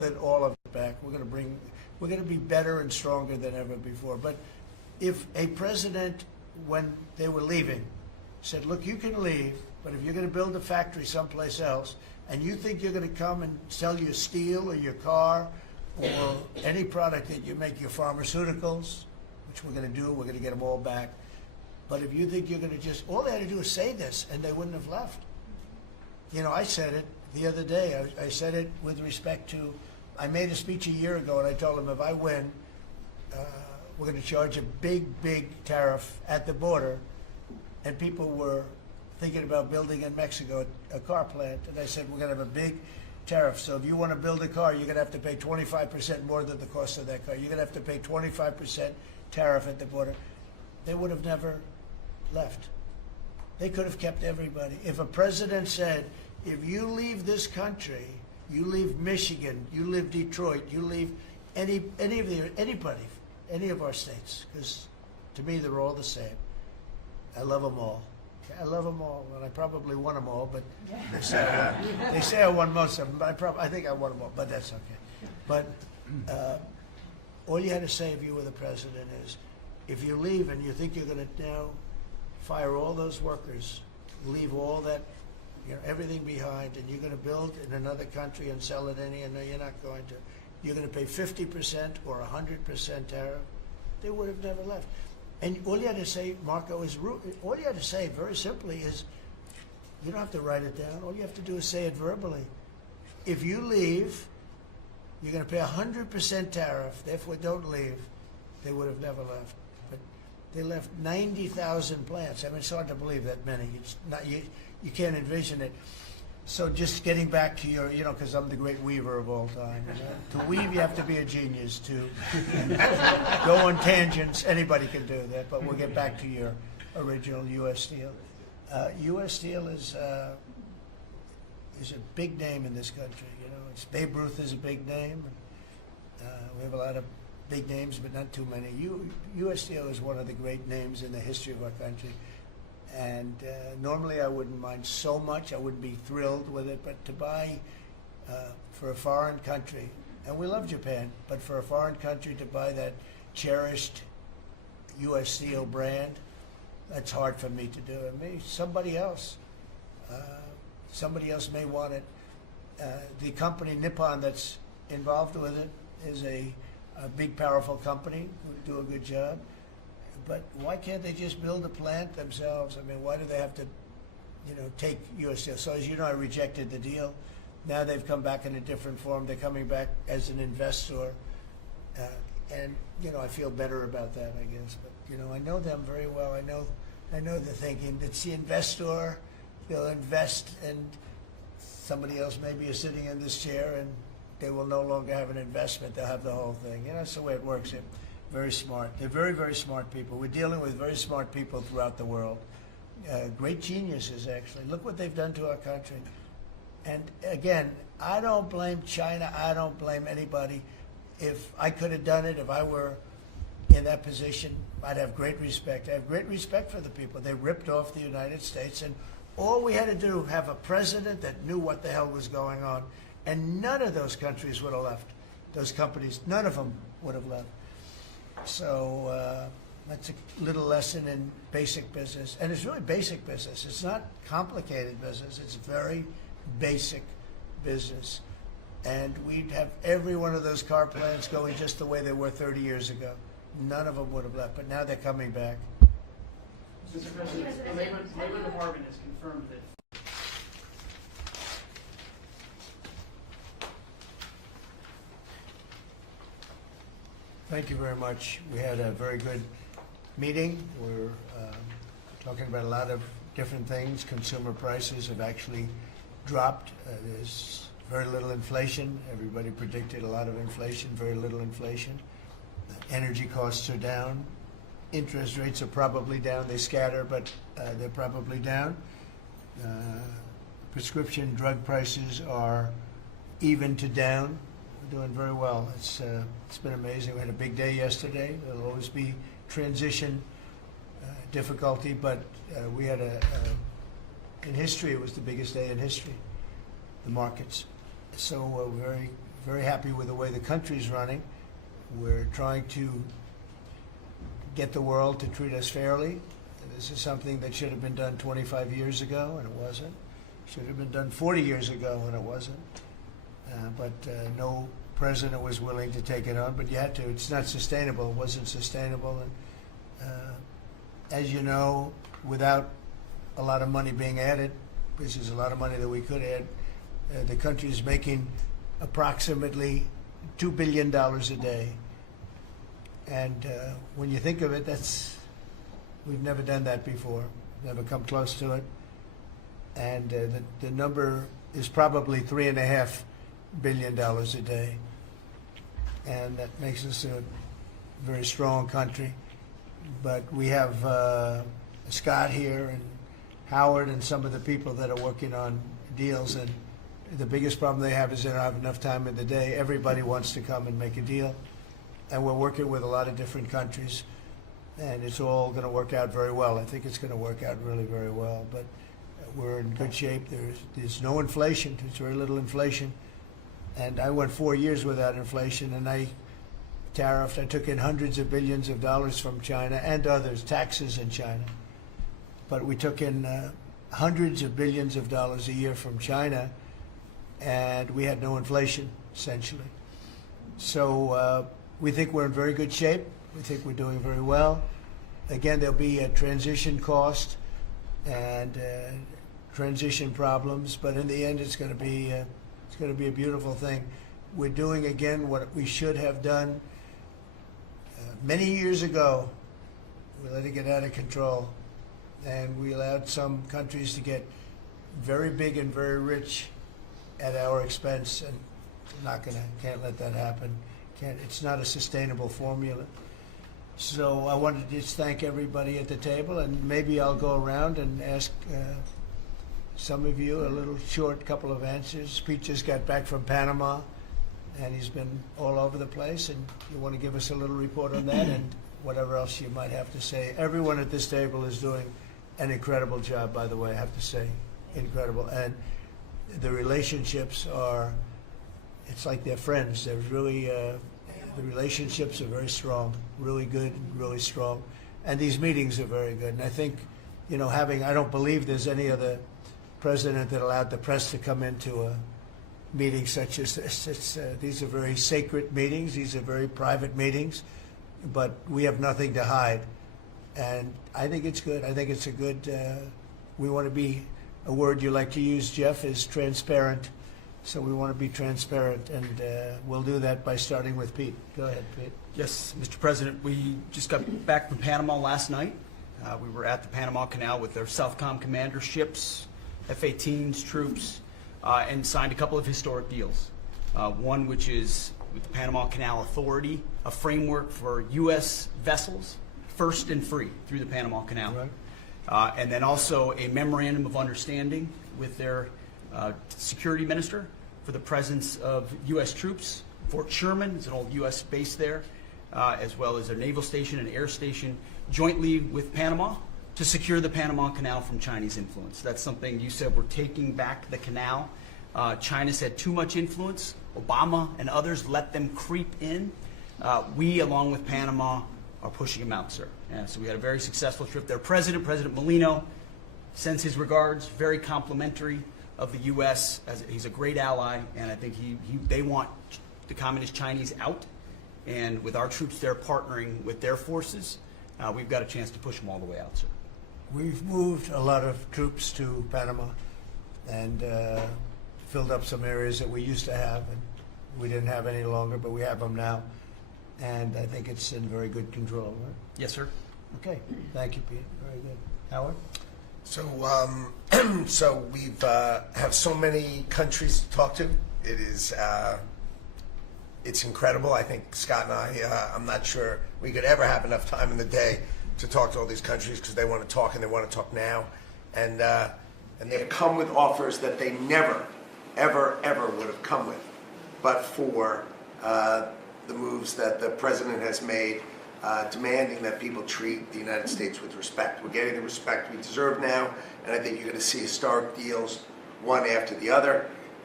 get all of it back. We're going to be better and stronger than ever before. But if a president, when they were leaving, said, look, you can leave, but if you're going to build a factory someplace else, and you think you're going to come and sell your steel or your car or any product that you make, your pharmaceuticals, which we're going to do, we're going to get them all back. But if you think you're going to just, all they had to do is say this, and they wouldn't have left. You know, I said it the other day. I said it with respect to, I made a speech a year ago, and I told them if I win, we're going to charge a big, big tariff at the border. And people were thinking about building in Mexico a car plant. And I said, we're going to have a big tariff. So if you want to build a car, you're going to have to pay 25% more than the cost of that car. You're going to have to pay 25% tariff at the border. They would have never left. They could have kept everybody. If a president said, if you leave this country, you leave Michigan, you leave Detroit, you leave anybody, any of our states, because to me they're all the same. I love them all. I love them all, and I probably won them all, but they say I won most of them, but I think I won them all, but that's okay. But all you had to say if you were the president is, if you leave and you think you're going to now fire all those workers, leave all that, you know, everything behind, and you're going to build in another country and sell it any, and no, you're not going to. You're going to pay 50% or 100% tariff. They would have never left. And all you had to say, Marco, is all you had to say very simply is, you don't have to write it down. All you have to do is say it verbally. If you leave, you're going to pay 100% tariff. Therefore, don't leave. They would have never left. But they left 90,000 plants. I mean, it's hard to believe that many. It's not, you can't envision it. So just getting back to your, you know, because I'm the great weaver of all time. You know? To weave, you have to be a genius. To go on tangents, anybody can do that. But we'll get back to your original U.S. Steel. U.S. Steel is a big name in this country. You know, it's Babe Ruth is a big name. We have a lot of big names, but not too many. U.S. Steel is one of the great names in the history of our country. And normally I wouldn't mind so much. I wouldn't be thrilled with it. But to buy for a foreign country, and we love Japan, but for a foreign country to buy that cherished U.S. Steel brand, that's hard for me to do. I mean, somebody else may want it. The company Nippon that's involved with it is a big, powerful company who do a good job. But why can't they just build a plant themselves? I mean, why do they have to, you know, take U.S. Steel? So as you know, I rejected the deal. Now they've come back in a different form. They're coming back as an investor. And, you know, I feel better about that, I guess. But, you know, I know them very well. I know the thinking. It's the investor. They'll invest, and somebody else maybe is sitting in this chair, and they will no longer have an investment. They'll have the whole thing. You know, that's the way it works. Very smart. They're very, very smart people. We're dealing with very smart people throughout the world. Great geniuses, actually. Look what they've done to our country. And again, I don't blame China. I don't blame anybody. If I could have done it, if I were in that position, I'd have great respect. I have great respect for the people. They ripped off the United States, and all we had to do, have a president that knew what the hell was going on. And none of those countries would have left. Those companies, none of them would have left. So that's a little lesson in basic business. And it's really basic business. It's not complicated business. It's very basic business. And we'd have every one of those car plants going just the way they were 30 years ago. None of them would have left, but now they're coming back. Mr. President, the Labor Department has confirmed that Thank you very much. We had a very good meeting. We're talking about a lot of different things. Consumer prices have actually dropped. There's very little inflation. Everybody predicted a lot of inflation, very little inflation. Energy costs are down. Interest rates are probably down. They scatter, but they're probably down. Prescription drug prices are even to down. We're doing very well. It's been amazing. We had a big day yesterday. There'll always be transition difficulty, but we had in history, it was the biggest day in history, the markets. So we're very, very happy with the way the country's running. We're trying to get the world to treat us fairly. This is something that should have been done 25 years ago, and it wasn't. Should have been done 40 years ago, and it wasn't. But no president was willing to take it on, but you had to. It's not sustainable. It wasn't sustainable. And as you know, without a lot of money being added, which is a lot of money that we could add, the country is making approximately $2 billion a day. And when you think of it, we've never done that before, never come close to it. And the number is probably $3.5 billion a day. And that makes us a very strong country. But we have Scott here and Howard and some of the people that are working on deals. And the biggest problem they have is they don't have enough time in the day. Everybody wants to come and make a deal. And we're working with a lot of different countries. And it's all going to work out very well. I think it's going to work out really very well. But we're in good shape. There's no inflation. There's very little inflation. And I went 4 years without inflation, and I took in hundreds of billions of dollars from China and others, taxes in China. But we took in hundreds of billions of dollars a year from China, and we had no inflation, essentially. So we think we're in very good shape. We think we're doing very well. Again, there'll be a transition cost and transition problems, but in the end, it's going to be a beautiful thing. We're doing again what we should have done many years ago. We let it get out of control, and we allowed some countries to get very big and very rich at our expense, and can't let that happen. It's not a sustainable formula. So I wanted to just thank everybody at the table, and maybe I'll go around and ask some of you a little short couple of answers. Pete just got back from Panama, and he's been all over the place, and you want to give us a little report on that and whatever else you might have to say. Everyone at this table is doing an incredible job, by the way, I have to say, incredible. And the relationships it's like they're friends. They're really, the relationships are very strong, really good, really strong. And these meetings are very good. And I think, I don't believe there's any other president that allowed the press to come into a meeting such as this. These are very sacred meetings. These are very private meetings, but we have nothing to hide. And I think it's good. I think it's a good, we want to be, a word you like to use, Jeff, is transparent. So we want to be transparent, and we'll do that by starting with Pete. Go ahead, Pete. Yes, Mr. President, we just got back from Panama last night. We were at the Panama Canal with their Southcom commander ships, F-18s, troops, and signed a couple of historic deals. One which is with the Panama Canal Authority, a framework for U.S. vessels, first and free through the Panama Canal. Right. And then also a memorandum of understanding with their security minister for the presence of U.S. troops. Fort Sherman is an old U.S. base there, as well as their naval station and air station, jointly with Panama to secure the Panama Canal from Chinese influence. That's something you said, we're taking back the canal. China's had too much influence. Obama and others let them creep in. We, along with Panama, are pushing them out, sir. So we had a very successful trip there. President Molino, sends his regards, very complimentary of the U.S. as he's a great ally, and I think they want the communist Chinese out, and with our troops there partnering with their forces, we've got a chance to push them all the way out, sir. We've moved a lot of troops to Panama and filled up some areas that we used to have, and we didn't have any longer, but we have them now, and I think it's in very good control, right? Yes, sir. Okay, thank you, Pete. Very good. Howard? So, so we've have so many countries to talk to. It is, it's incredible. I think Scott and I, I'm not sure we could ever have enough time in the day to talk to all these countries because they want to talk and they want to talk now, and they come with offers that they never, ever, ever would have come with, but for the moves that the president has made. Demanding that people treat the United States with respect. We're getting the respect we deserve now, and I think you're going to see historic deals, one after the other.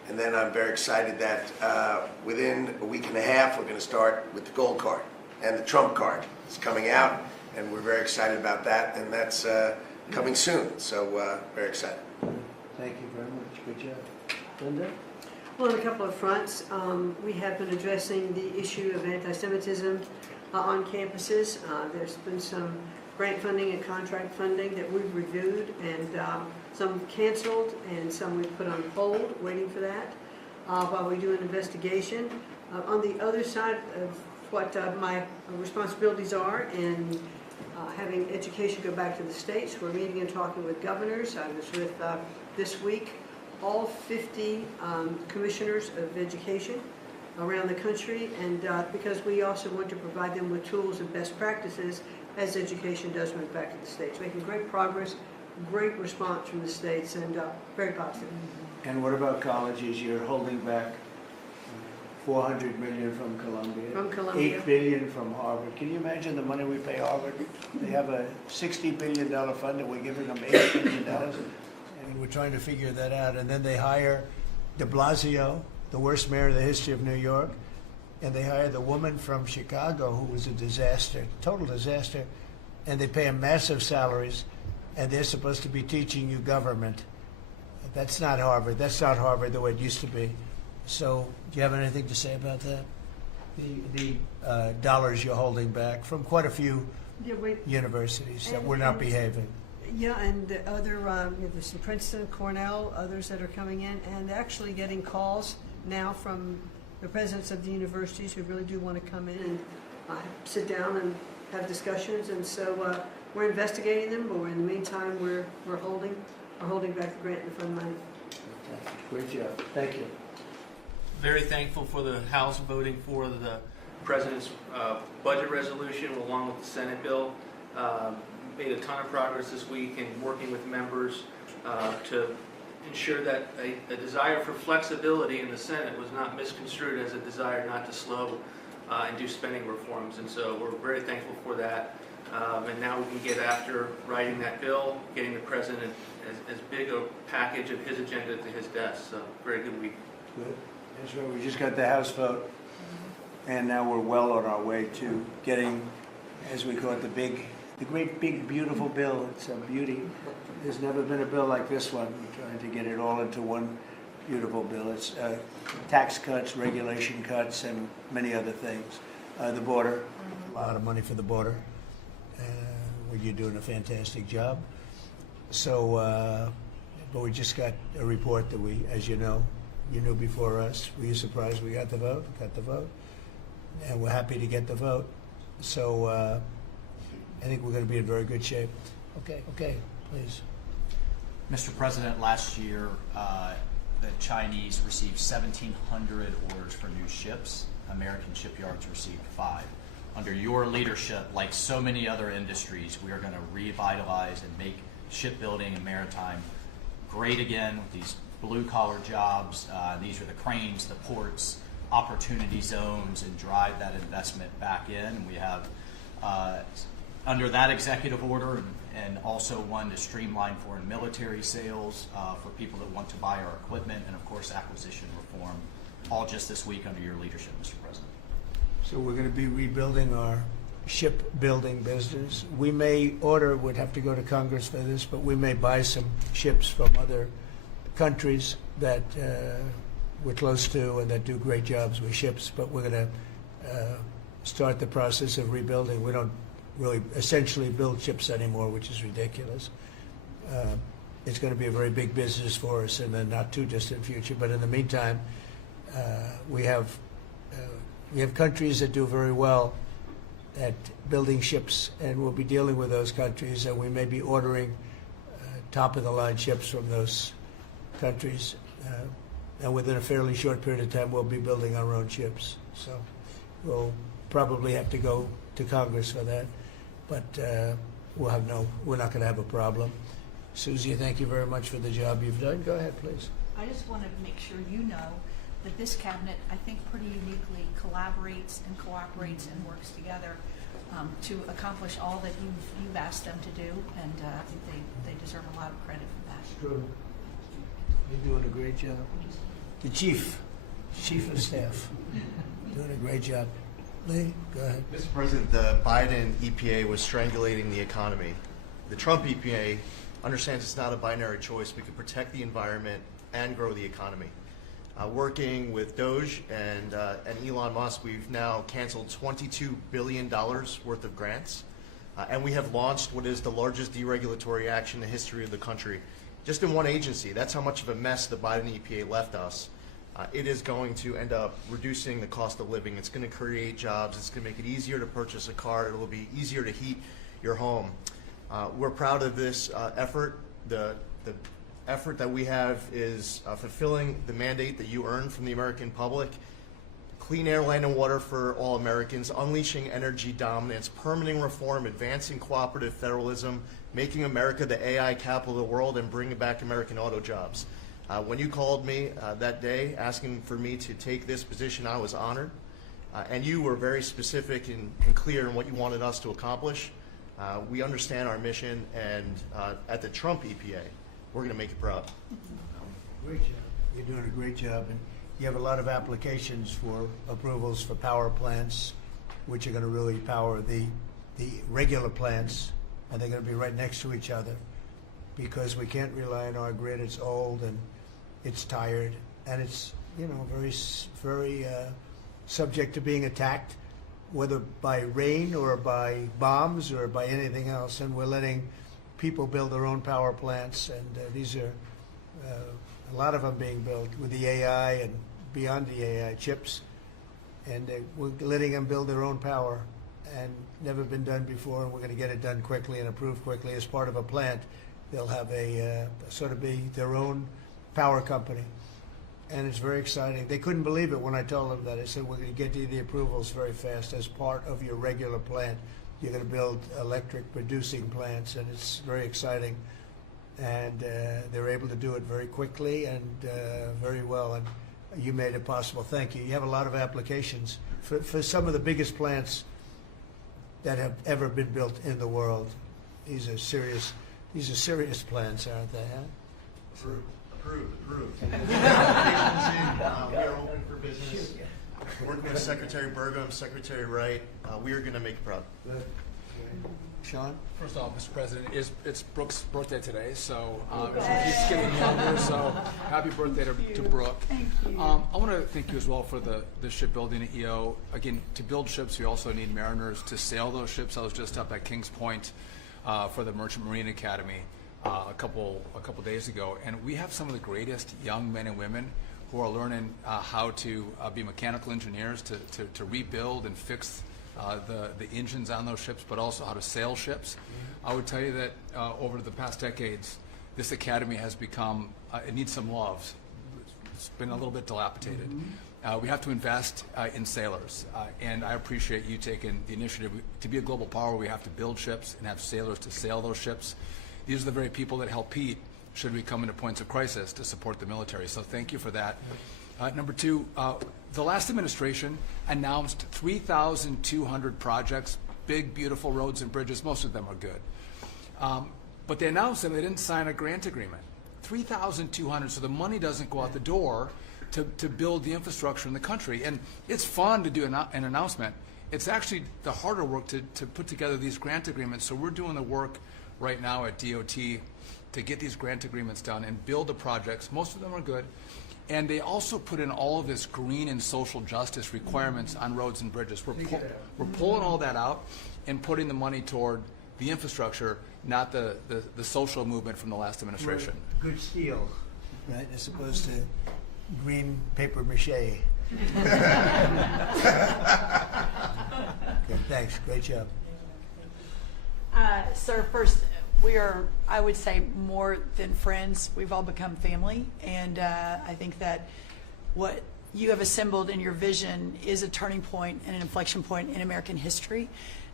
And then I'm very excited that within a week and a half, we're going to start with the gold card. And the Trump card is coming out, and we're very excited about that, and that's coming soon. So very excited. Thank you very much. Good job. Linda? Well, on a couple of fronts, we have been addressing the issue of anti-Semitism on campuses. There's been some grant funding and contract funding that we've reviewed, and some canceled and some we've put on hold, waiting for that, while we do an investigation. On the other side of what my responsibilities are in having education go back to the states, we're meeting and talking with governors. I was with, this week, all 50 commissioners of education around the country, and because we also want to provide them with tools and best practices as education does move back to the states. Making great progress, great response from the states, and very positive. And what about colleges? You're holding back $400 million from Columbia. From Columbia. $8 billion from Harvard. Can you imagine the money we pay Harvard? They have a $60 billion fund and we're giving them $8 billion. And we're trying to figure that out. And then they hire de Blasio, the worst mayor in the history of New York. And they hire the woman from Chicago who was a disaster, total disaster. And they pay them massive salaries. And they're supposed to be teaching you government. That's not Harvard. That's not Harvard the way it used to be. So, do you have anything to say about that? The dollars you're holding back from quite a few universities that were not behaving. Yeah, and the other, there's some Princeton, Cornell, others that are coming in, and actually getting calls now from the presidents of the universities who really do want to come in and sit down and have discussions. And so we're investigating them, but in the meantime, we're holding back the grant and fund money. Great job. Thank you. Very thankful for the House voting for the President's budget resolution along with the Senate bill. Made a ton of progress this week in working with members to ensure that a desire for flexibility in the Senate was not misconstrued as a desire not to slow and do spending reforms. And so we're very thankful for that. And now we can get after writing that bill, getting the President as big a package of his agenda to his desk. So very good week. Good. That's right. We just got the House vote, and now we're well on our way to getting, as we call it, the great big beautiful bill. It's a beauty. There's never been a bill like this one. We're trying to get it all into one beautiful bill. It's tax cuts, regulation cuts, and many other things. The border, a lot of money for the border. Well, you're doing a fantastic job. So, but we just got a report that we, as you know, you knew before us. Were you surprised we got the vote? Got the vote. And we're happy to get the vote. So I think we're going to be in very good shape. Okay, please. Mr. President, last year the Chinese received 1,700 orders for new ships. American shipyards received 5. Under your leadership, like so many other industries, we are going to revitalize and make shipbuilding and maritime great again with these blue-collar jobs. These are the cranes, the ports, opportunity zones, and drive that investment back in. And we have, under that executive order, and also one to streamline foreign military sales for people that want to buy our equipment, and of course acquisition reform, all just this week under your leadership, Mr. President. So we're going to be rebuilding our shipbuilding business. We may order, would have to go to Congress for this, but we may buy some ships from other countries that we're close to and that do great jobs with ships, but we're going to start the process of rebuilding. We don't really essentially build ships anymore, which is ridiculous. It's going to be a very big business for us in the not too distant future, but in the meantime, we have countries that do very well at building ships, and we'll be dealing with those countries, and we may be ordering top-of-the-line ships from those countries, and within a fairly short period of time, we'll be building our own ships. So we'll probably have to go to Congress for that, but we're not going to have a problem. Susie, thank you very much for the job you've done. Go ahead, please. I just want to make sure you know that this cabinet, I think, pretty uniquely collaborates and cooperates and works together to accomplish all that you've asked them to do, and I think they deserve a lot of credit for that. True. You're doing a great job. the chief of staff, doing a great job. Lee, go ahead. Mr. President, the Biden EPA was strangulating the economy. The Trump EPA understands it's not a binary choice. We can protect the environment and grow the economy. Working with Doge and Elon Musk, we've now canceled $22 billion worth of grants. And we have launched what is the largest deregulatory action in the history of the country, just in one agency. That's how much of a mess the Biden EPA left us. It is going to end up reducing the cost of living. It's going to create jobs. It's going to make it easier to purchase a car. It will be easier to heat your home. We're proud of this effort. The effort that we have is fulfilling the mandate that you earned from the American public. Clean air, land, and water for all Americans, unleashing energy dominance, permitting reform, advancing cooperative federalism, making America the AI capital of the world, and bringing back American auto jobs. When you called me that day asking for me to take this position, I was honored. And you were very specific and clear in what you wanted us to accomplish. We understand our mission, and at the Trump EPA, we're going to make you proud. Great job. You're doing a great job. And you have a lot of applications for approvals for power plants, which are going to really power the regular plants, and they're going to be right next to each other because we can't rely on our grid. It's old and it's tired, and it's, you know, very subject to being attacked, whether by rain or by bombs or by anything else. And we're letting people build their own power plants, and these are a lot of them being built with the AI and beyond the AI chips, and we're letting them build their own power, and never been done before, and we're going to get it done quickly and approved quickly as part of a plant. They'll have a sort of be their own power company, and it's very exciting. They couldn't believe it when I told them that. I said, we're going to get you the approvals very fast as part of your regular plant. You're going to build electric producing plants, and it's very exciting. And they're able to do it very quickly and very well, and you made it possible. Thank you. You have a lot of applications for some of the biggest plants that have ever been built in the world. These are serious plants, aren't they? Huh? Approved. Applications in. We are open for business. Working with Secretary Burgum, Secretary Wright, we are going to make you proud. Good. Sean? First off, Mr. President, it's Brooke's birthday today, so she's getting younger, so happy birthday to Brooke. Thank you. I want to thank you as well for the shipbuilding at EO. Again, to build ships, we also need mariners to sail those ships. I was just up at Kings Point for the Merchant Marine Academy a couple days ago, and we have some of the greatest young men and women who are learning how to be mechanical engineers, to rebuild and fix the engines on those ships, but also how to sail ships. I would tell you that over the past decades, this academy has become, it needs some love. It's been a little bit dilapidated. We have to invest in sailors, and I appreciate you taking the initiative. To be a global power, we have to build ships and have sailors to sail those ships. These are the very people that help Pete should we come into points of crisis to support the military. So thank you for that. Number two, the last administration announced 3,200 projects, big, beautiful roads and bridges. Most of them are good. But they announced them, they didn't sign a grant agreement. 3,200, so the money doesn't go out the door to build the infrastructure in the country. And it's fun to do an announcement. It's actually the harder work to put together these grant agreements. So we're doing the work right now at DOT to get these grant agreements done and build the projects. Most of them are good. And they also put in all of this green and social justice requirements on roads and bridges. We're pulling all that out and putting the money toward the infrastructure, not the social movement from the last administration. Good steel, right, as opposed to green paper mache. Good, thanks. Great job. Sir, first, we are, I would say, more than friends. We've all become family, and I think that what you have assembled in your vision is a turning point and an inflection point in American history.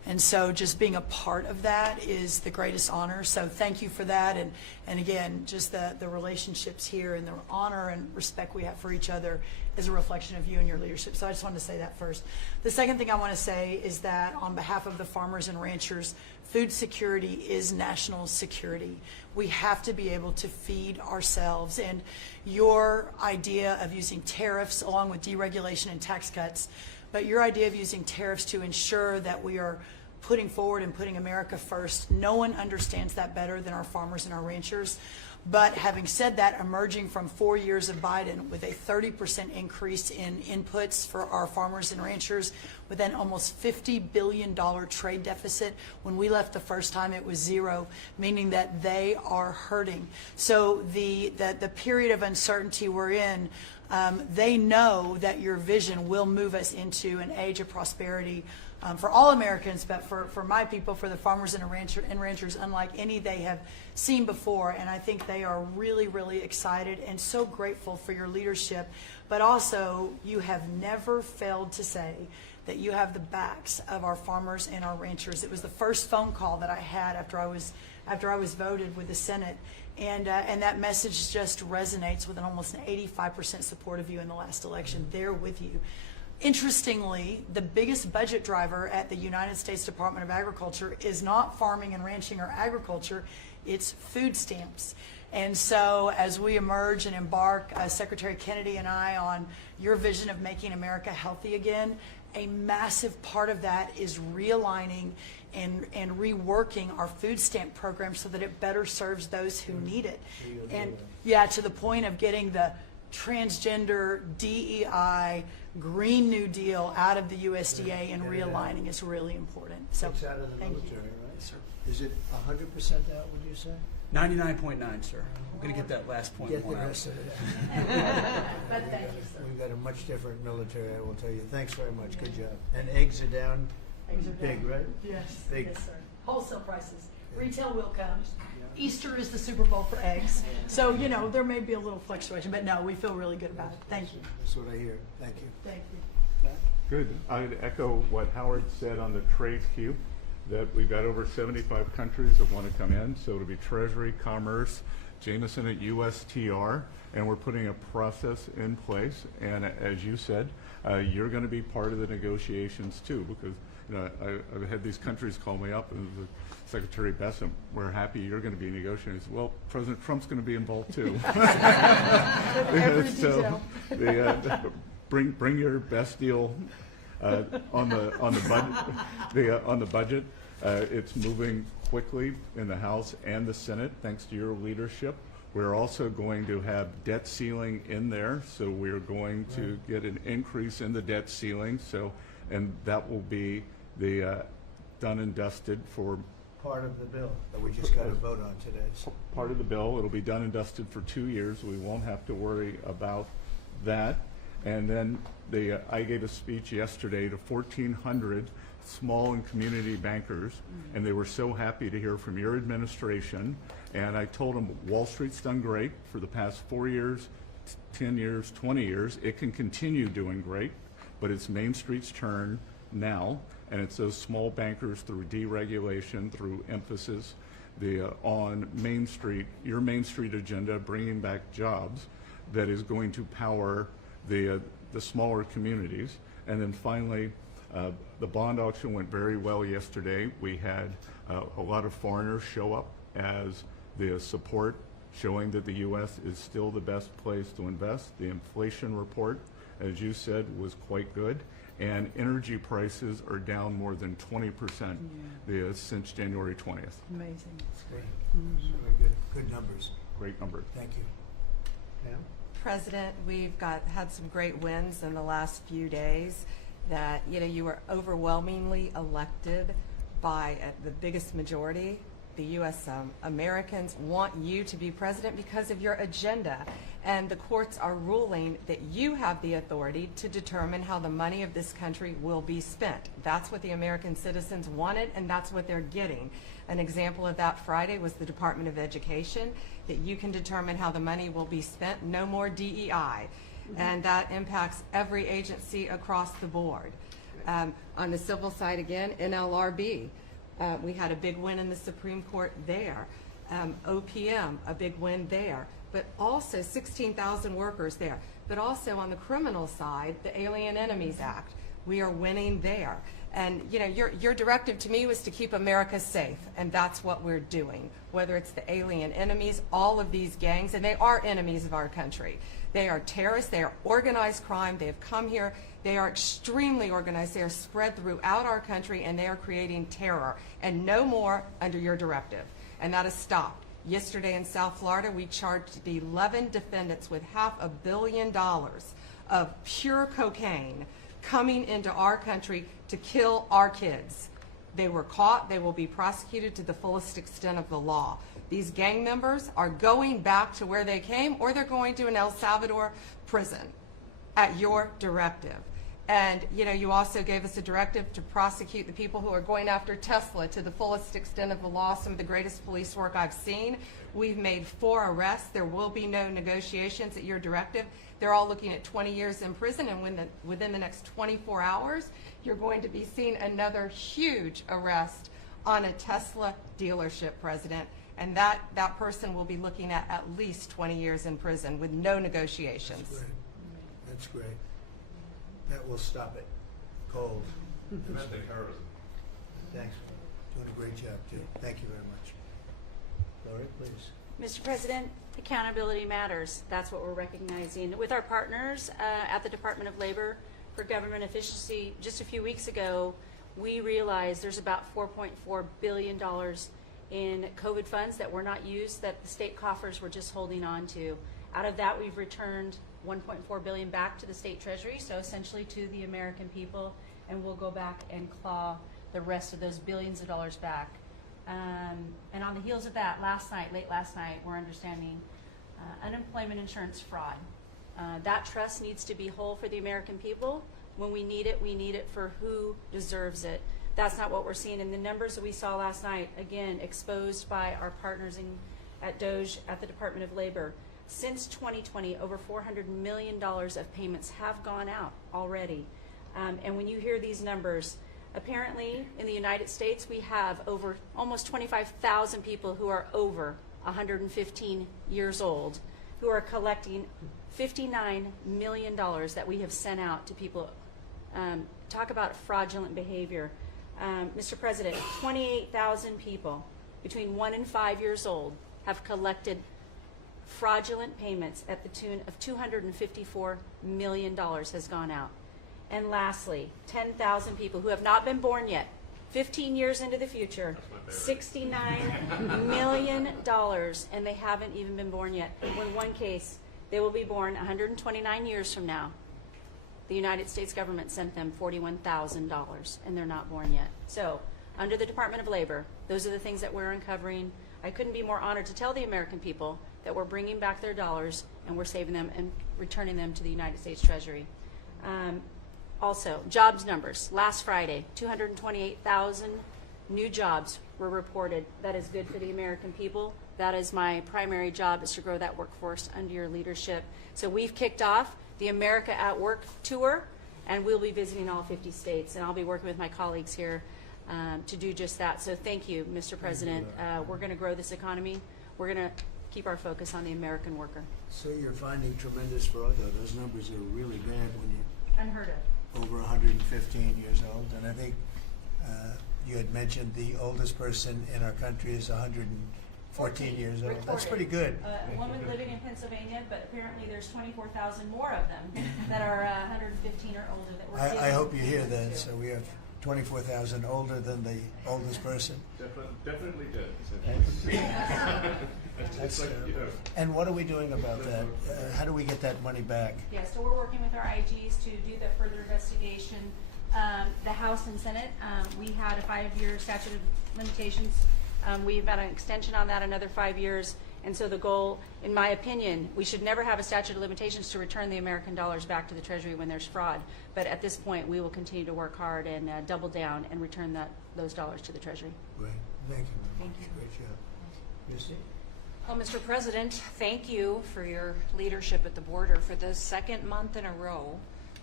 And so just being a part of that is the greatest honor. So thank you for that. And again, just the relationships here and the honor and respect we have for each other is a reflection of you and your leadership. So I just wanted to say that first. The second thing I want to say is that on behalf of the farmers and ranchers, food security is national security. We have to be able to feed ourselves. And your idea of using tariffs along with deregulation and tax cuts, but your idea of using tariffs to ensure that we are putting forward and putting America first, no one understands that better than our farmers and our ranchers. But having said that, emerging from 4 years of Biden with a 30% increase in inputs for our farmers and ranchers, with an almost $50 billion trade deficit. When we left the first time, it was zero, meaning that they are hurting. So the period of uncertainty we're in, they know that your vision will move us into an age of prosperity for all Americans, but for my people, for the farmers and ranchers, unlike any they have seen before. And I think they are really, really excited and so grateful for your leadership. But also, you have never failed to say that you have the backs of our farmers and our ranchers. It was the first phone call that I had after I was voted with the Senate. And that message just resonates with an almost an 85% support of you in the last election. They're with you. Interestingly, the biggest budget driver at the United States Department of Agriculture is not farming and ranching or agriculture, it's food stamps. And so as we emerge and embark, Secretary Kennedy and I, on your vision of making America healthy again, a massive part of that is realigning and reworking our food stamp program so that it better serves those who need it. And yeah, to the point of getting the transgender, DEI, Green New Deal out of the USDA and realigning is really important. So It's out of the thank military, you. right? Yes, sir. Is it 100% out, would you say? 99.9, sir. I'm going to get that last point. Get the one out. rest of it. But thank you, sir. We've got a much different military, I will tell you. Thanks very much. Good job. And eggs are down. Eggs are Big, down. right? Yes, Big. yes, sir. Wholesale prices. Retail will come. Easter is the Super Bowl for eggs. So, you know, there may be a little fluctuation, but no, we feel really good about it. Thank you. That's what I hear. Thank you. Thank you. Good. I'd echo what Howard said on the trade cube, that we've got over 75 countries that want to come in. So it'll be Treasury, Commerce, Jameson at USTR, and we're putting a process in place. And as you said, you're going to be part of the negotiations too, because you know, I've had these countries call me up and Secretary Bessem, we're happy you're going to be negotiating. I said, well, President Trump's going to be involved too. Every So detail. bring your best deal on the budget. It's moving quickly in the House and the Senate thanks to your leadership. We're also going to have debt ceiling in there, so we're going to get an increase in the debt ceiling. So, and that will be the done and dusted for Part of the bill that we just got to vote on today. So part of the bill. It'll be done and dusted for 2 years. We won't have to worry about that. And then I gave a speech yesterday to 1,400 small and community bankers, and they were so happy to hear from your administration. And I told them Wall Street's done great for the past 4 years, 10 years, 20 years. It can continue doing great, but it's Main Street's turn now, and it's those small bankers through deregulation, through emphasis on Main Street, your Main Street agenda, bringing back jobs, that is going to power the smaller communities. And then finally, the bond auction went very well yesterday. We had a lot of foreigners show up as the support, showing that the U.S. is still the best place to invest. The inflation report, as you said, was quite good. And energy prices are down more than 20% since January 20th. Amazing. great. Very good. Good numbers. Great number. Thank you. Pam? President, we've had some great wins in the last few days. That you were overwhelmingly elected by the biggest majority. The U.S. Americans want you to be president because of your agenda, and the courts are ruling that you have the authority to determine how the money of this country will be spent. That's what the American citizens wanted, and that's what they're getting. An example of that Friday was the Department of Education, that you can determine how the money will be spent. No more DEI. And that impacts every agency across the board. On the civil side, again, NLRB, we had a big win in the Supreme Court there. OPM, a big win there. But also 16,000 workers there. But also on the criminal side, the Alien Enemies Act, we are winning there. And you know, your directive to me was to keep America safe, and that's what we're doing. Whether it's the alien enemies, all of these gangs, and they are enemies of our country. They are terrorists, they are organized crime, they have come here, they are extremely organized, they are spread throughout our country, and they are creating terror. And no more under your directive. And that has stopped. Yesterday in South Florida, we charged 11 defendants with $500 million of pure cocaine coming into our country to kill our kids. They were caught. They will be prosecuted to the fullest extent of the law. These gang members are going back to where they came, or they're going to an El Salvador prison at your directive. And you know, you also gave us a directive to prosecute the people who are going after Tesla to the fullest extent of the law, some of the greatest police work I've seen. We've made 4 arrests. There will be no negotiations at your directive. They're all looking at 20 years in prison, and within the next 24 hours, you're going to be seeing another huge arrest on a Tesla dealership, President. And that person will be looking at least 20 years in prison with no negotiations. That's great. That's great. That will stop it. Cold. Domestic terrorism. Thanks. Doing a great job, too. Thank you very much. Lori, please. Mr. President, accountability matters. That's what we're recognizing. With our partners at the Department of Labor for Government Efficiency, just a few weeks ago, we realized there's about $4.4 billion in COVID funds that were not used, that the state coffers were just holding on to. Out of that, we've returned $1.4 billion back to the state treasury, so essentially to the American people, and we'll go back and claw the rest of those billions of dollars back. And on the heels of that, late last night, we're understanding unemployment insurance fraud. That trust needs to be whole for the American people. When we need it for who deserves it. That's not what we're seeing in the numbers that we saw last night, again, exposed by our partners at DOJ at the Department of Labor. Since 2020, over $400 million of payments have gone out already. And when you hear these numbers, apparently in the United States, we have over almost 25,000 people who are over 115 years old who are collecting $59 million that we have sent out to people. Talk about fraudulent behavior. Mr. President, 28,000 people between 1 and 5 years old have collected fraudulent payments at the tune of $254 million has gone out. And lastly, 10,000 people who have not been born yet, 15 years into the future, $69 million, and they haven't even been born yet. In one case, they will be born 129 years from now. The United States government sent them $41,000, and they're not born yet. So, under the Department of Labor, those are the things that we're uncovering. I couldn't be more honored to tell the American people that we're bringing back their dollars and we're saving them and returning them to the United States Treasury. Also, jobs numbers. Last Friday, 228,000 new jobs were reported. That is good for the American people. That is my primary job, is to grow that workforce under your leadership. So we've kicked off the America at Work tour, and we'll be visiting all 50 states, and I'll be working with my colleagues here to do just that. So thank you, Mr. President. We're going to grow this economy. We're going to keep our focus on the American worker. So you're finding tremendous fraud, though. Those numbers are really bad when you Unheard of. over 115 years old. And I think you had mentioned the oldest person in our country is 114 years old. That's pretty good. A woman living in Pennsylvania, but apparently there's 24,000 more of them that are 115 or older that we're I hope you hear that. So we have 24,000 older than the oldest person. Definitely did. That's, and what are we doing about that? How do we get that money back? Yeah, so we're working with our IGs to do the further investigation. The House and Senate, we had a 5-year statute of limitations. We've got an extension on that, another 5 years. And so the goal, in my opinion, we should never have a statute of limitations to return the American dollars back to the Treasury when there's fraud. But at this point, we will continue to work hard and double down and return those dollars to the Treasury. Great. Thank you. Thank you. Great job. Christy? Well, Mr. President, thank you for your leadership at the border. For the second month in a row,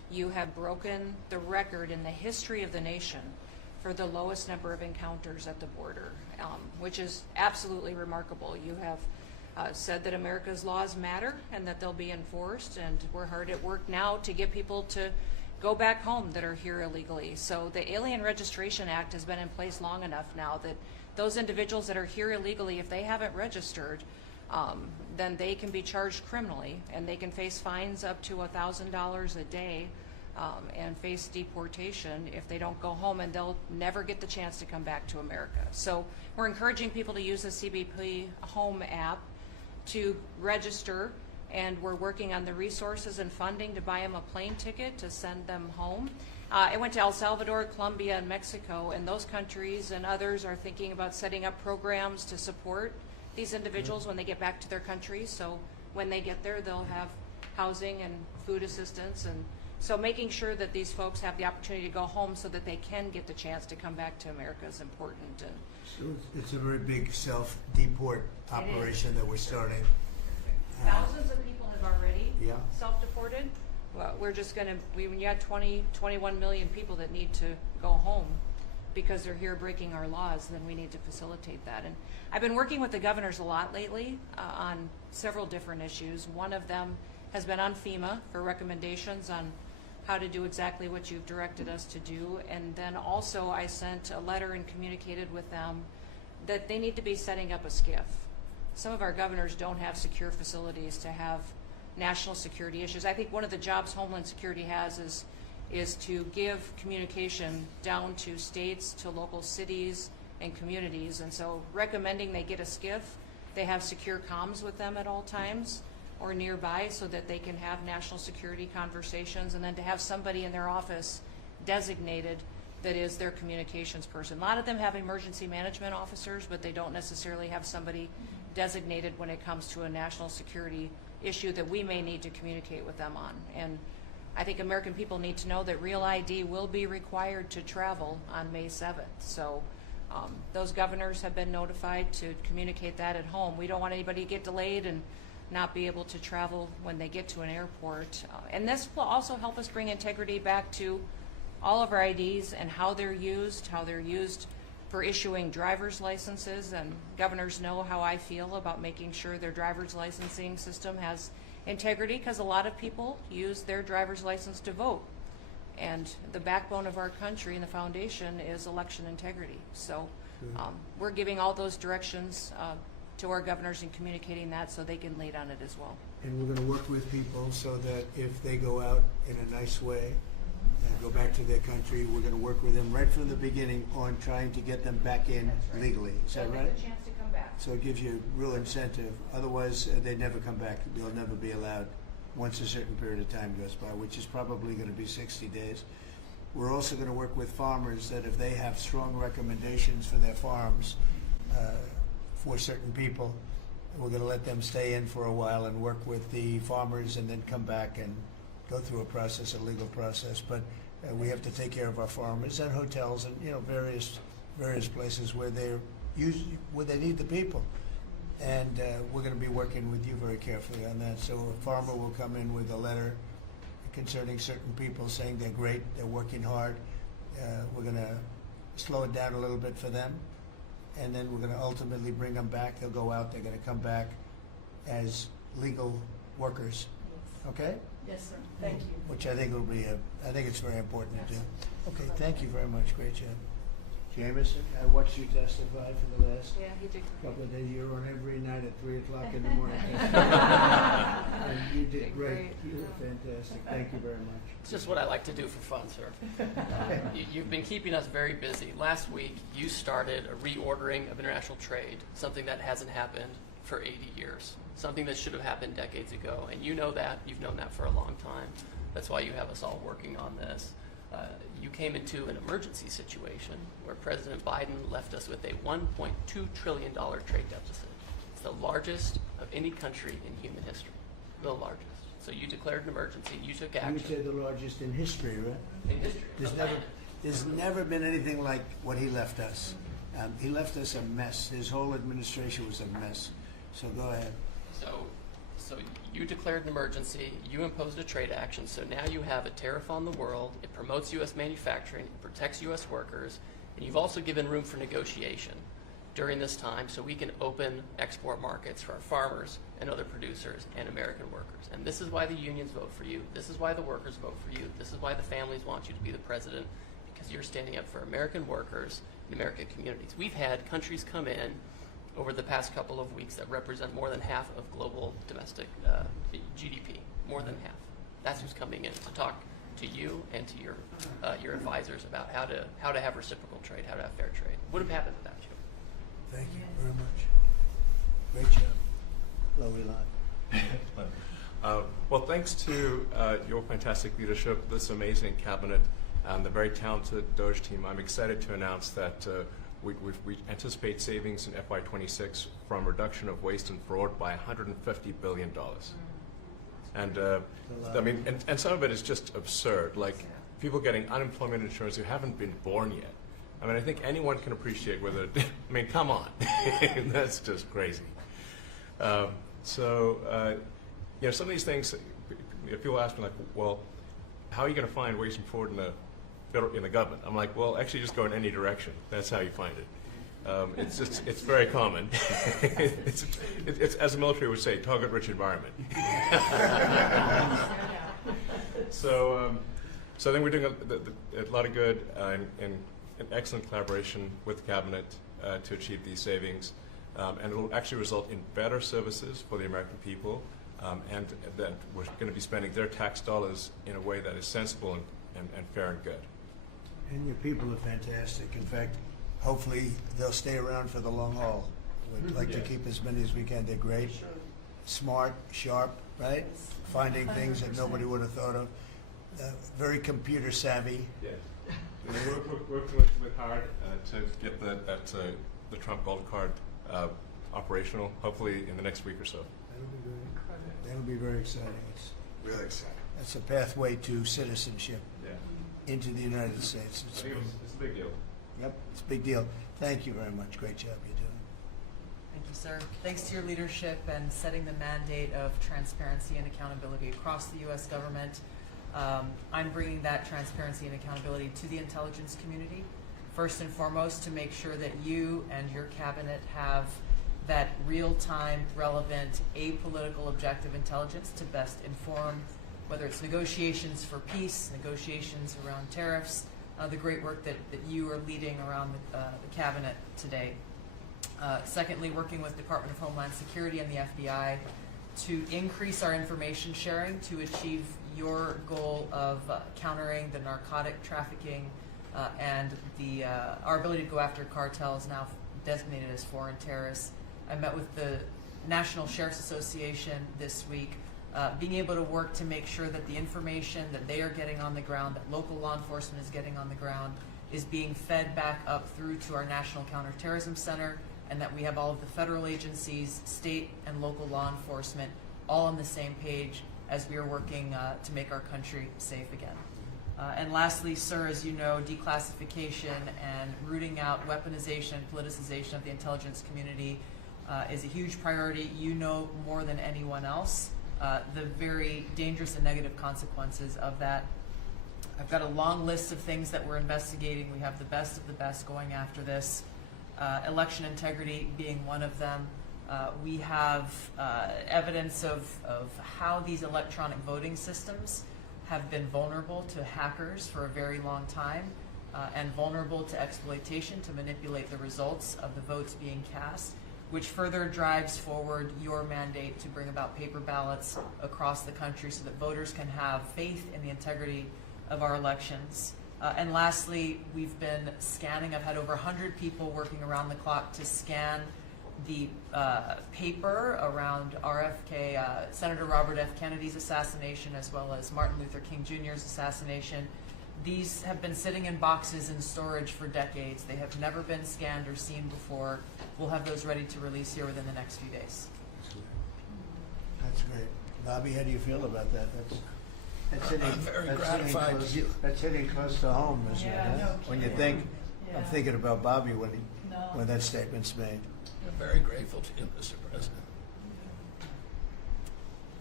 you have broken the record in the history of the nation for the lowest number of encounters at the border, which is absolutely remarkable. You have said that America's laws matter and that they'll be enforced, and we're hard at work now to get people to go back home that are here illegally. So the Alien Registration Act has been in place long enough now that those individuals that are here illegally, if they haven't registered, then they can be charged criminally, and they can face fines up to $1,000 a day and face deportation if they don't go home, and they'll never get the chance to come back to America. So we're encouraging people to use the CBP Home app to register, and we're working on the resources and funding to buy them a plane ticket to send them home. I went to El Salvador, Colombia, and Mexico, and those countries and others are thinking about setting up programs to support these individuals when they get back to their countries. So when they get there, they'll have housing and food assistance, and so making sure that these folks have the opportunity to go home so that they can get the chance to come back to America is important. And So it's a very big self-deport operation that we're starting. thousands of people have already Yeah. self-deported. Well, we're just going to, when you had 21 million people that need to go home because they're here breaking our laws, then we need to facilitate that. And I've been working with the governors a lot lately on several different issues. One of them has been on FEMA for recommendations on how to do exactly what you've directed us to do. And then also I sent a letter and communicated with them that they need to be setting up a SCIF. Some of our governors don't have secure facilities to have national security issues. I think one of the jobs Homeland Security has is to give communication down to states, to local cities and communities. And so recommending they get a SCIF, they have secure comms with them at all times or nearby so that they can have national security conversations, and then to have somebody in their office designated that is their communications person. A lot of them have emergency management officers, but they don't necessarily have somebody designated when it comes to a national security issue that we may need to communicate with them on. And I think American people need to know that Real ID will be required to travel on May 7th. So those governors have been notified to communicate that at home. We don't want anybody to get delayed and not be able to travel when they get to an airport. And this will also help us bring integrity back to all of our IDs and how they're used for issuing driver's licenses. And governors know how I feel about making sure their driver's licensing system has integrity, because a lot of people use their driver's license to vote. And the backbone of our country and the foundation is election integrity. So we're giving all those directions to our governors and communicating that so they can lead on it as well. And we're going to work with people so that if they go out in a nice way and go back to their country, we're going to work with them right from the beginning on trying to get them back in legally. Is that right? A chance to come back. So it gives you real incentive. Otherwise, they never come back. They'll never be allowed once a certain period of time goes by, which is probably going to be 60 days. We're also going to work with farmers that if they have strong recommendations for their farms for certain people, we're going to let them stay in for a while and work with the farmers and then come back and go through a process, a legal process. But we have to take care of our farmers and hotels and various places where they need the people. And we're going to be working with you very carefully on that. So a farmer will come in with a letter concerning certain people saying they're great, they're working hard. We're going to slow it down a little bit for them. And then we're going to ultimately bring them back. They'll go out, they're going to come back as legal workers. Okay? Yes, sir. Thank you. Which I think will be I think it's very important to do. Okay, thank you very much. Great job. Jameson, I watched you testify for the last he did. couple of days. You're on every night at 3 o'clock in the morning. And you did great. You were fantastic. Thank you very much. It's just what I like to do for fun, sir. You've been keeping us very busy. Last week, you started a reordering of international trade, something that hasn't happened for 80 years, something that should have happened decades ago. And you know that. You've known that for a long time. That's why you have us all working on this. You came into an emergency situation where President Biden left us with a $1.2 trillion trade deficit. It's the largest of any country in human history, the largest. So you declared an emergency, you took action. You said the largest in history, right? In history. There's never been anything like what he left us. He left us a mess. His whole administration was a mess. So go ahead. So So you declared an emergency, you imposed a trade action, so now you have a tariff on the world, it promotes U.S. manufacturing, it protects U.S. workers, and you've also given room for negotiation during this time so we can open export markets for our farmers and other producers and American workers. And this is why the unions vote for you, this is why the workers vote for you, this is why the families want you to be the president, because you're standing up for American workers and American communities. We've had countries come in over the past couple of weeks that represent more than half of global domestic GDP, more than half. That's who's coming in to talk to you and to your advisors about how to have reciprocal trade, how to have fair trade. Would have happened without you. Thank you very much. Great job. Lovely lot. Well, thanks to your fantastic leadership, this amazing cabinet, and the very talented Doge team, I'm excited to announce that we anticipate savings in FY26 from reduction of waste and fraud by $150 billion. And I mean, and some of it is just absurd, like people getting unemployment insurance who haven't been born yet. I mean, I think anyone can appreciate whether, I mean, come on, that's just crazy. So, you know, some of these things, people ask me like, well, how are you going to find waste and fraud in the government? I'm like, well, actually just go in any direction. That's how you find it. It's very common. it's, as the military would say, target-rich environment. So I think we're doing a lot of good and excellent collaboration with the cabinet to achieve these savings, and it will actually result in better services for the American people, and that we're going to be spending their tax dollars in a way that is sensible and fair and good. And your people are fantastic. In fact, hopefully they'll stay around for the long haul. We'd like to keep as many as we can. They're great, smart, sharp, right? Finding things that nobody would have thought of. Very computer savvy. Yes. We're working with hard to get the Trump Gold Card operational, hopefully in the next week or so. That'll be very exciting. It's Really exciting. That's a pathway to citizenship Yeah. into the United States. It's a big deal. Yep, it's a big deal. Thank you very much. Great job you're doing. Thank you, sir. Thanks to your leadership and setting the mandate of transparency and accountability across the U.S. government. I'm bringing that transparency and accountability to the intelligence community, first and foremost, to make sure that you and your cabinet have that real-time, relevant, apolitical, objective intelligence to best inform whether it's negotiations for peace, negotiations around tariffs, the great work that you are leading around the cabinet today. Secondly, working with Department of Homeland Security and the FBI to increase our information sharing to achieve your goal of countering the narcotic trafficking and our ability to go after cartels now designated as foreign terrorists. I met with the National Sheriff's Association this week, being able to work to make sure that the information that they are getting on the ground, that local law enforcement is getting on the ground, is being fed back up through to our National Counterterrorism Center, and that we have all of the federal agencies, state and local law enforcement all on the same page as we are working to make our country safe again. And lastly, sir, as you know, declassification and rooting out weaponization and politicization of the intelligence community is a huge priority. You know more than anyone else the very dangerous and negative consequences of that. I've got a long list of things that we're investigating. We have the best of the best going after this. Election integrity being one of them. We have evidence of how these electronic voting systems have been vulnerable to hackers for a very long time and vulnerable to exploitation to manipulate the results of the votes being cast, which further drives forward your mandate to bring about paper ballots across the country so that voters can have faith in the integrity of our elections. And lastly, we've been scanning. I've had over 100 people working around the clock to scan the paper around RFK, Senator Robert F. Kennedy's assassination, as well as Martin Luther King Jr.'s assassination. These have been sitting in boxes in storage for decades. They have never been scanned or seen before. We'll have those ready to release here within the next few days. That's great. Bobby, how do you feel about that? That's hitting, I'm very that's gratified. Hitting close, that's hitting close to home, isn't it? Yeah, Huh? no When you kidding. think, I'm thinking about Bobby when No. when that statement's made. I'm very grateful to you, Mr. President.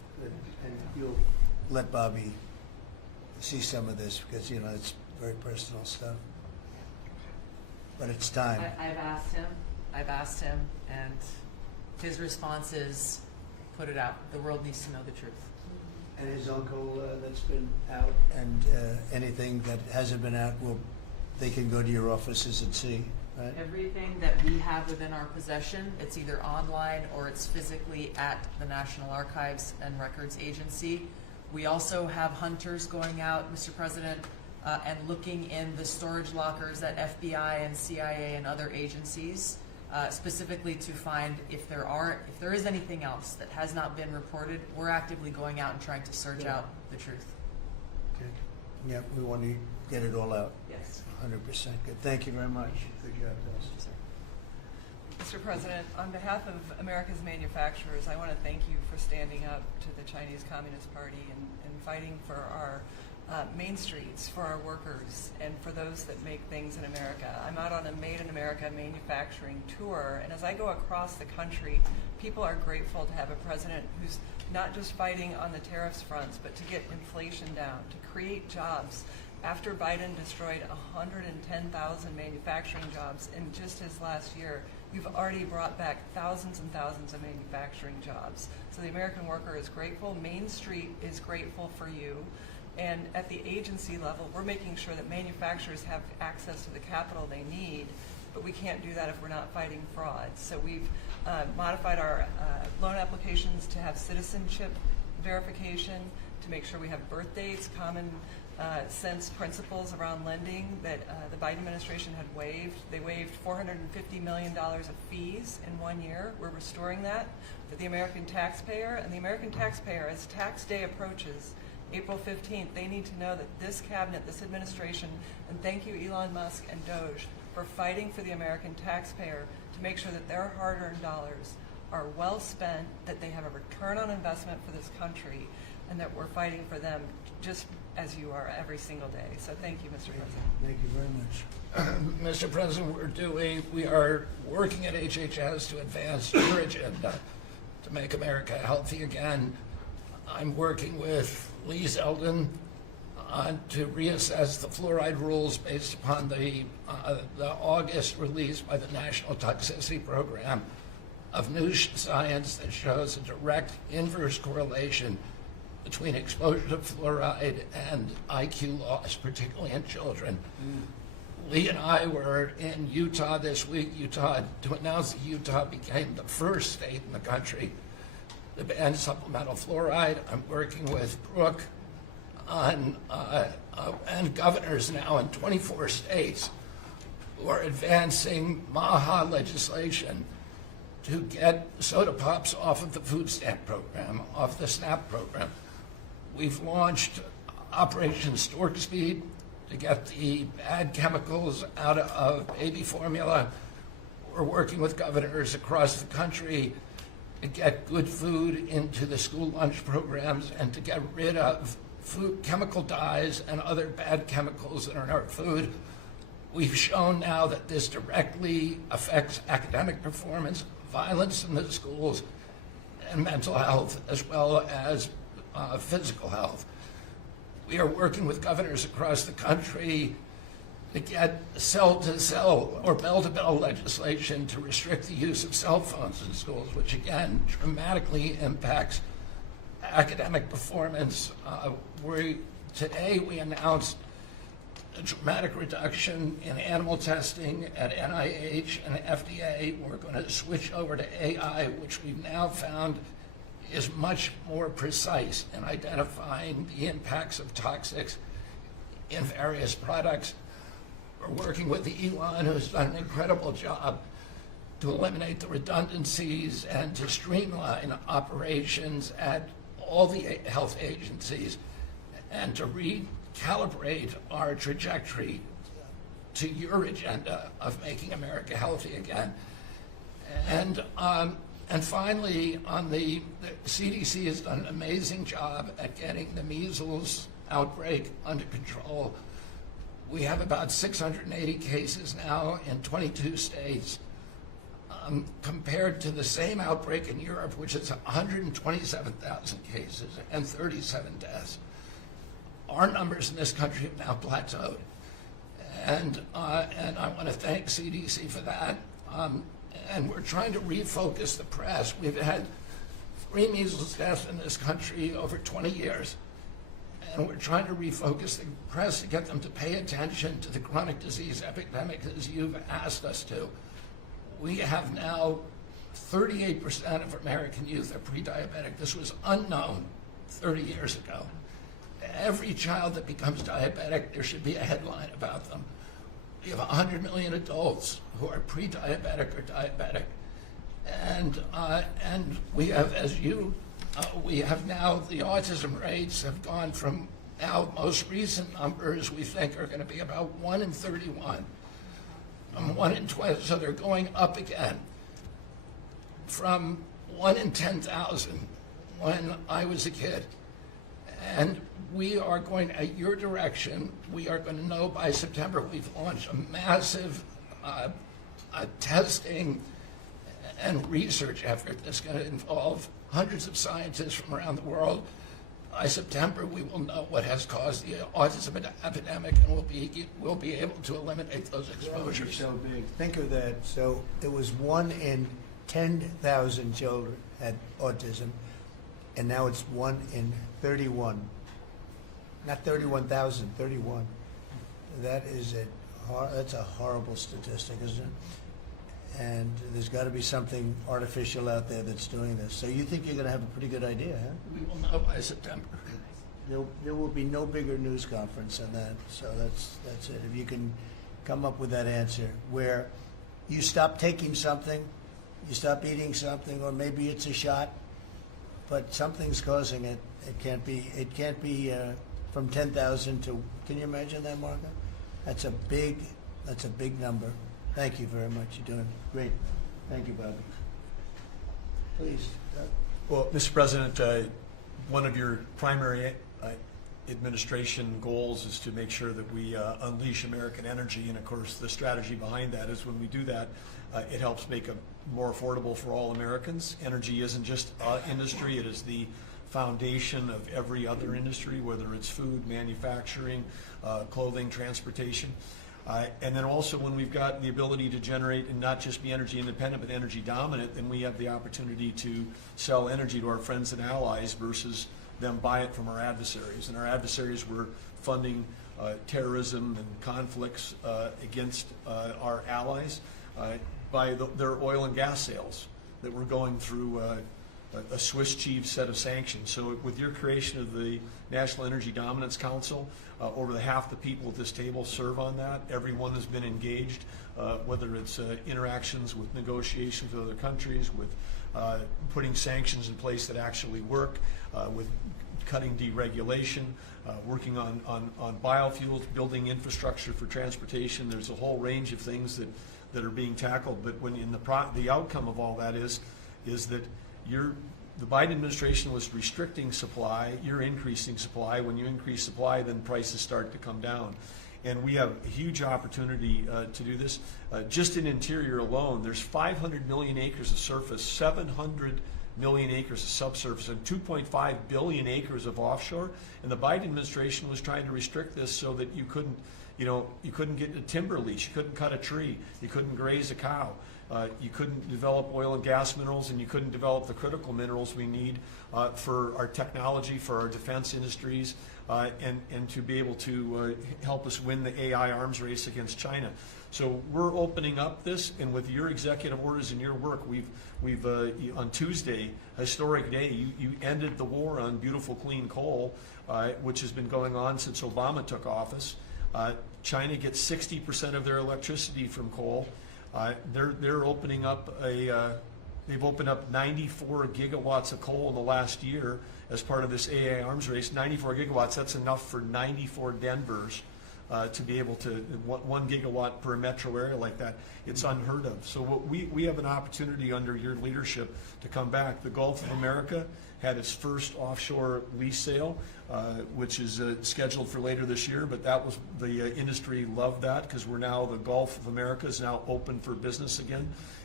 Good. And you'll let Bobby see some of this because, you know, it's very personal stuff. But it's time. I've asked him, and his response is, put it out. The world needs to know the truth. And his uncle that's been out, and anything that hasn't been out, they can go to your offices and see, right? Everything that we have within our possession, it's either online or it's physically at the National Archives and Records Agency. We also have hunters going out, Mr. President, and looking in the storage lockers at FBI and CIA and other agencies, specifically to find if there is anything else that has not been reported. We're actively going out and trying to search out the truth. Okay. Yeah, we want to get it all out. Yes. 100% good. Thank you very much. Good job, guys. Mr. President, on behalf of America's manufacturers, I want to thank you for standing up to the Chinese Communist Party and fighting for our main streets, for our workers, and for those that make things in America. I'm out on a Made in America manufacturing tour, and as I go across the country, people are grateful to have a president who's not just fighting on the tariffs fronts, but to get inflation down, to create jobs. After Biden destroyed 110,000 manufacturing jobs in just his last year, you've already brought back thousands and thousands of manufacturing jobs. So the American worker is grateful. Main Street is grateful for you. And at the agency level, we're making sure that manufacturers have access to the capital they need, but we can't do that if we're not fighting fraud. So we've modified our loan applications to have citizenship verification, to make sure we have birth dates, common sense principles around lending that the Biden administration had waived. They waived $450 million of fees in 1 year. We're restoring that for the American taxpayer. And the American taxpayer, as tax day approaches, April 15th, they need to know that this cabinet, this administration, and thank you Elon Musk and Doge for fighting for the American taxpayer to make sure that their hard-earned dollars are well spent, that they have a return on investment for this country, and that we're fighting for them just as you are every single day. So thank you, Mr. President. Thank you very much. Mr. President, we are working at HHS to advance your agenda to make America healthy again. I'm working with Lee Zeldin to reassess the fluoride rules based upon the August release by the National Toxicity Program of new science that shows a direct inverse correlation between exposure to fluoride and IQ loss, particularly in children. Lee and I were in Utah this week, to announce that Utah became the first state in the country to ban supplemental fluoride. I'm working with Brooke on, and governors now in 24 states who are advancing MAHA legislation to get soda pops off of the food stamp program, off the SNAP program. We've launched Operation Stork Speed to get the bad chemicals out of baby formula. We're working with governors across the country to get good food into the school lunch programs and to get rid of food chemical dyes and other bad chemicals that are in our food. We've shown now that this directly affects academic performance, violence in the schools, and mental health, as well as physical health. We are working with governors across the country to get cell-to-cell or bell-to-bell legislation to restrict the use of cell phones in schools, which again dramatically impacts academic performance. Today we announced a dramatic reduction in animal testing at NIH and FDA. We're going to switch over to AI, which we've now found is much more precise in identifying the impacts of toxics in various products. We're working with Elon, who's done an incredible job to eliminate the redundancies and to streamline operations at all the health agencies and to recalibrate our trajectory to your agenda of making America healthy again. And finally, the CDC has done an amazing job at getting the measles outbreak under control. We have about 680 cases now in 22 states. compared to the same outbreak in Europe, which is 127,000 cases and 37 deaths. Our numbers in this country have now plateaued. And I want to thank CDC for that. And we're trying to refocus the press. We've had 3 measles deaths in this country over 20 years. And we're trying to refocus the press to get them to pay attention to the chronic disease epidemic as you've asked us to. We have now 38% of American youth are pre-diabetic. This was unknown 30 years ago. Every child that becomes diabetic, there should be a headline about them. We have 100 million adults who are pre-diabetic or diabetic. And we have, we have now, the autism rates have gone from now most recent numbers we think are going to be about 1 in 31. 1 in 20, so they're going up again from 1 in 10,000 when I was a kid. And we are going, at your direction, we are going to know by September. We've launched a massive testing and research effort that's going to involve hundreds of scientists from around the world. By September, we will know what has caused the autism epidemic, and we'll be able to eliminate those exposures. So big. Think of that. So it was 1 in 10,000 children had autism, and now it's 1 in 31. Not 31,000, 31. That is that's a horrible statistic, isn't it? And there's got to be something artificial out there that's doing this. So you think you're going to have a pretty good idea, huh? We will know by September. There will be no bigger news conference than that. So that's it. If you can come up with that answer where you stop taking something, you stop eating something, or maybe it's a shot, but something's causing it. It can't be from 10,000 to. Can you imagine that, Marco? That's a big number. Thank you very much. You're doing great. Thank you, Bobby. Please. Well, Mr. President, one of your primary administration goals is to make sure that we unleash American energy, and of course the strategy behind that is when we do that, it helps make it more affordable for all Americans. Energy isn't just industry, it is the foundation of every other industry, whether it's food, manufacturing, clothing, transportation. And then also when we've got the ability to generate and not just be energy independent but energy dominant, then we have the opportunity to sell energy to our friends and allies versus them buy it from our adversaries. And our adversaries were funding terrorism and conflicts against our allies by their oil and gas sales that were going through a Swiss cheese set of sanctions. So with your creation of the National Energy Dominance Council, over half the people at this table serve on that. Everyone has been engaged, whether it's interactions with negotiations with other countries, with putting sanctions in place that actually work, with cutting deregulation, working on biofuels, building infrastructure for transportation. There's a whole range of things that are being tackled. But when the outcome of all that is that the Biden administration was restricting supply, you're increasing supply. When you increase supply, then prices start to come down. And we have a huge opportunity to do this. Just in interior alone, there's 500 million acres of surface, 700 million acres of subsurface, and 2.5 billion acres of offshore. And the Biden administration was trying to restrict this so that you couldn't get a timber lease, you couldn't cut a tree, you couldn't graze a cow. You couldn't develop oil and gas minerals, and you couldn't develop the critical minerals we need for our technology, for our defense industries, and to be able to help us win the AI arms race against China. So we're opening up this, and with your executive orders and your work, we've on Tuesday, historic day, you ended the war on beautiful clean coal, which has been going on since Obama took office. China gets 60% of their electricity from coal. They're opening up they've opened up 94 gigawatts of coal in the last year as part of this AI arms race. 94 gigawatts, that's enough for 94 Denvers to be able to, 1 gigawatt per metro area like that. It's unheard of. So we have an opportunity under your leadership to come back. The Gulf of America had its first offshore lease sale, which is scheduled for later this year, but that was, the industry loved that because we're now, the Gulf of America is now open for business again.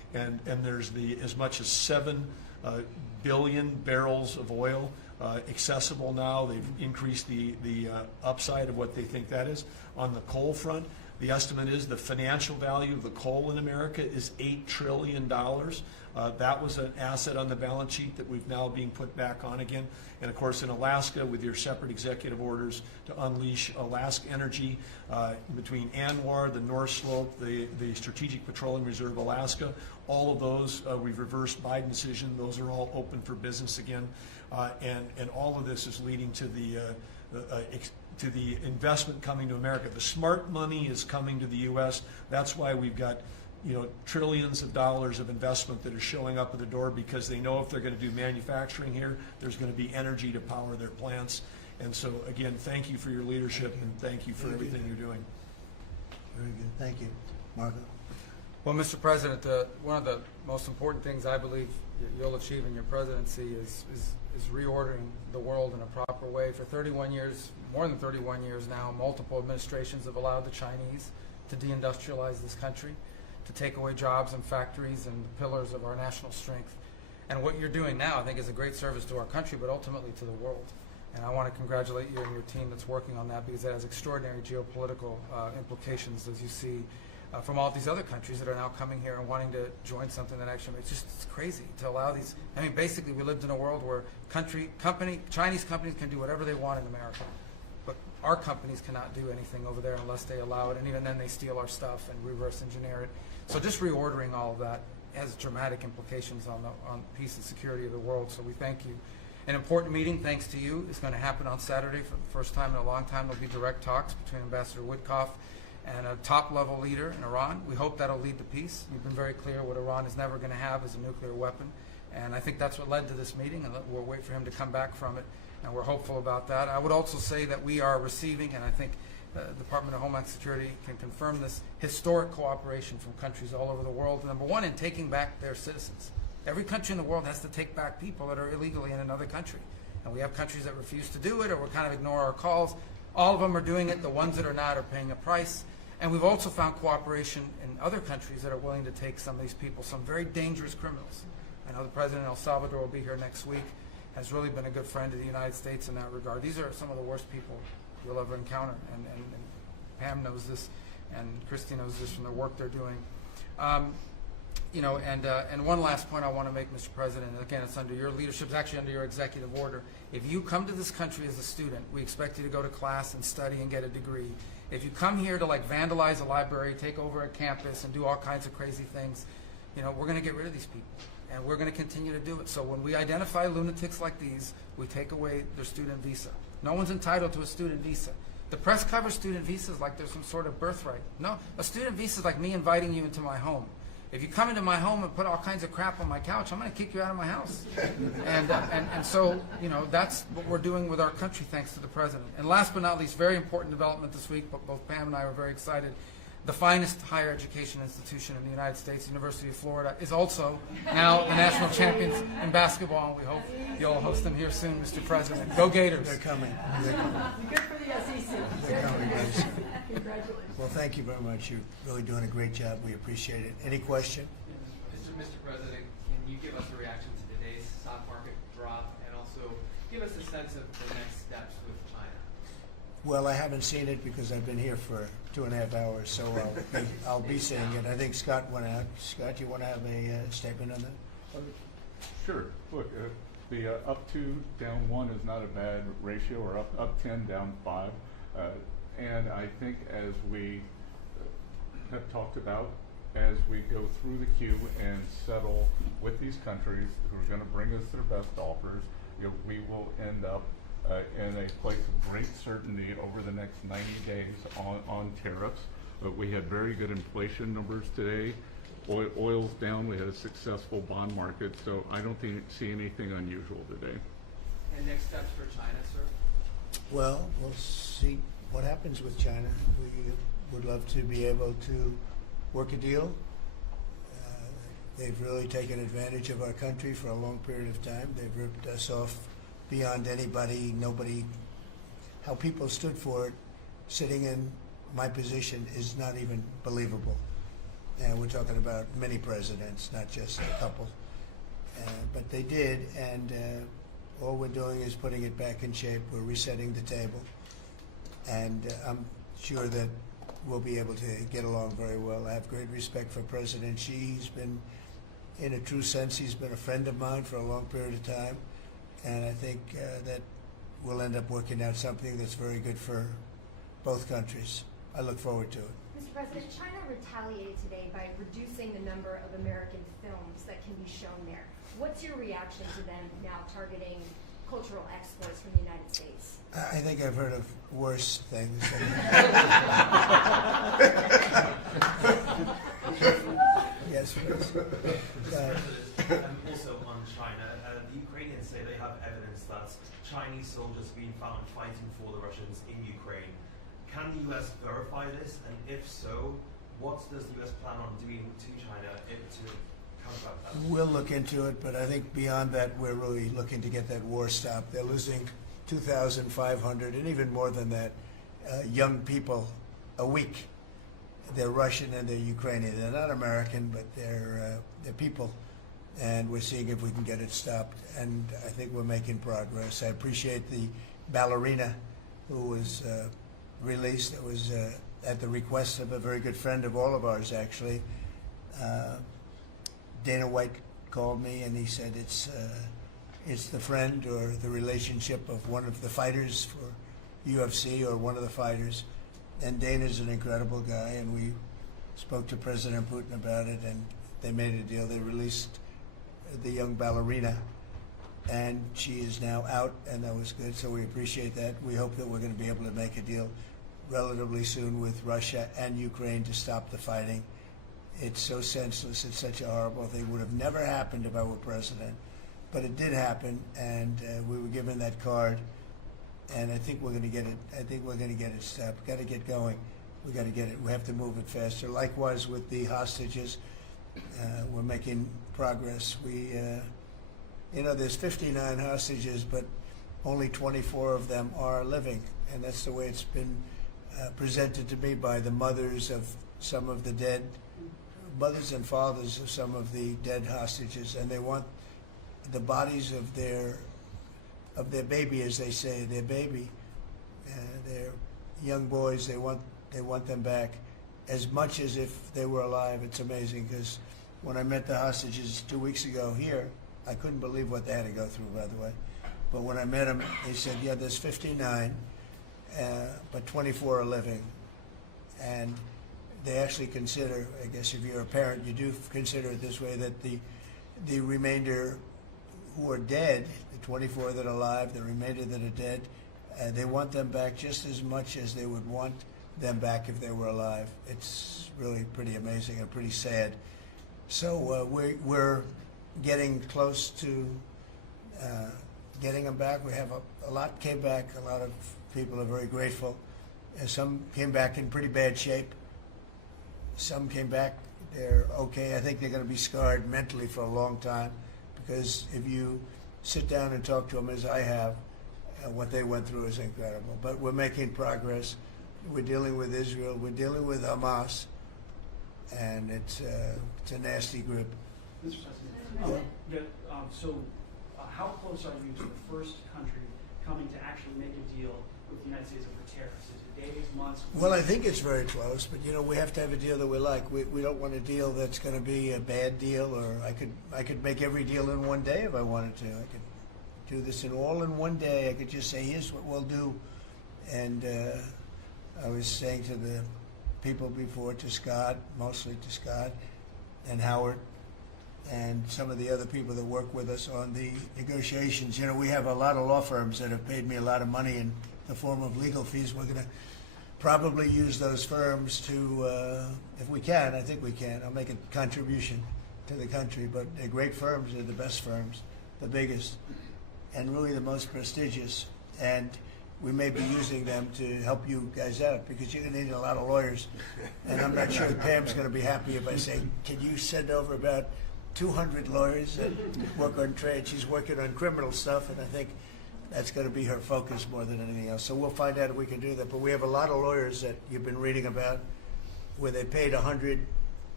and there's as much as 7 billion barrels of oil accessible now. They've increased the upside of what they think that is. On the coal front, the estimate is the financial value of the coal in America is $8 trillion. That was an asset on the balance sheet that we've now being put back on again. And of course in Alaska, with your separate executive orders to unleash Alaska energy between ANWR, the North Slope, the Strategic Petroleum Reserve Alaska, all of those we've reversed Biden decision. Those are all open for business again. And all of this is leading to the investment coming to America. The smart money is coming to the U.S. That's why we've got trillions of dollars of investment that are showing up at the door, because they know if they're going to do manufacturing here, there's going to be energy to power their plants. And so, again, thank you for your leadership, and thank you for everything you're doing. Very good. Thank you. Marco? Well, Mr. President, one of the most important things I believe you'll achieve in your presidency is reordering the world in a proper way. For 31 years, more than 31 years now, multiple administrations have allowed the Chinese to deindustrialize this country, to take away jobs and factories and the pillars of our national strength. And what you're doing now, I think, is a great service to our country, but ultimately to the world. And I want to congratulate you and your team that's working on that, because it has extraordinary geopolitical implications, as you see from all these other countries that are now coming here and wanting to join something that actually makes it's crazy to allow these. I mean, basically, we lived in a world where Chinese companies can do whatever they want in America, but our companies cannot do anything over there unless they allow it, and even then they steal our stuff and reverse engineer it. So just reordering all of that has dramatic implications on peace and security of the world. So we thank you. An important meeting, thanks to you, is going to happen on Saturday for the first time in a long time. There'll be direct talks between Ambassador Witkoff and a top-level leader in Iran. We hope that'll lead to peace. You've been very clear what Iran is never going to have is a nuclear weapon, and I think that's what led to this meeting, and we'll wait for him to come back from it, and we're hopeful about that. I would also say that we are receiving, and I think the Department of Homeland Security can confirm this, historic cooperation from countries all over the world. Number one, in taking back their citizens. Every country in the world has to take back people that are illegally in another country, and we have countries that refuse to do it or will kind of ignore our calls. All of them are doing it. The ones that are not are paying a price. And we've also found cooperation in other countries that are willing to take some of these people, some very dangerous criminals. I know the President of El Salvador will be here next week, has really been a good friend to the United States in that regard. These are some of the worst people you'll ever encounter, and Pam knows this, and Christy knows this from the work they're doing. And one last point I want to make, Mr. President, and again, it's under your leadership, it's actually under your executive order. If you come to this country as a student, we expect you to go to class and study and get a degree. If you come here to vandalize a library, take over a campus, and do all kinds of crazy things, we're going to get rid of these people, and we're going to continue to do it. So when we identify lunatics like these, we take away their student visa. No one's entitled to a student visa. The press covers student visas like there's some sort of birthright. No, a student visa is like me inviting you into my home. If you come into my home and put all kinds of crap on my couch, I'm going to kick you out of my house. And so, that's what we're doing with our country, thanks to the President. And last but not least, very important development this week, but both Pam and I were very excited. The finest higher education institution in the United States, University of Florida, is also now the national champions in basketball, and we hope you'll host them here soon, Mr. President. Go Gators. They're coming. Good for the SEC. They're coming, guys. Congratulations. Well, thank you very much. You're really doing a great job. We appreciate it. Any question? Mr. President, can you give us a reaction to today's stock market drop, and also give us a sense of the next steps with China? Well, I haven't seen it because I've been here for 2.5 hours, so I'll be seeing it. I think Scott went out. Scott, you want to have a statement on that? Sure. Look, the up 2, down 1 is not a bad ratio, or up 10, down 5. And I think, as we have talked about, as we go through the queue and settle with these countries who are going to bring us their best offers, we will end up in a place of great certainty over the next 90 days on tariffs. But we had very good inflation numbers today. Oil's down. We had a successful bond market, so I don't see anything unusual today. And next steps for China, sir? Well, we'll see what happens with China. We would love to be able to work a deal. They've really taken advantage of our country for a long period of time. They've ripped us off beyond nobody. How people stood for it, sitting in my position, is not even believable. And we're talking about many presidents, not just a couple. But they did, and all we're doing is putting it back in shape. We're resetting the table. And I'm sure that we'll be able to get along very well. I have great respect for President Xi. He's been, in a true sense, he's been a friend of mine for a long period of time. And I think that we'll end up working out something that's very good for both countries. I look forward to it. Mr. President, China retaliated today by reducing the number of American films that can be shown there. What's your reaction to them now targeting cultural exports from the United States? I think I've heard of worse things. Yes, please. Also on China, the Ukrainians say they have evidence that Chinese soldiers have been found fighting for the Russians in Ukraine. Can the U.S. verify this? And if so, what does the U.S. plan on doing to China to counteract that? We'll look into it, but I think beyond that, we're really looking to get that war stopped. They're losing 2,500 and even more than that young people a week. They're Russian and they're Ukrainian. They're not American, but they're people. And we're seeing if we can get it stopped. And I think we're making progress. I appreciate the ballerina who was released. It was at the request of a very good friend of all of ours, actually. Dana White called me and he said it's the friend or the relationship of one of the fighters for UFC or one of the fighters. And Dana's an incredible guy, and we spoke to President Putin about it, and they made a deal. They released the young ballerina, and she is now out, and that was good, so we appreciate that. We hope that we're going to be able to make a deal relatively soon with Russia and Ukraine to stop the fighting. It's so senseless. It's such a horrible thing. It would have never happened if I were president, but it did happen, and we were given that card. And I think we're going to get it. I think we're going to get it stopped. Got to get going. We got to get it. We have to move it faster. Likewise with the hostages, we're making progress. We, there's 59 hostages, but only 24 of them are living, and that's the way it's been presented to me by the mothers of some of the dead, mothers and fathers of some of the dead hostages, and they want the bodies of their baby, as they say, their baby, their young boys. They want them back as much as if they were alive. It's amazing, because when I met the hostages 2 weeks ago here, I couldn't believe what they had to go through, by the way. But when I met them, they said, yeah, there's 59, but 24 are living. And they actually consider, I guess if you're a parent, you do consider it this way, that the remainder who are dead, the 24 that are alive, the remainder that are dead, they want them back just as much as they would want them back if they were alive. It's really pretty amazing and pretty sad. So we're getting close to getting them back. We have a lot came back. A lot of people are very grateful. Some came back in pretty bad shape. Some came back, they're okay. I think they're going to be scarred mentally for a long time, because if you sit down and talk to them, as I have, what they went through is incredible. But we're making progress. We're dealing with Israel. We're dealing with Hamas, and it's a nasty group. Mr. President, how close are you to the first country coming to actually make a deal with the United States over tariffs? Is it days, months? Well, I think it's very close, but we have to have a deal that we like. We don't want a deal that's going to be a bad deal, or I could make every deal in one day if I wanted to. I could do this in one day. I could just say, here's what we'll do. And I was saying to the people before, to Scott, mostly to Scott and Howard, and some of the other people that work with us on the negotiations. We have a lot of law firms that have paid me a lot of money in the form of legal fees. We're going to probably use those firms to, if we can, I think we can. I'll make a contribution to the country, but they're great firms. They're the best firms, the biggest, and really the most prestigious. And we may be using them to help you guys out, because you're going to need a lot of lawyers. And I'm not sure Pam's going to be happy if I say, can you send over about 200 lawyers that work on trade? She's working on criminal stuff, and I think that's going to be her focus more than anything else. So we'll find out if we can do that. But we have a lot of lawyers that you've been reading about where they paid $100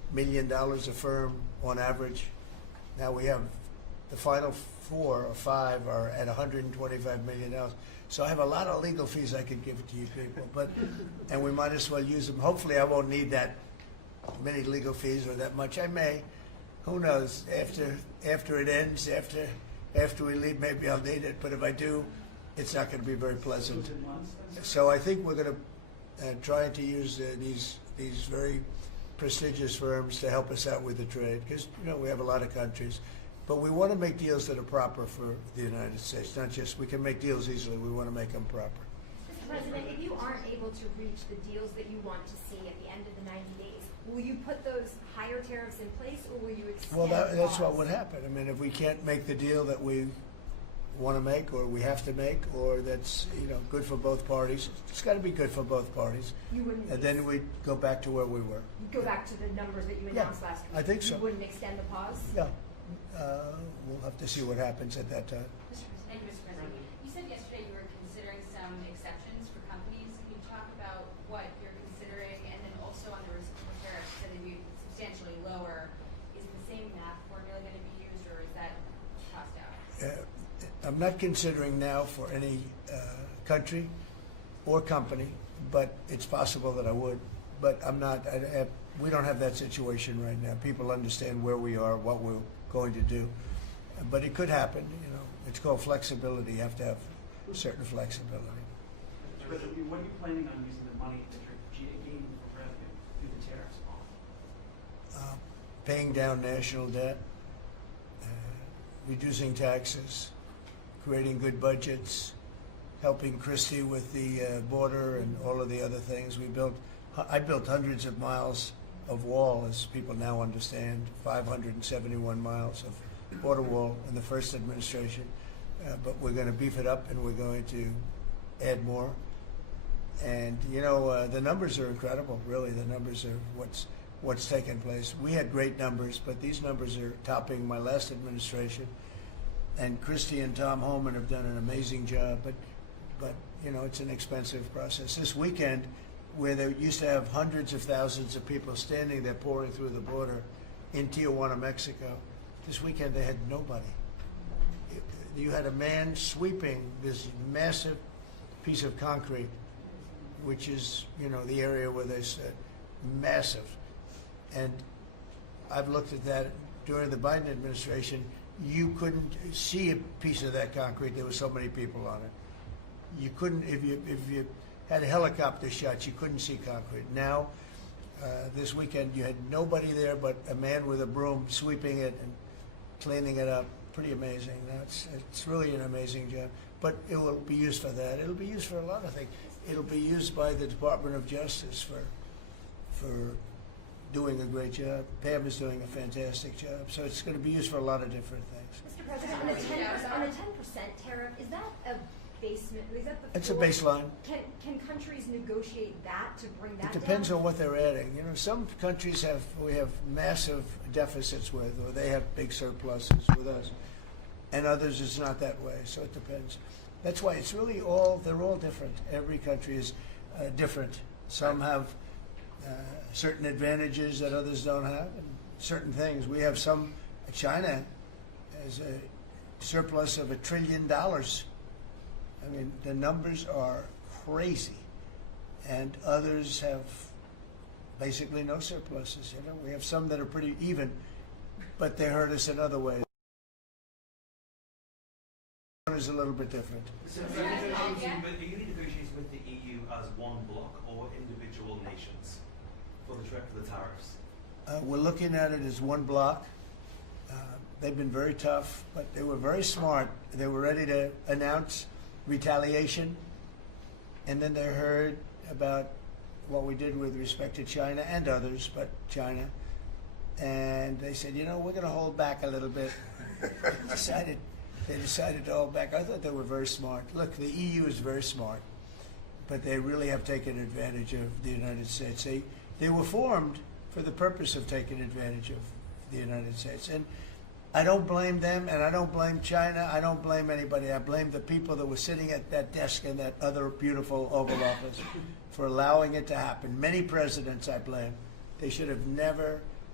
million a firm on average. Now we have the final 4 or 5 are at $125 million. So I have a lot of legal fees I could give to you people, and we might as well use them. Hopefully I won't need that many legal fees or that much. I may, who knows, after it ends, after we leave, maybe I'll need it, but if I do, it's not going to be very pleasant. So I think we're going to try to use these very prestigious firms to help us out with the trade, because we have a lot of countries. But we want to make deals that are proper for the United States, not just we can make deals easily, we want to make them proper. Mr. President, if you aren't able to reach the deals that you want to see at the end of the 90 days, will you put those higher tariffs in place, or will you extend Well, that's pause? what would happen. I mean, if we can't make the deal that we want to make, or we have to make, or that's good for both parties, it's got to be good for both parties. You wouldn't. And then we'd go back to where we were. You'd go back to the numbers that you announced last week. I think so. You wouldn't extend the pause. Yeah, we'll have to see what happens at that time. Thank you, Mr. President. You said yesterday you were considering some exceptions for companies. Can you talk about what you're considering? And then also on the reciprocal tariffs, so that you substantially lower, is the same math formula going to be used, or is that tossed out? I'm not considering now for any country or company, but it's possible that I would. But I'm not. We don't have that situation right now. People understand where we are, what we're going to do. But it could happen. It's called flexibility. You have to have certain flexibility. Mr. President, what are you planning on using the money that you're gaining from revenue through the tariffs on? Paying down national debt, reducing taxes, creating good budgets, helping Christie with the border and all of the other things. I built hundreds of miles of wall, as people now understand, 571 miles of border wall in the first administration. But we're going to beef it up, and we're going to add more. And the numbers are incredible. Really, the numbers are what's taken place. We had great numbers, but these numbers are topping my last administration. And Christie and Tom Homan have done an amazing job. But it's an expensive process. This weekend, where they used to have hundreds of thousands of people standing there pouring through the border in Tijuana, Mexico, this weekend they had nobody. You had a man sweeping this massive piece of concrete, which is, the area where they said massive. And I've looked at that during the Biden administration. You couldn't see a piece of that concrete. There were so many people on it. You couldn't, if you had helicopter shots, you couldn't see concrete. Now, this weekend, you had nobody there but a man with a broom sweeping it and cleaning it up. Pretty amazing. It's really an amazing job. But it will be used for that. It'll be used for a lot of things. It'll be used by the Department of Justice for doing a great job. Pam is doing a fantastic job. So it's going to be used for a lot of different things. Mr. President, on the 10% tariff, is that a basement? Is that the It's a floor? baseline. Can countries negotiate that to bring that It depends down? on what they're adding. Some countries we have massive deficits with, or they have big surpluses with us, and others it's not that way. So it depends. That's why it's really they're all different. Every country is different. Some have certain advantages that others don't have, and certain things. We have some. China has a surplus of $1 trillion. I mean, the numbers are crazy, and others have basically no surpluses. We have some that are pretty even, but they hurt us in other ways. One is a little bit different. So, but are you negotiating with the EU as one bloc or individual nations for the tariffs? We're looking at it as one bloc. They've been very tough, but they were very smart. They were ready to announce retaliation, and then they heard about what we did with respect to China and others, but China, and they said, we're going to hold back a little bit. They decided to hold back. I thought they were very smart. Look, the EU is very smart, but they really have taken advantage of the United States. They were formed for the purpose of taking advantage of the United States. And I don't blame them, and I don't blame China. I don't blame anybody. I blame the people that were sitting at that desk in that other beautiful Oval Office for allowing it to happen. Many presidents I blame. They should have never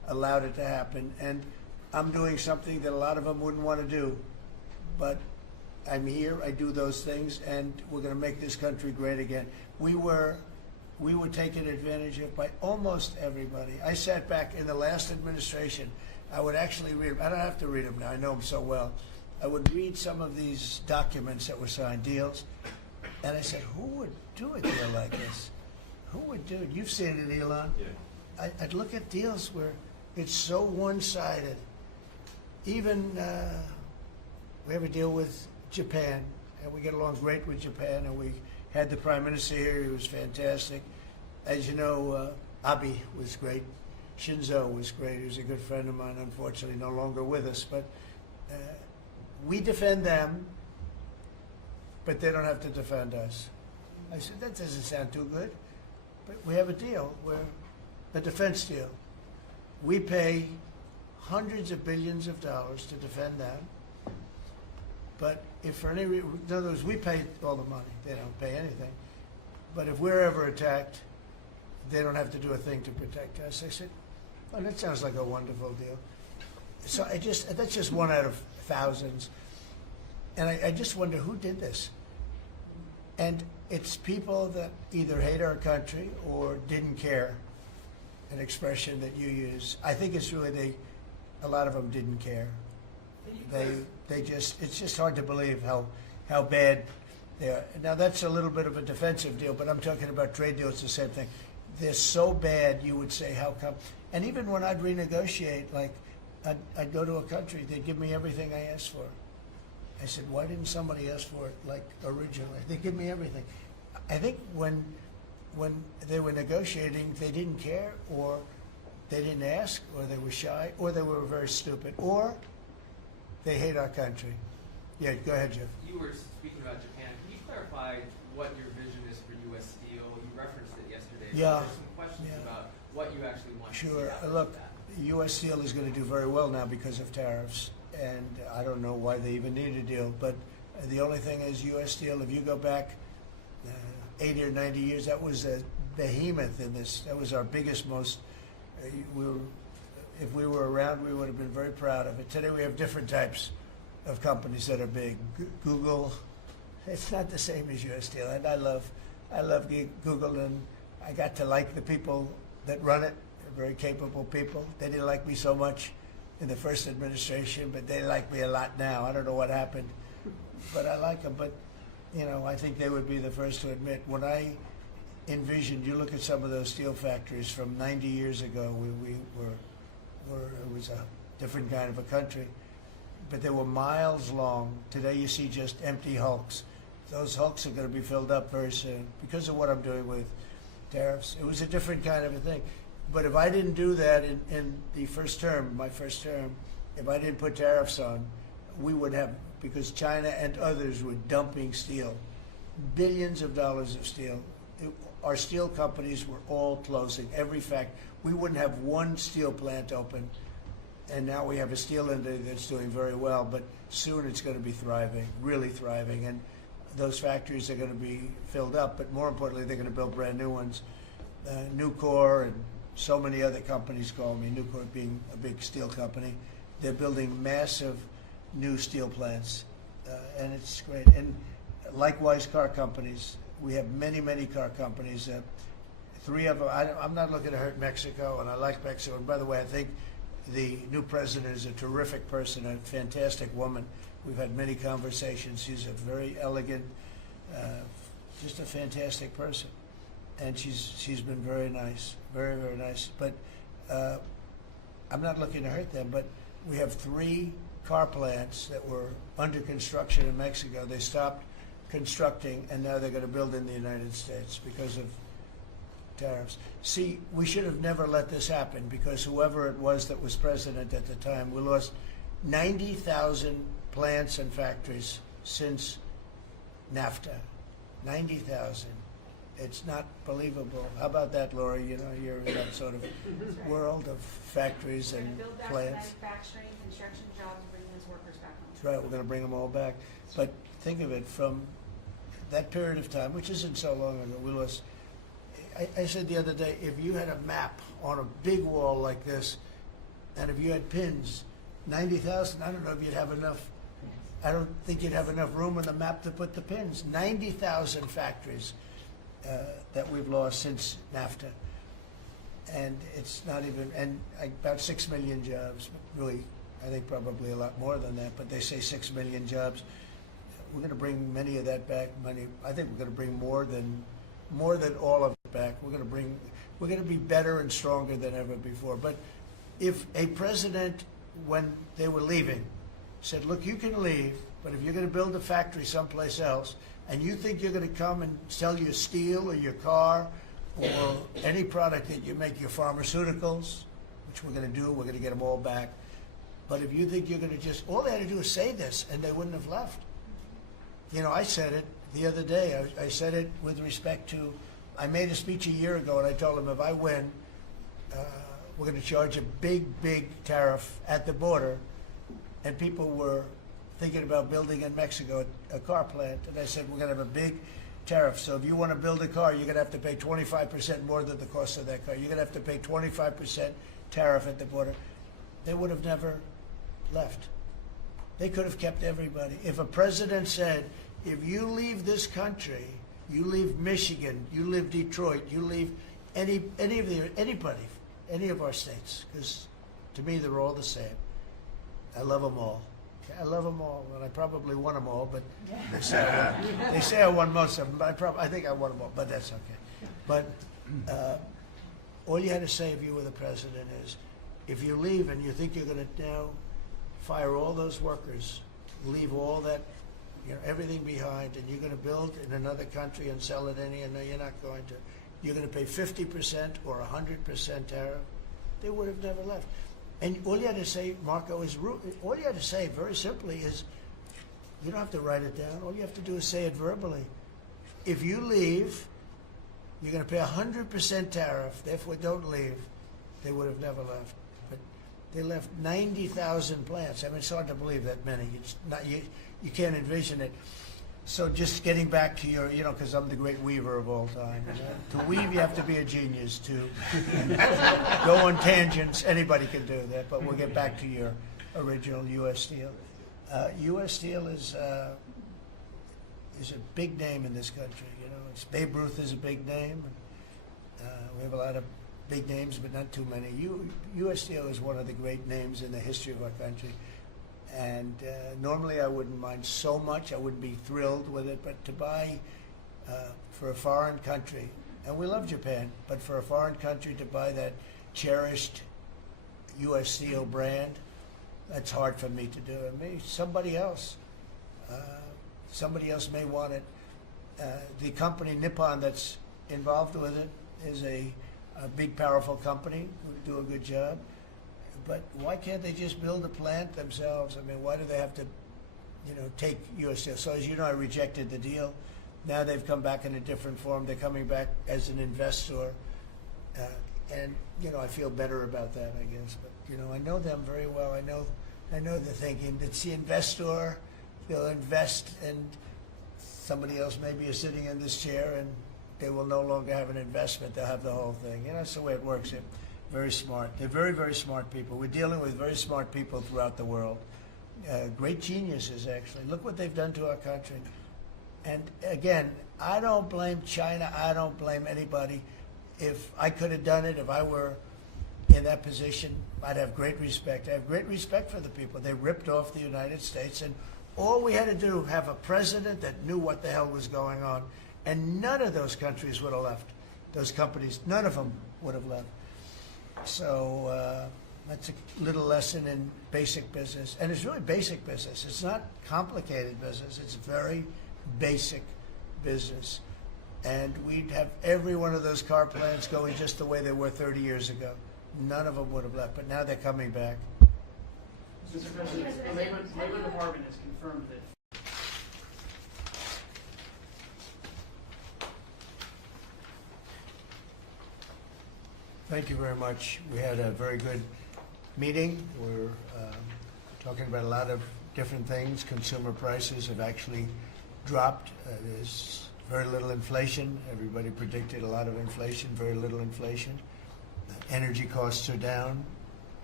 allowed it to happen. And I'm doing something that a lot of them wouldn't want to do, but I'm here, I do those things, and we're going to make this country great again. We were taken advantage of by almost everybody. I sat back in the last administration. I would actually read them. I don't have to read them now. I know them so well. I would read some of these documents that were signed, deals, and I said, who would do a deal like this? Who would do it? You've seen it, Elon. Yeah. I'd look at deals where it's so one-sided. Even we have a deal with Japan, and we get along great with Japan, and we had the Prime Minister here. He was fantastic. As you know, Abe was great. Shinzo was great. He was a good friend of mine, unfortunately no longer with us. But we defend them, but they don't have to defend us. I said, that doesn't sound too good. But we have a deal where, a defense deal. We pay hundreds of billions of dollars to defend them. But if for any reason, in other words, we pay all the money. They don't pay anything. But if we're ever attacked, they don't have to do a thing to protect us. I said, well, that sounds like a wonderful deal. So that's just one out of thousands. And I just wonder who did this. And it's people that either hate our country or didn't care, an expression that you use. I think it's really a lot of them didn't care. It's just hard to believe how bad they are. Now that's a little bit of a defensive deal, but I'm talking about trade deals, the same thing. They're so bad, you would say, how come? And even when I'd renegotiate, like I'd go to a country, they'd give me everything I asked for. I said, why didn't somebody ask for it like originally? They give me everything. I think when they were negotiating, they didn't care, or they didn't ask, or they were shy, or they were very stupid, or they hate our country. Yeah, go ahead, Jeff. You were speaking about Japan. Can you clarify what your vision is for U.S. Steel? You referenced it yesterday. Yeah. There's some questions about what you actually want to see Sure. happen Look, with that. U.S. Steel is going to do very well now because of tariffs, and I don't know why they even need a deal. But the only thing is, U.S. Steel, if you go back 80 or 90 years, that was a behemoth in this. That was our biggest, most. If we were around, we would have been very proud of it. Today we have different types of companies that are big. Google, it's not the same as U.S. Steel, and I love Google, and I got to like the people that run it. They're very capable people. They didn't like me so much in the first administration, but they like me a lot now. I don't know what happened, but I like them. But I think they would be the first to admit, when I envisioned, you look at some of those steel factories from 90 years ago, it was a different kind of a country, but they were miles long. Today you see just empty hulks. Those hulks are going to be filled up very soon because of what I'm doing with tariffs. It was a different kind of a thing. But if I didn't do that in the first term, my first term, if I didn't put tariffs on, we would have, because China and others were dumping steel, billions of dollars of steel. Our steel companies were all closing. Every fact, we wouldn't have one steel plant open, and now we have a steel industry that's doing very well. But soon it's going to be thriving, really thriving, and those factories are going to be filled up. But more importantly, they're going to build brand new ones. Nucor and so many other companies call me. Nucor being a big steel company, they're building massive new steel plants, and it's great. And likewise, car companies. We have many, many car companies. 3 of them. I'm not looking to hurt Mexico, and I like Mexico. And by the way, I think the new president is a terrific person, a fantastic woman. We've had many conversations. She's a very elegant, just a fantastic person, and she's been very nice, very, very nice. But I'm not looking to hurt them. But we have 3 car plants that were under construction in Mexico. They stopped constructing, and now they're going to build in the United States because of tariffs. See, we should have never let this happen, because whoever it was that was president at the time, we lost 90,000 plants and factories since NAFTA. 90,000. It's not believable. How about that, Laura? You're in that sort of world of factories We're going and to build back plants. manufacturing, construction jobs, and bring those workers back home. That's right, we're going to bring them all back. But think of it, from that period of time, which isn't so long ago, we lost. I said the other day, if you had a map on a big wall like this, and if you had pins, 90,000, I don't know if you'd have enough. I don't think you'd have enough room on the map to put the pins. 90,000 factories that we've lost since NAFTA. And it's not even, and about 6 million jobs, really, I think probably a lot more than that, but they say 6 million jobs. We're going to bring many of that back. I think we're going to bring more than all of it back. We're going to be better and stronger than ever before. But if a president, when they were leaving, said, look, you can leave, but if you're going to build a factory someplace else, and you think you're going to come and sell your steel or your car or any product that you make, your pharmaceuticals, which we're going to do, we're going to get them all back. But if you think you're going to just, all they had to do is say this, and they wouldn't have left. You know, I said it the other day. I said it with respect to, I made a speech a year ago, and I told them if I win, we're going to charge a big, big tariff at the border. And people were thinking about building in Mexico a car plant. And I said, we're going to have a big tariff. So if you want to build a car, you're going to have to pay 25% more than the cost of that car. You're going to have to pay 25% tariff at the border. They would have never left. They could have kept everybody. If a president said, if you leave this country, you leave Michigan, you leave Detroit, you leave anybody, any of our states, because to me they're all the same. I love them all. I love them all, and I probably won them all, but they say I won most of them, but I think I won them all, but that's okay. But all you had to say if you were the president is, if you leave and you think you're going to now fire all those workers, leave all that, everything behind, and you're going to build in another country and sell it any, and no, you're not going to. You're going to pay 50% or 100% tariff. They would have never left. And all you had to say, Marco, all you had to say very simply is, you don't have to write it down. All you have to do is say it verbally. If you leave, you're going to pay 100% tariff. Therefore, don't leave. They would have never left. But they left 90,000 plants. I mean, it's hard to believe that many. It's not, you can't envision it. So just getting back to your, because I'm the great weaver of all time. To weave, you have to be a genius. To go on tangents, anybody can do that. But we'll get back to your original U.S. Steel. U.S. Steel is a big name in this country. It's Babe Ruth is a big name. We have a lot of big names, but not too many. U.S. Steel is one of the great names in the history of our country. And normally I wouldn't mind so much. I wouldn't be thrilled with it. But to buy for a foreign country, and we love Japan, but for a foreign country to buy that cherished U.S. Steel brand, that's hard for me to do. And maybe somebody else may want it. The company Nippon that's involved with it is a big, powerful company who do a good job. But why can't they just build a plant themselves? I mean, why do they have to, take U.S. Steel? So as you know, I rejected the deal. Now they've come back in a different form. They're coming back as an investor. And, I feel better about that, I guess. But, I know them very well. I know the thinking. It's the investor. They'll invest, and somebody else maybe is sitting in this chair, and they will no longer have an investment. They'll have the whole thing. That's the way it works. Very smart. They're very, very smart people. We're dealing with very smart people throughout the world. Great geniuses, actually. Look what they've done to our country. And again, I don't blame China. I don't blame anybody. If I could have done it, if I were in that position, I'd have great respect. I have great respect for the people. They ripped off the United States, and all we had to do, have a president that knew what the hell was going on, and none of those countries would have left. Those companies, none of them would have left. So that's a little lesson in basic business. And it's really basic business. It's not complicated business. It's very basic business. And we'd have every one of those car plants going just the way they were 30 years ago. None of them would have left. But now they're coming back. Mr. President, the Labor Department has confirmed that Thank you very much. We had a very good meeting. We're talking about a lot of different things. Consumer prices have actually dropped. There's very little inflation. Everybody predicted a lot of inflation, very little inflation. Energy costs are down.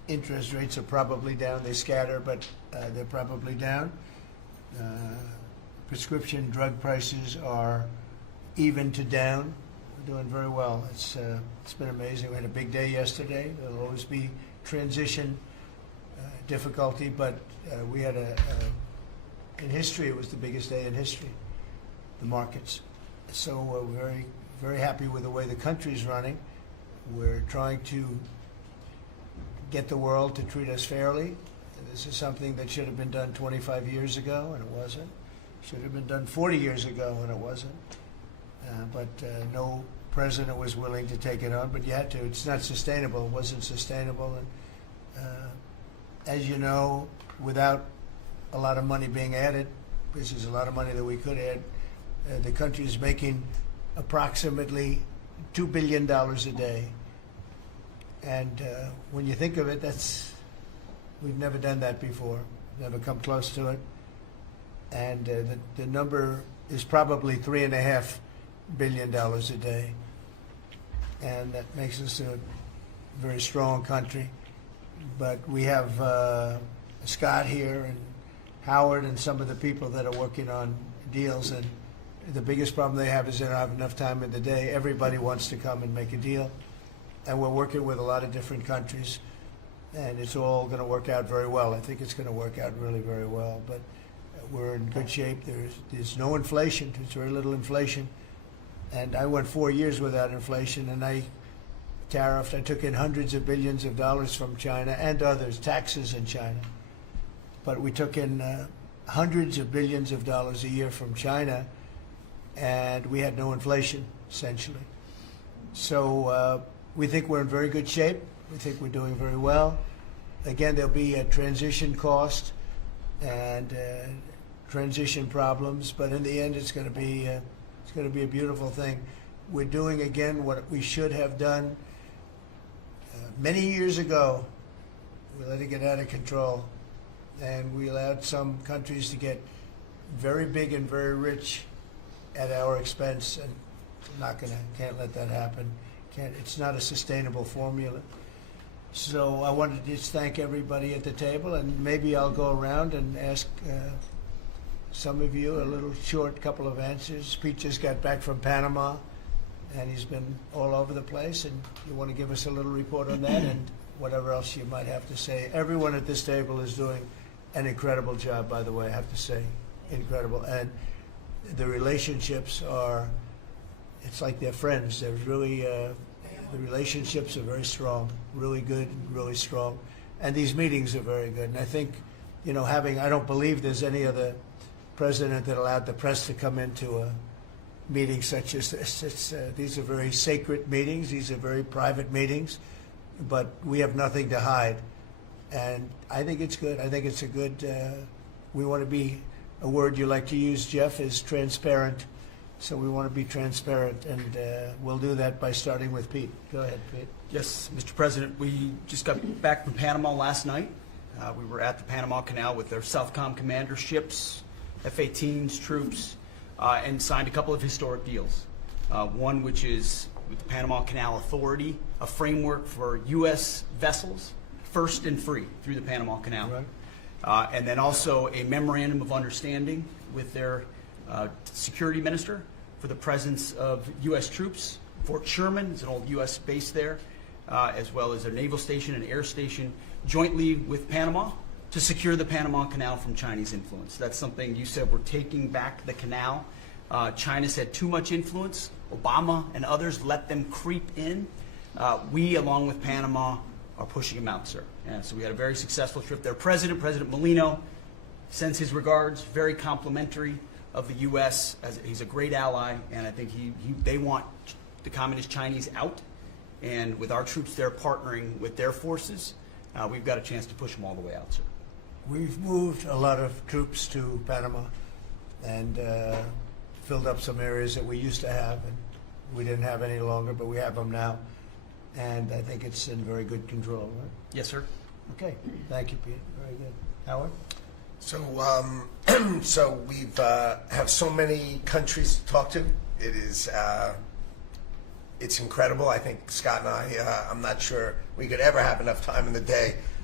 interest rates are probably down. They scatter, but they're probably down. Prescription drug prices are even to down. We're doing very well. It's been amazing. We had a big day yesterday. There'll always be transition difficulty, but we had in history, it was the biggest day in history, the markets. So we're very, very happy with the way the country's running. We're trying to get the world to treat us fairly. This is something that should have been done 25 years ago, and it wasn't. Should have been done 40 years ago, and it wasn't. But no president was willing to take it on, but you had to. It's not sustainable. It wasn't sustainable. And as you know, without a lot of money being added, this is a lot of money that we could add, the country is making approximately $2 billion a day. And when you think of it, we've never done that before, never come close to it. And the number is probably $3.5 billion a day. And that makes us a very strong country. But we have Scott here and Howard and some of the people that are working on deals, and the biggest problem they have is they don't have enough time in the day. Everybody wants to come and make a deal, and we're working with a lot of different countries, and it's all going to work out very well. I think it's going to work out really very well, but we're in good shape. There's no inflation. There's very little inflation, and I went 4 years without inflation, and I took in hundreds of billions of dollars from China and others, taxes in China. But we took in hundreds of billions of dollars a year from China, and we had no inflation, essentially. So we think we're in very good shape. We think we're doing very well. Again, there'll be a transition cost and transition problems, but in the end, it's going to be a beautiful thing. We're doing again what we should have done many years ago. We let it get out of control, and we allowed some countries to get very big and very rich at our expense, and can't let that happen. It's not a sustainable formula. So I wanted to just thank everybody at the table, and maybe I'll go around and ask some of you a little short couple of answers. Pete just got back from Panama, and he's been all over the place, and you want to give us a little report on that and whatever else you might have to say. Everyone at this table is doing an incredible job, by the way, I have to say, incredible. And the relationships it's like they're friends. They're really, the relationships are very strong, really good, really strong. And these meetings are very good. And I think, I don't believe there's any other president that allowed the press to come into a meeting such as this. These are very sacred meetings. These are very private meetings, but we have nothing to hide. And I think it's good. I think it's a good, we want to be, a word you like to use, Jeff, is transparent. So we want to be transparent, and we'll do that by starting with Pete. Go ahead, Pete. Yes, Mr. President, we just got back from Panama last night. We were at the Panama Canal with their Southcom commander ships, F-18s, troops, and signed a couple of historic deals. One which is with the Panama Canal Authority, a framework for U.S. vessels, first and free through the Panama Canal. Right. And then also a memorandum of understanding with their security minister for the presence of U.S. troops. Fort Sherman is an old U.S. base there, as well as their naval station and air station, jointly with Panama to secure the Panama Canal from Chinese influence. That's something you said, we're taking back the canal. China's had too much influence. Obama and others let them creep in. We, along with Panama, are pushing them out, sir. And so we had a very successful trip there. President Molino sends his regards, very complimentary of the U.S. He's a great ally, and I think they want the Communist Chinese out. And with our troops there partnering with their forces, we've got a chance to push them all the way out, sir. We've moved a lot of troops to Panama and filled up some areas that we used to have, and we didn't have any longer, but we have them now. And I think it's in very good control, right? Yes, sir. Okay. Thank you, Pete. Very good. Howard? So, so we've have so many countries to talk to. It is, it's incredible. I think Scott and I, I'm not sure we could ever have enough time in the day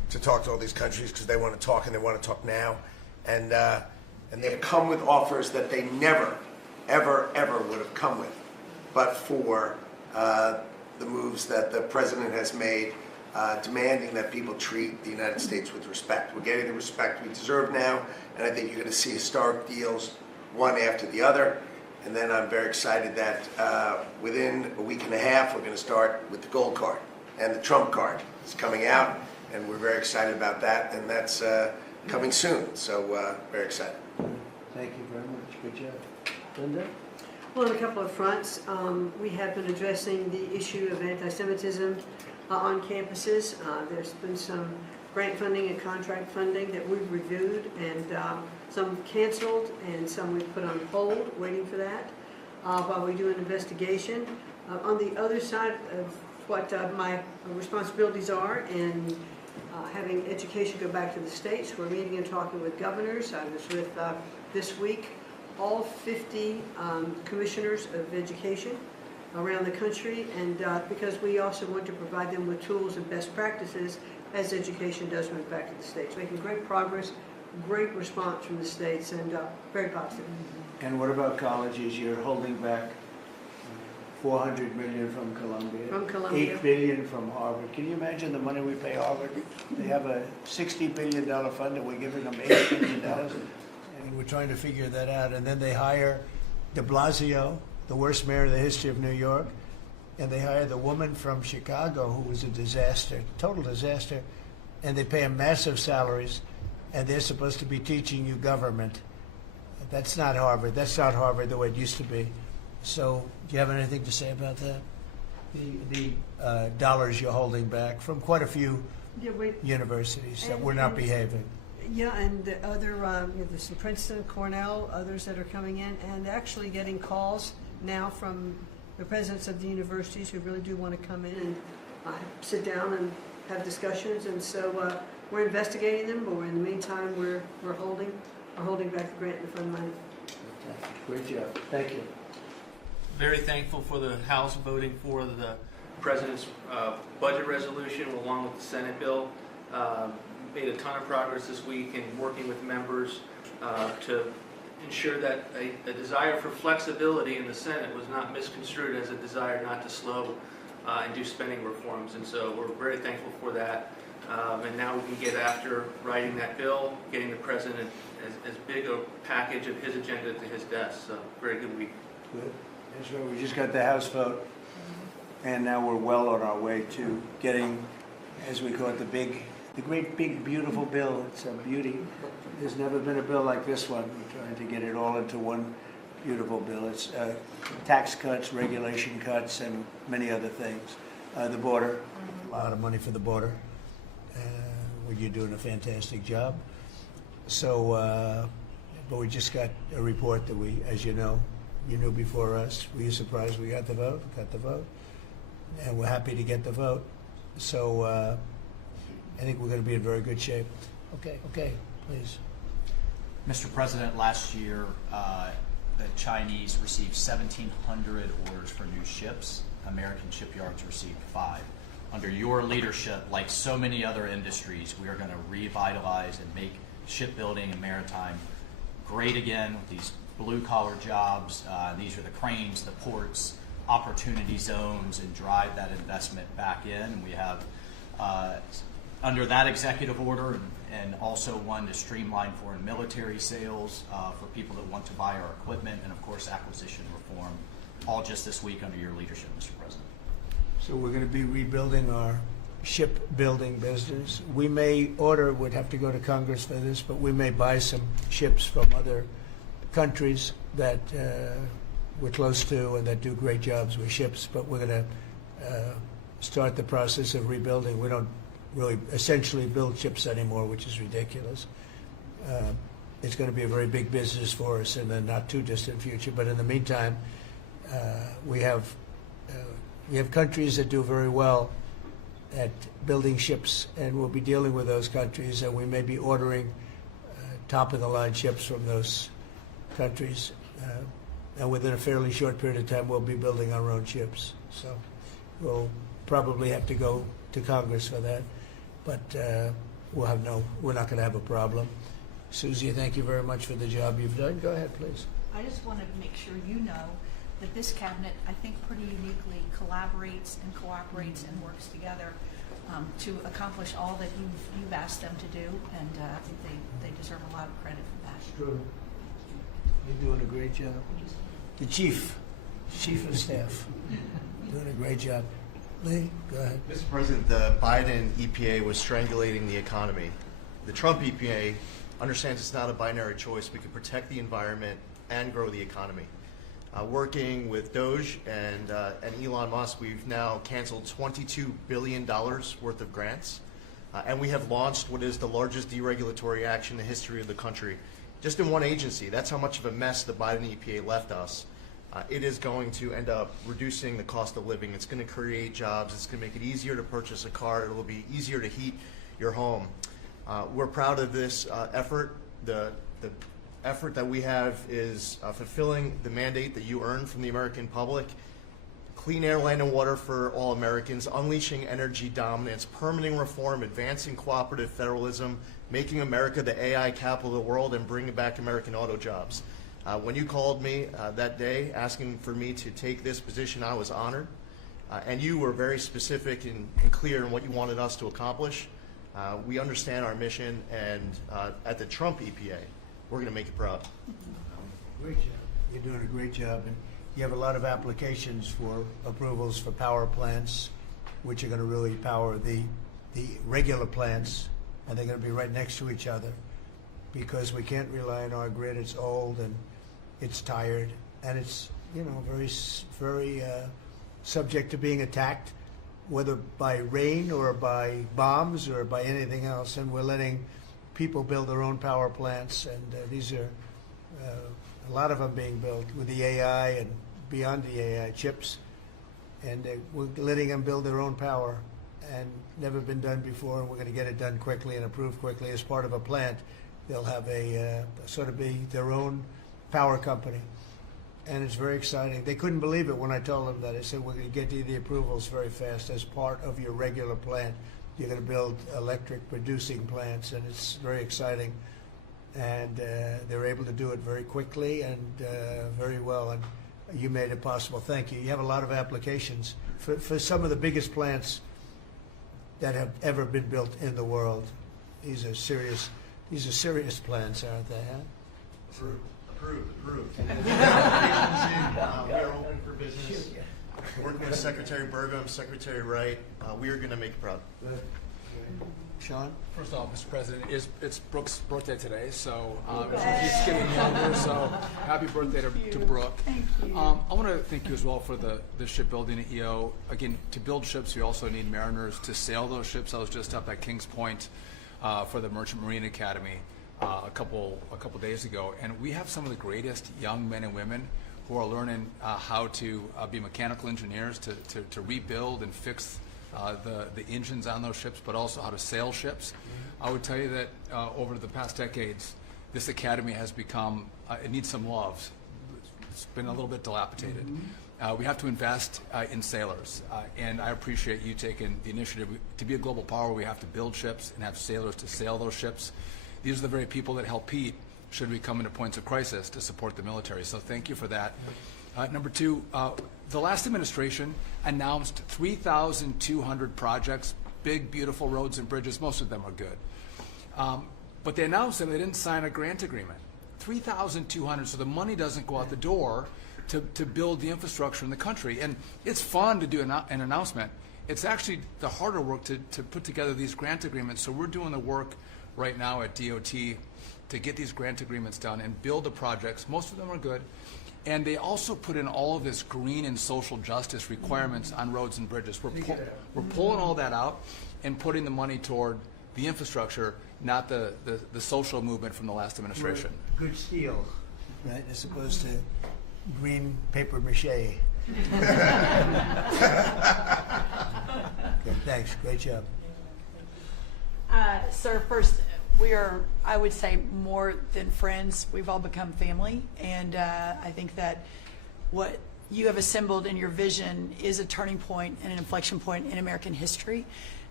to talk to all these countries because they want to talk and they want to talk now. And they have come with offers that they never, ever, ever would have come with, but for the moves that the president has made, demanding that people treat the United States with respect. We're getting the respect we deserve now, and I think you're going to see historic deals, one after the other. And then I'm very excited that within a week and a half, we're going to start with the gold card, and the Trump card is coming out, and we're very excited about that, and that's coming soon. So very excited. Thank you very much. Good job. Linda? Well, on a couple of fronts, we have been addressing the issue of anti-Semitism on campuses. There's been some grant funding and contract funding that we've reviewed, and some canceled and some we've put on hold, waiting for that, while we do an investigation. On the other side of what my responsibilities are, and having education go back to the states, we're meeting and talking with governors. I was with, this week, all 50 commissioners of education around the country, and because we also want to provide them with tools and best practices as education does move back to the states. Making great progress, great response from the states, and very positive. And what about colleges? You're holding back $400 million from Columbia. From Columbia. $8 billion from Harvard. Can you imagine the money we pay Harvard? They have a $60 billion fund, and we're giving them $8 billion. And we're trying to figure that out. And then they hire de Blasio, the worst mayor in the history of New York, and they hire the woman from Chicago who was a disaster, total disaster, and they pay them massive salaries, and they're supposed to be teaching you government. That's not Harvard. That's not Harvard the way it used to be. So do you have anything to say about that? The dollars you're holding back from quite a few universities that were not behaving. Yeah, and the other, there's Princeton, Cornell, others that are coming in, and actually getting calls now from the presidents of the universities who really do want to come in and sit down and have discussions. And so we're investigating them, but in the meantime, we're holding back the grant and the fund money. Great job. Thank you. Very thankful for the House voting for the President's budget resolution along with the Senate bill. Made a ton of progress this week in working with members to ensure that a desire for flexibility in the Senate was not misconstrued as a desire not to slow and do spending reforms. And so we're very thankful for that. And now we can get after writing that bill, getting the President as big a package of his agenda to his desk. So very good week. Good. That's right. We just got the House vote, and now we're well on our way to getting, as we call it, the great big beautiful bill. It's a beauty. There's never been a bill like this one. We're trying to get it all into one beautiful bill. It's tax cuts, regulation cuts, and many other things. The border, a lot of money for the border. Well, you're doing a fantastic job. So, but we just got a report that we, as you know, you knew before us. Were you surprised we got the vote? Got the vote, and we're happy to get the vote. So I think we're going to be in very good shape. Okay, please. Mr. President, last year the Chinese received 1,700 orders for new ships. American shipyards received 5. Under your leadership, like so many other industries, we are going to revitalize and make shipbuilding and maritime great again with these blue-collar jobs. These are the cranes, the ports, opportunity zones, and drive that investment back in. And we have, under that executive order, and also one to streamline foreign military sales for people that want to buy our equipment, and of course acquisition reform, all just this week under your leadership, Mr. President. So we're going to be rebuilding our shipbuilding business. We may order, would have to go to Congress for this, but we may buy some ships from other countries that we're close to and that do great jobs with ships, but we're going to start the process of rebuilding. We don't really essentially build ships anymore, which is ridiculous. It's going to be a very big business for us in the not too distant future, but in the meantime, we have countries that do very well at building ships, and we'll be dealing with those countries, and we may be ordering top-of-the-line ships from those countries. And within a fairly short period of time, we'll be building our own ships. So we'll probably have to go to Congress for that. But we're not going to have a problem. Susie, thank you very much for the job you've done. Go ahead, please. I just want to make sure you know that this cabinet, I think, pretty uniquely collaborates and cooperates and works together to accomplish all that you've asked them to do, and I think they deserve a lot of credit for that. True. You're doing a great job. The chief of staff, doing a great job. Lee, go ahead. Mr. President, the Biden EPA was strangulating the economy. The Trump EPA understands it's not a binary choice. We can protect the environment and grow the economy. Working with Doge and Elon Musk, we've now canceled $22 billion worth of grants. And we have launched what is the largest deregulatory action in the history of the country, just in one agency. That's how much of a mess the Biden EPA left us. It is going to end up reducing the cost of living. It's going to create jobs. It's going to make it easier to purchase a car. It will be easier to heat your home. We're proud of this effort. The effort that we have is fulfilling the mandate that you earned from the American public. Clean air, land, and water for all Americans, unleashing energy dominance, permitting reform, advancing cooperative federalism, making America the AI capital of the world, and bringing back American auto jobs. When you called me that day asking for me to take this position, I was honored. And you were very specific and clear in what you wanted us to accomplish. We understand our mission, and at the Trump EPA, we're going to make it proud. Great job. You're doing a great job. And you have a lot of applications for approvals for power plants, which are going to really power the regular plants, and they're going to be right next to each other, because we can't rely on our grid. It's old and it's tired, and it's very subject to being attacked, whether by rain or by bombs or by anything else. And we're letting people build their own power plants, and these are a lot of them being built with the AI and beyond the AI chips, and we're letting them build their own power, and never been done before. And we're going to get it done quickly and approved quickly as part of a plant. They'll have a sort of be their own power company, and it's very exciting. They couldn't believe it when I told them that. I said, we're going to get you the approvals very fast as part of your regular plant. You're going to build electric producing plants, and it's very exciting. And they're able to do it very quickly and very well, and you made it possible. Thank you. You have a lot of applications for some of the biggest plants that have ever been built in the world. These are serious plans, aren't they? Huh? Approved. We are open for business. Working with Secretary Burgum, Secretary Wright, we are going to make it proud. Sean? First off, Mr. President, it's Brooke's birthday today, so she's getting younger, so happy birthday to Brooke. Thank you. I want to thank you as well for the shipbuilding at EO. Again, to build ships, you also need mariners to sail those ships. I was just up at Kings Point for the Merchant Marine Academy a couple days ago, and we have some of the greatest young men and women who are learning how to be mechanical engineers, to rebuild and fix the engines on those ships, but also how to sail ships. I would tell you that over the past decades, this academy has become, it needs some love. It's been a little bit dilapidated. We have to invest in sailors, and I appreciate you taking the initiative. To be a global power, we have to build ships and have sailors to sail those ships. These are the very people that help Pete should we come into points of crisis to support the military. So thank you for that. Number two, the last administration announced 3,200 projects, big, beautiful roads and bridges. Most of them are good. But they announced them, they didn't sign a grant agreement. 3,200, so the money doesn't go out the door to build the infrastructure in the country. And it's fun to do an announcement. It's actually the harder work to put together these grant agreements. So we're doing the work right now at DOT to get these grant agreements done and build the projects. Most of them are good. And they also put in all of this green and social justice requirements on roads and bridges. We're pulling all that out and putting the money toward the infrastructure, not the social movement from the last administration. Good steel, right, as opposed to green paper mache. Okay, thanks. Great job. Sir, first, we are, I would say, more than friends. We've all become family, and I think that what you have assembled in your vision is a turning point and an inflection point in American history.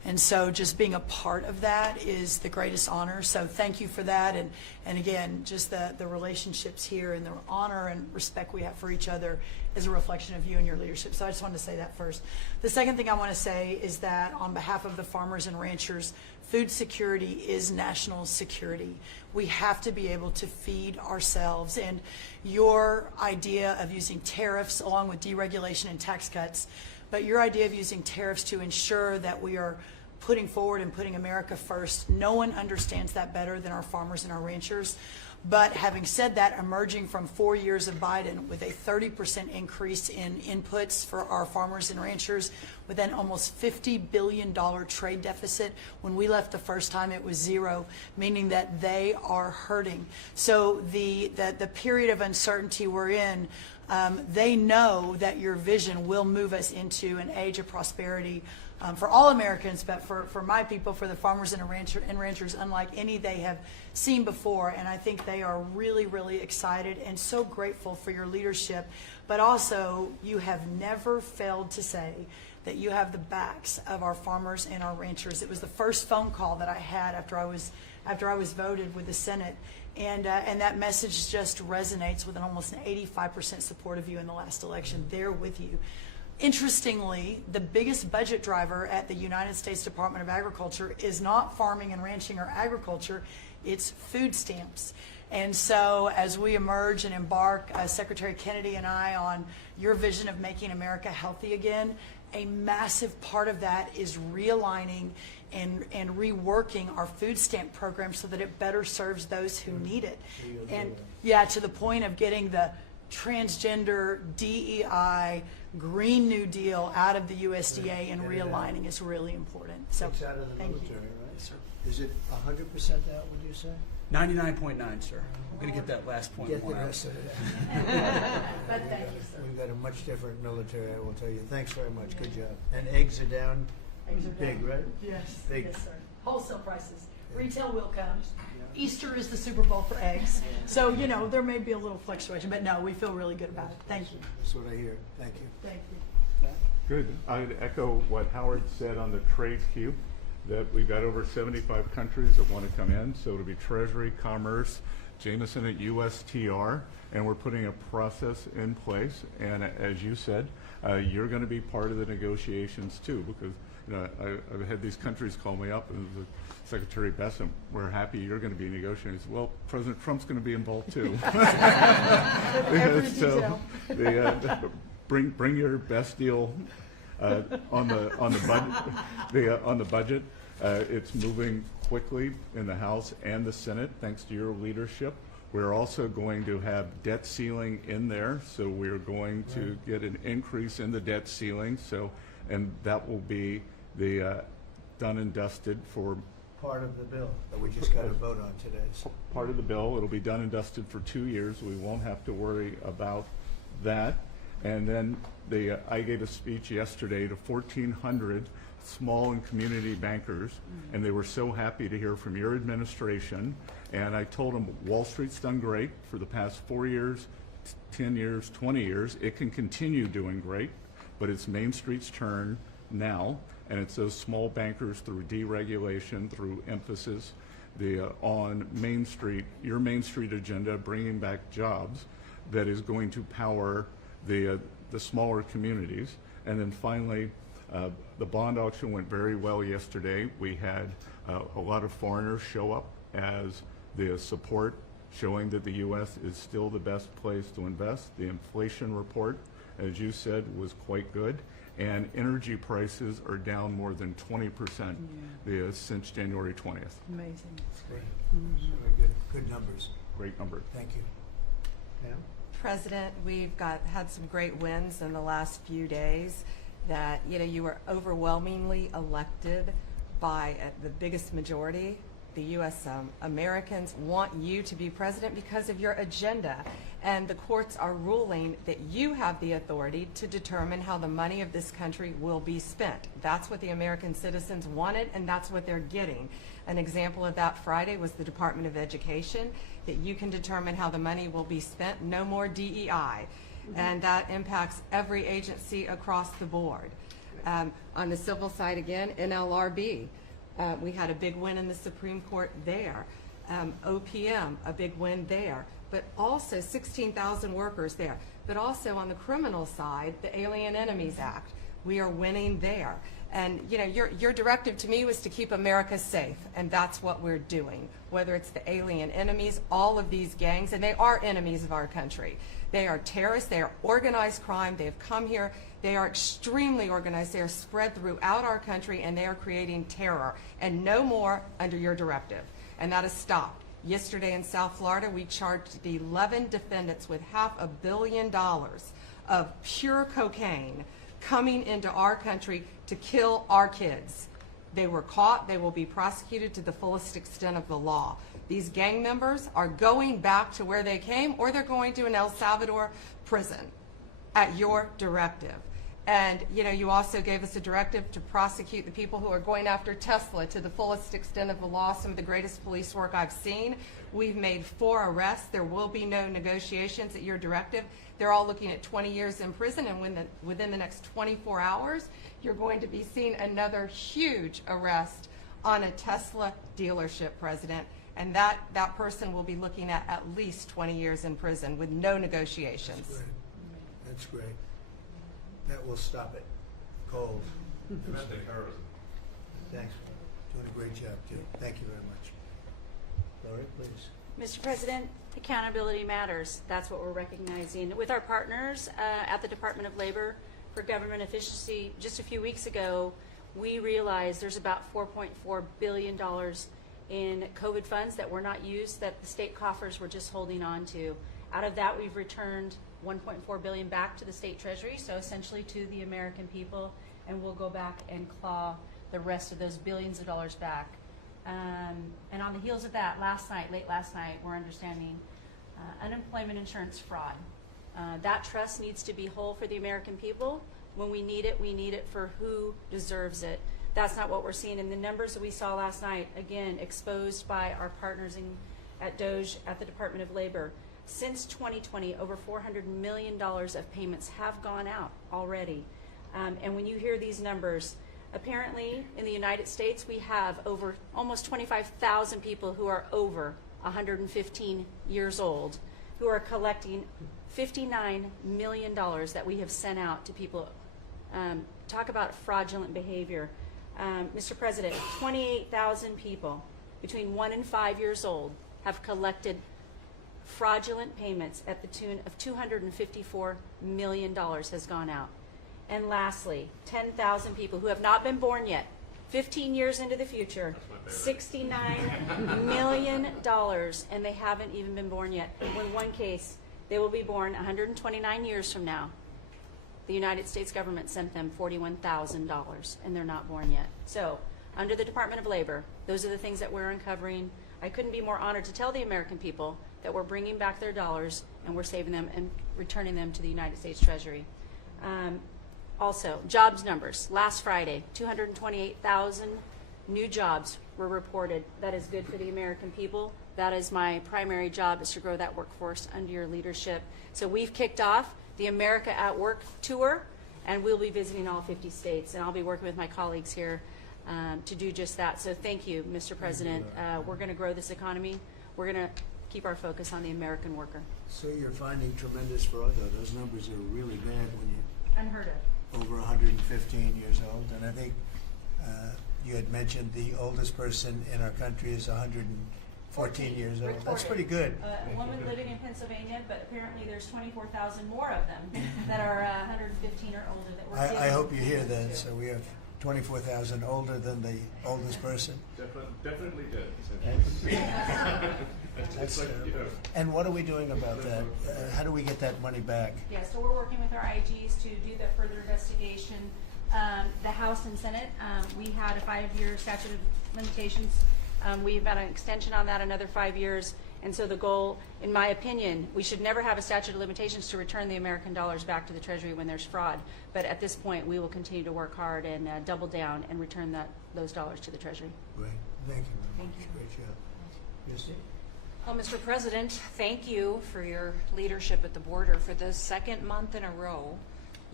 And so just being a part of that is the greatest honor. So thank you for that. And again, just the relationships here and the honor and respect we have for each other is a reflection of you and your leadership. So I just wanted to say that first. The second thing I want to say is that on behalf of the farmers and ranchers, food security is national security. We have to be able to feed ourselves. And your idea of using tariffs along with deregulation and tax cuts, but your idea of using tariffs to ensure that we are putting forward and putting America first, no one understands that better than our farmers and our ranchers. But having said that, emerging from 4 years of Biden with a 30% increase in inputs for our farmers and ranchers, with an almost $50 billion trade deficit. When we left the first time, it was zero, meaning that they are hurting. So the period of uncertainty we're in, they know that your vision will move us into an age of prosperity for all Americans, but for my people, for the farmers and ranchers, unlike any they have seen before. And I think they are really, really excited and so grateful for your leadership. But also, you have never failed to say that you have the backs of our farmers and our ranchers. It was the first phone call that I had after I was voted with the Senate. And that message just resonates with almost an 85% support of you in the last election. They're with you. Interestingly, the biggest budget driver at the United States Department of Agriculture is not farming and ranching or agriculture, it's food stamps. And so as we emerge and embark, Secretary Kennedy and I, on your vision of making America healthy again, a massive part of that is realigning and reworking our food stamp program so that it better serves those who need it. And yeah, to the point of getting the transgender, DEI, Green New Deal out of the USDA and realigning is really important. So It's out of the thank you. military, right? Yes, sir. Is it 100% out, would you say? 99.9, sir. I'm going to get that last point. Get the one out. rest of it. But thank you, sir. We've got a much different military, I will tell you. Thanks very much. Good job. And eggs are down. Eggs are Big, down. right? Yes, Big. yes, sir. Wholesale prices. Retail will come. Easter is the Super Bowl for eggs. So, you know, there may be a little fluctuation, but no, we feel really good about it. Thank you. That's what I hear. Thank you. Thank you. Good. I'd echo what Howard said on the trade queue, that we've got over 75 countries that want to come in. So it'll be Treasury, Commerce, Jameson at USTR, and we're putting a process in place. And as you said, you're going to be part of the negotiations too, because you know, I've had these countries call me up and Secretary Bessem, we're happy you're going to be negotiating. Well, President Trump's going to be involved too. So bring your best deal on the budget. It's moving quickly in the House and the Senate thanks to your leadership. We're also going to have debt ceiling in there, so we're going to get an increase in the debt ceiling. So, and that will be the done and dusted for Part of the bill that we just got to vote on today. So. part of the bill. It'll be done and dusted for 2 years. We won't have to worry about that. And then I gave a speech yesterday to 1,400 small and community bankers, and they were so happy to hear from your administration. And I told them Wall Street's done great for the past 4 years, 10 years, 20 years. It can continue doing great, but it's Main Street's turn now, and it's those small bankers through deregulation, through emphasis on Main Street, your Main Street agenda, bringing back jobs, that is going to power the smaller communities. And then finally, the bond auction went very well yesterday. We had a lot of foreigners show up as the support, showing that the U.S. is still the best place to invest. The inflation report, as you said, was quite good. And energy prices are down more than 20% since January 20th. Amazing. Great. Very good numbers. Great number. Thank you. Pam? President, we've had some great wins in the last few days. That you were overwhelmingly elected by the biggest majority. The U.S. Americans want you to be president because of your agenda, and the courts are ruling that you have the authority to determine how the money of this country will be spent. That's what the American citizens wanted, and that's what they're getting. An example of that Friday was the Department of Education, that you can determine how the money will be spent. No more DEI. And that impacts every agency across the board. On the civil side again, NLRB, we had a big win in the Supreme Court there. OPM, a big win there. But also 16,000 workers there. But also on the criminal side, the Alien Enemies Act, we are winning there. And you know, your directive to me was to keep America safe, and that's what we're doing. Whether it's the alien enemies, all of these gangs, and they are enemies of our country. They are terrorists, they are organized crime, they have come here, they are extremely organized, they are spread throughout our country, and they are creating terror. And no more under your directive. And that has stopped. Yesterday in South Florida, we charged the 11 defendants with $500 million of pure cocaine coming into our country to kill our kids. They were caught. They will be prosecuted to the fullest extent of the law. These gang members are going back to where they came, or they're going to an El Salvador prison at your directive. And you know, you also gave us a directive to prosecute the people who are going after Tesla to the fullest extent of the law, some of the greatest police work I've seen. We've made 4 arrests. There will be no negotiations at your directive. They're all looking at 20 years in prison, and within the next 24 hours, you're going to be seeing another huge arrest on a Tesla dealership, President. And that person will be looking at least 20 years in prison with no negotiations. That's great. That's great. That will stop it. Cold. Domestic terrorism. Thanks. Doing a great job, too. Thank you very much. Lori, please. Mr. President, accountability matters. That's what we're recognizing. With our partners at the Department of Labor for Government Efficiency, just a few weeks ago, we realized there's about $4.4 billion in COVID funds that were not used, that the state coffers were just holding on to. Out of that, we've returned $1.4 billion back to the state treasury, so essentially to the American people, and we'll go back and claw the rest of those billions of dollars back. And on the heels of that, late last night, we're understanding unemployment insurance fraud. That trust needs to be whole for the American people. When we need it for who deserves it. That's not what we're seeing in the numbers that we saw last night, again, exposed by our partners at DOJ at the Department of Labor. Since 2020, over $400 million of payments have gone out already. And when you hear these numbers, apparently in the United States, we have over almost 25,000 people who are over 115 years old who are collecting $59 million that we have sent out to people. Talk about fraudulent behavior. Mr. President, 28,000 people between 1 and 5 years old have collected fraudulent payments at the tune of $254 million has gone out. And lastly, 10,000 people who have not been born yet, 15 years into the future, $69 million, and they haven't even been born yet. In one case, they will be born 129 years from now. The United States government sent them $41,000, and they're not born yet. So, under the Department of Labor, those are the things that we're uncovering. I couldn't be more honored to tell the American people that we're bringing back their dollars and we're saving them and returning them to the United States Treasury. Also, jobs numbers. Last Friday, 228,000 new jobs were reported. That is good for the American people. That is my primary job, is to grow that workforce under your leadership. So we've kicked off the America at Work tour, and we'll be visiting all 50 states, and I'll be working with my colleagues here to do just that. So thank you, Mr. President. We're going to grow this economy. We're going to keep our focus on the American worker. So you're finding tremendous fraud, though. Those numbers are really bad when you Unheard of. over 115 years old. And I think you had mentioned the oldest person in our country is 114 years old. That's pretty good. A woman living in Pennsylvania, but apparently there's 24,000 more of them that are 115 or older that we're I hope you hear that. So we have 24,000 older than the oldest person. Definitely did. That's, and what are we doing about that? How do we get that money back? Yeah, so we're working with our IGs to do the further investigation. The House and Senate, we had a 5-year statute of limitations. We've got an extension on that, another 5 years. And so the goal, in my opinion, we should never have a statute of limitations to return the American dollars back to the Treasury when there's fraud. But at this point, we will continue to work hard and double down and return those dollars to the Treasury. Great. Thank you very much. Thank you. Great job. Yes, Well, Mr. President, thank you for your leadership at the border. For the second month in a row,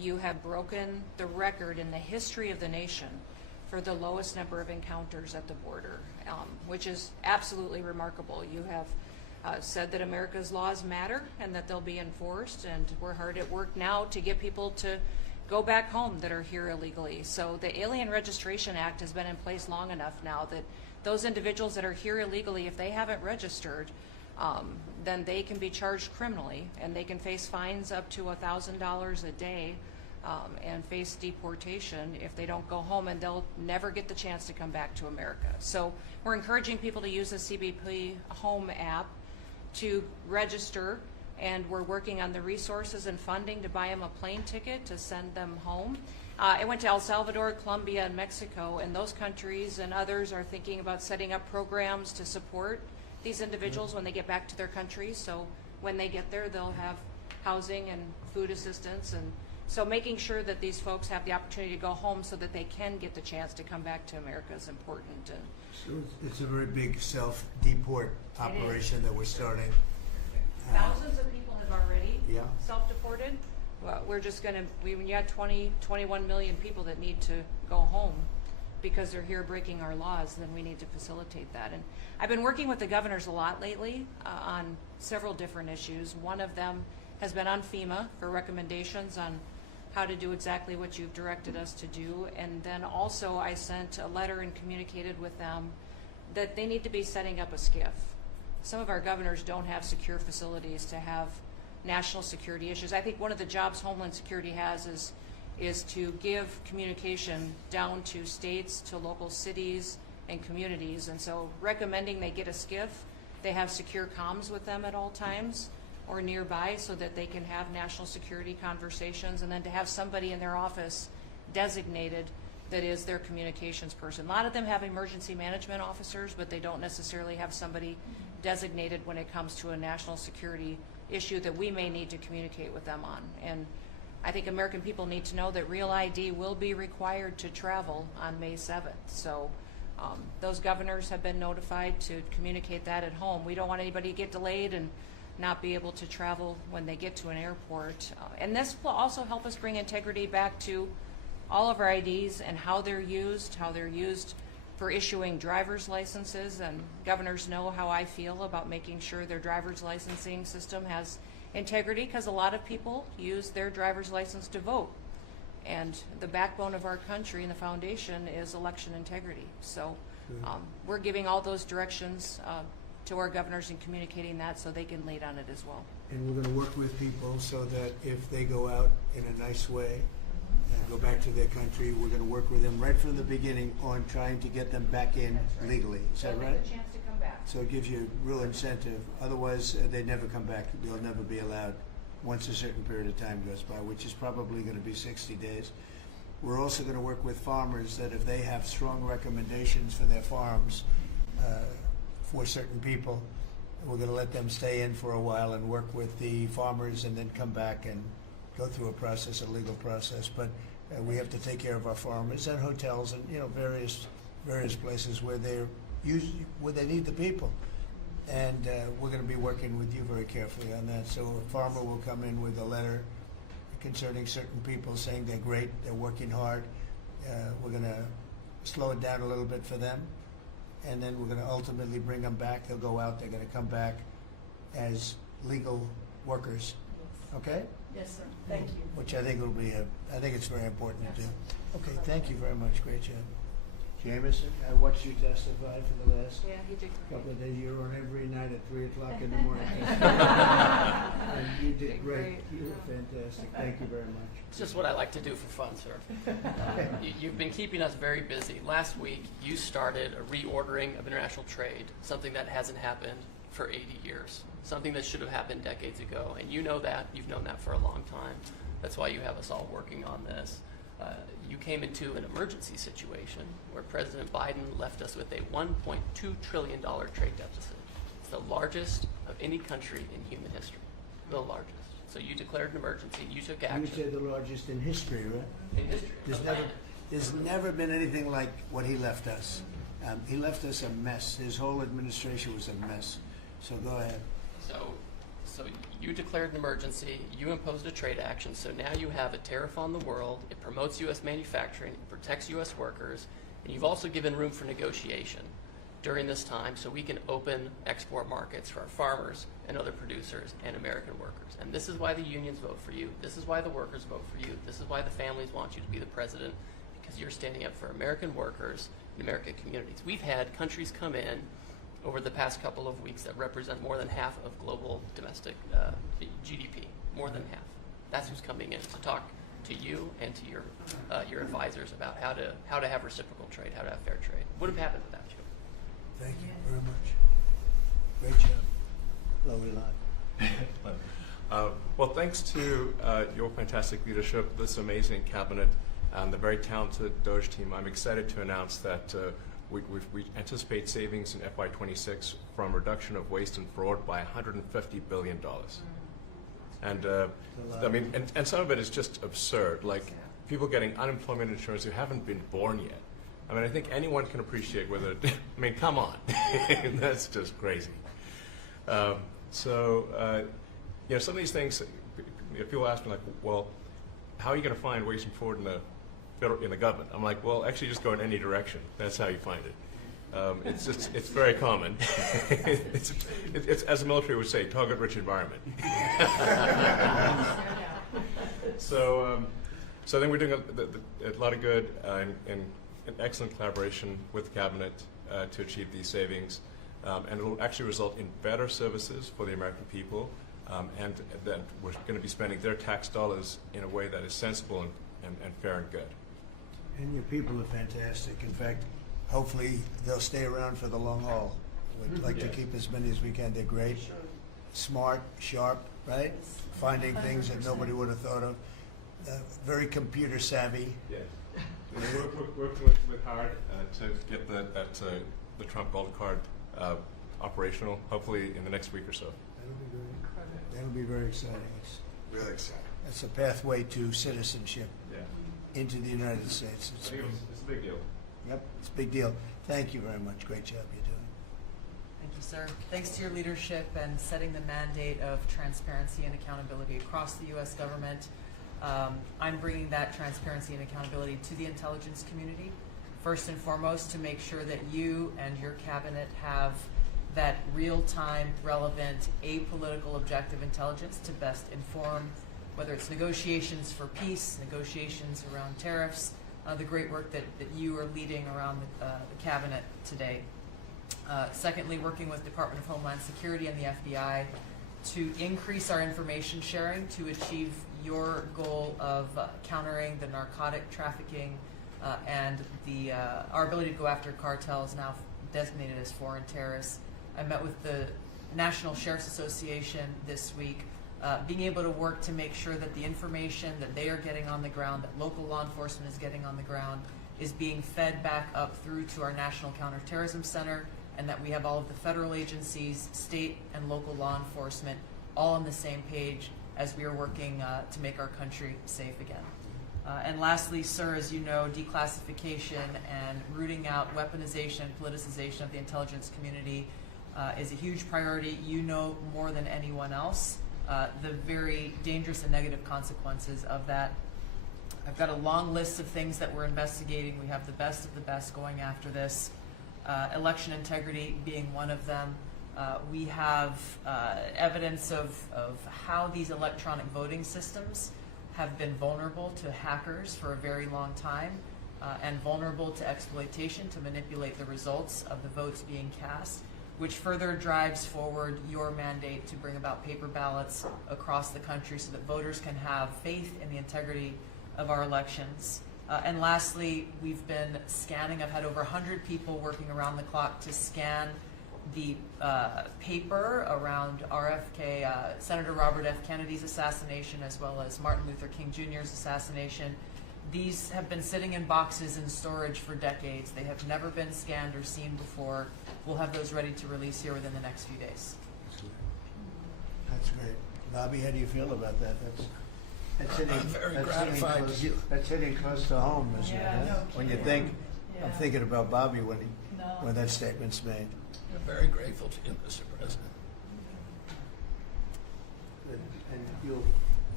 you have broken the record in the history of the nation for the lowest number of encounters at the border, which is absolutely remarkable. You have said that America's laws matter and that they'll be enforced, and we're hard at work now to get people to go back home that are here illegally. So the Alien Registration Act has been in place long enough now that those individuals that are here illegally, if they haven't registered, then they can be charged criminally, and they can face fines up to $1,000 a day and face deportation if they don't go home, and they'll never get the chance to come back to America. So we're encouraging people to use the CBP Home app to register, and we're working on the resources and funding to buy them a plane ticket to send them home. I went to El Salvador, Colombia, and Mexico, and those countries and others are thinking about setting up programs to support these individuals when they get back to their countries. So when they get there, they'll have housing and food assistance, and so making sure that these folks have the opportunity to go home so that they can get the chance to come back to America is important. And So it's a very big self-deport operation that we're starting. thousands of people have already Yeah. self-deported. Well, we're just going to, when you have 21 million people that need to go home because they're here breaking our laws, then we need to facilitate that. And I've been working with the governors a lot lately on several different issues. One of them has been on FEMA for recommendations on how to do exactly what you've directed us to do. And then also I sent a letter and communicated with them that they need to be setting up a SCIF. Some of our governors don't have secure facilities to have national security issues. I think one of the jobs Homeland Security has is to give communication down to states, to local cities and communities. And so recommending they get a SCIF, they have secure comms with them at all times or nearby so that they can have national security conversations, and then to have somebody in their office designated that is their communications person. A lot of them have emergency management officers, but they don't necessarily have somebody designated when it comes to a national security issue that we may need to communicate with them on. And I think American people need to know that Real ID will be required to travel on May 7th. So those governors have been notified to communicate that at home. We don't want anybody to get delayed and not be able to travel when they get to an airport. And this will also help us bring integrity back to all of our IDs and how they're used for issuing driver's licenses. And governors know how I feel about making sure their driver's licensing system has integrity, because a lot of people use their driver's license to vote. And the backbone of our country and the foundation is election integrity. So we're giving all those directions to our governors and communicating that so they can lead on it as well. And we're going to work with people so that if they go out in a nice way and go back to their country, we're going to work with them right from the beginning on trying to get them back in legally. Is that right? Get the chance to come back. So it gives you real incentive. Otherwise, they never come back. They'll never be allowed once a certain period of time goes by, which is probably going to be 60 days. We're also going to work with farmers that if they have strong recommendations for their farms for certain people, we're going to let them stay in for a while and work with the farmers and then come back and go through a process, a legal process. But we have to take care of our farmers and hotels and various places where where they need the people. And we're going to be working with you very carefully on that. So a farmer will come in with a letter concerning certain people saying they're great, they're working hard. We're going to slow it down a little bit for them. And then we're going to ultimately bring them back. They'll go out, they're going to come back as legal workers. Okay? Yes, sir. Thank you. Which I think will be I think it's very important to do. Okay, thank you very much. Great job. Jameson, I watched you testify for the last couple of days. You're on every night at 3 o'clock in the morning. And you did great. You were fantastic. Thank you very much. It's just what I like to do for fun, sir. You've been keeping us very busy. Last week, you started a reordering of international trade, something that hasn't happened for 80 years, something that should have happened decades ago. And you know that. You've known that for a long time. That's why you have us all working on this. You came into an emergency situation where President Biden left us with a $1.2 trillion trade deficit. It's the largest of any country in human history, the largest. So you declared an emergency, you took action. You said the largest in history, right? In history. There's never been anything like what he left us. He left us a mess. His whole administration was a mess. So go ahead. So So you declared an emergency, you imposed a trade action, so now you have a tariff on the world, it promotes U.S. manufacturing, it protects U.S. workers, and you've also given room for negotiation during this time so we can open export markets for our farmers and other producers and American workers. And this is why the unions vote for you, this is why the workers vote for you, this is why the families want you to be the president, because you're standing up for American workers and American communities. We've had countries come in over the past couple of weeks that represent more than half of global domestic GDP, more than half. That's who's coming in to talk to you and to your advisors about how to have reciprocal trade, how to have fair trade. Would have happened without you. Thank you very much. Great job. Lovely lot. Well, thanks to your fantastic leadership, this amazing cabinet, and the very talented Doge team, I'm excited to announce that we anticipate savings in FY26 from reduction of waste and fraud by $150 billion. And I mean, and some of it is just absurd, like people getting unemployment insurance who haven't been born yet. I mean, I think anyone can appreciate whether, I mean, come on, that's just crazy. So, you know, some of these things, people ask me like, well, how are you going to find waste and fraud in the government? I'm like, well, actually just go in any direction. That's how you find it. It's very common. it's, as the military would say, target-rich environment. So I think we're doing a lot of good and an excellent collaboration with the cabinet to achieve these savings. And it will actually result in better services for the American people, and that we're going to be spending their tax dollars in a way that is sensible and fair and good. And your people are fantastic. In fact, hopefully they'll stay around for the long haul. We'd like to keep as many as we can. They're great, smart, sharp, right? Finding things that nobody would have thought of. Very computer savvy. Yes. We're working with hard to get the Trump Gold Card operational, hopefully in the next week or so. That'll be very exciting. It's really exciting. It's a pathway to citizenship into the United States. It's a big deal. Yep, it's a big deal. Thank you very much. Great job you're doing. Thank you, sir. Thanks to your leadership and setting the mandate of transparency and accountability across the U.S. government. I'm bringing that transparency and accountability to the intelligence community, first and foremost, to make sure that you and your cabinet have that real-time, relevant, apolitical, objective intelligence to best inform whether it's negotiations for peace, negotiations around tariffs, the great work that you are leading around the cabinet today. Secondly, working with Department of Homeland Security and the FBI to increase our information sharing to achieve your goal of countering the narcotic trafficking and our ability to go after cartels now designated as foreign terrorists. I met with the National Sheriff's Association this week, being able to work to make sure that the information that they are getting on the ground, that local law enforcement is getting on the ground, is being fed back up through to our National Counterterrorism Center, and that we have all of the federal agencies, state and local law enforcement, all on the same page as we are working to make our country safe again. And lastly, sir, as you know, declassification and rooting out weaponization, politicization of the intelligence community is a huge priority. You know more than anyone else the very dangerous and negative consequences of that. I've got a long list of things that we're investigating. We have the best of the best going after this. Election integrity being one of them. We have evidence of how these electronic voting systems have been vulnerable to hackers for a very long time and vulnerable to exploitation to manipulate the results of the votes being cast, which further drives forward your mandate to bring about paper ballots across the country so that voters can have faith in the integrity of our elections. And lastly, we've been scanning. I've had over 100 people working around the clock to scan the paper around RFK, Senator Robert F. Kennedy's assassination, as well as Martin Luther King Jr.'s assassination. These have been sitting in boxes in storage for decades. They have never been scanned or seen before. We'll have those ready to release here within the next few days. That's great. Bobby, how do you feel about that? That's hitting, I'm very that's gratified. hitting close, that's hitting close to home, isn't it? Yeah, no When you kidding. think, Yeah. I'm thinking about Bobby when that statement's made. I'm very grateful to you, Mr. President.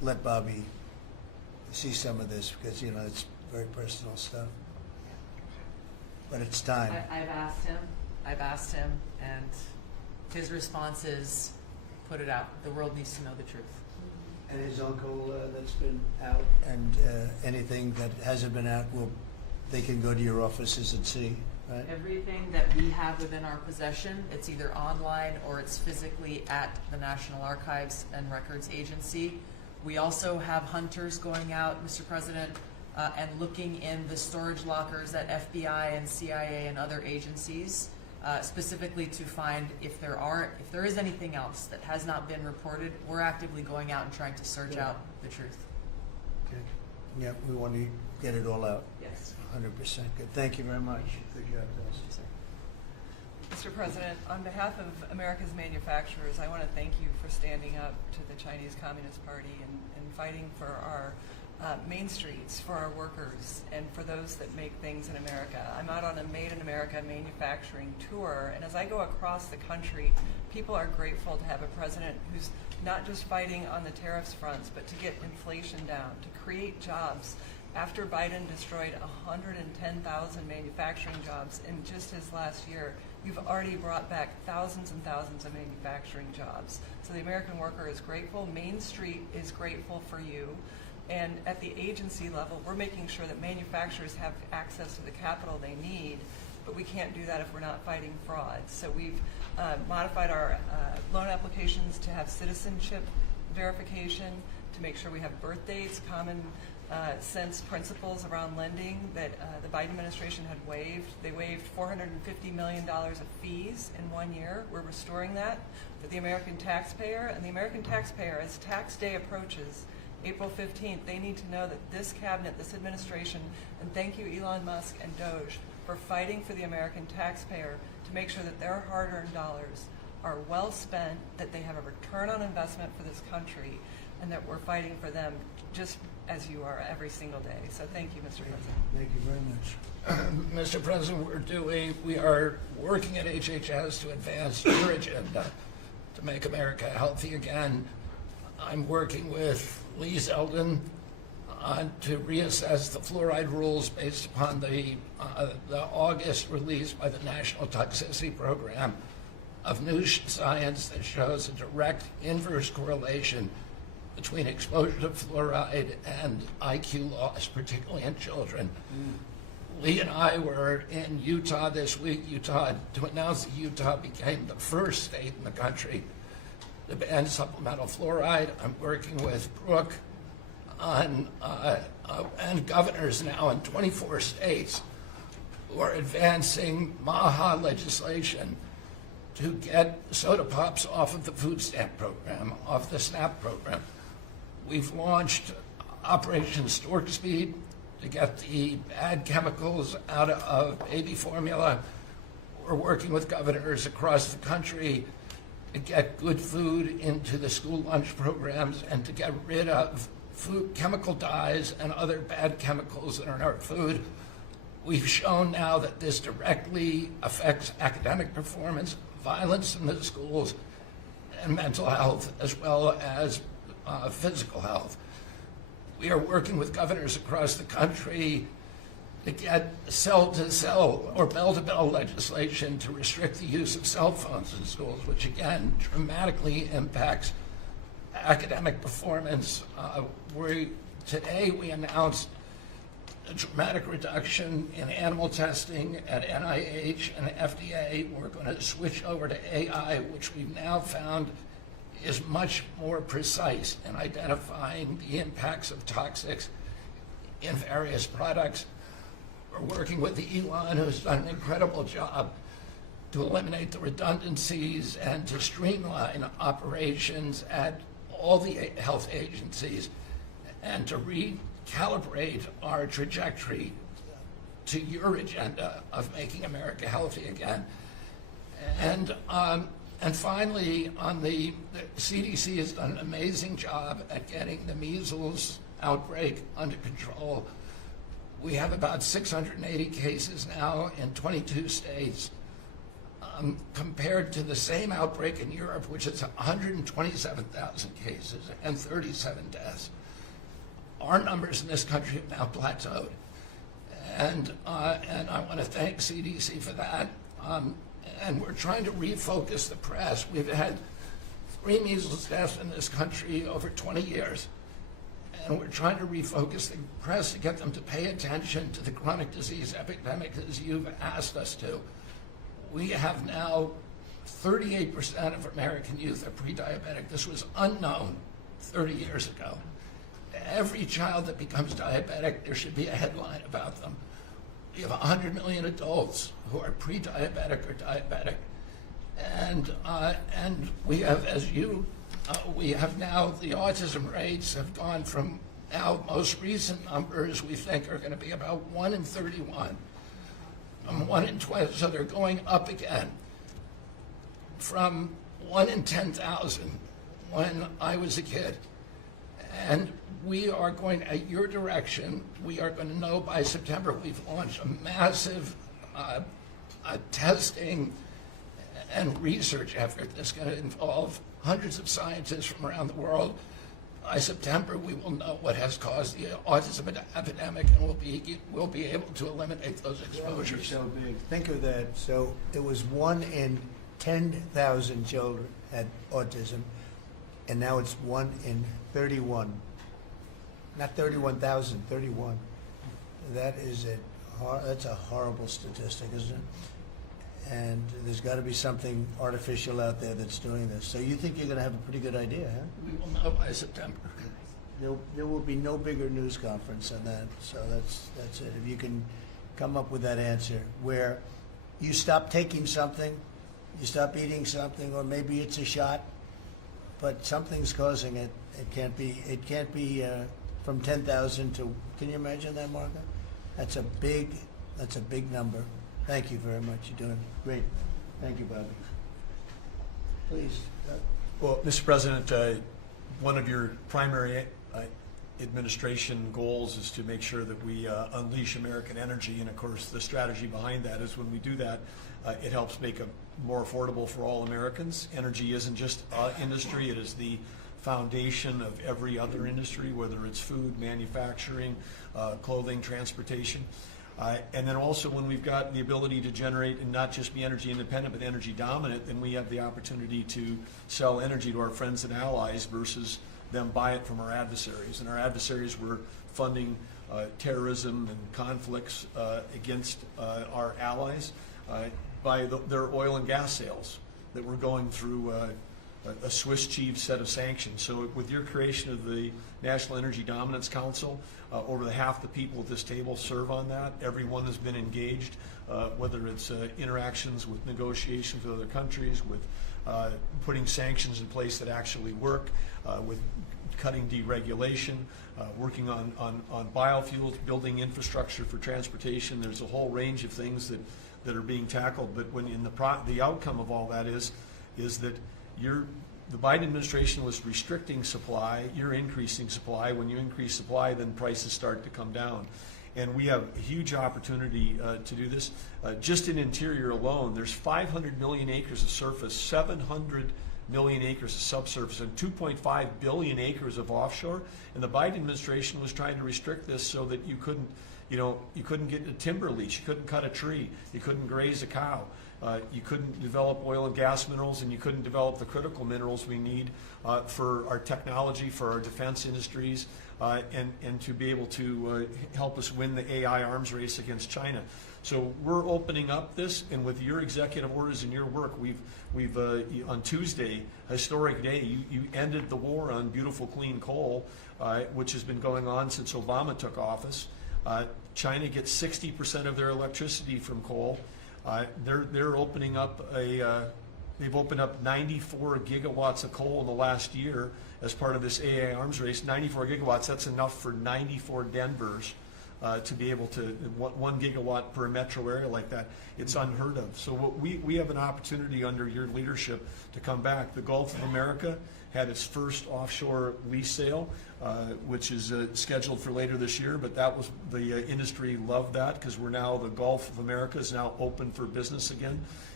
let Bobby see some of this because, you know, it's very personal stuff. But it's time. I've asked him, and his response is, put it out. The world needs to know the truth. And his uncle that's been out, and anything that hasn't been out, they can go to your offices and see, right? Everything that we have within our possession, it's either online or it's physically at the National Archives and Records Agency. We also have hunters going out, Mr. President, and looking in the storage lockers at FBI and CIA and other agencies, specifically to find if there is anything else that has not been reported. We're actively going out and trying to search out the truth. Okay. Yeah, we want to get it all out. Yes. 100% good. Thank you very much. Good job, Dustin. Mr. President, on behalf of America's manufacturers, I want to thank you for standing up to the Chinese Communist Party and fighting for our main streets, for our workers, and for those that make things in America. I'm out on a Made in America manufacturing tour, and as I go across the country, people are grateful to have a president who's not just fighting on the tariffs fronts, but to get inflation down, to create jobs. After Biden destroyed 110,000 manufacturing jobs in just his last year, you've already brought back thousands and thousands of manufacturing jobs. So the American worker is grateful. Main Street is grateful for you. And at the agency level, we're making sure that manufacturers have access to the capital they need, but we can't do that if we're not fighting fraud. So we've modified our loan applications to have citizenship verification, to make sure we have birth dates, common sense principles around lending that the Biden administration had waived. They waived $450 million of fees in 1 year. We're restoring that for the American taxpayer. And the American taxpayer, as tax day approaches, April 15th, they need to know that this cabinet, this administration, and thank you Elon Musk and Doge for fighting for the American taxpayer to make sure that their hard-earned dollars are well spent, that they have a return on investment for this country, and that we're fighting for them just as you are every single day. So thank you, Mr. President. Thank you very much. Mr. President, we are working at HHS to advance your agenda to make America healthy again. I'm working with Lee Zeldin to reassess the fluoride rules based upon the August release by the National Toxicity Program of new science that shows a direct inverse correlation between exposure to fluoride and IQ loss, particularly in children. Lee and I were in Utah this week, to announce that Utah became the first state in the country to ban supplemental fluoride. I'm working with Brooke on, and governors now in 24 states who are advancing MAHA legislation to get soda pops off of the food stamp program, off the SNAP program. We've launched Operation Stork Speed to get the bad chemicals out of baby formula. We're working with governors across the country to get good food into the school lunch programs and to get rid of food chemical dyes and other bad chemicals that are in our food. We've shown now that this directly affects academic performance, violence in the schools, and mental health, as well as physical health. We are working with governors across the country to get cell-to-cell or bell-to-bell legislation to restrict the use of cell phones in schools, which again dramatically impacts academic performance. Today we announced a dramatic reduction in animal testing at NIH and FDA. We're going to switch over to AI, which we've now found is much more precise in identifying the impacts of toxics in various products. We're working with Elon, who's done an incredible job to eliminate the redundancies and to streamline operations at all the health agencies and to recalibrate our trajectory to your agenda of making America healthy again. And finally, the CDC has done an amazing job at getting the measles outbreak under control. We have about 680 cases now in 22 states. compared to the same outbreak in Europe, which is 127,000 cases and 37 deaths. Our numbers in this country have now plateaued. And I want to thank CDC for that. And we're trying to refocus the press. We've had 3 measles deaths in this country over 20 years. And we're trying to refocus the press to get them to pay attention to the chronic disease epidemic as you've asked us to. We have now 38% of American youth are pre-diabetic. This was unknown 30 years ago. Every child that becomes diabetic, there should be a headline about them. We have 100 million adults who are pre-diabetic or diabetic. And we have, we have now, the autism rates have gone from now most recent numbers we think are going to be about 1 in 31. 1 in 20, so they're going up again. From 1 in 10,000 when I was a kid. And we are going, at your direction, we are going to know by September. We've launched a massive testing and research effort that's going to involve hundreds of scientists from around the world. By September, we will know what has caused the autism epidemic, and we'll be able to eliminate those exposures. So big. Think of that. So it was 1 in 10,000 children had autism, and now it's 1 in 31. Not 31,000, 31. That is that's a horrible statistic, isn't it? And there's got to be something artificial out there that's doing this. So you think you're going to have a pretty good idea, huh? We will know by September. There will be no bigger news conference than that. So that's it. If you can come up with that answer where you stop taking something, you stop eating something, or maybe it's a shot, but something's causing it. It can't be from 10,000 to. Can you imagine that, Martha? That's a big number. Thank you very much. You're doing great. Thank you, Bobby. Please. Well, Mr. President, one of your primary administration goals is to make sure that we unleash American energy, and of course the strategy behind that is when we do that, it helps make it more affordable for all Americans. Energy isn't just industry, it is the foundation of every other industry, whether it's food, manufacturing, clothing, transportation. And then also when we've got the ability to generate and not just be energy independent but energy dominant, then we have the opportunity to sell energy to our friends and allies versus them buy it from our adversaries. And our adversaries were funding terrorism and conflicts against our allies by their oil and gas sales that were going through a Swiss cheese set of sanctions. So with your creation of the National Energy Dominance Council, over half the people at this table serve on that. Everyone has been engaged, whether it's interactions with negotiations with other countries, with putting sanctions in place that actually work, with cutting deregulation, working on biofuels, building infrastructure for transportation. There's a whole range of things that are being tackled. But when the outcome of all that is that the Biden administration was restricting supply, you're increasing supply. When you increase supply, then prices start to come down. And we have a huge opportunity to do this. Just in interior alone, there's 500 million acres of surface, 700 million acres of subsurface, and 2.5 billion acres of offshore. And the Biden administration was trying to restrict this so that you couldn't get a timber lease, you couldn't cut a tree, you couldn't graze a cow. You couldn't develop oil and gas minerals, and you couldn't develop the critical minerals we need for our technology, for our defense industries, and to be able to help us win the AI arms race against China. So we're opening up this, and with your executive orders and your work, we've on Tuesday, historic day, you ended the war on beautiful clean coal, which has been going on since Obama took office. China gets 60% of their electricity from coal. They're opening up they've opened up 94 gigawatts of coal in the last year as part of this AI arms race. 94 gigawatts, that's enough for 94 Denvers to be able to, 1 gigawatt per metro area like that. It's unheard of. So we have an opportunity under your leadership to come back. The Gulf of America had its first offshore lease sale, which is scheduled for later this year, but that was, the industry loved that because we're now, the Gulf of America is now open for business again.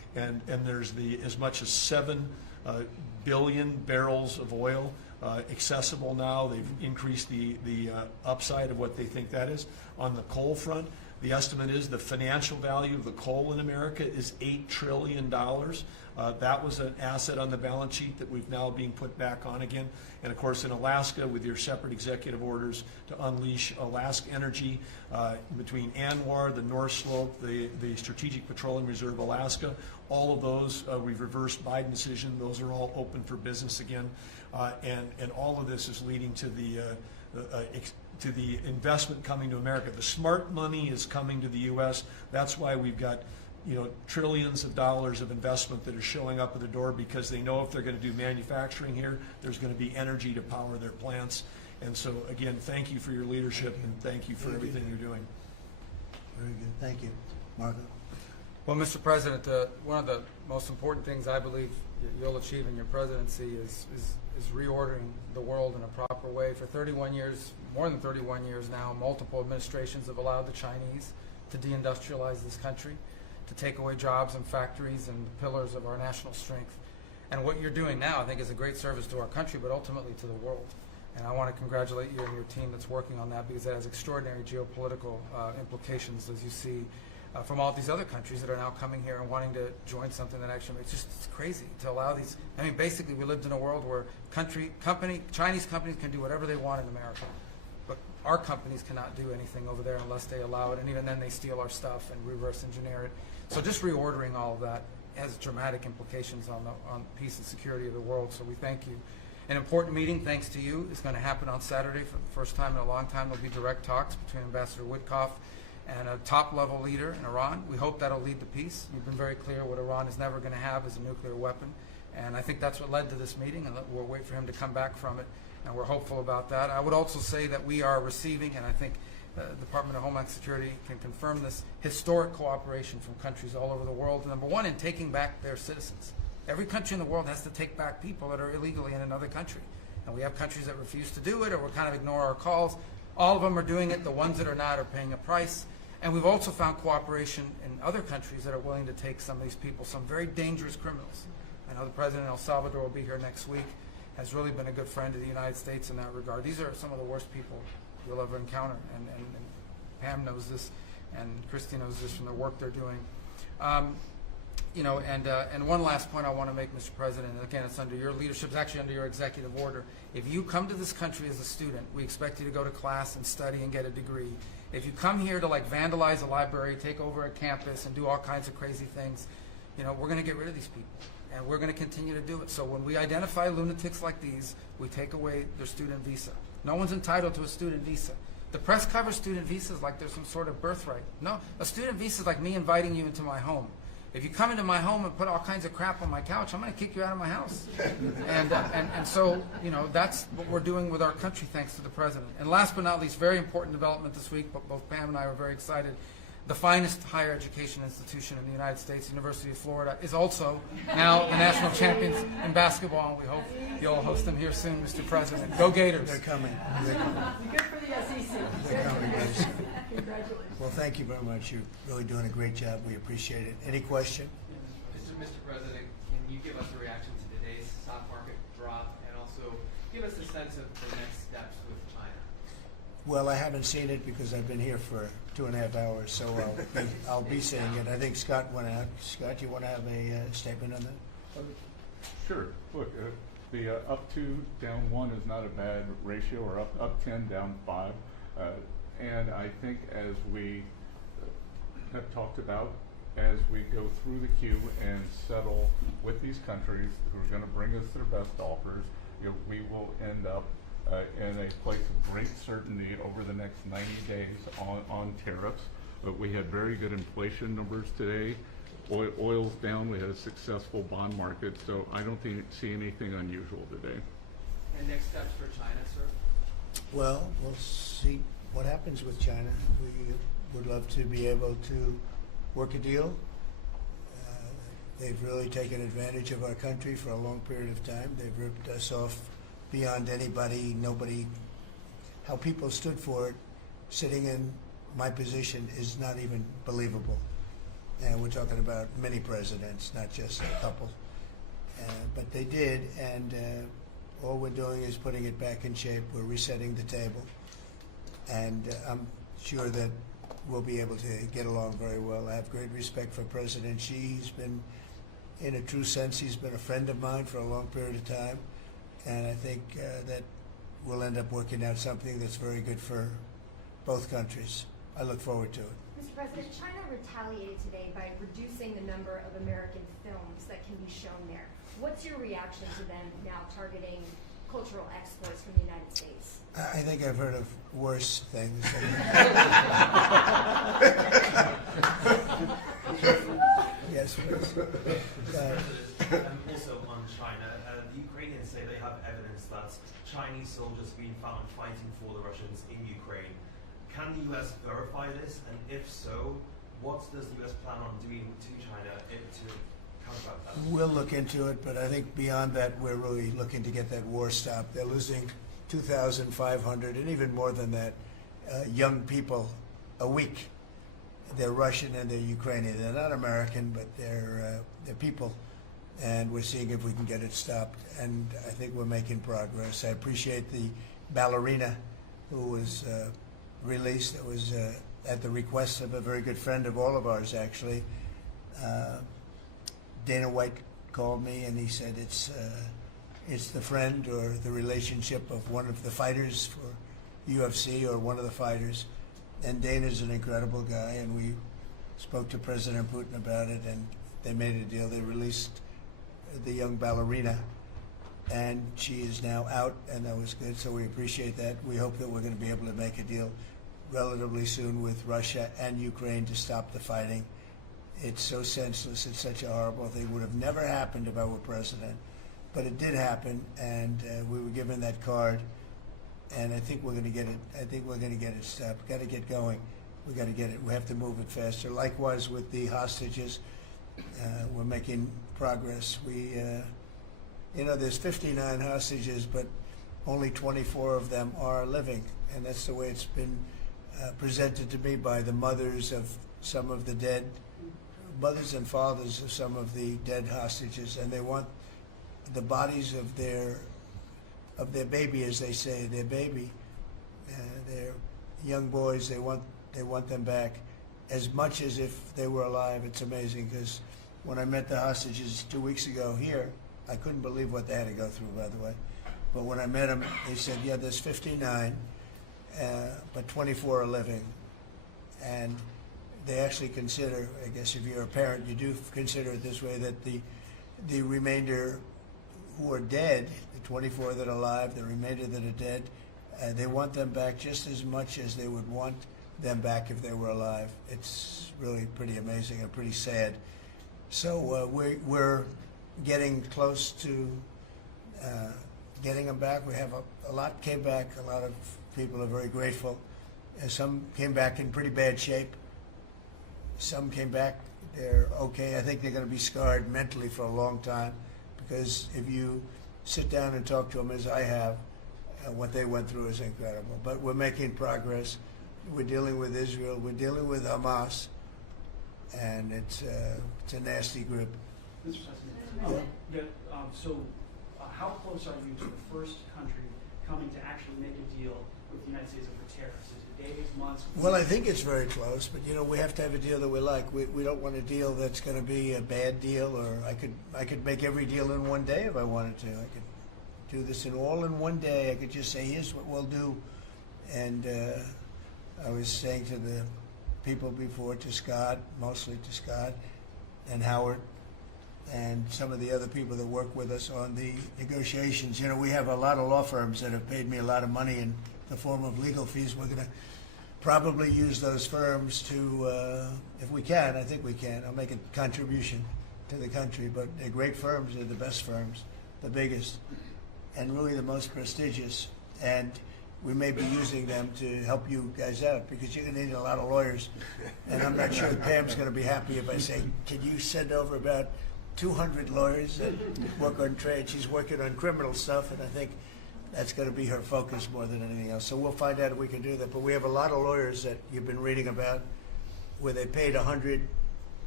and there's as much as 7 billion barrels of oil accessible now. They've increased the upside of what they think that is. On the coal front, the estimate is the financial value of the coal in America is $8 trillion. That was an asset on the balance sheet that we've now being put back on again. And of course in Alaska, with your separate executive orders to unleash Alaska energy between ANWR, the North Slope, the Strategic Petroleum Reserve Alaska, all of those we've reversed Biden decision. Those are all open for business again. And all of this is leading to the investment coming to America. The smart money is coming to the U.S. That's why we've got trillions of dollars of investment that are showing up at the door, because they know if they're going to do manufacturing here, there's going to be energy to power their plants. And so again, thank you for your leadership and thank you for everything you're doing. Very good. Thank you. Marco. Well, Mr. President, one of the most important things I believe you'll achieve in your presidency is reordering the world in a proper way. For 31 years, more than 31 years now, multiple administrations have allowed the Chinese to deindustrialize this country, to take away jobs and factories and the pillars of our national strength. And what you're doing now, I think, is a great service to our country, but ultimately to the world. And I want to congratulate you and your team that's working on that, because it has extraordinary geopolitical implications, as you see, from all these other countries that are now coming here and wanting to join something that actually makes it's crazy to allow these. I mean, basically, we lived in a world where Chinese companies can do whatever they want in America, but our companies cannot do anything over there unless they allow it, and even then they steal our stuff and reverse engineer it. So just reordering all of that has dramatic implications on peace and security of the world, so we thank you. An important meeting, thanks to you, is going to happen on Saturday for the first time in a long time. There'll be direct talks between Ambassador Witkoff and a top-level leader in Iran. We hope that'll lead to peace. You've been very clear what Iran is never going to have is a nuclear weapon, and I think that's what led to this meeting, and we'll wait for him to come back from it, and we're hopeful about that. I would also say that we are receiving, and I think the Department of Homeland Security can confirm this, historic cooperation from countries all over the world. Number one, in taking back their citizens. Every country in the world has to take back people that are illegally in another country, and we have countries that refuse to do it or will kind of ignore our calls. All of them are doing it. The ones that are not are paying a price. And we've also found cooperation in other countries that are willing to take some of these people, some very dangerous criminals. I know the President of El Salvador will be here next week, has really been a good friend of the United States in that regard. These are some of the worst people you'll ever encounter, and Pam knows this, and Christy knows this from the work they're doing. And one last point I want to make, Mr. President, and again, it's under your leadership, it's actually under your executive order. If you come to this country as a student, we expect you to go to class and study and get a degree. If you come here to vandalize a library, take over a campus, and do all kinds of crazy things, we're going to get rid of these people, and we're going to continue to do it. So when we identify lunatics like these, we take away their student visa. No one's entitled to a student visa. The press covers student visas like there's some sort of birthright. No, a student visa is like me inviting you into my home. If you come into my home and put all kinds of crap on my couch, I'm going to kick you out of my house. And so, that's what we're doing with our country, thanks to the President. And last but not least, very important development this week, but both Pam and I were very excited. The finest higher education institution in the United States, University of Florida, is also now the national champions in basketball, and we hope you'll host them here soon, Mr. President. Go Gators. They're coming. Good for the SEC. They're coming, guys. Congratulations. Well, thank you very much. You're really doing a great job. We appreciate it. Any question? Mr. President, can you give us a reaction to today's stock market drop, and also give us a sense of the next steps with China? Well, I haven't seen it because I've been here for 2.5 hours, so I'll be seeing it. I think Scott went out. Scott, you want to have a statement on that? Sure. Look, the up 2, down 1 is not a bad ratio, or up 10, down 5. And I think, as we have talked about, as we go through the queue and settle with these countries who are going to bring us their best offers, we will end up in a place of great certainty over the next 90 days on tariffs. But we had very good inflation numbers today. Oil's down. We had a successful bond market, so I don't see anything unusual today. And next steps for China, sir? Well, we'll see what happens with China. We would love to be able to work a deal. They've really taken advantage of our country for a long period of time. They've ripped us off beyond nobody. How people stood for it, sitting in my position, is not even believable. And we're talking about many presidents, not just a couple. But they did, and all we're doing is putting it back in shape. We're resetting the table. And I'm sure that we'll be able to get along very well. I have great respect for President Xi. He's been, in a true sense, he's been a friend of mine for a long period of time. And I think that we'll end up working out something that's very good for both countries. I look forward to it. Mr. President, China retaliated today by reducing the number of American films that can be shown there. What's your reaction to them now targeting cultural exports from the United States? I think I've heard of worse things. Yes, please. Also on China, the Ukrainians say they have evidence that Chinese soldiers being found fighting for the Russians in Ukraine. Can the U.S. verify this? And if so, what does the U.S. plan on doing to China to counteract that? We'll look into it, but I think beyond that, we're really looking to get that war stopped. They're losing 2,500 and even more than that young people a week. They're Russian and they're Ukrainian. They're not American, but they're people. And we're seeing if we can get it stopped. And I think we're making progress. I appreciate the ballerina who was released. It was at the request of a very good friend of all of ours, actually. Dana White called me and he said it's the friend or the relationship of one of the fighters for UFC or one of the fighters. And Dana's an incredible guy, and we spoke to President Putin about it, and they made a deal. They released the young ballerina, and she is now out, and that was good, so we appreciate that. We hope that we're going to be able to make a deal relatively soon with Russia and Ukraine to stop the fighting. It's so senseless. It's such a horrible thing. It would have never happened if I were president, but it did happen, and we were given that card. And I think we're going to get it. I think we're going to get it stopped. We've got to get going. We've got to get it. We have to move it faster. Likewise with the hostages, we're making progress. We, there's 59 hostages, but only 24 of them are living, and that's the way it's been presented to me by the mothers of some of the dead, mothers and fathers of some of the dead hostages, and they want the bodies of their baby, as they say, their baby, their young boys. They want them back as much as if they were alive. It's amazing, because when I met the hostages 2 weeks ago here, I couldn't believe what they had to go through, by the way. But when I met them, they said, yeah, there's 59, but 24 are living. And they actually consider, I guess if you're a parent, you do consider it this way, that the remainder who are dead, the 24 that are alive, the remainder that are dead, they want them back just as much as they would want them back if they were alive. It's really pretty amazing and pretty sad. So we're getting close to getting them back. We have a lot came back. A lot of people are very grateful. Some came back in pretty bad shape. Some came back, they're okay. I think they're going to be scarred mentally for a long time, because if you sit down and talk to them, as I have, what they went through is incredible. But we're making progress. We're dealing with Israel. We're dealing with Hamas, and it's a nasty group. Mr. President, how close are you to the first country coming to actually make a deal with the United States over tariffs? Is it days, months? Well, I think it's very close, but we have to have a deal that we like. We don't want a deal that's going to be a bad deal, or I could make every deal in one day if I wanted to. I could do this all in one day. I could just say, here's what we'll do. And I was saying to the people before, to Scott, mostly to Scott and Howard, and some of the other people that work with us on the negotiations. We have a lot of law firms that have paid me a lot of money in the form of legal fees. We're going to probably use those firms to, if we can, I think we can. I'll make a contribution to the country, but they're great firms. They're the best firms, the biggest, and really the most prestigious. And we may be using them to help you guys out, because you're going to need a lot of lawyers. And I'm not sure Pam's going to be happy if I say, can you send over about 200 lawyers that work on trade? She's working on criminal stuff, and I think that's going to be her focus more than anything else. So we'll find out if we can do that. But we have a lot of lawyers that you've been reading about, where they paid $100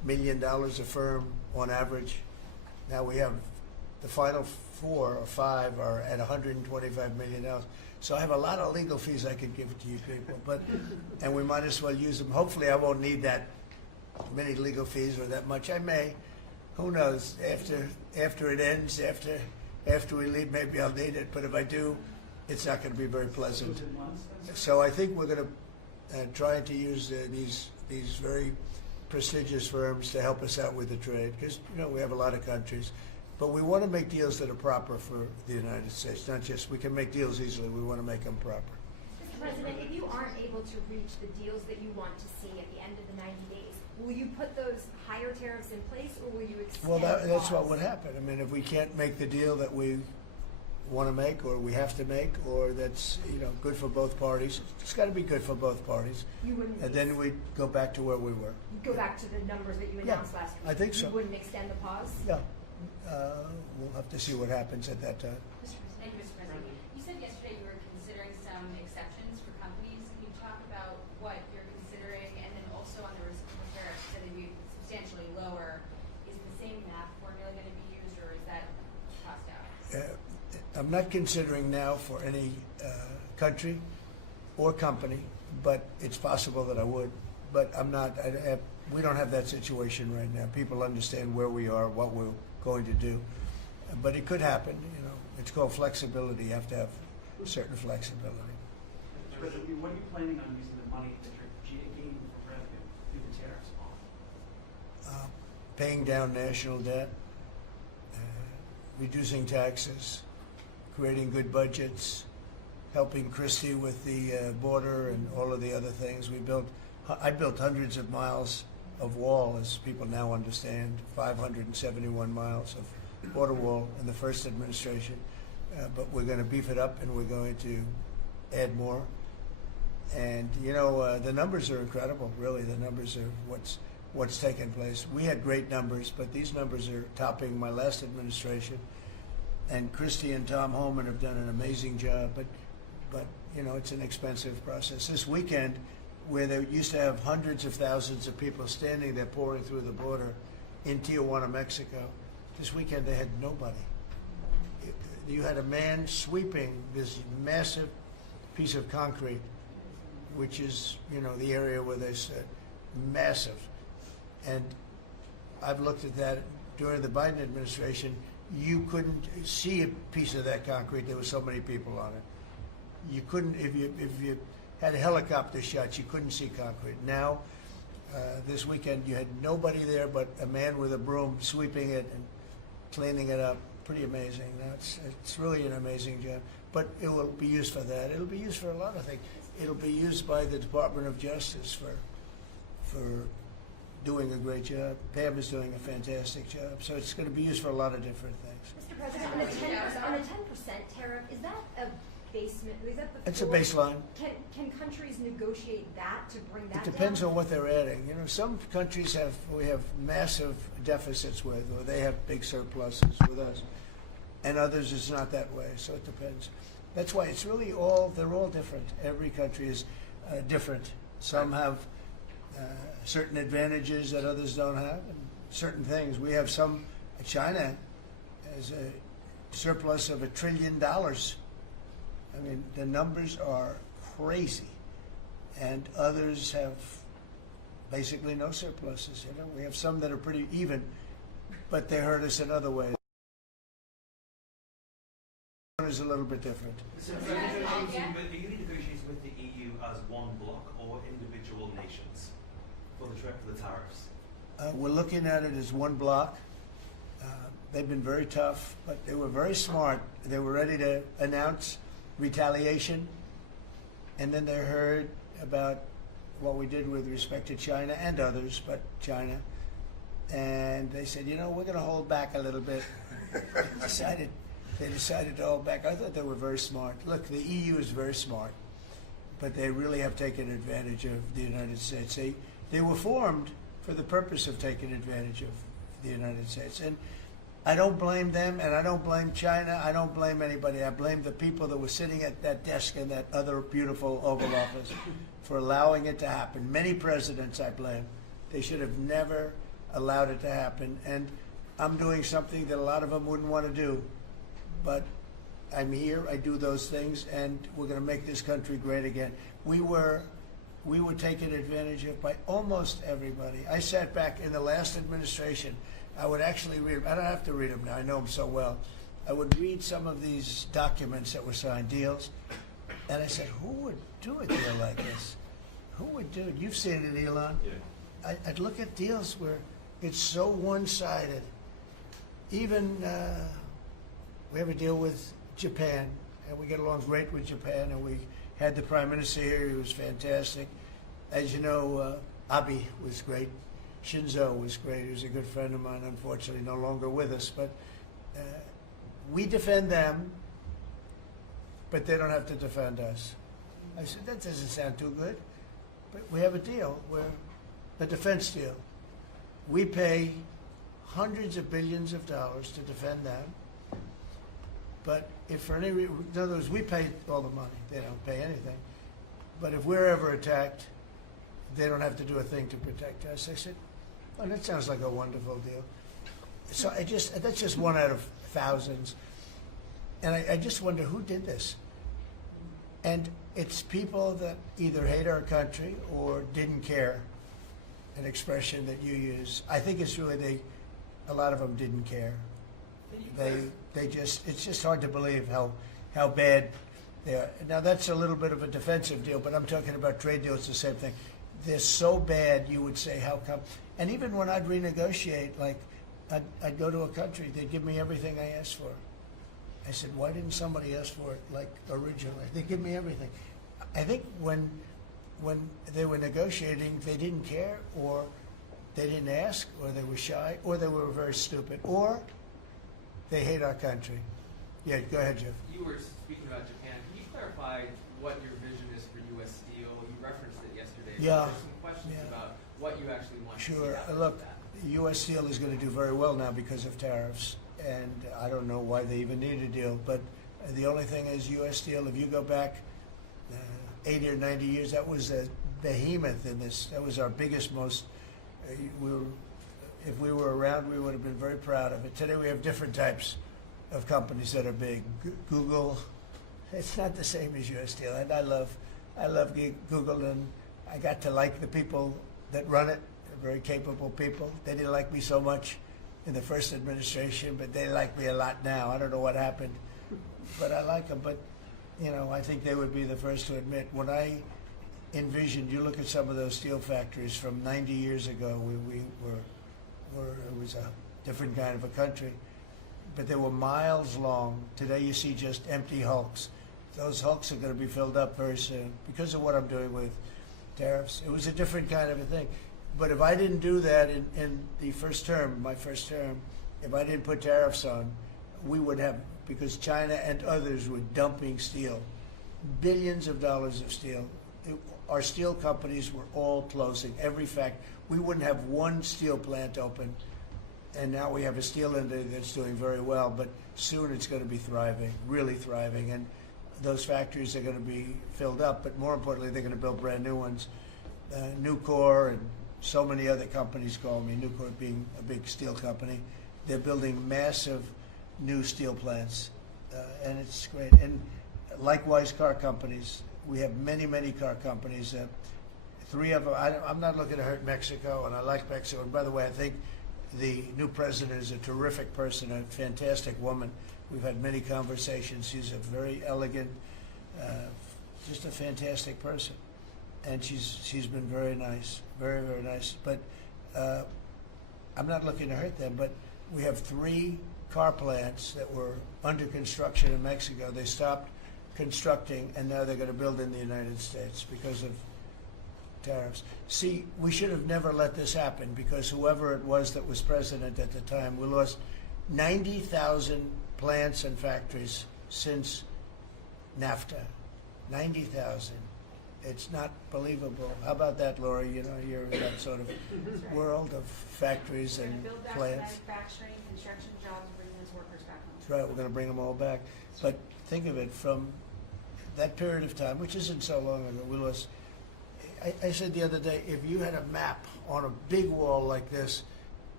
million a firm on average. Now we have the final 4 or 5 are at $125 million. So I have a lot of legal fees I could give to you people, and we might as well use them. Hopefully I won't need that many legal fees or that much. I may, who knows, after it ends, after we leave, maybe I'll need it, but if I do, it's not going to be very pleasant. So I think we're going to try to use these very prestigious firms to help us out with the trade, because we have a lot of countries. But we want to make deals that are proper for the United States, not just we can make deals easily, we want to make them proper. Mr. President, if you aren't able to reach the deals that you want to see at the end of the 90 days, will you put those higher tariffs in place, or will you extend Well, that's the what pause? would happen. I mean, if we can't make the deal that we want to make, or we have to make, or that's good for both parties, it's got to be good for both parties. You wouldn't. And then we'd go back to where we were. You'd go back to the numbers that you announced last week. I think so. You wouldn't extend the pause. Yeah, we'll have to see what happens at that time. Thank you, Mr. President. You said yesterday you were considering some exceptions for companies. Can you talk about what you're considering? And then also on the reciprocal tariffs, that it'd be substantially lower. Is the same math formula going to be used, or is that tossed out? I'm not considering now for any country or company, but it's possible that I would. But I'm not. We don't have that situation right now. People understand where we are, what we're going to do. But it could happen. It's called flexibility. You have to have certain flexibility. What are you planning on using the money that you're gaining for revenue through the tariffs on? Paying down national debt, reducing taxes, creating good budgets, helping Christie with the border and all of the other things. I built hundreds of miles of wall, as people now understand, 571 miles of border wall in the first administration. But we're going to beef it up, and we're going to add more. And the numbers are incredible. Really, the numbers are what's taken place. We had great numbers, but these numbers are topping my last administration. And Christie and Tom Homan have done an amazing job. But it's an expensive process. This weekend, where they used to have hundreds of thousands of people standing there pouring through the border in Tijuana, Mexico, this weekend they had nobody. You had a man sweeping this massive piece of concrete, which is, the area where they said massive. And I've looked at that during the Biden administration. You couldn't see a piece of that concrete. There were so many people on it. You couldn't, if you had helicopter shots, you couldn't see concrete. Now, this weekend, you had nobody there but a man with a broom sweeping it and cleaning it up. Pretty amazing. It's really an amazing job. But it will be used for that. It'll be used for a lot of things. It'll be used by the Department of Justice for doing a great job. Pam is doing a fantastic job. So it's going to be used for a lot of different things. Mr. President, on a 10% tariff, is that a basement? Is that the It's a floor? baseline. Can countries negotiate that to bring that It depends down? on what they're adding. Some countries we have massive deficits with, or they have big surpluses with us, and others it's not that way. So it depends. That's why it's really they're all different. Every country is different. Some have certain advantages that others don't have, and certain things. We have China has a surplus of $1 trillion. I mean, the numbers are crazy, and others have basically no surpluses. We have some that are pretty even, but they hurt us in other ways. One is a little bit different. So, are you negotiating with the EU as one bloc or individual nations for the tariffs? We're looking at it as one bloc. They've been very tough, but they were very smart. They were ready to announce retaliation, and then they heard about what we did with respect to China and others, but China, and they said, we're going to hold back a little bit. They decided to hold back. I thought they were very smart. Look, the EU is very smart, but they really have taken advantage of the United States. They were formed for the purpose of taking advantage of the United States, and I don't blame them, and I don't blame China. I don't blame anybody. I blame the people that were sitting at that desk in that other beautiful Oval Office for allowing it to happen. Many presidents I blame. They should have never allowed it to happen. And I'm doing something that a lot of them wouldn't want to do, but I'm here, I do those things, and we're going to make this country great again. We were taken advantage of by almost everybody. I sat back in the last administration. I would actually read them. I don't have to read them now. I know them so well. I would read some of these documents that were signed, deals, and I said, who would do a deal like this? Who would do it? You've seen it, Elon. Yeah. I'd look at deals where it's so one-sided. Even we have a deal with Japan, and we get along great with Japan, and we had the Prime Minister here. He was fantastic. As you know, Abe was great. Shinzo was great. He was a good friend of mine, unfortunately no longer with us. But we defend them, but they don't have to defend us. I said, that doesn't sound too good. But we have a deal, where a defense deal. We pay hundreds of billions of dollars to defend them. But if for any reason, in other words, we pay all the money. They don't pay anything. But if we're ever attacked, they don't have to do a thing to protect us. I said, oh, that sounds like a wonderful deal. So that's just one out of thousands. And I just wonder who did this. And it's people that either hate our country or didn't care, an expression that you use. I think it's really a lot of them didn't care. It's just hard to believe how bad they are. Now that's a little bit of a defensive deal, but I'm talking about trade deals, the same thing. They're so bad, you would say, how come? And even when I'd renegotiate, like I'd go to a country, they'd give me everything I asked for. I said, why didn't somebody ask for it like originally? They give me everything. I think when they were negotiating, they didn't care, or they didn't ask, or they were shy, or they were very stupid, or they hate our country. Yeah, go ahead, Jeff. You were speaking about Japan. Can you clarify what your vision is for U.S. Steel? You referenced it yesterday. Yeah. There's some questions about what you actually want to see Sure. happen Look, with that. U.S. Steel is going to do very well now because of tariffs, and I don't know why they even need a deal. But the only thing is, U.S. Steel, if you go back 80 or 90 years, that was a behemoth in this. That was our biggest, most. If we were around, we would have been very proud of it. Today we have different types of companies that are big. Google, it's not the same as U.S. Steel, and I love Google, and I got to like the people that run it. They're very capable people. They didn't like me so much in the first administration, but they like me a lot now. I don't know what happened, but I like them. But I think they would be the first to admit, when I envisioned, you look at some of those steel factories from 90 years ago, it was a different kind of a country, but they were miles long. Today you see just empty hulks. Those hulks are going to be filled up very soon because of what I'm doing with tariffs. It was a different kind of a thing. But if I didn't do that in the first term, my first term, if I didn't put tariffs on, we would have, because China and others were dumping steel, billions of dollars of steel. Our steel companies were all closing. Every fact, we wouldn't have one steel plant open, and now we have a steel industry that's doing very well. But soon it's going to be thriving, really thriving, and those factories are going to be filled up. But more importantly, they're going to build brand new ones. Nucor and so many other companies call me. Nucor being a big steel company, they're building massive new steel plants, and it's great. And likewise, car companies. We have many, many car companies. 3 of them. I'm not looking to hurt Mexico, and I like Mexico. And by the way, I think the new president is a terrific person, a fantastic woman. We've had many conversations. She's a very elegant, just a fantastic person, and she's been very nice, very, very nice. But I'm not looking to hurt them. But we have 3 car plants that were under construction in Mexico. They stopped constructing, and now they're going to build in the United States because of tariffs. See, we should have never let this happen, because whoever it was that was president at the time, we lost 90,000 plants and factories since NAFTA. 90,000. It's not believable. How about that, Laura? You're in that sort of world of factories and build back plants. manufacturing, construction jobs, bring those workers back home. That's right. We're going to bring them all back. But think of it, from that period of time, which isn't so long ago, we lost. I said the other day, if you had a map on a big wall like this,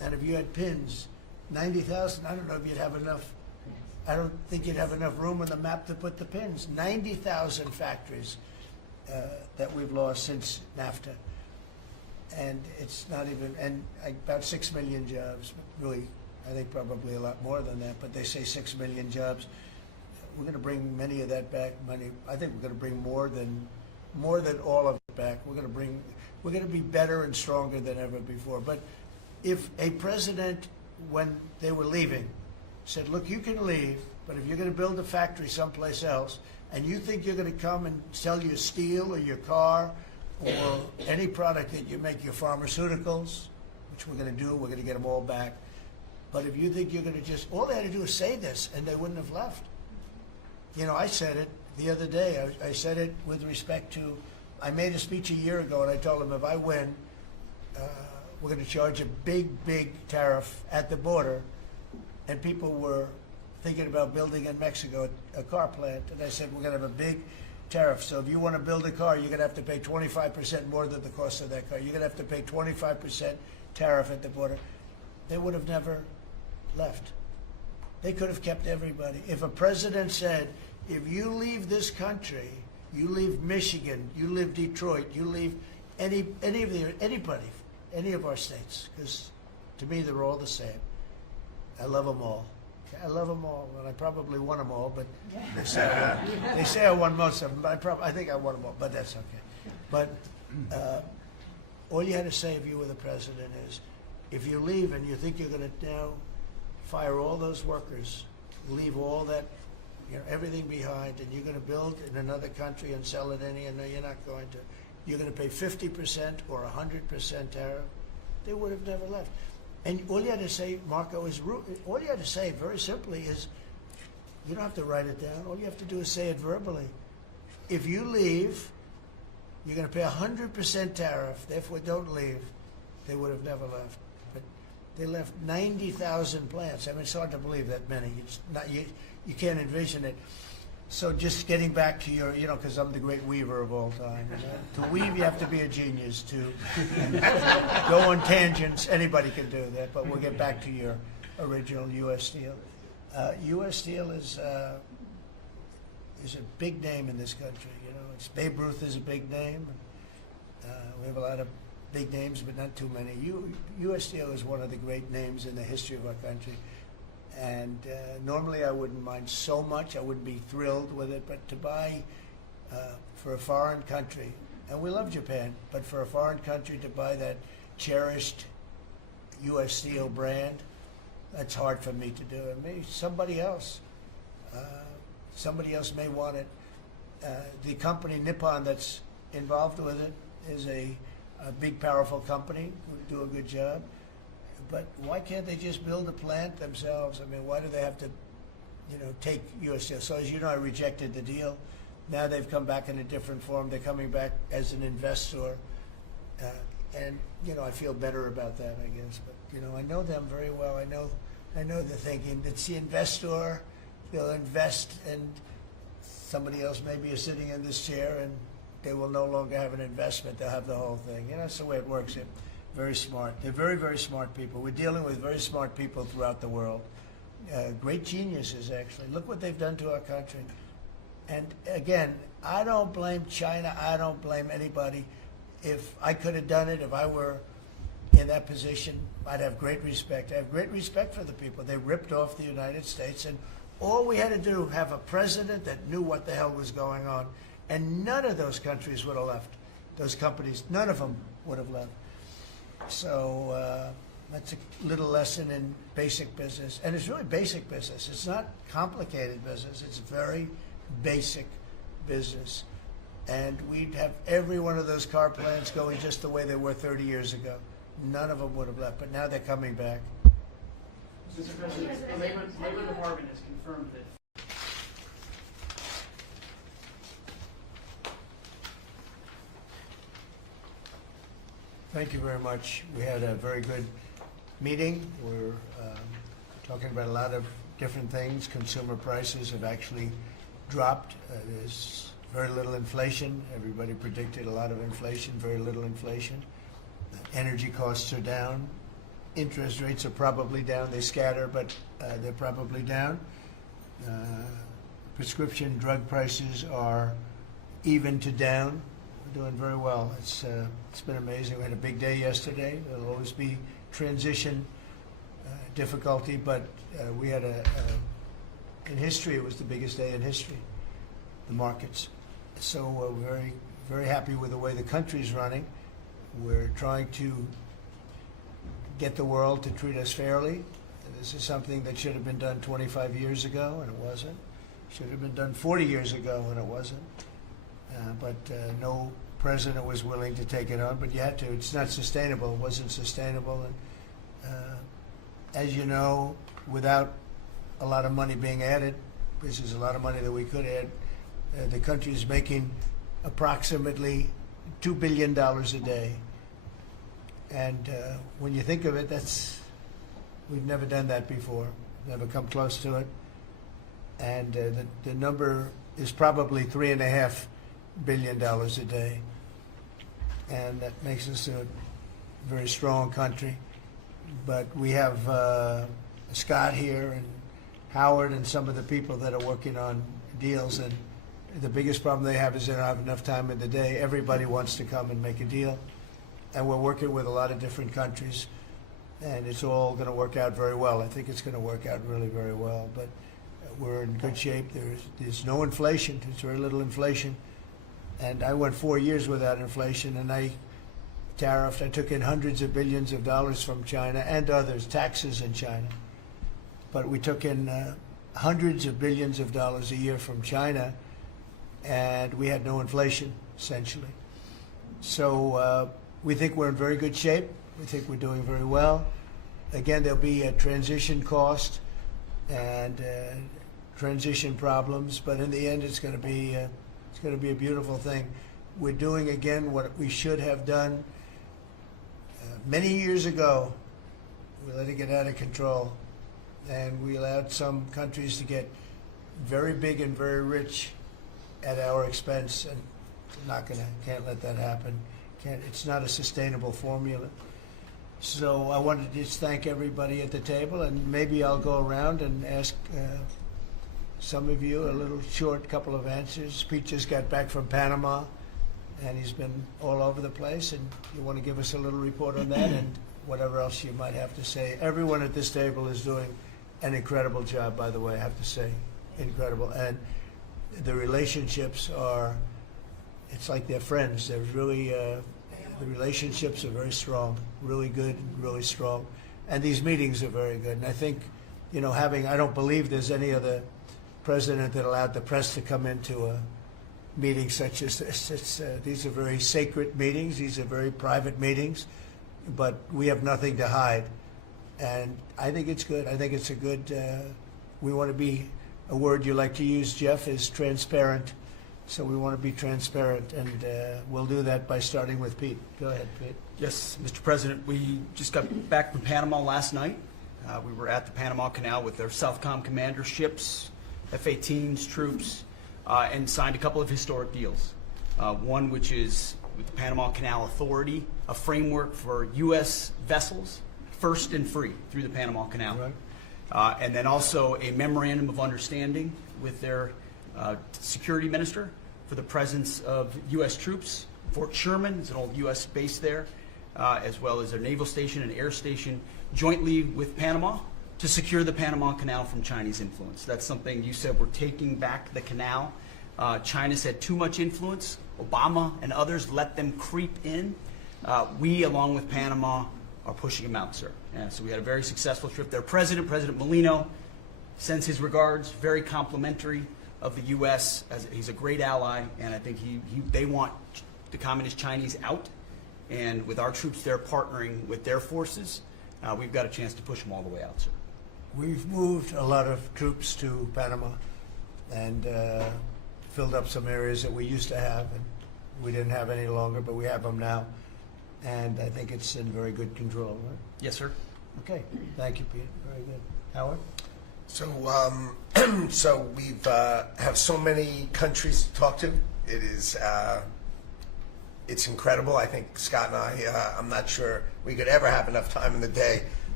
And if you had pins, 90,000, I don't know if you'd have enough. I don't think you'd have enough room on the map to put the pins. 90,000 factories that we've lost since NAFTA. And it's not even, and about 6 million jobs, really, I think probably a lot more than that, but they say 6 million jobs. We're going to bring many of that back. I think we're going to bring more than all of it back. We're going to be better and stronger than ever before. But if a president, when they were leaving, said, look, you can leave, but if you're going to build a factory someplace else, and you think you're going to come and sell your steel or your car or any product that you make, your pharmaceuticals, which we're going to do, we're going to get them all back. But if you think you're going to just, all they had to do is say this, and they wouldn't have left. You know, I said it the other day. I said it with respect to, I made a speech a year ago, and I told them if I win, we're going to charge a big, big tariff at the border. And people were thinking about building in Mexico a car plant. And I said, we're going to have a big tariff. So if you want to build a car, you're going to have to pay 25% more than the cost of that car. You're going to have to pay 25% tariff at the border. They would have never left. They could have kept everybody. If a president said, if you leave this country, you leave Michigan, you leave Detroit, you leave anybody, any of our states, because to me they're all the same. I love them all. I love them all, and I probably won them all, but they say I won most of them, but I think I won them all, but that's okay. But all you had to say if you were the president is, if you leave and you think you're going to now fire all those workers, leave all that, everything behind, and you're going to build in another country and sell it anywhere, no, you're not going to. You're going to pay 50% or 100% tariff. They would have never left. And all you had to say, Marco, all you had to say very simply is, you don't have to write it down. All you have to do is say it verbally. If you leave, you're going to pay 100% tariff. Therefore, don't leave. They would have never left. But they left 90,000 plants. I mean, it's hard to believe that many. It's not, you can't envision it. So just getting back to your, because I'm the great weaver of all time. To weave, you have to be a genius. To go on tangents, anybody can do that. But we'll get back to your original U.S. Steel. U.S. Steel is a big name in this country. It's Babe Ruth is a big name. We have a lot of big names, but not too many. U.S. Steel is one of the great names in the history of our country. And normally I wouldn't mind so much. I wouldn't be thrilled with it. But to buy for a foreign country, and we love Japan, but for a foreign country to buy that cherished U.S. Steel brand, that's hard for me to do. And maybe somebody else may want it. The company Nippon that's involved with it is a big, powerful company who do a good job. But why can't they just build a plant themselves? I mean, why do they have to, take U.S. Steel? So as you know, I rejected the deal. Now they've come back in a different form. They're coming back as an investor. And, I feel better about that, I guess. But, I know them very well. I know the thinking. It's the investor. They'll invest, and somebody else maybe is sitting in this chair, and they will no longer have an investment. They'll have the whole thing. That's the way it works. Very smart. They're very, very smart people. We're dealing with very smart people throughout the world. Great geniuses, actually. Look what they've done to our country. And again, I don't blame China. I don't blame anybody. If I could have done it, if I were in that position, I'd have great respect. I have great respect for the people. They ripped off the United States, and all we had to do, have a president that knew what the hell was going on, and none of those countries would have left. Those companies, none of them would have left. So that's a little lesson in basic business. And it's really basic business. It's not complicated business. It's very basic business. And we'd have every one of those car plants going just the way they were 30 years ago. None of them would have left, but now they're coming back. Mr. President, the Labor Department has confirmed that Thank you very much. We had a very good meeting. We're talking about a lot of different things. Consumer prices have actually dropped. There's very little inflation. Everybody predicted a lot of inflation, very little inflation. Energy costs are down. interest rates are probably down. They scatter, but they're probably down. Prescription drug prices are even to down. We're doing very well. It's been amazing. We had a big day yesterday. There'll always be transition difficulty, but we had in history, it was the biggest day in history, the markets. So we're very, very happy with the way the country's running. We're trying to get the world to treat us fairly. This is something that should have been done 25 years ago, and it wasn't. Should have been done 40 years ago, and it wasn't. But no president was willing to take it on, but you had to. It's not sustainable. It wasn't sustainable. And as you know, without a lot of money being added, this is a lot of money that we could add, the country is making approximately $2 billion a day. And when you think of it, we've never done that before, never come close to it. And the number is probably $3.5 billion a day. And that makes us a very strong country. But we have Scott here and Howard and some of the people that are working on deals. And the biggest problem they have is they don't have enough time in the day. Everybody wants to come and make a deal. And we're working with a lot of different countries. And it's all going to work out very well. I think it's going to work out really very well. But we're in good shape. There's no inflation. There's very little inflation. And I went 4 years without inflation, and I tariffed. I took in hundreds of billions of dollars from China and others, taxes in China. But we took in hundreds of billions of dollars a year from China, and we had no inflation, essentially. So we think we're in very good shape. We think we're doing very well. Again, there'll be a transition cost and transition problems, but in the end, it's going to be a beautiful thing. We're doing again what we should have done many years ago. We let it get out of control, and we allowed some countries to get very big and very rich at our expense, and can't let that happen. It's not a sustainable formula. So I wanted to just thank everybody at the table, and maybe I'll go around and ask some of you a little short couple of answers. Pete just got back from Panama, and he's been all over the place, and you want to give us a little report on that and whatever else you might have to say. Everyone at this table is doing an incredible job, by the way, I have to say. Incredible. And the relationships it's like they're friends. They're really, the relationships are very strong, really good, really strong. And these meetings are very good. And I think, I don't believe there's any other president that allowed the press to come into a meeting such as this. These are very sacred meetings. These are very private meetings. But we have nothing to hide. And I think it's good. I think it's a good, we want to be, a word you like to use, Jeff, is transparent. So we want to be transparent, and we'll do that by starting with Pete. Go ahead, Pete. Yes, Mr. President, we just got back from Panama last night. We were at the Panama Canal with their Southcom commander ships, F-18s, troops, and signed a couple of historic deals. One which is with the Panama Canal Authority, a framework for U.S. vessels, first and free through the Panama Canal. Right. And then also a memorandum of understanding with their security minister for the presence of U.S. troops. Fort Sherman is an old U.S. base there, as well as their naval station and air station, jointly with Panama to secure the Panama Canal from Chinese influence. That's something you said, we're taking back the canal. China's had too much influence. Obama and others let them creep in. We, along with Panama, are pushing them out, sir. So we had a very successful trip there. President Molino sends his regards, very complimentary of the U.S. He's a great ally, and I think they want the Communist Chinese out. And with our troops there partnering with their forces, we've got a chance to push them all the way out, sir. We've moved a lot of troops to Panama and filled up some areas that we used to have, and we didn't have any longer, but we have them now. And I think it's in very good control, right? Yes, sir. Okay. Thank you, Pete. Very good. Howard? So, so we've have so many countries to talk to. It is, it's incredible. I think Scott and I'm not sure we could ever have enough time in the day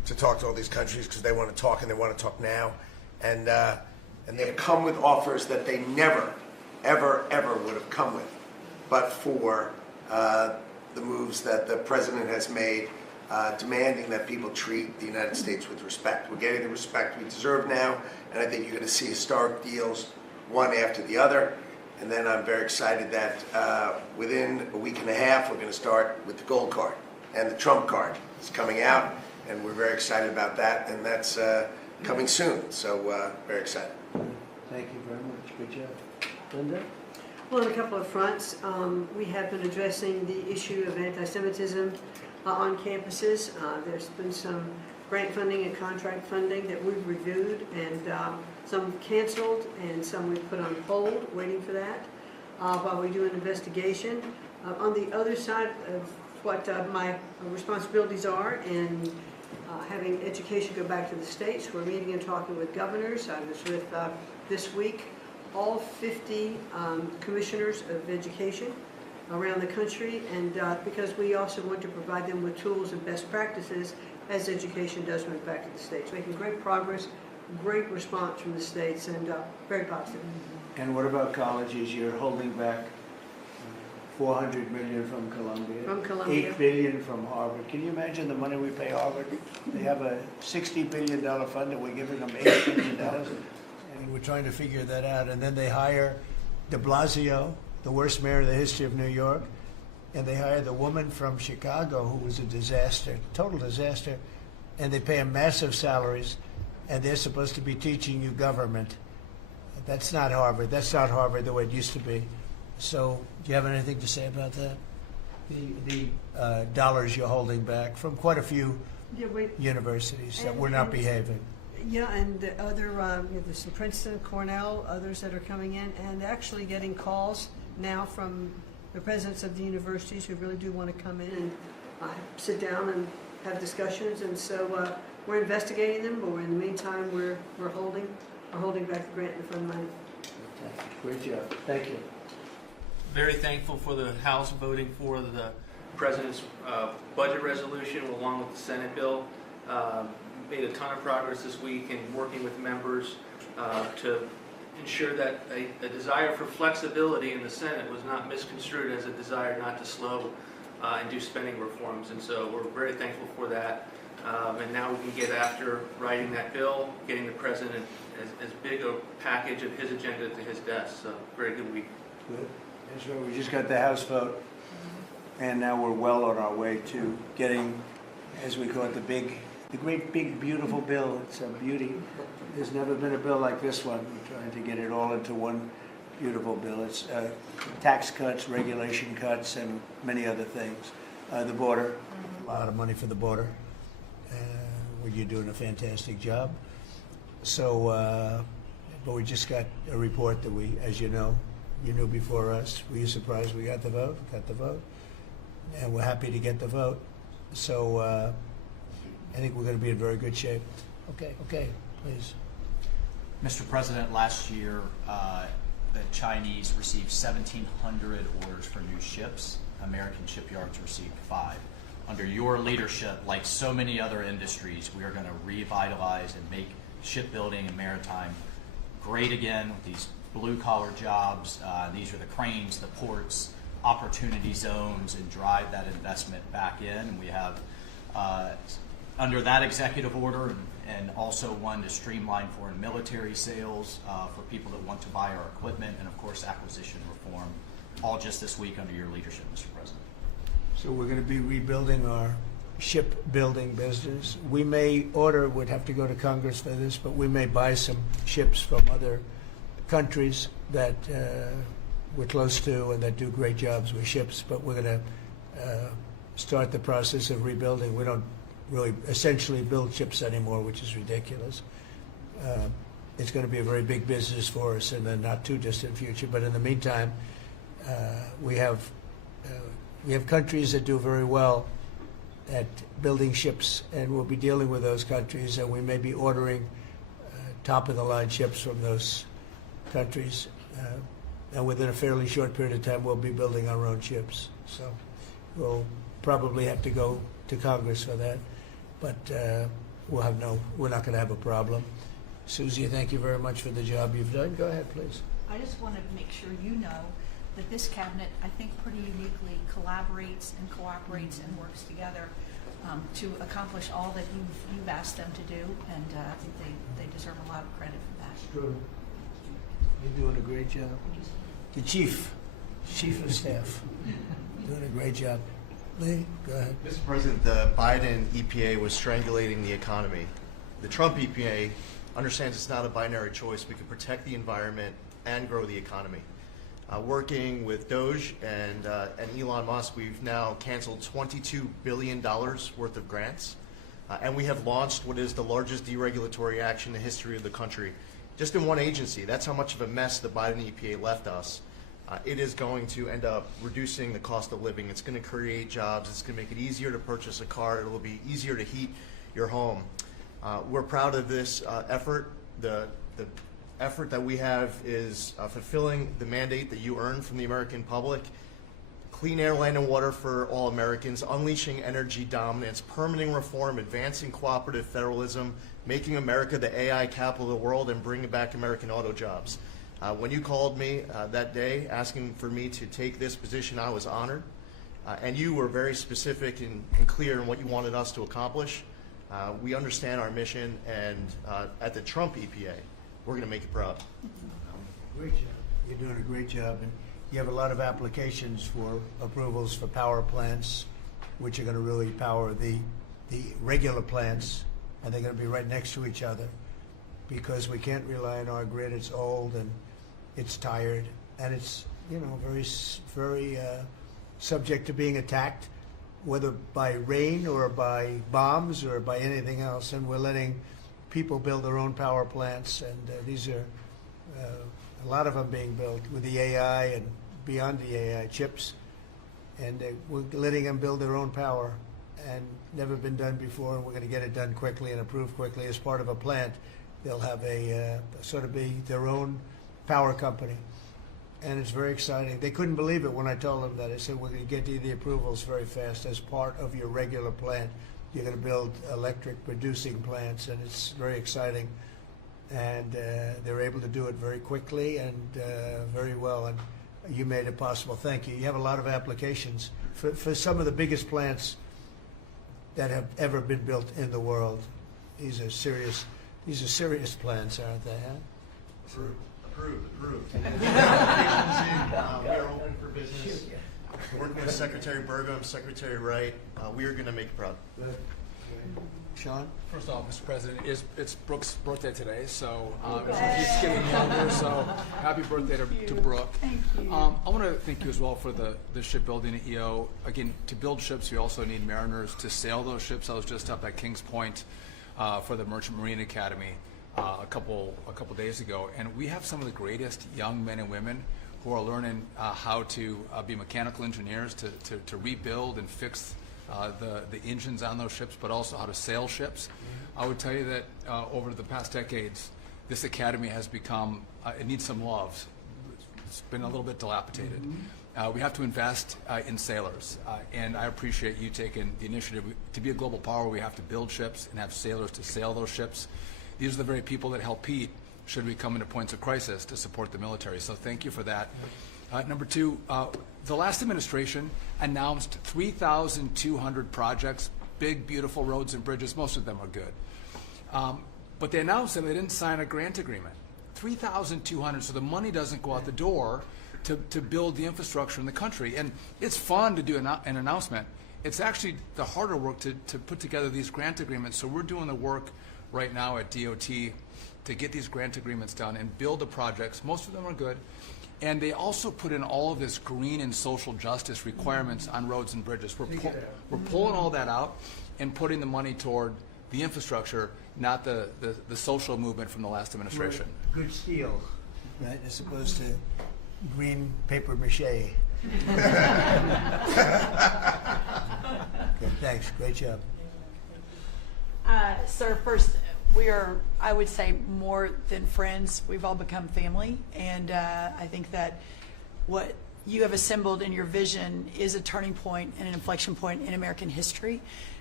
to talk to all these countries because they want to talk and they want to talk now. And they have come with offers that they never, ever, ever would have come with, but for the moves that the president has made, demanding that people treat the United States with respect. We're getting the respect we deserve now, and I think you're going to see historic deals, one after the other. And then I'm very excited that within a week and a half, we're going to start with the gold card. And the Trump card is coming out, and we're very excited about that, and that's coming soon. So very excited. Thank you very much. Good job. Linda? Well, on a couple of fronts, we have been addressing the issue of anti-Semitism on campuses. There's been some grant funding and contract funding that we've reviewed, and some canceled and some we've put on hold, waiting for that, while we do an investigation. On the other side of what my responsibilities are in having education go back to the states, we're meeting and talking with governors. I was with, this week, all 50 commissioners of education around the country, and because we also want to provide them with tools and best practices as education does move back to the states. Making great progress, great response from the states, and very positive. And what about colleges? You're holding back $400 million from Columbia. From Columbia. $8 billion from Harvard. Can you imagine the money we pay Harvard? They have a $60 billion fund and we're giving them $8 billion. And we're trying to figure that out. And then they hire de Blasio, the worst mayor in the history of New York. And they hire the woman from Chicago who was a disaster, total disaster. And they pay them massive salaries. And they're supposed to be teaching you government. That's not Harvard. That's not Harvard the way it used to be. So, do you have anything to say about that? The dollars you're holding back from quite a few universities that were not behaving. Yeah, and the other, there's some Princeton, Cornell, others that are coming in, and actually getting calls now from the presidents of the universities who really do want to come in and sit down and have discussions. And so we're investigating them, but in the meantime, we're holding back the grant and the fund money. Great job. Thank you. Very thankful for the House voting for the President's budget resolution along with the Senate bill. Made a ton of progress this week in working with members to ensure that a desire for flexibility in the Senate was not misconstrued as a desire not to slow and do spending reforms. And so we're very thankful for that. And now we can get after writing that bill, getting the President as big a package of his agenda to his desk. So very good week. Good. That's right. We just got the House vote, and now we're well on our way to getting, as we call it, the great big beautiful bill. It's a beauty. There's never been a bill like this one. We're trying to get it all into one beautiful bill. It's tax cuts, regulation cuts, and many other things. The border, a lot of money for the border. You're doing a fantastic job. So, but we just got a report that we, as you know, you knew before us. Were you surprised we got the vote? Got the vote. And we're happy to get the vote. So I think we're going to be in very good shape. Okay, please. Mr. President, last year the Chinese received 1,700 orders for new ships. American shipyards received 5. Under your leadership, like so many other industries, we are going to revitalize and make shipbuilding and maritime great again with these blue-collar jobs. These are the cranes, the ports, opportunity zones, and drive that investment back in. And we have, under that executive order, and also one to streamline foreign military sales for people that want to buy our equipment, and of course acquisition reform, all just this week under your leadership, Mr. President. So we're going to be rebuilding our shipbuilding business. We may order, would have to go to Congress for this, but we may buy some ships from other countries that we're close to and that do great jobs with ships, but we're going to start the process of rebuilding. We don't really essentially build ships anymore, which is ridiculous. It's going to be a very big business for us in the not too distant future, but in the meantime, we have countries that do very well at building ships, and we'll be dealing with those countries, and we may be ordering top-of-the-line ships from those countries. And within a fairly short period of time, we'll be building our own ships. So we'll probably have to go to Congress for that. But we're not going to have a problem. Susie, thank you very much for the job you've done. Go ahead, please. I just want to make sure you know that this cabinet, I think, pretty uniquely collaborates and cooperates and works together to accomplish all that you've asked them to do, and I think they deserve a lot of credit for that. True. You're doing a great job. The chief of staff, doing a great job. Lee, go ahead. Mr. President, the Biden EPA was strangulating the economy. The Trump EPA understands it's not a binary choice. We can protect the environment and grow the economy. Working with Doge and Elon Musk, we've now canceled $22 billion worth of grants, and we have launched what is the largest deregulatory action in the history of the country, just in one agency. That's how much of a mess the Biden EPA left us. It is going to end up reducing the cost of living. It's going to create jobs. It's going to make it easier to purchase a car. It will be easier to heat your home. We're proud of this effort. The effort that we have is fulfilling the mandate that you earned from the American public. Clean air, land, and water for all Americans, unleashing energy dominance, permitting reform, advancing cooperative federalism, making America the AI capital of the world, and bringing back American auto jobs. When you called me that day asking for me to take this position, I was honored. And you were very specific and clear in what you wanted us to accomplish. We understand our mission, and at the Trump EPA, we're going to make you proud. Great job. You're doing a great job. And you have a lot of applications for approvals for power plants, which are going to really power the regular plants, and they're going to be right next to each other because we can't rely on our grid. It's old and it's tired, and it's, you know, very subject to being attacked, whether by rain or by bombs or by anything else. And we're letting people build their own power plants, and these are a lot of them being built with the AI and beyond the AI chips, and we're letting them build their own power, and never been done before, and we're going to get it done quickly and approved quickly. As part of a plant, they'll have a sort of be their own power company, and it's very exciting. They couldn't believe it when I told them that. I said, we're going to get you the approvals very fast as part of your regular plant. You're going to build electric producing plants, and it's very exciting. And they're able to do it very quickly and very well, and you made it possible. Thank you. You have a lot of applications for some of the biggest plants that have ever been built in the world. These are serious plants, aren't they? Huh? Approved. We are open for business. Working with Secretary Burgum, Secretary Wright, we are going to make you proud. Good. Sean? First off, Mr. President, it's Brooke's birthday today, so she's getting younger, so happy birthday to Brooke. Thank you. I want to thank you as well for the shipbuilding at EO. Again, to build ships, you also need mariners to sail those ships. I was just up at Kings Point for the Merchant Marine Academy a couple days ago, and we have some of the greatest young men and women who are learning how to be mechanical engineers, to rebuild and fix the engines on those ships, but also how to sail ships. I would tell you that over the past decades, this academy has become, it needs some love. It's been a little bit dilapidated. We have to invest in sailors, and I appreciate you taking the initiative. To be a global power, we have to build ships and have sailors to sail those ships. These are the very people that help Pete should we come into points of crisis to support the military. So thank you for that. Number two, the last administration announced 3,200 projects, big, beautiful roads and bridges. Most of them are good. But they announced that they didn't sign a grant agreement. 3,200, so the money doesn't go out the door to build the infrastructure in the country. And it's fun to do an announcement. It's actually the harder work to put together these grant agreements. So we're doing the work right now at DOT to get these grant agreements done and build the projects. Most of them are good. And they also put in all of this green and social justice requirements on roads and bridges. We're pulling all that out and putting the money toward the infrastructure, not the social movement from the last administration. Good steel, right, as opposed to green paper mache. Okay, thanks. Great job. Sir, first, we are, I would say, more than friends. We've all become family, and I think that what you have assembled in your vision is a turning point and an inflection point in American history.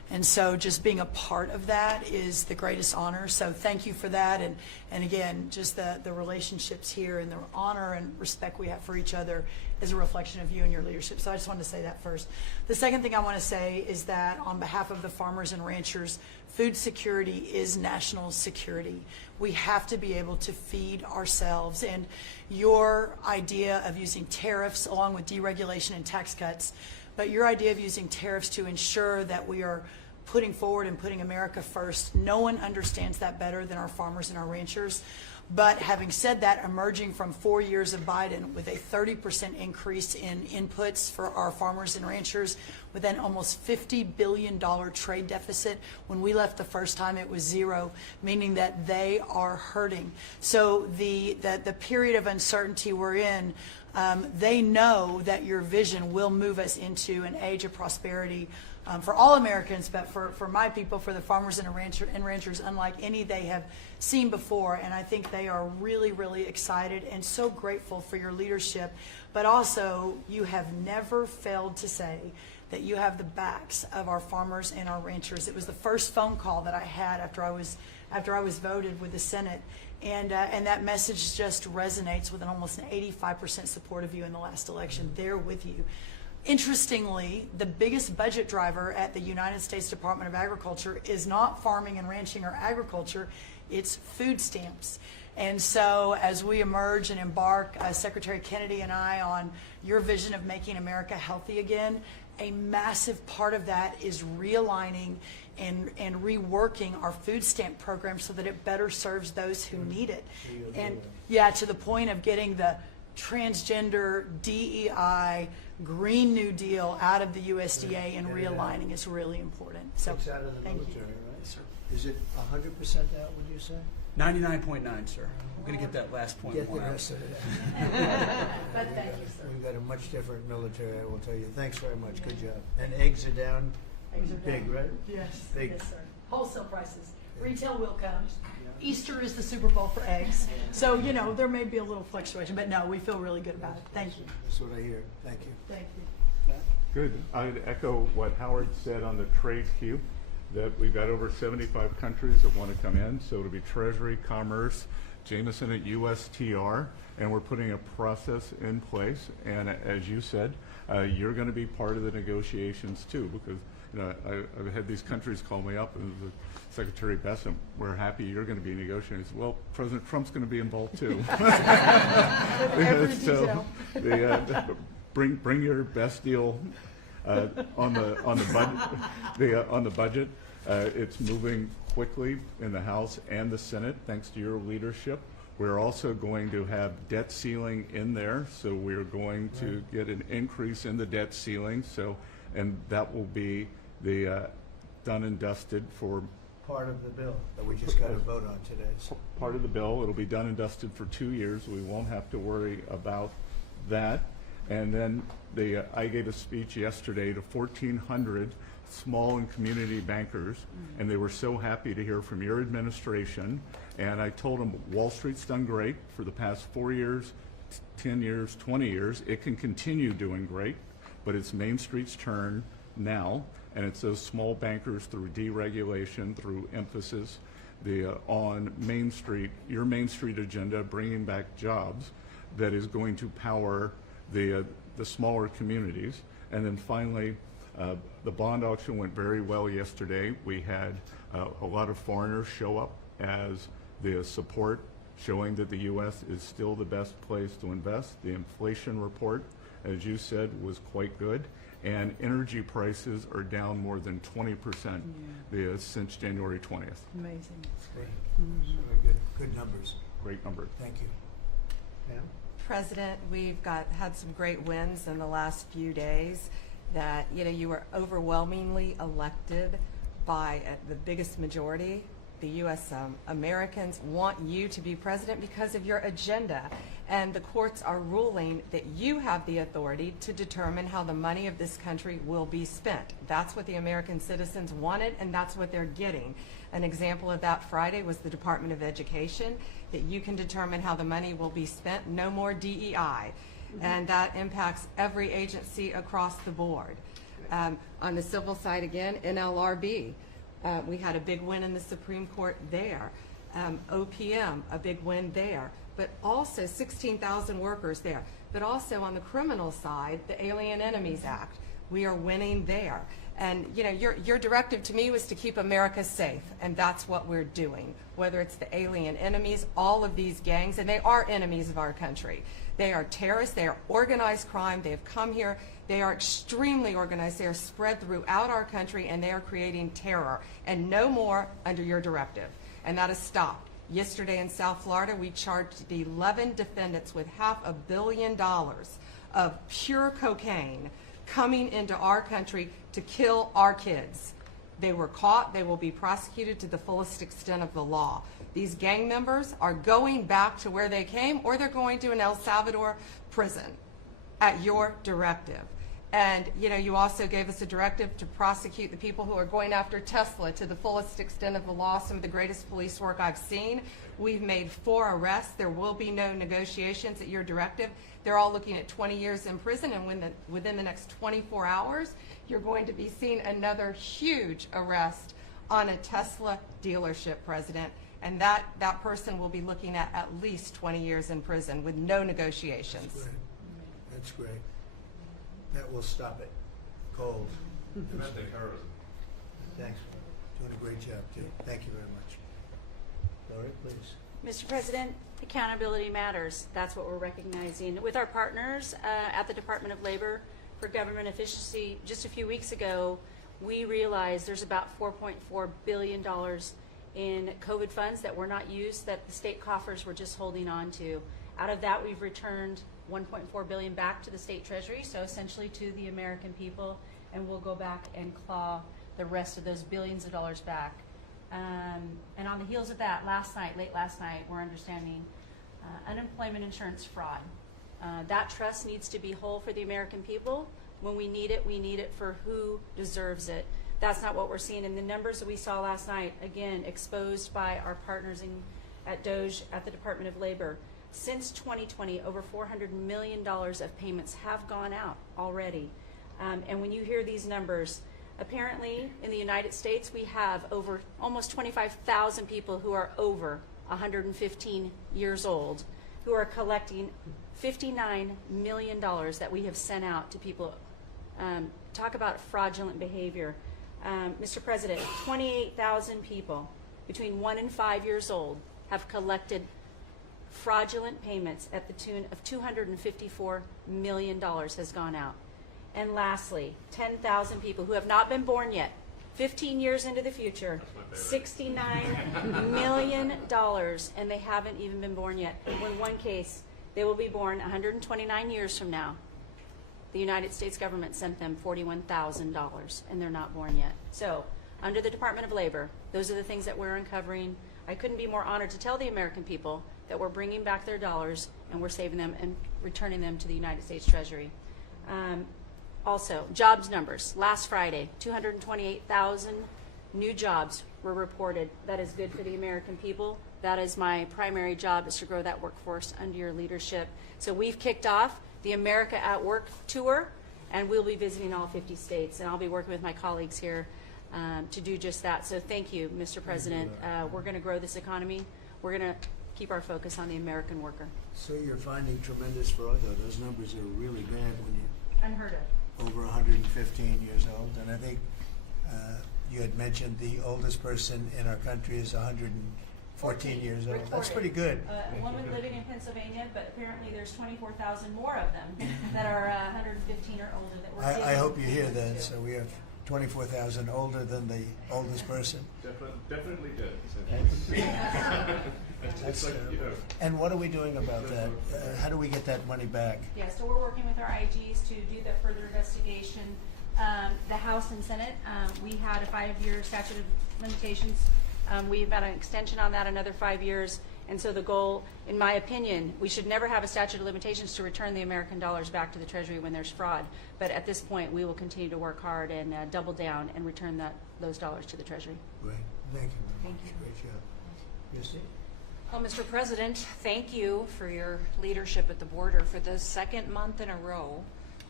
And so just being a part of that is the greatest honor. So thank you for that. And again, just the relationships here and the honor and respect we have for each other is a reflection of you and your leadership. So I just wanted to say that first. The second thing I want to say is that on behalf of the farmers and ranchers, food security is national security. We have to be able to feed ourselves. And your idea of using tariffs along with deregulation and tax cuts, but your idea of using tariffs to ensure that we are putting forward and putting America first, no one understands that better than our farmers and our ranchers. But having said that, emerging from 4 years of Biden with a 30% increase in inputs for our farmers and ranchers, with an almost $50 billion trade deficit. When we left the first time, it was zero, meaning that they are hurting. So the period of uncertainty we're in, they know that your vision will move us into an age of prosperity for all Americans, but for my people, for the farmers and ranchers, unlike any they have seen before. And I think they are really, really excited and so grateful for your leadership. But also, you have never failed to say that you have the backs of our farmers and our ranchers. It was the first phone call that I had after I was voted with the Senate. And that message just resonates with an almost an 85% support of you in the last election. They're with you. Interestingly, the biggest budget driver at the United States Department of Agriculture is not farming and ranching or agriculture, it's food stamps. And so as we emerge and embark, Secretary Kennedy and I, on your vision of making America healthy again, a massive part of that is realigning and reworking our food stamp program so that it better serves those who need it. And yeah, to the point of getting the transgender, DEI, Green New Deal out of the USDA and realigning is really important. So Takes out of the thank military, you. right? Yes, sir. Is it 100% out, would you say? 99.9, sir. We're going to get that last point Get the more out. rest of it. But thank you, sir. We've got a much different military, I will tell you. Thanks very much. Good job. And eggs are down. Eggs are Big, down. right? Yes, Big. yes, sir. Wholesale prices. Retail will come. Easter is the Super Bowl for eggs. So, you know, there may be a little fluctuation, but no, we feel really good about it. Thank you. That's what I hear. Thank you. Thank you. Good. I'd echo what Howard said on the trade queue, that we've got over 75 countries that want to come in. So it'll be Treasury, Commerce, Jameson at USTR, and we're putting a process in place. And as you said, you're going to be part of the negotiations too, because you know I've had these countries call me up and Secretary Bessent, we're happy you're going to be negotiating. Well, President Trump's going to be involved too. So bring your best deal on the budget. It's moving quickly in the House and the Senate thanks to your leadership. We're also going to have debt ceiling in there, so we're going to get an increase in the debt ceiling. So, and that will be the done and dusted for Part of the bill that we just got to vote on today. So. part of the bill. It'll be done and dusted for 2 years. We won't have to worry about that. And then I gave a speech yesterday to 1,400 small and community bankers, and they were so happy to hear from your administration. And I told them Wall Street's done great for the past 4 years, 10 years, 20 years. It can continue doing great, but it's Main Street's turn now. And it's those small bankers through deregulation, through emphasis on Main Street, your Main Street agenda, bringing back jobs, that is going to power the smaller communities. And then finally, the bond auction went very well yesterday. We had a lot of foreigners show up as the support, showing that the U.S. is still the best place to invest. The inflation report, as you said, was quite good. And energy prices are down more than 20% since January 20th. Amazing. Great. Very good numbers. Great numbers. Thank you. Pam? President, we've had some great wins in the last few days. That you were overwhelmingly elected by the biggest majority. The U.S. Americans want you to be president because of your agenda. And the courts are ruling that you have the authority to determine how the money of this country will be spent. That's what the American citizens wanted, and that's what they're getting. An example of that Friday was the Department of Education, that you can determine how the money will be spent, no more DEI. And that impacts every agency across the board. On the civil side again, NLRB, we had a big win in the Supreme Court there. OPM, a big win there. But also 16,000 workers there. But also on the criminal side, the Alien Enemies Act, we are winning there. And you know, your directive to me was to keep America safe, and that's what we're doing. Whether it's the alien enemies, all of these gangs, and they are enemies of our country. They are terrorists, they are organized crime, they have come here, they are extremely organized, they are spread throughout our country, and they are creating terror. And no more under your directive. And that has stopped. Yesterday in South Florida, we charged the 11 defendants with $500 million of pure cocaine coming into our country to kill our kids. They were caught. They will be prosecuted to the fullest extent of the law. These gang members are going back to where they came, or they're going to an El Salvador prison at your directive. And you know, you also gave us a directive to prosecute the people who are going after Tesla to the fullest extent of the law, some of the greatest police work I've seen. We've made 4 arrests. There will be no negotiations at your directive. They're all looking at 20 years in prison, and within the next 24 hours, you're going to be seeing another huge arrest on a Tesla dealership, President. And that person will be looking at least 20 years in prison with no negotiations. That's great. That's great. That will stop it. Cold. Domestic terrorism. Thanks. Doing a great job, too. Thank you very much. Lori, please. Mr. President, accountability matters. That's what we're recognizing. With our partners at the Department of Labor for Government Efficiency, just a few weeks ago, we realized there's about $4.4 billion in COVID funds that were not used, that the state coffers were just holding on to. Out of that, we've returned $1.4 billion back to the state treasury, so essentially to the American people, and we'll go back and claw the rest of those billions of dollars back. And on the heels of that, late last night, we're understanding unemployment insurance fraud. That trust needs to be whole for the American people. When we need it for who deserves it. That's not what we're seeing. And the numbers that we saw last night, again, exposed by our partners at DOJ, at the Department of Labor. Since 2020, over $400 million of payments have gone out already. And when you hear these numbers, apparently in the United States, we have over almost 25,000 people who are over 115 years old who are collecting $59 million that we have sent out to people. Talk about fraudulent behavior. Mr. President, 28,000 people between 1 and 5 years old have collected fraudulent payments at the tune of $254 million has gone out. And lastly, 10,000 people who have not been born yet, 15 years into the future, $69 million, and they haven't even been born yet. In one case, they will be born 129 years from now. The United States government sent them $41,000, and they're not born yet. So, under the Department of Labor, those are the things that we're uncovering. I couldn't be more honored to tell the American people that we're bringing back their dollars and we're saving them and returning them to the United States Treasury. Also, jobs numbers. Last Friday, 228,000 new jobs were reported. That is good for the American people. That is my primary job, is to grow that workforce under your leadership. So we've kicked off the America at Work tour, and we'll be visiting all 50 states, and I'll be working with my colleagues here to do just that. So thank you, Mr. President. We're going to grow this economy. We're going to keep our focus on the American worker. So you're finding tremendous fraud, though. Those numbers are really bad when you Unheard of. over 115 years old. And I think you had mentioned the oldest person in our country is 114 years old. That's pretty good. A woman living in Pennsylvania, but apparently there's 24,000 more of them that are 115 or older that we're I hope you hear that. So we have 24,000 older than the oldest person. Definitely did. That's, and what are we doing about that? How do we get that money back? Yeah, so we're working with our IGs to do the further investigation. The House and Senate, we had a 5-year statute of limitations. We've got an extension on that, another 5 years. And so the goal, in my opinion, we should never have a statute of limitations to return the American dollars back to the Treasury when there's fraud. But at this point, we will continue to work hard and double down and return those dollars to the Treasury. Great. Thank you. Thank you. Great job. Christy? Well, Mr. President, thank you for your leadership at the border. For the second month in a row,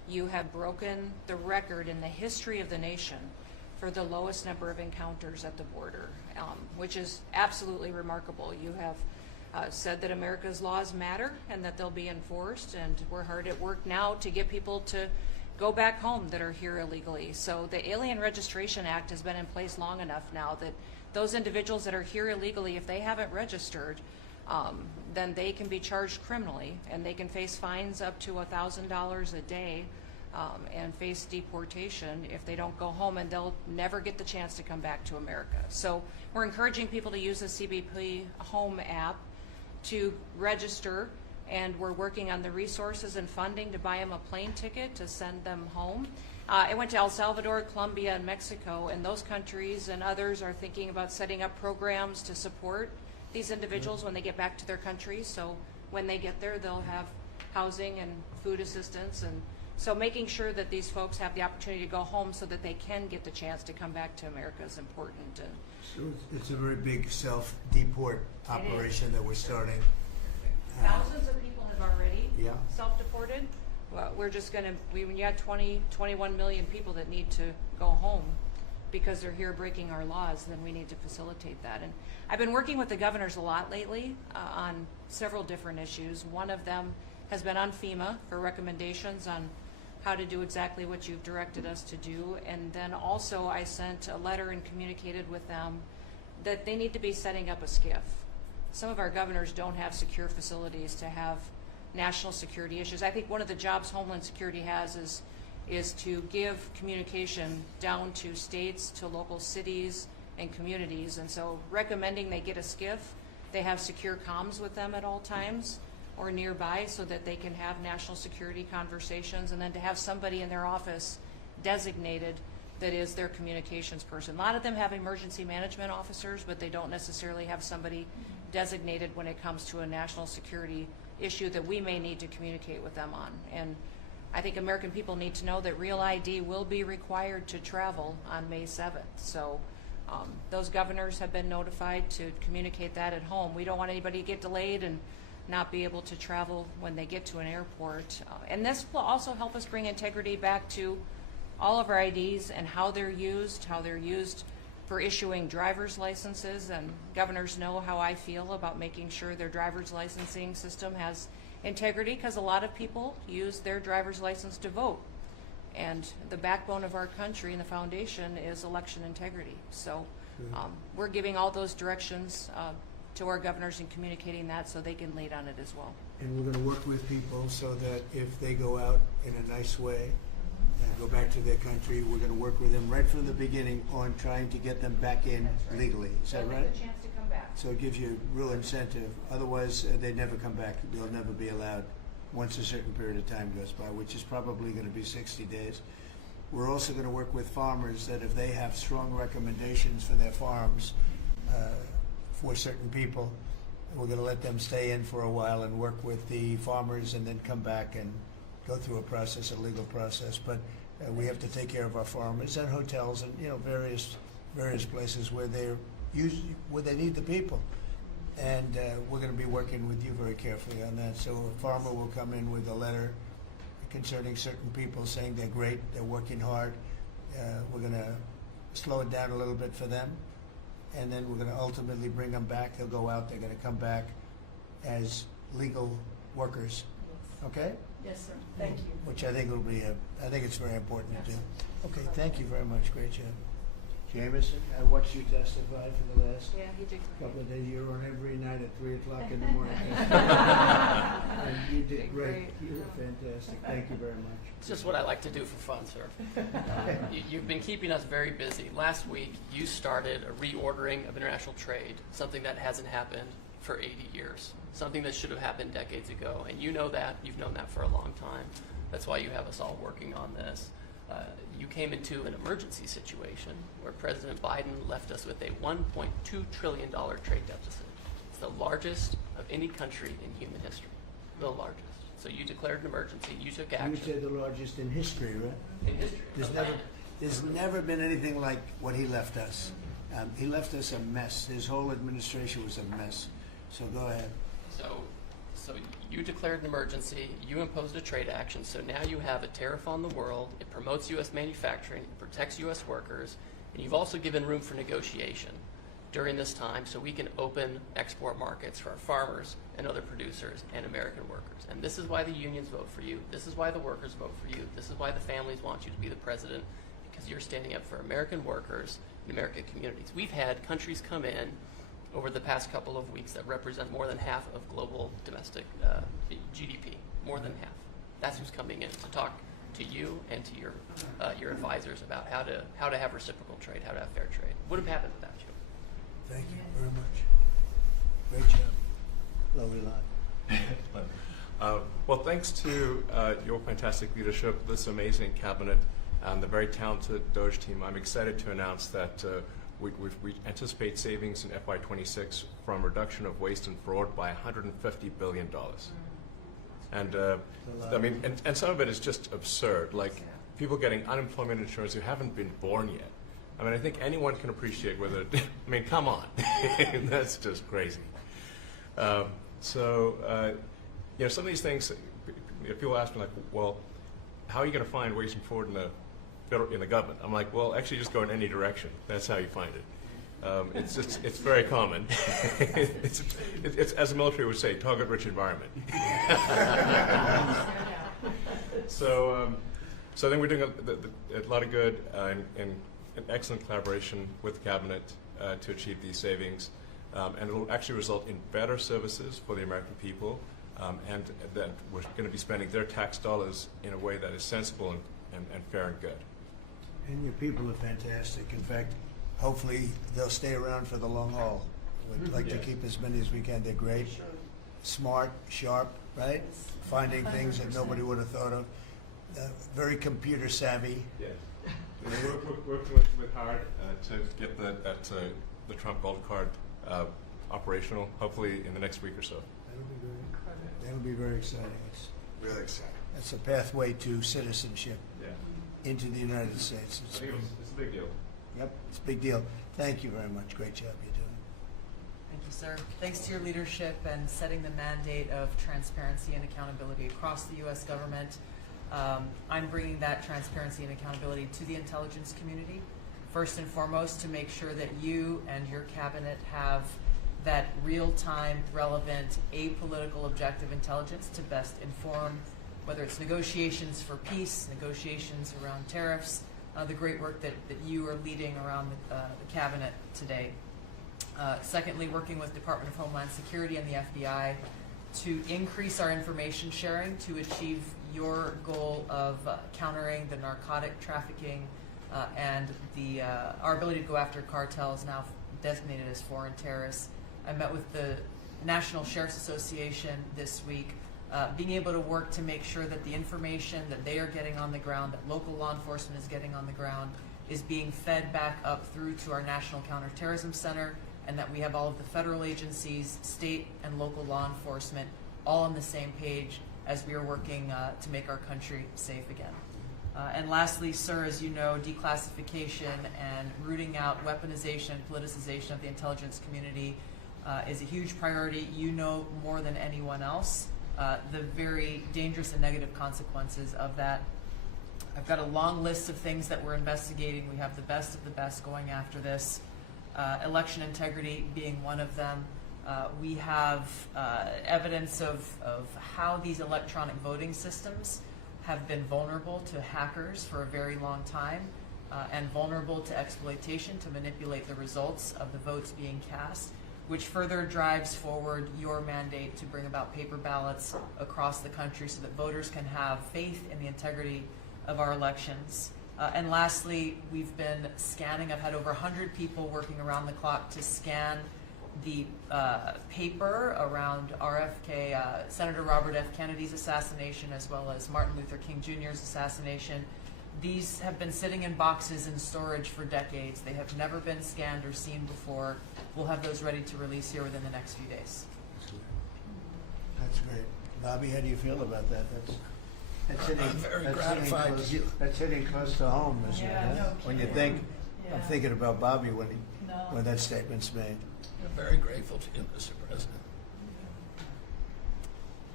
you have broken the record in the history of the nation for the lowest number of encounters at the border, which is absolutely remarkable. You have said that America's laws matter and that they'll be enforced, and we're hard at work now to get people to go back home that are here illegally. So the Alien Registration Act has been in place long enough now that those individuals that are here illegally, if they haven't registered, then they can be charged criminally, and they can face fines up to $1,000 a day and face deportation if they don't go home, and they'll never get the chance to come back to America. So we're encouraging people to use the CBP Home app to register, and we're working on the resources and funding to buy them a plane ticket to send them home. I went to El Salvador, Colombia, and Mexico, and those countries and others are thinking about setting up programs to support these individuals when they get back to their countries. So when they get there, they'll have housing and food assistance, and so making sure that these folks have the opportunity to go home so that they can get the chance to come back to America is important. And So it's a very big self-deport operation that we're starting. thousands of people have already Yeah. self-deported. Well, we're just going to, when you got 21 million people that need to go home because they're here breaking our laws, then we need to facilitate that. And I've been working with the governors a lot lately on several different issues. One of them has been on FEMA for recommendations on how to do exactly what you've directed us to do. And then also I sent a letter and communicated with them that they need to be setting up a SCIF. Some of our governors don't have secure facilities to have national security issues. I think one of the jobs Homeland Security has is to give communication down to states, to local cities and communities. And so recommending they get a SCIF, they have secure comms with them at all times or nearby so that they can have national security conversations, and then to have somebody in their office designated that is their communications person. A lot of them have emergency management officers, but they don't necessarily have somebody designated when it comes to a national security issue that we may need to communicate with them on. And I think American people need to know that Real ID will be required to travel on May 7th. So those governors have been notified to communicate that at home. We don't want anybody to get delayed and not be able to travel when they get to an airport. And this will also help us bring integrity back to all of our IDs and how they're used for issuing driver's licenses. And governors know how I feel about making sure their driver's licensing system has integrity, because a lot of people use their driver's license to vote. And the backbone of our country and the foundation is election integrity. So we're giving all those directions to our governors and communicating that so they can lead on it as well. And we're going to work with people so that if they go out in a nice way and go back to their country, we're going to work with them right from the beginning on trying to get them back in legally. Is that right? A chance to come back. So it gives you real incentive. Otherwise, they never come back. They'll never be allowed once a certain period of time goes by, which is probably going to be 60 days. We're also going to work with farmers that if they have strong recommendations for their farms for certain people, we're going to let them stay in for a while and work with the farmers and then come back and go through a process, a legal process. But we have to take care of our farmers and hotels and various places where they need the people. And we're going to be working with you very carefully on that. So a farmer will come in with a letter concerning certain people saying they're great, they're working hard. We're going to slow it down a little bit for them. And then we're going to ultimately bring them back. They'll go out, they're going to come back as legal workers. Okay? Yes, sir. Thank you. Which I think will be, I think it's very important to do. Okay, thank you very much. Great job. Jameson, I watched you testify for the last couple of days. You're on every night at 3 o'clock in the morning. And you did great. You were fantastic. Thank you very much. It's just what I like to do for fun, sir. You've been keeping us very busy. Last week, you started a reordering of international trade, something that hasn't happened for 80 years, something that should have happened decades ago. And you know that. You've known that for a long time. That's why you have us all working on this. You came into an emergency situation where President Biden left us with a $1.2 trillion trade deficit. It's the largest of any country in human history, the largest. So you declared an emergency, you took action. You would say the largest in history, right? In history. There's never been anything like what he left us. He left us a mess. His whole administration was a mess. So go ahead. So So you declared an emergency, you imposed a trade action, so now you have a tariff on the world, it promotes U.S. manufacturing, it protects U.S. workers, and you've also given room for negotiation during this time so we can open export markets for our farmers and other producers and American workers. And this is why the unions vote for you, this is why the workers vote for you, this is why the families want you to be the president, because you're standing up for American workers and American communities. We've had countries come in over the past couple of weeks that represent more than half of global domestic GDP, more than half. That's who's coming in to talk to you and to your advisors about how to have reciprocal trade, how to have fair trade. Would have happened without you. Thank you very much. Great job. Lovely lot. Well, thanks to your fantastic leadership, this amazing cabinet, and the very talented Doge team, I'm excited to announce that we anticipate savings in FY26 from reduction of waste and fraud by $150 billion. And I mean, and some of it is just absurd, like people getting unemployment insurance who haven't been born yet. I mean, I think anyone can appreciate whether, I mean, come on, that's just crazy. You know, some of these things, people ask me like, well, how are you going to find waste and fraud in the government? I'm like, well, actually just go in any direction. That's how you find it. It's very common. it's, as the military would say, target-rich environment. So I think we're doing a lot of good and an excellent collaboration with the cabinet to achieve these savings. And it will actually result in better services for the American people, and that we're going to be spending their tax dollars in a way that is sensible and fair and good. And your people are fantastic. In fact, hopefully they'll stay around for the long haul. We'd like to keep as many as we can. They're great, smart, sharp, right? Finding things that nobody would have thought of. Very computer savvy. Yes. We're working with hard to get the Trump Gold Card operational, hopefully in the next week or so. That'll be great. That'll be very exciting. It's Really exciting. That's a pathway to citizenship into the United States. I think it's a big deal. Yep, it's a big deal. Thank you very much. Great job you're doing. Thank you, sir. Thanks to your leadership and setting the mandate of transparency and accountability across the U.S. government. I'm bringing that transparency and accountability to the intelligence community, first and foremost, to make sure that you and your cabinet have that real-time, relevant, apolitical, objective intelligence to best inform whether it's negotiations for peace, negotiations around tariffs, the great work that you are leading around the cabinet today. Secondly, working with Department of Homeland Security and the FBI to increase our information sharing to achieve your goal of countering the narcotic trafficking and our ability to go after cartels now designated as foreign terrorists. I met with the National Sheriff's Association this week, being able to work to make sure that the information that they are getting on the ground, that local law enforcement is getting on the ground, is being fed back up through to our National Counterterrorism Center, and that we have all of the federal agencies, state and local law enforcement all on the same page as we are working to make our country safe again. And lastly, sir, as you know, declassification and rooting out weaponization and politicization of the intelligence community is a huge priority. You know more than anyone else the very dangerous and negative consequences of that. I've got a long list of things that we're investigating. We have the best of the best going after this. Election integrity being one of them. We have evidence of how these electronic voting systems have been vulnerable to hackers for a very long time and vulnerable to exploitation to manipulate the results of the votes being cast, which further drives forward your mandate to bring about paper ballots across the country so that voters can have faith in the integrity of our elections. And lastly, we've been scanning. I've had over 100 people working around the clock to scan the paper around RFK, Senator Robert F. Kennedy's assassination, as well as Martin Luther King Jr.'s assassination. These have been sitting in boxes in storage for decades. They have never been scanned or seen before. We'll have those ready to release here within the next few days. That's great. Bobby, how do you feel about that? That's hitting, I'm very that's gratified. hitting close, that's hitting close to home, isn't it? no When you kidding. think, I'm thinking about Bobby when No. when that statement's made. I'm very grateful to you, Mr. President.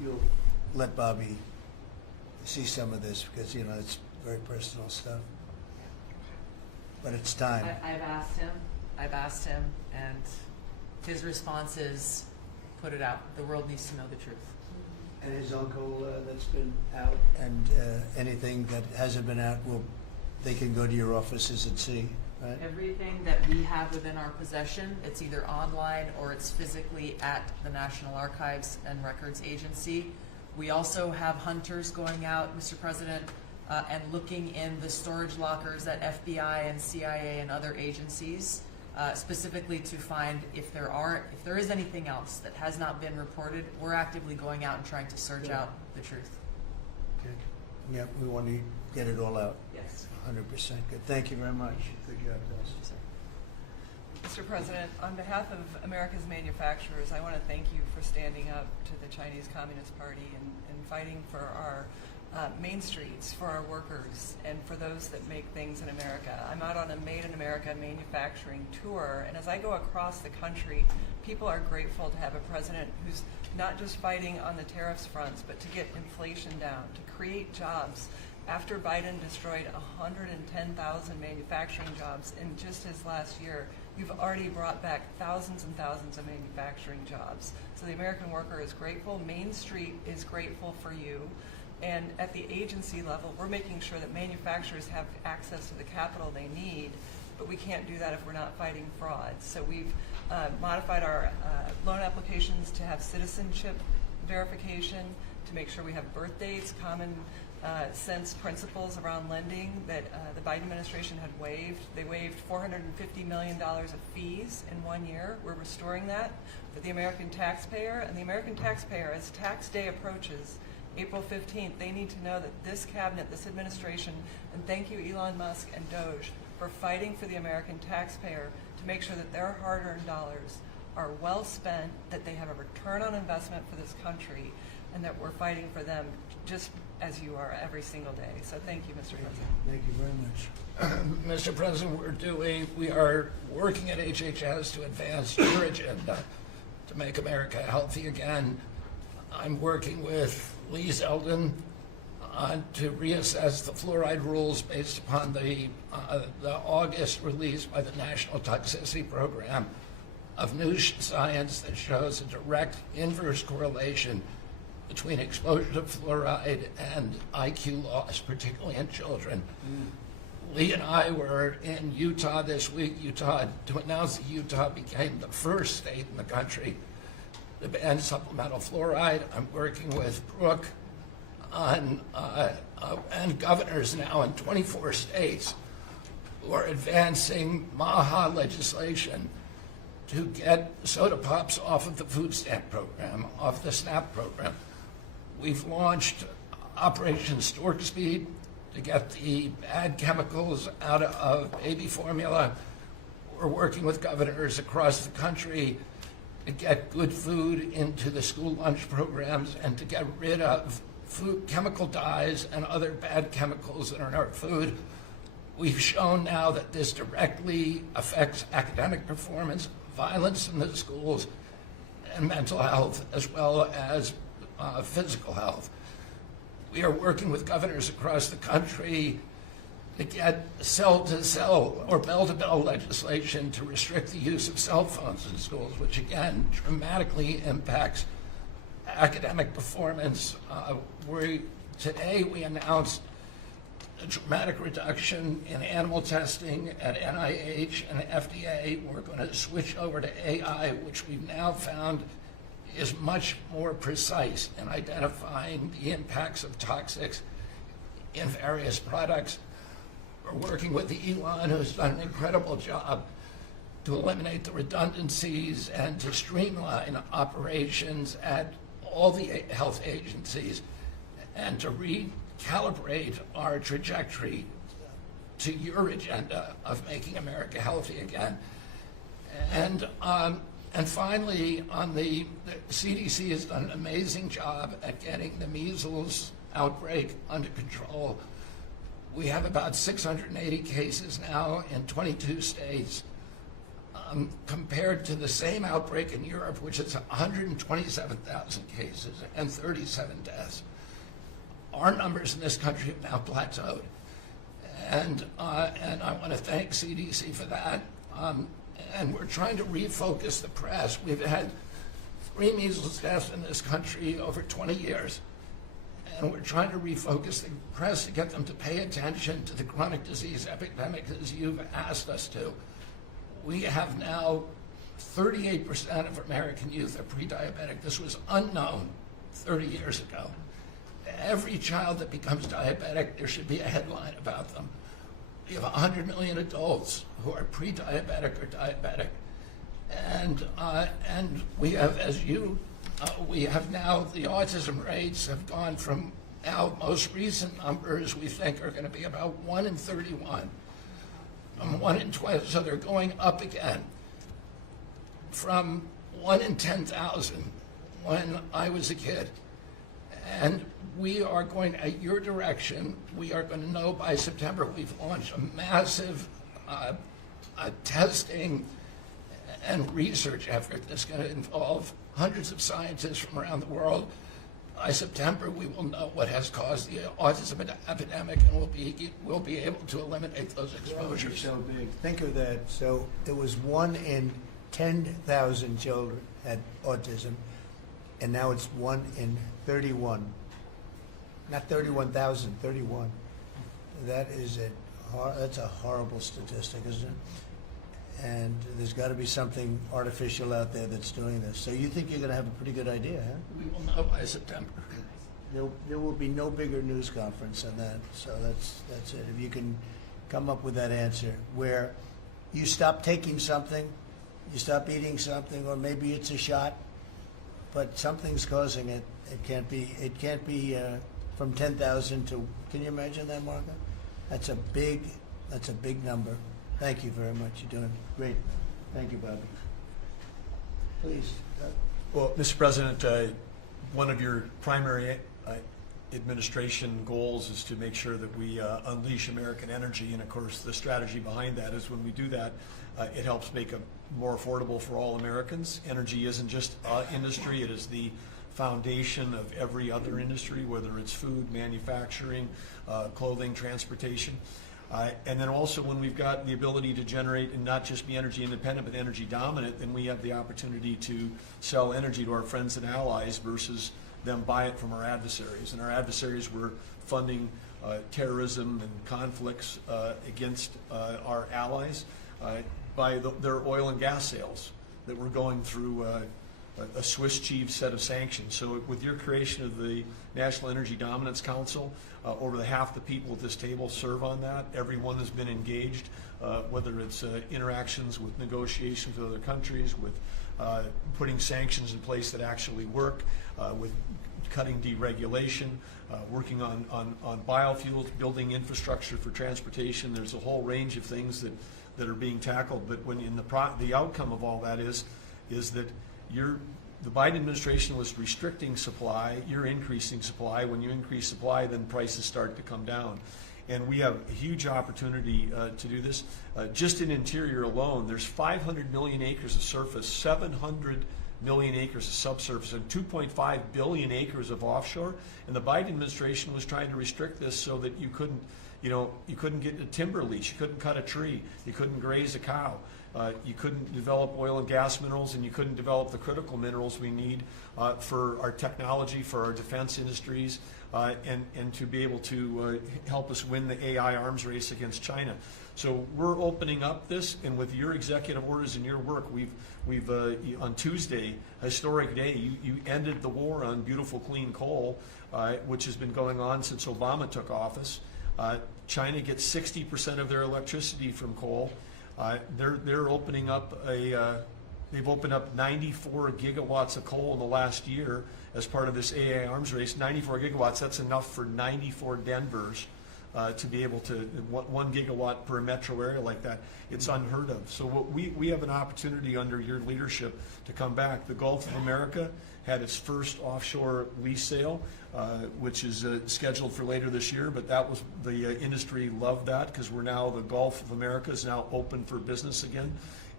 you'll let Bobby see some of this, because, you know, it's very personal stuff. But it's time. I've asked him, and his response is, put it out. The world needs to know the truth. And his uncle that's been out, and anything that hasn't been out, they can go to your offices and see, right? Everything that we have within our possession, it's either online or it's physically at the National Archives and Records Agency. We also have hunters going out, Mr. President, and looking in the storage lockers at FBI and CIA and other agencies, specifically to find if there is anything else that has not been reported. We're actively going out and trying to search out the truth. Okay. Yeah, we want to get it all out. Yes. 100% good. Thank you very much. Good job, Dustin. Mr. President, on behalf of America's manufacturers, I want to thank you for standing up to the Chinese Communist Party and fighting for our main streets, for our workers, and for those that make things in America. I'm out on a Made in America manufacturing tour, and as I go across the country, people are grateful to have a president who's not just fighting on the tariffs fronts, but to get inflation down, to create jobs. After Biden destroyed 110,000 manufacturing jobs in just his last year, you've already brought back thousands and thousands of manufacturing jobs. So the American worker is grateful. Main Street is grateful for you. And at the agency level, we're making sure that manufacturers have access to the capital they need, but we can't do that if we're not fighting fraud. So we've modified our loan applications to have citizenship verification, to make sure we have birth dates, common sense principles around lending that the Biden administration had waived. They waived $450 million of fees in 1 year. We're restoring that for the American taxpayer. And the American taxpayer, as tax day approaches, April 15th, they need to know that this cabinet, this administration, and thank you Elon Musk and Doge for fighting for the American taxpayer to make sure that their hard-earned dollars are well spent, that they have a return on investment for this country, and that we're fighting for them just as you are every single day. So thank you, Mr. President. Thank you very much. Mr. President, we are working at HHS to advance your agenda to make America healthy again. I'm working with Lee Zeldin to reassess the fluoride rules based upon the August release by the National Toxicity Program of new science that shows a direct inverse correlation between exposure to fluoride and IQ loss, particularly in children. Lee and I were in Utah this week, to announce that Utah became the first state in the country to ban supplemental fluoride. I'm working with Brooke on, and governors now in 24 states who are advancing MAHA legislation to get soda pops off of the food stamp program, off the SNAP program. We've launched Operation Stork Speed to get the bad chemicals out of baby formula. We're working with governors across the country to get good food into the school lunch programs and to get rid of food chemical dyes and other bad chemicals that are in our food. We've shown now that this directly affects academic performance, violence in the schools, and mental health, as well as physical health. We are working with governors across the country to get cell-to-cell or bell-to-bell legislation to restrict the use of cell phones in schools, which again dramatically impacts academic performance. Today we announced a dramatic reduction in animal testing at NIH and FDA. We're going to switch over to AI, which we've now found is much more precise in identifying the impacts of toxics in various products. We're working with Elon, who's done an incredible job to eliminate the redundancies and to streamline operations at all the health agencies and to recalibrate our trajectory to your agenda of making America healthy again. And finally, the CDC has done an amazing job at getting the measles outbreak under control. We have about 680 cases now in 22 states. compared to the same outbreak in Europe, which is 127,000 cases and 37 deaths. Our numbers in this country have now plateaued. And I want to thank CDC for that. And we're trying to refocus the press. We've had 3 measles deaths in this country over 20 years. And we're trying to refocus the press to get them to pay attention to the chronic disease epidemic as you've asked us to. We have now 38% of American youth are pre-diabetic. This was unknown 30 years ago. Every child that becomes diabetic, there should be a headline about them. We have 100 million adults who are pre-diabetic or diabetic. And we have, we have now, the autism rates have gone from now most recent numbers we think are going to be about 1 in 31. 1 in 12, so they're going up again from 1 in 10,000 when I was a kid. And we are going, at your direction, we are going to know by September. We've launched a massive testing and research effort that's going to involve hundreds of scientists from around the world. By September, we will know what has caused the autism epidemic, and we'll be able to eliminate those exposures. So big. Think of that. So it was 1 in 10,000 children had autism, and now it's 1 in 31. Not 31,000, 31. That's a horrible statistic, isn't it? And there's got to be something artificial out there that's doing this. So you think you're going to have a pretty good idea, huh? We will know by September. There will be no bigger news conference than that. So that's it. If you can come up with that answer where you stop taking something, you stop eating something, or maybe it's a shot, but something's causing it. It can't be from 10,000 to. Can you imagine that, Marco? That's a big number. Thank you very much. You're doing great. Thank you, Bobby. Please. Well, Mr. President, one of your primary administration goals is to make sure that we unleash American energy, and of course the strategy behind that is when we do that, it helps make it more affordable for all Americans. Energy isn't just industry, it is the foundation of every other industry, whether it's food, manufacturing, clothing, transportation. And then also when we've got the ability to generate and not just be energy independent but energy dominant, then we have the opportunity to sell energy to our friends and allies versus them buy it from our adversaries. And our adversaries were funding terrorism and conflicts against our allies by their oil and gas sales that were going through a Swiss cheese set of sanctions. So with your creation of the National Energy Dominance Council, over half the people at this table serve on that. Everyone has been engaged, whether it's interactions with negotiations with other countries, with putting sanctions in place that actually work, with cutting deregulation, working on biofuels, building infrastructure for transportation. There's a whole range of things that are being tackled. But when in the outcome of all that is that the Biden administration was restricting supply, you're increasing supply. When you increase supply, then prices start to come down. And we have a huge opportunity to do this. Just in interior alone, there's 500 million acres of surface, 700 million acres of subsurface, and 2.5 billion acres of offshore. And the Biden administration was trying to restrict this so that you couldn't get a timber lease, you couldn't cut a tree, you couldn't graze a cow. You couldn't develop oil and gas minerals, and you couldn't develop the critical minerals we need for our technology, for our defense industries, and to be able to help us win the AI arms race against China. So we're opening up this, and with your executive orders and your work, we've on Tuesday, historic day, you ended the war on beautiful clean coal, which has been going on since Obama took office. China gets 60% of their electricity from coal. They're opening up they've opened up 94 gigawatts of coal in the last year as part of this AI arms race. 94 gigawatts, that's enough for 94 Denvers to be able to, 1 gigawatt per metro area like that. It's unheard of. So we have an opportunity under your leadership to come back. The Gulf of America had its first offshore lease sale, which is scheduled for later this year, but that was, the industry loved that because we're now, the Gulf of America is now open for business again.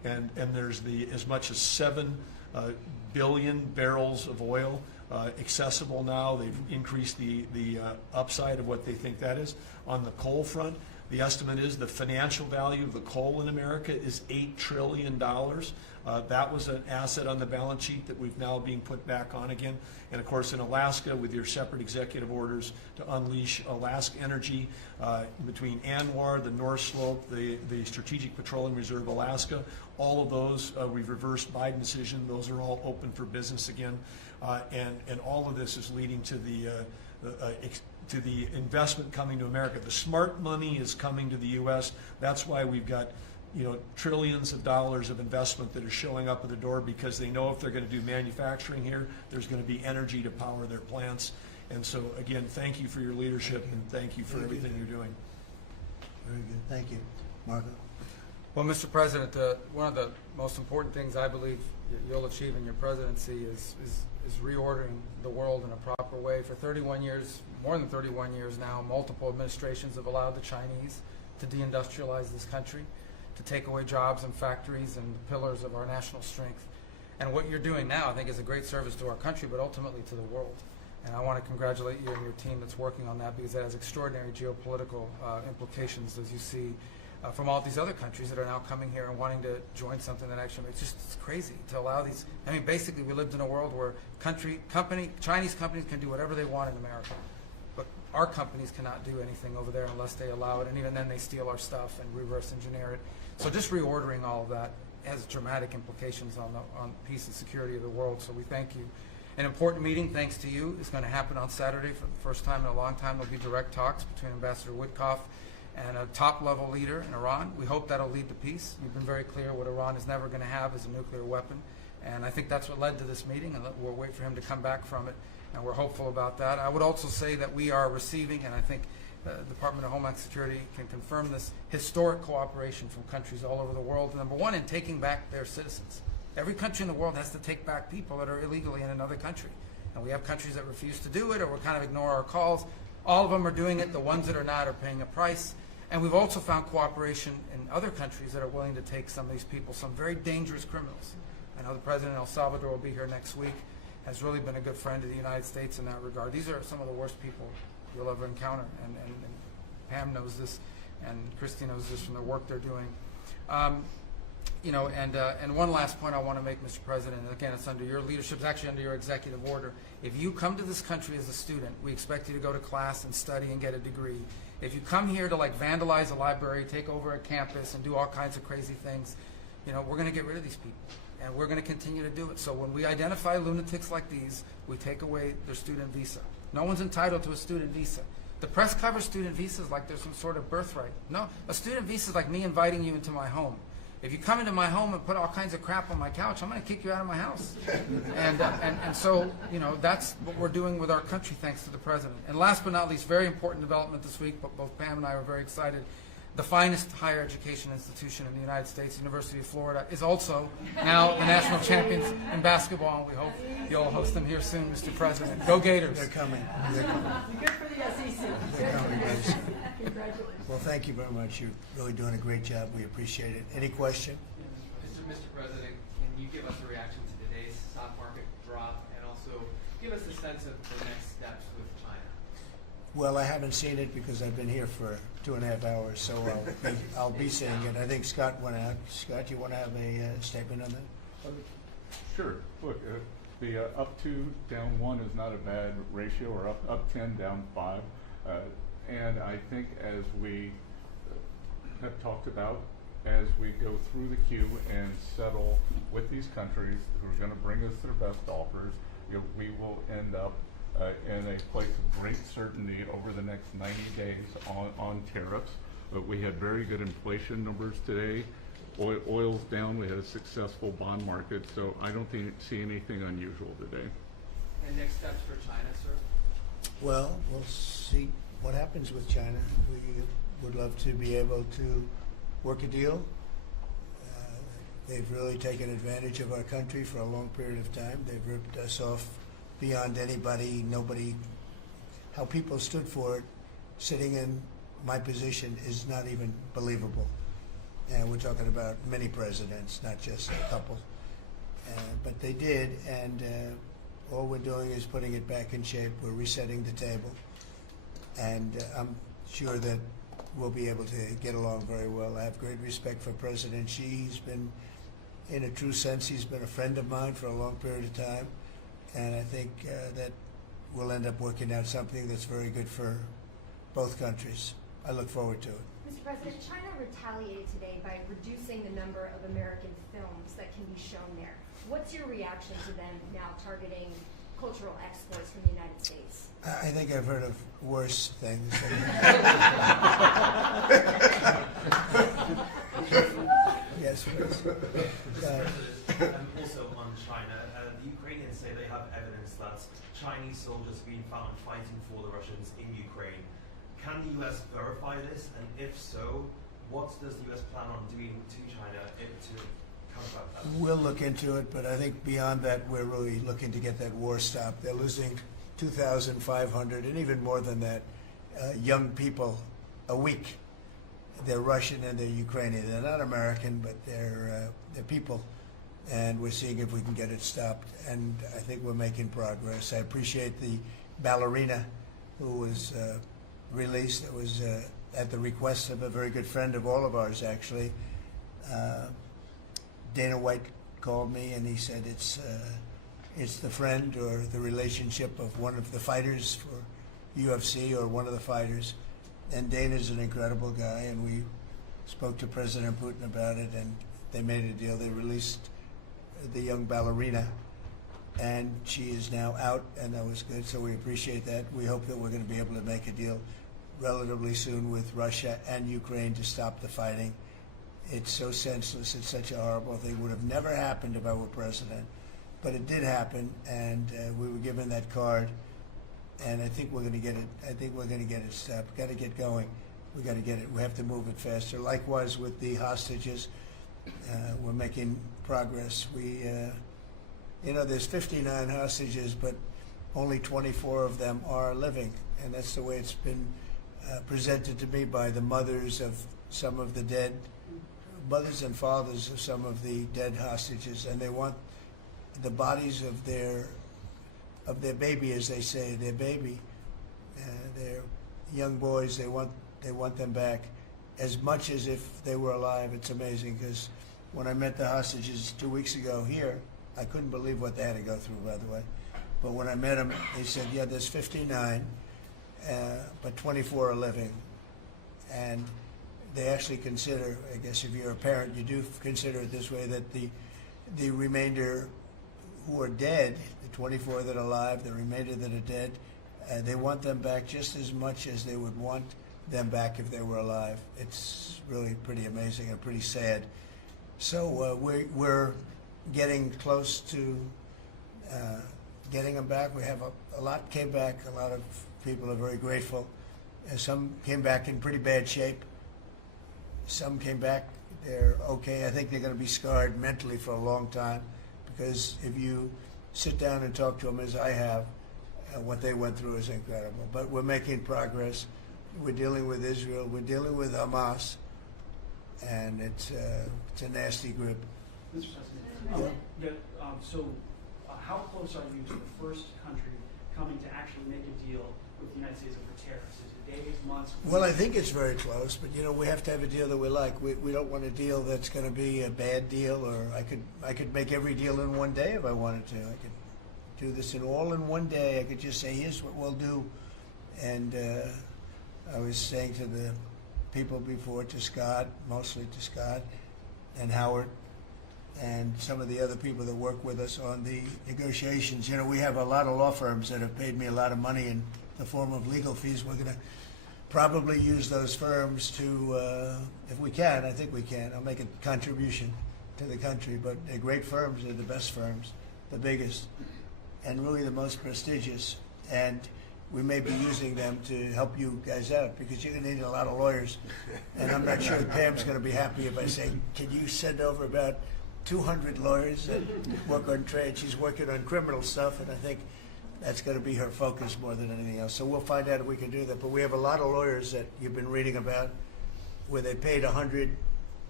and there's as much as 7 billion barrels of oil accessible now. They've increased the upside of what they think that is. On the coal front, the estimate is the financial value of the coal in America is $8 trillion. That was an asset on the balance sheet that we've now being put back on again. And of course in Alaska, with your separate executive orders to unleash Alaska energy between ANWR, the North Slope, the Strategic Petroleum Reserve Alaska, all of those we've reversed Biden decision. Those are all open for business again. And all of this is leading to the investment coming to America. The smart money is coming to the U.S. That's why we've got trillions of dollars of investment that are showing up at the door, because they know if they're going to do manufacturing here, there's going to be energy to power their plants. And so again, thank you for your leadership and thank you for everything you're doing. Very good. Thank you. Marco? Well, Mr. President, one of the most important things I believe you'll achieve in your presidency is reordering the world in a proper way. For 31 years, more than 31 years now, multiple administrations have allowed the Chinese to deindustrialize this country, to take away jobs and factories and the pillars of our national strength. And what you're doing now, I think, is a great service to our country, but ultimately to the world. And I want to congratulate you and your team that's working on that, because it has extraordinary geopolitical implications, as you see from all these other countries that are now coming here and wanting to join something that actually makes it's crazy to allow these. I mean, basically, we lived in a world where Chinese companies can do whatever they want in America, but our companies cannot do anything over there unless they allow it, and even then they steal our stuff and reverse engineer it. So just reordering all of that has dramatic implications on peace and security of the world. So we thank you. An important meeting, thanks to you, is going to happen on Saturday for the first time in a long time. There'll be direct talks between Ambassador Witkoff and a top-level leader in Iran. We hope that'll lead to peace. You've been very clear what Iran is never going to have is a nuclear weapon, and I think that's what led to this meeting, and we'll wait for him to come back from it, and we're hopeful about that. I would also say that we are receiving, and I think the Department of Homeland Security can confirm this, historic cooperation from countries all over the world. Number one, in taking back their citizens. Every country in the world has to take back people that are illegally in another country, and we have countries that refuse to do it or will kind of ignore our calls. All of them are doing it. The ones that are not are paying a price. And we've also found cooperation in other countries that are willing to take some of these people, some very dangerous criminals. I know the President of El Salvador will be here next week, has really been a good friend of the United States in that regard. These are some of the worst people you'll ever encounter, and Pam knows this, and Christy knows this from the work they're doing. And one last point I want to make, Mr. President, and again, it's under your leadership, it's actually under your executive order. If you come to this country as a student, we expect you to go to class and study and get a degree. If you come here to vandalize a library, take over a campus, and do all kinds of crazy things, we're going to get rid of these people, and we're going to continue to do it. So when we identify lunatics like these, we take away their student visa. No one's entitled to a student visa. The press covers student visas like there's some sort of birthright. No, a student visa is like me inviting you into my home. If you come into my home and put all kinds of crap on my couch, I'm going to kick you out of my house. And so, that's what we're doing with our country, thanks to the President. And last but not least, very important development this week, but both Pam and I are very excited. The finest higher education institution in the United States, University of Florida, is also now the national champions in basketball, and we hope you'll host them here soon, Mr. President. Go Gators. They're coming. Good for the SEC. They're coming, guys. Congratulations. Well, thank you very much. You're really doing a great job. We appreciate it. Any question? Mr. President, can you give us a reaction to today's stock market drop, and also give us a sense of the next steps with China? Well, I haven't seen it because I've been here for 2.5 hours, so I'll be seeing it. I think Scott went out. Scott, you want to have a statement on that? Sure. Look, the up 2, down 1 is not a bad ratio, or up 10, down 5. And I think, as we have talked about, as we go through the queue and settle with these countries who are going to bring us their best offers, we will end up in a place of great certainty over the next 90 days on tariffs. But we had very good inflation numbers today. Oil's down. We had a successful bond market. So I don't see anything unusual today. And next steps for China, sir? Well, we'll see what happens with China. We would love to be able to work a deal. They've really taken advantage of our country for a long period of time. They've ripped us off beyond nobody. How people stood for it, sitting in my position, is not even believable. And we're talking about many presidents, not just a couple. But they did, and all we're doing is putting it back in shape. We're resetting the table. And I'm sure that we'll be able to get along very well. I have great respect for President Xi. He's been, in a true sense, he's been a friend of mine for a long period of time. And I think that we'll end up working out something that's very good for both countries. I look forward to it. Mr. President, China retaliated today by reducing the number of American films that can be shown there. What's your reaction to them now targeting cultural exports from the United States? I think I've heard of worse things. Yes, please. Also on China, the Ukrainians say they have evidence that Chinese soldiers have been found fighting for the Russians in Ukraine. Can the U.S. verify this? And if so, what does the U.S. plan on doing to China to combat that? We'll look into it, but I think beyond that, we're really looking to get that war stopped. They're losing 2,500 and even more than that young people a week. They're Russian and they're Ukrainian. They're not American, but they're people. And we're seeing if we can get it stopped. And I think we're making progress. I appreciate the ballerina who was released. It was at the request of a very good friend of all of ours, actually. Dana White called me and he said it's the friend or the relationship of one of the fighters for UFC or one of the fighters. And Dana's an incredible guy, and we spoke to President Putin about it, and they made a deal. They released the young ballerina, and she is now out, and that was good, so we appreciate that. We hope that we're going to be able to make a deal relatively soon with Russia and Ukraine to stop the fighting. It's so senseless. It's such a horrible thing. It would have never happened if I were president, but it did happen, and we were given that card. And I think we're going to get it. I think we're going to get it stopped. Got to get going. We got to get it. We have to move it faster. Likewise with the hostages, we're making progress. We, there's 59 hostages, but only 24 of them are living, and that's the way it's been presented to me by the mothers of some of the dead, mothers and fathers of some of the dead hostages, and they want the bodies of their baby, as they say, their baby, their young boys. They want them back as much as if they were alive. It's amazing, because when I met the hostages 2 weeks ago here, I couldn't believe what they had to go through, by the way. But when I met them, they said, yeah, there's 59, but 24 are living. And they actually consider, I guess if you're a parent, you do consider it this way, that the remainder who are dead, the 24 that are alive, the remainder that are dead, they want them back just as much as they would want them back if they were alive. It's really pretty amazing and pretty sad. So we're getting close to getting them back. We have a lot came back. A lot of people are very grateful. Some came back in pretty bad shape. Some came back, they're okay. I think they're going to be scarred mentally for a long time, because if you sit down and talk to them, as I have, what they went through is incredible. But we're making progress. We're dealing with Israel. We're dealing with Hamas, and it's a nasty group. Mr. President, how close are you to the first country coming to actually make a deal with the United States over tariffs? Is it days, months? Well, I think it's very close, but we have to have a deal that we like. We don't want a deal that's going to be a bad deal, or I could make every deal in one day if I wanted to. I could do this all in one day. I could just say, here's what we'll do. And I was saying to the people before, to Scott, mostly to Scott and Howard, and some of the other people that work with us on the negotiations. We have a lot of law firms that have paid me a lot of money in the form of legal fees. We're going to probably use those firms to, if we can, I think we can. I'll make a contribution to the country, but they're great firms. They're the best firms, the biggest, and really the most prestigious. And we may be using them to help you guys out, because you're going to need a lot of lawyers. And I'm not sure Pam's going to be happy if I say, can you send over about 200 lawyers that work on trade? She's working on criminal stuff, and I think that's going to be her focus more than anything else. So we'll find out if we can do that. But we have a lot of lawyers that you've been reading about, where they paid $100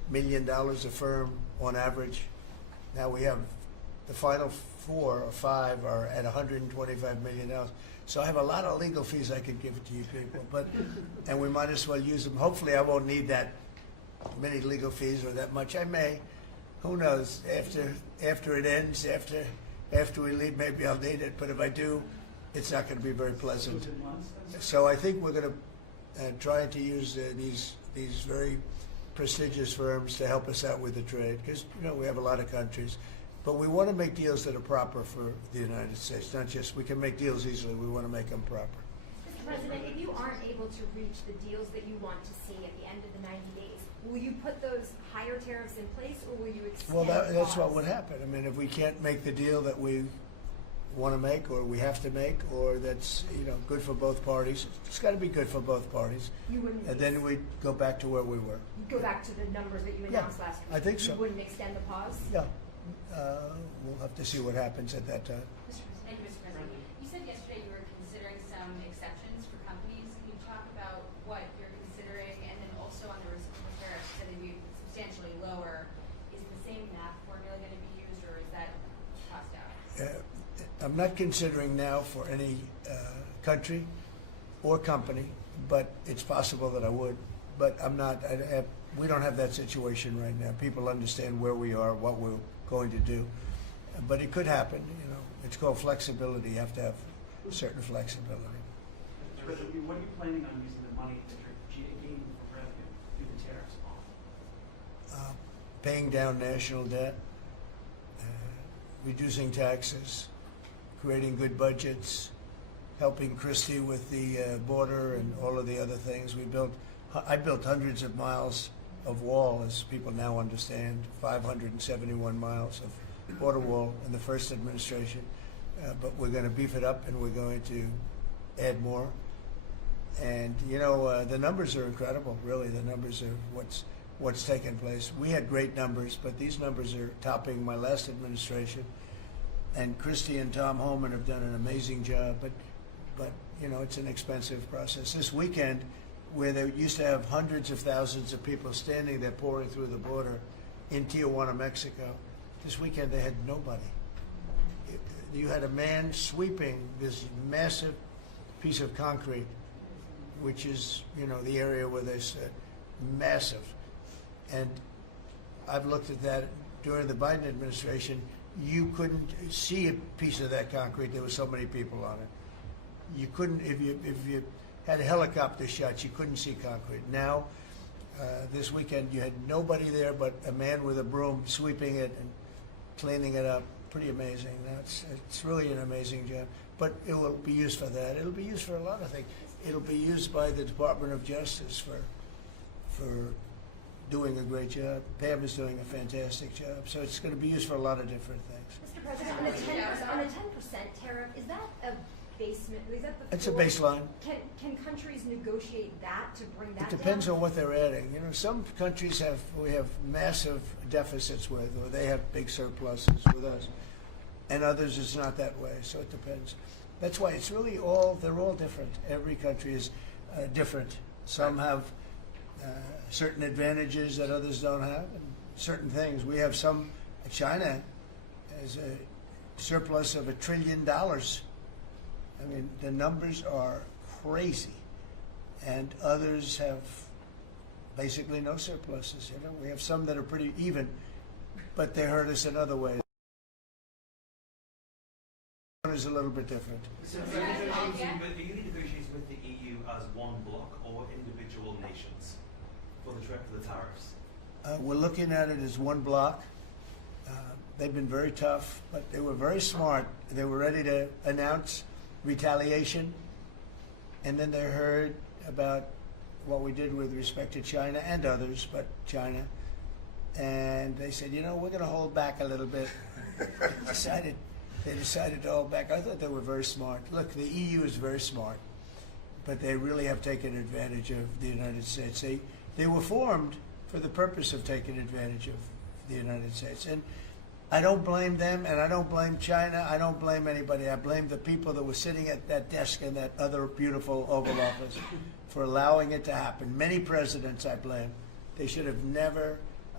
million a firm on average. Now we have the final 4 or 5 are at $125 million. So I have a lot of legal fees I could give to you people, and we might as well use them. Hopefully I won't need that many legal fees or that much. I may, who knows, after it ends, after we leave, maybe I'll need it, but if I do, it's not going to be very pleasant. So I think we're going to try to use these very prestigious firms to help us out with the trade, because we have a lot of countries. But we want to make deals that are proper for the United States, not just, we can make deals easily, we want to make them proper. Mr. President, if you aren't able to reach the deals that you want to see at the end of the 90 days, will you put those higher tariffs in place, or will you extend Well, that's pause? what would happen. I mean, if we can't make the deal that we want to make, or we have to make, or that's good for both parties, it's got to be good for both parties. You wouldn't. And then we'd go back to where we were. You'd go back to the numbers that you announced last week. I think so. You wouldn't extend the pause. Yeah, we'll have to see what happens at that time. Thank you, Mr. President. You said yesterday you were considering some exceptions for companies. Can you talk about what you're considering, and then also on the reciprocal tariffs that would be substantially lower? Is the same math formula going to be used, or is that tossed out? I'm not considering now for any country or company, but it's possible that I would. But I'm not. We don't have that situation right now. People understand where we are, what we're going to do. But it could happen. It's called flexibility. You have to have certain flexibility. What are you planning on using the money that you're gaining from revenue through the tariffs on? Paying down national debt, reducing taxes, creating good budgets, helping Christie with the border and all of the other things. I built hundreds of miles of wall, as people now understand, 571 miles of border wall in the first administration. But we're going to beef it up, and we're going to add more. And the numbers are incredible. Really, the numbers are what's taken place. We had great numbers, but these numbers are topping my last administration. And Christie and Tom Homan have done an amazing job. But it's an expensive process. This weekend, where they used to have hundreds of thousands of people standing there pouring through the border in Tijuana, Mexico, this weekend they had nobody. You had a man sweeping this massive piece of concrete, which is, the area where they said massive. And I've looked at that during the Biden administration. You couldn't see a piece of that concrete. There were so many people on it. You couldn't, if you had a helicopter shots, you couldn't see concrete. Now, this weekend, you had nobody there but a man with a broom sweeping it and cleaning it up. Pretty amazing. It's really an amazing job. But it will be used for that. It'll be used for a lot of things. It'll be used by the Department of Justice for doing a great job. Pam is doing a fantastic job. So it's going to be used for a lot of different things. Mr. President, on the 10% tariff, is that a basement? Is that the It's a floor? baseline. Can countries negotiate that to bring that It depends down? on what they're adding. Some countries we have massive deficits with, or they have big surpluses with us, and others it's not that way. So it depends. That's why it's really they're all different. Every country is different. Some have certain advantages that others don't have, and certain things. We have some. China has a surplus of $1 trillion. I mean, the numbers are crazy, and others have basically no surpluses. We have some that are pretty even, but they hurt us in other ways. One is a little bit different. So are you negotiating with the EU as one bloc or individual nations for the tariffs? We're looking at it as one block. They've been very tough, but they were very smart. They were ready to announce retaliation, and then they heard about what we did with respect to China and others, but China, and they said, we're going to hold back a little bit. They decided to hold back. I thought they were very smart. Look, the EU is very smart, but they really have taken advantage of the United States. They were formed for the purpose of taking advantage of the United States, and I don't blame them, and I don't blame China. I don't blame anybody. I blame the people that were sitting at that desk in that other beautiful Oval Office for allowing it to happen. Many presidents I blame. They should have never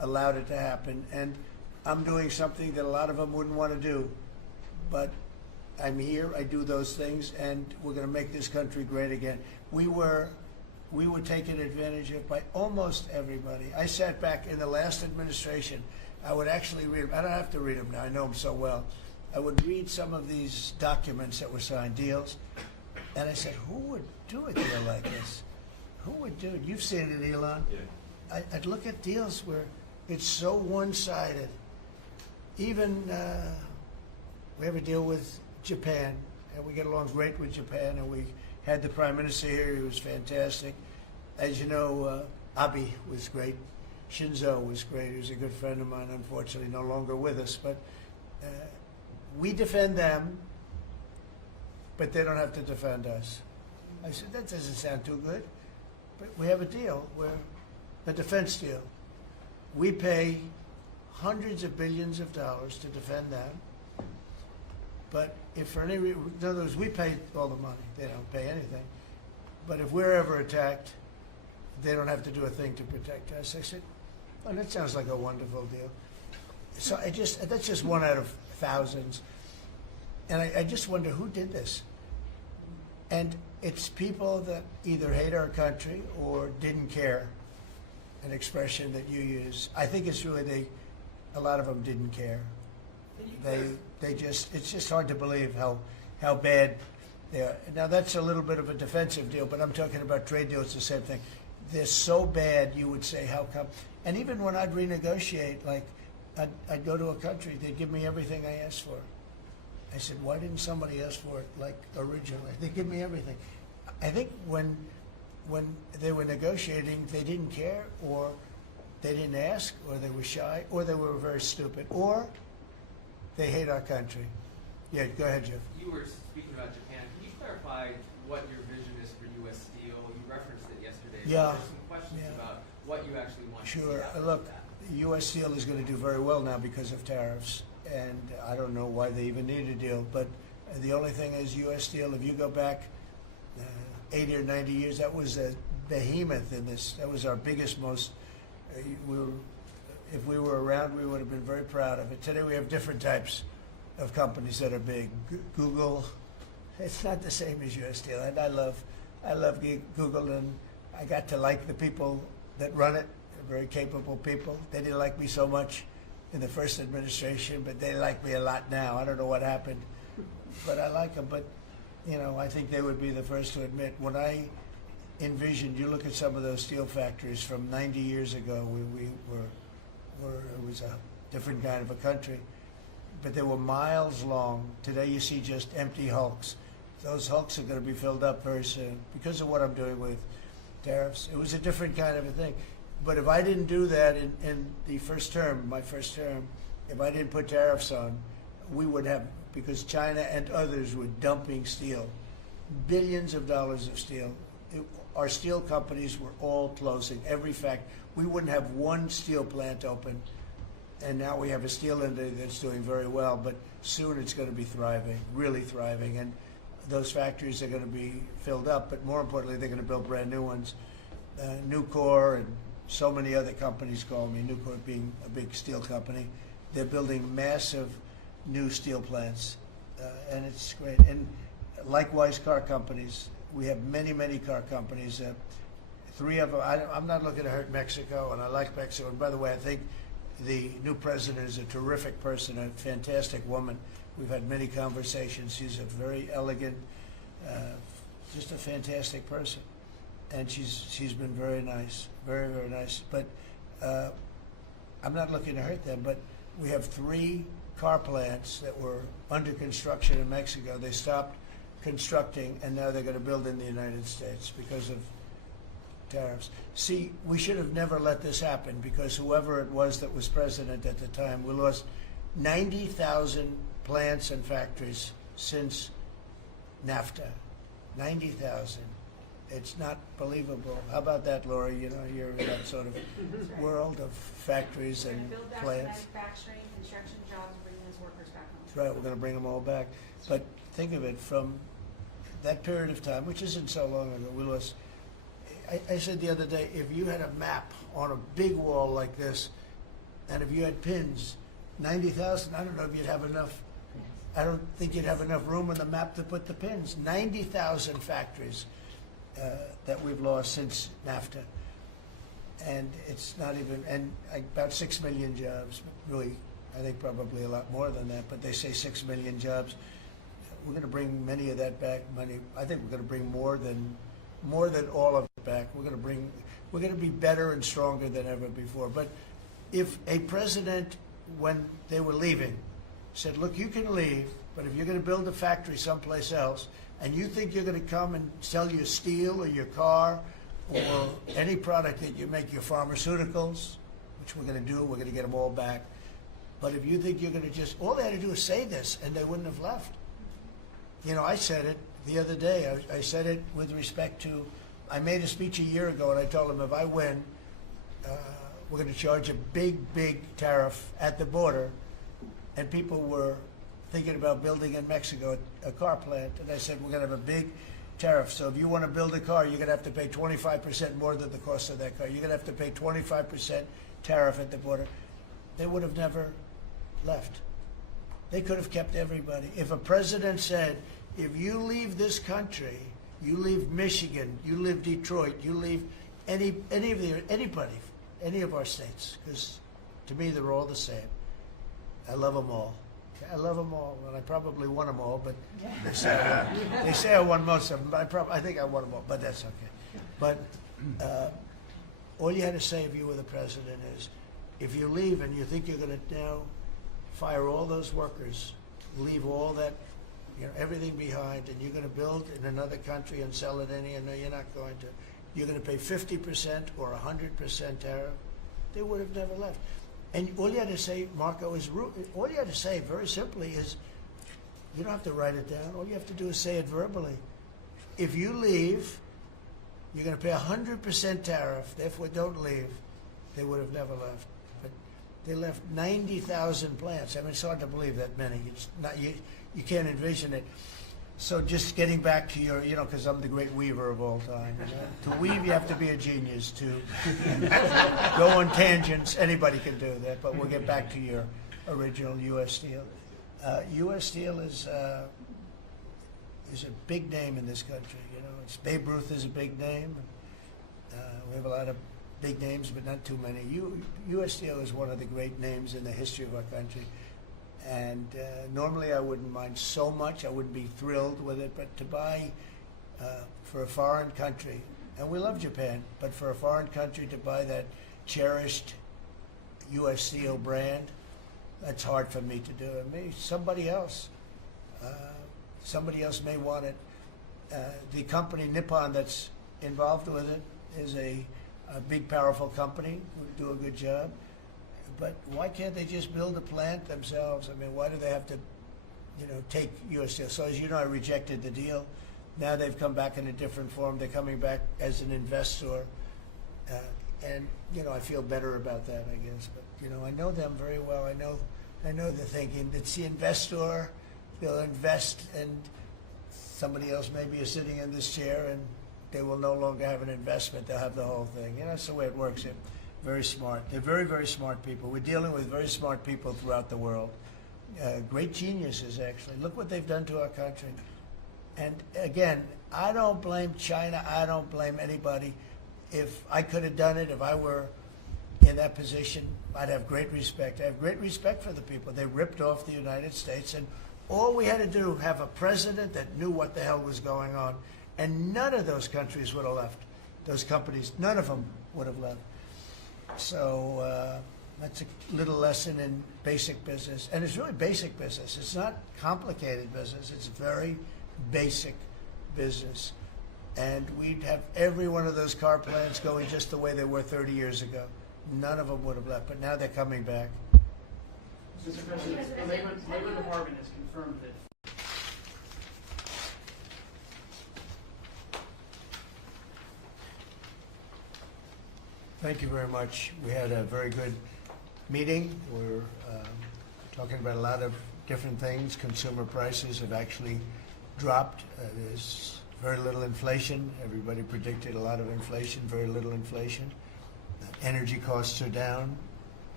allowed it to happen. And I'm doing something that a lot of them wouldn't want to do. But I'm here, I do those things, and we're going to make this country great again. We were taken advantage of by almost everybody. I sat back in the last administration. I would actually read them. I don't have to read them now. I know them so well. I would read some of these documents that were signed, deals, and I said, who would do a deal like this? Who would do it? You've seen it, Elon. Yeah. I'd look at deals where it's so one-sided. Even we have a deal with Japan, and we get along great with Japan, and we had the Prime Minister here. He was fantastic. As you know, Abe was great. Shinzo was great. He was a good friend of mine, unfortunately no longer with us. But we defend them, but they don't have to defend us. I said, that doesn't sound too good. But we have a deal, where a defense deal. We pay hundreds of billions of dollars to defend them. But if for any reason, in other words, we pay all the money. They don't pay anything. But if we're ever attacked, they don't have to do a thing to protect us. I said, well, that sounds like a wonderful deal. So that's just one out of thousands. And I just wonder who did this. And it's people that either hate our country or didn't care, an expression that you use. I think it's really a lot of them didn't care. It's just hard to believe how bad they are. Now that's a little bit of a defensive deal, but I'm talking about trade deals, the same thing. They're so bad, you would say, how come? And even when I'd renegotiate, like I'd go to a country, they'd give me everything I asked for. I said, why didn't somebody ask for it like originally? They give me everything. I think when they were negotiating, they didn't care, or they didn't ask, or they were shy, or they were very stupid, or they hate our country. Yeah, go ahead, Jeff. You were speaking about Japan. Can you clarify what your vision is for U.S. Steel? You referenced it yesterday. So Yeah. There's some questions about what you actually want to see Sure. out of Look, that. U.S. Steel is going to do very well now because of tariffs, and I don't know why they even need a deal. But the only thing is, U.S. Steel, if you go back 80 or 90 years, that was a behemoth in this. That was our biggest, most. If we were around, we would have been very proud of it. Today we have different types of companies that are big. Google, it's not the same as U.S. Steel, and I love Google, and I got to like the people that run it. They're very capable people. They didn't like me so much in the first administration, but they like me a lot now. I don't know what happened, but I like them. But you know, I think they would be the first to admit, when I envisioned, you look at some of those steel factories from 90 years ago, it was a different kind of a country, but they were miles long. Today you see just empty hulks. Those hulks are going to be filled up very soon because of what I'm doing with tariffs. It was a different kind of a thing. But if I didn't do that in the first term, my first term, if I didn't put tariffs on, we would have, because China and others were dumping steel, billions of dollars of steel. Our steel companies were all closing, every factory. We wouldn't have one steel plant open, and now we have a steel industry that's doing very well, but soon it's going to be thriving, really thriving, and those factories are going to be filled up, but more importantly, they're going to build brand new ones. Nucor and so many other companies call me, Nucor being a big steel company. They're building massive new steel plants, and it's great. And likewise, car companies. We have many, many car companies. 3 of them, I'm not looking to hurt Mexico, and I like Mexico. And by the way, I think the new president is a terrific person, a fantastic woman. We've had many conversations. She's a very elegant, just a fantastic person. And she's been very nice, very, very nice. But I'm not looking to hurt them, but we have 3 car plants that were under construction in Mexico. They stopped constructing, and now they're going to build in the United States because of tariffs. See, we should have never let this happen, because whoever it was that was president at the time, we lost 90,000 plants and factories since NAFTA. 90,000. It's not believable. How about that, Laura? You know, you're in that sort of world of factories and Build back plants. manufacturing, construction jobs, bring those workers back home. That's right, we're going to bring them all back. But think of it, from that period of time, which isn't so long ago, we lost. I said the other day, if you had a map on a big wall like this, And if you had pins, 90,000, I don't know if you'd have enough. I don't think you'd have enough room on the map to put the pins. 90,000 factories that we've lost since NAFTA. And it's not even, and about 6 million jobs. Really, I think probably a lot more than that, but they say 6 million jobs. We're going to bring many of that back. I think we're going to bring more than all of it back. We're going to be better and stronger than ever before. But if a president, when they were leaving, said, look, you can leave, but if you're going to build a factory someplace else, and you think you're going to come and sell your steel or your car or any product that you make, your pharmaceuticals, which we're going to do, we're going to get them all back. But if you think you're going to just, all they had to do is say this, and they wouldn't have left. You know, I said it the other day. I said it with respect to, I made a speech a year ago, and I told them if I win, we're going to charge a big, big tariff at the border. And people were thinking about building in Mexico a car plant. And I said, we're going to have a big tariff. So if you want to build a car, you're going to have to pay 25% more than the cost of that car. You're going to have to pay 25% tariff at the border. They would have never left. They could have kept everybody. If a president said, if you leave this country, you leave Michigan, you leave Detroit, you leave anybody, any of our states, because to me they're all the same. I love them all. I love them all, and I probably won them all, but they say I won most of them, but I think I won them all, but that's okay. But all you had to say if you were the president is, if you leave and you think you're going to now fire all those workers, leave all that, everything behind, and you're going to build in another country and sell it any, and no, you're not going to. You're going to pay 50% or 100% tariff. They would have never left. And all you had to say, Marco, all you had to say very simply is, you don't have to write it down. All you have to do is say it verbally. If you leave, you're going to pay 100% tariff. Therefore, don't leave. They would have never left. But they left 90,000 plants. I mean, it's hard to believe that many. It's not, you can't envision it. So just getting back to your, because I'm the great weaver of all time. To weave, you have to be a genius. To go on tangents, anybody can do that. But we'll get back to your original U.S. Steel. U.S. Steel is a big name in this country. It's Babe Ruth is a big name. We have a lot of big names, but not too many. U.S. Steel is one of the great names in the history of our country. And normally I wouldn't mind so much. I wouldn't be thrilled with it. But to buy for a foreign country, and we love Japan, but for a foreign country to buy that cherished U.S. Steel brand, that's hard for me to do. Maybe somebody else may want it. The company Nippon that's involved with it is a big, powerful company who do a good job. But why can't they just build a plant themselves? I mean, why do they have to, take U.S. Steel? So as you know, I rejected the deal. Now they've come back in a different form. They're coming back as an investor. And, I feel better about that, I guess. But, I know them very well. I know the thinking. It's the investor. They'll invest, and somebody else maybe is sitting in this chair, and they will no longer have an investment. They'll have the whole thing. That's the way it works. Very smart. They're very, very smart people. We're dealing with very smart people throughout the world. Great geniuses, actually. Look what they've done to our country. And again, I don't blame China. I don't blame anybody. If I could have done it, if I were in that position, I'd have great respect. I have great respect for the people. They ripped off the United States, and all we had to do, have a president that knew what the hell was going on. And none of those countries would have left. Those companies, none of them would have left. So that's a little lesson in basic business. And it's really basic business. It's not complicated business. It's very basic business. And we'd have every one of those car plants going just the way they were 30 years ago. None of them would have left, but now they're coming back. Mr. President, the Labor Department has confirmed that Thank you very much. We had a very good meeting. We're talking about a lot of different things. Consumer prices have actually dropped. There's very little inflation. Everybody predicted a lot of inflation, very little inflation. Energy costs are down.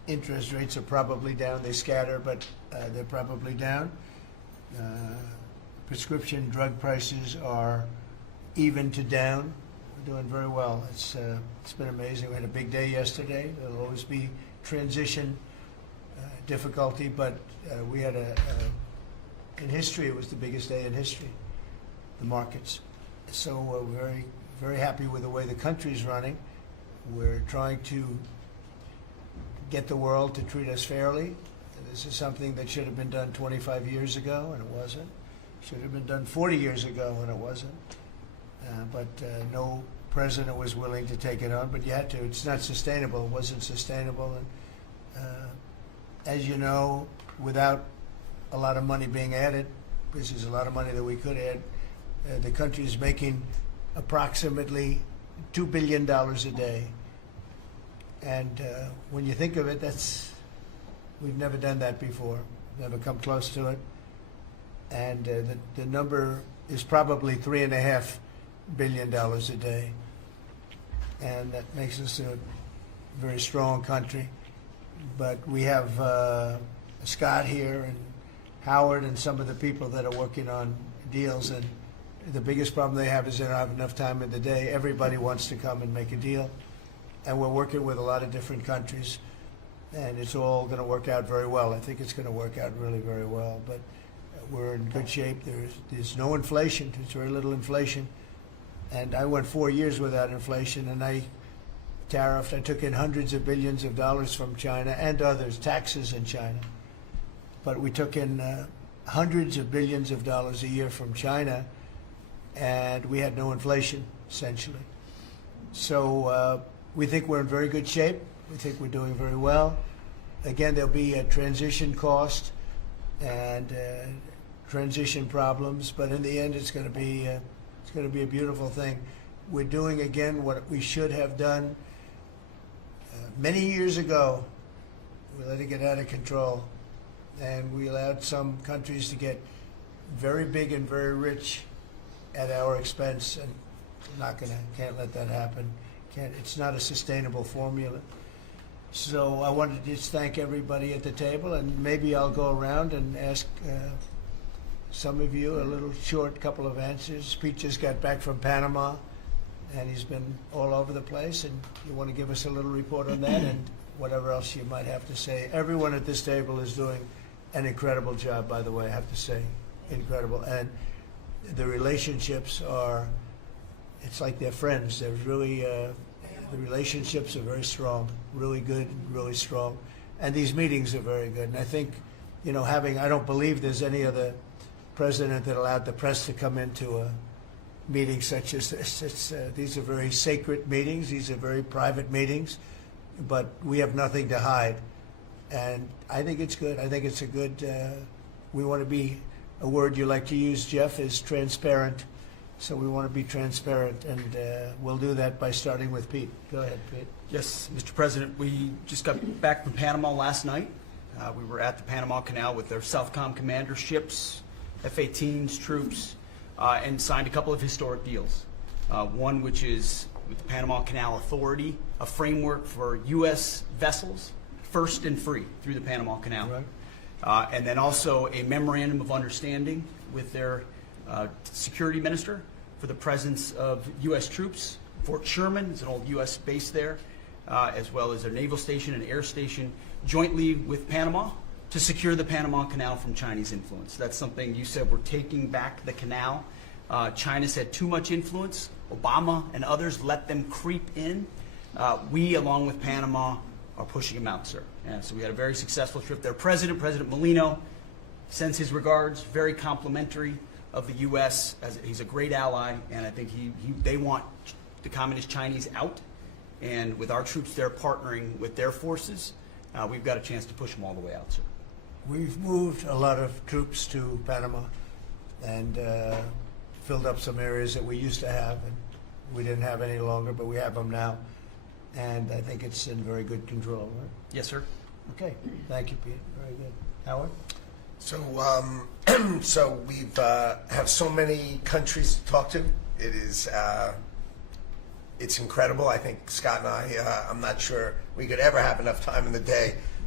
interest rates are probably down. They scatter, but they're probably down. Prescription drug prices are even to down. We're doing very well. It's been amazing. We had a big day yesterday. There'll always be transition difficulty, but we had in history, it was the biggest day in history, the markets. So we're very, very happy with the way the country's running. We're trying to get the world to treat us fairly. This is something that should have been done 25 years ago, and it wasn't. Should have been done 40 years ago, and it wasn't. But no president was willing to take it on, but you had to. It's not sustainable. It wasn't sustainable. And as you know, without a lot of money being added, this is a lot of money that we could add, the country is making approximately $2 billion a day. And when you think of it, we've never done that before, never come close to it. And the number is probably $3.5 billion a day. And that makes us a very strong country. But we have Scott here and Howard and some of the people that are working on deals, and the biggest problem they have is they don't have enough time in the day. Everybody wants to come and make a deal, and we're working with a lot of different countries, and it's all going to work out very well. I think it's going to work out really very well, but we're in good shape. There's no inflation. There's very little inflation, and I went 4 years without inflation, and I took in hundreds of billions of dollars from China and others, taxes in China. But we took in hundreds of billions of dollars a year from China, and we had no inflation, essentially. So we think we're in very good shape. We think we're doing very well. Again, there'll be a transition cost and transition problems, but in the end, it's going to be a beautiful thing. We're doing again what we should have done many years ago. We let it get out of control, and we allowed some countries to get very big and very rich at our expense, and can't let that happen. It's not a sustainable formula. So I wanted to just thank everybody at the table, and maybe I'll go around and ask some of you a little short couple of answers. Pete just got back from Panama, and he's been all over the place, and you want to give us a little report on that and whatever else you might have to say. Everyone at this table is doing an incredible job, by the way, I have to say, incredible. And the relationships are, it's like they're friends. They're really, the relationships are very strong, really good, really strong. And these meetings are very good. And I think, I don't believe there's any other president that allowed the press to come into a meeting such as this. These are very sacred meetings. These are very private meetings, but we have nothing to hide. And I think it's good. I think it's a good, we want to be, a word you like to use, Jeff, is transparent. So we want to be transparent, and we'll do that by starting with Pete. Go ahead, Pete. Yes, Mr. President, we just got back from Panama last night. We were at the Panama Canal with their Southcom commander ships, F-18s, troops, and signed a couple of historic deals. One which is with the Panama Canal Authority, a framework for U.S. vessels, first and free through the Panama Canal. Right. And then also a memorandum of understanding with their security minister for the presence of U.S. troops. Fort Sherman is an old U.S. base there, as well as their naval station and air station, jointly with Panama to secure the Panama Canal from Chinese influence. That's something you said, we're taking back the canal. China's had too much influence. Obama and others let them creep in. We, along with Panama, are pushing them out, sir. And so we had a very successful trip there. President Molino sends his regards, very complimentary of the U.S. as he's a great ally, and I think they want the Communist Chinese out. And with our troops there partnering with their forces, we've got a chance to push them all the way out, sir. We've moved a lot of troops to Panama and filled up some areas that we used to have, and we didn't have any longer, but we have them now. And I think it's in very good control, right? Yes, sir. Okay. Thank you, Pete. Very good. Howard? So, so we've have so many countries to talk to. It is, it's incredible. I think Scott and I, I'm not sure we could ever have enough time in the day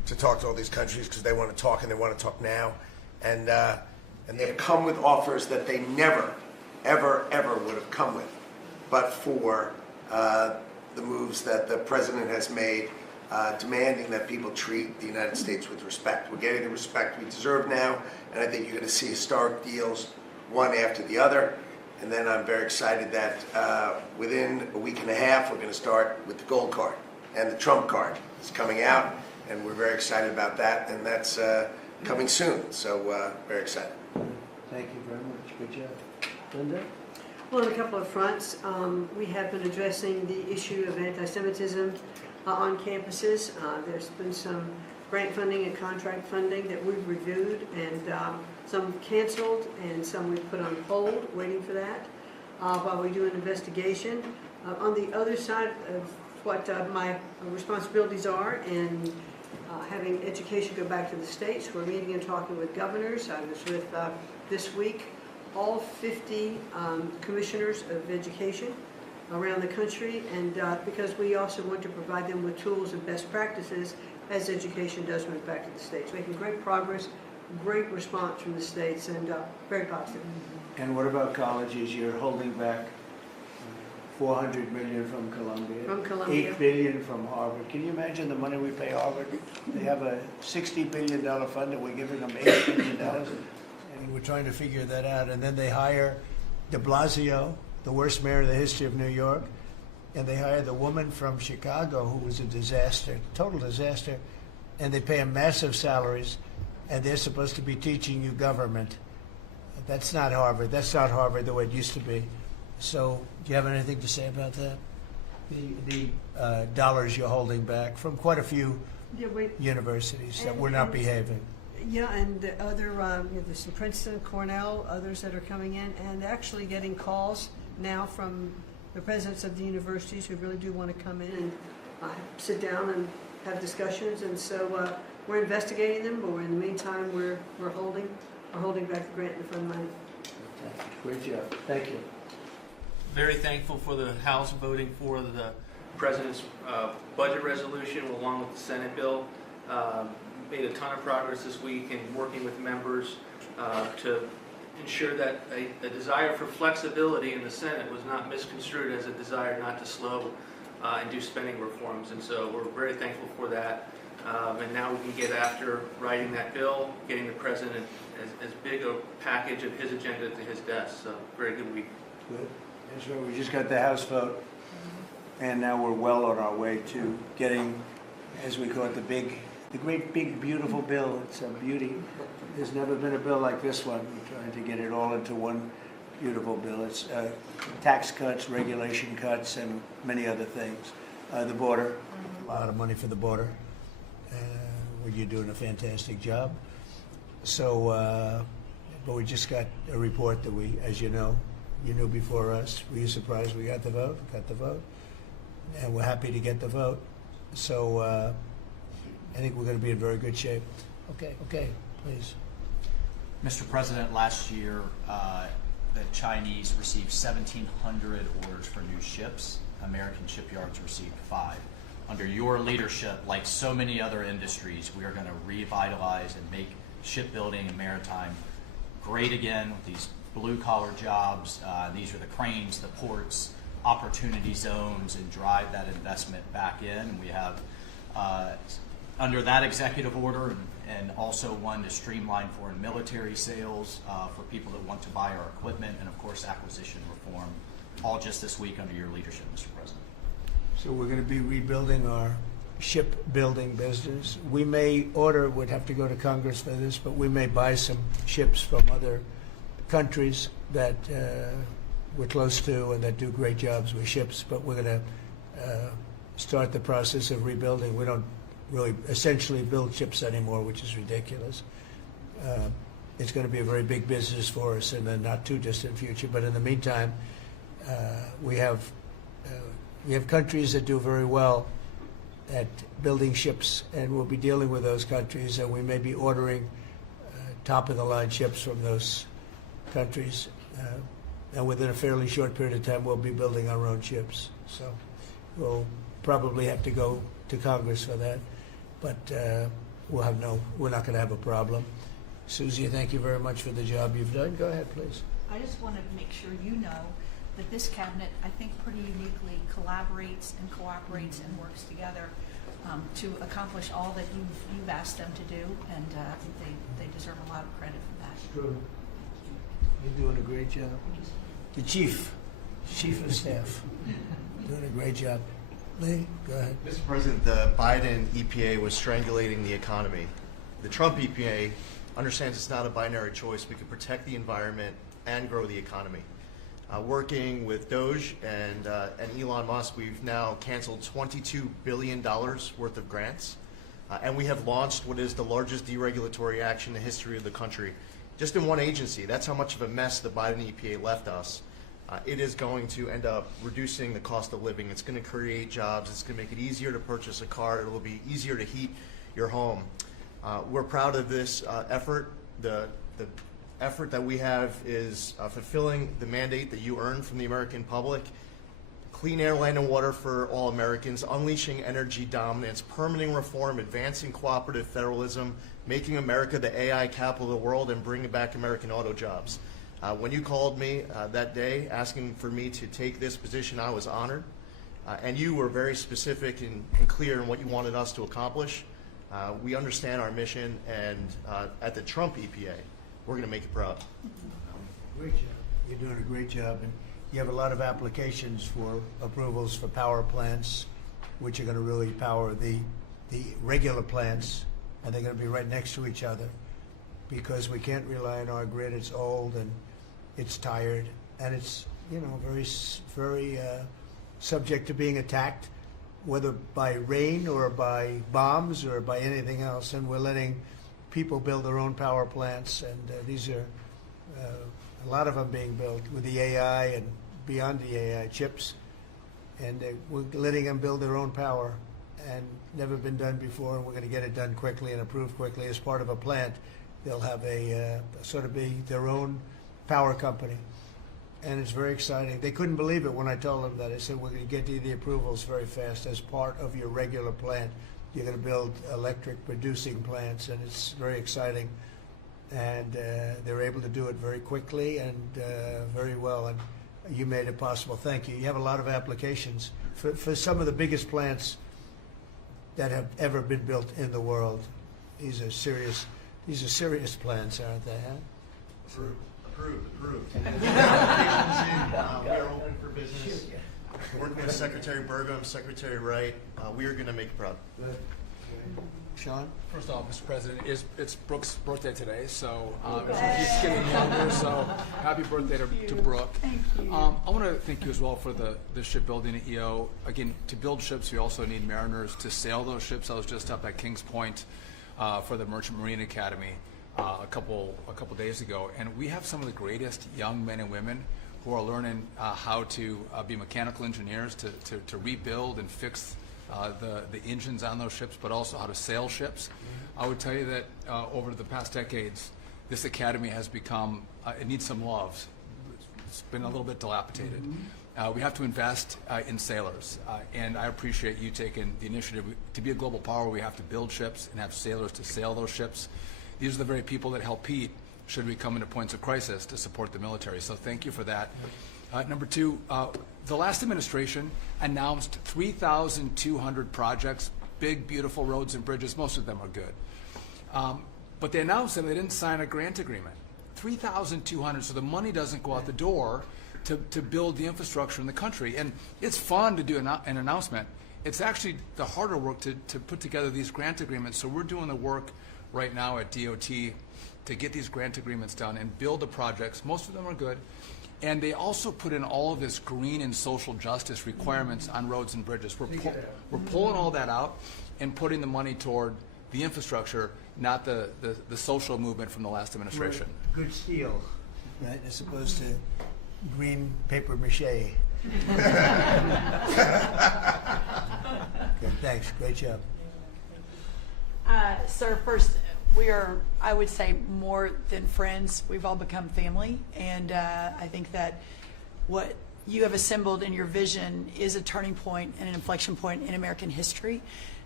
to talk to all these countries because they want to talk and they want to talk now. And they've come with offers that they never, ever, ever would have come with, but for the moves that the president has made, demanding that people treat the United States with respect. We're getting the respect we deserve now, and I think you're going to see historic deals, one after the other. And then I'm very excited that within a week and a half, we're going to start with the gold card, and the Trump card is coming out, and we're very excited about that, and that's coming soon. So very excited. Thank you very much. Good job. Linda? Well, on a couple of fronts, we have been addressing the issue of anti-Semitism on campuses. There's been some grant funding and contract funding that we've reviewed, and some canceled and some we've put on hold, waiting for that, while we do an investigation. On the other side of what my responsibilities are, and having education go back to the states, we're meeting and talking with governors. I was with, this week, all 50 commissioners of education around the country, and because we also want to provide them with tools and best practices as education does move back to the states. Making great progress, great response from the states, and very positive. And what about colleges? You're holding back $400 million from Columbia. From Columbia. $8 billion from Harvard. Can you imagine the money we pay Harvard? They have a $60 billion fund and we're giving them $8 billion. And we're trying to figure that out. And then they hire de Blasio, the worst mayor in the history of New York. And they hire the woman from Chicago who was a disaster, total disaster. And they pay them massive salaries. And they're supposed to be teaching you government. That's not Harvard. That's not Harvard the way it used to be. So, do you have anything to say about that? The dollars you're holding back from quite a few universities that were not behaving. Yeah, and the other, there's some Princeton, Cornell, others that are coming in, and actually getting calls now from the presidents of the universities who really do want to come in and sit down and have discussions. And so we're investigating them, but in the meantime, we're holding back the grant and fund money. Great job. Thank you. Very thankful for the House voting for the President's budget resolution along with the Senate bill. Made a ton of progress this week in working with members to ensure that a desire for flexibility in the Senate was not misconstrued as a desire not to slow and do spending reforms. And so we're very thankful for that. And now we can get after writing that bill, getting the President as big a package of his agenda to his desk. So very good week. Good. That's right. We just got the House vote, and now we're well on our way to getting, as we call it, the great big beautiful bill. It's a beauty. There's never been a bill like this one. We're trying to get it all into one beautiful bill. It's tax cuts, regulation cuts, and many other things. The border, a lot of money for the border. Where you're doing a fantastic job. So, but we just got a report that we, as you know, you knew before us. Were you surprised we got the vote? Got the vote. And we're happy to get the vote. So I think we're going to be in very good shape. Okay, please. Mr. President, last year the Chinese received 1,700 orders for new ships. American shipyards received 5. Under your leadership, like so many other industries, we are going to revitalize and make shipbuilding and maritime great again with these blue-collar jobs. These are the cranes, the ports, opportunity zones, and drive that investment back in. We have, under that executive order, and also one to streamline foreign military sales for people that want to buy our equipment, and of course acquisition reform, all just this week under your leadership, Mr. President. So we're going to be rebuilding our shipbuilding business. We may order, would have to go to Congress for this, but we may buy some ships from other countries that we're close to and that do great jobs with ships, but we're going to start the process of rebuilding. We don't really essentially build ships anymore, which is ridiculous. It's going to be a very big business for us in the not too distant future, but in the meantime, we have countries that do very well at building ships, and we'll be dealing with those countries, and we may be ordering top-of-the-line ships from those countries. And within a fairly short period of time, we'll be building our own ships. So we'll probably have to go to Congress for that. But we're not going to have a problem. Susie, thank you very much for the job you've done. Go ahead, please. I just want to make sure you know that this cabinet, I think, pretty uniquely collaborates and cooperates and works together to accomplish all that you've asked them to do, and I think they deserve a lot of credit for that. True. You're doing a great job. The chief of staff, doing a great job. Lee, go ahead. Mr. President, the Biden EPA was strangulating the economy. The Trump EPA understands it's not a binary choice. We can protect the environment and grow the economy. Working with Doge and Elon Musk, we've now canceled $22 billion worth of grants, and we have launched what is the largest deregulatory action in the history of the country, just in one agency. That's how much of a mess the Biden EPA left us. It is going to end up reducing the cost of living. It's going to create jobs. It's going to make it easier to purchase a car. It will be easier to heat your home. We're proud of this effort. The effort that we have is fulfilling the mandate that you earned from the American public. Clean air, land, and water for all Americans, unleashing energy dominance, permitting reform, advancing cooperative federalism, making America the AI capital of the world, and bringing back American auto jobs. When you called me that day asking for me to take this position, I was honored. And you were very specific and clear in what you wanted us to accomplish. We understand our mission, and at the Trump EPA, we're going to make you proud. Great job. You're doing a great job. And you have a lot of applications for approvals for power plants, which are going to really power the regular plants, and they're going to be right next to each other because we can't rely on our grid. It's old and it's tired, and it's very subject to being attacked, whether by rain or by bombs or by anything else. And we're letting people build their own power plants, and these are a lot of them being built with the AI and beyond the AI chips, and we're letting them build their own power, and never been done before, and we're going to get it done quickly and approved quickly. As part of a plant, they'll have a sort of be their own power company, and it's very exciting. They couldn't believe it when I told them that. I said, we're going to get you the approvals very fast as part of your regular plant. You're going to build electric producing plants, and it's very exciting. And they're able to do it very quickly and very well, and you made it possible. Thank you. You have a lot of applications for some of the biggest plants that have ever been built in the world. These are serious plants, aren't they? Huh? Approved. Applications in. We are open for business. Working with Secretary Burgum, Secretary Wright, we are going to make you proud. Good. Sean? First off, Mr. President, it's Brooke's birthday today, so she's getting younger, so happy birthday to Brooke. Thank you. I want to thank you as well for the shipbuilding at EO. Again, to build ships, we also need mariners to sail those ships. I was just up at Kings Point for the Merchant Marine Academy a couple days ago, and we have some of the greatest young men and women who are learning how to be mechanical engineers, to rebuild and fix the engines on those ships, but also how to sail ships. I would tell you that over the past decades, this academy has become, it needs some love. It's been a little bit dilapidated. We have to invest in sailors, and I appreciate you taking the initiative. To be a global power, we have to build ships and have sailors to sail those ships. These are the very people that help Pete should we come into points of crisis to support the military. So thank you for that. Number two, the last administration announced 3,200 projects, big, beautiful roads and bridges. Most of them are good. But they announced them, they didn't sign a grant agreement. 3,200, so the money doesn't go out the door to build the infrastructure in the country. And it's fun to do an announcement. It's actually the harder work to put together these grant agreements. So we're doing the work right now at DOT to get these grant agreements done and build the projects. Most of them are good. And they also put in all of this green and social justice requirements on roads and bridges. We're pulling all that out and putting the money toward the infrastructure, not the social movement from the last administration. Good steel, right, as opposed to green paper mache. Good, thanks. Great job. Sir, first, we are, I would say, more than friends. We've all become family, and I think that what you have assembled in your vision is a turning point and an inflection point in American history.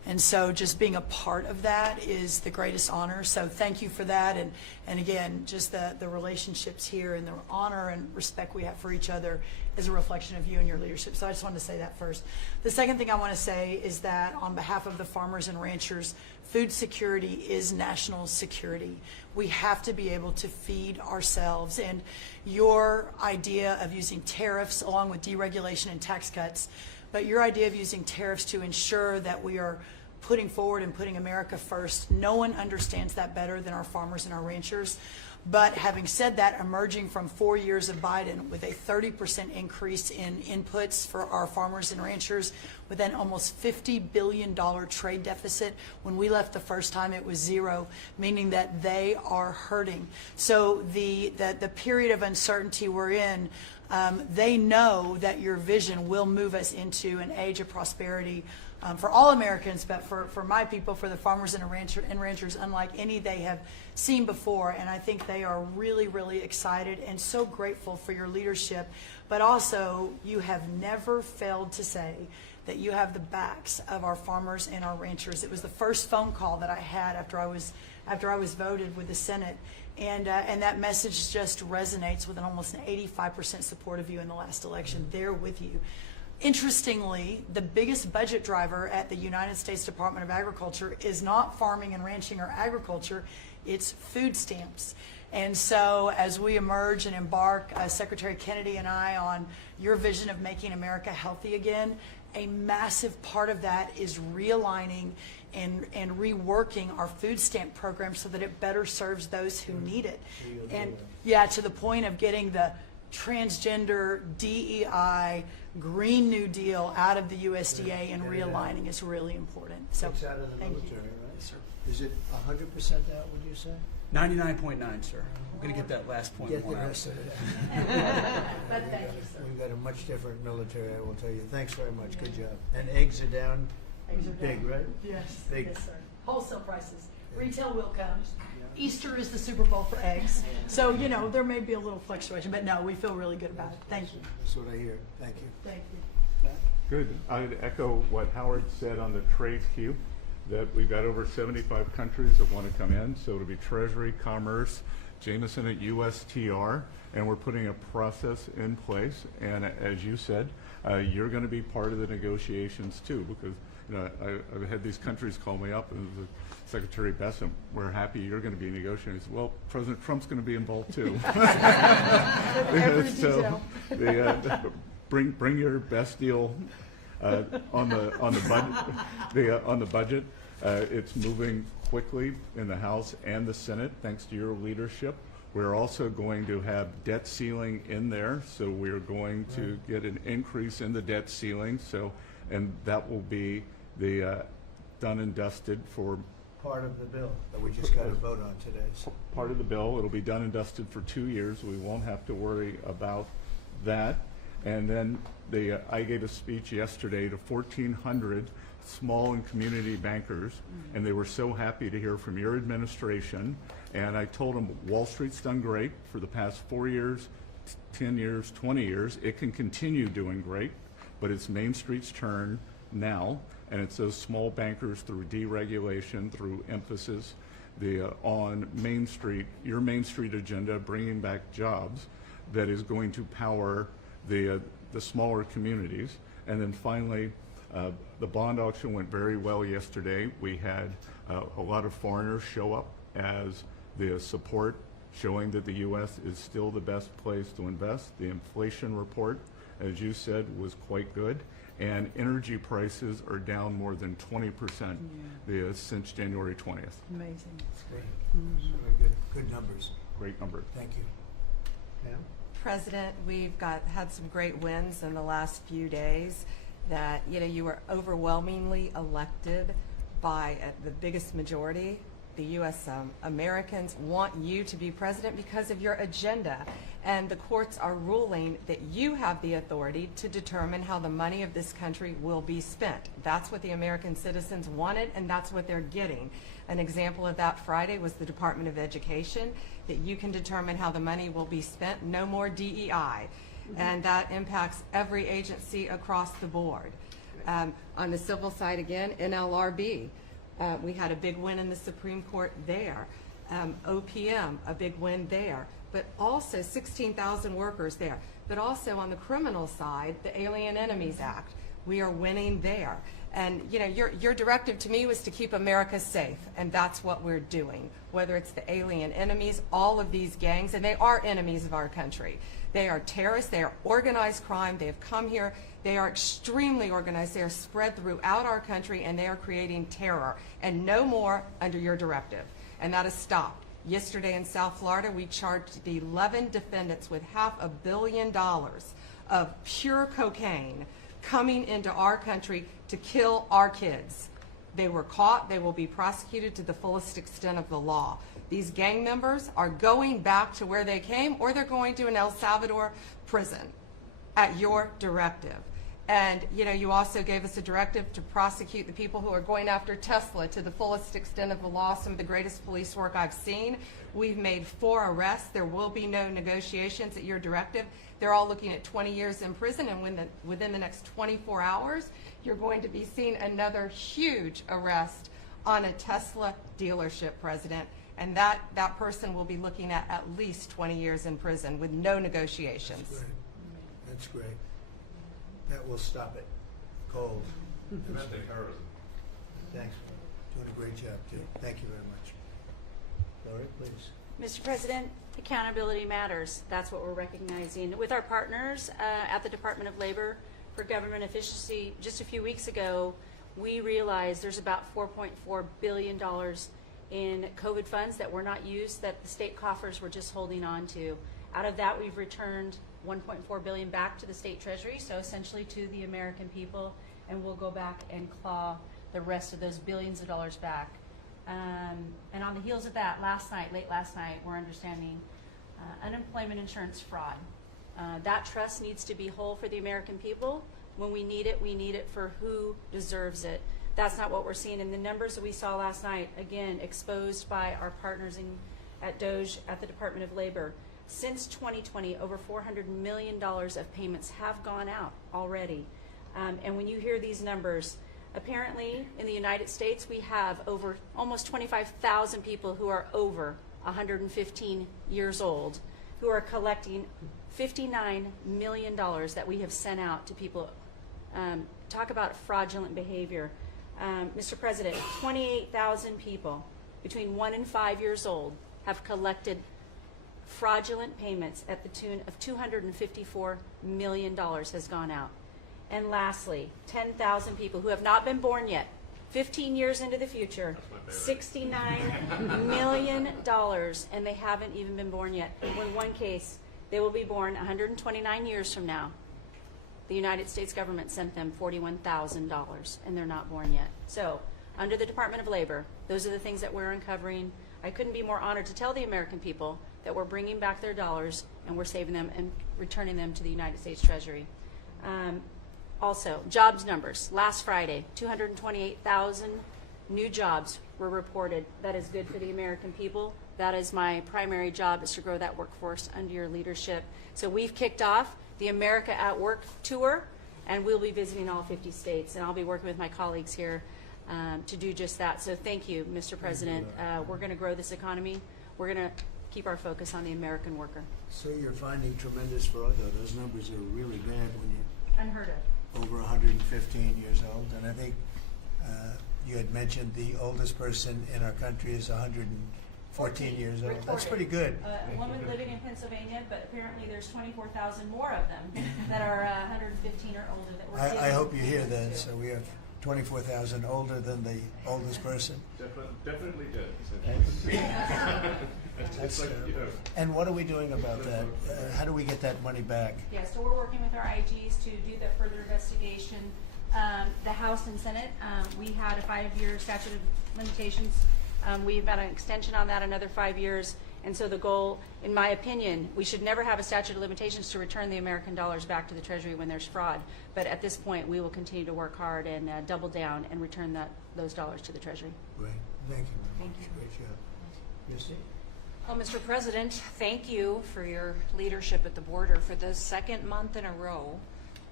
And so just being a part of that is the greatest honor. So thank you for that. And again, just the relationships here and the honor and respect we have for each other is a reflection of you and your leadership. So I just wanted to say that first. The second thing I want to say is that on behalf of the farmers and ranchers, food security is national security. We have to be able to feed ourselves. And your idea of using tariffs along with deregulation and tax cuts, but your idea of using tariffs to ensure that we are putting forward and putting America first, no one understands that better than our farmers and our ranchers. But having said that, emerging from 4 years of Biden with a 30% increase in inputs for our farmers and ranchers, with an almost $50 billion trade deficit. When we left the first time, it was zero, meaning that they are hurting. So the period of uncertainty we're in, they know that your vision will move us into an age of prosperity for all Americans, but for my people, for the farmers and ranchers, unlike any they have seen before. And I think they are really, really excited and so grateful for your leadership. But also, you have never failed to say that you have the backs of our farmers and our ranchers. It was the first phone call that I had after I was voted with the Senate. And that message just resonates with an almost an 85% support of you in the last election. They're with you. Interestingly, the biggest budget driver at the United States Department of Agriculture is not farming and ranching or agriculture, it's food stamps. And so as we emerge and embark, Secretary Kennedy and I, on your vision of making America healthy again, a massive part of that is realigning and reworking our food stamp program so that it better serves those who need it. And yeah, to the point of getting the transgender, DEI, Green New Deal out of the USDA and realigning is really important. So It's out of the thank military, you. right? Yes, sir. Is it 100% out, would you say? 99.9, sir. I'm going to get that last point. Get the one out. rest of it. But thank you, sir. We've got a much different military, I will tell you. Thanks very much. Good job. And eggs are down. Eggs are Big, down. right? Yes, Big. yes, sir. Wholesale prices. Retail will come. Easter is the Super Bowl for eggs. So, you know, there may be a little fluctuation, but no, we feel really good about it. Thank you. That's what I hear. Thank you. Thank you. Good. I'd echo what Howard said on the trade queue, that we've got over 75 countries that want to come in. So it'll be Treasury, Commerce, Jameson at USTR, and we're putting a process in place. And as you said, you're going to be part of the negotiations too, because you know, I've had these countries call me up and Secretary Bessem, we're happy you're going to be negotiating. I said, well, President Trump's going to be involved too. Every So detail. bring your best deal on the budget. It's moving quickly in the House and the Senate thanks to your leadership. We're also going to have debt ceiling in there, so we're going to get an increase in the debt ceiling. So, and that will be the done and dusted for Part of the bill that we just got to vote on today. So part of the bill. It'll be done and dusted for 2 years. We won't have to worry about that. And then I gave a speech yesterday to 1,400 small and community bankers, and they were so happy to hear from your administration. And I told them Wall Street's done great for the past 4 years, 10 years, 20 years. It can continue doing great, but it's Main Street's turn now. And it's those small bankers through deregulation, through emphasis on Main Street, your Main Street agenda, bringing back jobs, that is going to power the smaller communities. And then finally, the bond auction went very well yesterday. We had a lot of foreigners show up as the support, showing that the U.S. is still the best place to invest. The inflation report, as you said, was quite good. And energy prices are down more than 20% since January 20th. Amazing. that's great. Very good numbers. Great number. Thank you. Pam? President, we've had some great wins in the last few days. That you were overwhelmingly elected by the biggest majority. The U.S. Americans want you to be president because of your agenda, and the courts are ruling that you have the authority to determine how the money of this country will be spent. That's what the American citizens wanted, and that's what they're getting. An example of that Friday was the Department of Education, that you can determine how the money will be spent. No more DEI. And that impacts every agency across the board. On the civil side again, NLRB, we had a big win in the Supreme Court there. OPM, a big win there. But also 16,000 workers there. But also on the criminal side, the Alien Enemies Act, we are winning there. And you know, your directive to me was to keep America safe, and that's what we're doing. Whether it's the alien enemies, all of these gangs, and they are enemies of our country. They are terrorists, they are organized crime, they have come here, they are extremely organized, they are spread throughout our country, and they are creating terror. And no more under your directive. And that has stopped. Yesterday in South Florida, we charged 11 defendants with $500 million of pure cocaine coming into our country to kill our kids. They were caught. They will be prosecuted to the fullest extent of the law. These gang members are going back to where they came, or they're going to an El Salvador prison at your directive. And you know, you also gave us a directive to prosecute the people who are going after Tesla to the fullest extent of the law, some of the greatest police work I've seen. We've made 4 arrests. There will be no negotiations at your directive. They're all looking at 20 years in prison, and within the next 24 hours, you're going to be seeing another huge arrest on a Tesla dealership, President. And that person will be looking at least 20 years in prison with no negotiations. That's great. That's great. That will stop it. Cold. Domestic terrorism. Thanks. Doing a great job, too. Thank you very much. Lori, please. Mr. President, accountability matters. That's what we're recognizing. With our partners at the Department of Labor for Government Efficiency, just a few weeks ago, we realized there's about $4.4 billion in COVID funds that were not used, that the state coffers were just holding on to. Out of that, we've returned $1.4 billion back to the state treasury, so essentially to the American people, and we'll go back and claw the rest of those billions of dollars back. And on the heels of that, late last night, we're understanding unemployment insurance fraud. That trust needs to be whole for the American people. When we need it for who deserves it. That's not what we're seeing in the numbers that we saw last night, again, exposed by our partners at DOJ at the Department of Labor. Since 2020, over $400 million of payments have gone out already. And when you hear these numbers, apparently in the United States, we have over almost 25,000 people who are over 115 years old who are collecting $59 million that we have sent out to people. Talk about fraudulent behavior. Mr. President, 28,000 people between 1 and 5 years old have collected fraudulent payments at the tune of $254 million has gone out. And lastly, 10,000 people who have not been born yet, 15 years into the future, $69 million, and they haven't even been born yet. In one case, they will be born 129 years from now. The United States government sent them $41,000, and they're not born yet. So, under the Department of Labor, those are the things that we're uncovering. I couldn't be more honored to tell the American people that we're bringing back their dollars and we're saving them and returning them to the United States Treasury. Also, jobs numbers. Last Friday, 228,000 new jobs were reported. That is good for the American people. That is my primary job, is to grow that workforce under your leadership. So we've kicked off the America at Work tour, and we'll be visiting all 50 states, and I'll be working with my colleagues here to do just that. So thank you, Mr. President. We're going to grow this economy. We're going to keep our focus on the American worker. So you're finding tremendous fraud, though. Those numbers are really bad when you Unheard of. over 115 years old. And I think you had mentioned the oldest person in our country is 114 years old. That's pretty good. A woman living in Pennsylvania, but apparently there's 24,000 more of them that are 115 or older that we're I hope you hear that. So we have 24,000 older than the oldest person. Definitely good. That's, and what are we doing about that? How do we get that money back? Yeah, so we're working with our IGs to do that further investigation. The House and Senate, we had a 5-year statute of limitations. We've got an extension on that, another 5 years. And so the goal, in my opinion, we should never have a statute of limitations to return the American dollars back to the Treasury when there's fraud. But at this point, we will continue to work hard and double down and return those dollars to the Treasury. Great. Thank you very much. Great job. Christy? Well, Mr. President, thank you for your leadership at the border. For the second month in a row,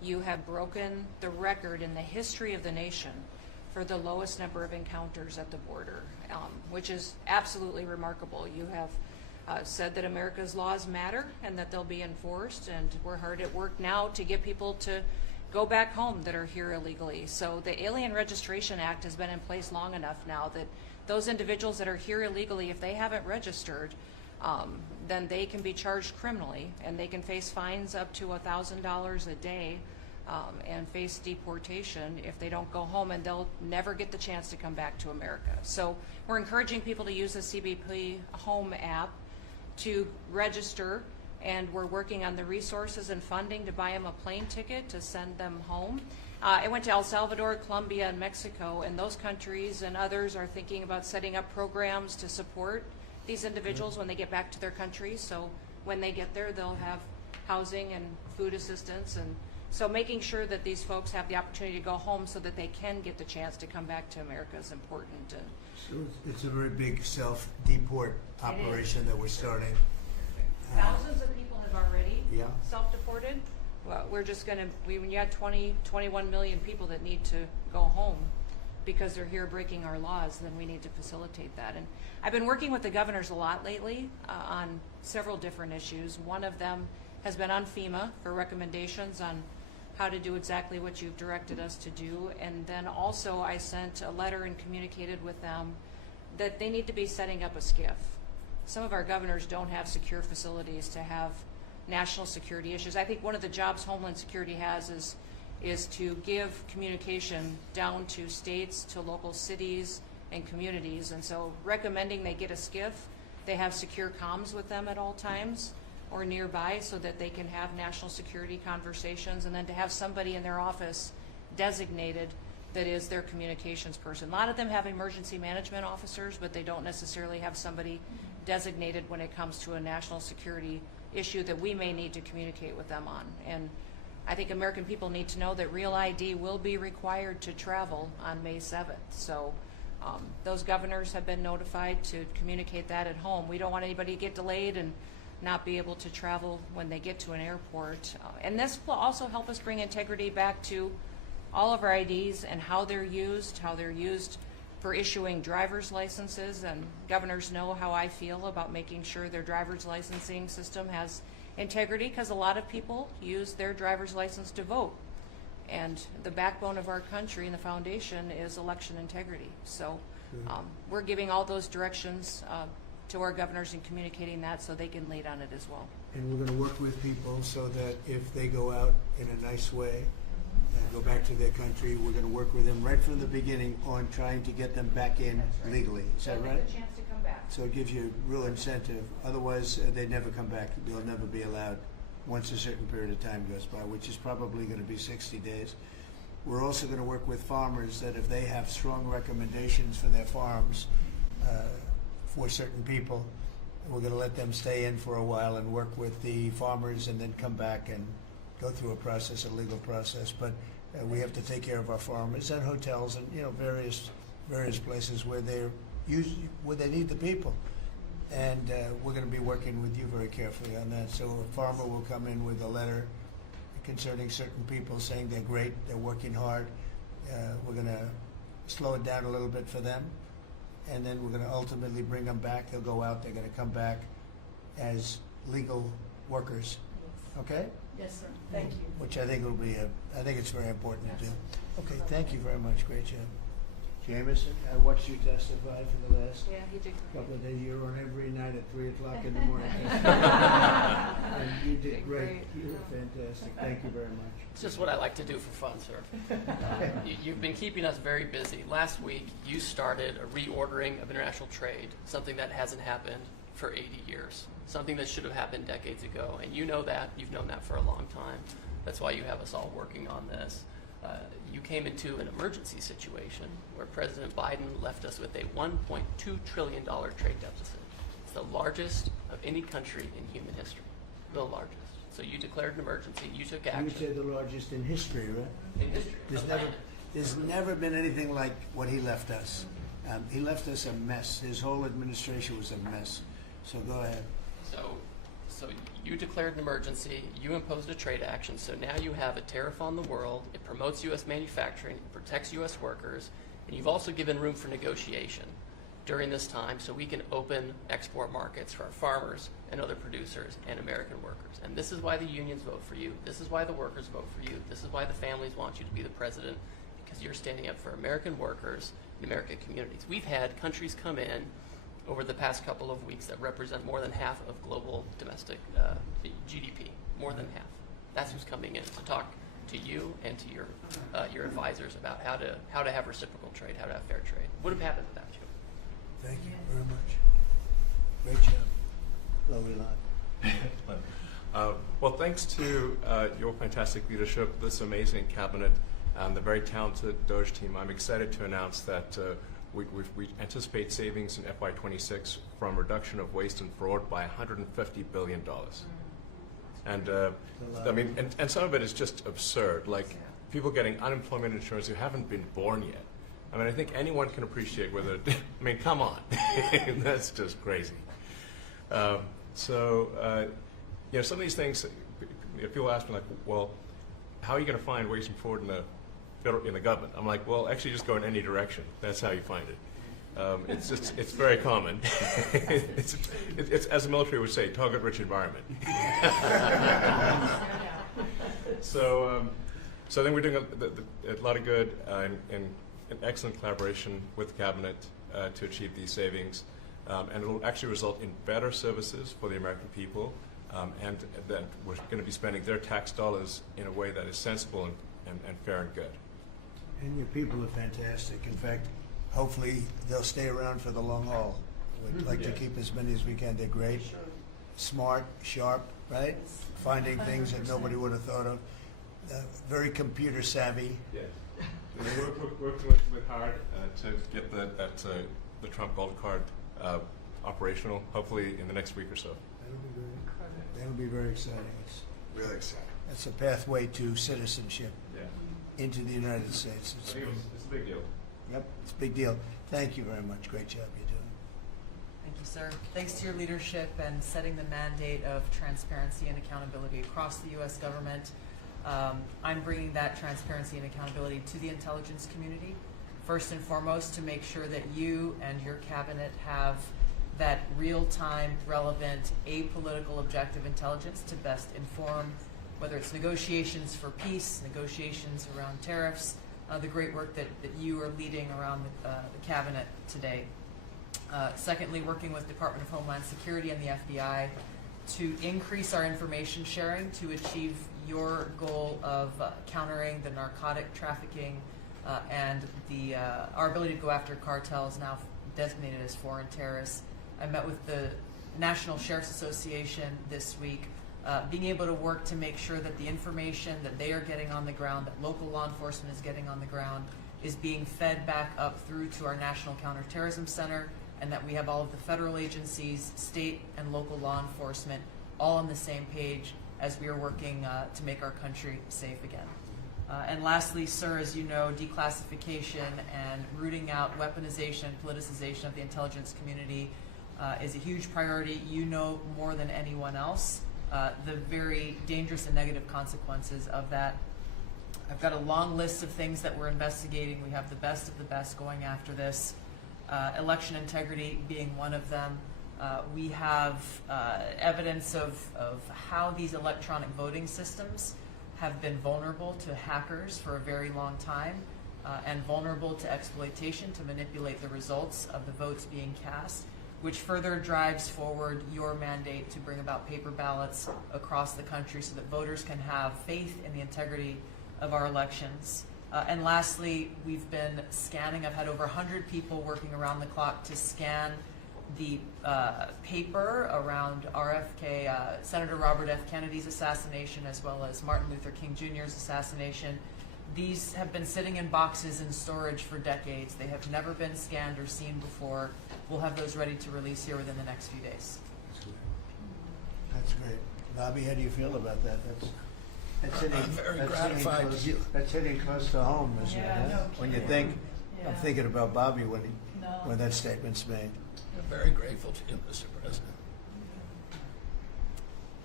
you have broken the record in the history of the nation for the lowest number of encounters at the border, which is absolutely remarkable. You have said that America's laws matter and that they'll be enforced, and we're hard at work now to get people to go back home that are here illegally. So the Alien Registration Act has been in place long enough now that those individuals that are here illegally, if they haven't registered, then they can be charged criminally, and they can face fines up to $1,000 a day and face deportation if they don't go home, and they'll never get the chance to come back to America. So we're encouraging people to use the CBP Home app to register, and we're working on the resources and funding to buy them a plane ticket to send them home. I went to El Salvador, Colombia, and Mexico, and those countries and others are thinking about setting up programs to support these individuals when they get back to their countries. So when they get there, they'll have housing and food assistance, and so making sure that these folks have the opportunity to go home so that they can get the chance to come back to America is important. And So it's a very big self-deport operation that we're starting. thousands of people have already Yeah. self-deported. Well, we're just going to, when you had 21 million people that need to go home because they're here breaking our laws, then we need to facilitate that. And I've been working with the governors a lot lately on several different issues. One of them has been on FEMA for recommendations on how to do exactly what you've directed us to do. And then also I sent a letter and communicated with them that they need to be setting up a SCIF. Some of our governors don't have secure facilities to have national security issues. I think one of the jobs Homeland Security has is to give communication down to states, to local cities and communities. And so recommending they get a SCIF, they have secure comms with them at all times or nearby so that they can have national security conversations, and then to have somebody in their office designated that is their communications person. A lot of them have emergency management officers, but they don't necessarily have somebody designated when it comes to a national security issue that we may need to communicate with them on. And I think American people need to know that Real ID will be required to travel on May 7th. So those governors have been notified to communicate that at home. We don't want anybody to get delayed and not be able to travel when they get to an airport. And this will also help us bring integrity back to all of our IDs and how they're used for issuing driver's licenses. And governors know how I feel about making sure their driver's licensing system has integrity, because a lot of people use their driver's license to vote. And the backbone of our country and the foundation is election integrity. So we're giving all those directions to our governors and communicating that so they can lead on it as well. And we're going to work with people so that if they go out in a nice way and go back to their country, we're going to work with them right from the beginning on trying to get them back in legally. Is that right? A chance to come back. So it gives you real incentive. Otherwise, they never come back. They'll never be allowed once a certain period of time goes by, which is probably going to be 60 days. We're also going to work with farmers that if they have strong recommendations for their farms for certain people, we're going to let them stay in for a while and work with the farmers and then come back and go through a process, a legal process. But we have to take care of our farmers and hotels and various places where they need the people. And we're going to be working with you very carefully on that. So a farmer will come in with a letter concerning certain people saying they're great, they're working hard. We're going to slow it down a little bit for them. And then we're going to ultimately bring them back. They'll go out, they're going to come back as legal workers. Okay? Yes, sir. Thank you. Which I think will be I think it's very important to do. Okay, thank you very much. Great job. Jameson, I watched you testify for the last couple of days. You're on every night at 3 o'clock in the morning. And you did great. You were fantastic. Thank you very much. It's just what I like to do for fun, sir. You've been keeping us very busy. Last week, you started a reordering of international trade, something that hasn't happened for 80 years, something that should have happened decades ago. And you know that. You've known that for a long time. That's why you have us all working on this. You came into an emergency situation where President Biden left us with a $1.2 trillion trade deficit. It's the largest of any country in human history, the largest. So you declared an emergency, you took action. You said the largest in history, right? In history. There's never been anything like what he left us. He left us a mess. His whole administration was a mess. So go ahead. So So you declared an emergency, you imposed a trade action, so now you have a tariff on the world, it promotes U.S. manufacturing, it protects U.S. workers, and you've also given room for negotiation during this time so we can open export markets for our farmers and other producers and American workers. And this is why the unions vote for you, this is why the workers vote for you, this is why the families want you to be the president, because you're standing up for American workers and American communities. We've had countries come in over the past couple of weeks that represent more than half of global domestic GDP, more than half. That's who's coming in to talk to you and to your advisors about how to have reciprocal trade, how to have fair trade. Would have happened without you. Thank you very much. Great job. Lovely lot. Well, thanks to your fantastic leadership, this amazing cabinet, and the very talented Doge team, I'm excited to announce that we anticipate savings in FY26 from reduction of waste and fraud by $150 billion. And I mean, and some of it is just absurd, like people getting unemployment insurance who haven't been born yet. I mean, I think anyone can appreciate whether, I mean, come on, that's just crazy. So, you know, some of these things, people ask me like, well, how are you going to find waste and fraud in the government? I'm like, well, actually just go in any direction. That's how you find it. It's very common. it's, as the military would say, target-rich environment. So I think we're doing a lot of good and excellent collaboration with the cabinet to achieve these savings. And it will actually result in better services for the American people, and that we're going to be spending their tax dollars in a way that is sensible and fair and good. And your people are fantastic. In fact, hopefully they'll stay around for the long haul. We'd like to keep as many as we can. They're great, smart, sharp, right? Finding things that nobody would have thought of. Very computer savvy. Yes. We're working with hard to get the Trump Gold Card operational, hopefully in the next week or so. That'll be very exciting. It's really exciting. It's a pathway to citizenship into the United States. It's a big deal. Yep, it's a big deal. Thank you very much. Great job you're doing. Thank you, sir. Thanks to your leadership and setting the mandate of transparency and accountability across the U.S. government. I'm bringing that transparency and accountability to the intelligence community, first and foremost, to make sure that you and your cabinet have that real-time, relevant, apolitical, objective intelligence to best inform, whether it's negotiations for peace, negotiations around tariffs, the great work that you are leading around the cabinet today. Secondly, working with Department of Homeland Security and the FBI to increase our information sharing to achieve your goal of countering the narcotic trafficking and our ability to go after cartels now designated as foreign terrorists. I met with the National Sheriff's Association this week, being able to work to make sure that the information that they are getting on the ground, that local law enforcement is getting on the ground, is being fed back up through to our National Counterterrorism Center, and that we have all of the federal agencies, state and local law enforcement, all on the same page as we are working to make our country safe again. And lastly, sir, as you know, declassification and rooting out weaponization, politicization of the intelligence community is a huge priority. You know more than anyone else the very dangerous and negative consequences of that. I've got a long list of things that we're investigating. We have the best of the best going after this. Election integrity being one of them. We have evidence of how these electronic voting systems have been vulnerable to hackers for a very long time and vulnerable to exploitation to manipulate the results of the votes being cast, which further drives forward your mandate to bring about paper ballots across the country so that voters can have faith in the integrity of our elections. And lastly, we've been scanning. I've had over 100 people working around the clock to scan the paper around RFK, Senator Robert F. Kennedy's assassination, as well as Martin Luther King Jr.'s assassination. These have been sitting in boxes in storage for decades. They have never been scanned or seen before. We'll have those ready to release here within the next few days. That's great. Bobby, how do you feel about that? That's hitting, I'm very that's gratified. Hitting close, that's hitting close to home, isn't it? Yeah, Huh? no When you kidding. think, I'm thinking about Bobby when that statement's made. I'm very grateful to you, Mr. President.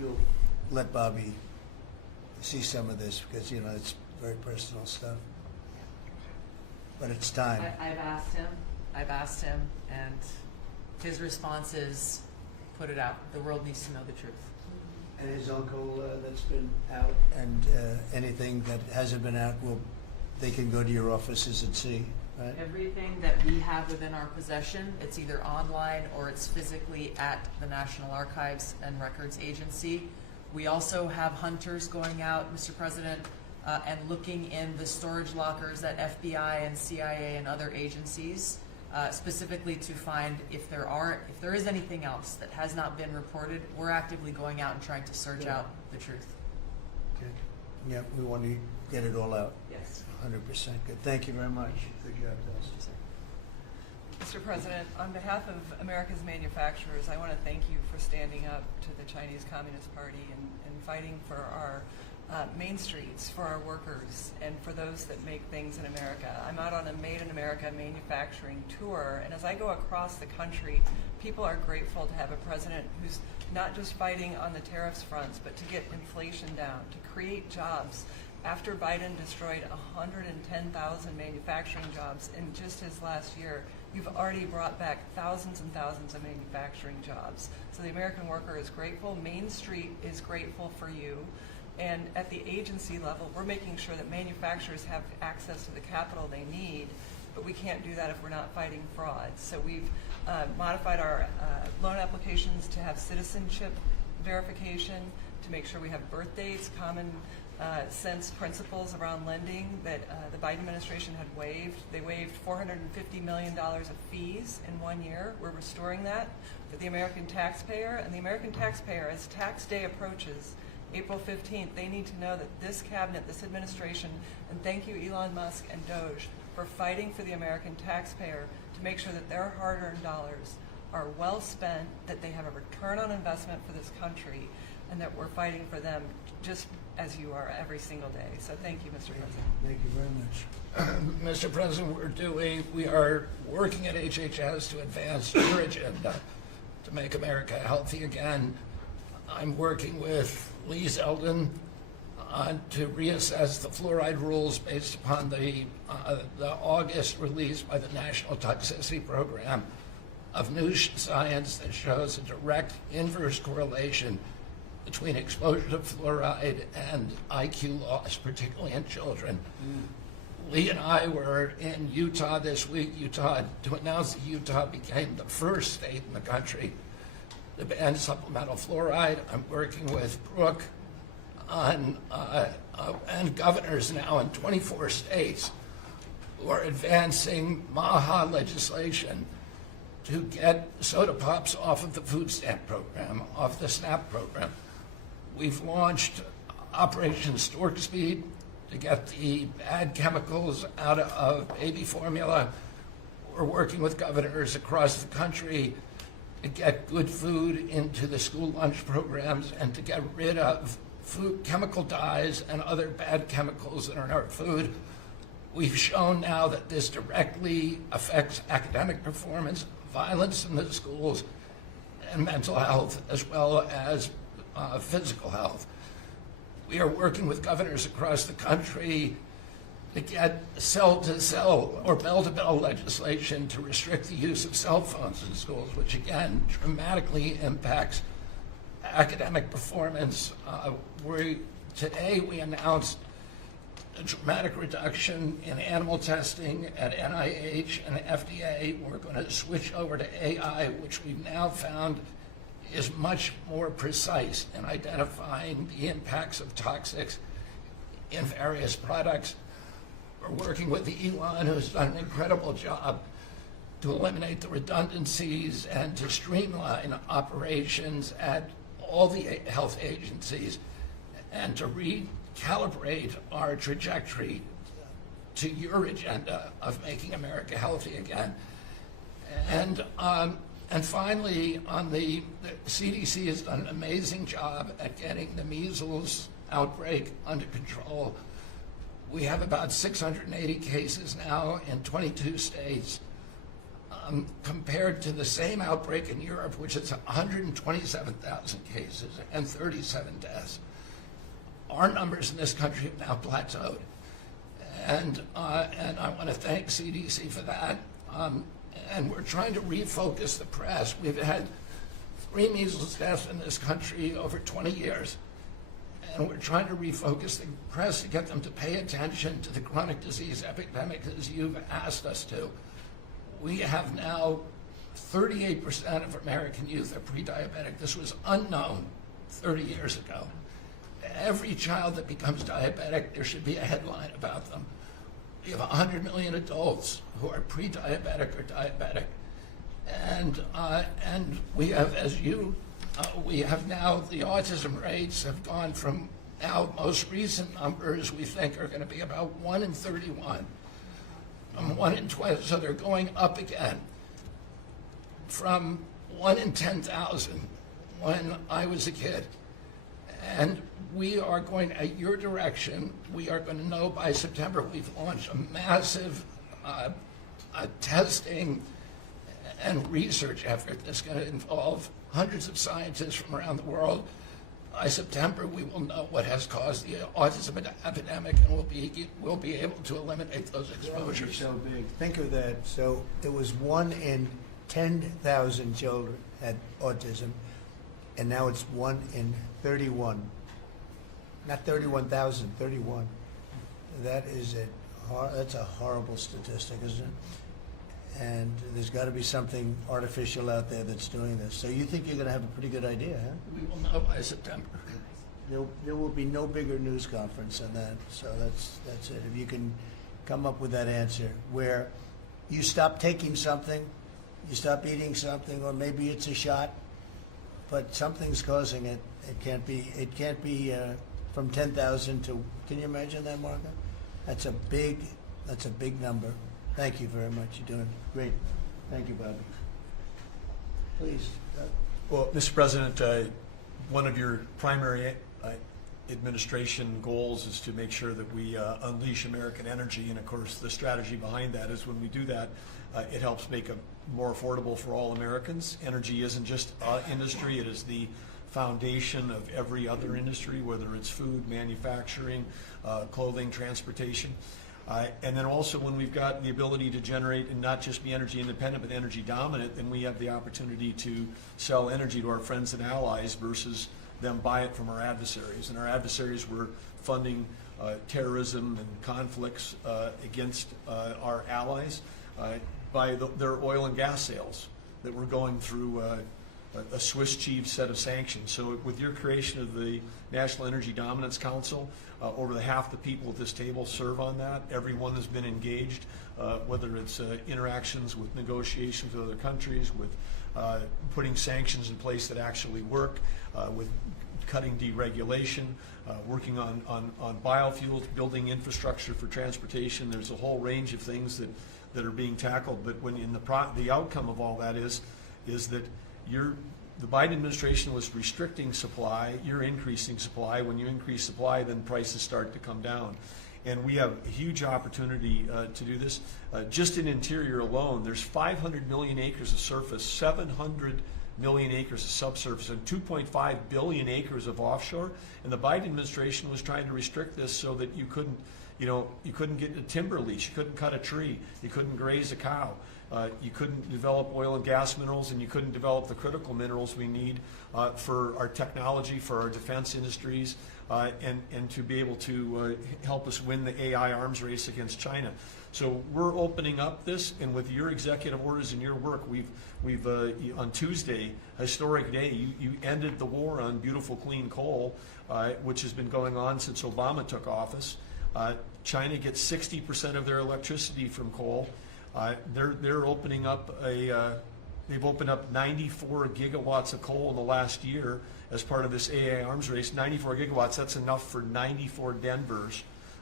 you'll let Bobby see some of this, because, you know, it's very personal stuff. But it's time. I've asked him, and his response is, put it out. The world needs to know the truth. And his uncle that's been out, and anything that hasn't been out, they can go to your offices and see, right? Everything that we have within our possession, it's either online or it's physically at the National Archives and Records Agency. We also have hunters going out, Mr. President, and looking in the storage lockers at FBI and CIA and other agencies, specifically to find if there is anything else that has not been reported. We're actively going out and trying to search out the truth. Okay. Yeah, we want to get it all out. Yes. 100% good. Thank you very much. Good job, Dustin. Mr. President, on behalf of America's manufacturers, I want to thank you for standing up to the Chinese Communist Party and fighting for our main streets, for our workers, and for those that make things in America. I'm out on a Made in America manufacturing tour, and as I go across the country, people are grateful to have a president who's not just fighting on the tariffs fronts, but to get inflation down, to create jobs. After Biden destroyed 110,000 manufacturing jobs in just his last year, you've already brought back thousands and thousands of manufacturing jobs. So the American worker is grateful. Main Street is grateful for you. And at the agency level, we're making sure that manufacturers have access to the capital they need, but we can't do that if we're not fighting fraud. So we've modified our loan applications to have citizenship verification, to make sure we have birth dates, common sense principles around lending that the Biden administration had waived. They waived $450 million of fees in 1 year. We're restoring that for the American taxpayer. And the American taxpayer, as tax day approaches, April 15th, they need to know that this cabinet, this administration, and thank you Elon Musk and Doge for fighting for the American taxpayer to make sure that their hard-earned dollars are well spent, that they have a return on investment for this country, and that we're fighting for them just as you are every single day. So thank you, Mr. President. Thank you very much. Mr. President, we are working at HHS to advance your agenda to make America healthy again. I'm working with Lee Zeldin to reassess the fluoride rules based upon the August release by the National Toxicity Program of new science that shows a direct inverse correlation between exposure to fluoride and IQ loss, particularly in children. Lee and I were in Utah this week, to announce that Utah became the first state in the country to ban supplemental fluoride. I'm working with Brooke on, and governors now in 24 states who are advancing MAHA legislation to get soda pops off of the food stamp program, off the SNAP program. We've launched Operation Stork Speed to get the bad chemicals out of baby formula. We're working with governors across the country to get good food into the school lunch programs and to get rid of food chemical dyes and other bad chemicals that are in our food. We've shown now that this directly affects academic performance, violence in the schools, and mental health, as well as physical health. We are working with governors across the country to get cell-to-cell or bell-to-bell legislation to restrict the use of cell phones in schools, which again dramatically impacts academic performance. Today we announced a dramatic reduction in animal testing at NIH and FDA. We're going to switch over to AI, which we've now found is much more precise in identifying the impacts of toxics in various products. We're working with Elon, who's done an incredible job to eliminate the redundancies and to streamline operations at all the health agencies and to recalibrate our trajectory to your agenda of making America healthy again. And finally, the CDC has done an amazing job at getting the measles outbreak under control. We have about 680 cases now in 22 states. compared to the same outbreak in Europe, which is 127,000 cases and 37 deaths. Our numbers in this country have now plateaued. And I want to thank CDC for that. And we're trying to refocus the press. We've had 3 measles deaths in this country over 20 years. And we're trying to refocus the press to get them to pay attention to the chronic disease epidemic as you've asked us to. We have now 38% of American youth are pre-diabetic. This was unknown 30 years ago. Every child that becomes diabetic, there should be a headline about them. We have 100 million adults who are pre-diabetic or diabetic. And we have, we have now, the autism rates have gone from now, most recent numbers we think are going to be about 1 in 31. 1 in 20, so they're going up again from 1 in 10,000 when I was a kid. And we are going, at your direction, we are going to know by September. We've launched a massive testing and research effort that's going to involve hundreds of scientists from around the world. By September, we will know what has caused the autism epidemic, and we'll be able to eliminate those exposures. So big. Think of that. So it was 1 in 10,000 children had autism, and now it's 1 in 31. Not 31,000, 31. That is that's a horrible statistic, isn't it? And there's got to be something artificial out there that's doing this. So you think you're going to have a pretty good idea, huh? We will know by September. There will be no bigger news conference than that. So that's it. If you can come up with that answer where you stop taking something, you stop eating something, or maybe it's a shot, but something's causing it. It can't be from 10,000 to. Can you imagine that, Martha? That's a big number. Thank you very much. You're doing great. Thank you, Bobby. Please. Well, Mr. President, one of your primary administration goals is to make sure that we unleash American energy, and of course the strategy behind that is when we do that, it helps make it more affordable for all Americans. Energy isn't just industry, it is the foundation of every other industry, whether it's food, manufacturing, clothing, transportation. And then also when we've got the ability to generate and not just be energy independent but energy dominant, then we have the opportunity to sell energy to our friends and allies versus them buy it from our adversaries. And our adversaries were funding terrorism and conflicts against our allies by their oil and gas sales that were going through a Swiss cheese set of sanctions. So with your creation of the National Energy Dominance Council, over half the people at this table serve on that. Everyone has been engaged, whether it's interactions with negotiations with other countries, with putting sanctions in place that actually work, with cutting deregulation, working on biofuels, building infrastructure for transportation. There's a whole range of things that are being tackled. But when the outcome of all that is that the Biden administration was restricting supply, you're increasing supply. When you increase supply, then prices start to come down. And we have a huge opportunity to do this. Just in interior alone, there's 500 million acres of surface, 700 million acres of subsurface, and 2.5 billion acres of offshore. And the Biden administration was trying to restrict this so that you couldn't get a timber lease, you couldn't cut a tree, you couldn't graze a cow. You couldn't develop oil and gas minerals, and you couldn't develop the critical minerals we need for our technology, for our defense industries, and to be able to help us win the AI arms race against China. So we're opening up this, and with your executive orders and your work, we've on Tuesday, historic day, you ended the war on beautiful clean coal, which has been going on since Obama took office. China gets 60% of their electricity from coal. They're opening up they've opened up 94 gigawatts of coal in the last year as part of this AI arms race. 94 gigawatts, that's enough for 94 Denvers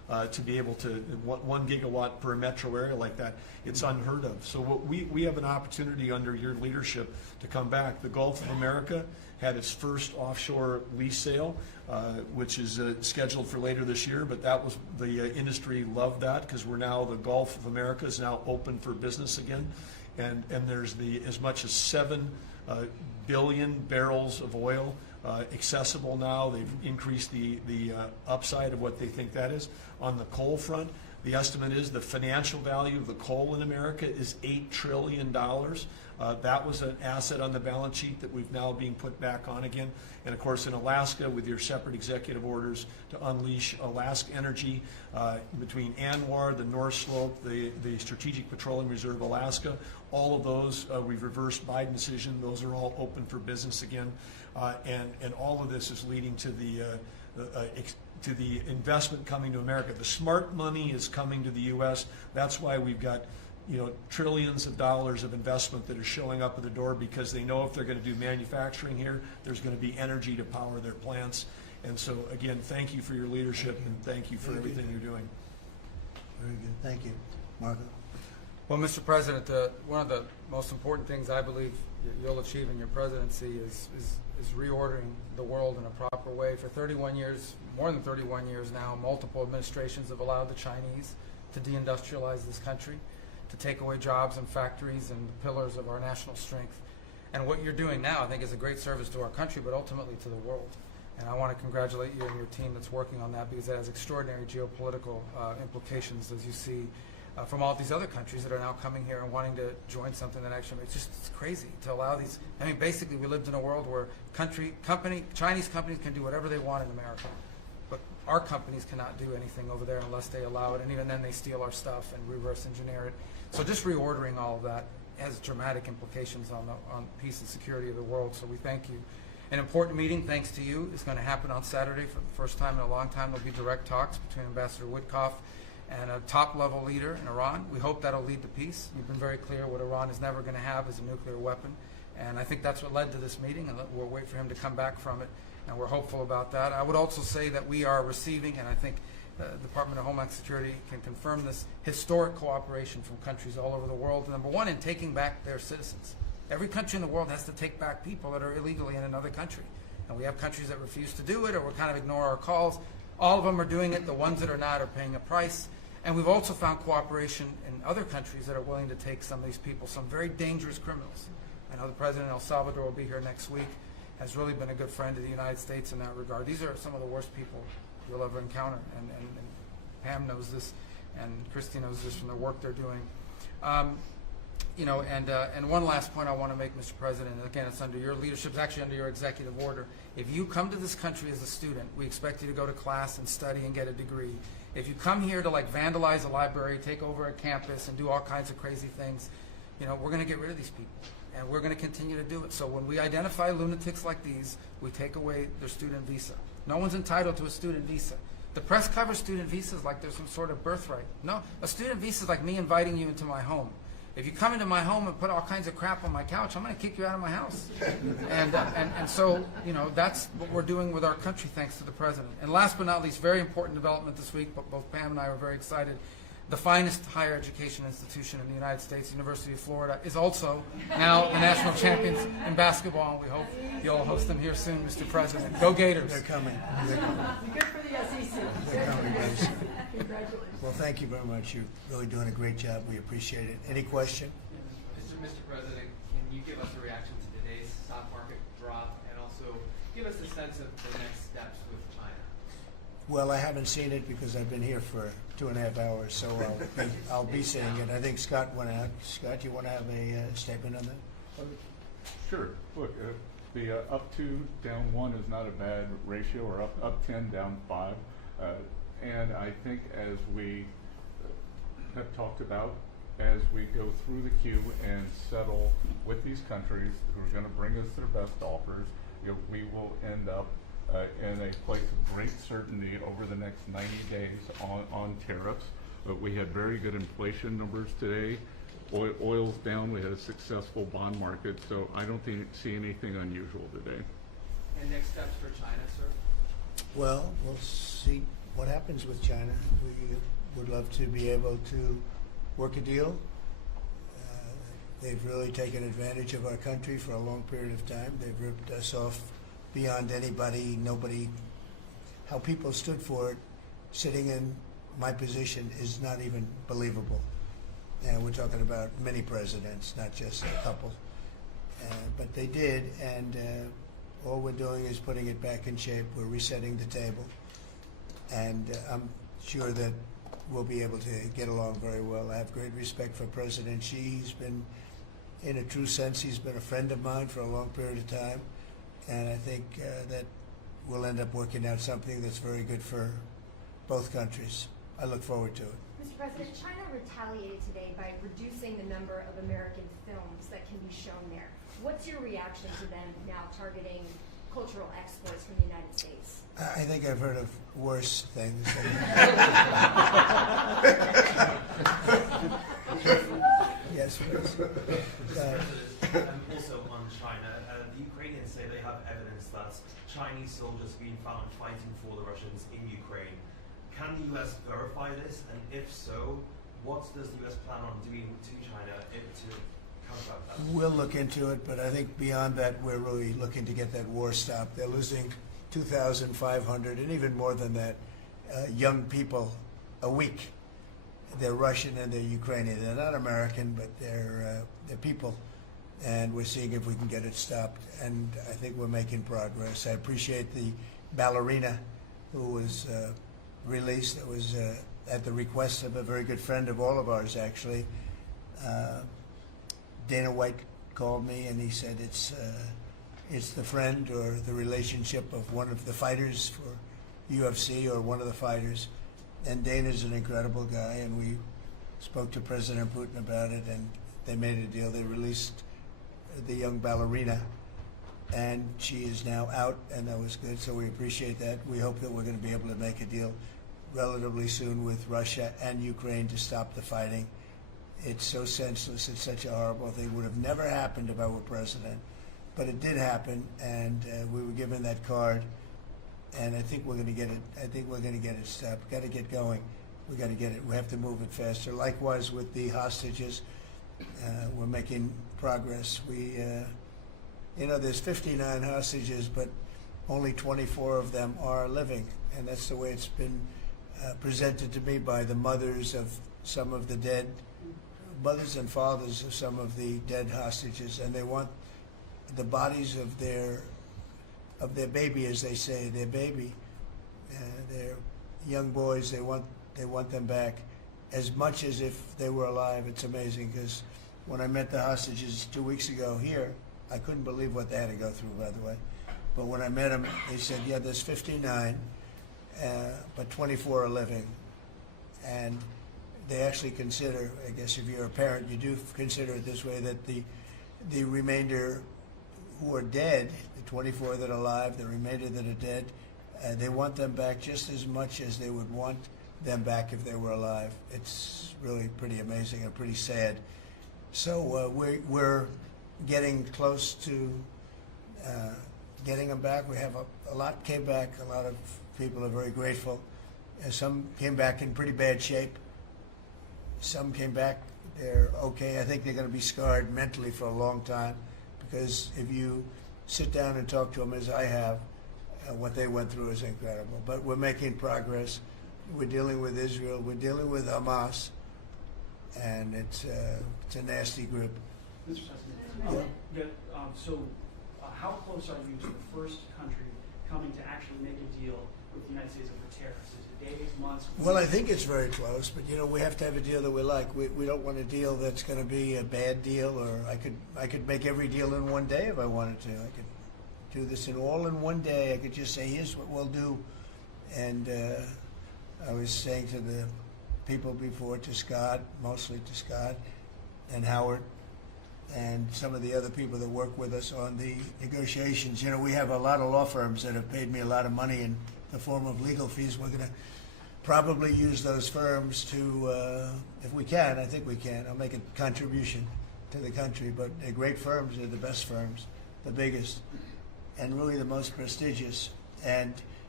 to be able to 1 gigawatt per metro area like that. It's unheard of. So what we have an opportunity under your leadership to come back. The Gulf of America had its first offshore lease sale, which is scheduled for later this year, but that was, the industry loved that because we're now, the Gulf of America is now open for business again. And there's as much as 7 billion barrels of oil accessible now. They've increased the upside of what they think that is. On the coal front, the estimate is the financial value of the coal in America is $8 trillion. That was an asset on the balance sheet that we've now being put back on again. And of course in Alaska, with your separate executive orders to unleash Alaska energy between ANWR, the North Slope, the Strategic Petroleum Reserve Alaska, all of those, we've reversed Biden decision. Those are all open for business again. And all of this is leading to the investment coming to America. The smart money is coming to the U.S. That's why we've got, trillions of dollars of investment that are showing up at the door, because they know if they're going to do manufacturing here, there's going to be energy to power their plants. And so, again, thank you for your leadership and thank you for everything you're doing. Very good. Thank you. Marco? Well, Mr. President, one of the most important things I believe you'll achieve in your presidency is reordering the world in a proper way. For 31 years, more than 31 years now, multiple administrations have allowed the Chinese to deindustrialize this country, to take away jobs and factories and the pillars of our national strength. And what you're doing now, I think, is a great service to our country, but ultimately to the world. And I want to congratulate you and your team that's working on that, because it has extraordinary geopolitical implications, as you see from all these other countries that are now coming here and wanting to join something that actually, it's crazy to allow these. I mean, basically, we lived in a world where Chinese companies can do whatever they want in America, but our companies cannot do anything over there unless they allow it, and even then they steal our stuff and reverse engineer it. So just reordering all of that has dramatic implications on peace and security of the world, so we thank you. An important meeting, thanks to you, is going to happen on Saturday for the first time in a long time. There'll be direct talks between Ambassador Witkoff and a top-level leader in Iran. We hope that'll lead to peace. You've been very clear what Iran is never going to have is a nuclear weapon, and I think that's what led to this meeting, and we'll wait for him to come back from it, and we're hopeful about that. I would also say that we are receiving, and I think the Department of Homeland Security can confirm this, historic cooperation from countries all over the world. Number one, in taking back their citizens. Every country in the world has to take back people that are illegally in another country. And we have countries that refuse to do it or will kind of ignore our calls. All of them are doing it. The ones that are not are paying a price. And we've also found cooperation in other countries that are willing to take some of these people, some very dangerous criminals. I know the President of El Salvador will be here next week, has really been a good friend to the United States in that regard. These are some of the worst people you'll ever encounter. And Pam knows this, and Christy knows this from the work they're doing. And one last point I want to make, Mr. President, and again, it's under your leadership, it's actually under your executive order. If you come to this country as a student, we expect you to go to class and study and get a degree. If you come here to vandalize a library, take over a campus, and do all kinds of crazy things, we're going to get rid of these people, and we're going to continue to do it. So when we identify lunatics like these, we take away their student visa. No one's entitled to a student visa. The press covers student visas like there's some sort of birthright. No, a student visa is like me inviting you into my home. If you come into my home and put all kinds of crap on my couch, I'm going to kick you out of my house. And so, that's what we're doing with our country, thanks to the President. And last but not least, very important development this week, but both Pam and I were very excited. The finest higher education institution in the United States, University of Florida, is also now the national champions in basketball, and we hope you'll host them here soon, Mr. President. Go Gators. They're coming. Good for the SEC. They're coming, guys. Congratulations. Well, thank you very much. You're really doing a great job. We appreciate it. Any question? Mr. President, can you give us a reaction to today's stock market drop, and also give us a sense of the next steps with China? Well, I haven't seen it because I've been here for 2.5 hours, so I'll be seeing it. I think Scott went out. Scott, you want to have a statement on that? Sure. Look, the up 2, down 1 is not a bad ratio, or up 10, down 5. And I think, as we have talked about, as we go through the queue and settle with these countries who are going to bring us their best offers, we will end up in a place of great certainty over the next 90 days on tariffs. But we had very good inflation numbers today. Oil's down. We had a successful bond market, so I don't see anything unusual today. And next steps for China, sir? Well, we'll see what happens with China. We would love to be able to work a deal. They've really taken advantage of our country for a long period of time. They've ripped us off beyond anybody, nobody. How people stood for it, sitting in my position, is not even believable. And we're talking about many presidents, not just a couple. But they did, and all we're doing is putting it back in shape. We're resetting the table. And I'm sure that we'll be able to get along very well. I have great respect for President Xi. He's been, in a true sense, he's been a friend of mine for a long period of time. And I think that we'll end up working out something that's very good for both countries. I look forward to it. Mr. President, China retaliated today by reducing the number of American films that can be shown there. What's your reaction to them now targeting cultural exports from the United States? I think I've heard of worse things. Yes, please. Also on China, the Ukrainians say they have evidence that Chinese soldiers have been found fighting for the Russians in Ukraine. Can the U.S. verify this? And if so, what does the U.S. plan on doing to China to counteract that? We'll look into it, but I think beyond that, we're really looking to get that war stopped. They're losing 2,500, and even more than that, young people a week. They're Russian and they're Ukrainian. They're not American, but they're people. And we're seeing if we can get it stopped. And I think we're making progress. I appreciate the ballerina who was released. That was at the request of a very good friend of all of ours, actually. Dana White called me and he said it's the friend or the relationship of one of the fighters for UFC or one of the fighters. And Dana's an incredible guy, and we spoke to President Putin about it, and they made a deal. They released the young ballerina, and she is now out, and that was good, so we appreciate that. We hope that we're going to be able to make a deal relatively soon with Russia and Ukraine to stop the fighting. It's so senseless. It's such a horrible thing. It would have never happened if I were president, but it did happen, and we were given that card. And I think we're going to get it. I think we're going to get it stopped. Got to get going. We got to get it. We have to move it faster. Likewise with the hostages, we're making progress. We, there's 59 hostages, but only 24 of them are living, and that's the way it's been presented to me by the mothers of some of the dead, mothers and fathers of some of the dead hostages, and they want the bodies of their baby, as they say, their baby, their young boys. They want them back as much as if they were alive. It's amazing, because when I met the hostages 2 weeks ago here, I couldn't believe what they had to go through, by the way. But when I met them, they said, yeah, there's 59, but 24 are living. And they actually consider, I guess if you're a parent, you do consider it this way, that the remainder who are dead, the 24 that are alive, the remainder that are dead, they want them back just as much as they would want them back if they were alive. It's really pretty amazing and pretty sad. So we're getting close to getting them back. We have a lot came back. A lot of people are very grateful. Some came back in pretty bad shape. Some came back, they're okay. I think they're going to be scarred mentally for a long time, because if you sit down and talk to them, as I have, what they went through is incredible. But we're making progress. We're dealing with Israel. We're dealing with Hamas, and it's a nasty group. Mr. President, how close are you to the first country coming to actually make a deal with the United States over tariffs? Is it days, months? Well, I think it's very close, but we have to have a deal that we like. We don't want a deal that's going to be a bad deal, or I could make every deal in one day if I wanted to. I could do this in one day. I could just say, here's what we'll do. And I was saying to the people before, to Scott, mostly to Scott and Howard, and some of the other people that work with us on the negotiations. We have a lot of law firms that have paid me a lot of money in the form of legal fees. We're going to probably use those firms to, if we can, I think we can. I'll make a contribution to the country, but they're great firms. They're the best firms, the biggest, and really the most prestigious. And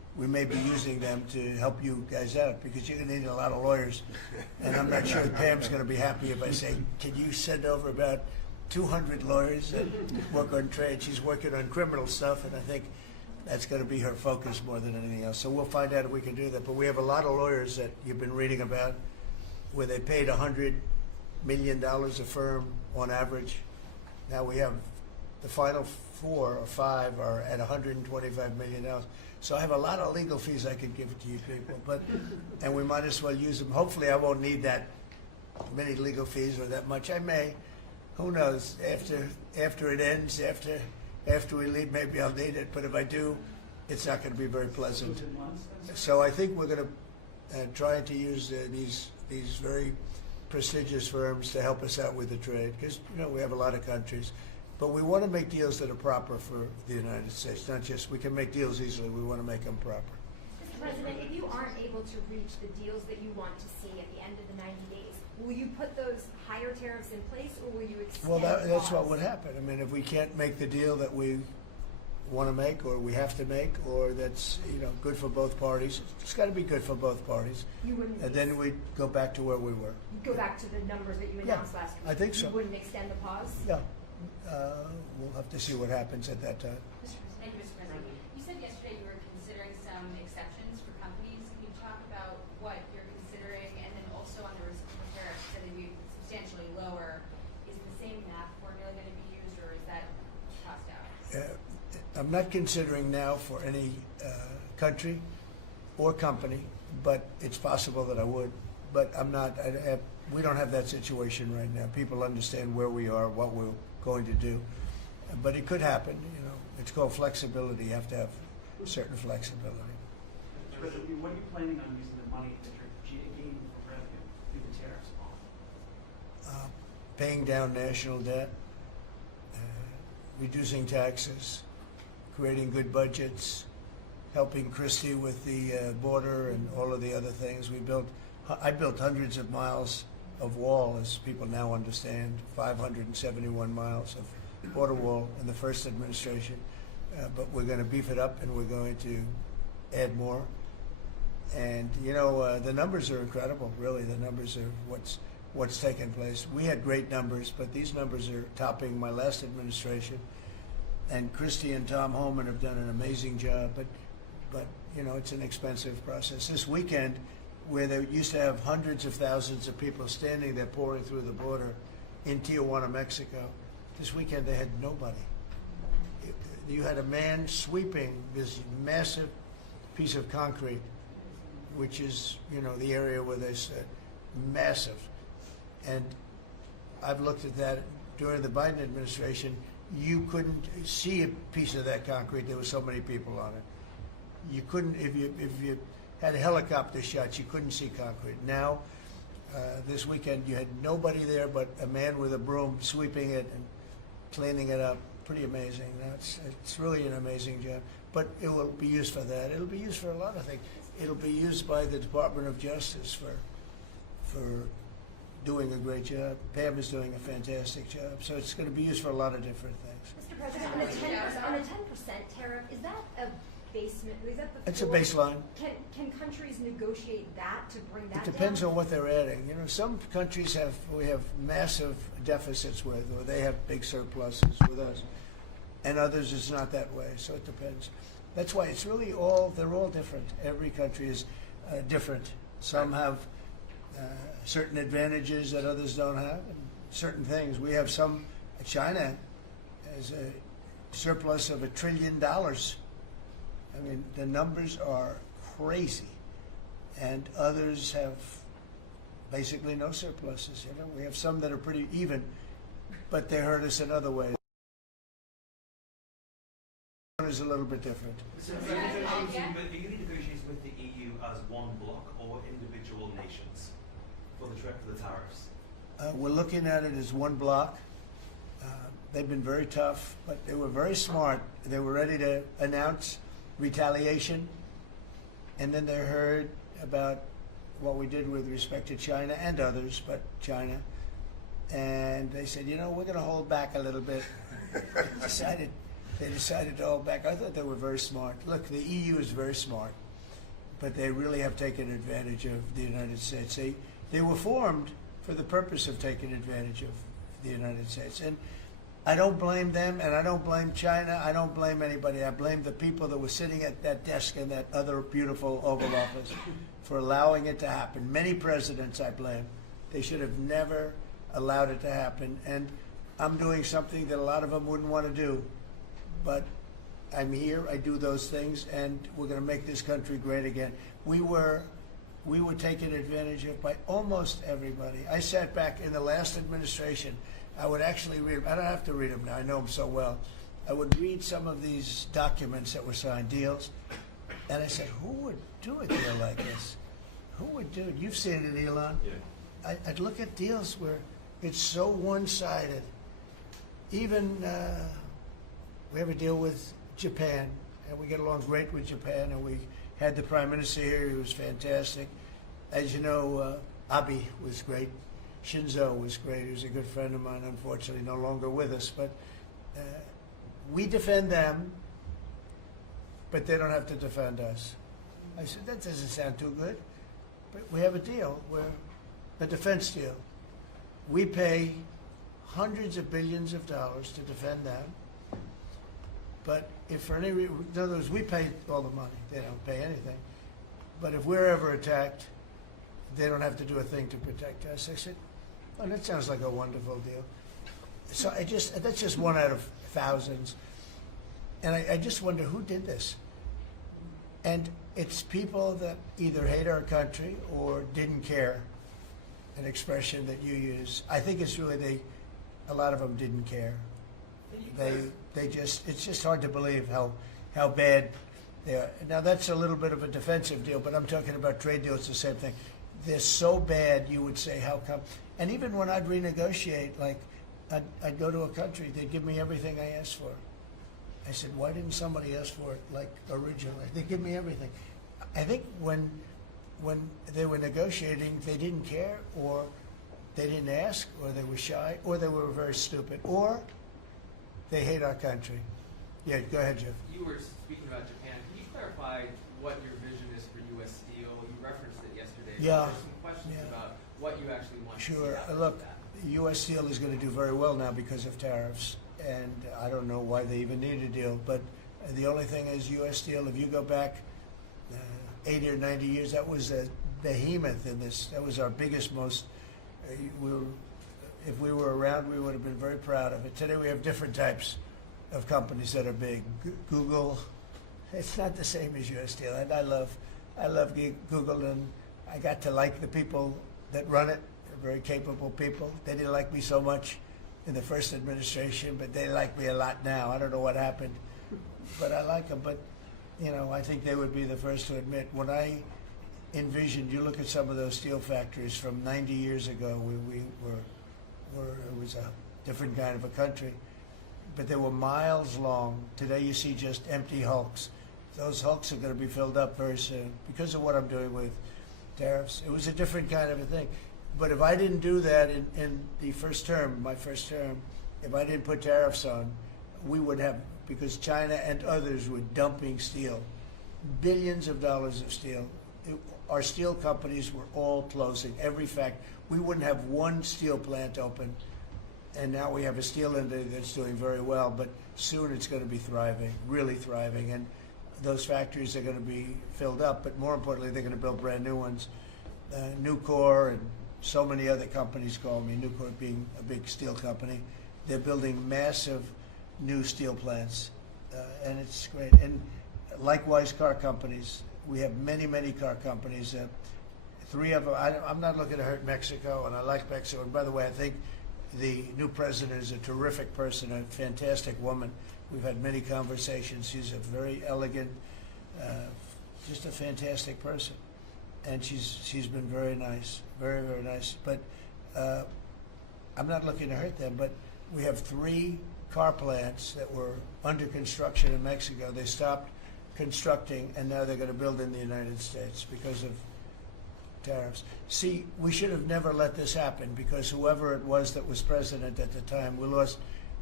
we may be using them to help you guys out, because you're going to need a lot of lawyers. And I'm not sure Pam's going to be happy if I say, can you send over about 200 lawyers that work on trade? She's working on criminal stuff, and I think that's going to be her focus more than anything else. So we'll find out if we can do that. But we have a lot of lawyers that you've been reading about where they paid $100 million a firm on average. Now we have the final 4 or 5 are at $125 million. So I have a lot of legal fees I could give to you people, and we might as well use them. Hopefully I won't need that many legal fees or that much. I may. Who knows? After it ends, after we leave, maybe I'll need it. But if I do, it's not going to be very pleasant. So I think we're going to try to use these very prestigious firms to help us out with the trade, because we have a lot of countries. But we want to make deals that are proper for the United States, not just we can make deals easily. We want to make them proper. Mr. President, if you aren't able to reach the deals that you want to see at the end of the 90 days, will you put those higher tariffs in place, or will you extend? Well, that's what would happen. I mean, if we can't make the deal that we want to make, or we have to make, or that's good for both parties, it's got to be good for both parties. You wouldn't. And then we'd go back to where we were. You'd go back to the numbers that you announced last week. I think so. You wouldn't extend the pause. Yeah. We'll have to see what happens at that time. Thank you, Mr. President. You said yesterday you were considering some exceptions for companies. Can you talk about what you're considering, and then also on the reciprocal tariffs that would be substantially lower? Is the same math formula going to be used, or is that tossed out? I'm not considering now for any country or company, but it's possible that I would. But I'm not. We don't have that situation right now. People understand where we are, what we're going to do. But it could happen. It's called flexibility. You have to have certain flexibility. What are you planning on using the money that you're gaining for revenue through the tariffs on? Paying down national debt, reducing taxes, creating good budgets, helping Christie with the border and all of the other things. I built hundreds of miles of wall, as people now understand, 571 miles of border wall in the first administration. But we're going to beef it up, and we're going to add more. And the numbers are incredible. Really, the numbers are what's taken place. We had great numbers, but these numbers are topping my last administration. And Christie and Tom Homan have done an amazing job. But it's an expensive process. This weekend, where they used to have hundreds of thousands of people standing there pouring through the border in Tijuana, Mexico, this weekend they had nobody. You had a man sweeping this massive piece of concrete, which is, the area where they said massive. And I've looked at that during the Biden administration. You couldn't see a piece of that concrete. There were so many people on it. You couldn't, if you had helicopter shots, you couldn't see concrete. Now, this weekend, you had nobody there but a man with a broom sweeping it and cleaning it up. Pretty amazing. It's really an amazing job. But it will be used for that. It'll be used for a lot of things. It'll be used by the Department of Justice for doing a great job. Pam is doing a fantastic job. So it's going to be used for a lot of different things. Mr. President, on the 10% tariff, is that a basement? Is that the It's a floor? baseline. Can countries negotiate that to bring that It depends down? on what they're adding. Some countries we have massive deficits with, or they have big surpluses with us, and others it's not that way. So it depends. That's why it's really they're all different. Every country is different. Some have certain advantages that others don't have, and certain things. We have some. China has a surplus of $1 trillion. I mean, the numbers are crazy, and others have basically no surpluses. We have some that are pretty even, but they hurt us in other ways. One is a little bit different. So are you negotiating with the EU as one bloc or individual nations for the tariffs? We're looking at it as one bloc. They've been very tough, but they were very smart. They were ready to announce retaliation, and then they heard about what we did with respect to China and others, but China, and they said, we're going to hold back a little bit. Decided they decided to hold back. I thought they were very smart. Look, the EU is very smart, but they really have taken advantage of the United States. They were formed for the purpose of taking advantage of the United States. And I don't blame them, and I don't blame China. I don't blame anybody. I blame the people that were sitting at that desk in that other beautiful Oval Office for allowing it to happen. Many presidents I blame. They should have never allowed it to happen. And I'm doing something that a lot of them wouldn't want to do. But I'm here, I do those things, and we're going to make this country great again. We were taken advantage of by almost everybody. I sat back in the last administration. I would actually read them. I don't have to read them now. I know them so well. I would read some of these documents that were signed, deals, and I said, who would do a deal like this? Who would do it? You've seen it, Elon. Yeah. I'd look at deals where it's so one-sided. Even we have a deal with Japan, and we get along great with Japan, and we had the Prime Minister here. He was fantastic. As you know, Abe was great. Shinzo was great. He was a good friend of mine, unfortunately no longer with us. But we defend them, but they don't have to defend us. I said, that doesn't sound too good. But we have a deal where a defense deal. We pay hundreds of billions of dollars to defend them. But if for any reason, in other words, we pay all the money. They don't pay anything. But if we're ever attacked, they don't have to do a thing to protect us. I said, oh, that sounds like a wonderful deal. So that's just one out of thousands. And I just wonder who did this. And it's people that either hate our country or didn't care, an expression that you use. I think it's really a lot of them didn't care. It's just hard to believe how bad they are. Now that's a little bit of a defensive deal, but I'm talking about trade deals, the same thing. They're so bad, you would say, how come? And even when I'd renegotiate, like I'd go to a country, they'd give me everything I asked for. I said, why didn't somebody ask for it like originally? They give me everything. I think when they were negotiating, they didn't care, or they didn't ask, or they were shy, or they were very stupid, or they hate our country. Yeah, go ahead, Jeff. You were speaking about Japan. Can you clarify what your vision is for U.S. Steel? You referenced it yesterday. Yeah. There's some questions about what you actually want to see Sure. out of Look, that. U.S. Steel is going to do very well now because of tariffs, and I don't know why they even need a deal. But the only thing is, U.S. Steel, if you go back 80 or 90 years, that was a behemoth in this. That was our biggest, most. If we were around, we would have been very proud of it. Today we have different types of companies that are big. Google, it's not the same as U.S. Steel. And I love Google, and I got to like the people that run it. They're very capable people. They didn't like me so much in the first administration, but they like me a lot now. I don't know what happened, but I like them. But, you know, I think they would be the first to admit, when I envisioned, you look at some of those steel factories from 90 years ago, it was a different kind of a country, but they were miles long. Today you see just empty hulks. Those hulks are going to be filled up very soon because of what I'm doing with tariffs. It was a different kind of a thing. But if I didn't do that in the first term, my first term, if I didn't put tariffs on, we would have, because China and others were dumping steel, billions of dollars of steel. Our steel companies were all closing. Every fact, we wouldn't have one steel plant open, and now we have a steel industry that's doing very well. But soon it's going to be thriving, really thriving, and those factories are going to be filled up. But more importantly, they're going to build brand new ones. Nucor and so many other companies call me. Nucor being a big steel company, they're building massive new steel plants, and it's great. And likewise, car companies. We have many, many car companies. 3 of them. I'm not looking to hurt Mexico, and I like Mexico. And by the way, I think the new president is a terrific person, a fantastic woman. We've had many conversations. She's a very elegant, just a fantastic person, and she's been very nice, very, very nice. But I'm not looking to hurt them. But we have 3 car plants that were under construction in Mexico. They stopped constructing, and now they're going to build in the United States because of tariffs. See, we should have never let this happen, because whoever it was that was president at the time, we lost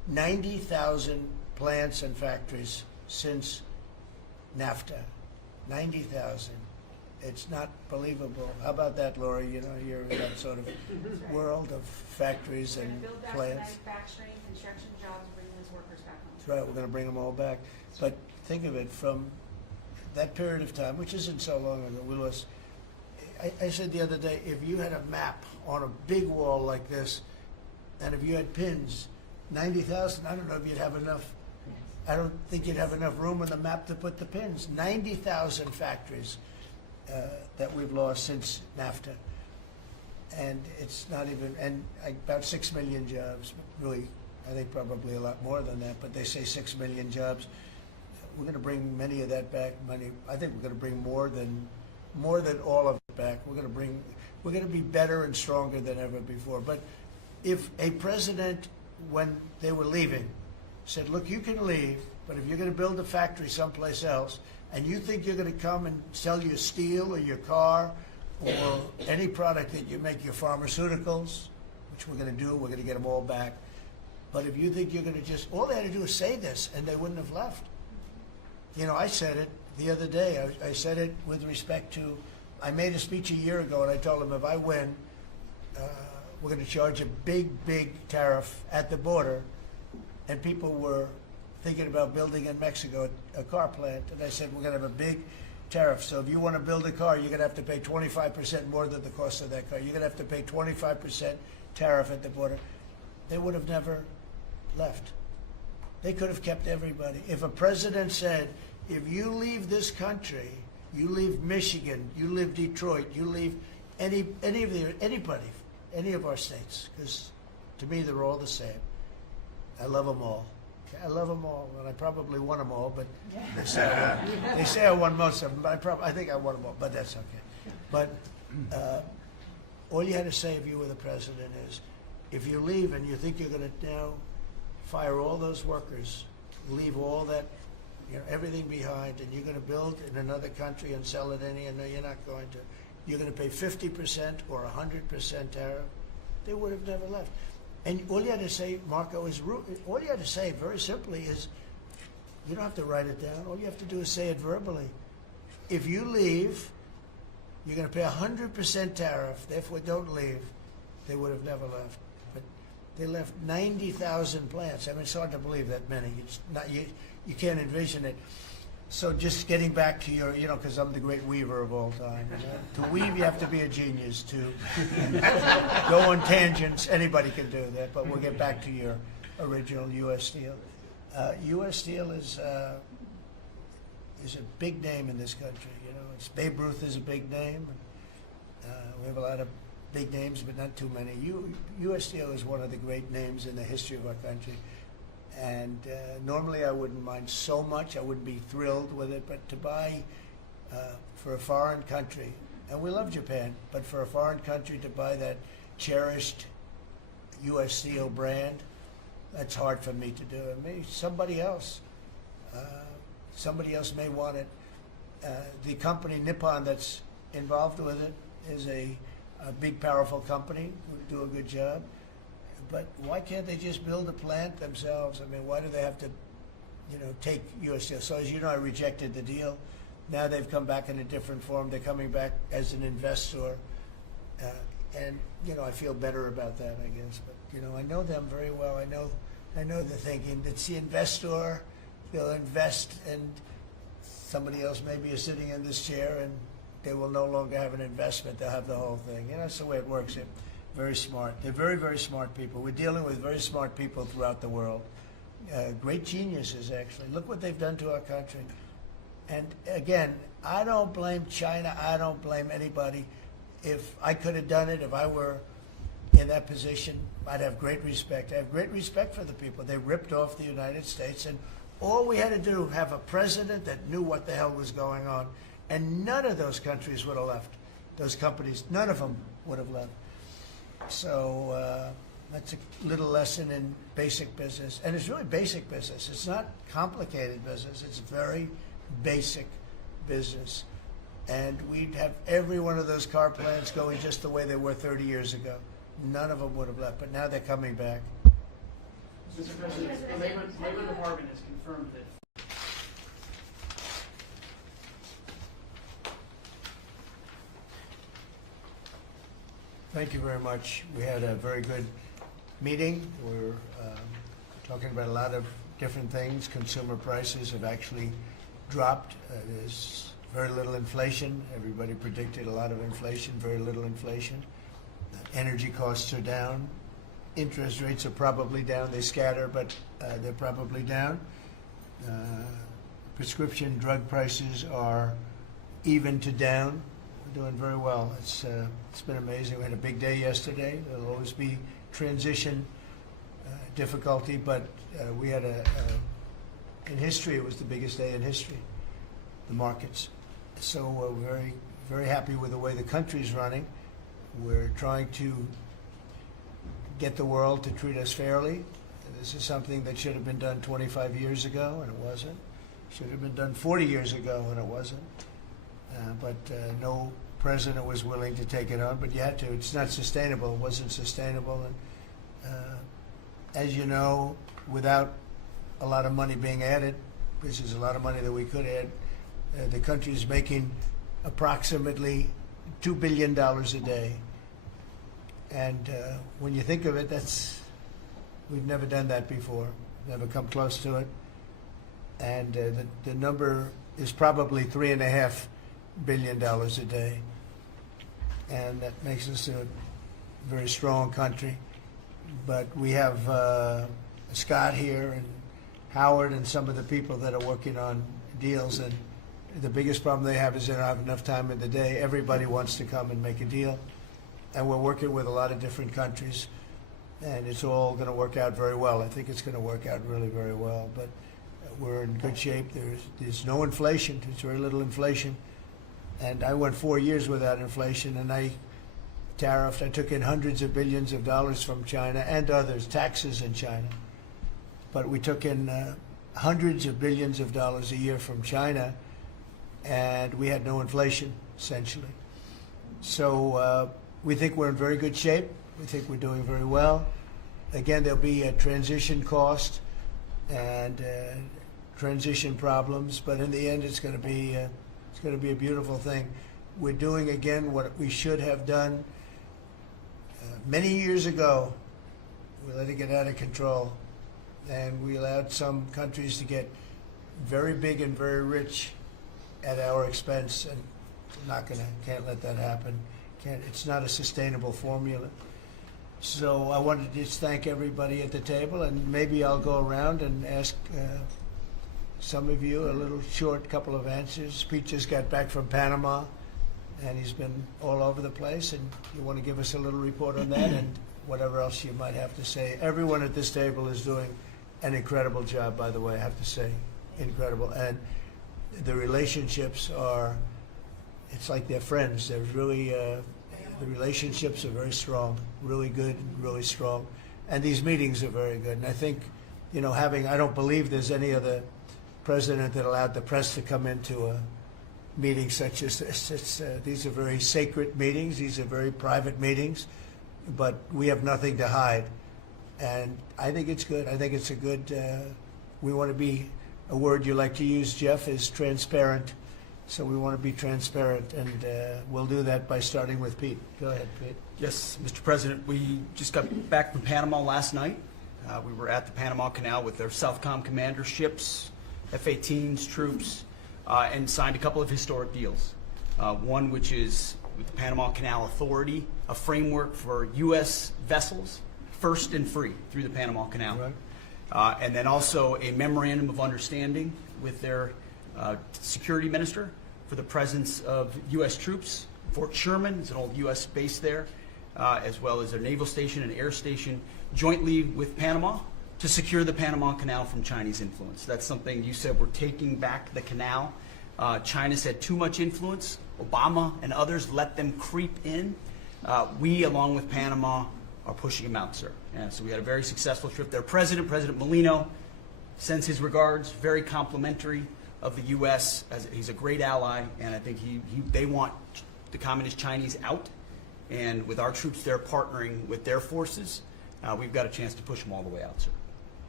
90,000 plants and factories since NAFTA. 90,000. It's not believable. How about that, Laura? You know, you're in that sort of world of factories We're going and to build back plants. manufacturing, construction jobs, and bring those workers back home. That's right, we're going to bring them all back. But think of it, from that period of time, which isn't so long ago, we lost. I said the other day, if you had a map on a big wall like this, and if you had pins, 90,000, I don't know if you'd have enough. I don't think you'd have enough room on the map to put the pins. 90,000 factories that we've lost since NAFTA. And it's not even, and about 6 million jobs, really, I think probably a lot more than that, but they say 6 million jobs. We're going to bring many of that back. I think we're going to bring more than all of it back. We're going to be better and stronger than ever before. But if a president, when they were leaving, said, look, you can leave, but if you're going to build a factory someplace else, and you think you're going to come and sell your steel or your car or any product that you make, your pharmaceuticals, which we're going to do, we're going to get them all back. But if you think you're going to just, all they had to do is say this, and they wouldn't have left. You know, I said it the other day. I said it with respect to, I made a speech a year ago, and I told them if I win, we're going to charge a big, big tariff at the border. And people were thinking about building in Mexico a car plant. And I said, we're going to have a big tariff. So if you want to build a car, you're going to have to pay 25% more than the cost of that car. You're going to have to pay 25% tariff at the border. They would have never left. They could have kept everybody. If a president said, if you leave this country, you leave Michigan, you leave Detroit, you leave anybody, any of our states, because to me they're all the same. I love them all. I love them all, and I probably won them all, but they say I won most of them, but I think I won them all, but that's okay. But all you had to say if you were the president is, if you leave and you think you're going to now fire all those workers, leave all that, everything behind, and you're going to build in another country and sell it any, and no, you're not going to. You're going to pay 50% or 100% tariff. They would have never left. And all you had to say, Marco, all you had to say very simply is, you don't have to write it down. All you have to do is say it verbally. If you leave, you're going to pay 100% tariff. Therefore, don't leave. They would have never left. But they left 90,000 plants. I mean, it's hard to believe that many. It's not, you can't envision it. So just getting back to your, because I'm the great weaver of all time. To weave, you have to be a genius. To go on tangents, anybody can do that. But we'll get back to your original U.S. Steel. U.S. Steel is a big name in this country. It's Babe Ruth is a big name. We have a lot of big names, but not too many. U.S. Steel is one of the great names in the history of our country. And normally I wouldn't mind so much. I wouldn't be thrilled with it. But to buy for a foreign country, and we love Japan, but for a foreign country to buy that cherished U.S. Steel brand, that's hard for me to do. Maybe somebody else may want it. The company Nippon that's involved with it is a big, powerful company who do a good job. But why can't they just build a plant themselves? I mean, why do they have to, take U.S. Steel? So as you know, I rejected the deal. Now they've come back in a different form. They're coming back as an investor. And, I feel better about that, I guess. But, I know them very well. I know the thinking. It's the investor. They'll invest, and somebody else maybe is sitting in this chair, and they will no longer have an investment. They'll have the whole thing. That's the way it works here. Very smart. They're very, very smart people. We're dealing with very smart people throughout the world. Great geniuses, actually. Look what they've done to our country. And again, I don't blame China. I don't blame anybody. If I could have done it, if I were in that position, I'd have great respect. I have great respect for the people. They ripped off the United States, and all we had to do, have a president that knew what the hell was going on. And none of those countries would have left. Those companies, none of them would have left. So that's a little lesson in basic business. And it's really basic business. It's not complicated business. It's very basic business. And we'd have every one of those car plants going just the way they were 30 years ago. None of them would have left. But now they're coming back. Mr. Mr. President, the Labor Department has confirmed that Thank you very much. We had a very good meeting. We're talking about a lot of different things. Consumer prices have actually dropped. There's very little inflation. Everybody predicted a lot of inflation, very little inflation. Energy costs are down. Interest rates are probably down. They scatter, but they're probably down. Prescription drug prices are even to down. We're doing very well. It's been amazing. We had a big day yesterday. There'll always be transition difficulty, but we had in history, it was the biggest day in history, the markets. So we're very, very happy with the way the country's running. We're trying to get the world to treat us fairly. This is something that should have been done 25 years ago, and it wasn't. Should have been done 40 years ago, and it wasn't. But no president was willing to take it on, but you had to. It's not sustainable. It wasn't sustainable. And as you know, without a lot of money being added, which is a lot of money that we could add, the country is making approximately $2 billion a day. And when you think of it, we've never done that before, never come close to it. And the number is probably $3.5 billion a day. And that makes us a very strong country. But we have Scott here and Howard and some of the people that are working on deals, and the biggest problem they have is they don't have enough time in the day. Everybody wants to come and make a deal, and we're working with a lot of different countries, and it's all going to work out very well. I think it's going to work out really very well, but we're in good shape. There's no inflation. There's very little inflation, and I went 4 years without inflation, and I took in hundreds of billions of dollars from China and others, taxes in China. But we took in hundreds of billions of dollars a year from China, and we had no inflation, essentially. So we think we're in very good shape. We think we're doing very well. Again, there'll be a transition cost and transition problems, but in the end, it's going to be a beautiful thing. We're doing again what we should have done many years ago. We let it get out of control, and we allowed some countries to get very big and very rich at our expense, and can't let that happen. It's not a sustainable formula. So I wanted to just thank everybody at the table, and maybe I'll go around and ask some of you a little short couple of answers. Pete just got back from Panama, and he's been all over the place, and you want to give us a little report on that and whatever else you might have to say. Everyone at this table is doing an incredible job, by the way, I have to say, incredible. And the relationships it's like they're friends. They're really, the relationships are very strong, really good and really strong. And these meetings are very good. And I think, I don't believe there's any other president that allowed the press to come into a meeting such as this. These are very sacred meetings. These are very private meetings, but we have nothing to hide. And I think it's good. I think it's a good, we want to be, a word you like to use, Jeff, is transparent. So we want to be transparent, and we'll do that by starting with Pete. Go ahead, Pete. Yes, Mr. President, we just got back from Panama last night. We were at the Panama Canal with their Southcom commander ships, F-18s, troops, and signed a couple of historic deals. One which is with the Panama Canal Authority, a framework for U.S. vessels, first and free through the Panama Canal. Right. And then also a memorandum of understanding with their security minister for the presence of U.S. troops. Fort Sherman is an old U.S. base there, as well as their naval station and air station, jointly with Panama to secure the Panama Canal from Chinese influence. That's something you said, we're taking back the canal. China's had too much influence. Obama and others let them creep in. We, along with Panama, are pushing them out, sir. And so we had a very successful trip there. President Molino sends his regards, very complimentary of the U.S. He's a great ally, and I think they want the Communist Chinese out. And with our troops there partnering with their forces, we've got a chance to push them all the way out, sir.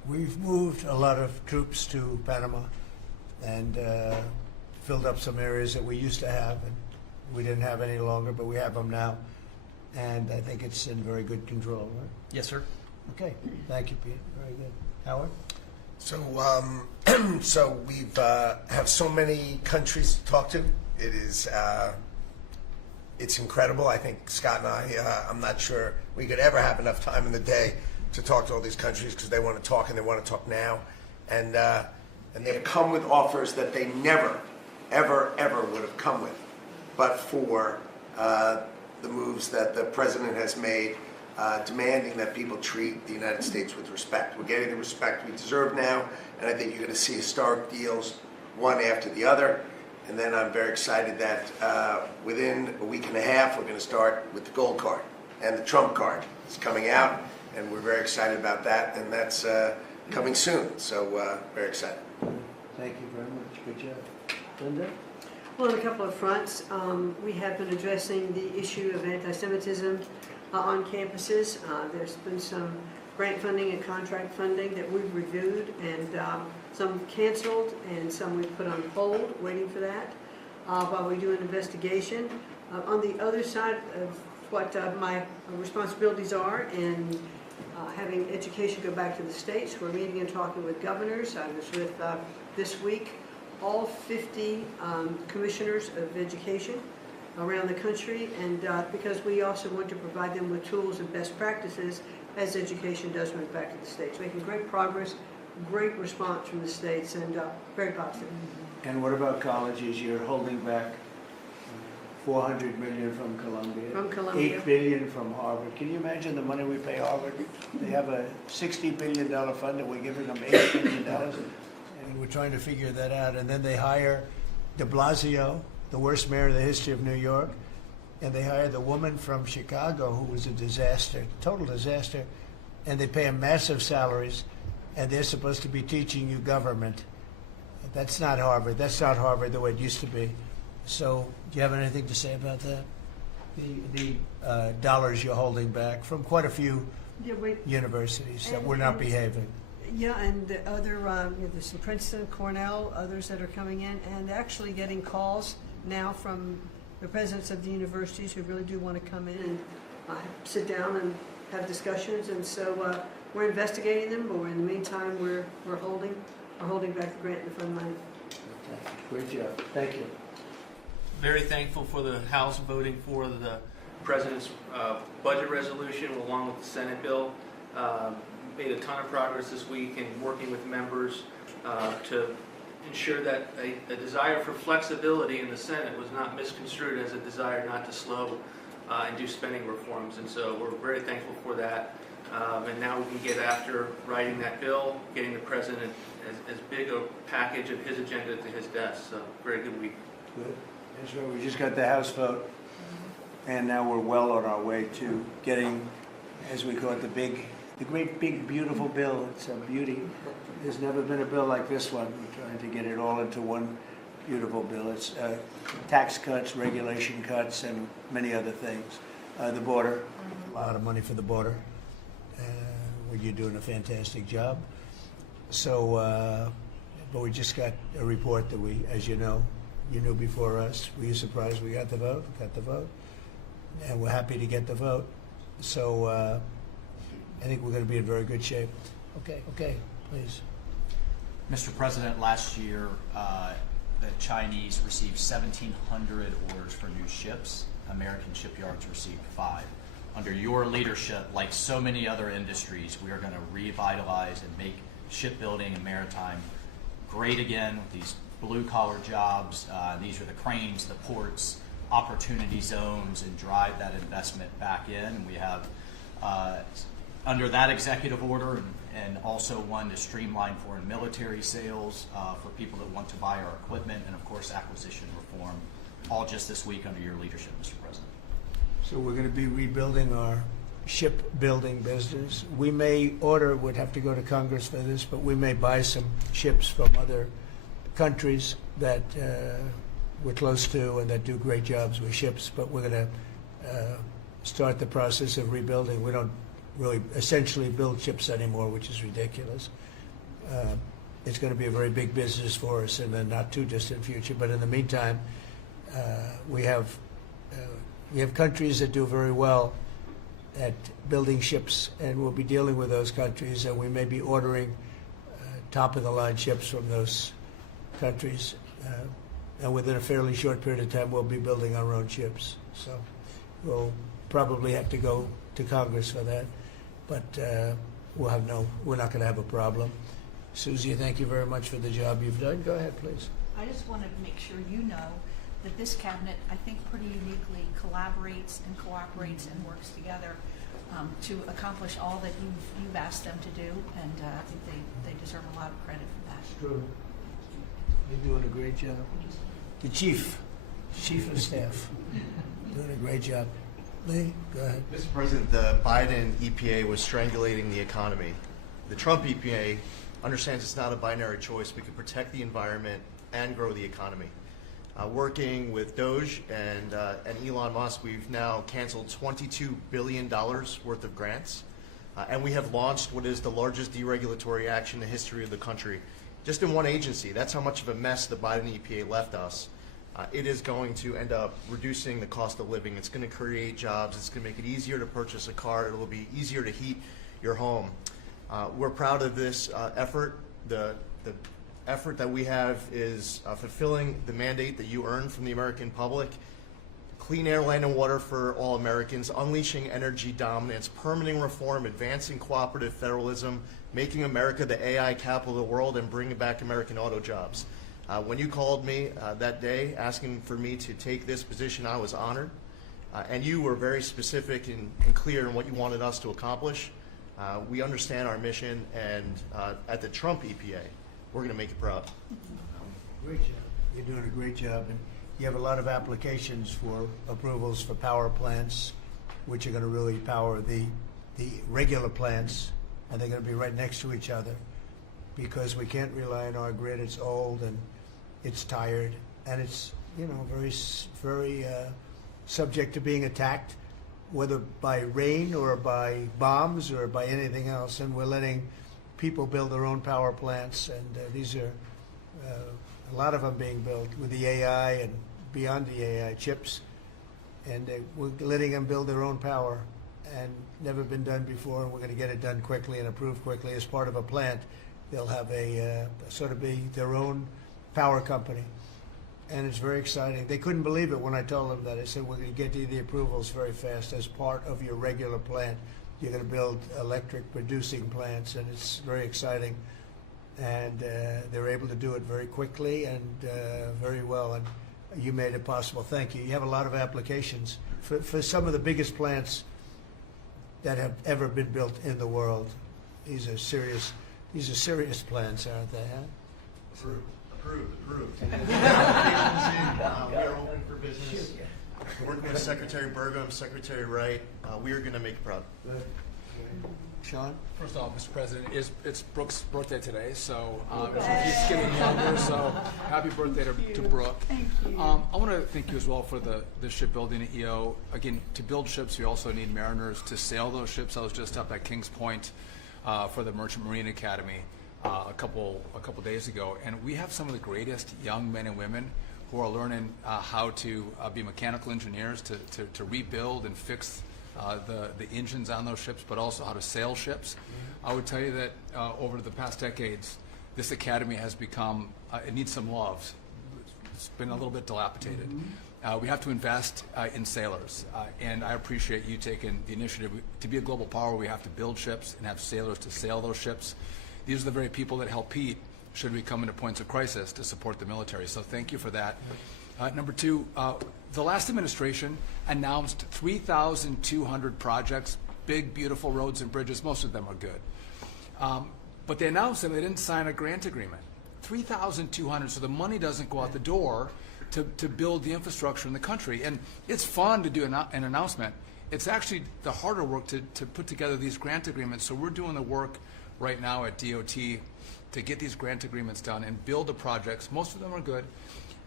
We've moved a lot of troops to Panama and filled up some areas that we used to have, and we didn't have any longer, but we have them now. And I think it's in very good control, right? Yes, sir. Okay, thank you, Pete. Very good. Howard? So, so we've have so many countries to talk to. It is, it's incredible. I think Scott and I'm not sure we could ever have enough time in the day to talk to all these countries because they want to talk and they want to talk now. And they've come with offers that they never, ever, ever would have come with, but for the moves that the president has made, demanding that people treat the United States with respect. We're getting the respect we deserve now, and I think you're going to see historic deals, one after the other. And then I'm very excited that within a week and a half, we're going to start with the gold card, and the Trump card is coming out, and we're very excited about that, and that's coming soon. So very excited. Thank you very much. Good job. Linda? Well, on a couple of fronts, we have been addressing the issue of anti-Semitism on campuses. There's been some grant funding and contract funding that we've reviewed, and some canceled and some we've put on hold, waiting for that, while we do an investigation. On the other side of what my responsibilities are in having education go back to the states, we're meeting and talking with governors. I was with, this week, all 50 commissioners of education around the country, and because we also want to provide them with tools and best practices as education does move back to the states. Making great progress, great response from the states, and very positive. And what about colleges? You're holding back $400 million from Columbia. From Columbia. $8 billion from Harvard. Can you imagine the money we pay Harvard? They have a $60 billion fund, and we're giving them $8 billion. And we're trying to figure that out. And then they hire de Blasio, the worst mayor in the history of New York, and they hire the woman from Chicago who was a disaster, total disaster, and they pay them massive salaries, and they're supposed to be teaching you government. That's not Harvard. That's not Harvard the way it used to be. So do you have anything to say about that? The dollars you're holding back from quite a few universities that were not behaving. Yeah, and the other, there's some Princeton, Cornell, others that are coming in, and actually getting calls now from the presidents of the universities who really do want to come in and sit down and have discussions. And so we're investigating them, but in the meantime, we're holding back the grant and the fund money. Great job. Thank you. Very thankful for the House voting for the President's budget resolution along with the Senate bill. Made a ton of progress this week in working with members to ensure that a desire for flexibility in the Senate was not misconstrued as a desire not to slow and do spending reforms. And so we're very thankful for that. And now we can get after writing that bill, getting the President as big a package of his agenda to his desk. So very good week. Good. That's right. We just got the House vote, and now we're well on our way to getting, as we call it, the great big beautiful bill. It's a beauty. There's never been a bill like this one. We're trying to get it all into one beautiful bill. It's tax cuts, regulation cuts, and many other things. The border, a lot of money for the border. Well, you're doing a fantastic job. So, but we just got a report that we, as you know, you knew before us. Were you surprised we got the vote? Got the vote, and we're happy to get the vote. So I think we're going to be in very good shape. Okay, please. Mr. President, last year the Chinese received 1,700 orders for new ships. American shipyards received 5. Under your leadership, like so many other industries, we are going to revitalize and make shipbuilding and maritime great again with these blue-collar jobs. These are the cranes, the ports, opportunity zones, and drive that investment back in. And we have, under that executive order, and also one to streamline foreign military sales for people that want to buy our equipment, and of course acquisition reform, all just this week under your leadership, Mr. President. So we're going to be rebuilding our shipbuilding business. We may order, would have to go to Congress for this, but we may buy some ships from other countries that we're close to and that do great jobs with ships, but we're going to start the process of rebuilding. really essentially build ships anymore, which is ridiculous. It's going to be a very big business for us in the not too distant future. But in the meantime, we have countries that do very well at building ships, and we'll be dealing with those countries, and we may be ordering top-of-the-line ships from those countries. And within a fairly short period of time, we'll be building our own ships. So we'll probably have to go to Congress for that, but we're not going to have a problem. Susie, thank you very much for the job you've done. Go ahead, please. I just want to make sure you know that this cabinet, I think, pretty uniquely collaborates and cooperates and works together to accomplish all that you've asked them to do, and I think they deserve a lot of credit for that. True. You're doing a great job. The chief of staff, doing a great job. Lee, go ahead. Mr. President, the Biden EPA was strangulating the economy. The Trump EPA understands it's not a binary choice. We can protect the environment and grow the economy. Working with Doge and Elon Musk, we've now canceled $22 billion worth of grants, and we have launched what is the largest deregulatory action in the history of the country, just in one agency. That's how much of a mess the Biden EPA left us. It is going to end up reducing the cost of living. It's going to create jobs. It's going to make it easier to purchase a car. It will be easier to heat your home. We're proud of this effort. The effort that we have is fulfilling the mandate that you earned from the American public. Clean air, land, and water for all Americans, unleashing energy dominance, permitting reform, advancing cooperative federalism, making America the AI capital of the world, and bringing back American auto jobs. When you called me that day asking for me to take this position, I was honored. And you were very specific and clear in what you wanted us to accomplish. We understand our mission, and at the Trump EPA, we're going to make it proud. Great job. You're doing a great job. And you have a lot of applications for approvals for power plants, which are going to really power the regular plants, and they're going to be right next to each other, because we can't rely on our grid. It's old and it's tired, and it's very subject to being attacked, whether by rain or by bombs or by anything else. And we're letting people build their own power plants, and these are a lot of them being built with the AI and beyond the AI chips, and we're letting them build their own power, and never been done before. And we're going to get it done quickly and approved quickly as part of a plant. They'll have a sort of be their own power company, and it's very exciting. They couldn't believe it when I told them that. I said, we're going to get you the approvals very fast as part of your regular plant. You're going to build electric producing plants, and it's very exciting. And they're able to do it very quickly and very well, and you made it possible. Thank you. You have a lot of applications for some of the biggest plants that have ever been built in the world. These are serious plans, aren't they? Huh? Approved. We are open for business. Working with Secretary Burgum, Secretary Wright, we are going to make it proud. Sean? First off, Mr. President, it's Brooke's birthday today, so he's getting younger, so happy birthday to Brooke. Thank you. I want to thank you as well for the shipbuilding at EO. Again, to build ships, you also need mariners to sail those ships. I was just up at Kings Point for the Merchant Marine Academy a couple days ago, and we have some of the greatest young men and women who are learning how to be mechanical engineers, to rebuild and fix the engines on those ships, but also how to sail ships. I would tell you that over the past decades, this academy has become, it needs some love. It's been a little bit dilapidated. We have to invest in sailors, and I appreciate you taking the initiative. To be a global power, we have to build ships and have sailors to sail those ships. These are the very people that help Pete should we come into points of crisis to support the military. So thank you for that. Number two, the last administration announced 3,200 projects, big, beautiful roads and bridges. Most of them are good. But they announced them, they didn't sign a grant agreement. 3,200, so the money doesn't go out the door to build the infrastructure in the country. And it's fun to do an announcement. It's actually the harder work to put together these grant agreements. So we're doing the work right now at DOT to get these grant agreements done and build the projects. Most of them are good.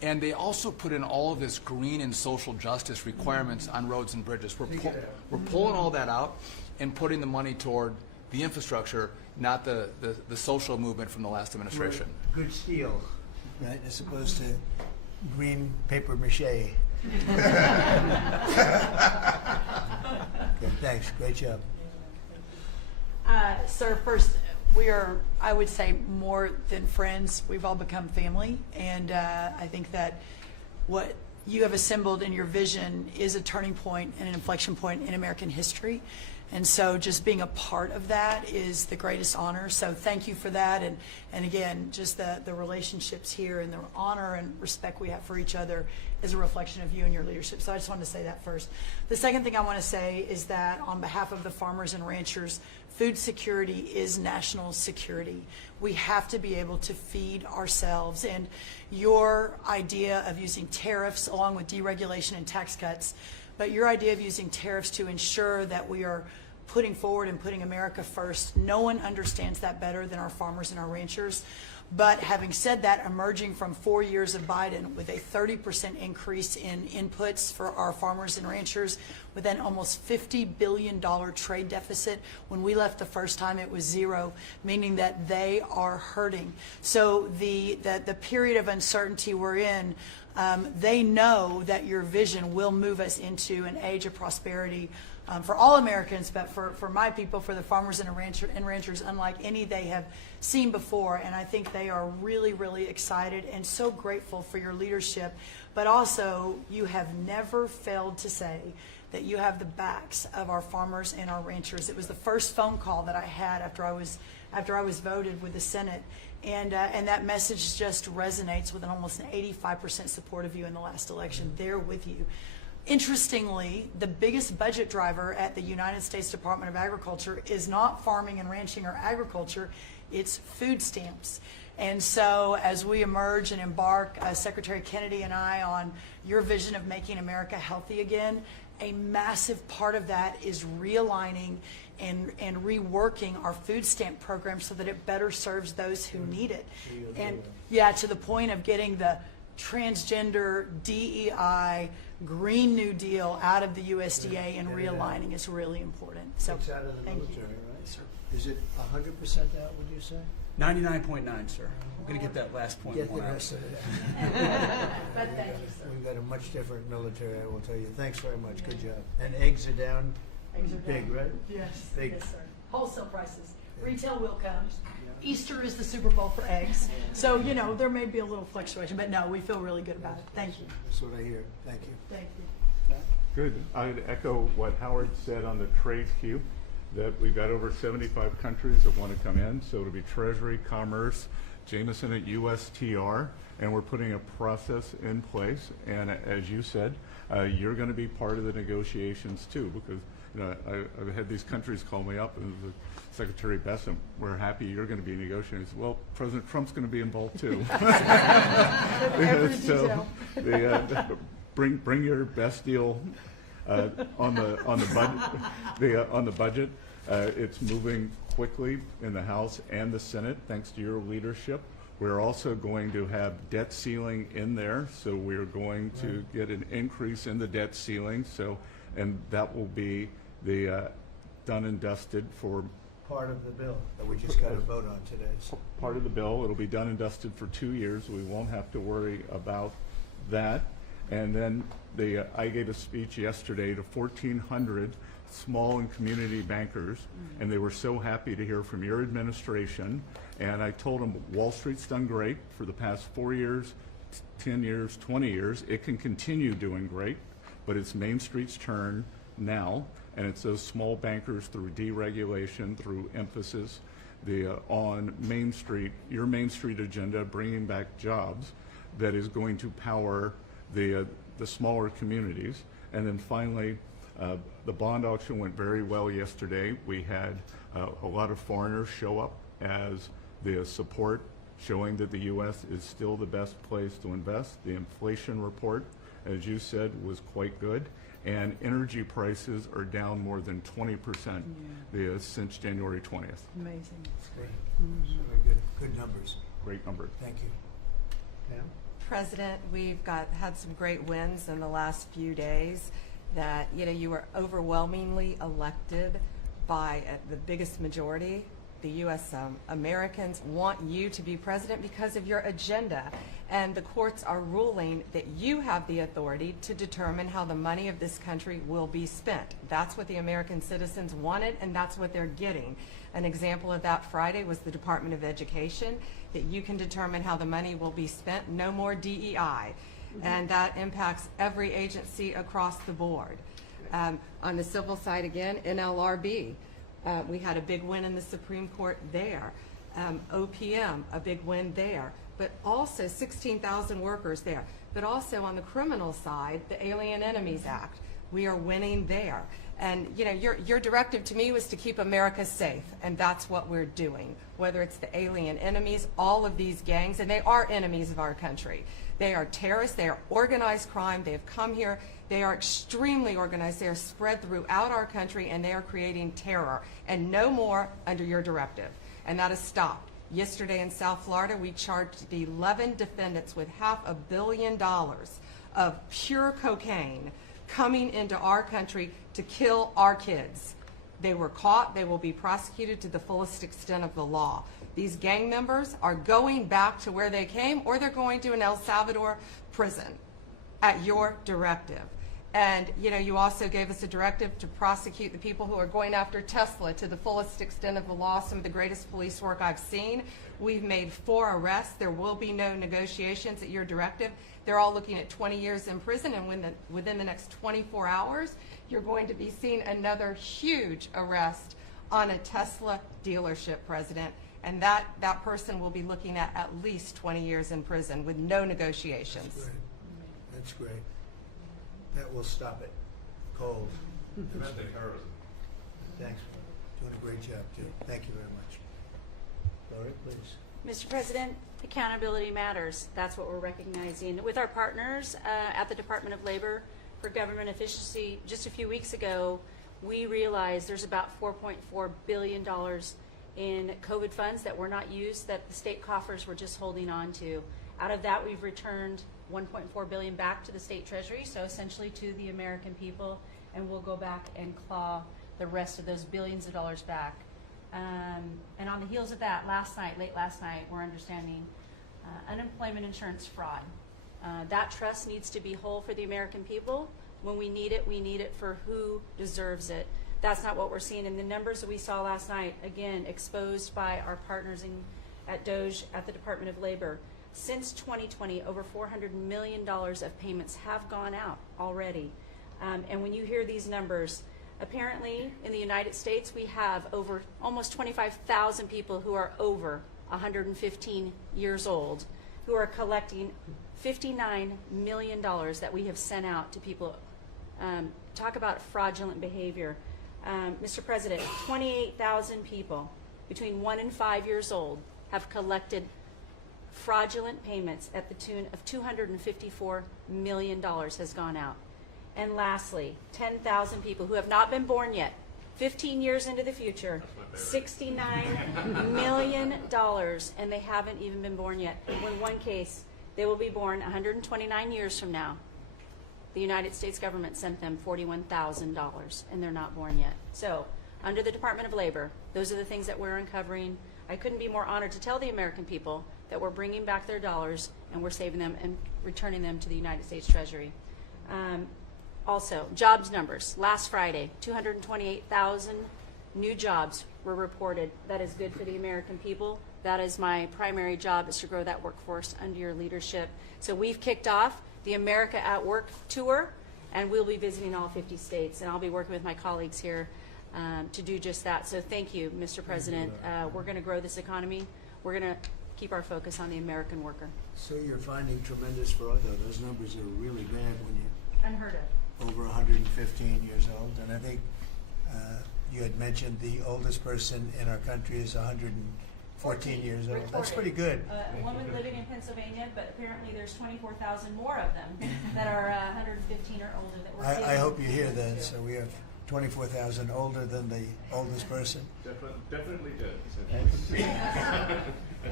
And they also put in all of this green and social justice requirements on roads and bridges. We're pulling all that out and putting the money toward the infrastructure, not the social movement from the last administration. Good steel, right, as opposed to green paper mache. Okay, thanks. Great job. Sir, first, we are, I would say, more than friends. We've all become family, and I think that what you have assembled in your vision is a turning point and an inflection point in American history. And so just being a part of that is the greatest honor. So thank you for that. And again, just the relationships here and the honor and respect we have for each other is a reflection of you and your leadership. So I just wanted to say that first. The second thing I want to say is that on behalf of the farmers and ranchers, food security is national security. We have to be able to feed ourselves. And your idea of using tariffs along with deregulation and tax cuts, but your idea of using tariffs to ensure that we are putting forward and putting America first, no one understands that better than our farmers and our ranchers. But having said that, emerging from 4 years of Biden with a 30% increase in inputs for our farmers and ranchers, with an almost $50 billion trade deficit. When we left the first time, it was zero, meaning that they are hurting. So the period of uncertainty we're in, they know that your vision will move us into an age of prosperity for all Americans, but for my people, for the farmers and ranchers, unlike any they have seen before. And I think they are really, really excited and so grateful for your leadership. But also, you have never failed to say that you have the backs of our farmers and our ranchers. It was the first phone call that I had after I was voted with the Senate. And that message just resonates with almost an 85% support of you in the last election. They're with you. Interestingly, the biggest budget driver at the United States Department of Agriculture is not farming and ranching or agriculture, it's food stamps. And so as we emerge and embark, Secretary Kennedy and I, on your vision of making America healthy again, a massive part of that is realigning and reworking our food stamp program so that it better serves those who need it. And yeah, to the point of getting the transgender, DEI, Green New Deal out of the USDA and realigning is really important. So It's out of the thank you. military, right? Sir. Is it 100% out, would you say? 99.9, sir. I'm going to get that last point. Get the out. rest of it. But thank you, sir. We've got a much different military, I will tell you. Thanks very much. Good job. And eggs are down. Eggs are Big, down. right? Yes, Big. yes, sir. Wholesale prices. Retail will come. Easter is the Super Bowl for eggs. So, you know, there may be a little fluctuation, but no, we feel really good about it. Thank you. That's what I hear. Thank you. Thank you. Good. I'd echo what Howard said on the trade queue, that we've got over 75 countries that want to come in. So it'll be Treasury, Commerce, Jameson at USTR, and we're putting a process in place. And as you said, you're going to be part of the negotiations too, because you know, I've had these countries call me up and the Secretary Bessent, we're happy you're going to be negotiating. Well, President Trump's going to be involved too. So bring your best deal on the budget. It's moving quickly in the House and the Senate, thanks to your leadership. We're also going to have debt ceiling in there, so we're going to get an increase in the debt ceiling. So, and that will be the done and dusted for Part of the bill that we just got to vote on today. part of the bill. It'll be done and dusted for 2 years. We won't have to worry about that. And then I gave a speech yesterday to 1,400 small and community bankers, and they were so happy to hear from your administration. And I told them Wall Street's done great for the past 4 years, 10 years, 20 years. It can continue doing great, but it's Main Street's turn now, and it's those small bankers through deregulation, through emphasis on Main Street, your Main Street agenda, bringing back jobs, that is going to power the smaller communities. And then finally, the bond auction went very well yesterday. We had a lot of foreigners show up as the support, showing that the U.S. is still the best place to invest. The inflation report, as you said, was quite good. And energy prices are down more than 20% since January 20th. Amazing. Great. Very good. Good numbers. Great number. Thank you. Pam? President, we've had some great wins in the last few days. That you were overwhelmingly elected by the biggest majority. The U.S. Americans want you to be president because of your agenda, and the courts are ruling that you have the authority to determine how the money of this country will be spent. That's what the American citizens wanted, and that's what they're getting. An example of that Friday was the Department of Education, that you can determine how the money will be spent. No more DEI. And that impacts every agency across the board. On the civil side again, NLRB, we had a big win in the Supreme Court there. OPM, a big win there. But also 16,000 workers there. But also on the criminal side, the Alien Enemies Act, we are winning there. And your directive to me was to keep America safe, and that's what we're doing. Whether it's the alien enemies, all of these gangs, and they are enemies of our country. They are terrorists, they are organized crime, they have come here, they are extremely organized, they are spread throughout our country, and they are creating terror, and no more under your directive. And that has stopped. Yesterday in South Florida, we charged the 11 defendants with $500 million of pure cocaine coming into our country to kill our kids. They were caught, they will be prosecuted to the fullest extent of the law. These gang members are going back to where they came, or they're going to an El Salvador prison at your directive. And you also gave us a directive to prosecute the people who are going after Tesla to the fullest extent of the law, some of the greatest police work I've seen. We've made 4 arrests. There will be no negotiations at your directive. They're all looking at 20 years in prison, and within the next 24 hours, you're going to be seeing another huge arrest on a Tesla dealership, President. And that person will be looking at least 20 years in prison with no negotiations. That's great. That's great. That will stop it. Cold. Domestic terrorism. Thanks. Doing a great job, too. Thank you very much. Lori, please. Mr. President, accountability matters. That's what we're recognizing. With our partners at the Department of Labor for Government Efficiency, just a few weeks ago, we realized there's about $4.4 billion in COVID funds that were not used, that the state coffers were just holding on to. Out of that, we've returned $1.4 billion back to the state treasury, so essentially to the American people, and we'll go back and claw the rest of those billions of dollars back. And on the heels of that, late last night, we're understanding unemployment insurance fraud. That trust needs to be whole for the American people. When we need it for who deserves it. That's not what we're seeing in the numbers that we saw last night, again, exposed by our partners at DOJ, at the Department of Labor. Since 2020, over $400 million of payments have gone out already. And when you hear these numbers, apparently in the United States, we have over almost 25,000 people who are over 115 years old who are collecting $59 million that we have sent out to people. Talk about fraudulent behavior. Mr. President, 28,000 people between 1 and 5 years old have collected fraudulent payments at the tune of $254 million has gone out. And lastly, 10,000 people who have not been born yet, 15 years into the future, $69 million, and they haven't even been born yet. In one case, they will be born 129 years from now. The United States government sent them $41,000, and they're not born yet. So, under the Department of Labor, those are the things that we're uncovering. I couldn't be more honored to tell the American people that we're bringing back their dollars and we're saving them and returning them to the United States Treasury. Also, jobs numbers. Last Friday, 228,000 new jobs were reported. That is good for the American people. That is my primary job, is to grow that workforce under your leadership. So we've kicked off the America at Work tour, and we'll be visiting all 50 states, and I'll be working with my colleagues here to do just that. So thank you, Mr. President. We're going to grow this economy. We're going to keep our focus on the American worker. So you're finding tremendous fraud, though. Those numbers are really bad when you unheard of. Over 115 years old, and I think you had mentioned the oldest person in our country is 114 years old. Reported. That's pretty good. A woman living in Pennsylvania, but apparently there's 24,000 more of them that are 115 or older that we're I hope you hear that. So we have 24,000 older than the oldest person. Definitely good.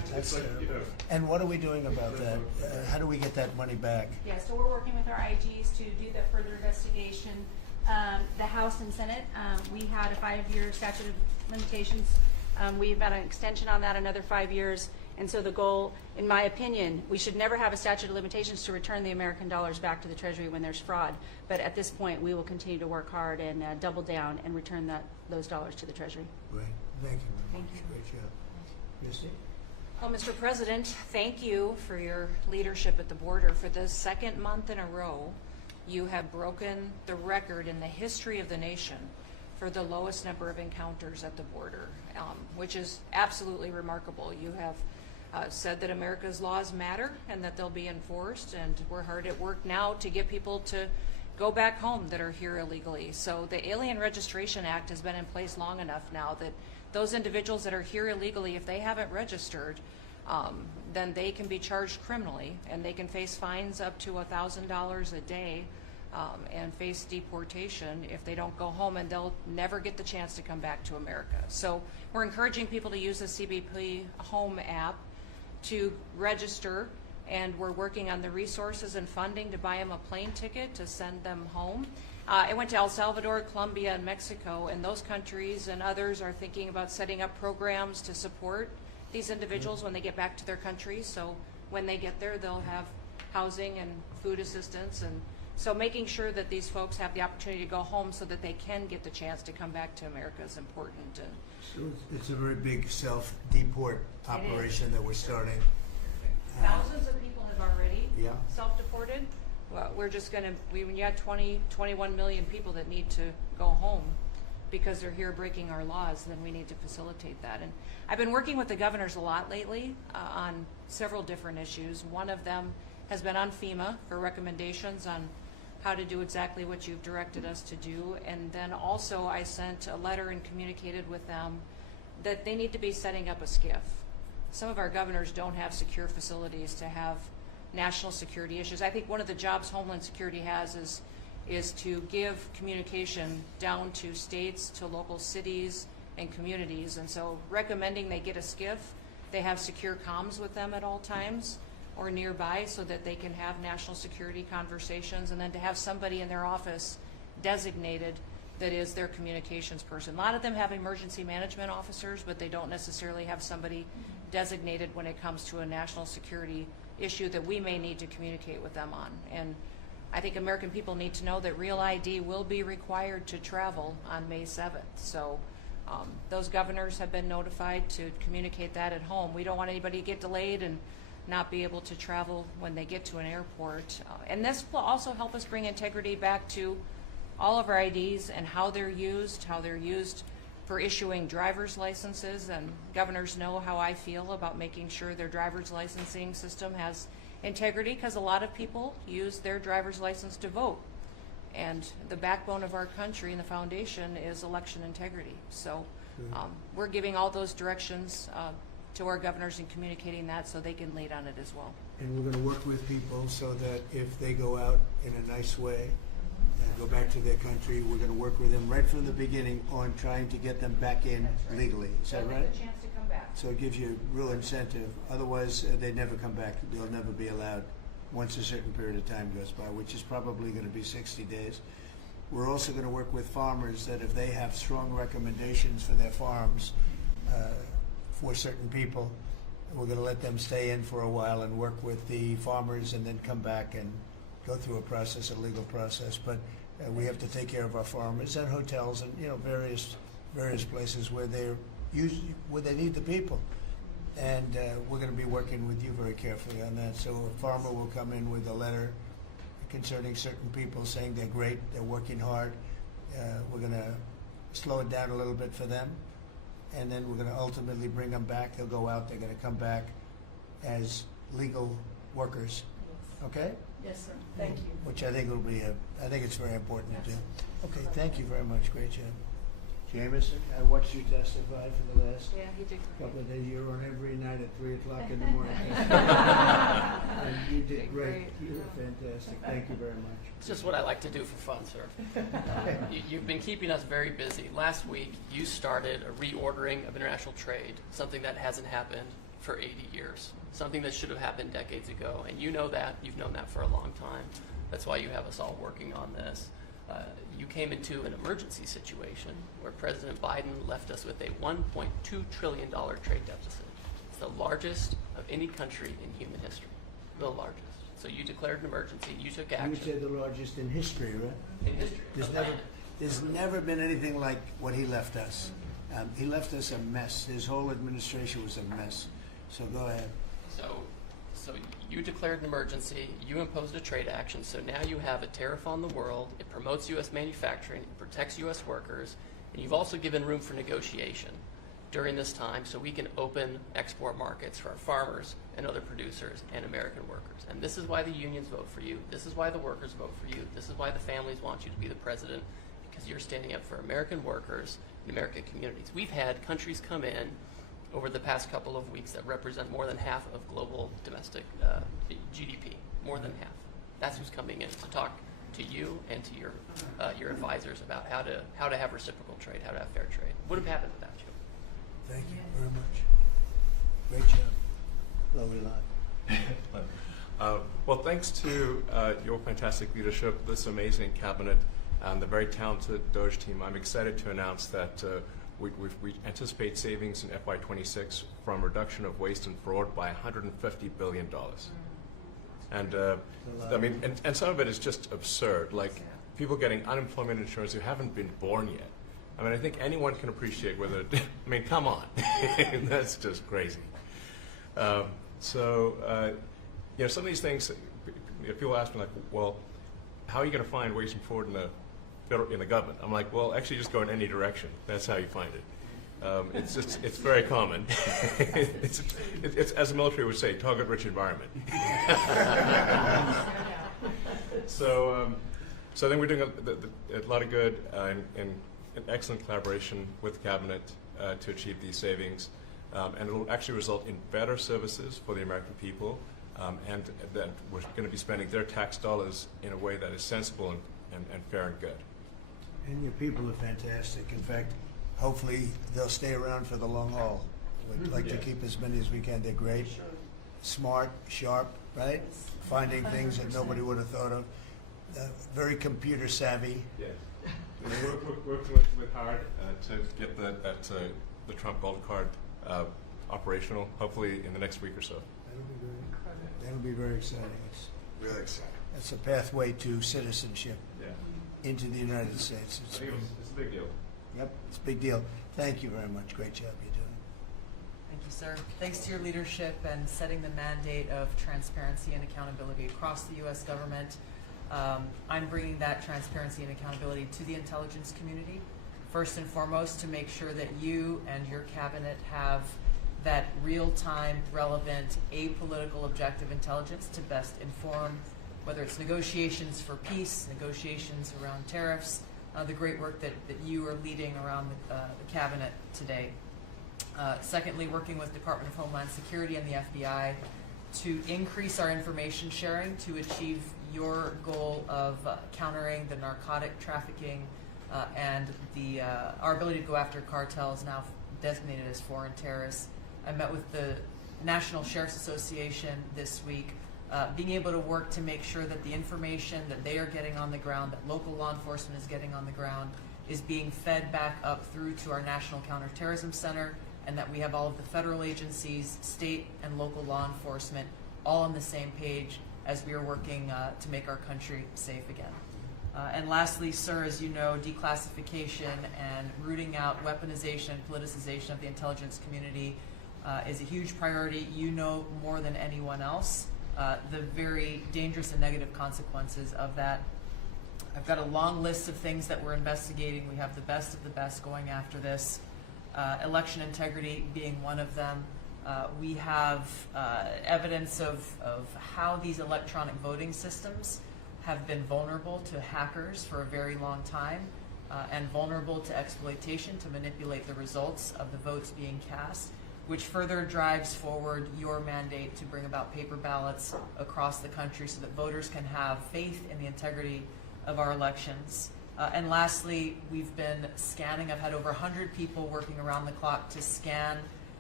That's terrible. And what are we doing about that? How do we get that money back? Yeah, so we're working with our IGs to do the further investigation. The House and Senate, we had a 5-year statute of limitations. We've got an extension on that, another 5 years. And so the goal, in my opinion, we should never have a statute of limitations to return the American dollars back to the Treasury when there's fraud. But at this point, we will continue to work hard and double down and return those dollars to the Treasury. Great. Thank you very Thank much. you. Great job. Christy? Well, Mr. President, thank you for your leadership at the border. For the second month in a row, you have broken the record in the history of the nation for the lowest number of encounters at the border, which is absolutely remarkable. You have said that America's laws matter and that they'll be enforced, and we're hard at work now to get people to go back home that are here illegally. So the Alien Registration Act has been in place long enough now that those individuals that are here illegally, if they haven't registered, then they can be charged criminally, and they can face fines up to $1,000 a day and face deportation if they don't go home, and they'll never get the chance to come back to America. So we're encouraging people to use the CBP Home app to register, and we're working on the resources and funding to buy them a plane ticket to send them home. I went to El Salvador, Colombia, and Mexico, and those countries and others are thinking about setting up programs to support these individuals when they get back to their countries. So when they get there, they'll have housing and food assistance, and so making sure that these folks have the opportunity to go home so that they can get the chance to come back to America is important. And So it's a very big self-deport operation that we're starting. thousands of people have already Yeah. self-deported. Well, we're just going to, when you have 21 million people that need to go home because they're here breaking our laws, then we need to facilitate that. And I've been working with the governors a lot lately on several different issues. One of them has been on FEMA for recommendations on how to do exactly what you've directed us to do. And then also I sent a letter and communicated with them that they need to be setting up a SCIF. Some of our governors don't have secure facilities to have national security issues. I think one of the jobs Homeland Security has is to give communication down to states, to local cities and communities. And so recommending they get a SCIF, they have secure comms with them at all times or nearby so that they can have national security conversations, and then to have somebody in their office designated that is their communications person. A lot of them have emergency management officers, but they don't necessarily have somebody designated when it comes to a national security issue that we may need to communicate with them on. And I think American people need to know that Real ID will be required to travel on May 7th. So those governors have been notified to communicate that at home. We don't want anybody to get delayed and not be able to travel when they get to an airport. And this will also help us bring integrity back to all of our IDs and how they're used for issuing driver's licenses. And governors know how I feel about making sure their driver's licensing system has integrity, because a lot of people use their driver's license to vote. And the backbone of our country and the foundation is election integrity. So we're giving all those directions to our governors and communicating that so they can lead on it as well. And we're going to work with people so that if they go out in a nice way and go back to their country, we're going to work with them right from the beginning on trying to get them back in legally. Is that right? They get a chance to come back. So it gives you real incentive. Otherwise, they never come back. They'll never be allowed once a certain period of time goes by, which is probably going to be 60 days. We're also going to work with farmers that if they have strong recommendations for their farms for certain people, we're going to let them stay in for a while and work with the farmers and then come back and go through a process, a legal process. But we have to take care of our farmers and hotels and various places where they need the people. And we're going to be working with you very carefully on that. So a farmer will come in with a letter concerning certain people saying they're great, they're working hard. We're going to slow it down a little bit for them. And then we're going to ultimately bring them back. They'll go out, they're going to come back as legal workers. Okay? Yes, sir. Thank you. Which I think will be I think it's very important to do. Okay, thank you very much. Great job. Jameson, I watched you testify for the last couple of days. You're on every night at 3 o'clock in the morning. And you did great. You were fantastic. Thank you very much. It's just what I like to do for fun, sir. You've been keeping us very busy. Last week, you started a reordering of international trade, something that hasn't happened for 80 years, something that should have happened decades ago. And you know that. You've known that for a long time. That's why you have us all working on this. You came into an emergency situation where President Biden left us with a $1.2 trillion trade deficit. It's the largest of any country in human history, the largest. So you declared an emergency, you took I would say action. the largest in history, right? In history. There's never been anything like what he left us. He left us a mess. His whole administration was a mess. So go ahead. So you declared an emergency, you imposed a trade action, so now you have a tariff on the world, it promotes U.S. manufacturing, it protects U.S. workers, and you've also given room for negotiation during this time so we can open export markets for our farmers and other producers and American workers. And this is why the unions vote for you, this is why the workers vote for you, this is why the families want you to be the president, because you're standing up for American workers and American communities. We've had countries come in over the past couple of weeks that represent more than half of global domestic GDP, more than half. That's who's coming in to talk to you and to your advisors about how to have reciprocal trade, how to have fair trade. Would have happened without you. Thank you very much. Great job. Lovely lot. Well, thanks to your fantastic leadership, this amazing cabinet, and the very talented Doge team, I'm excited to announce that we anticipate savings in FY26 from reduction of waste and fraud by $150 billion. And I mean, and some of it is just absurd, like people getting unemployment insurance who haven't been born yet. I mean, I think anyone can appreciate whether, I mean, come on, that's just crazy. You know, some of these things, people ask me like, well, how are you going to find waste and fraud in the government? I'm like, well, actually just go in any direction. That's how you find it. It's very common. it's, as the military would say, target-rich environment. So I think we're doing a lot of good and an excellent collaboration with the cabinet to achieve these savings. And it will actually result in better services for the American people, and that we're going to be spending their tax dollars in a way that is sensible and fair and good. And your people are fantastic. In fact, hopefully they'll stay around for the long haul. We'd like to keep as many as we can. They're great, smart, sharp, right? Finding things that nobody would have thought of. Very computer savvy. Yes. We're working with hard to get the Trump Gold Card operational, hopefully in the next week or so. That'll be very exciting. It's really exciting. It's a pathway to citizenship. Yeah. Into the United States. It's a big deal. Yep, it's a big deal. Thank you very much. Great job you're doing. Thank you, sir. Thanks to your leadership and setting the mandate of transparency and accountability across the U.S. government. I'm bringing that transparency and accountability to the intelligence community. First and foremost, to make sure that you and your cabinet have that real-time, relevant, apolitical, objective intelligence to best inform whether it's negotiations for peace, negotiations around tariffs, the great work that you are leading around the cabinet today. Secondly, working with Department of Homeland Security and the FBI to increase our information sharing to achieve your goal of countering the narcotic trafficking and our ability to go after cartels now designated as foreign terrorists. I met with the National Sheriff's Association this week, being able to work to make sure that the information that they are getting on the ground, that local law enforcement is getting on the ground, is being fed back up through to our National Counterterrorism Center, and that we have all of the federal agencies, state and local law enforcement, all on the same page as we are working to make our country safe again. And lastly, sir, as you know, declassification and rooting out weaponization and politicization of the intelligence community is a huge priority. You know more than anyone else the very dangerous and negative consequences of that. I've got a long list of things that we're investigating. We have the best of the best going after this. Election integrity being one of them. We have evidence of how these electronic voting systems have been vulnerable to hackers for a very long time and vulnerable to exploitation to manipulate the results of the votes being cast, which further drives forward your mandate to bring about paper ballots across the country so that voters can have faith in the integrity of our elections. And lastly, we've been scanning. I've had over 100 people working around the clock to scan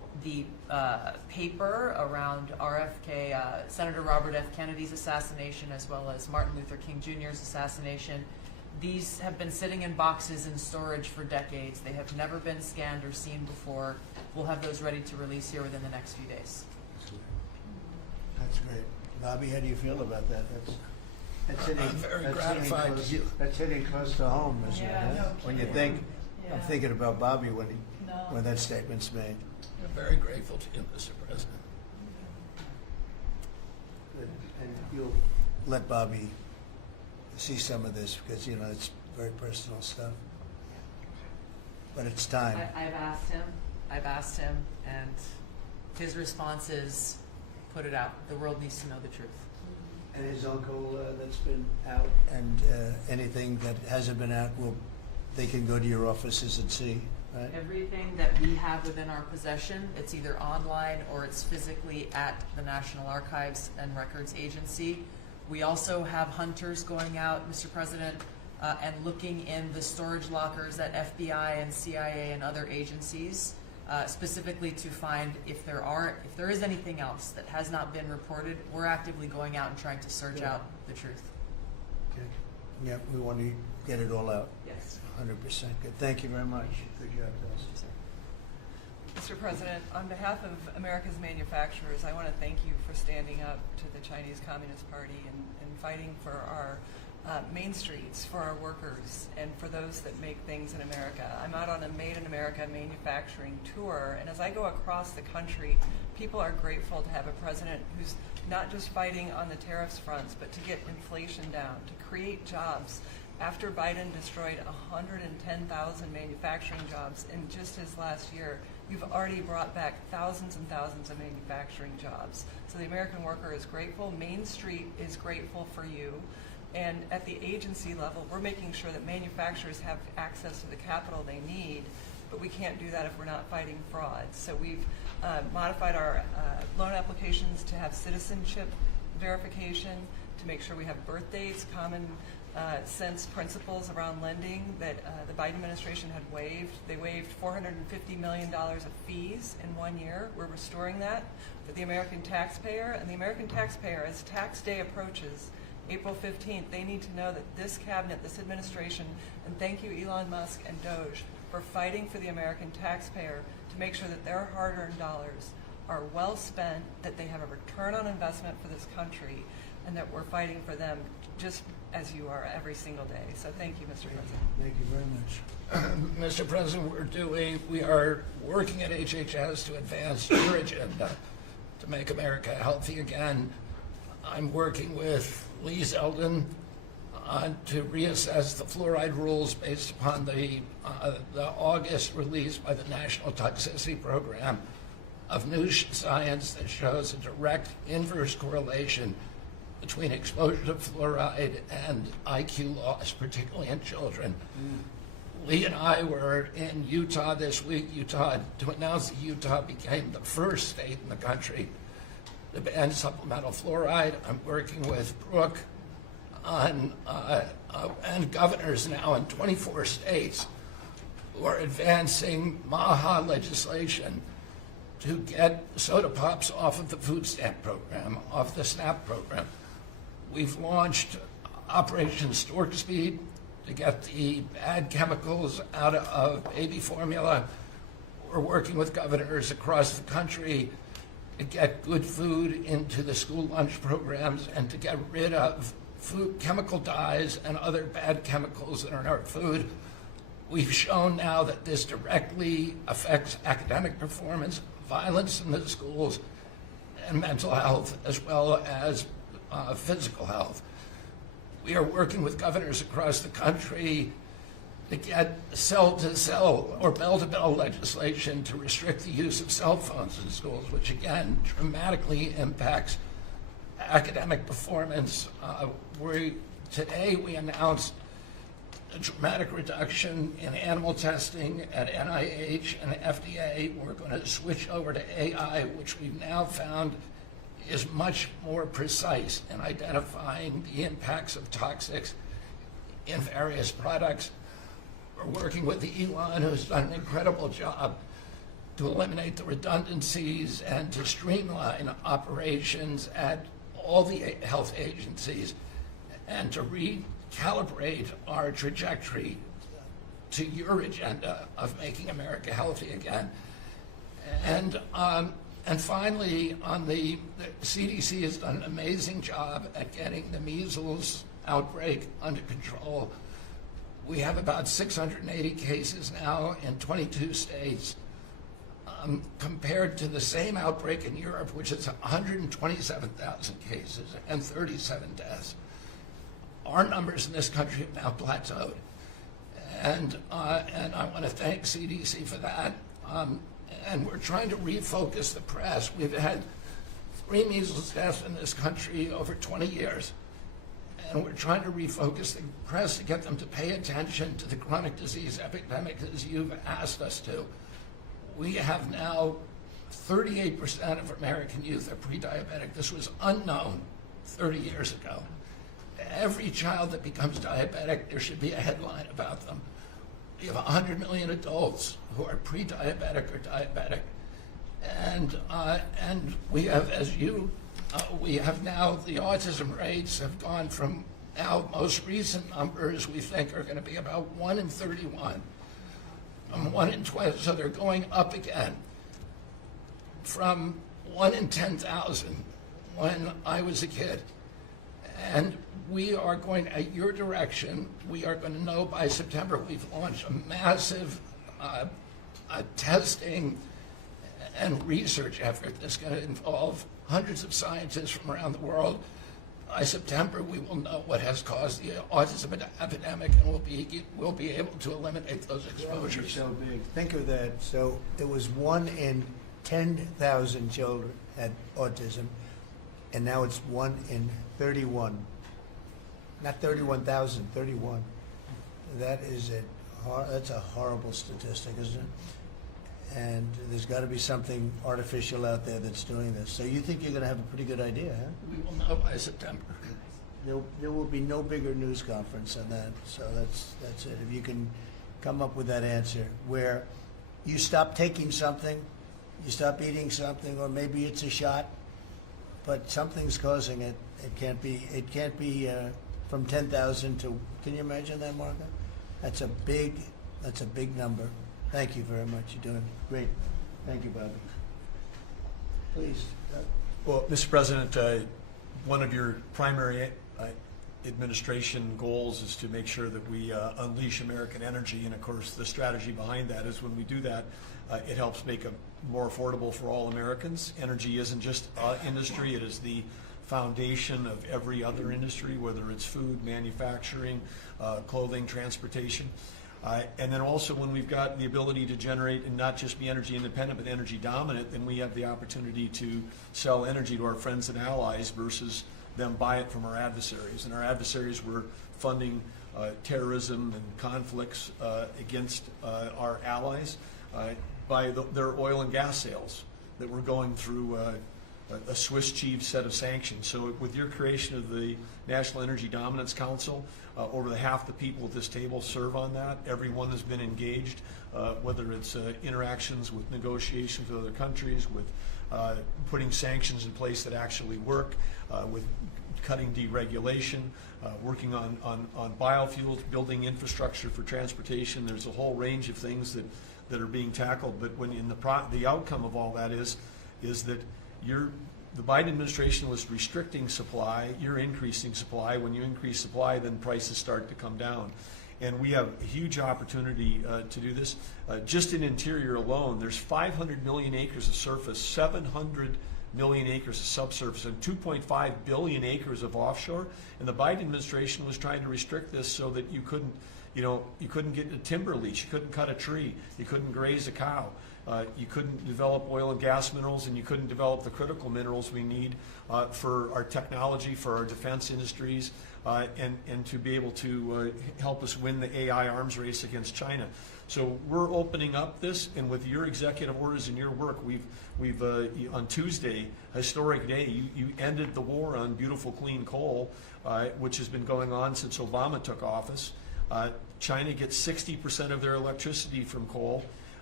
the paper around RFK, Senator Robert F. Kennedy's assassination, as well as Martin Luther King Jr.'s assassination. These have been sitting in boxes in storage for decades. They have never been scanned or seen before. We'll have those ready to release here within the next few days. That's great. Bobby, how do you feel about that? That's hitting, I'm very that's gratified. hitting close, that's hitting close to home, isn't Yeah, it? no When you kidding. think, Yeah. I'm thinking about Bobby when No. when that statement's made. I'm very grateful to you, Mr. President. And you'll let Bobby see some of this because, you know, it's very personal stuff. But it's time. I've asked him, and his response is, put it out. The world needs to know the truth. And his uncle that's been out, and anything that hasn't been out, they can go to your offices and see, right? Everything that we have within our possession, it's either online or it's physically at the National Archives and Records Agency. We also have hunters going out, Mr. President, and looking in the storage lockers at FBI and CIA and other agencies, specifically to find if there is anything else that has not been reported. We're actively going out and trying to search out the truth. Okay. Yeah, we want to get it all out. Yes. 100% good. Thank you very much. Good job, Dustin. Mr. President, on behalf of America's manufacturers, I want to thank you for standing up to the Chinese Communist Party and fighting for our main streets, for our workers, and for those that make things in America. I'm out on a Made in America manufacturing tour, and as I go across the country, people are grateful to have a president who's not just fighting on the tariffs fronts, but to get inflation down, to create jobs. After Biden destroyed 110,000 manufacturing jobs in just his last year, you've already brought back thousands and thousands of manufacturing jobs. So the American worker is grateful. Main Street is grateful for you. And at the agency level, we're making sure that manufacturers have access to the capital they need, but we can't do that if we're not fighting fraud. So we've modified our loan applications to have citizenship verification, to make sure we have birth dates, common sense principles around lending that the Biden administration had waived. They waived $450 million of fees in 1 year. We're restoring that for the American taxpayer. And the American taxpayer, as tax day approaches, April 15th, they need to know that this cabinet, this administration, and thank you Elon Musk and Doge for fighting for the American taxpayer to make sure that their hard-earned dollars are well spent, that they have a return on investment for this country, and that we're fighting for them just as you are every single day. So thank you, Mr. President. Thank you very much. Mr. President, we are working at HHS to advance your agenda to make America healthy again. I'm working with Lee Zeldin to reassess the fluoride rules based upon the August release by the National Toxicity Program of new science that shows a direct inverse correlation between exposure to fluoride and IQ loss, particularly in children. Lee and I were in Utah this week, to announce that Utah became the first state in the country to ban supplemental fluoride. I'm working with Brooke on, and governors now in 24 states who are advancing MAHA legislation to get soda pops off of the food stamp program, off the SNAP program. We've launched Operation Stork Speed to get the bad chemicals out of baby formula. We're working with governors across the country to get good food into the school lunch programs and to get rid of food chemical dyes and other bad chemicals that are in our food. We've shown now that this directly affects academic performance, violence in the schools, and mental health, as well as physical health. We are working with governors across the country to get cell-to-cell or bell-to-bell legislation to restrict the use of cell phones in schools, which again dramatically impacts academic performance. Today we announced a dramatic reduction in animal testing at NIH and FDA. We're going to switch over to AI, which we've now found is much more precise in identifying the impacts of toxics in various products. We're working with Elon, who's done an incredible job to eliminate the redundancies and to streamline operations at all the health agencies and to recalibrate our trajectory to your agenda of making America healthy again. And finally, on the CDC has done an amazing job at getting the measles outbreak under control. We have about 680 cases now in 22 states, compared to the same outbreak in Europe, which is 127,000 cases and 37 deaths. Our numbers in this country have now plateaued. And I want to thank CDC for that. And we're trying to refocus the press. We've had 3 measles deaths in this country over 20 years. And we're trying to refocus the press to get them to pay attention to the chronic disease epidemic as you've asked us to. We have now 38% of American youth are pre-diabetic. This was unknown 30 years ago. Every child that becomes diabetic, there should be a headline about them. We have 100 million adults who are pre-diabetic or diabetic. And we have, we have now, the autism rates have gone from now most recent numbers we think are going to be about 1 in 31. 1 in 12, so they're going up again from 1 in 10,000 when I was a kid. And we are going, at your direction, we are going to know by September. We've launched a massive testing and research effort that's going to involve hundreds of scientists from around the world. By September, we will know what has caused the autism epidemic, and we'll be able to eliminate those exposures. So big. Think of that. So it was 1 in 10,000 children had autism, and now it's 1 in 31. Not 31,000, 31. That is that's a horrible statistic, isn't it? And there's got to be something artificial out there that's doing this. So you think you're going to have a pretty good idea, huh? We will know by September. There will be no bigger news conference on that. So that's it. If you can come up with that answer where you stop taking something, you stop eating something, or maybe it's a shot, but something's causing it. It can't be from 10,000 to. Can you imagine that, Marco? That's a big number. Thank you very much. You're doing great. Thank you, Bobby. Please. Well, Mr. President, one of your primary administration goals is to make sure that we unleash American energy, and of course the strategy behind that is when we do that, it helps make it more affordable for all Americans. Energy isn't just industry, it is the foundation of every other industry, whether it's food, manufacturing, clothing, transportation. And then also when we've got the ability to generate and not just be energy independent but energy dominant, then we have the opportunity to sell energy to our friends and allies versus them buy it from our adversaries. And our adversaries were funding terrorism and conflicts against our allies by their oil and gas sales that were going through a Swiss cheese set of sanctions. So with your creation of the National Energy Dominance Council, over half the people at this table serve on that. Everyone has been engaged, whether it's interactions with negotiations with other countries, with putting sanctions in place that actually work, with cutting deregulation, working on biofuels, building infrastructure for transportation. There's a whole range of things that are being tackled. But when the outcome of all that is that the Biden administration was restricting supply, you're increasing supply. When you increase supply, then prices start to come down. And we have a huge opportunity to do this. Just in interior alone, there's 500 million acres of surface, 700 million acres of subsurface, and 2.5 billion acres of offshore. And the Biden administration was trying to restrict this so that you couldn't get a timber lease, you couldn't cut a tree, you couldn't graze a cow. You couldn't develop oil and gas minerals, and you couldn't develop the critical minerals we need for our technology, for our defense industries, and to be able to help us win the AI arms race against China. So we're opening up this, and with your executive orders and your work, we've on Tuesday, historic day, you ended the war on beautiful clean coal, which has been going on since Obama took office. China gets 60% of their electricity from coal.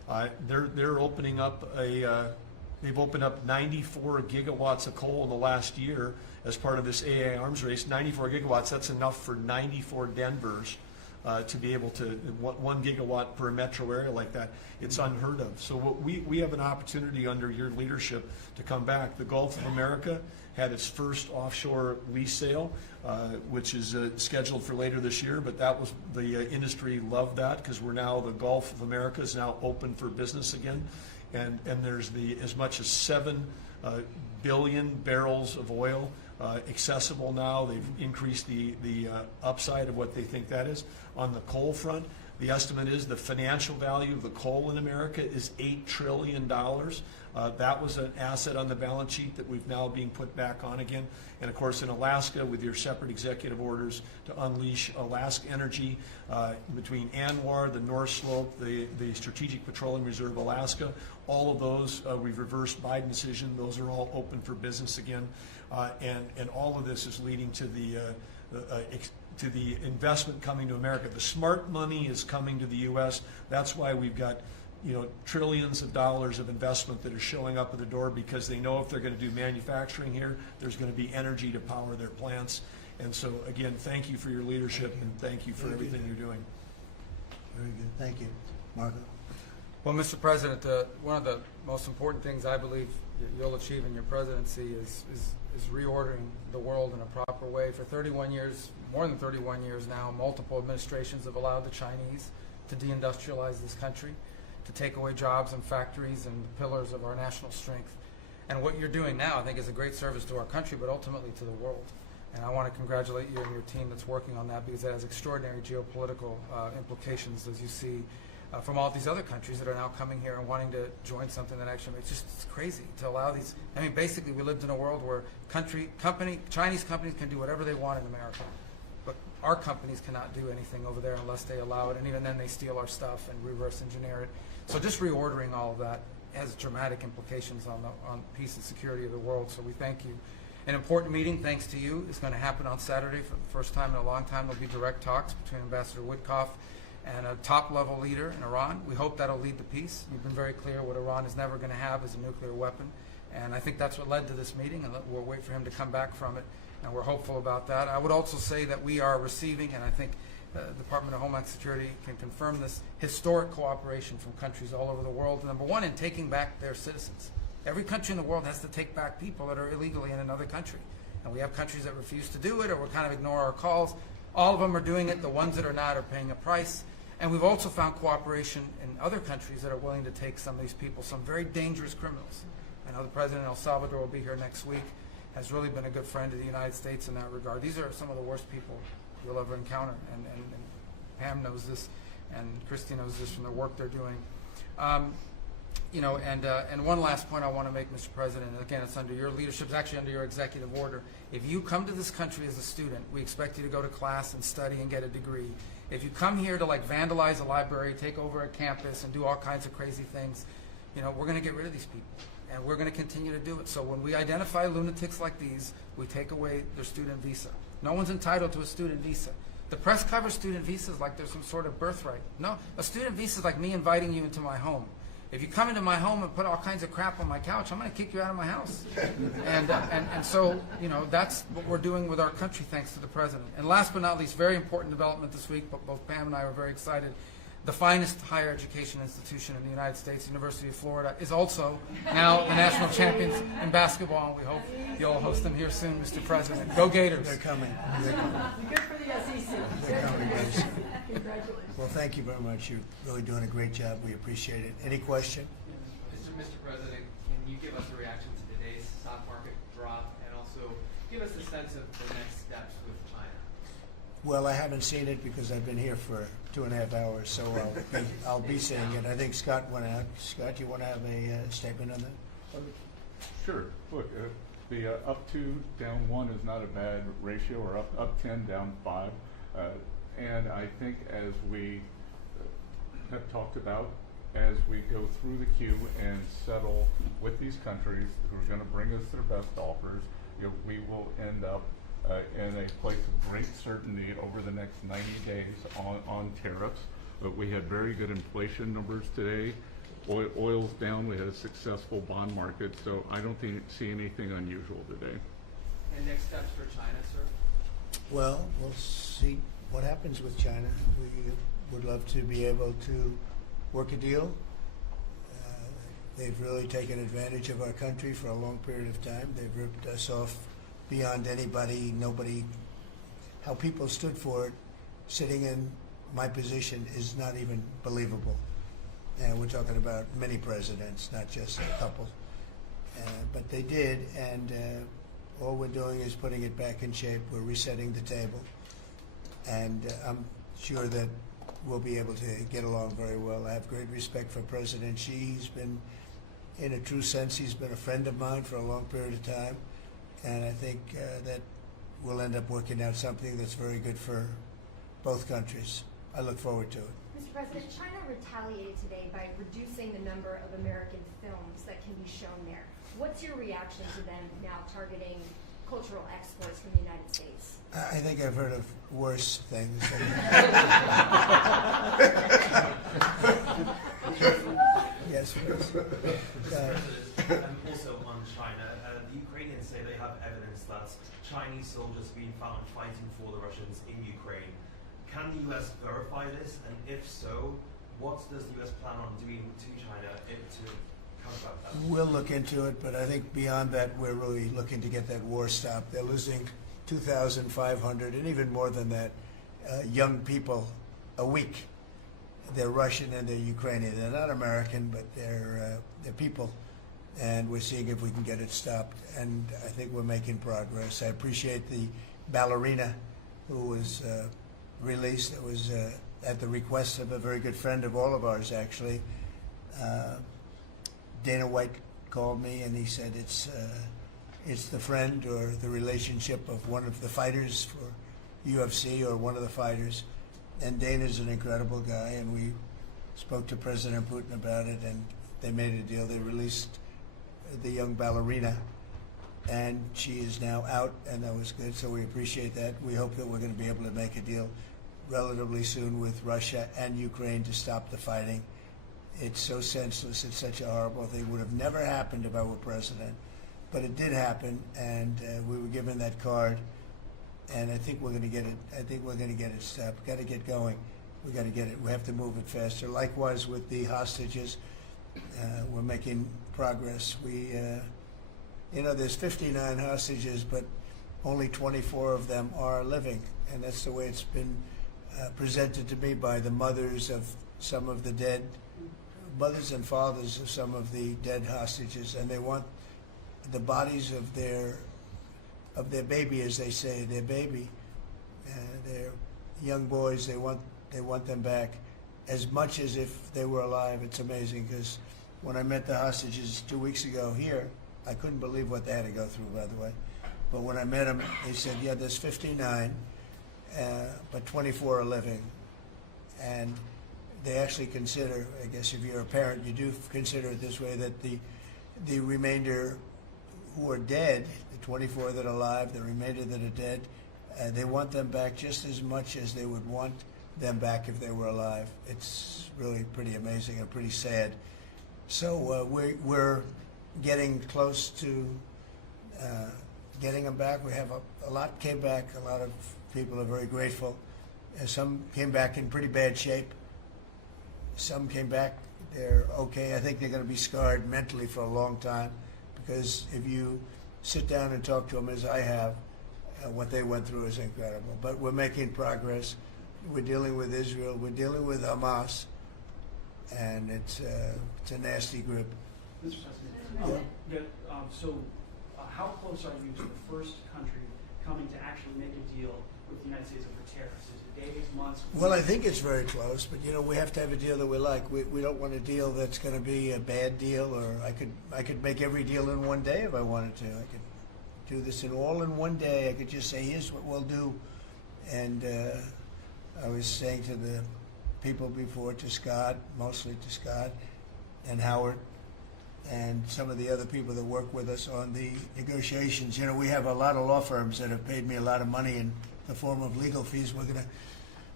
They're opening up they've opened up 94 gigawatts of coal in the last year as part of this AA arms race. 94 gigawatts, that's enough for 94 Denvers to be able to, 1 gigawatt per metro area like that. It's unheard of. So what we have an opportunity under your leadership to come back. The Gulf of America had its first offshore lease sale, which is scheduled for later this year, but that was, the industry loved that because we're now, the Gulf of America is now open for business again. And there's as much as 7 billion barrels of oil accessible now. They've increased the upside of what they think that is. On the coal front, the estimate is the financial value of the coal in America is $8 trillion. That was an asset on the balance sheet that we've now being put back on again. And of course in Alaska, with your separate executive orders to unleash Alaska energy between ANWR, the North Slope, the Strategic Petroleum Reserve Alaska, all of those, we've reversed Biden decision. Those are all open for business again. And all of this is leading to the investment coming to America. The smart money is coming to the U.S. That's why we've got, trillions of dollars of investment that are showing up at the door, because they know if they're going to do manufacturing here, there's going to be energy to power their plants. And so, again, thank you for your leadership and thank you for everything you're doing. Very good. Thank you. Marco? Well, Mr. President, one of the most important things I believe you'll achieve in your presidency is reordering the world in a proper way. For 31 years, more than 31 years now, multiple administrations have allowed the Chinese to deindustrialize this country, to take away jobs and factories and the pillars of our national strength. And what you're doing now, I think, is a great service to our country, but ultimately to the world. And I want to congratulate you and your team that's working on that, because that has extraordinary geopolitical implications, as you see, from all these other countries that are now coming here and wanting to join something that actually makes it's crazy to allow these. I mean, basically, we lived in a world where Chinese companies can do whatever they want in America, but our companies cannot do anything over there unless they allow it, and even then they steal our stuff and reverse engineer it. So just reordering all of that has dramatic implications on peace and security of the world, so we thank you. An important meeting, thanks to you, is going to happen on Saturday for the first time in a long time. There'll be direct talks between Ambassador Witkoff and a top-level leader in Iran. We hope that'll lead to peace. You've been very clear what Iran is never going to have is a nuclear weapon, and I think that's what led to this meeting, and we'll wait for him to come back from it, and we're hopeful about that. I would also say that we are receiving, and I think the Department of Homeland Security can confirm this, historic cooperation from countries all over the world. Number one, in taking back their citizens. Every country in the world has to take back people that are illegally in another country, and we have countries that refuse to do it or will kind of ignore our calls. All of them are doing it. The ones that are not are paying a price. And we've also found cooperation in other countries that are willing to take some of these people, some very dangerous criminals. I know the President of El Salvador will be here next week, has really been a good friend of the United States in that regard. These are some of the worst people you'll ever encounter, and Pam knows this, and Christy knows this from the work they're doing. And one last point I want to make, Mr. President, and again, it's under your leadership, it's actually under your executive order. If you come to this country as a student, we expect you to go to class and study and get a degree. If you come here to vandalize a library, take over a campus, and do all kinds of crazy things, we're going to get rid of these people, and we're going to continue to do it. So when we identify lunatics like these, we take away their student visa. No one's entitled to a student visa. The press covers student visas like there's some sort of birthright. No, a student visa is like me inviting you into my home. If you come into my home and put all kinds of crap on my couch, I'm going to kick you out of my house. And so, that's what we're doing with our country, thanks to the President. And last but not least, very important development this week, but both Pam and I were very excited. The finest higher education institution in the United States, University of Florida, is also now the national champions in basketball, and we hope you'll host them here soon, Mr. President. Go Gators. They're coming. Good for the SEC. They're coming, guys. Congratulations. Well, thank you very much. You're really doing a great job. We appreciate it. Any question? Mr. President, can you give us a reaction to today's stock market drop, and also give us a sense of the next steps with China? Well, I haven't seen it because I've been here for 2.5 hours, so I'll be seeing it. I think Scott went out. Scott, you want to have a statement on that? Sure. Look, the up 2, down 1 is not a bad ratio, or up 10, down 5. And I think, as we have talked about, as we go through the queue and settle with these countries who are going to bring us their best offers, we will end up in a place of great certainty over the next 90 days on tariffs. But we had very good inflation numbers today. Oil's down. We had a successful bond market, so I don't see anything unusual today. And next steps for China, sir? Well, we'll see what happens with China. We would love to be able to work a deal. They've really taken advantage of our country for a long period of time. They've ripped us off beyond anybody, nobody. How people stood for it, sitting in my position, is not even believable. And we're talking about many presidents, not just a couple. But they did, and all we're doing is putting it back in shape. We're resetting the table. And I'm sure that we'll be able to get along very well. I have great respect for President Xi. He's been, in a true sense, he's been a friend of mine for a long period of time. And I think that we'll end up working out something that's very good for both countries. I look forward to it. Mr. President, China retaliated today by reducing the number of American films that can be shown there. What's your reaction to them now targeting cultural exports from the United States? I think I've heard of worse things. Yes, please. Also on China, the Ukrainians say they have evidence that Chinese soldiers being found fighting for the Russians in Ukraine. Can the U.S. verify this? And if so, what does the U.S. plan on doing to China to combat that? We'll look into it, but I think beyond that, we're really looking to get that war stopped. They're losing 2,500 and even more than that young people a week. They're Russian and they're Ukrainian. They're not American, but they're people. And we're seeing if we can get it stopped. And I think we're making progress. I appreciate the ballerina who was released. It was at the request of a very good friend of all of ours, actually. Dana White called me and he said it's the friend or the relationship of one of the fighters for UFC or one of the fighters. And Dana's an incredible guy, and we spoke to President Putin about it, and they made a deal. They released the young ballerina, and she is now out, and that was good, so we appreciate that. We hope that we're going to be able to make a deal relatively soon with Russia and Ukraine to stop the fighting. It's so senseless. It's such a horrible thing. It would have never happened if I were president, but it did happen, and we were given that card. And I think we're going to get it. I think we're going to get it stopped. Got to get going. We got to get it. We have to move it faster. Likewise with the hostages, we're making progress. We, there's 59 hostages, but only 24 of them are living, and that's the way it's been presented to me by the mothers of some of the dead, mothers and fathers of some of the dead hostages, and they want the bodies of their baby, as they say, their baby, their young boys. They want them back as much as if they were alive. It's amazing, because when I met the hostages 2 weeks ago here, I couldn't believe what they had to go through, by the way. But when I met them, they said, yeah, there's 59, but 24 are living. And they actually consider, I guess if you're a parent, you do consider it this way, that the remainder who are dead, the 24 that are alive, the remainder that are dead, they want them back just as much as they would want them back if they were alive. It's really pretty amazing and pretty sad. So we're getting close to getting them back. We have a lot came back. A lot of people are very grateful. Some came back in pretty bad shape. Some came back, they're okay. I think they're going to be scarred mentally for a long time, because if you sit down and talk to them, as I have, what they went through is incredible. But we're making progress. We're dealing with Israel. We're dealing with Hamas, and it's a nasty group. Mr. President, how close are you to the first country coming to actually make a deal with the United States over tariffs? Is it days, months? Well, I think it's very close, but we have to have a deal that we like. We don't want a deal that's going to be a bad deal, or I could make every deal in one day if I wanted to. I could do this all in one day. I could just say, here's what we'll do. And I was saying to the people before, to Scott, mostly to Scott and Howard, and some of the other people that work with us on the negotiations. We have a lot of law firms that have paid me a lot of money in the form of legal fees. We're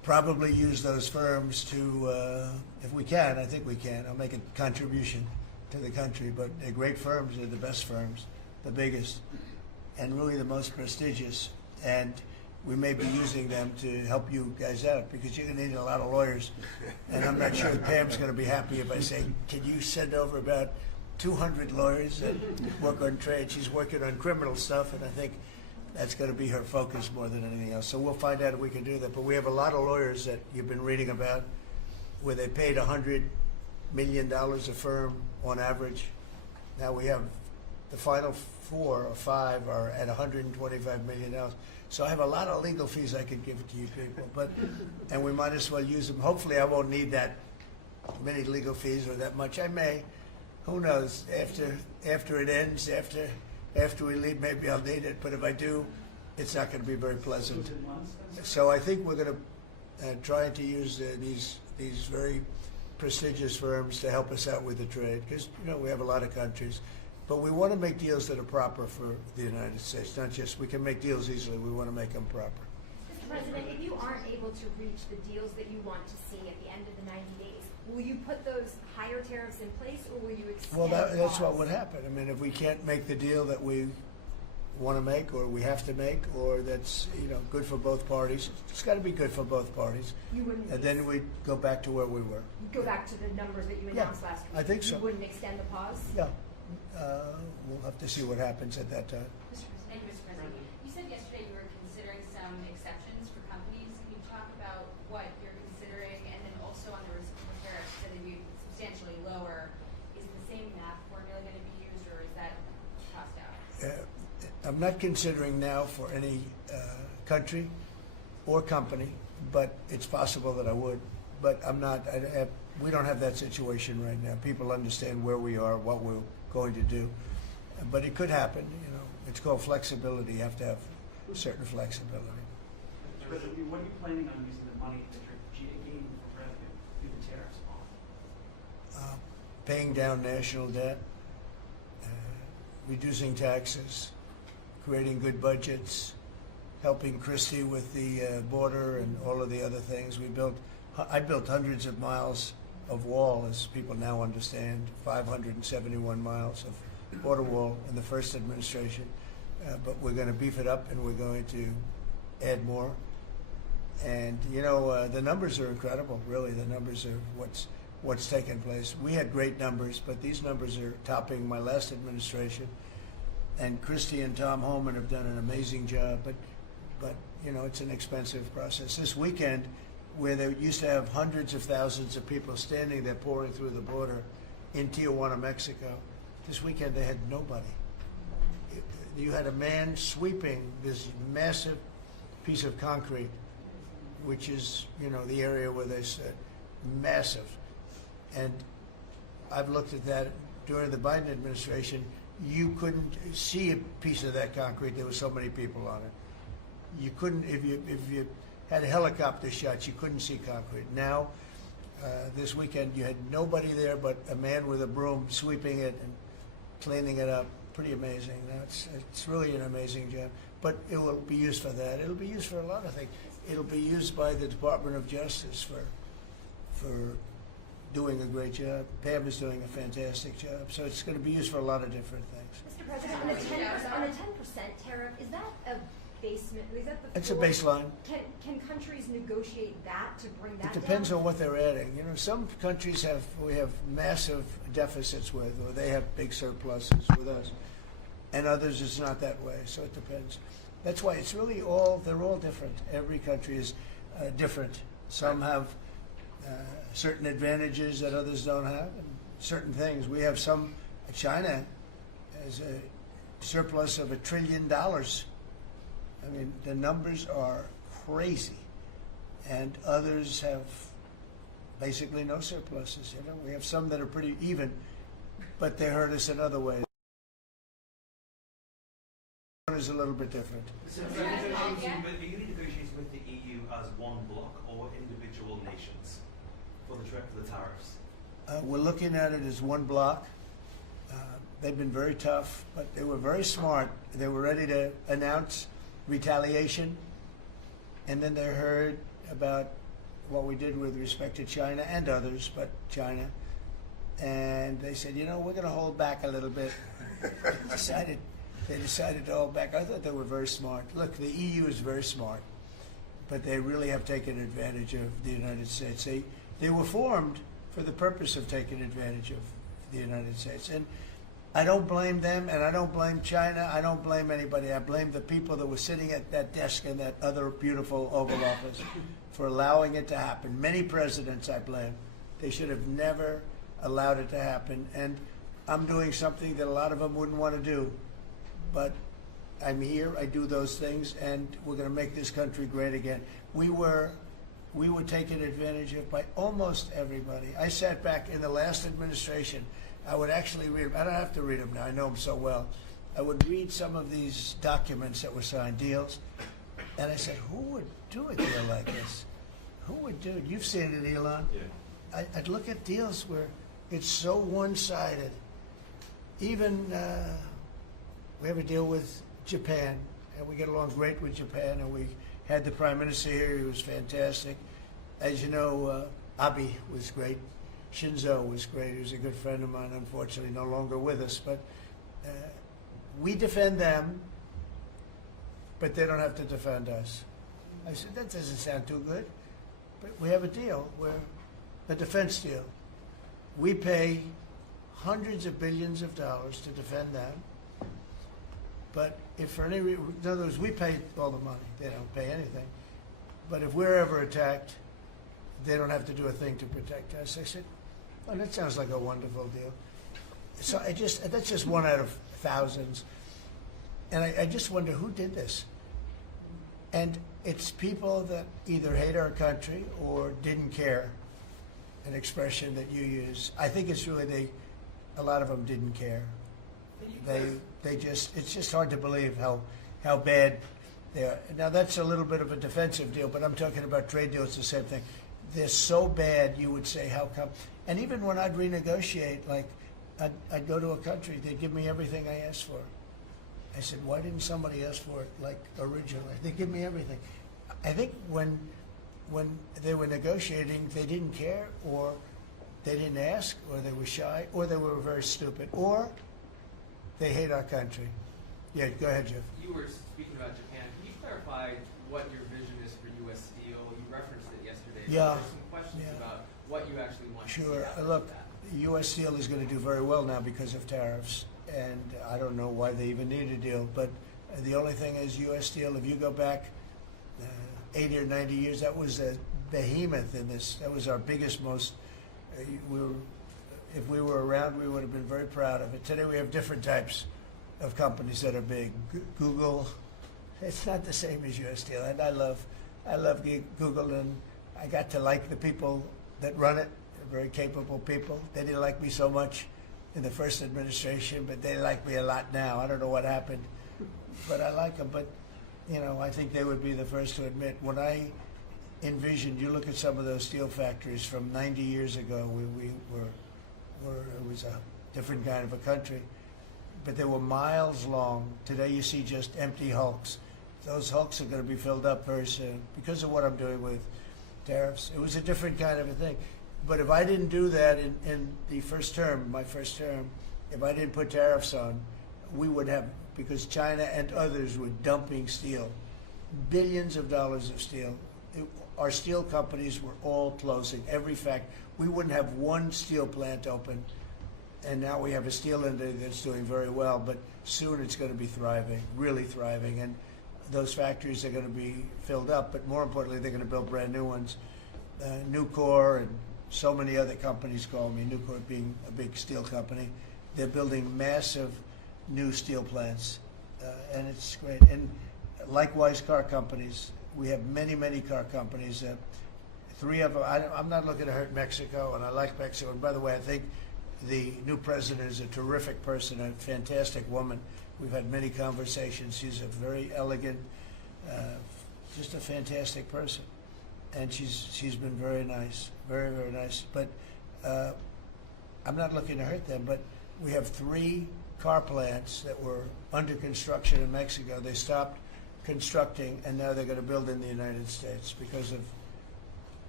probably use those firms to, if we can, I think we can. I'll make a contribution to the country, but they're great firms. They're the best firms, the biggest, and really the most prestigious. And we may be using them to help you guys out because you're going to need a lot of lawyers. And I'm not sure Pam's going to be happy if I say, can you send over about 200 lawyers that work on trade? She's working on criminal stuff, and I think that's going to be her focus more than anything else. So we'll find out if we can do that. But we have a lot of lawyers that you've been reading about where they paid $100 million a firm on average. Now we have the final 4 or 5 are at $125 million. So I have a lot of legal fees I could give to you people, and we might as well use them. Hopefully I won't need that many legal fees or that much. I may, who knows, after it ends, after we leave, maybe I'll need it, but if I do, it's not going to be very pleasant. So I think we're going to try to use these very prestigious firms to help us out with the trade, because we have a lot of countries. But we want to make deals that are proper for the United States, not just, we can make deals easily, we want to make them proper. Mr. President, if you aren't able to reach the deals that you want to see at the end of the 90 days, will you put those higher tariffs in place, or will you extend Well, that's what pause? would happen. I mean, if we can't make the deal that we want to make, or we have to make, or that's good for both parties, it's got to be good for both parties. You wouldn't. And then we go back to where we were. Go back to the numbers that you announced last week. I think so. You wouldn't extend the pause. Yeah. We'll have to see what happens at that time. Thank you, Mr. President. You said yesterday you were considering some exceptions for companies. Can you talk about what you're considering? And then also on the reciprocal tariffs that would be substantially lower, is the same math formula going to be used, or is that tossed out? I'm not considering now for any country or company, but it's possible that I would. But I'm not. We don't have that situation right now. People understand where we are, what we're going to do. But it could happen. It's called flexibility. You have to have certain flexibility. What are you planning on using the money that you're gaining for revenue through the tariffs on? Paying down national debt, reducing taxes, creating good budgets, helping Christie with the border and all of the other things. I built hundreds of miles of wall, as people now understand, 571 miles of border wall in the first administration. But we're going to beef it up, and we're going to add more. And the numbers are incredible. Really, the numbers are what's taken place. We had great numbers, but these numbers are topping my last administration. And Christie and Tom Homan have done an amazing job. But it's an expensive process. This weekend, where they used to have hundreds of thousands of people standing there pouring through the border in Tijuana, Mexico, this weekend they had nobody. You had a man sweeping this massive piece of concrete, which is, the area where they said massive. And I've looked at that during the Biden administration. You couldn't see a piece of that concrete. There were so many people on it. You couldn't, if you had helicopter shots, you couldn't see concrete. Now, this weekend, you had nobody there but a man with a broom sweeping it and cleaning it up. Pretty amazing. It's really an amazing job. But it will be used for that. It'll be used for a lot of things. It'll be used by the Department of Justice for doing a great job. Pam is doing a fantastic job. So it's going to be used for a lot of different things. Mr. President, on the 10% tariff, is that a basement? Is that the It's a floor? baseline. Can countries negotiate that to bring that It depends down? on what they're adding. Some countries we have massive deficits with, or they have big surpluses with us, and others it's not that way. So it depends. That's why it's really they're all different. Every country is different. Some have certain advantages that others don't have, and certain things. We have China has a surplus of $1 trillion. I mean, the numbers are crazy, and others have basically no surpluses. We have some that are pretty even, but they hurt us in other ways. One is a little bit different. So are you negotiating with the EU as one bloc or individual nations for the tariffs? We're looking at it as one bloc. They've been very tough, but they were very smart. They were ready to announce retaliation, and then they heard about what we did with respect to China and others, but China. And they said, you know, we're going to hold back a little bit. They decided to hold back. I thought they were very smart. Look, the EU is very smart, but they really have taken advantage of the United States. They were formed for the purpose of taking advantage of the United States. And I don't blame them, and I don't blame China. I don't blame anybody. I blame the people that were sitting at that desk in that other beautiful Oval Office for allowing it to happen. Many presidents I blame. They should have never allowed it to happen. And I'm doing something that a lot of them wouldn't want to do. But I'm here, I do those things, and we're going to make this country great again. We were taken advantage of by almost everybody. I sat back in the last administration. I would actually read them. I don't have to read them now. I know them so well. I would read some of these documents that were signed, deals, and I said, who would do a deal like this? Who would do it? You've seen it, Elon. Yeah. I'd look at deals where it's so one-sided. Even we have a deal with Japan, and we get along great with Japan, and we had the Prime Minister here. He was fantastic. As you know, Abe was great. Shinzo was great. He was a good friend of mine, unfortunately no longer with us. But we defend them, but they don't have to defend us. I said, that doesn't sound too good. But we have a deal, a defense deal. We pay hundreds of billions of dollars to defend them. But if for any reason, in other words, we pay all the money. They don't pay anything. But if we're ever attacked, they don't have to do a thing to protect us. I said, well, that sounds like a wonderful deal. So that's just one out of thousands. And I just wonder who did this. And it's people that either hate our country or didn't care, an expression that you use. I think it's really a lot of them didn't care. It's just hard to believe how bad they are. Now that's a little bit of a defensive deal, but I'm talking about trade deals, the same thing. They're so bad, you would say, how come? And even when I'd renegotiate, like I'd go to a country, they'd give me everything I asked for. I said, why didn't somebody ask for it like originally? They give me everything. I think when they were negotiating, they didn't care, or they didn't ask, or they were shy, or they were very stupid, or they hate our country. Yeah, go ahead, Jeff. You were speaking about Japan. Can you clarify what your vision is for U.S. Steel? You referenced it yesterday. Yeah. There's some questions about what you actually want to see Sure. happen Look, with that. U.S. Steel is going to do very well now because of tariffs, and I don't know why they even need a deal. But the only thing is, U.S. Steel, if you go back 80 or 90 years, that was a behemoth in this. That was our biggest, most. If we were around, we would have been very proud of it. Today we have different types of companies that are big. Google, it's not the same as U.S. Steel, and I love Google, and I got to like the people that run it. They're very capable people. They didn't like me so much in the first administration, but they like me a lot now. I don't know what happened, but I like them. But you know, I think they would be the first to admit, when I envisioned, you look at some of those steel factories from 90 years ago, it was a different kind of a country, but they were miles long. Today you see just empty hulks. Those hulks are going to be filled up very soon because of what I'm doing with tariffs. It was a different kind of a thing. But if I didn't do that in the first term, my first term, if I didn't put tariffs on, we would have, because China and others were dumping steel, billions of dollars of steel. Our steel companies were all closing. Every fact, we wouldn't have one steel plant open, and now we have a steel industry that's doing very well. But soon it's going to be thriving, really thriving, and those factories are going to be filled up. But more importantly, they're going to build brand new ones. Nucor and so many other companies call me. Nucor being a big steel company, they're building massive new steel plants, and it's great. And likewise, car companies. We have many, many car companies. 3 of them. I'm not looking to hurt Mexico, and I like Mexico. And by the way, I think the new president is a terrific person, a fantastic woman. We've had many conversations. She's a very elegant, just a fantastic person, and she's been very nice, very, very nice. But I'm not looking to hurt them. But we have 3 car plants that were under construction in Mexico. They stopped constructing, and now they're going to build in the United States because of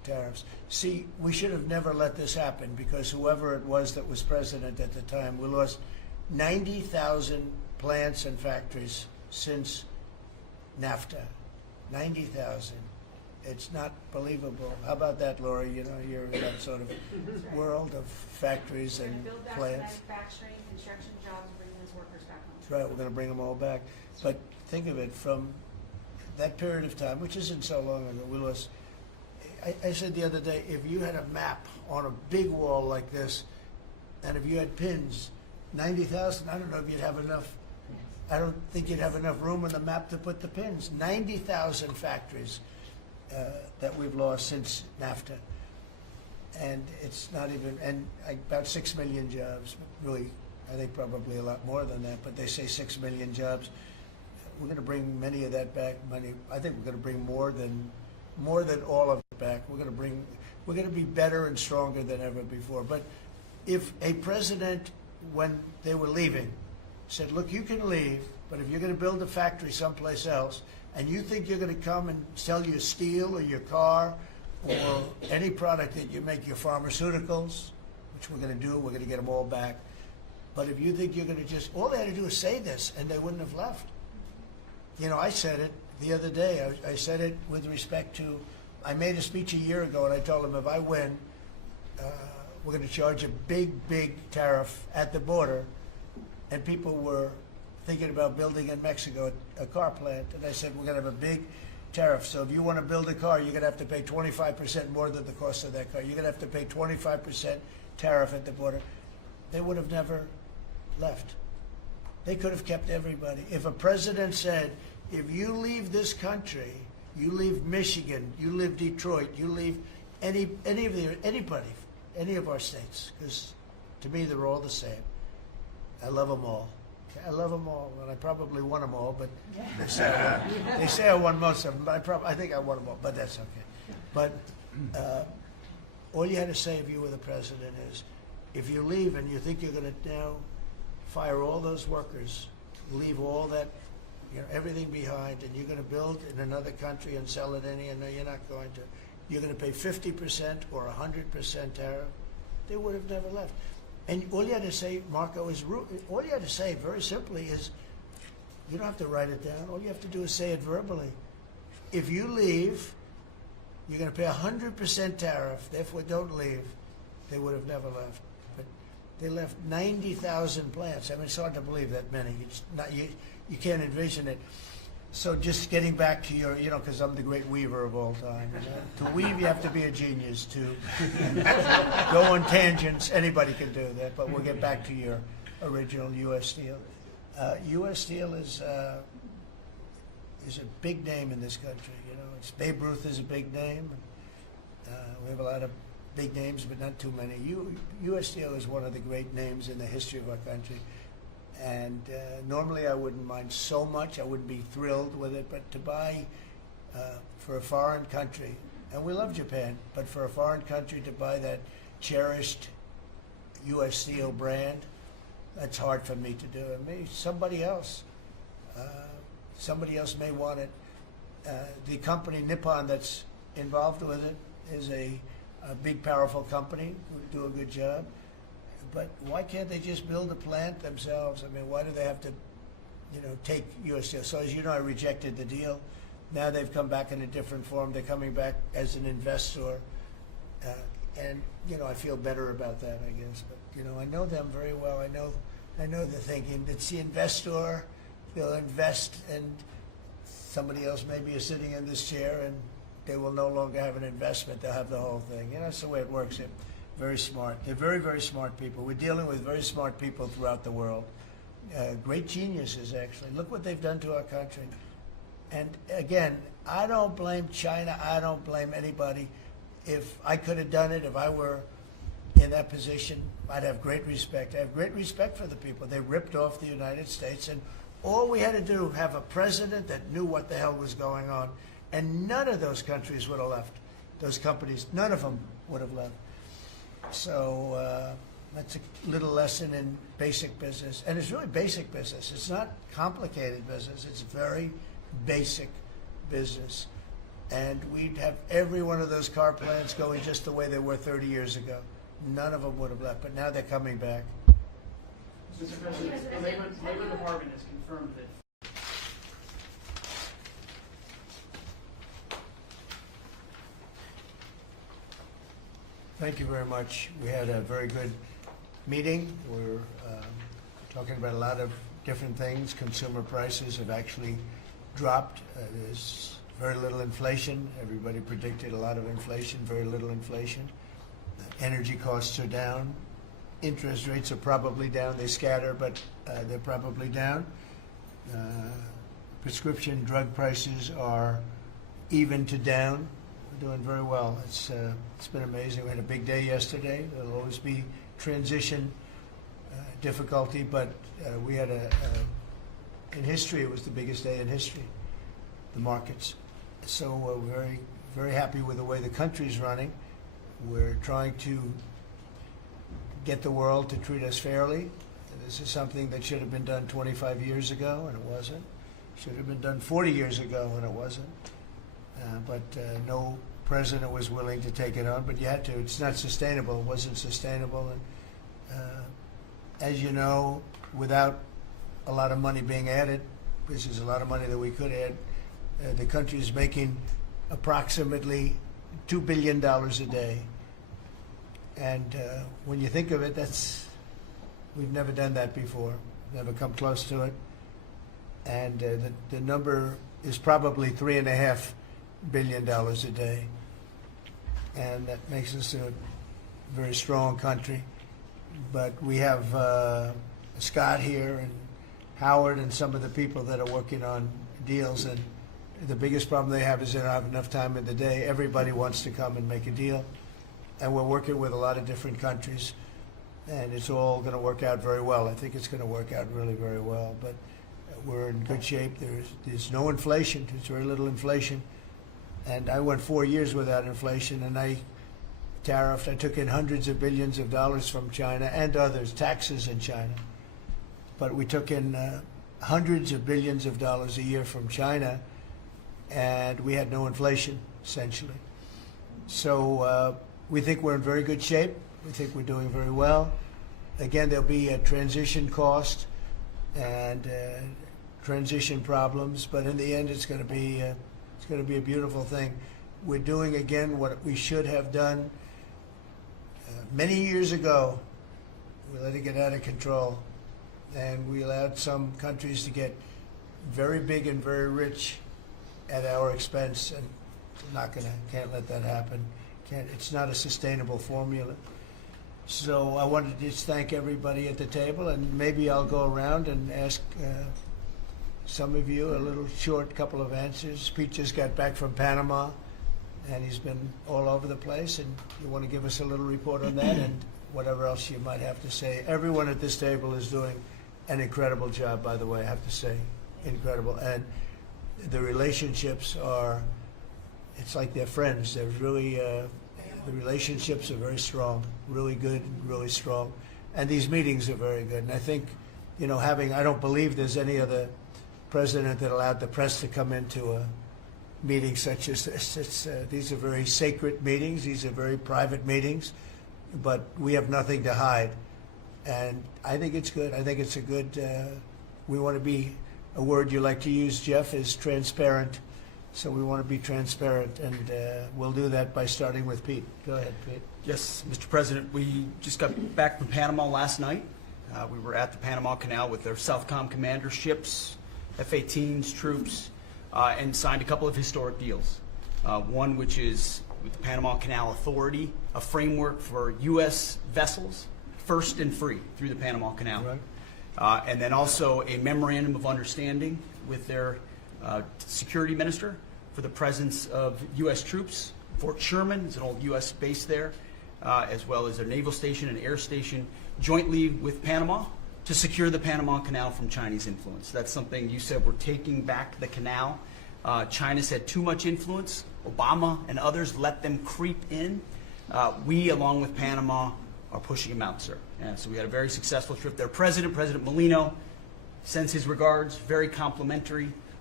tariffs. See, we should have never let this happen because whoever it was that was president at the time, we lost 90,000 plants and factories since NAFTA. 90,000. It's not believable. How about that, Laura? You know, you're in that sort of world of factories and Build back plants. manufacturing, construction jobs, and bring those workers back home. That's right, we're going to bring them all back. But think of it, from that period of time, which isn't so long ago, we lost. I said the other day, if you had a map on a big wall like this, and if you had pins, 90,000, I don't know if you'd have enough. I don't think you'd have enough room on the map to put the pins. 90,000 factories that we've lost since NAFTA. And it's not even, and about 6 million jobs, really, I think probably a lot more than that, but they say 6 million jobs. We're going to bring many of that back. I think we're going to bring more than all of it back. We're going to be better and stronger than ever before. But if a president, when they were leaving, said, look, you can leave, but if you're going to build a factory someplace else, and you think you're going to come and sell your steel or your car or any product that you make, your pharmaceuticals, which we're going to do, we're going to get them all back. But if you think you're going to just, all they had to do is say this, and they wouldn't have left. You know, I said it the other day. I said it with respect to, I made a speech a year ago, and I told them if I win, we're going to charge a big, big tariff at the border. And people were thinking about building in Mexico a car plant. And I said, we're going to have a big tariff. So if you want to build a car, you're going to have to pay 25% more than the cost of that car. You're going to have to pay 25% tariff at the border. They would have never left. They could have kept everybody. If a president said, if you leave this country, you leave Michigan, you leave Detroit, you leave anybody, any of our states, because to me they're all the same. I love them all. I love them all, and I probably won them all, but they say I won most of them, but I think I won them all, but that's okay. But all you had to say if you were the president is, if you leave and you think you're going to now fire all those workers, leave all that, you know, everything behind, and you're going to build in another country and sell it any, and no, you're not going to. You're going to pay 50% or 100% tariff. They would have never left. And all you had to say, Marco, all you had to say very simply is, you don't have to write it down. All you have to do is say it verbally. If you leave, you're going to pay 100% tariff. Therefore, don't leave. They would have never left. But they left 90,000 plants. I mean, it's hard to believe that many. It's not, you can't envision it. So just getting back to your, you know, because I'm the great weaver of all time. You know? To weave, you have to be a genius. To go on tangents, anybody can do that. But we'll get back to your original U.S. Steel. U.S. Steel is a big name in this country. You know, Babe Ruth is a big name. We have a lot of big names, but not too many. U.S. Steel is one of the great names in the history of our country. And normally I wouldn't mind so much. I wouldn't be thrilled with it. But to buy for a foreign country, and we love Japan, but for a foreign country to buy that cherished U.S. Steel brand, that's hard for me to do. And maybe somebody else may want it. The company Nippon that's involved with it is a big, powerful company who do a good job. But why can't they just build a plant themselves? I mean, why do they have to, you know, take U.S. Steel? So as you know, I rejected the deal. Now they've come back in a different form. They're coming back as an investor. And, you know, I feel better about that, I guess. But, you know, I know them very well. I know the thinking. It's the investor. They'll invest, and somebody else maybe is sitting in this chair, and they will no longer have an investment. They'll have the whole thing. You know, that's the way it works. Very smart. They're very, very smart people. We're dealing with very smart people throughout the world. Great geniuses, actually. Look what they've done to our country. And again, I don't blame China. I don't blame anybody. If I could have done it, if I were in that position, I'd have great respect. I have great respect for the people. They ripped off the United States, and all we had to do, have a president that knew what the hell was going on, and none of those countries would have left. Those companies, none of them would have left. So that's a little lesson in basic business. And it's really basic business. It's not complicated business. It's very basic business. and we'd have every one of those car plants going just the way they were 30 years ago. None of them would have left, but now they're coming back. Mr. President, the Labor Department has confirmed that Thank you very much. We had a very good meeting. We're talking about a lot of different things. Consumer prices have actually dropped. There's very little inflation. Everybody predicted a lot of inflation, very little inflation. Energy costs are down. Interest rates are probably down. They scatter, but they're probably down. Prescription drug prices are even to down. We're doing very well. It's been amazing. We had a big day yesterday. There'll always be transition difficulty, but we had in history, it was the biggest day in history, the markets. So we're very, very happy with the way the country's running. We're trying to get the world to treat us fairly. This is something that should have been done 25 years ago, and it wasn't. Should have been done 40 years ago, and it wasn't. But no president was willing to take it on, but you had to. It's not sustainable. It wasn't sustainable. And as you know, without a lot of money being added, this is a lot of money that we could add, the country is making approximately $2 billion a day. And when you think of it, we've never done that before, never come close to it. And the number is probably $3.5 billion a day. And that makes us a very strong country. But we have Scott here and Howard and some of the people that are working on deals, and the biggest problem they have is they don't have enough time in the day. Everybody wants to come and make a deal, and we're working with a lot of different countries, and it's all going to work out very well. I think it's going to work out really very well, but we're in good shape. There's no inflation. There's very little inflation, and I went 4 years without inflation, and I took in hundreds of billions of dollars from China and others, taxes in China. But we took in hundreds of billions of dollars a year from China, and we had no inflation, essentially. So we think we're in very good shape. We think we're doing very well. Again, there'll be a transition cost and transition problems, but in the end, it's going to be a beautiful thing. We're doing again what we should have done many years ago. We let it get out of control, and we allowed some countries to get very big and very rich at our expense, and can't let that happen. It's not a sustainable formula. So I wanted to just thank everybody at the table, and maybe I'll go around and ask some of you a little short couple of answers. Pete just got back from Panama, and he's been all over the place, and you want to give us a little report on that and whatever else you might have to say. Everyone at this table is doing an incredible job, by the way, I have to say, incredible. And the relationships it's like they're friends. They're really, the relationships are very strong, really good, really strong. And these meetings are very good. And I think, I don't believe there's any other president that allowed the press to come into a meeting such as this. These are very sacred meetings. These are very private meetings, but we have nothing to hide. And I think it's good. I think it's a good, we want to be, a word you like to use, Jeff, is transparent. So we want to be transparent, and we'll do that by starting with Pete. Go ahead, Pete. Yes, Mr. President, we just got back from Panama last night. We were at the Panama Canal with their Southcom commander ships, F-18s, troops, and signed a couple of historic deals. One which is with the Panama Canal Authority, a framework for U.S. vessels, first and free through the Panama Canal. Right. And then also a memorandum of understanding with their security minister for the presence of U.S. troops. Fort Sherman is an old U.S. base there, as well as their naval station and air station, jointly with Panama to secure the Panama Canal from Chinese influence. That's something you said, we're taking back the canal. China's had too much influence. Obama and others let them creep in. We, along with Panama, are pushing them out, sir. And so we had a very successful trip there. President Molino sends his regards, very complimentary.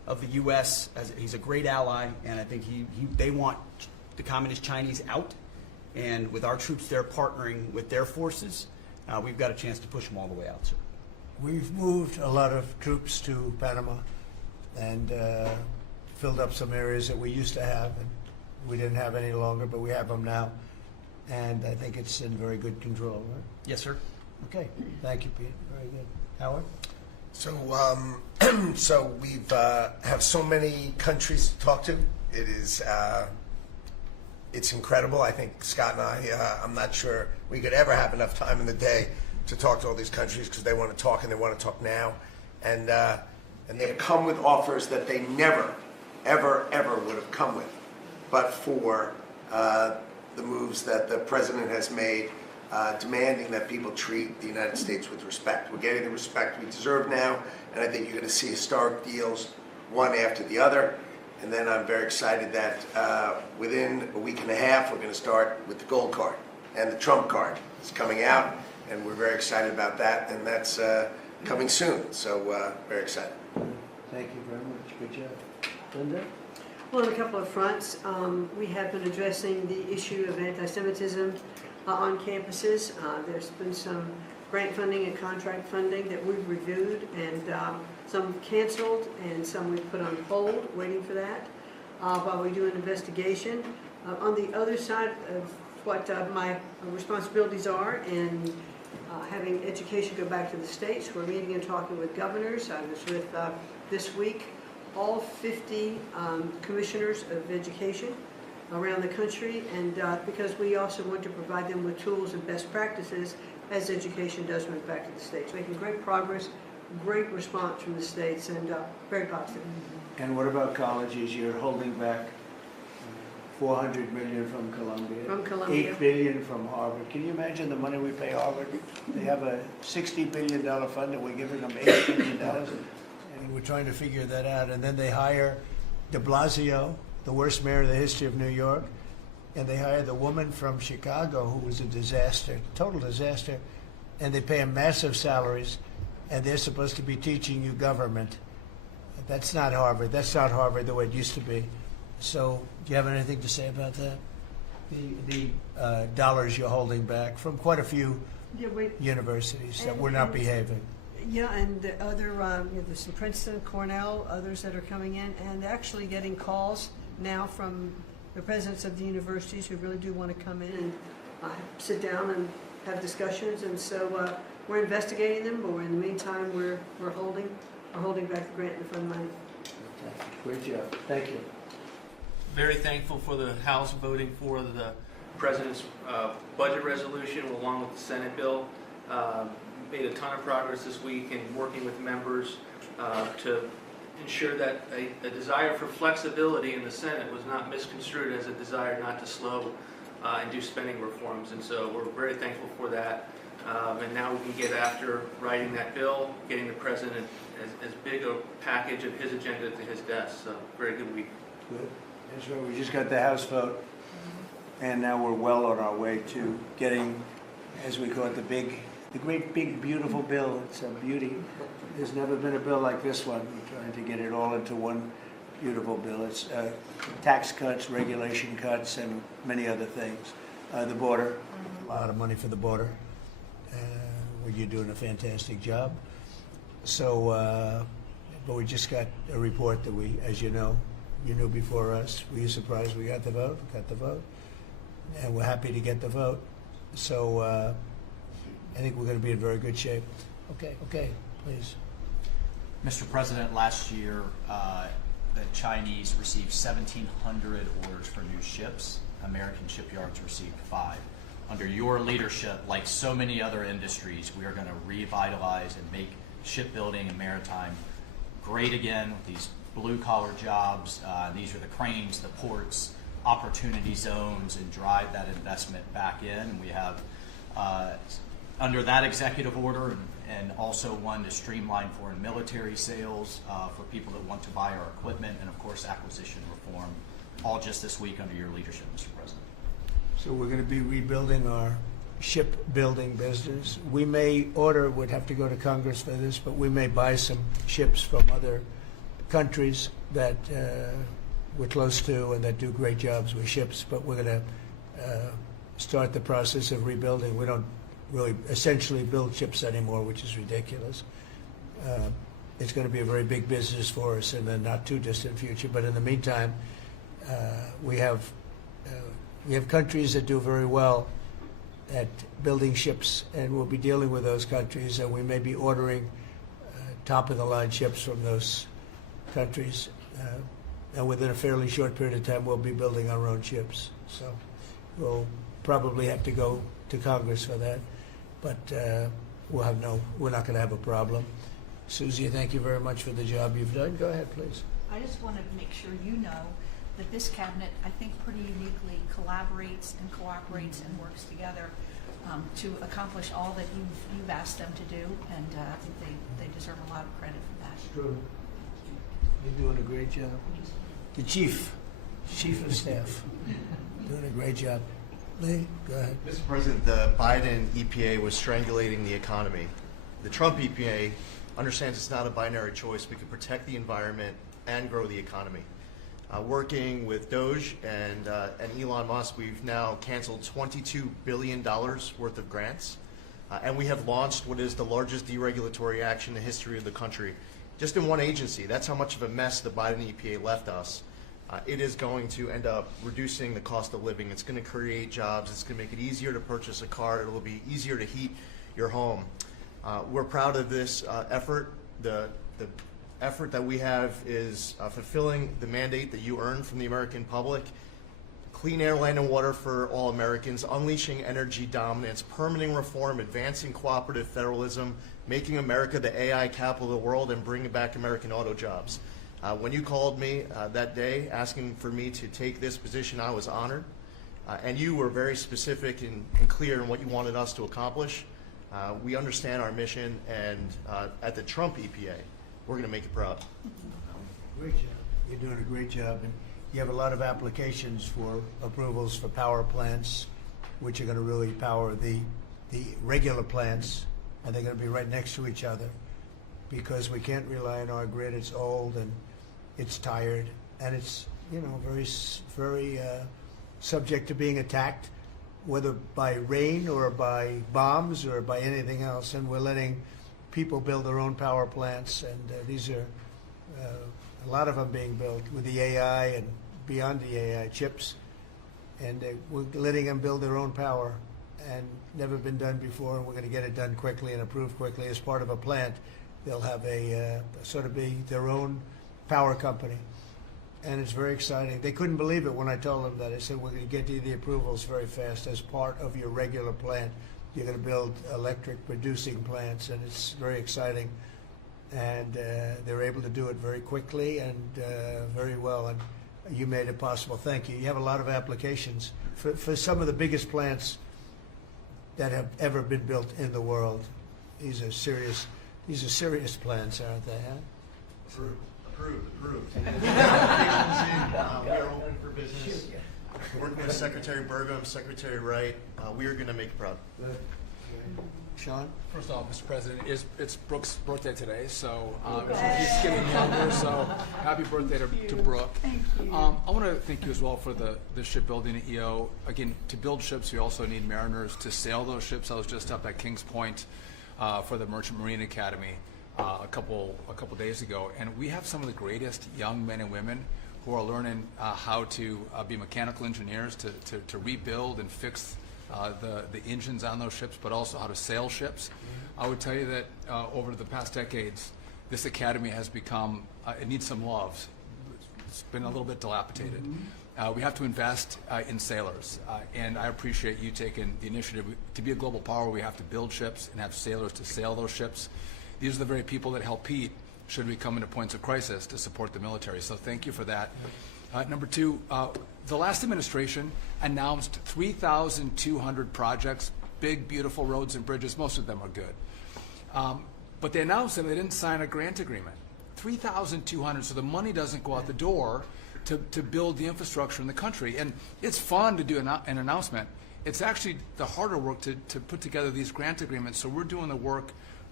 of the U.S. He's a great ally, and I think they want the Communist Chinese out. And with our troops there partnering with their forces, we've got a chance to push them all the way out, sir. We've moved a lot of troops to Panama and filled up some areas that we used to have, and we didn't have any longer, but we have them now. And I think it's in very good control, right? Yes, sir. Okay. Thank you, Pete. Very good. Howard? So, so we've have so many countries to talk to. It is, it's incredible. I think Scott and I'm not sure we could ever have enough time in the day to talk to all these countries because they want to talk and they want to talk now. And they've come with offers that they never, ever, ever would have come with, but for the moves that the president has made, demanding that people treat the United States with respect. We're getting the respect we deserve now, and I think you're going to see historic deals, one after the other. And then I'm very excited that within a week and a half, we're going to start with the gold card, and the Trump card is coming out, and we're very excited about that, and that's coming soon. So very excited. Thank you very much. Good job. Linda? Well, on a couple of fronts, we have been addressing the issue of anti-Semitism on campuses. There's been some grant funding and contract funding that we've reviewed, and some canceled and some we've put on hold, waiting for that, while we do an investigation. On the other side of what my responsibilities are, and having education go back to the states, we're meeting and talking with governors. I was with, this week, all 50 commissioners of education around the country, and because we also want to provide them with tools and best practices as education does move back to the states. Making great progress, great response from the states, and very positive. And what about colleges? You're holding back $400 million from Columbia. From Columbia. $8 billion from Harvard. Can you imagine the money we pay Harvard? They have a $60 billion fund, and we're giving them $8 billion. And we're trying to figure that out. And then they hire de Blasio, the worst mayor in the history of New York, and they hire the woman from Chicago who was a disaster, total disaster, and they pay them massive salaries, and they're supposed to be teaching you government. That's not Harvard. That's not Harvard the way it used to be. So do you have anything to say about that? The dollars you're holding back from quite a few universities that were not behaving. Yeah, and the other, there's Princeton, Cornell, others that are coming in, and actually getting calls now from the presidents of the universities who really do want to come in and sit down and have discussions. And so we're investigating them, but in the meantime, we're holding back the grant and the fund money. Great job. Thank you. Very thankful for the House voting for the President's budget resolution along with the Senate bill. Made a ton of progress this week in working with members to ensure that a desire for flexibility in the Senate was not misconstrued as a desire not to slow and do spending reforms. And so we're very thankful for that. And now we can get after writing that bill, getting the President as big a package of his agenda to his desk. So very good week. Good. That's right. We just got the House vote, and now we're well on our way to getting, as we call it, the great big beautiful bill. It's a beauty. There's never been a bill like this one. We're trying to get it all into one beautiful bill. It's tax cuts, regulation cuts, and many other things. The border, a lot of money for the border. Well, you're doing a fantastic job. So, but we just got a report that we, as you know, you knew before us. Were you surprised we got the vote? We got the vote. And we're happy to get the vote. So I think we're going to be in very good shape. Okay, please. Mr. President, last year the Chinese received 1,700 orders for new ships. American shipyards received 5. Under your leadership, like so many other industries, we are going to revitalize and make shipbuilding and maritime great again with these blue-collar jobs. These are the cranes, the ports, opportunity zones, and drive that investment back in. And we have, under that executive order, and also one to streamline foreign military sales for people that want to buy our equipment, and of course acquisition reform, all just this week under your leadership, Mr. President. So we're going to be rebuilding our shipbuilding business. We may order, would have to go to Congress for this, but we may buy some ships from other countries that we're close to and that do great jobs with ships, but we're going to start the process of rebuilding. We don't really essentially build ships anymore, which is ridiculous. It's going to be a very big business for us in the not too distant future. But in the meantime, we have countries that do very well at building ships, and we'll be dealing with those countries, and we may be ordering top-of-the-line ships from those countries. And within a fairly short period of time, we'll be building our own ships. So we'll probably have to go to Congress for that, but we're not going to have a problem. Susie, thank you very much for the job you've done. Go ahead, please. I just want to make sure you know that this cabinet, I think, pretty uniquely collaborates and cooperates and works together to accomplish all that you've asked them to do, and I think they deserve a lot of credit for that. True. You're doing a great job. The chief of staff, doing a great job. Lee, go ahead. Mr. President, the Biden EPA was strangulating the economy. The Trump EPA understands it's not a binary choice. We can protect the environment and grow the economy. Working with Doge and Elon Musk, we've now canceled $22 billion worth of grants, and we have launched what is the largest deregulatory action in the history of the country, just in one agency. That's how much of a mess the Biden EPA left us. It is going to end up reducing the cost of living. It's going to create jobs. It's going to make it easier to purchase a car. It will be easier to heat your home. We're proud of this effort. The effort that we have is fulfilling the mandate that you earned from the American public. Clean air, land, and water for all Americans, unleashing energy dominance, permitting reform, advancing cooperative federalism, making America the AI capital of the world, and bringing back American auto jobs. When you called me that day asking for me to take this position, I was honored. And you were very specific and clear in what you wanted us to accomplish. We understand our mission, and at the Trump EPA, we're going to make it proud. Great job. You're doing a great job. And you have a lot of applications for approvals for power plants, which are going to really power the regular plants, and they're going to be right next to each other, because we can't rely on our grid. It's old and it's tired, and it's very subject to being attacked, whether by rain or by bombs or by anything else. And we're letting people build their own power plants, and these are a lot of them being built with the AI and beyond the AI chips, and we're letting them build their own power, and never been done before, and we're going to get it done quickly and approved quickly as part of a plant. They'll have a sort of be their own power company, and it's very exciting. They couldn't believe it when I told them that. I said, we're going to get you the approvals very fast as part of your regular plant. You're going to build electric producing plants, and it's very exciting. And they're able to do it very quickly and very well, and you made it possible. Thank you. You have a lot of applications for some of the biggest plants that have ever been built in the world. These are serious plants, aren't they? Huh? Approved. We are open for business. Working with Secretary Burgum, Secretary Wright, we are going to make it proud. Sean? First off, Mr. President, it's Brooke's birthday today, so he's getting younger, so happy birthday to Brooke. Thank you. I want to thank you as well for the shipbuilding at EO. Again, to build ships, we also need mariners to sail those ships. I was just up at Kings Point for the Merchant Marine Academy a couple days ago, and we have some of the greatest young men and women who are learning how to be mechanical engineers, to rebuild and fix the engines on those ships, but also how to sail ships. I would tell you that over the past decades, this academy has become, it needs some love. It's been a little bit dilapidated. We have to invest in sailors, and I appreciate you taking the initiative. To be a global power, we have to build ships and have sailors to sail those ships. These are the very people that help Pete should we come into points of crisis to support the military. So thank you for that. Number two, the last administration announced 3,200 projects, big, beautiful roads and bridges. Most of them are good. But they announced them, they didn't sign a grant agreement. 3,200, so the money doesn't go out the door to build the infrastructure in the country. And it's fun to do an announcement. It's actually the harder work to put together these grant agreements. So we're doing the work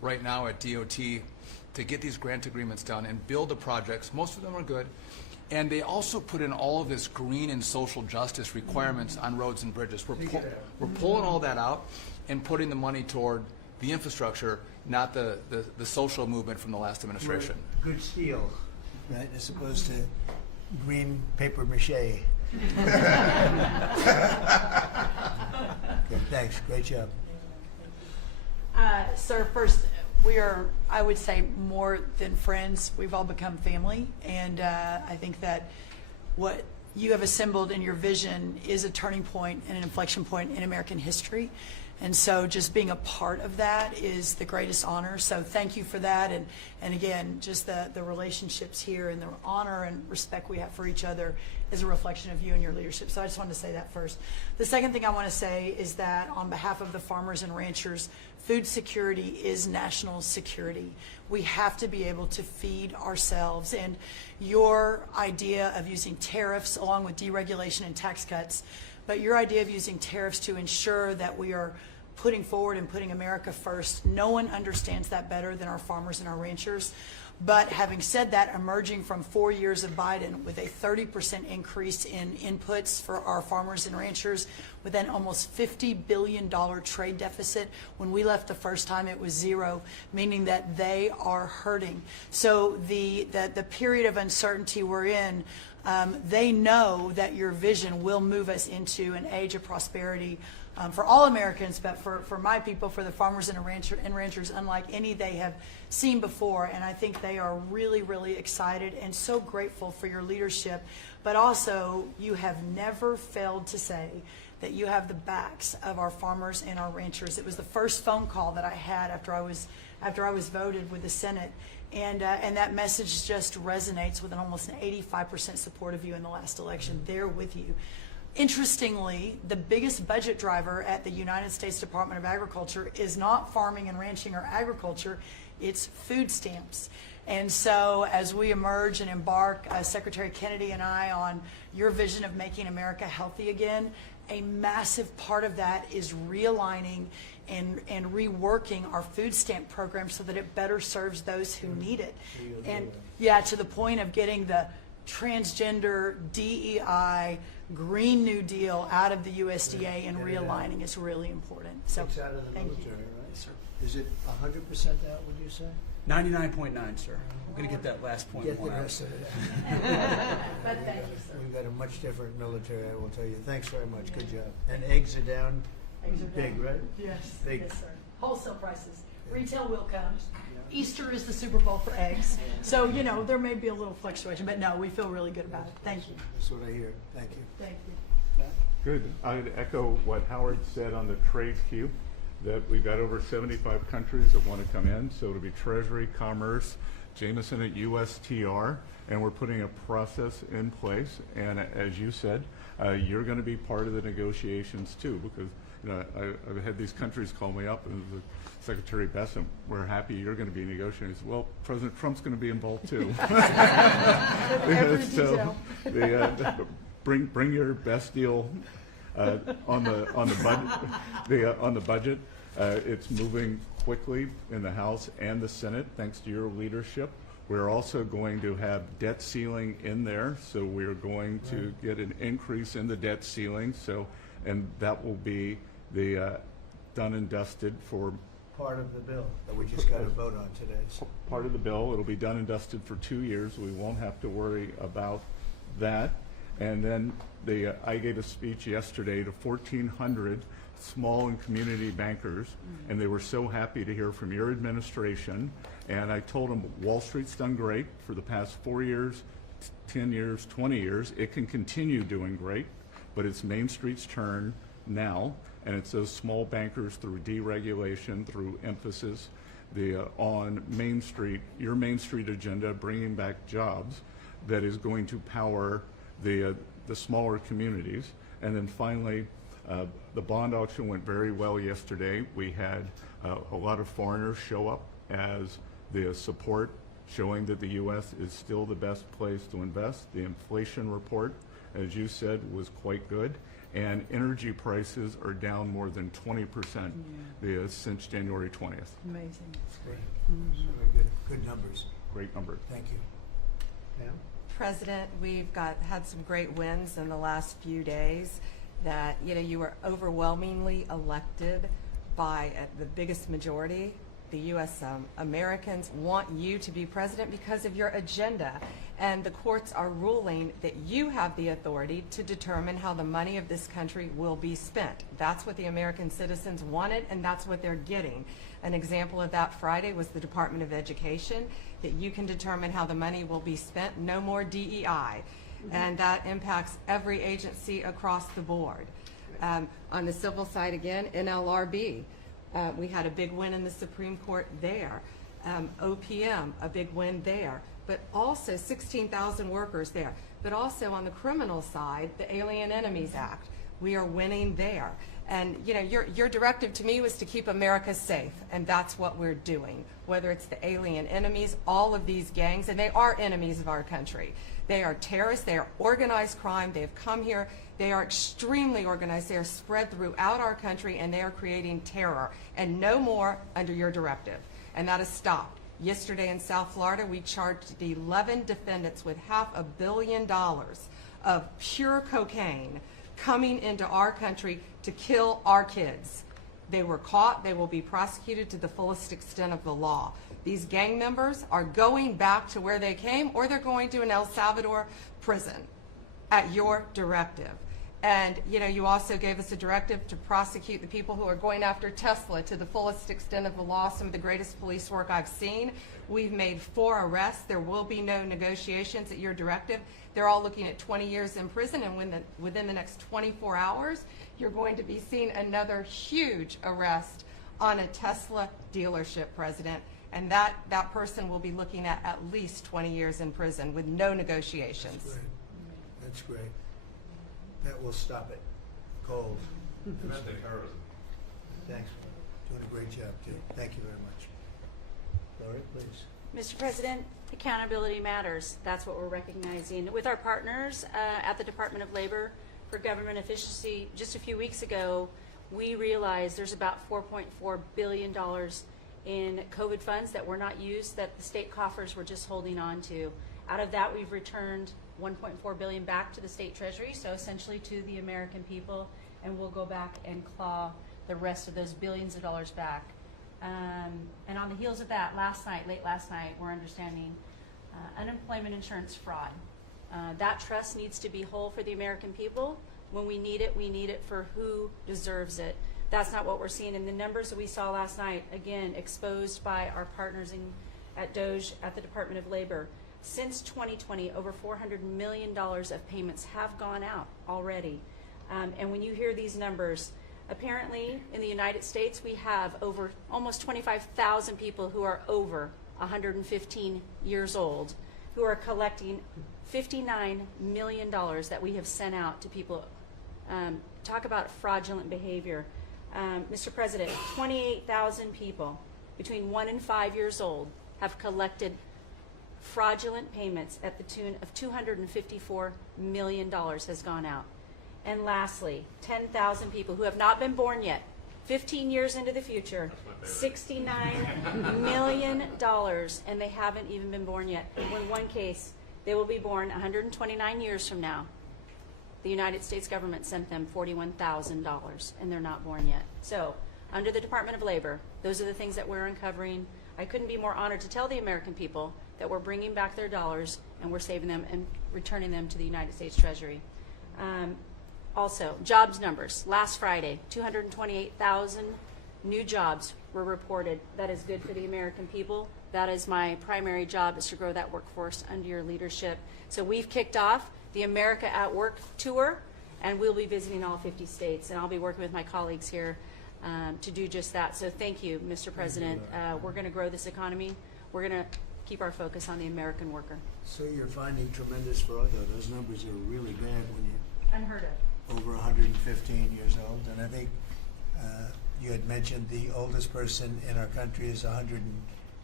right now at DOT to get these grant agreements done and build the projects. Most of them are good. And they also put in all of this green and social justice requirements on roads and bridges. We're pulling all that out and putting the money toward the infrastructure, not the social movement from the last administration. Good steel, right, as opposed to green paper mache. Okay, thanks. Great job. Sir, first, we are, I would say, more than friends. We've all become family, and I think that what you have assembled in your vision is a turning point and an inflection point in American history. And so just being a part of that is the greatest honor. So thank you for that. And again, just the relationships here and the honor and respect we have for each other is a reflection of you and your leadership. So I just wanted to say that first. The second thing I want to say is that on behalf of the farmers and ranchers, food security is national security. We have to be able to feed ourselves. And your idea of using tariffs along with deregulation and tax cuts, but your idea of using tariffs to ensure that we are putting forward and putting America first, no one understands that better than our farmers and our ranchers. But having said that, emerging from 4 years of Biden with a 30% increase in inputs for our farmers and ranchers, with an almost $50 billion trade deficit. When we left the first time, it was zero, meaning that they are hurting. So the period of uncertainty we're in, they know that your vision will move us into an age of prosperity for all Americans, but for my people, for the farmers and ranchers, unlike any they have seen before. And I think they are really, really excited and so grateful for your leadership. But also, you have never failed to say that you have the backs of our farmers and our ranchers. It was the first phone call that I had after I was voted with the Senate. And that message just resonates with almost an 85% support of you in the last election. They're with you. Interestingly, the biggest budget driver at the United States Department of Agriculture is not farming and ranching or agriculture, it's food stamps. And so as we emerge and embark, Secretary Kennedy and I, on your vision of making America healthy again, a massive part of that is realigning and reworking our food stamp program so that it better serves those who need it. And yeah, to the point of getting the transgender, DEI, Green New Deal out of the USDA and realigning is really important. So It's out of the thank you. military, right? Yes, sir. Is it 100% out, would you say? 99.9, sir. I'm going to get that last point. Get the one out. rest of it. But thank you, sir. We've got a much different military, I will tell you. Thanks very much. Good job. And eggs are down. Eggs are Big, down. right? Yes, Big. yes, sir. Wholesale prices. Retail will come. Easter is the Super Bowl for eggs. So, you know, there may be a little fluctuation, but no, we feel really good about it. Thank you. That's what I hear. Thank you. Thank you. Good. I'd echo what Howard said on the trade queue, that we've got over 75 countries that want to come in. So it'll be Treasury, Commerce, Jameson at USTR, and we're putting a process in place. And as you said, you're going to be part of the negotiations too, because you know, I've had these countries call me up and the Secretary Bessent, we're happy you're going to be negotiating. Well, President Trump's going to be involved too. So bring your best deal on the budget. It's moving quickly in the House and the Senate thanks to your leadership. We're also going to have debt ceiling in there, so we're going to get an increase in the debt ceiling. So, and that will be the done and dusted for Part of the bill that we just got to vote on today. So part of the bill. It'll be done and dusted for 2 years. We won't have to worry about that. And then I gave a speech yesterday to 1,400 small and community bankers, and they were so happy to hear from your administration. And I told them Wall Street's done great for the past 4 years, 10 years, 20 years. It can continue doing great, but it's Main Street's turn now, and it's those small bankers through deregulation, through emphasis on Main Street, your Main Street agenda, bringing back jobs, that is going to power the smaller communities. And then finally, the bond auction went very well yesterday. We had a lot of foreigners show up as the support, showing that the U.S. is still the best place to invest. The inflation report as you said, was quite good. And energy prices are down more than 20% since January 20th. Amazing. Great. Very good numbers. Great number. Thank you. Pam? President, we've had some great wins in the last few days. That you were overwhelmingly elected by the biggest majority. The U.S. Americans want you to be president because of your agenda, and the courts are ruling that you have the authority to determine how the money of this country will be spent. That's what the American citizens wanted, and that's what they're getting. An example of that Friday was the Department of Education, that you can determine how the money will be spent. No more DEI. And that impacts every agency across the board. On the civil side again, NLRB, we had a big win in the Supreme Court there. OPM, a big win there. But also 16,000 workers there. But also on the criminal side, the Alien Enemies Act, we are winning there. And your directive to me was to keep America safe, and that's what we're doing. Whether it's the alien enemies, all of these gangs, and they are enemies of our country. They are terrorists, they are organized crime, they have come here, they are extremely organized, they are spread throughout our country, and they are creating terror, and no more under your directive. And that has stopped. Yesterday in South Florida, we charged the 11 defendants with $500 million of pure cocaine coming into our country to kill our kids. They were caught. They will be prosecuted to the fullest extent of the law. These gang members are going back to where they came, or they're going to an El Salvador prison at your directive. And you also gave us a directive to prosecute the people who are going after Tesla to the fullest extent of the law, some of the greatest police work I've seen. We've made 4 arrests. There will be no negotiations at your directive. They're all looking at 20 years in prison, and within the next 24 hours, you're going to be seeing another huge arrest on a Tesla dealership, President. And that person will be looking at least 20 years in prison with no negotiations. That's great. That's great. That will stop it. Cold. Domestic terrorism. Thanks. Doing a great job, too. Thank you very much. Lori, please. Mr. President, accountability matters. That's what we're recognizing. With our partners at the Department of Labor for Government Efficiency, just a few weeks ago, we realized there's about $4.4 billion in COVID funds that were not used, that the state coffers were just holding on to. Out of that, we've returned $1.4 billion back to the state treasury, so essentially to the American people, and we'll go back and claw the rest of those billions of dollars back. And on the heels of that, late last night, we're understanding unemployment insurance fraud. That trust needs to be whole for the American people. When we need it for who deserves it. That's not what we're seeing in the numbers that we saw last night, again, exposed by our partners at DOJ, at the Department of Labor. Since 2020, over $400 million of payments have gone out already. And when you hear these numbers, apparently in the United States, we have over almost 25,000 people who are over 115 years old who are collecting $59 million that we have sent out to people. Talk about fraudulent behavior. Mr. President, 28,000 people between 1 and 5 years old have collected fraudulent payments at the tune of $254 million has gone out. And lastly, 10,000 people who have not been born yet, 15 years into the future, $69 million, and they haven't even been born yet. In one case, they will be born 129 years from now. The United States government sent them $41,000, and they're not born yet. So, under the Department of Labor, those are the things that we're uncovering. I couldn't be more honored to tell the American people that we're bringing back their dollars and we're saving them and returning them to the United States Treasury. Also, jobs numbers. Last Friday, 228,000 new jobs were reported. That is good for the American people. That is my primary job, is to grow that workforce under your leadership. So we've kicked off the America at Work tour, and we'll be visiting all 50 states, and I'll be working with my colleagues here to do just that. So thank you, Mr. President. We're going to grow this economy. We're going to keep our focus on the American worker. So you're finding tremendous fraud, though. Those numbers are really bad when you're unheard of. Over 115 years old. And I think you had mentioned the oldest person in our country is 104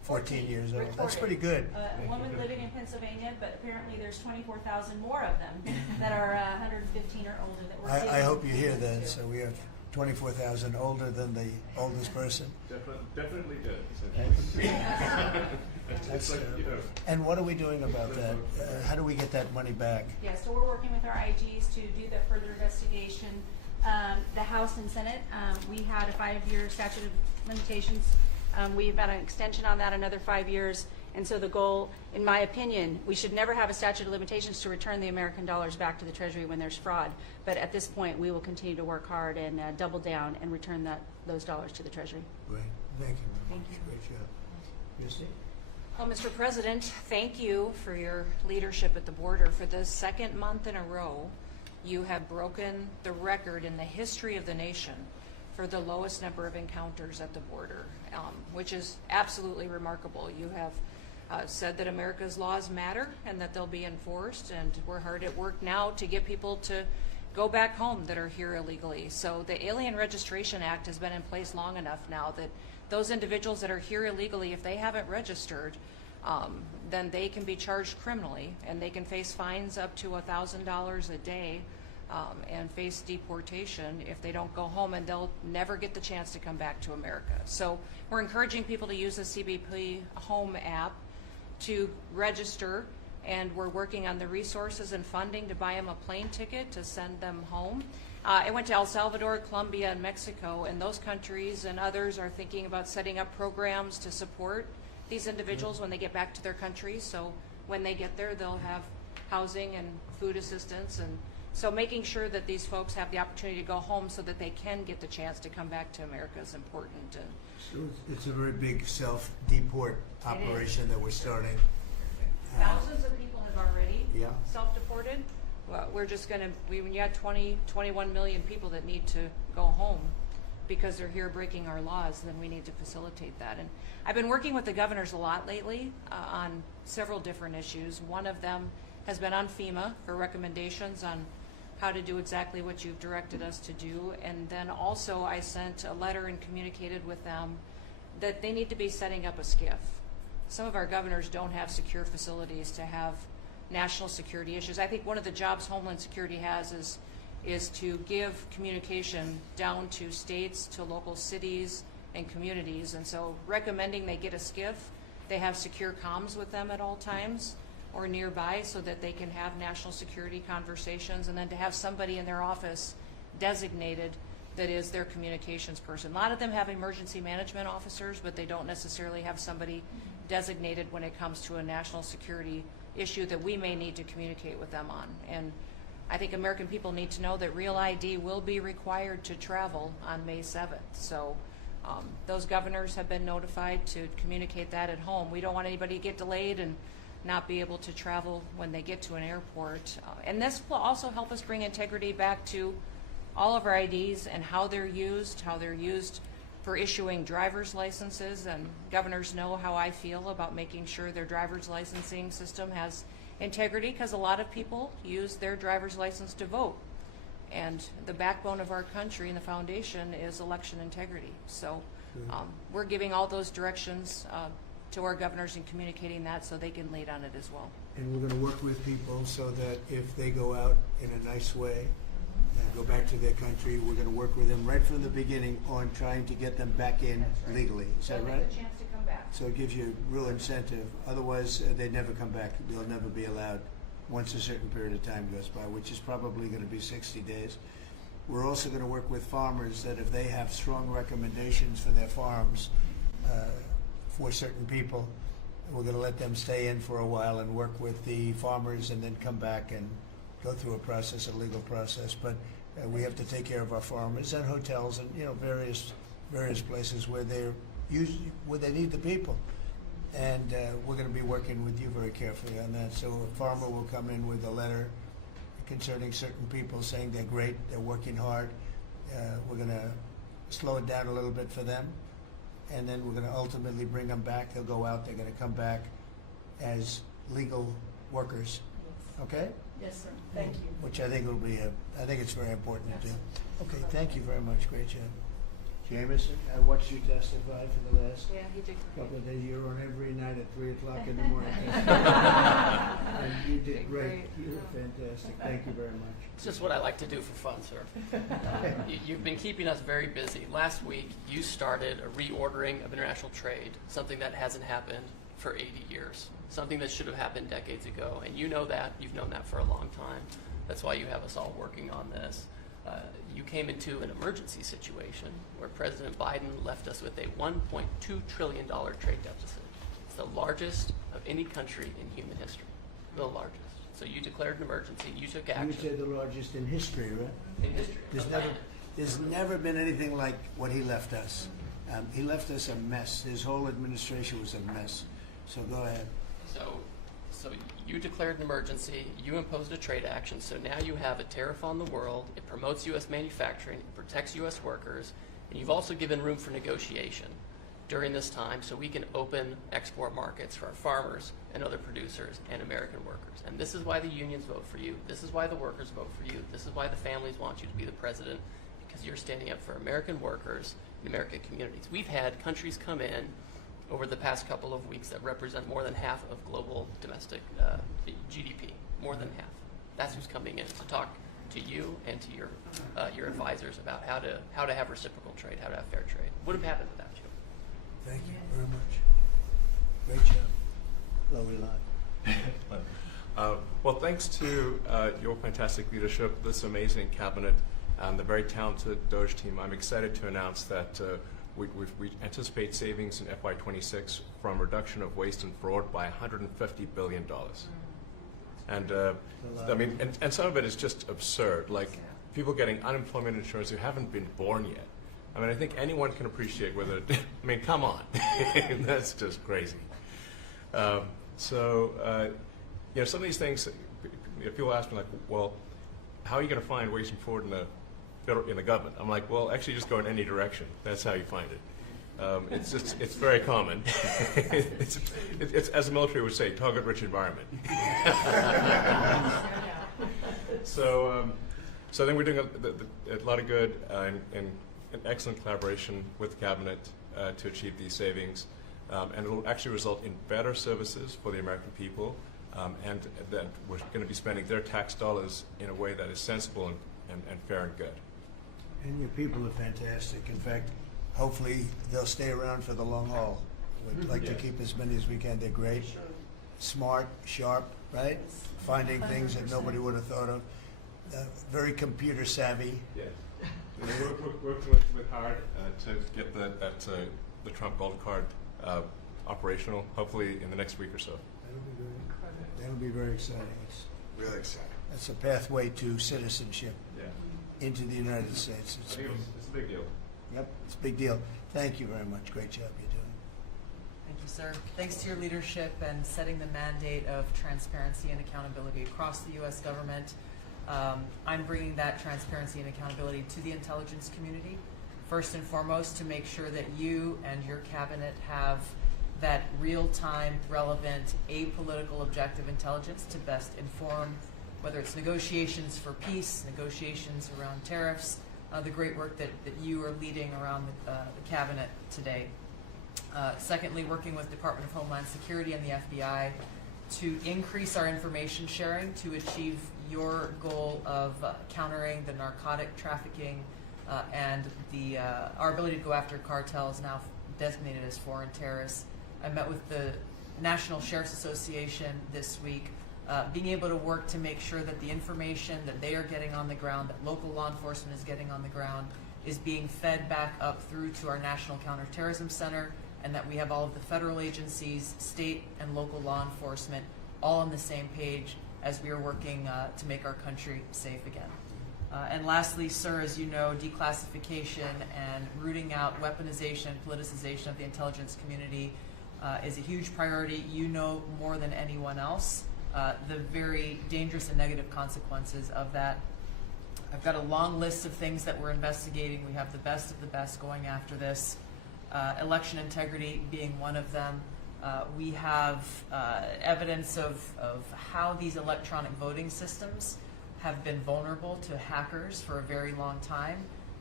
14 years old. That's reported. pretty good. A woman living in Pennsylvania, but apparently there's 24,000 more of them that are 115 or older that we're saving. I hope you hear payments that. to. So we have 24,000 older than the oldest person. Definitely did. That's, and what are we doing about that? How do we get that money back? Yeah, so we're working with our IGs to do the further investigation. The House and Senate, we had a 5-year statute of limitations. We've got an extension on that, another 5 years. And so the goal, in my opinion, we should never have a statute of limitations to return the American dollars back to the Treasury when there's fraud. But at this point, we will continue to work hard and double down and return those dollars to the Treasury. Great. Thank you. Thank you. Great job. Christy? Well, Mr. President, thank you for your leadership at the border. For the second month in a row, you have broken the record in the history of the nation for the lowest number of encounters at the border, which is absolutely remarkable. You have said that America's laws matter and that they'll be enforced, and we're hard at work now to get people to go back home that are here illegally. So the Alien Registration Act has been in place long enough now that those individuals that are here illegally, if they haven't registered, then they can be charged criminally, and they can face fines up to $1,000 a day and face deportation if they don't go home, and they'll never get the chance to come back to America. So we're encouraging people to use the CBP Home app to register, and we're working on the resources and funding to buy them a plane ticket to send them home. I went to El Salvador, Colombia, and Mexico, and those countries and others are thinking about setting up programs to support these individuals when they get back to their countries. So when they get there, they'll have housing and food assistance, and so making sure that these folks have the opportunity to go home so that they can get the chance to come back to America is important. So it's a very big self-deport operation that we're starting. Thousands of people have already Yeah. self-deported. Well, we're just going to, when you have 21 million people that need to go home because they're here breaking our laws, then we need to facilitate that. And I've been working with the governors a lot lately on several different issues. One of them has been on FEMA for recommendations on how to do exactly what you've directed us to do. And then also I sent a letter and communicated with them that they need to be setting up a SCIF. Some of our governors don't have secure facilities to have national security issues. I think one of the jobs Homeland Security has is to give communication down to states, to local cities and communities. And so recommending they get a SCIF, they have secure comms with them at all times or nearby so that they can have national security conversations, and then to have somebody in their office designated that is their communications person. A lot of them have emergency management officers, but they don't necessarily have somebody designated when it comes to a national security issue that we may need to communicate with them on. And I think American people need to know that Real ID will be required to travel on May 7th. So those governors have been notified to communicate that at home. We don't want anybody to get delayed and not be able to travel when they get to an airport. And this will also help us bring integrity back to all of our IDs and how they're used for issuing driver's licenses. And governors know how I feel about making sure their driver's licensing system has integrity, because a lot of people use their driver's license to vote. And the backbone of our country and the foundation is election integrity. So we're giving all those directions to our governors and communicating that so they can lead on it as well. And we're going to work with people so that if they go out in a nice way and go back to their country, we're going to work with them right from the beginning on trying to get them back in legally. Is that right? They get a chance to come back. So it gives you real incentive. Otherwise, they never come back. They'll never be allowed once a certain period of time goes by, which is probably going to be 60 days. We're also going to work with farmers that if they have strong recommendations for their farms for certain people, we're going to let them stay in for a while and work with the farmers and then come back and go through a process, a legal process. But we have to take care of our farmers and hotels and various places where where they need the people. And we're going to be working with you very carefully on that. So a farmer will come in with a letter concerning certain people saying they're great, they're working hard. We're going to slow it down a little bit for them. And then we're going to ultimately bring them back. They'll go out, they're going to come back as legal workers. Okay? Yes, sir. Thank you. Which I think will be I think it's very important to do. Okay, thank you very much. Great job. Jameson, I watched you testify for the last Yeah, he did great. couple of days. You're on every night at 3 o'clock in the morning. And you did great. You were fantastic. Thank you very much. It's just what I like to do for fun, sir. You've been keeping us very busy. Last week, you started a reordering of international trade, something that hasn't happened for 80 years, something that should have happened decades ago. And you know that. You've known that for a long time. That's why you have us all working on this. You came into an emergency situation where President Biden left us with a $1.2 trillion trade deficit. It's the largest of any country in human history, the largest. So you declared an emergency, you took action. You would say the largest in history, right? In history. There's never been anything like what he left us. He left us a mess. His whole administration was a mess. So go ahead. So you declared an emergency, you imposed a trade action, so now you have a tariff on the world, it promotes U.S. manufacturing, it protects U.S. workers, and you've also given room for negotiation during this time so we can open export markets for our farmers and other producers and American workers. And this is why the unions vote for you, this is why the workers vote for you, this is why the families want you to be the president, because you're standing up for American workers and American communities. We've had countries come in over the past couple of weeks that represent more than half of global domestic GDP, more than half. That's who's coming in to talk to you and to your advisors about how to have reciprocal trade, how to have fair trade. Would have happened without you. Thank you very much. Great job. Lovely lot. Well, thanks to your fantastic leadership, this amazing cabinet, and the very talented Doge team, I'm excited to announce that we anticipate savings in FY26 from reduction of waste and fraud by $150 billion. And I mean, and some of it is just absurd, like people getting unemployment insurance who haven't been born yet. I mean, I think anyone can appreciate whether, I mean, come on, that's just crazy. You know, some of these things, people ask me like, well, how are you going to find waste and fraud in the government? I'm like, well, actually just go in any direction. That's how you find it. It's very common. it's as the military would say, target-rich environment. So I think we're doing a lot of good and an excellent collaboration with the cabinet to achieve these savings. And it will actually result in better services for the American people, and that we're going to be spending their tax dollars in a way that is sensible and fair and good. And your people are fantastic. In fact, hopefully they'll stay around for the long haul. We'd like to keep as many as we can. They're great, smart, sharp, right? Finding things that nobody would have thought of. Very computer savvy. Yes. We're working with hard to get the Trump Gold Card operational, hopefully in the next week or so. That'll be very exciting. It's really exciting. That's a pathway to citizenship. Yeah. Into the United States. It's a big deal. Yep, it's a big deal. Thank you very much. Great job you're doing. Thank you, sir. Thanks to your leadership and setting the mandate of transparency and accountability across the U.S. government. I'm bringing that transparency and accountability to the intelligence community, first and foremost, to make sure that you and your cabinet have that real-time, relevant, apolitical, objective intelligence to best inform whether it's negotiations for peace, negotiations around tariffs, the great work that you are leading around the cabinet today. Secondly, working with Department of Homeland Security and the FBI to increase our information sharing to achieve your goal of countering the narcotic trafficking and our ability to go after cartels now designated as foreign terrorists. I met with the National Sheriff's Association this week, being able to work to make sure that the information that they are getting on the ground, that local law enforcement is getting on the ground, is being fed back up through to our National Counterterrorism Center, and that we have all of the federal agencies, state and local law enforcement, all on the same page as we are working to make our country safe again. And lastly, sir, as you know, declassification and rooting out weaponization and politicization of the intelligence community is a huge priority. You know more than anyone else the very dangerous and negative consequences of that. I've got a long list of things that we're investigating. We have the best of the best going after this. Election integrity being one of them. We have evidence of how these electronic voting systems have been vulnerable to hackers for a very long time.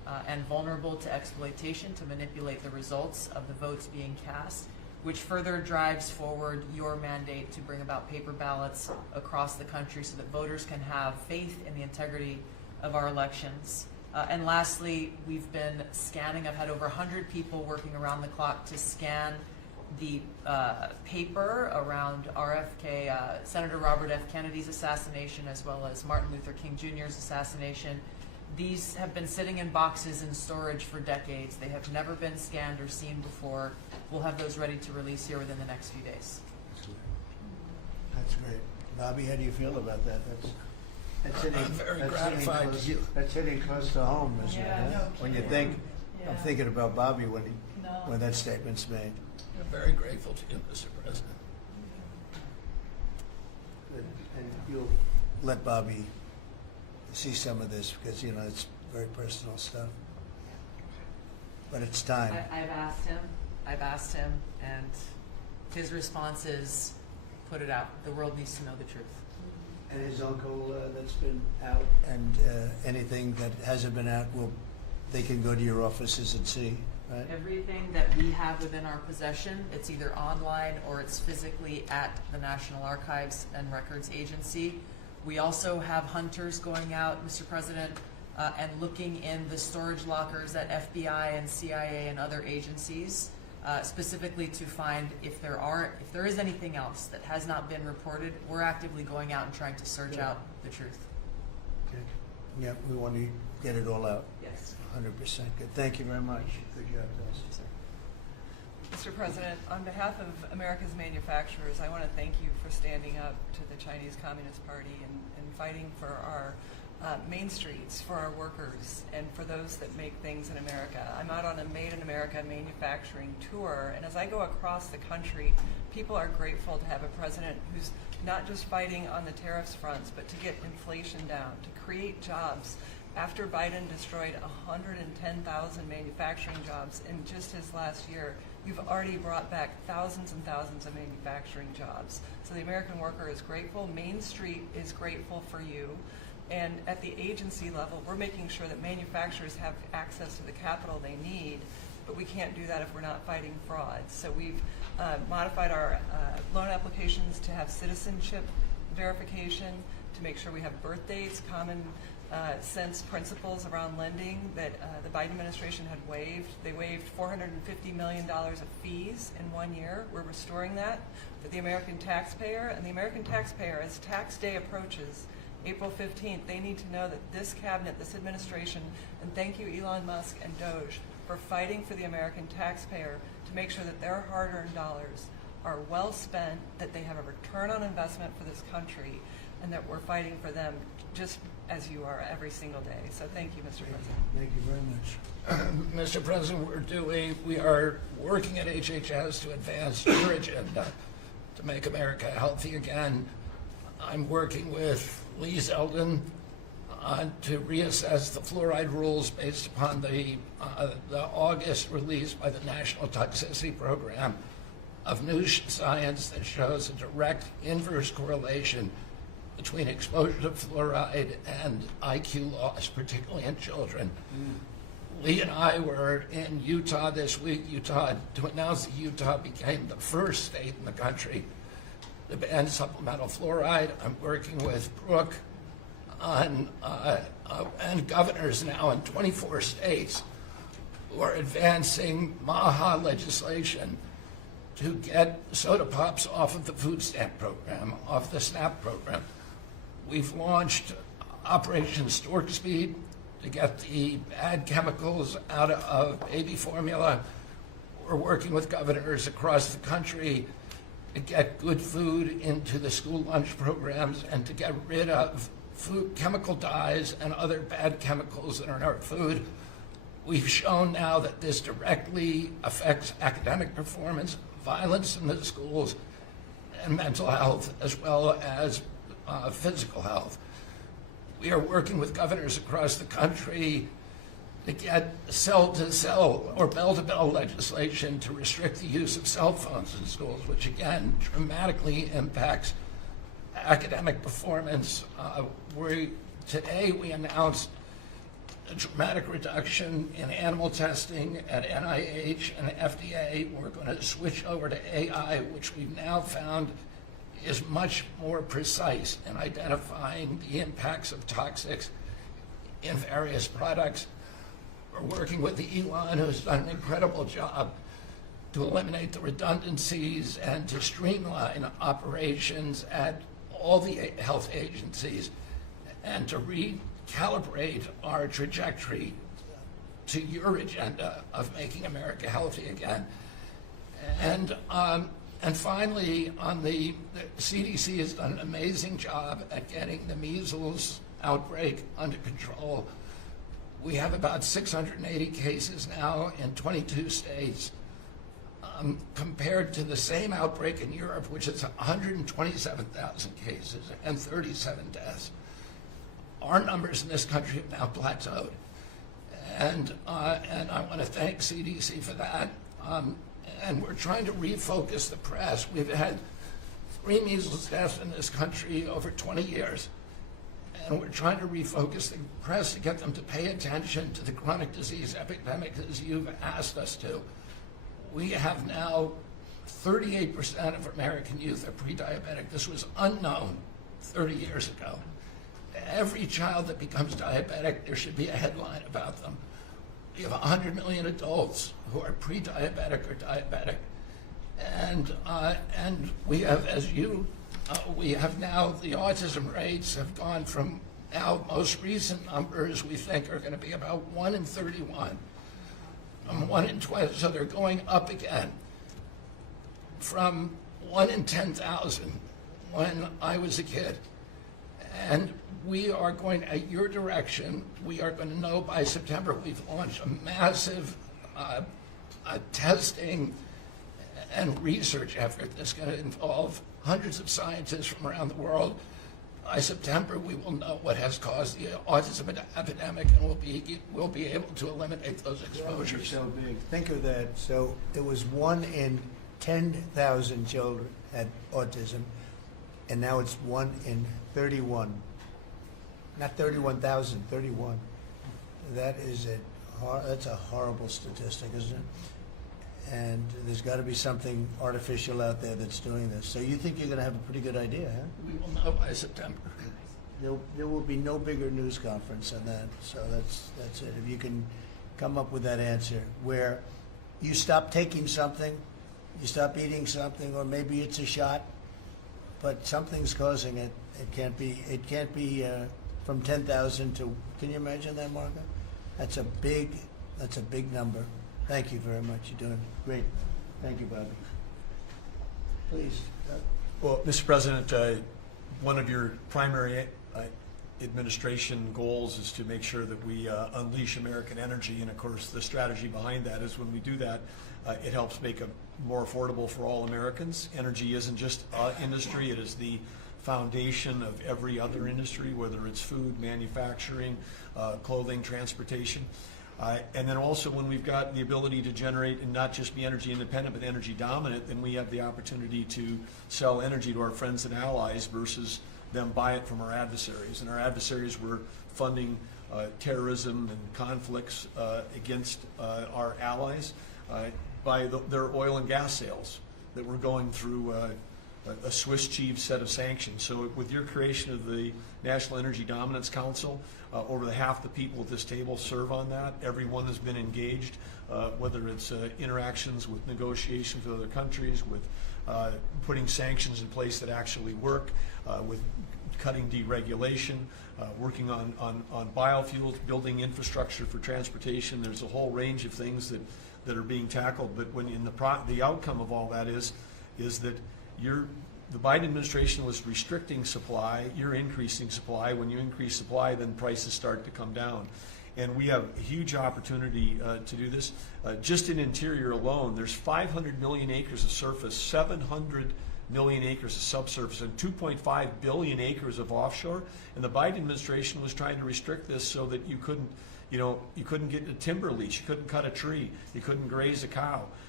and vulnerable to exploitation to manipulate the results of the votes being cast, which further drives forward your mandate to bring about paper ballots across the country so that voters can have faith in the integrity of our elections. And lastly, we've been scanning. I've had over 100 people working around the clock to scan the paper around RFK, Senator Robert F. Kennedy's assassination, as well as Martin Luther King Jr.'s assassination. These have been sitting in boxes in storage for decades. They have never been scanned or seen before. We'll have those ready to release here within the next few days. That's great. Bobby, how do you feel about that? That's hitting, I'm very that's gratified. hitting close, that's hitting close to home, isn't Yeah, it? no When you kidding. think, Yeah. I'm thinking about Bobby when No. when that statement's made. I'm very grateful to you, Mr. President. And you'll let Bobby see some of this because, you know, it's very personal stuff. But it's time. I've asked him, and his response is, put it out. The world needs to know the truth. And his uncle that's been out, and anything that hasn't been out, they can go to your offices and see, right? Everything that we have within our possession, it's either online or it's physically at the National Archives and Records Agency. We also have hunters going out, Mr. President, and looking in the storage lockers at FBI and CIA and other agencies, specifically to find if there is anything else that has not been reported. We're actively going out and trying to search out the truth. Okay. Yeah, we want to get it all out. Yes. 100% good. Thank you very much. Good job, Dustin. Mr. President, on behalf of America's manufacturers, I want to thank you for standing up to the Chinese Communist Party and fighting for our main streets, for our workers, and for those that make things in America. I'm out on a Made in America manufacturing tour, and as I go across the country, people are grateful to have a president who's not just fighting on the tariffs fronts, but to get inflation down, to create jobs. After Biden destroyed 110,000 manufacturing jobs in just his last year, you've already brought back thousands and thousands of manufacturing jobs. So the American worker is grateful. Main Street is grateful for you. And at the agency level, we're making sure that manufacturers have access to the capital they need, but we can't do that if we're not fighting fraud. So we've modified our loan applications to have citizenship verification, to make sure we have birth dates, common sense principles around lending that the Biden administration had waived. They waived $450 million of fees in 1 year. We're restoring that for the American taxpayer. And the American taxpayer, as tax day approaches, April 15th, they need to know that this cabinet, this administration, and thank you Elon Musk and Doge for fighting for the American taxpayer to make sure that their hard-earned dollars are well spent, that they have a return on investment for this country, and that we're fighting for them just as you are every single day. So thank you, Mr. President. Thank you very much. Mr. President, we are working at HHS to advance your agenda to make America healthy again. I'm working with Lee Zeldin to reassess the fluoride rules based upon the August release by the National Toxicity Program of new science that shows a direct inverse correlation between exposure to fluoride and IQ loss, particularly in children. Lee and I were in Utah this week, to announce that Utah became the first state in the country to ban supplemental fluoride. I'm working with Brooke on, and governors now in 24 states who are advancing MAHA legislation to get soda pops off of the food stamp program, off the SNAP program. We've launched Operation Stork Speed to get the bad chemicals out of baby formula. We're working with governors across the country to get good food into the school lunch programs and to get rid of food chemical dyes and other bad chemicals that are in our food. We've shown now that this directly affects academic performance, violence in the schools, and mental health, as well as physical health. We are working with governors across the country to get cell-to-cell or bell-to-bell legislation to restrict the use of cell phones in schools, which again dramatically impacts academic performance. Today we announced a dramatic reduction in animal testing at NIH and FDA. We're going to switch over to AI, which we've now found is much more precise in identifying the impacts of toxics in various products. We're working with Elon, who's done an incredible job to eliminate the redundancies and to streamline operations at all the health agencies and to recalibrate our trajectory to your agenda of making America healthy again. And finally, on the CDC has done an amazing job at getting the measles outbreak under control. We have about 680 cases now in 22 states, compared to the same outbreak in Europe, which is 127,000 cases and 37 deaths. Our numbers in this country have now plateaued. And I want to thank CDC for that. And we're trying to refocus the press. We've had 3 measles deaths in this country over 20 years. And we're trying to refocus the press to get them to pay attention to the chronic disease epidemic as you've asked us to. We have now 38% of American youth are pre-diabetic. This was unknown 30 years ago. Every child that becomes diabetic, there should be a headline about them. We have 100 million adults who are pre-diabetic or diabetic. And we have, we have now, the autism rates have gone from now most recent numbers we think are going to be about 1 in 31. 1 in 20, so they're going up again from 1 in 10,000 when I was a kid. And we are going, at your direction, we are going to know by September. We've launched a massive testing and research effort that's going to involve hundreds of scientists from around the world. By September, we will know what has caused the autism epidemic, and we'll be able to eliminate those exposures. So big. Think of that. So it was 1 in 10,000 children had autism, and now it's 1 in 31. Not 31,000, 31. That is that's a horrible statistic, isn't it? And there's got to be something artificial out there that's doing this. So you think you're going to have a pretty good idea, huh? We will know by September. There will be no bigger news conference than that. So that's it. If you can come up with that answer where you stop taking something, you stop eating something, or maybe it's a shot, but something's causing it. It can't be from 10,000 to. Can you imagine that, Marco? That's a big number. Thank you very much. You're doing great. Thank you, Bobby. Please. Well, Mr. President, one of your primary administration goals is to make sure that we unleash American energy, and of course the strategy behind that is when we do that, it helps make it more affordable for all Americans. Energy isn't just industry, it is the foundation of every other industry, whether it's food, manufacturing, clothing, transportation. And then also when we've got the ability to generate and not just be energy independent but energy dominant, then we have the opportunity to sell energy to our friends and allies versus them buy it from our adversaries. And our adversaries were funding terrorism and conflicts against our allies by their oil and gas sales that were going through a Swiss cheese set of sanctions. So with your creation of the National Energy Dominance Council, over half the people at this table serve on that. Everyone has been engaged, whether it's interactions with negotiations with other countries, with putting sanctions in place that actually work, with cutting deregulation, working on biofuels, building infrastructure for transportation. There's a whole range of things that are being tackled. But when the outcome of all that is that the Biden administration was restricting supply, you're increasing supply. When you increase supply, then prices start to come down. And we have a huge opportunity to do this. Just in interior alone, there's 500 million acres of surface, 700 million acres of subsurface, and 2.5 billion acres of offshore. And the Biden administration was trying to restrict this so that you couldn't get a timber lease, you couldn't cut a tree, you couldn't graze a cow.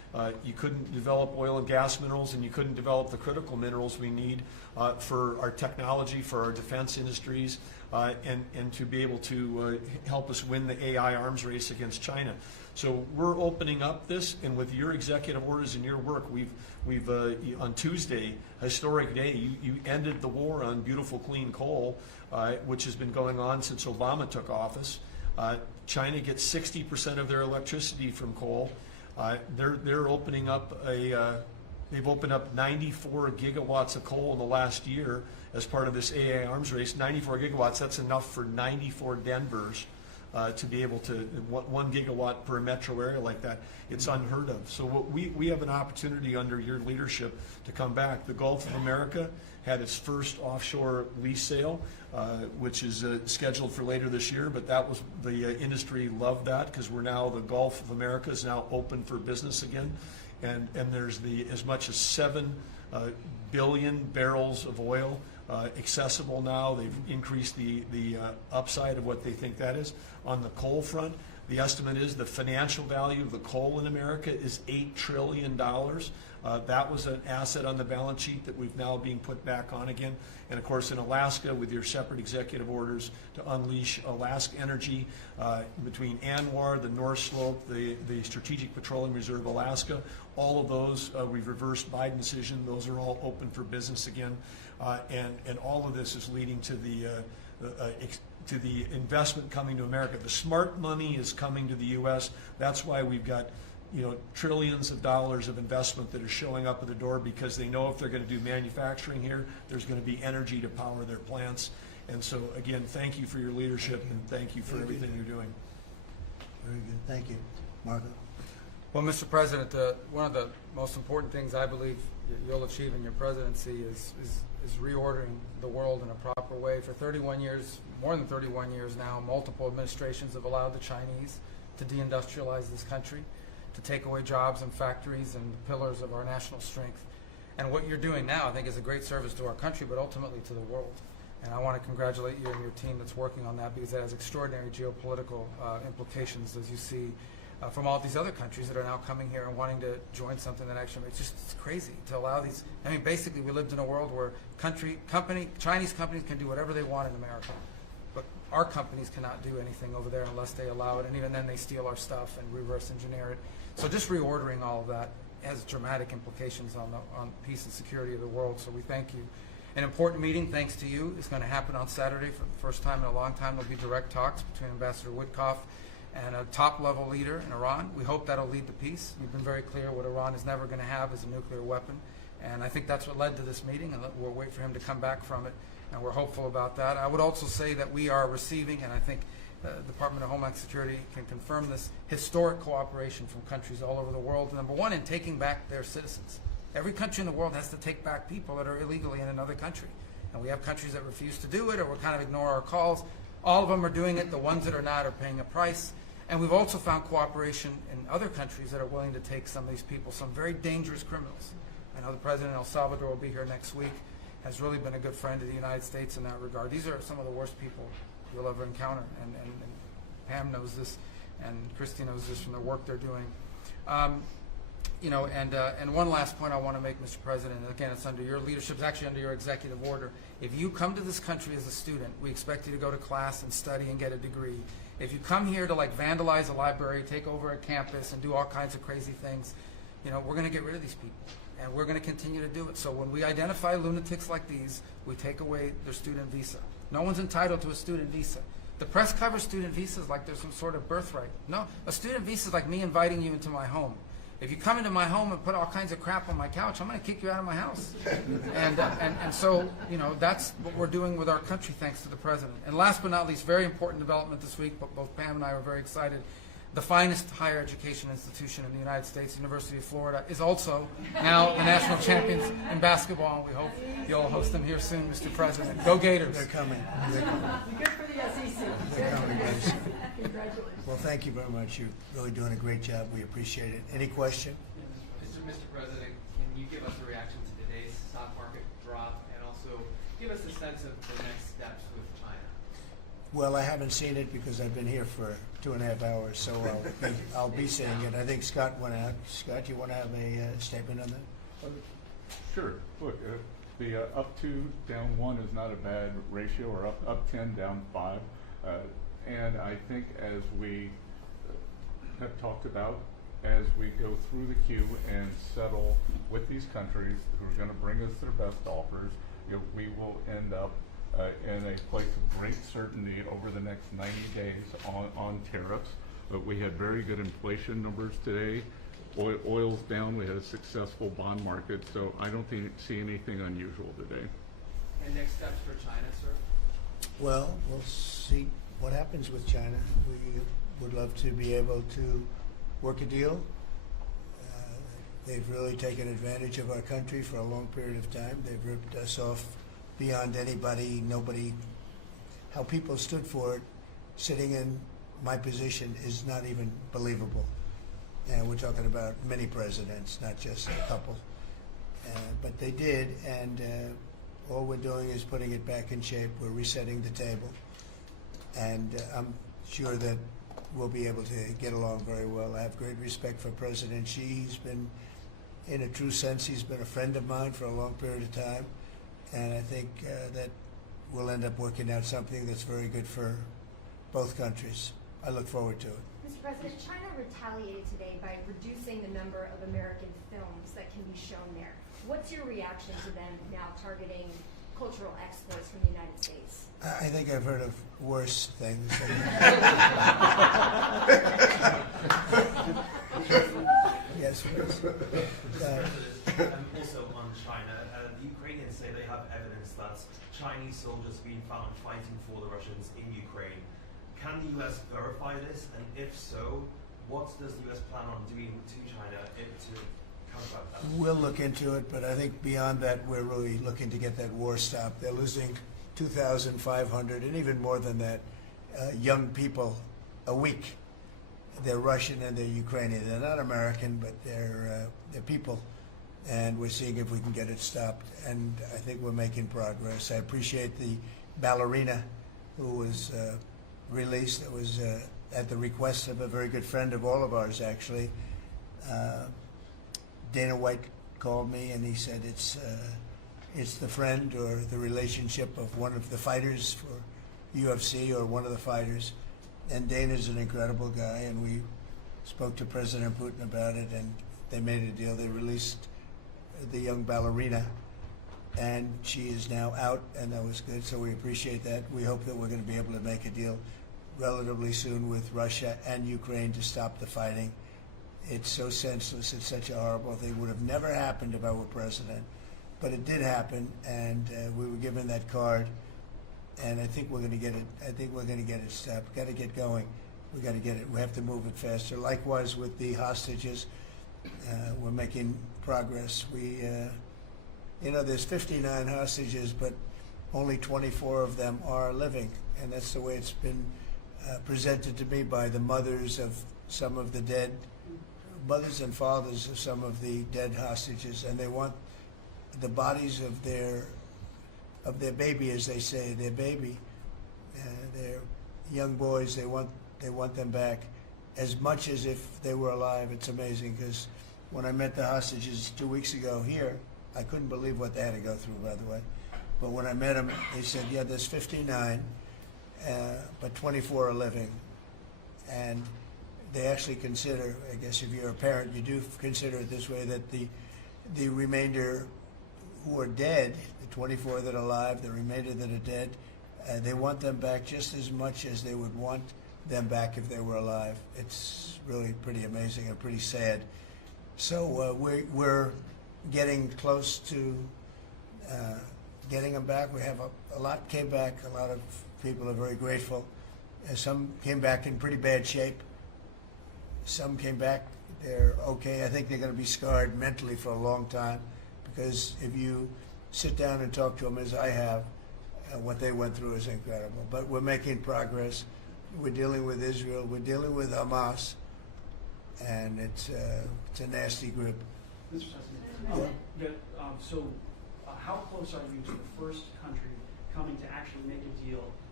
You couldn't develop oil and gas minerals, and you couldn't develop the critical minerals we need for our technology, for our defense industries, and to be able to help us win the AI arms race against China. So we're opening up this, and with your executive orders and your work, we've on Tuesday, historic day, you ended the war on beautiful clean coal, which has been going on since Obama took office. China gets 60% of their electricity from coal. They're opening up they've opened up 94 gigawatts of coal in the last year as part of this AI arms race. 94 gigawatts, that's enough for 94 Denvers to be able to, 1 gigawatt per metro area like that. It's unheard of. So we have an opportunity under your leadership to come back. The Gulf of America had its first offshore lease sale, which is scheduled for later this year, but that was, the industry loved that because we're now, the Gulf of America is now open for business again. And there's as much as 7 billion barrels of oil accessible now. They've increased the upside of what they think that is. On the coal front, the estimate is the financial value of the coal in America is $8 trillion. That was an asset on the balance sheet that we've now being put back on again. And of course in Alaska, with your separate executive orders to unleash Alaska energy between ANWR, the North Slope, the Strategic Petroleum Reserve Alaska, all of those, we've reversed Biden decision. Those are all open for business again. And all of this is leading to the investment coming to America. The smart money is coming to the U.S. That's why we've got trillions of dollars of investment that are showing up at the door, because they know if they're going to do manufacturing here, there's going to be energy to power their plants. And so again, thank you for your leadership and thank you for everything you're doing. Very good. Thank you. Marco. Well, Mr. President, one of the most important things I believe you'll achieve in your presidency is reordering the world in a proper way. For 31 years, more than 31 years now, multiple administrations have allowed the Chinese to deindustrialize this country, to take away jobs and factories and the pillars of our national strength. And what you're doing now, I think, is a great service to our country, but ultimately to the world. And I want to congratulate you and your team that's working on that, because that has extraordinary geopolitical implications, as you see from all these other countries that are now coming here and wanting to join something that actually makes it's crazy to allow these. I mean, basically, we lived in a world where Chinese companies can do whatever they want in America, but our companies cannot do anything over there unless they allow it, and even then they steal our stuff and reverse engineer it. So just reordering all of that has dramatic implications on peace and security of the world, so we thank you. An important meeting, thanks to you, is going to happen on Saturday for the first time in a long time. There'll be direct talks between Ambassador Woodcock and a top-level leader in Iran. We hope that'll lead to peace. We've been very clear what Iran is never going to have is a nuclear weapon, and I think that's what led to this meeting, and we'll wait for him to come back from it, and we're hopeful about that. I would also say that we are receiving, and I think the Department of Homeland Security can confirm this, historic cooperation from countries all over the world. Number one, in taking back their citizens. Every country in the world has to take back people that are illegally in another country, and we have countries that refuse to do it or will kind of ignore our calls. All of them are doing it. The ones that are not are paying a price. And we've also found cooperation in other countries that are willing to take some of these people, some very dangerous criminals. I know the President of El Salvador will be here next week, has really been a good friend of the United States in that regard. These are some of the worst people you'll ever encounter, and Pam knows this, and Christy knows this from the work they're doing. And one last point I want to make, Mr. President, and again, it's under your leadership, it's actually under your executive order. If you come to this country as a student, we expect you to go to class and study and get a degree. If you come here to vandalize a library, take over a campus, and do all kinds of crazy things, we're going to get rid of these people, and we're going to continue to do it. So when we identify lunatics like these, we take away their student visa. No one's entitled to a student visa. The press covers student visas like there's some sort of birthright. No, a student visa is like me inviting you into my home. If you come into my home and put all kinds of crap on my couch, I'm going to kick you out of my house. And so, that's what we're doing with our country, thanks to the President. And last but not least, very important development this week, but both Pam and I were very excited. The finest higher education institution in the United States, University of Florida, is also now the national champions in basketball, and we hope you'll host them here soon, Mr. President. Go Gators. They're coming. Good for the SEC. They're coming, guys. Congratulations. Well, thank you very much. You're really doing a great job. We appreciate it. Any question? Mr. President, can you give us a reaction to today's stock market drop, and also give us a sense of the next steps with China? Well, I haven't seen it because I've been here for 2.5 hours, so I'll be seeing it. I think Scott went out. Scott, you want to have a statement on that? Sure. Look, the up 2, down 1 is not a bad ratio, or up 10, down 5. And I think as we have talked about, as we go through the queue and settle with these countries who are going to bring us their best offers, we will end up in a place of great certainty over the next 90 days on tariffs. But we had very good inflation numbers today. Oil's down. We had a successful bond market, so I don't see anything unusual today. And next steps for China, sir? Well, we'll see what happens with China. We would love to be able to work a deal. They've really taken advantage of our country for a long period of time. They've ripped us off beyond anybody, nobody. How people stood for it, sitting in my position, is not even believable. And we're talking about many presidents, not just a couple. But they did, and all we're doing is putting it back in shape. We're resetting the table. And I'm sure that we'll be able to get along very well. I have great respect for President Xi. He's been, in a true sense, he's been a friend of mine for a long period of time. And I think that we'll end up working out something that's very good for both countries. I look forward to it. Mr. President, China retaliated today by reducing the number of American films that can be shown there. What's your reaction to them now targeting cultural exports from the United States? I think I've heard of worse things. Yes, please. Also on China, the Ukrainians say they have evidence that Chinese soldiers being found fighting for the Russians in Ukraine. Can the U.S. verify this? And if so, what does the U.S. plan on doing to China to combat that? We'll look into it, but I think beyond that, we're really looking to get that war stopped. They're losing 2,500 and even more than that young people a week. They're Russian and they're Ukrainian. They're not American, but they're people. And we're seeing if we can get it stopped. And I think we're making progress. I appreciate the ballerina who was released. It was at the request of a very good friend of all of ours, actually. Dana White called me and he said it's the friend or the relationship of one of the fighters for UFC or one of the fighters. And Dana's an incredible guy, and we spoke to President Putin about it, and they made a deal. They released the young ballerina, and she is now out, and that was good, so we appreciate that. We hope that we're going to be able to make a deal relatively soon with Russia and Ukraine to stop the fighting. It's so senseless. It's such a horrible thing. It would have never happened if I were president, but it did happen, and we were given that card. And I think we're going to get it. I think we're going to get it stopped. Got to get going. We got to get it. We have to move it faster. Likewise with the hostages, we're making progress. We, there's 59 hostages, but only 24 of them are living, and that's the way it's been presented to me by the mothers of some of the dead, mothers and fathers of some of the dead hostages, and they want the bodies of their baby, as they say, their baby, their young boys. They want them back as much as if they were alive. It's amazing, because when I met the hostages 2 weeks ago here, I couldn't believe what they had to go through, by the way. But when I met them, they said, yeah, there's 59, but 24 are living. And they actually consider, I guess if you're a parent, you do consider it this way, that the remainder who are dead, the 24 that are alive, the remainder that are dead, they want them back just as much as they would want them back if they were alive. It's really pretty amazing and pretty sad. So we're getting close to getting them back. We have a lot came back. A lot of people are very grateful. Some came back in pretty bad shape. Some came back, they're okay. I think they're going to be scarred mentally for a long time, because if you sit down and talk to them, as I have, what they went through is incredible. But we're making progress. We're dealing with Israel. We're dealing with Hamas, and it's a nasty group. Mr. President, how close are you to the first country coming to actually make a deal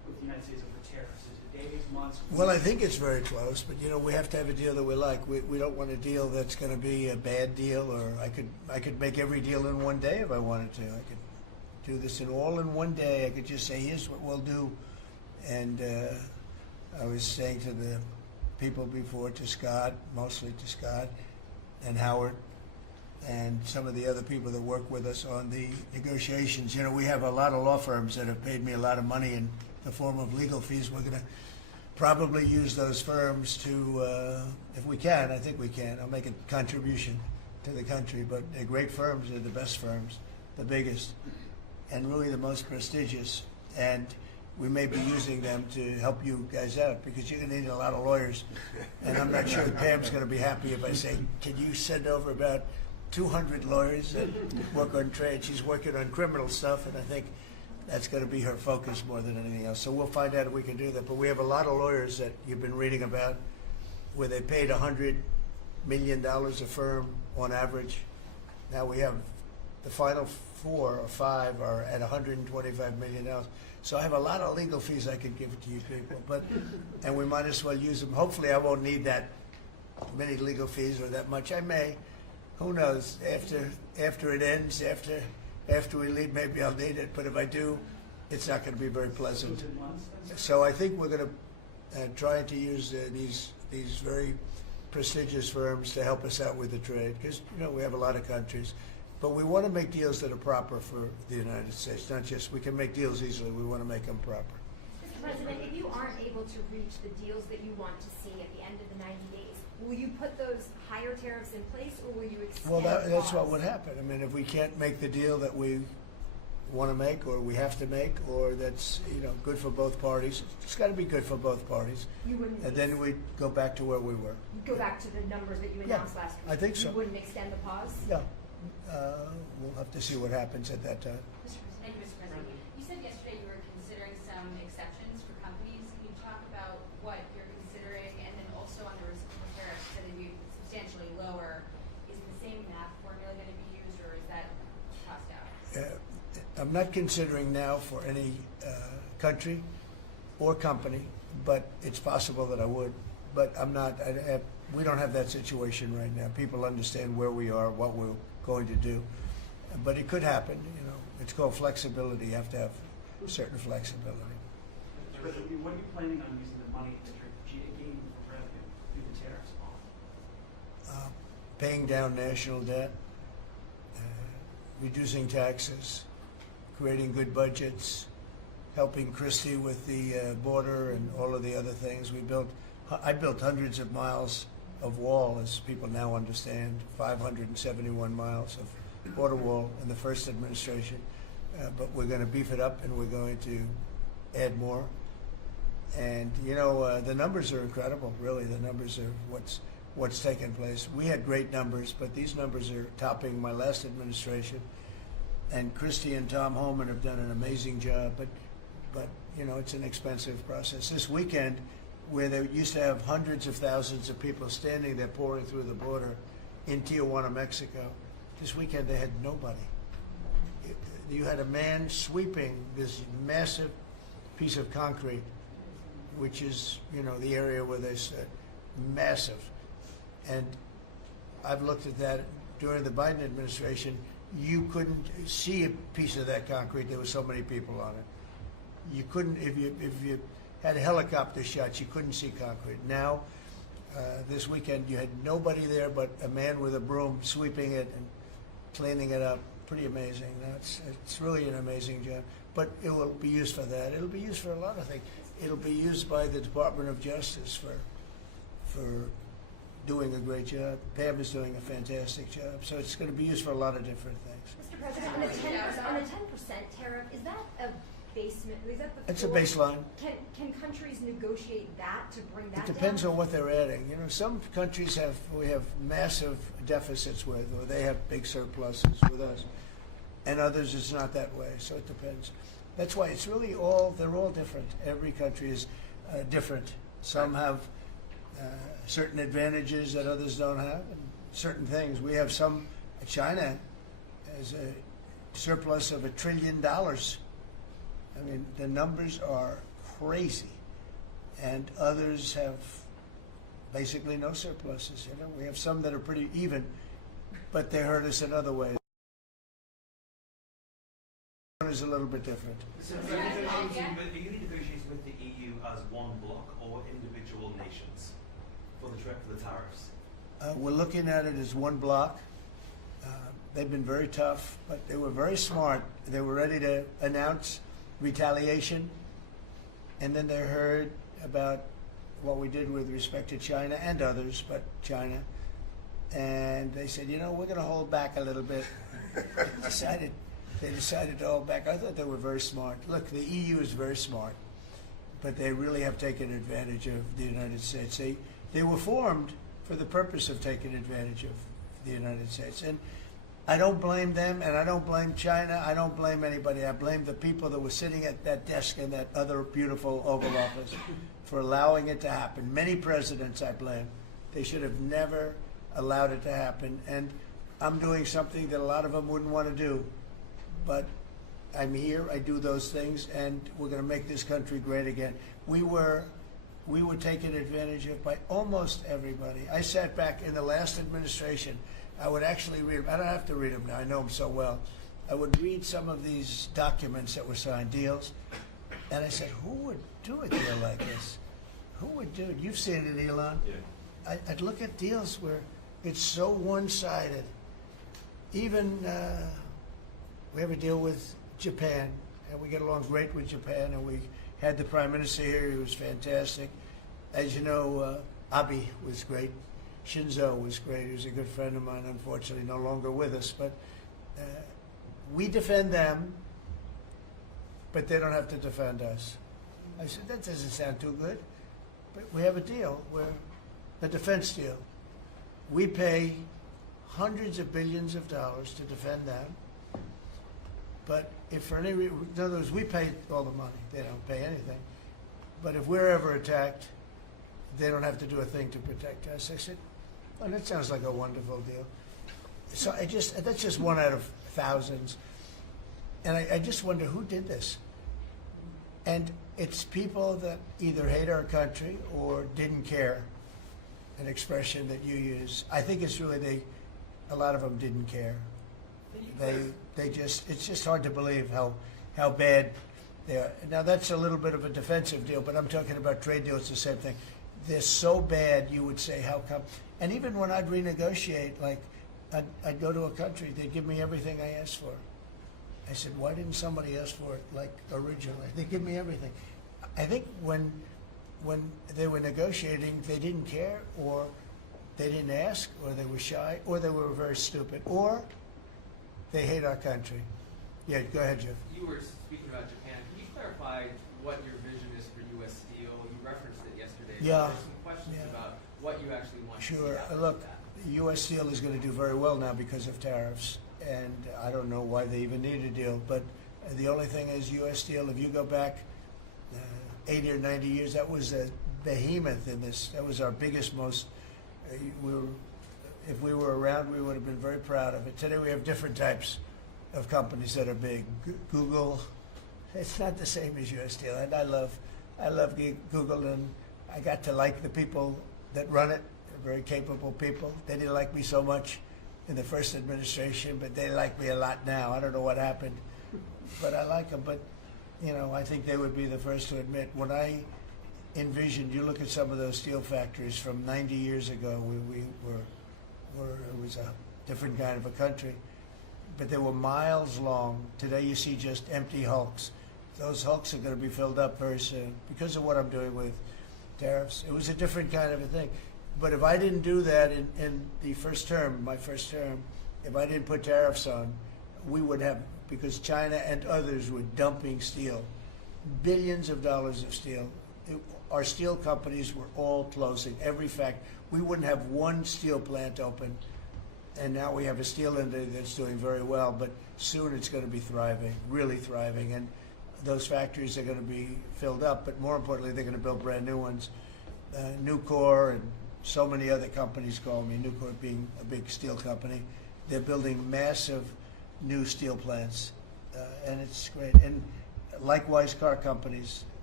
with the United States over tariffs? Is it days, months? Well, I think it's very close, but we have to have a deal that we like. We don't want a deal that's going to be a bad deal, or I could make every deal in one day if I wanted to. I could do this in one day. I could just say, here's what we'll do. And I was saying to the people before, to Scott, mostly to Scott and Howard, and some of the other people that work with us on the negotiations. We have a lot of law firms that have paid me a lot of money in the form of legal fees. We're going to probably use those firms to, if we can, I think we can. I'll make a contribution to the country, but they're great firms. They're the best firms, the biggest, and really the most prestigious. And we may be using them to help you guys out, because you're going to need a lot of lawyers. And I'm not sure Pam's going to be happy if I say, can you send over about 200 lawyers that work on trade? She's working on criminal stuff, and I think that's going to be her focus more than anything else. So we'll find out if we can do that. But we have a lot of lawyers that you've been reading about where they paid $100 million a firm on average. Now we have the final 4 or 5 are at $125 million. So I have a lot of legal fees I could give to you people, and we might as well use them. Hopefully I won't need that many legal fees or that much. I may. Who knows? After it ends, after we leave, maybe I'll need it. But if I do, it's not going to be very pleasant. So I think we're going to try to use these very prestigious firms to help us out with the trade, because we have a lot of countries. But we want to make deals that are proper for the United States, not just, we can make deals easily, we want to make them proper. Mr. President, if you aren't able to reach the deals that you want to see at the end of the 90 days, will you put those higher tariffs in place, or will you extend Well, that's what pause? would happen. I mean, if we can't make the deal that we want to make, or we have to make, or that's good for both parties, it's got to be good for both parties. You wouldn't. And then we go back to where we were. You'd go back to the numbers that you announced last week. I think so. You wouldn't extend the pause. Yeah. We'll have to see what happens at that time. Thank you, Mr. President. You said yesterday you were considering some exceptions for companies. Can you talk about what you're considering, and then also on the reciprocal tariffs that would be substantially lower? Is the same math formula going to be used, or is that tossed out? I'm not considering now for any country or company, but it's possible that I would. But I'm not. We don't have that situation right now. People understand where we are, what we're going to do. But it could happen. It's called flexibility. You have to have certain flexibility. What are you planning on using the money that you're gaining for revenue through the tariffs on? Paying down national debt, reducing taxes, creating good budgets, helping Christie with the border and all of the other things. I built hundreds of miles of wall, as people now understand, 571 miles of border wall in the first administration. But we're going to beef it up, and we're going to add more. And the numbers are incredible. Really, the numbers are what's taken place. We had great numbers, but these numbers are topping my last administration. And Christie and Tom Homan have done an amazing job. But it's an expensive process. This weekend, where they used to have hundreds of thousands of people standing there pouring through the border in Tijuana, Mexico, this weekend they had nobody. You had a man sweeping this massive piece of concrete, which is, the area where they said massive. And I've looked at that during the Biden administration. You couldn't see a piece of that concrete. There were so many people on it. You couldn't, if you had helicopter shots, you couldn't see concrete. Now, this weekend, you had nobody there but a man with a broom sweeping it and cleaning it up. Pretty amazing. It's really an amazing job. But it will be used for that. It'll be used for a lot of things. It'll be used by the Department of Justice for doing a great job. Pam is doing a fantastic job. So it's going to be used for a lot of different things. Mr. President, on the 10% tariff, is that a basement? Is that the It's a floor? baseline. Can countries negotiate that to bring that It depends down? on what they're adding. Some countries we have massive deficits with, or they have big surpluses with us, and others it's not that way. So it depends. That's why it's really they're all different. Every country is different. Some have certain advantages that others don't have, and certain things. We have China has a surplus of $1 trillion. I mean, the numbers are crazy. And others have basically no surpluses. You know, we have some that are pretty even, but they hurt us in other ways. One is a little bit different. So are you negotiating with the EU as one bloc or individual nations for the tariffs? We're looking at it as one bloc. They've been very tough, but they were very smart. They were ready to announce retaliation, and then they heard about what we did with respect to China and others, but China, and they said, you know, we're going to hold back a little bit. They decided to hold back. I thought they were very smart. Look, the EU is very smart, but they really have taken advantage of the United States. They were formed for the purpose of taking advantage of the United States. And I don't blame them, and I don't blame China. I don't blame anybody. I blame the people that were sitting at that desk in that other beautiful Oval Office for allowing it to happen. Many presidents I blame. They should have never allowed it to happen. And I'm doing something that a lot of them wouldn't want to do. But I'm here, I do those things, and we're going to make this country great again. We were taken advantage of by almost everybody. I sat back in the last administration. I would actually read them. I don't have to read them now. I know them so well. I would read some of these documents that were signed, deals, and I said, who would do a deal like this? Who would do it? You've seen it, Elon. Yeah. I'd look at deals where it's so one-sided. Even we have a deal with Japan, and we get along great with Japan, and we had the Prime Minister here. He was fantastic. As you know, Abe was great. Shinzo was great. He was a good friend of mine, unfortunately no longer with us. But we defend them, but they don't have to defend us. I said, that doesn't sound too good. But we have a deal, a defense deal. We pay hundreds of billions of dollars to defend them. But if for any reason, in other words, we pay all the money. They don't pay anything. But if we're ever attacked, they don't have to do a thing to protect us. I said, oh, that sounds like a wonderful deal. So that's just one out of thousands. And I just wonder who did this. And it's people that either hate our country or didn't care, an expression that you use. I think it's really a lot of them didn't care. It's just hard to believe how bad they are. Now that's a little bit of a defensive deal, but I'm talking about trade deals, the same thing. They're so bad, you would say, how come? And even when I'd renegotiate, like I'd go to a country, they'd give me everything I asked for. I said, why didn't somebody ask for it like originally? They give me everything. I think when they were negotiating, they didn't care, or they didn't ask, or they were shy, or they were very stupid, or they hate our country. Yeah, go ahead, Jeff. You were speaking about Japan. Can you clarify what your vision is for U.S. Steel? You referenced it yesterday. Yeah. There's some questions about what you actually want to see Sure. happen Look, with that. U.S. Steel is going to do very well now because of tariffs, and I don't know why they even need a deal. But the only thing is, U.S. Steel, if you go back 80 or 90 years, that was a behemoth in this. That was our biggest, most. If we were around, we would have been very proud of it. Today we have different types of companies that are big. Google, it's not the same as U.S. Steel, and I love Google, and I got to like the people that run it. They're very capable people. They didn't like me so much in the first administration, but they like me a lot now. I don't know what happened, but I like them. But you know, I think they would be the first to admit, when I envisioned, you look at some of those steel factories from 90 years ago, it was a different kind of a country, but they were miles long. Today you see just empty hulks. Those hulks are going to be filled up very soon because of what I'm doing with tariffs. It was a different kind of a thing. But if I didn't do that in the first term, my first term, if I didn't put tariffs on, we would have, because China and others were dumping steel, billions of dollars of steel. Our steel companies were all closing. Every fact, we wouldn't have one steel plant open, and now we have a steel industry that's doing very well. But soon it's going to be thriving, really thriving, and those factories are going to be filled up. But more importantly, they're going to build brand new ones. Nucor and so many other companies call me. Nucor being a big steel company, they're building massive new steel plants, and it's great. And likewise, car companies.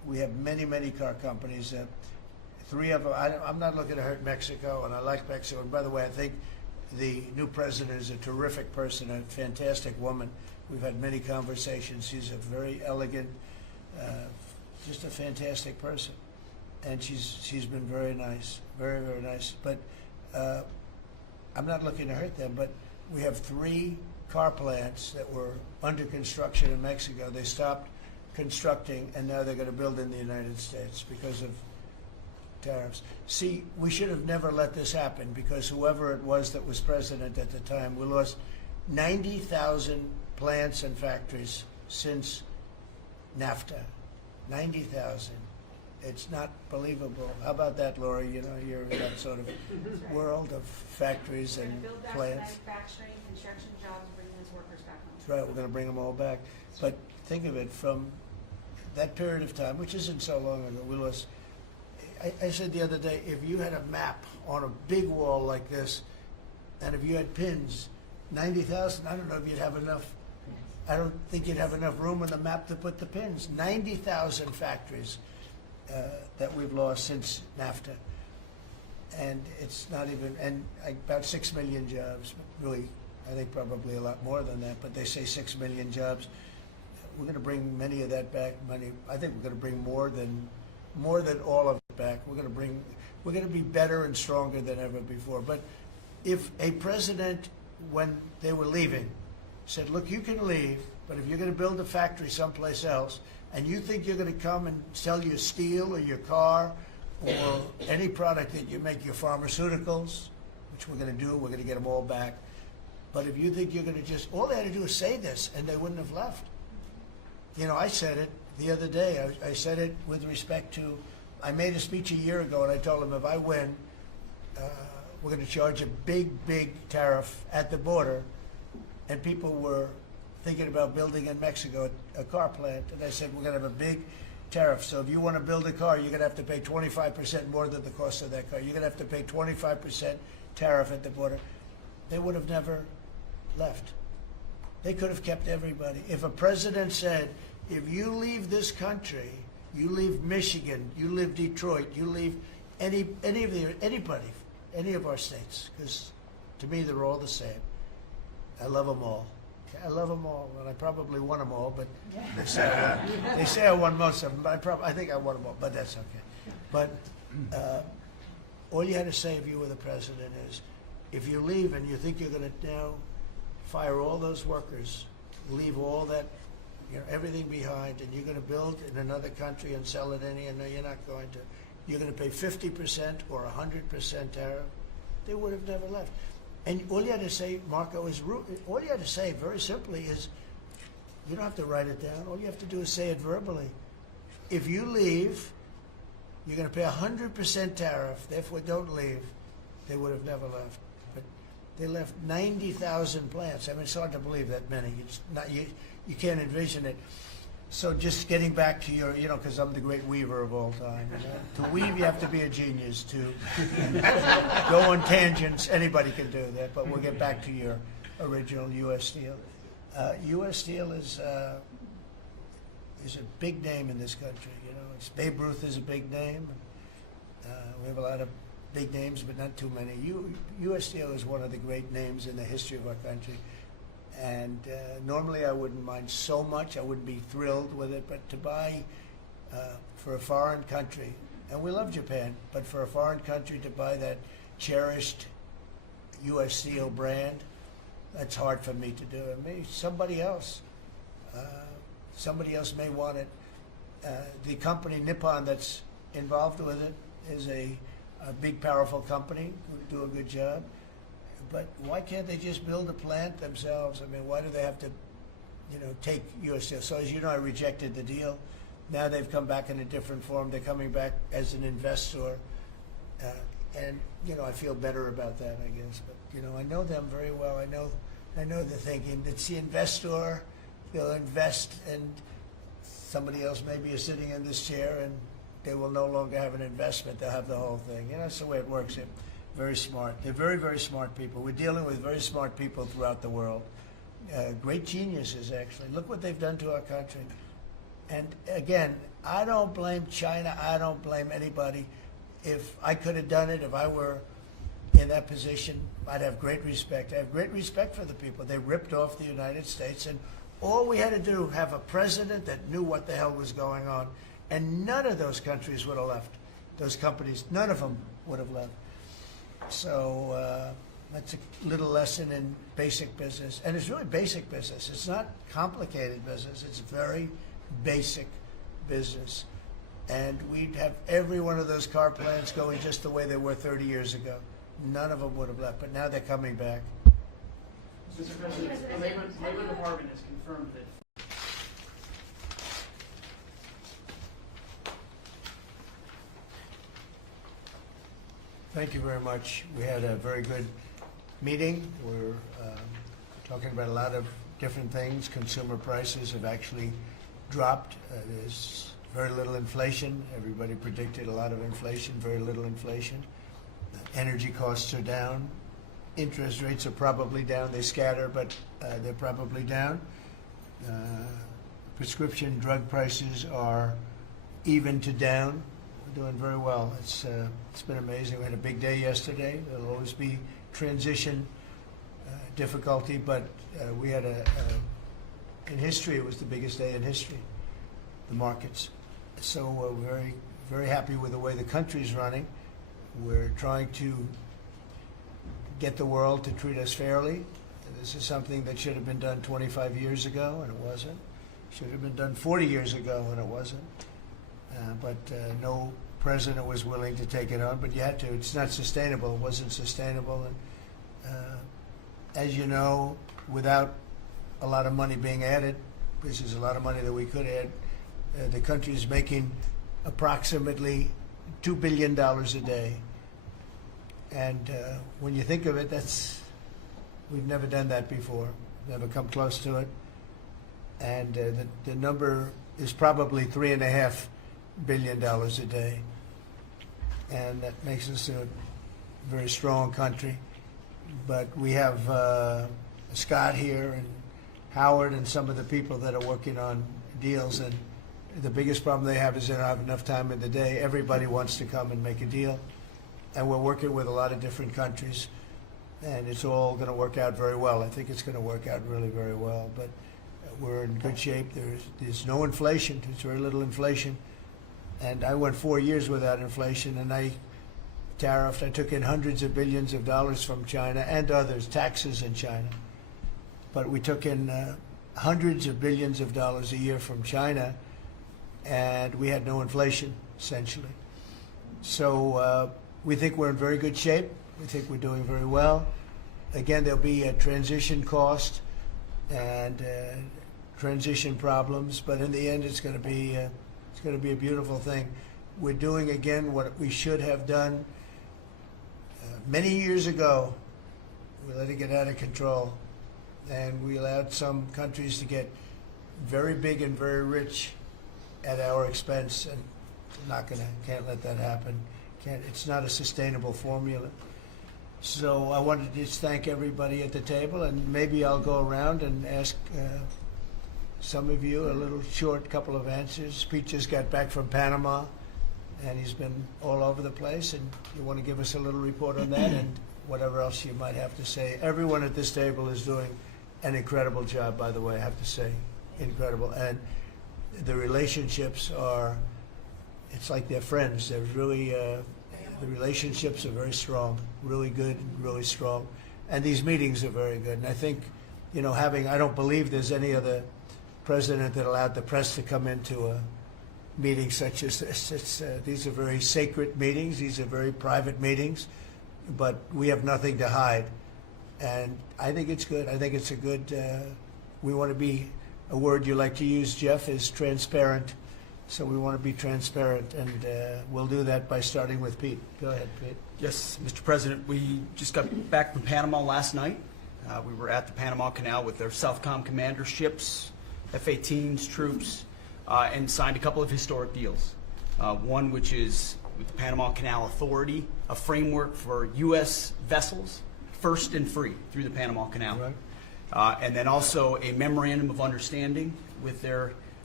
we have many, many car companies. 3 of them, I'm not looking to hurt Mexico, and I like Mexico. And by the way, I think the new president is a terrific person, a fantastic woman. We've had many conversations. She's a very elegant, just a fantastic person. And she's been very nice, very, very nice. But I'm not looking to hurt them, but we have 3 car plants that were under construction in Mexico. They stopped constructing, and now they're going to build in the United States because of tariffs. See, we should have never let this happen, because whoever it was that was president at the time, we lost 90,000 plants and factories since NAFTA. 90,000. It's not believable. How about that, Laura? You know, you're in that sort of world of factories and Build back plants. manufacturing, construction jobs, bring those workers back home. That's right, we're going to bring them all back. But think of it, from that period of time, which isn't so long ago, we lost. I said the other day, if you had a map on a big wall like this, and if you had pins, 90,000, I don't know if you'd have enough. I don't think you'd have enough room on the map to put the pins. 90,000 factories that we've lost since NAFTA. And it's not even, and about 6 million jobs, really, I think probably a lot more than that, but they say 6 million jobs. We're going to bring many of that back. I think we're going to bring more than all of it back. We're going to be better and stronger than ever before. But if a president, when they were leaving, said, look, you can leave, but if you're going to build a factory someplace else, and you think you're going to come and sell your steel or your car or any product that you make, your pharmaceuticals, which we're going to do, we're going to get them all back. But if you think you're going to just, all they had to do is say this, and they wouldn't have left. You know, I said it the other day. I said it with respect to, I made a speech a year ago, and I told them if I win, we're going to charge a big, big tariff at the border. And people were thinking about building in Mexico a car plant. And I said, we're going to have a big tariff. So if you want to build a car, you're going to have to pay 25% more than the cost of that car. You're going to have to pay 25% tariff at the border. They would have never left. They could have kept everybody. If a president said, if you leave this country, you leave Michigan, you leave Detroit, you leave anybody, any of our states, because to me they're all the same. I love them all. I love them all, and I probably won them all, but they say I won most of them, but I think I won them all, but that's okay. But all you had to say if you were the president is, if you leave and you think you're going to now fire all those workers, leave all that, you know, everything behind, and you're going to build in another country and sell it in, no, you're not going to. You're going to pay 50% or 100% tariff. They would have never left. And all you had to say, Marco, all you had to say very simply is, you don't have to write it down. All you have to do is say it verbally. If you leave, you're going to pay 100% tariff. Therefore, don't leave. They would have never left. But they left 90,000 plants. I mean, it's hard to believe that many. It's not, you can't envision it. So just getting back to your, you know, because I'm the great weaver of all time. You know? To weave, you have to be a genius. To go on tangents, anybody can do that. But we'll get back to your original U.S. Steel. U.S. Steel is a big name in this country. You know, Babe Ruth is a big name. We have a lot of big names, but not too many. U.S. Steel is one of the great names in the history of our country. And normally I wouldn't mind so much. I wouldn't be thrilled with it. But to buy for a foreign country, and we love Japan, but for a foreign country to buy that cherished U.S. Steel brand, that's hard for me to do. And maybe somebody else may want it. The company Nippon that's involved with it is a big, powerful company who do a good job. But why can't they just build a plant themselves? I mean, why do they have to, you know, take U.S. Steel? So as you know, I rejected the deal. Now they've come back in a different form. They're coming back as an investor. And, you know, I feel better about that, I guess. But, you know, I know them very well. I know the thinking. It's the investor. They'll invest, and somebody else maybe is sitting in this chair, and they will no longer have an investment. They'll have the whole thing. You know, that's the way it works. Very smart. They're very, very smart people. We're dealing with very smart people throughout the world. Great geniuses, actually. Look what they've done to our country. And again, I don't blame China. I don't blame anybody. If I could have done it, if I were in that position, I'd have great respect. I have great respect for the people. They ripped off the United States, and all we had to do, have a president that knew what the hell was going on, and none of those countries would have left. Those companies, none of them would have left. So that's a little lesson in basic business. And it's really basic business. It's not complicated business. It's very basic business. And we'd have every one of those car plants going just the way they were 30 years ago. None of them would have left, but now they're coming back. Mr. President, the Labor Department has confirmed that Thank you very much. We had a very good meeting. We're talking about a lot of different things. Consumer prices have actually dropped. There's very little inflation. Everybody predicted a lot of inflation, very little inflation. Energy costs are down. Interest rates are probably down. They scatter, but they're probably down. Prescription drug prices are even to down. We're doing very well. It's been amazing. We had a big day yesterday. There'll always be transition difficulty, but we had in history, it was the biggest day in history, the markets. So we're very, very happy with the way the country's running. We're trying to get the world to treat us fairly. This is something that should have been done 25 years ago, and it wasn't. Should have been done 40 years ago, and it wasn't. But no president was willing to take it on, but you had to. It's not sustainable. It wasn't sustainable. And as you know, without a lot of money being added, which is a lot of money that we could add, the country is making approximately $2 billion a day. And when you think of it, we've never done that before, never come close to it. And the number is probably $3.5 billion a day. And that makes us a very strong country. But we have Scott here and Howard and some of the people that are working on deals, and the biggest problem they have is they don't have enough time in the day. Everybody wants to come and make a deal, and we're working with a lot of different countries, and it's all going to work out very well. I think it's going to work out really very well, but we're in good shape. There's no inflation. There's very little inflation, and I went 4 years without inflation, and I took in hundreds of billions of dollars from China and others, taxes in China. But we took in hundreds of billions of dollars a year from China, and we had no inflation, essentially. So we think we're in very good shape. We think we're doing very well. Again, there'll be a transition cost and transition problems, but in the end, it's going to be a beautiful thing. We're doing again what we should have done many years ago. We let it get out of control, and we allowed some countries to get very big and very rich at our expense, and can't let that happen. It's not a sustainable formula. So I wanted to just thank everybody at the table, and maybe I'll go around and ask some of you a little short couple of answers. Pete just got back from Panama, and he's been all over the place, and you want to give us a little report on that and whatever else you might have to say. Everyone at this table is doing an incredible job, by the way, I have to say, incredible. And the relationships it's like they're friends. They're really, the relationships are very strong, really good, really strong. And these meetings are very good. And I think, I don't believe there's any other president that allowed the press to come into a meeting such as this. These are very sacred meetings. These are very private meetings, but we have nothing to hide. And I think it's good. I think it's a good, we want to be, a word you like to use, Jeff, is transparent. So we want to be transparent, and we'll do that by starting with Pete. Go ahead, Pete. Yes, Mr. President, we just got back from Panama last night. We were at the Panama Canal with their Southcom commander ships, F-18s, troops, and signed a couple of historic deals. One which is with the Panama Canal Authority, a framework for U.S. vessels, first and free through the Panama Canal. Right. And then also a memorandum of understanding with their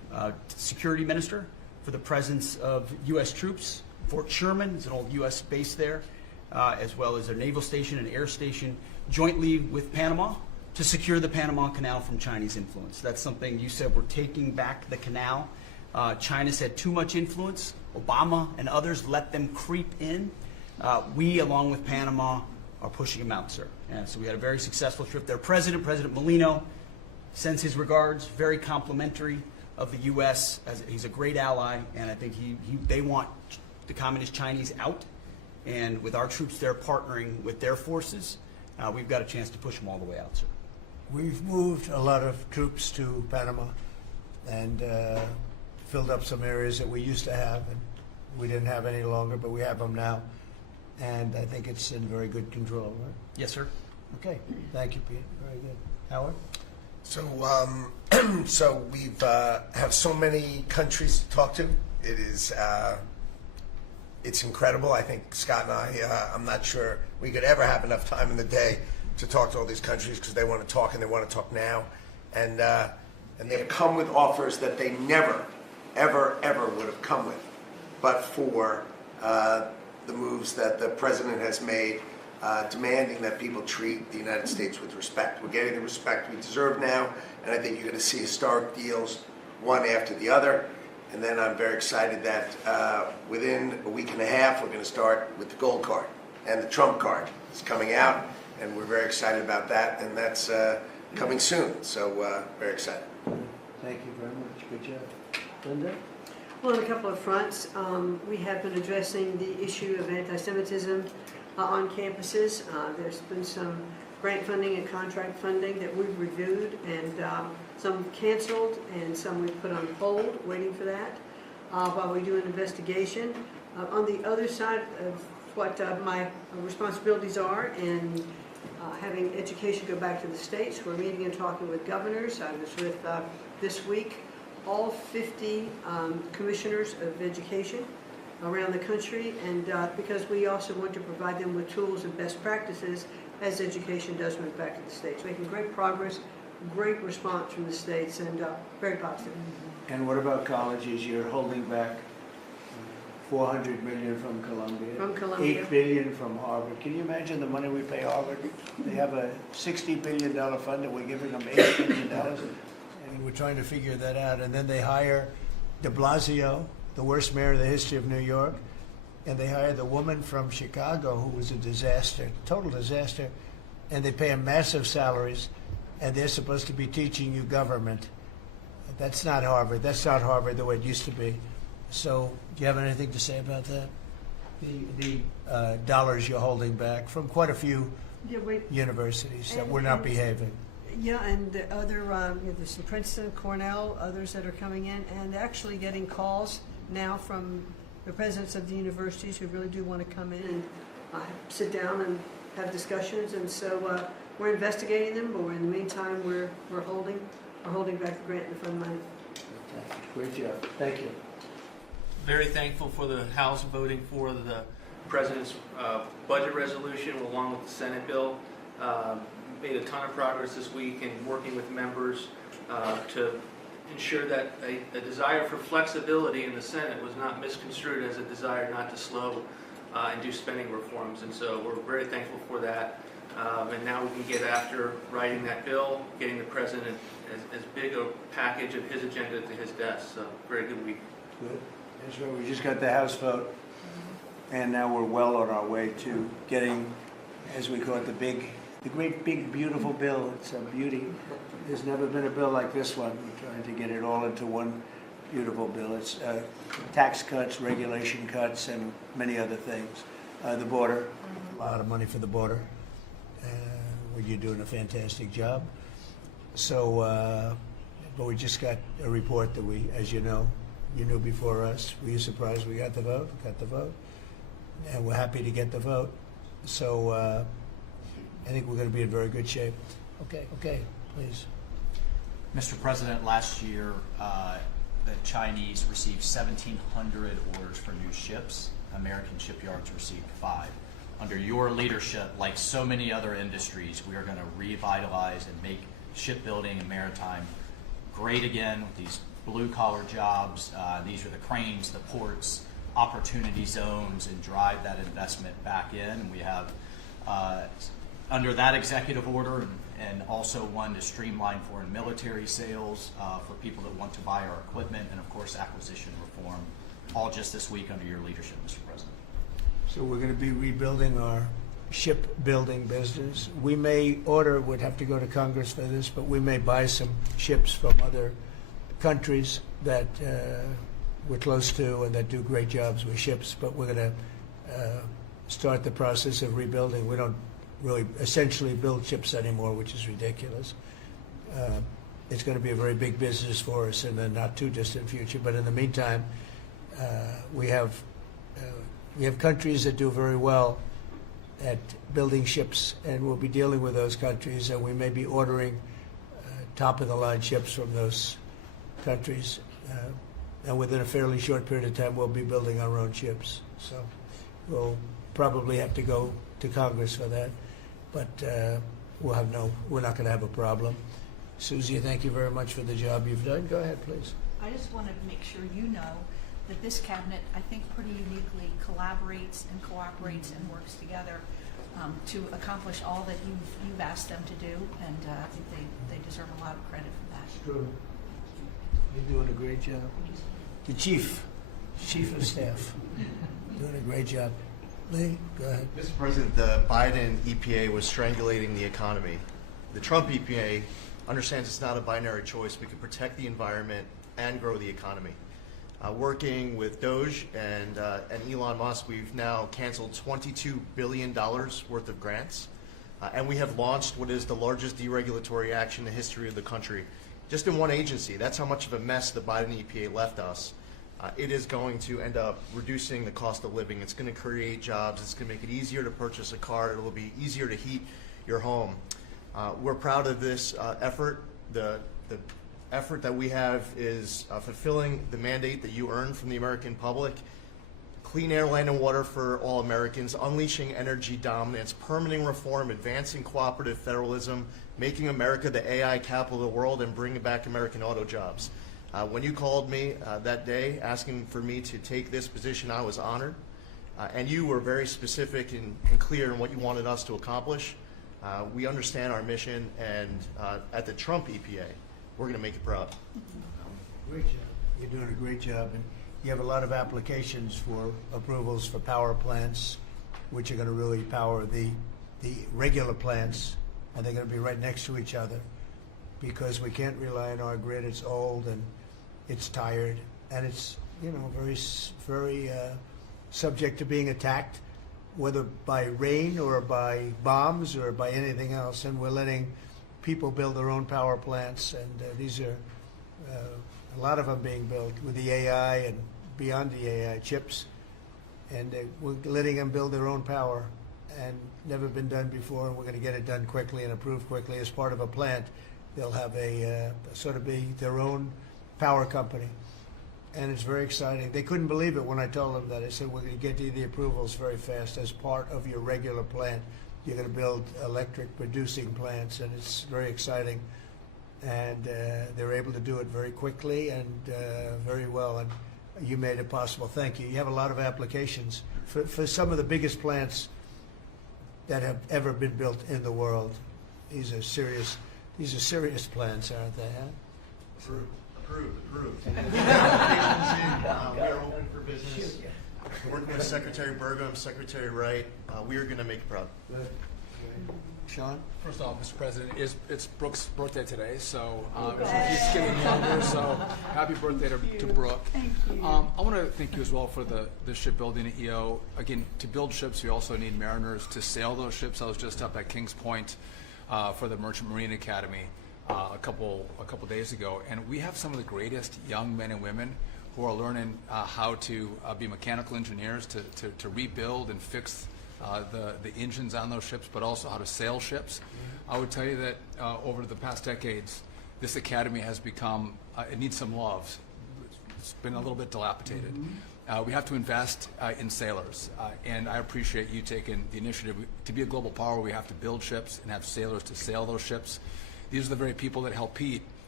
security minister for the presence of U.S. troops. Fort Sherman is an old U.S. base there, as well as a naval station and air station jointly with Panama to secure the Panama Canal from Chinese influence. That's something you said, we're taking back the canal. China's had too much influence. Obama and others let them creep in. We, along with Panama, are pushing them out, sir. And so we had a very successful trip there. President Molino sends his regards, very complimentary of the U.S. He's a great ally, and I think they want the Communist Chinese out. And with our troops there partnering with their forces, we've got a chance to push them all the way out, sir. We've moved a lot of troops to Panama and filled up some areas that we used to have, and we didn't have any longer, but we have them now. And I think it's in very good control, right? Yes, sir. Okay. Thank you, Pete. Very good. Howard? So, so we've have so many countries to talk to. It is, it's incredible. I think Scott and I'm not sure we could ever have enough time in the day to talk to all these countries because they want to talk and they want to talk now. And they've come with offers that they never, ever, ever would have come with, but for the moves that the president has made, demanding that people treat the United States with respect. We're getting the respect we deserve now, and I think you're going to see historic deals, one after the other. And then I'm very excited that within a week and a half, we're going to start with the gold card, and the Trump card is coming out, and we're very excited about that, and that's coming soon. So very excited. Thank you very much. Good job. Linda? Well, on a couple of fronts, we have been addressing the issue of anti-Semitism on campuses. There's been some grant funding and contract funding that we've reviewed, and some canceled and some we've put on hold, waiting for that, while we do an investigation. On the other side of what my responsibilities are in having education go back to the states, we're meeting and talking with governors. I was with, this week, all 50 commissioners of education around the country, and because we also want to provide them with tools and best practices as education does move back to the states. Making great progress, great response from the states, and very positive. And what about colleges? You're holding back $400 million from Columbia. From Columbia. $8 billion from Harvard. Can you imagine the money we pay Harvard? They have a $60 billion fund and we're giving them $8 billion. And we're trying to figure that out. And then they hire de Blasio, the worst mayor in the history of New York, and they hire the woman from Chicago who was a disaster, total disaster, and they pay them massive salaries, and they're supposed to be teaching you government. That's not Harvard. That's not Harvard the way it used to be. So do you have anything to say about that? The dollars you're holding back from quite a few universities that were not behaving. Yeah, and the other, there's some Princeton, Cornell, others that are coming in, and actually getting calls now from the presidents of the universities who really do want to come in and sit down and have discussions. And so we're investigating them, but in the meantime, we're holding back the grant and the fund money. Great job. Thank you. Very thankful for the House voting for the President's budget resolution along with the Senate bill. Made a ton of progress this week in working with members to ensure that a desire for flexibility in the Senate was not misconstrued as a desire not to slow and do spending reforms. And so we're very thankful for that. And now we can get after writing that bill, getting the President as big a package of his agenda to his desk. So very good week. Good. That's right. We just got the House vote, and now we're well on our way to getting, as we call it, the great big beautiful bill. It's a beauty. There's never been a bill like this one. We're trying to get it all into one beautiful bill. It's tax cuts, regulation cuts, and many other things. The border, a lot of money for the border. You're doing a fantastic job. So, but we just got a report that we, as you know, you knew before us. Were you surprised we got the vote? Got the vote. And we're happy to get the vote. So I think we're going to be in very good shape. Okay, please. Mr. President, last year the Chinese received 1,700 orders for new ships. American shipyards received 5. Under your leadership, like so many other industries, we are going to revitalize and make shipbuilding and maritime great again with these blue-collar jobs. These are the cranes, the ports, opportunity zones, and drive that investment back in. And we have, under that executive order, and also one to streamline foreign military sales for people that want to buy our equipment, and of course acquisition reform, all just this week under your leadership, Mr. President. So we're going to be rebuilding our shipbuilding business. We may order, would have to go to Congress for this, but we may buy some ships from other countries that we're close to and that do great jobs with ships, but we're going to start the process of rebuilding. We don't really essentially build ships anymore, which is ridiculous. It's going to be a very big business for us in the not too distant future, but in the meantime, we have countries that do very well at building ships, and we'll be dealing with those countries, and we may be ordering top-of-the-line ships from those countries. And within a fairly short period of time, we'll be building our own ships. So we'll probably have to go to Congress for that, but we're not going to have a problem. Susie, thank you very much for the job you've done. Go ahead, please. I just wanted to make sure you know that this cabinet, I think, pretty uniquely collaborates and cooperates and works together to accomplish all that you've asked them to do, and I think they deserve a lot of credit for that. It's true. You're doing a great job. The chief of staff, doing a great job. Lee, go ahead. Mr. President, the Biden EPA was strangulating the economy. The Trump EPA understands it's not a binary choice. We can protect the environment and grow the economy. Working with Doge and Elon Musk, we've now canceled $22 billion worth of grants, and we have launched what is the largest deregulatory action in the history of the country, just in one agency. That's how much of a mess the Biden EPA left us. It is going to end up reducing the cost of living. It's going to create jobs. It's going to make it easier to purchase a car. It will be easier to heat your home. We're proud of this effort. The effort that we have is fulfilling the mandate that you earned from the American public. Clean air, land, and water for all Americans, unleashing energy dominance, permitting reform, advancing cooperative federalism, making America the AI capital of the world, and bringing back American auto jobs. When you called me that day asking for me to take this position, I was honored. And you were very specific and clear in what you wanted us to accomplish. We understand our mission, and at the Trump EPA, we're going to make you proud. Great job. You're doing a great job. And you have a lot of applications for approvals for power plants, which are going to really power the regular plants, and they're going to be right next to each other because we can't rely on our grid. It's old and it's tired, and it's very subject to being attacked, whether by rain or by bombs or by anything else. And we're letting people build their own power plants, and these are a lot of them being built with the AI and beyond the AI chips, and we're letting them build their own power, and never been done before, and we're going to get it done quickly and approved quickly. As part of a plant, they'll have a sort of be their own power company, and it's very exciting. They couldn't believe it when I told them that. I said, we're going to get you the approvals very fast as part of your regular plant. You're going to build electric producing plants, and it's very exciting. And they're able to do it very quickly and very well, and you made it possible. Thank you. You have a lot of applications for some of the biggest plants that have ever been built in the world. These are serious plants, aren't they? Huh? Approved. We are open for business. Working with Secretary Burgum, Secretary Wright, we are going to make you proud. Good. Sean? First off, Mr. President, it's Brooke's birthday today, so she's getting younger, so happy birthday to Brooke. Thank you. I want to thank you as well for the shipbuilding at EO. Again, to build ships, we also need mariners to sail those ships. I was just up at Kings Point for the Merchant Marine Academy a couple days ago, and we have some of the greatest young men and women who are learning how to be mechanical engineers, to rebuild and fix the engines on those ships, but also how to sail ships. I would tell you that over the past decades, this academy has become, it needs some love. It's been a little bit dilapidated. We have to invest in sailors, and I appreciate you taking the initiative. To be a global power, we have to build ships and have sailors to sail those ships. These are the very people that help Pete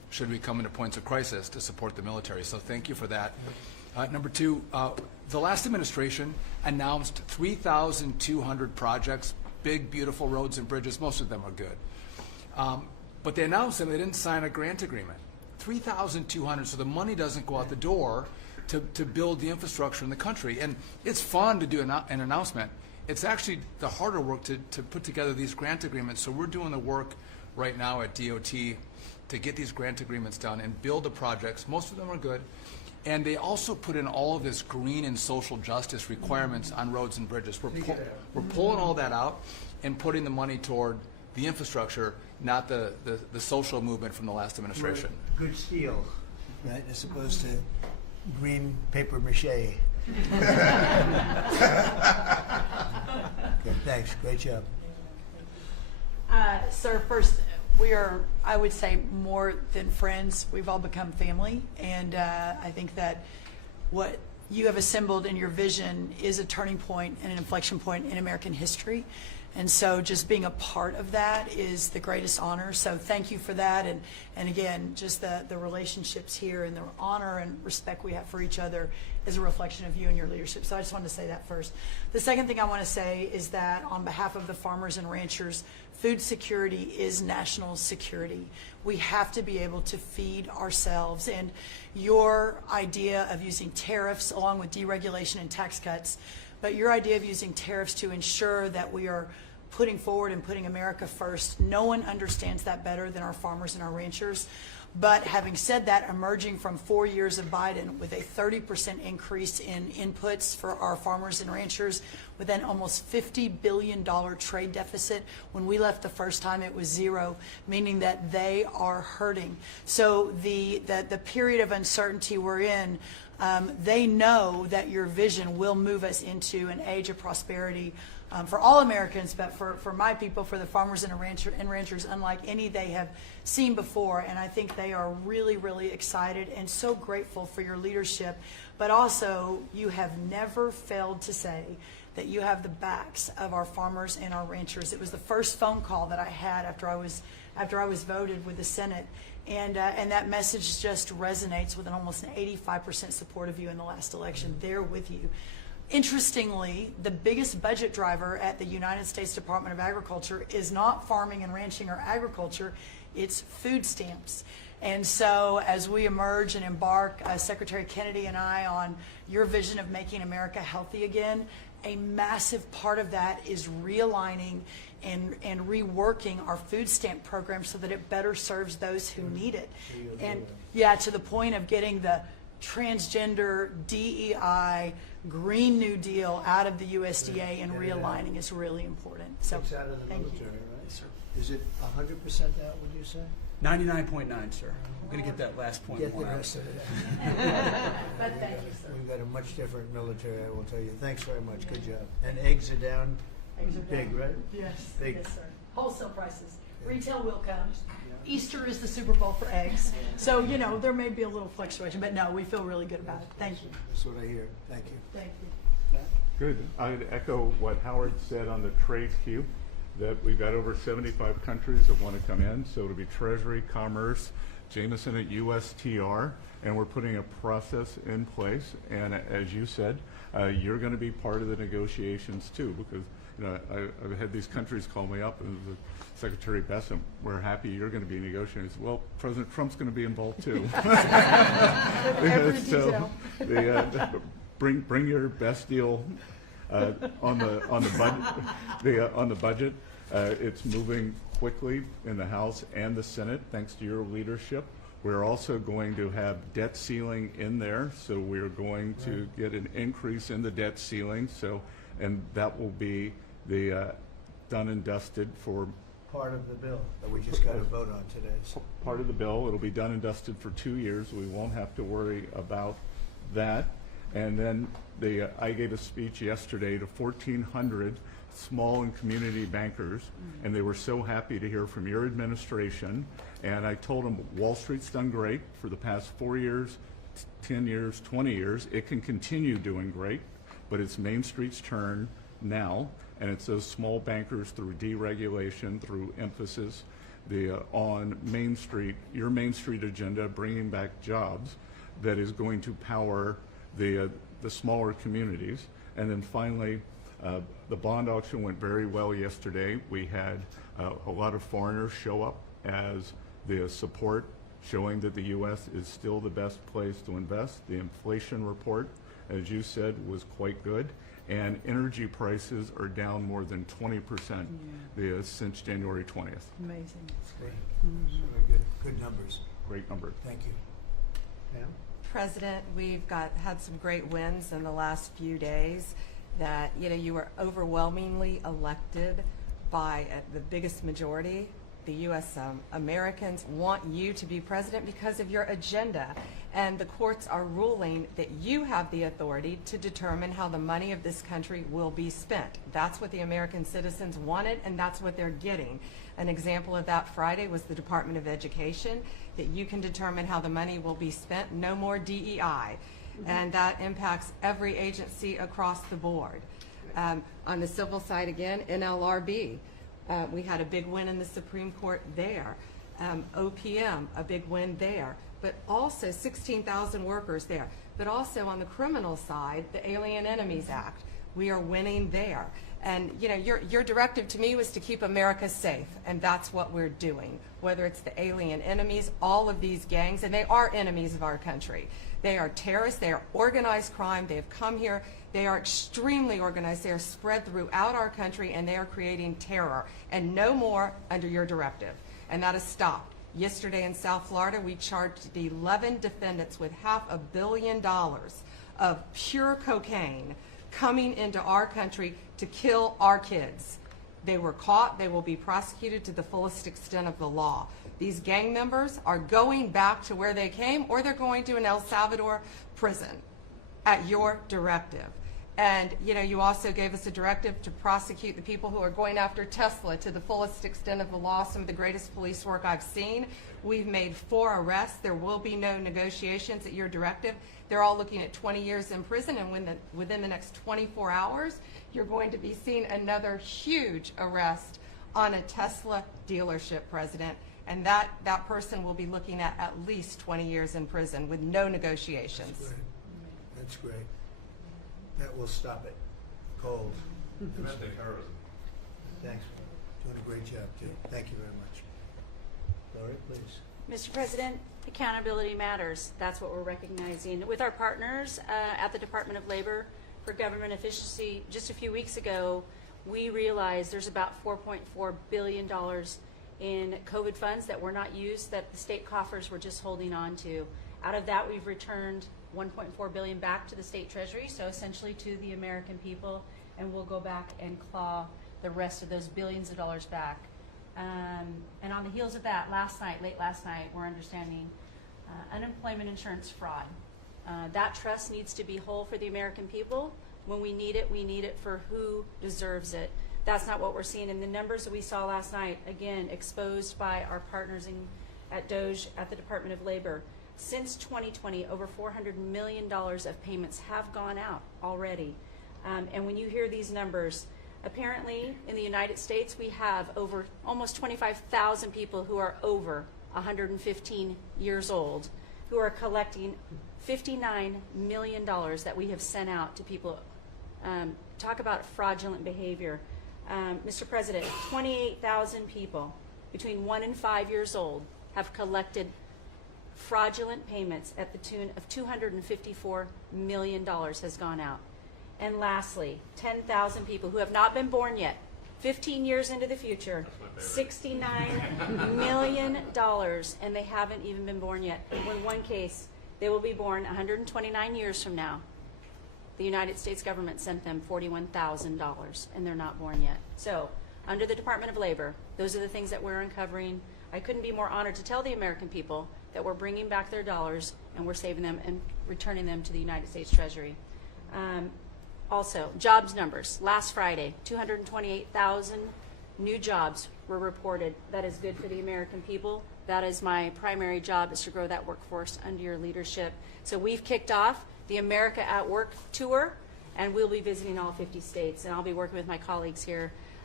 should we come into points of crisis to support the military. So thank you for that. Number two, the last administration announced 3,200 projects, big, beautiful roads and bridges. Most of them are good. But they announced them, they didn't sign a grant agreement. 3,200, so the money doesn't go out the door to build the infrastructure in the country. And it's fun to do an announcement. It's actually the harder work to put together these grant agreements. So we're doing the work right now at DOT to get these grant agreements done and build the projects. Most of them are good. And they also put in all of this green and social justice requirements on roads and bridges. We're pulling all that out and putting the money toward the infrastructure, not the social movement from the last administration. Good steel, right, as opposed to green paper mache. Okay, thanks. Great job. Sir, first, we are, I would say, more than friends. We've all become family, and I think that what you have assembled in your vision is a turning point and an inflection point in American history. And so just being a part of that is the greatest honor. So thank you for that. And again, just the relationships here and the honor and respect we have for each other is a reflection of you and your leadership. So I just wanted to say that first. The second thing I want to say is that on behalf of the farmers and ranchers, food security is national security. We have to be able to feed ourselves. And your idea of using tariffs along with deregulation and tax cuts, but your idea of using tariffs to ensure that we are putting forward and putting America first, no one understands that better than our farmers and our ranchers. But having said that, emerging from 4 years of Biden with a 30% increase in inputs for our farmers and ranchers, with an almost $50 billion trade deficit. When we left the first time, it was zero, meaning that they are hurting. So the period of uncertainty we're in, they know that your vision will move us into an age of prosperity for all Americans, but for my people, for the farmers and ranchers, unlike any they have seen before. And I think they are really, really excited and so grateful for your leadership. But also, you have never failed to say that you have the backs of our farmers and our ranchers. It was the first phone call that I had after I was voted with the Senate. And that message just resonates with an almost an 85% support of you in the last election. They're with you. Interestingly, the biggest budget driver at the United States Department of Agriculture is not farming and ranching or agriculture, it's food stamps. And so as we emerge and embark, Secretary Kennedy and I, on your vision of making America healthy again, a massive part of that is realigning and reworking our food stamp program so that it better serves those who need it. And yeah, to the point of getting the transgender, DEI, Green New Deal out of the USDA and realigning is really important. So It's out of the thank military, you. right? Sir. Is it 100% out, would you say? 99.9, sir. I'm going to get that last point Get the more out. rest of it. But thank you, sir. We've got a much different military, I will tell you. Thanks very much. Good job. And eggs are down. Eggs are Big, down. right? Yes, Big. yes, sir. Wholesale prices. Retail will come. Easter is the Super Bowl for eggs. So, you know, there may be a little fluctuation, but no, we feel really good about it. Thank you. That's what I hear. Thank you. Thank you. Good. I'd echo what Howard said on the trade queue, that we've got over 75 countries that want to come in. So it'll be Treasury, Commerce, Jameson at USTR, and we're putting a process in place. And as you said, you're going to be part of the negotiations too, because you know I've had these countries call me up and Secretary Bessem, we're happy you're going to be negotiating. Well, President Trump's going to be involved too. Every So detail. bring your best deal on the budget. It's moving quickly in the House and the Senate thanks to your leadership. We're also going to have debt ceiling in there, so we're going to get an increase in the debt ceiling. So, and that will be the done and dusted for Part of the bill that we just got to vote on today. So. part of the bill. It'll be done and dusted for 2 years. We won't have to worry about that. And then I gave a speech yesterday to 1,400 small and community bankers, and they were so happy to hear from your administration. And I told them Wall Street's done great for the past 4 years, 10 years, 20 years. It can continue doing great, but it's Main Street's turn now. And it's those small bankers through deregulation, through emphasis, on Main Street, your Main Street agenda, bringing back jobs, that is going to power the smaller communities. And then finally, the bond auction went very well yesterday. We had a lot of foreigners show up as the support, showing that the U.S. is still the best place to invest. The inflation report, as you said, was quite good. And energy prices are down more than 20% since January 20th. Amazing. That's great. Very good numbers. Great numbers. Thank you. Pam? President, we've had some great wins in the last few days. That you were overwhelmingly elected by the biggest majority. The U.S. Americans want you to be president because of your agenda, and the courts are ruling that you have the authority to determine how the money of this country will be spent. That's what the American citizens wanted, and that's what they're getting. An example of that Friday was the Department of Education, that you can determine how the money will be spent. No more DEI. And that impacts every agency across the board. On the civil side again, NLRB, we had a big win in the Supreme Court there. OPM, a big win there. But also 16,000 workers there. But also on the criminal side, the Alien Enemies Act, we are winning there. And your directive to me was to keep America safe, and that's what we're doing. Whether it's the alien enemies, all of these gangs, and they are enemies of our country. They are terrorists, they are organized crime, they have come here, they are extremely organized, they are spread throughout our country, and they are creating terror. And no more under your directive. And that has stopped. Yesterday in South Florida, we charged the 11 defendants with $500 million of pure cocaine coming into our country to kill our kids. They were caught. They will be prosecuted to the fullest extent of the law. These gang members are going back to where they came, or they're going to an El Salvador prison at your directive. And you also gave us a directive to prosecute the people who are going after Tesla to the fullest extent of the law, some of the greatest police work I've seen. We've made 4 arrests. There will be no negotiations at your directive. They're all looking at 20 years in prison, and within the next 24 hours, you're going to be seeing another huge arrest on a Tesla dealership, President. And that person will be looking at least 20 years in prison with no negotiations. That's great. That's great. That will stop it cold. Domestic terrorism. Thanks. Doing a great job, too. Thank you very much. Lori, please. Mr. President, accountability matters. That's what we're recognizing. With our partners at the Department of Labor for Government Efficiency, just a few weeks ago, we realized there's about $4.4 billion in COVID funds that were not used, that the state coffers were just holding on to. Out of that, we've returned $1.4 billion back to the state treasury, so essentially to the American people, and we'll go back and claw the rest of those billions of dollars back. And on the heels of that, late last night, we're understanding unemployment insurance fraud. That trust needs to be whole for the American people. When we need it for who deserves it. That's not what we're seeing. And the numbers that we saw last night, again, exposed by our partners at DOJ, at the Department of Labor. Since 2020, over $400 million of payments have gone out already. And when you hear these numbers, apparently in the United States, we have over almost 25,000 people who are over 115 years old who are collecting $59 million that we have sent out to people. Talk about fraudulent behavior. Mr. President, 28,000 people between 1 and 5 years old have collected fraudulent payments at the tune of $254 million has gone out. And lastly, 10,000 people who have not been born yet, 15 years into the future, $69 million, and they haven't even been born yet. In one case, they will be born 129 years from now. The United States government sent them $41,000, and they're not born yet. So, under the Department of Labor, those are the things that we're uncovering. I couldn't be more honored to tell the American people that we're bringing back their dollars and we're saving them and returning them to the United States Treasury. Also, jobs numbers. Last Friday, 228,000 new jobs were reported. That is good for the American people. That is my primary job, is to grow that workforce under your leadership. So we've kicked off the America at Work tour, and we'll be visiting all 50 states, and I'll be working with my colleagues here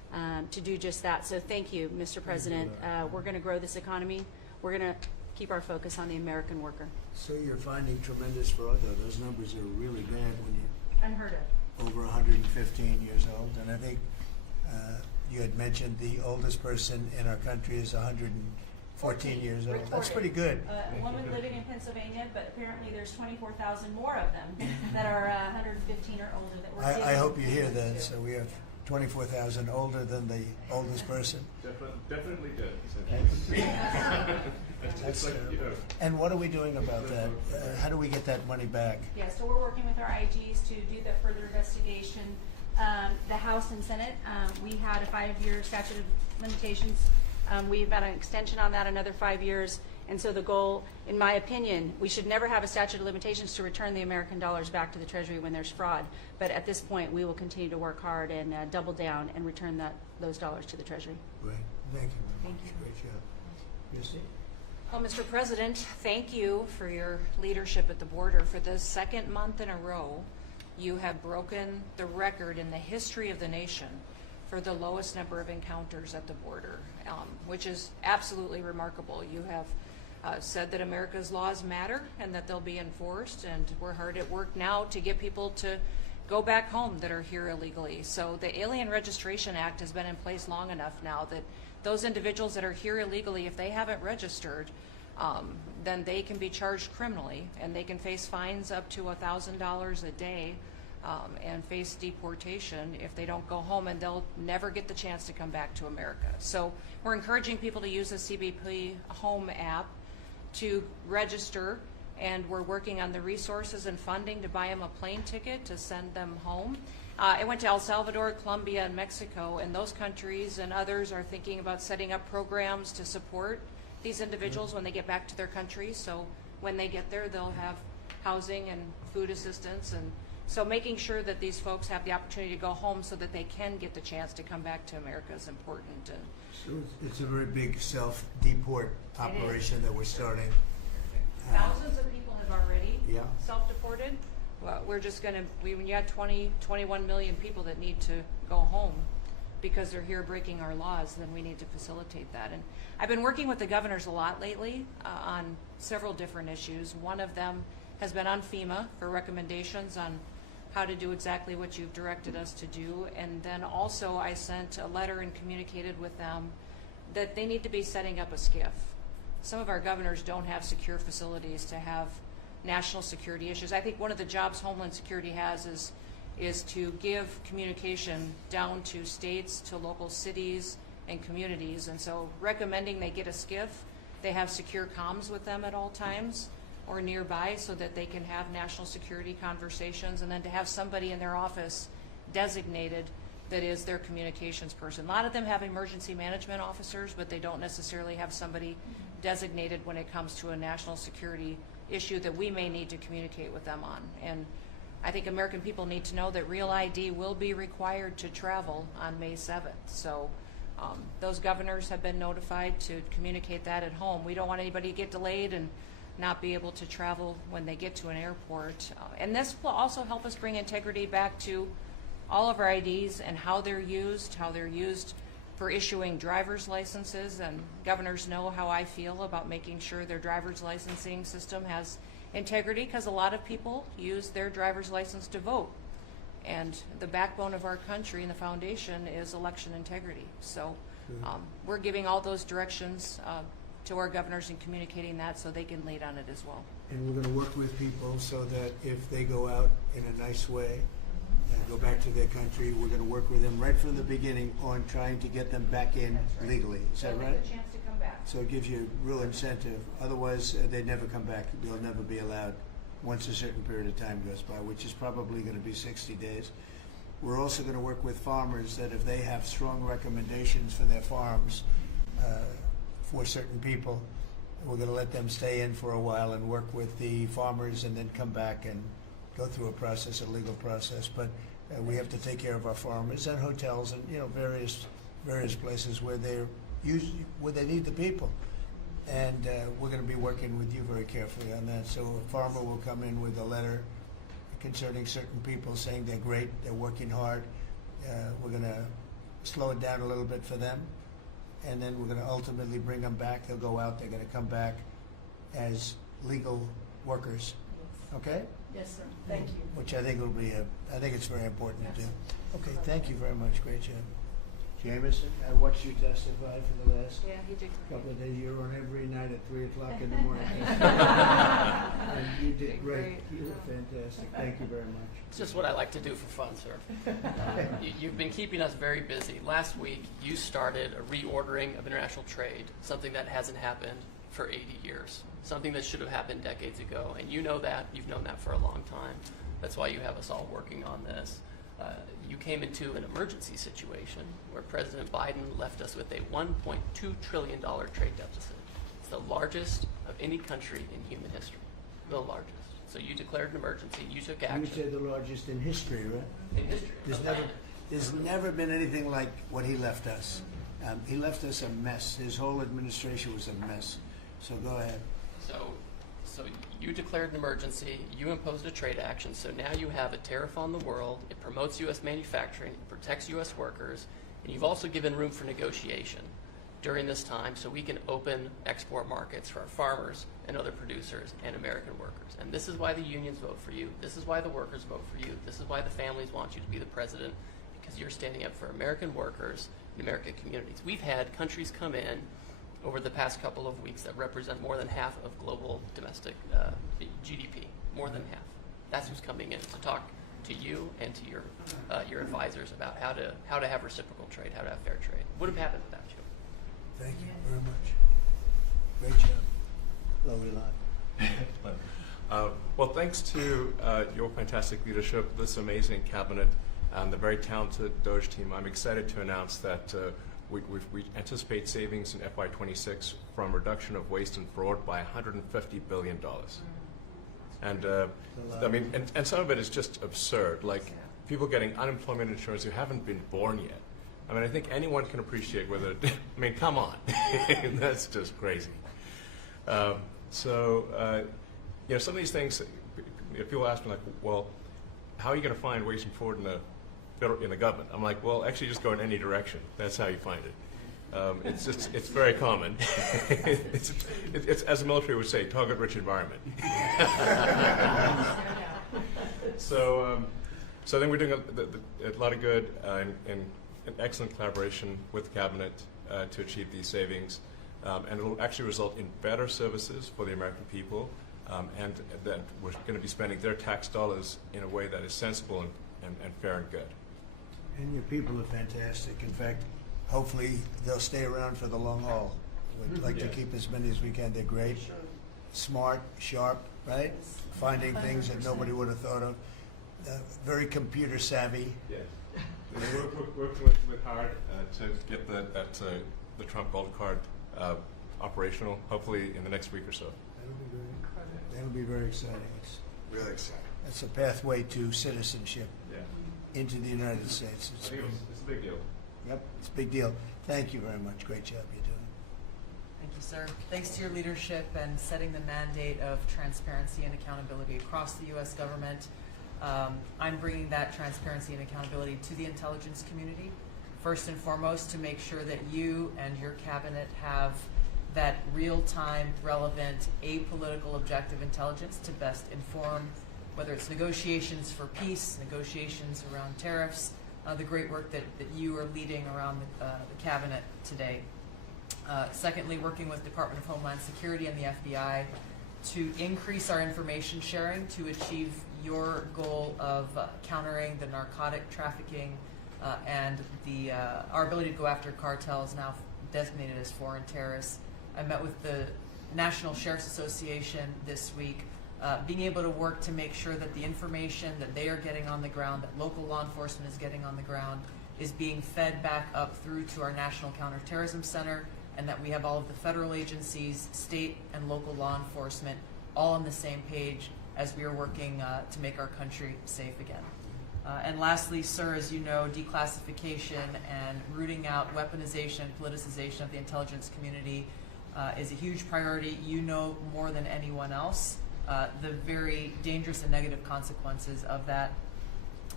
to do just that. So thank you, Mr. President. We're going to grow this economy. We're going to keep our focus on the American worker. So you're finding tremendous fraud, though. Those numbers are really bad when you're Unheard of. over 115 years old. And I think you had mentioned the oldest person in our country is 114 years old. That's pretty good. A woman living in Pennsylvania, but apparently there's 24,000 more of them that are 115 or older that we're I hope you giving hear that. to. So we have 24,000 older than the oldest person. Definitely did. That's and what are we doing about that? How do we get that money back? Yeah, so we're working with our IGs to do the further investigation. The House and Senate, we had a 5-year statute of limitations. We've got an extension on that, another 5 years. And so the goal, in my opinion, we should never have a statute of limitations to return the American dollars back to the Treasury when there's fraud. But at this point, we will continue to work hard and double down and return those dollars to the Treasury. Great. Thank you. Thank you. Great job. Christy? Well, Mr. President, thank you for your leadership at the border. For the second month in a row, you have broken the record in the history of the nation for the lowest number of encounters at the border, which is absolutely remarkable. You have said that America's laws matter and that they'll be enforced, and we're hard at work now to get people to go back home that are here illegally. So the Alien Registration Act has been in place long enough now that those individuals that are here illegally, if they haven't registered, then they can be charged criminally, and they can face fines up to $1,000 a day and face deportation if they don't go home, and they'll never get the chance to come back to America. So we're encouraging people to use the CBP Home app to register, and we're working on the resources and funding to buy them a plane ticket to send them home. I went to El Salvador, Colombia, and Mexico, and those countries and others are thinking about setting up programs to support these individuals when they get back to their countries. So when they get there, they'll have housing and food assistance, and so making sure that these folks have the opportunity to go home so that they can get the chance to come back to America is important. And So it's a very big self-deport operation that we're starting. thousands of people have already Yeah. self-deported. Well, we're just going to, when you have 21 million people that need to go home because they're here breaking our laws, then we need to facilitate that. And I've been working with the governors a lot lately on several different issues. One of them has been on FEMA for recommendations on how to do exactly what you've directed us to do. And then also I sent a letter and communicated with them that they need to be setting up a SCIF. Some of our governors don't have secure facilities to have national security issues. I think one of the jobs Homeland Security has is to give communication down to states, to local cities and communities. And so recommending they get a SCIF, they have secure comms with them at all times or nearby so that they can have national security conversations, and then to have somebody in their office designated that is their communications person. A lot of them have emergency management officers, but they don't necessarily have somebody designated when it comes to a national security issue that we may need to communicate with them on. And I think American people need to know that Real ID will be required to travel on May 7th. So those governors have been notified to communicate that at home. We don't want anybody to get delayed and not be able to travel when they get to an airport. And this will also help us bring integrity back to all of our IDs and how they're used for issuing driver's licenses. And governors know how I feel about making sure their driver's licensing system has integrity, because a lot of people use their driver's license to vote. And the backbone of our country and the foundation is election integrity. So we're giving all those directions to our governors and communicating that so they can lead on it as well. And we're going to work with people so that if they go out in a nice way and go back to their country, we're going to work with them right from the beginning on trying to get them back in legally. Is that right? A chance to come back. So it gives you real incentive. Otherwise, they'd never come back. They'll never be allowed once a certain period of time goes by, which is probably going to be 60 days. We're also going to work with farmers that if they have strong recommendations for their farms for certain people, we're going to let them stay in for a while and work with the farmers and then come back and go through a process, a legal process. But we have to take care of our farmers and hotels and various places where they need the people. And we're going to be working with you very carefully on that. So a farmer will come in with a letter concerning certain people saying they're great, they're working hard. We're going to slow it down a little bit for them, and then we're going to ultimately bring them back. They'll go out. They're going to come back as legal workers. Okay? Yes, sir. Thank you. Which I think will be I think it's very important to do. Okay, thank you very much. Great job. Jameson, I watched you testify for the last couple of days. You're on every night at 3 o'clock in the morning. And you did great. You were fantastic. Thank you very much. It's just what I like to do for fun, sir. You've been keeping us very busy. Last week, you started a reordering of international trade, something that hasn't happened for 80 years, something that should have happened decades ago. And you know that. You've known that for a long time. That's why you have us all working on this. You came into an emergency situation where President Biden left us with a $1.2 trillion trade deficit. It's the largest of any country in human history, the largest. So you declared an emergency, you took action. You would say the largest in history, right? In history. There's never been anything like what he left us. He left us a mess. His whole administration was a mess. So go ahead. So you declared an emergency, you imposed a trade action, so now you have a tariff on the world, it promotes U.S. manufacturing, it protects U.S. workers, and you've also given room for negotiation during this time so we can open export markets for our farmers and other producers and American workers. And this is why the unions vote for you, this is why the workers vote for you, this is why the families want you to be the president, because you're standing up for American workers and American communities. We've had countries come in over the past couple of weeks that represent more than half of global domestic GDP, more than half. That's who's coming in to talk to you and to your advisors about how to have reciprocal trade, how to have fair trade. Would have happened without you. Thank you very much. Great job. Lovely lot. Well, thanks to your fantastic leadership, this amazing cabinet, and the very talented Doge team, I'm excited to announce that we anticipate savings in FY26 from reduction of waste and fraud by $150 billion. And I mean, and some of it is just absurd, like people getting unemployment insurance who haven't been born yet. I mean, I think anyone can appreciate whether, I mean, come on, that's just crazy. You know, some of these things, people ask me like, well, how are you going to find waste and fraud in the government? I'm like, well, actually just go in any direction. That's how you find it. It's very common. it's, as the military would say, target-rich environment. So I think we're doing a lot of good and excellent collaboration with the cabinet to achieve these savings. And it will actually result in better services for the American people, and that we're going to be spending their tax dollars in a way that is sensible and fair and good. And your people are fantastic. In fact, hopefully they'll stay around for the long haul. We'd like to keep as many as we can. They're great, smart, sharp, right? Finding things that nobody would have thought of. Very computer savvy. Yes. We're working with hard to get the Trump Gold Card operational, hopefully in the next week or so. That'll be great. That'll be very exciting. It's really exciting. It's a pathway to citizenship. Yeah. Into the United States. It's a big deal. Yep, it's a big deal. Thank you very much. Great job you're doing. Thank you, sir. Thanks to your leadership and setting the mandate of transparency and accountability across the U.S. government. I'm bringing that transparency and accountability to the intelligence community, first and foremost, to make sure that you and your cabinet have that real-time, relevant, apolitical, objective intelligence to best inform whether it's negotiations for peace, negotiations around tariffs, the great work that you are leading around the cabinet today. Secondly, working with Department of Homeland Security and the FBI to increase our information sharing to achieve your goal of countering the narcotic trafficking and our ability to go after cartels now designated as foreign terrorists. I met with the National Sheriff's Association this week, being able to work to make sure that the information that they are getting on the ground, that local law enforcement is getting on the ground, is being fed back up through to our National Counterterrorism Center, and that we have all of the federal agencies, state and local law enforcement all on the same page as we are working to make our country safe again. And lastly, sir, as you know, declassification and rooting out weaponization and politicization of the intelligence community is a huge priority. You know more than anyone else the very dangerous and negative consequences of that.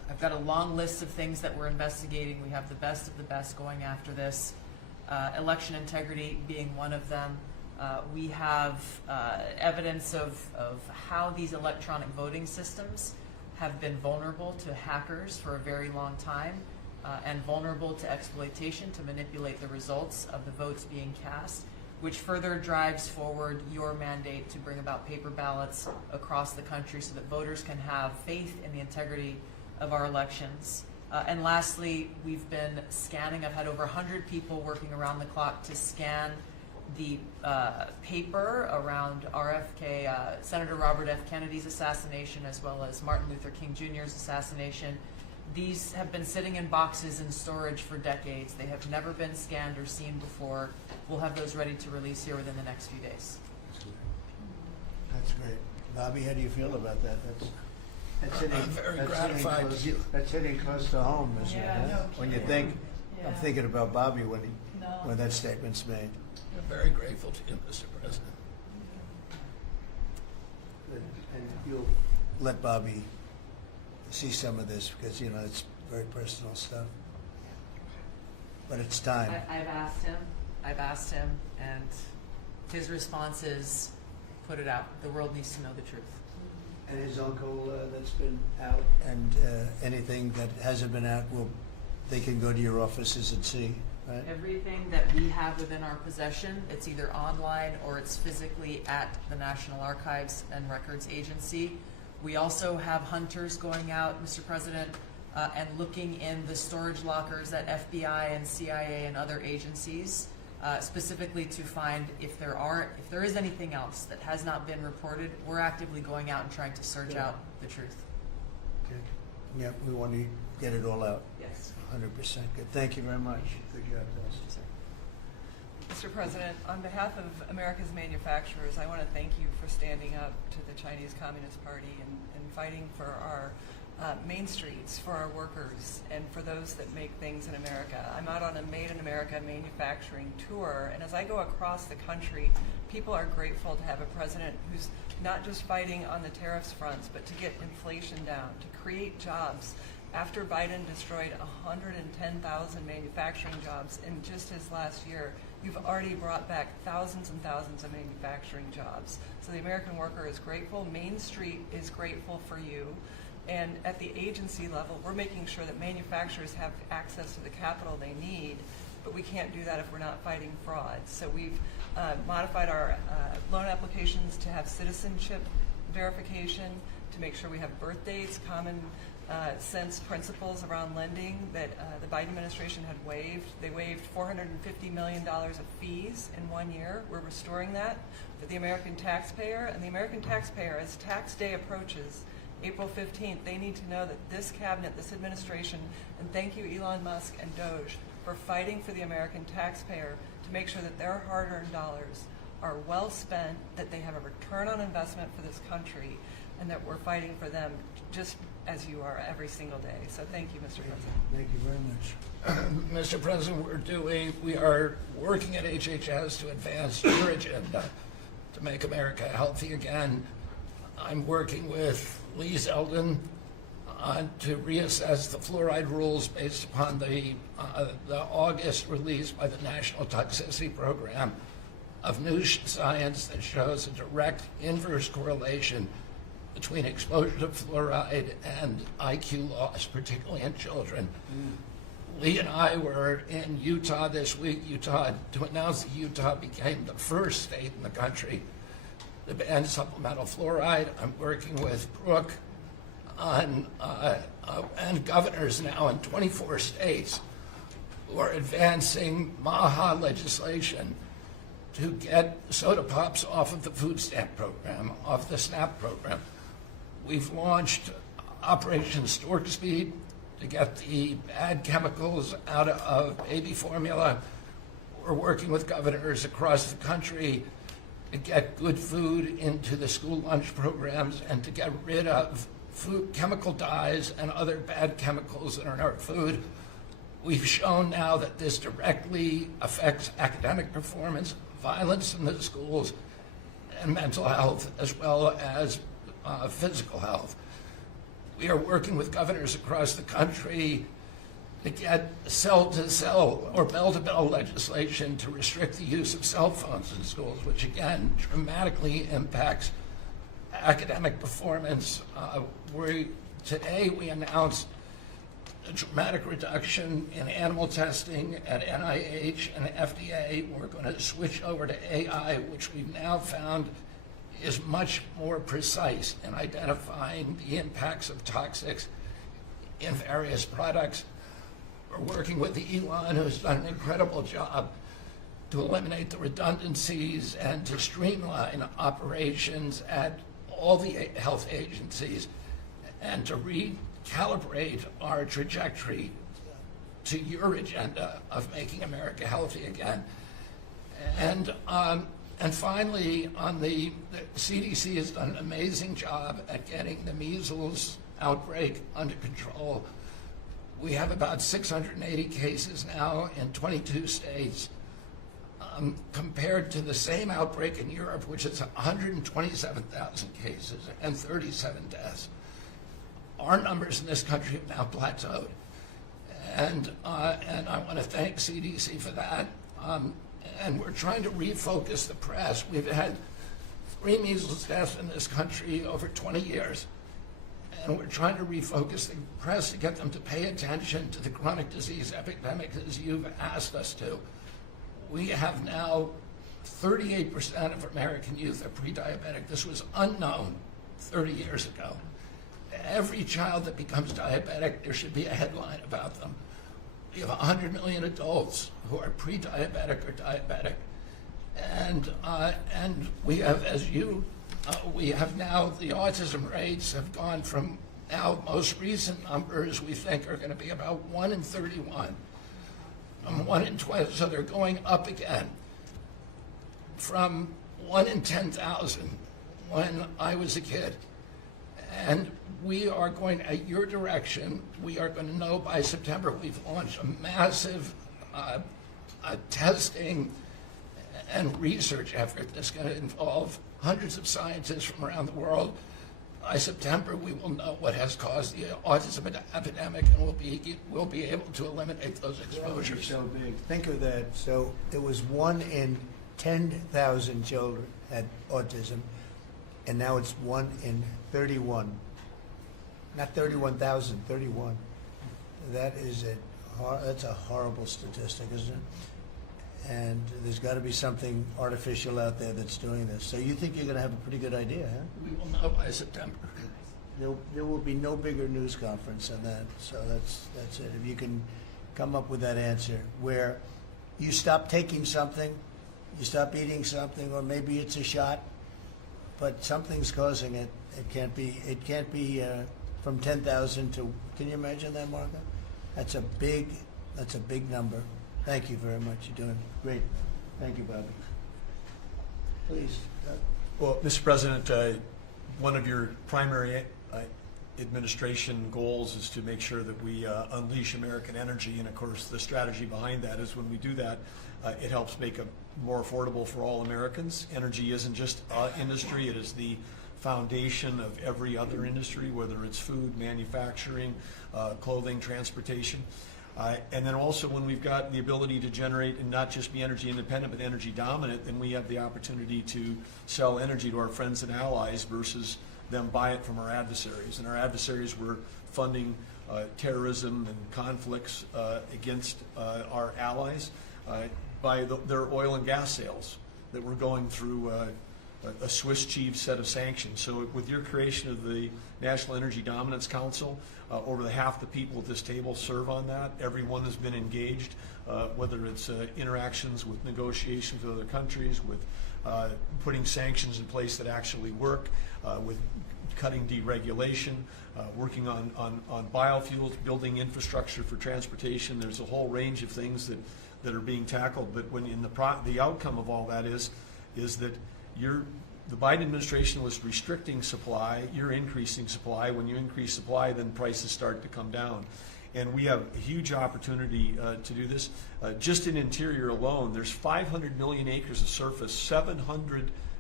I've got a long list of things that we're investigating. We have the best of the best going after this. Election integrity being one of them. We have evidence of how these electronic voting systems have been vulnerable to hackers for a very long time, and vulnerable to exploitation to manipulate the results of the votes being cast, which further drives forward your mandate to bring about paper ballots across the country so that voters can have faith in the integrity of our elections. And lastly, we've been scanning. I've had over 100 people working around the clock to scan the paper around RFK, Senator Robert F. Kennedy's assassination, as well as Martin Luther King Jr.'s assassination. These have been sitting in boxes in storage for decades. They have never been scanned or seen before. We'll have those ready to release here within the next few days. That's great. Bobby, how do you feel about that? That's hitting, I'm very that's gratified. hitting close, that's hitting close to home, isn't Yeah, it? no When you kidding. think, I'm thinking about Bobby when No. when that statement's made. I'm very grateful to you, Mr. President. And you'll let Bobby see some of this because, you know, it's very personal stuff. But it's time. I've asked him, and his response is, put it out. The world needs to know the truth. And his uncle that's been out, and anything that hasn't been out, they can go to your offices and see, right? Everything that we have within our possession, it's either online or it's physically at the National Archives and Records Agency. We also have hunters going out, Mr. President, and looking in the storage lockers at FBI and CIA and other agencies, specifically to find if there is anything else that has not been reported. We're actively going out and trying to search out the truth. Okay. Yeah, we want to get it all out. Yes. 100%. Good. Thank you very much. Good job, Dustin. Mr. President, on behalf of America's manufacturers, I want to thank you for standing up to the Chinese Communist Party and fighting for our main streets, for our workers, and for those that make things in America. I'm out on a Made in America manufacturing tour, and as I go across the country, people are grateful to have a president who's not just fighting on the tariffs fronts, but to get inflation down, to create jobs. After Biden destroyed 110,000 manufacturing jobs in just his last year, you've already brought back thousands and thousands of manufacturing jobs. So the American worker is grateful. Main Street is grateful for you. And at the agency level, we're making sure that manufacturers have access to the capital they need, but we can't do that if we're not fighting fraud. So we've modified our loan applications to have citizenship verification, to make sure we have birth dates, common sense principles around lending that the Biden administration had waived. They waived $450 million of fees in 1 year. We're restoring that for the American taxpayer. And the American taxpayer, as tax day approaches, April 15th, they need to know that this cabinet, this administration, and thank you Elon Musk and Doge for fighting for the American taxpayer to make sure that their hard-earned dollars are well spent, that they have a return on investment for this country, and that we're fighting for them just as you are every single day. So thank you, Mr. President. Thank you very much. Mr. President, we are working at HHS to advance your agenda to make America healthy again. I'm working with Lee Zeldin to reassess the fluoride rules based upon the August release by the National Toxicity Program of new science that shows a direct inverse correlation between exposure to fluoride and IQ loss, particularly in children. Lee and I were in Utah this week, to announce that Utah became the first state in the country to ban supplemental fluoride. I'm working with Brooke on, and governors now in 24 states who are advancing MAHA legislation to get soda pops off of the food stamp program, off the SNAP program. We've launched Operation Stork Speed to get the bad chemicals out of baby formula. We're working with governors across the country to get good food into the school lunch programs and to get rid of food chemical dyes and other bad chemicals that are in our food. We've shown now that this directly affects academic performance, violence in the schools, and mental health, as well as physical health. We are working with governors across the country to get cell-to-cell or bell-to-bell legislation to restrict the use of cell phones in schools, which again dramatically impacts academic performance. Today we announced a dramatic reduction in animal testing at NIH and FDA. We're going to switch over to AI, which we've now found is much more precise in identifying the impacts of toxics in various products. We're working with Elon, who's done an incredible job to eliminate the redundancies and to streamline operations at all the health agencies and to recalibrate our trajectory to your agenda of making America healthy again. And finally, the CDC has done an amazing job at getting the measles outbreak under control. We have about 680 cases now in 22 states, compared to the same outbreak in Europe, which is 127,000 cases and 37 deaths. Our numbers in this country have now plateaued. And I want to thank CDC for that. And we're trying to refocus the press. We've had 3 measles deaths in this country over 20 years. And we're trying to refocus the press to get them to pay attention to the chronic disease epidemic as you've asked us to. We have now 38% of American youth are pre-diabetic. This was unknown 30 years ago. Every child that becomes diabetic, there should be a headline about them. We have 100 million adults who are pre-diabetic or diabetic. And we have, we have now, the autism rates have gone from now most recent numbers we think are going to be about 1 in 31, 1 in 12, so they're going up again from 1 in 10,000 when I was a kid. And we are going, at your direction, we are going to know by September. We've launched a massive testing and research effort that's going to involve hundreds of scientists from around the world. By September, we will know what has caused the autism epidemic, and we'll be able to eliminate those exposures. So big. Think of that. So it was 1 in 10,000 children had autism, and now it's 1 in 31. Not 31,000, 31. That's a horrible statistic, isn't it? And there's got to be something artificial out there that's doing this. So you think you're going to have a pretty good idea, huh? We will know by September. There will be no bigger news conference than that. So that's it. If you can come up with that answer where you stop taking something, you stop eating something, or maybe it's a shot, but something's causing it. It can't be from 10,000 to. Can you imagine that, Martha? That's a big number. Thank you very much. You're doing great. Thank you, Bobby. Please. Well, Mr. President, one of your primary administration goals is to make sure that we unleash American energy, and of course the strategy behind that is when we do that, it helps make it more affordable for all Americans. Energy isn't just industry, it is the foundation of every other industry, whether it's food, manufacturing, clothing, transportation. And then also when we've got the ability to generate and not just be energy independent but energy dominant, then we have the opportunity to sell energy to our friends and allies versus them buy it from our adversaries. And our adversaries were funding terrorism and conflicts against our allies by their oil and gas sales that were going through a Swiss cheese set of sanctions. So with your creation of the National Energy Dominance Council, over half the people at this table serve on that. Everyone has been engaged, whether it's interactions with negotiations with other countries, with putting sanctions in place that actually work, with cutting deregulation, working on biofuels, building infrastructure for transportation. There's a whole range of things that are being tackled. But when in the outcome of all that is that the Biden administration was restricting supply, you're increasing supply. When you increase supply, then prices start to come down. And we have a huge opportunity to do this. Just in interior alone, there's 500 million acres of surface, 700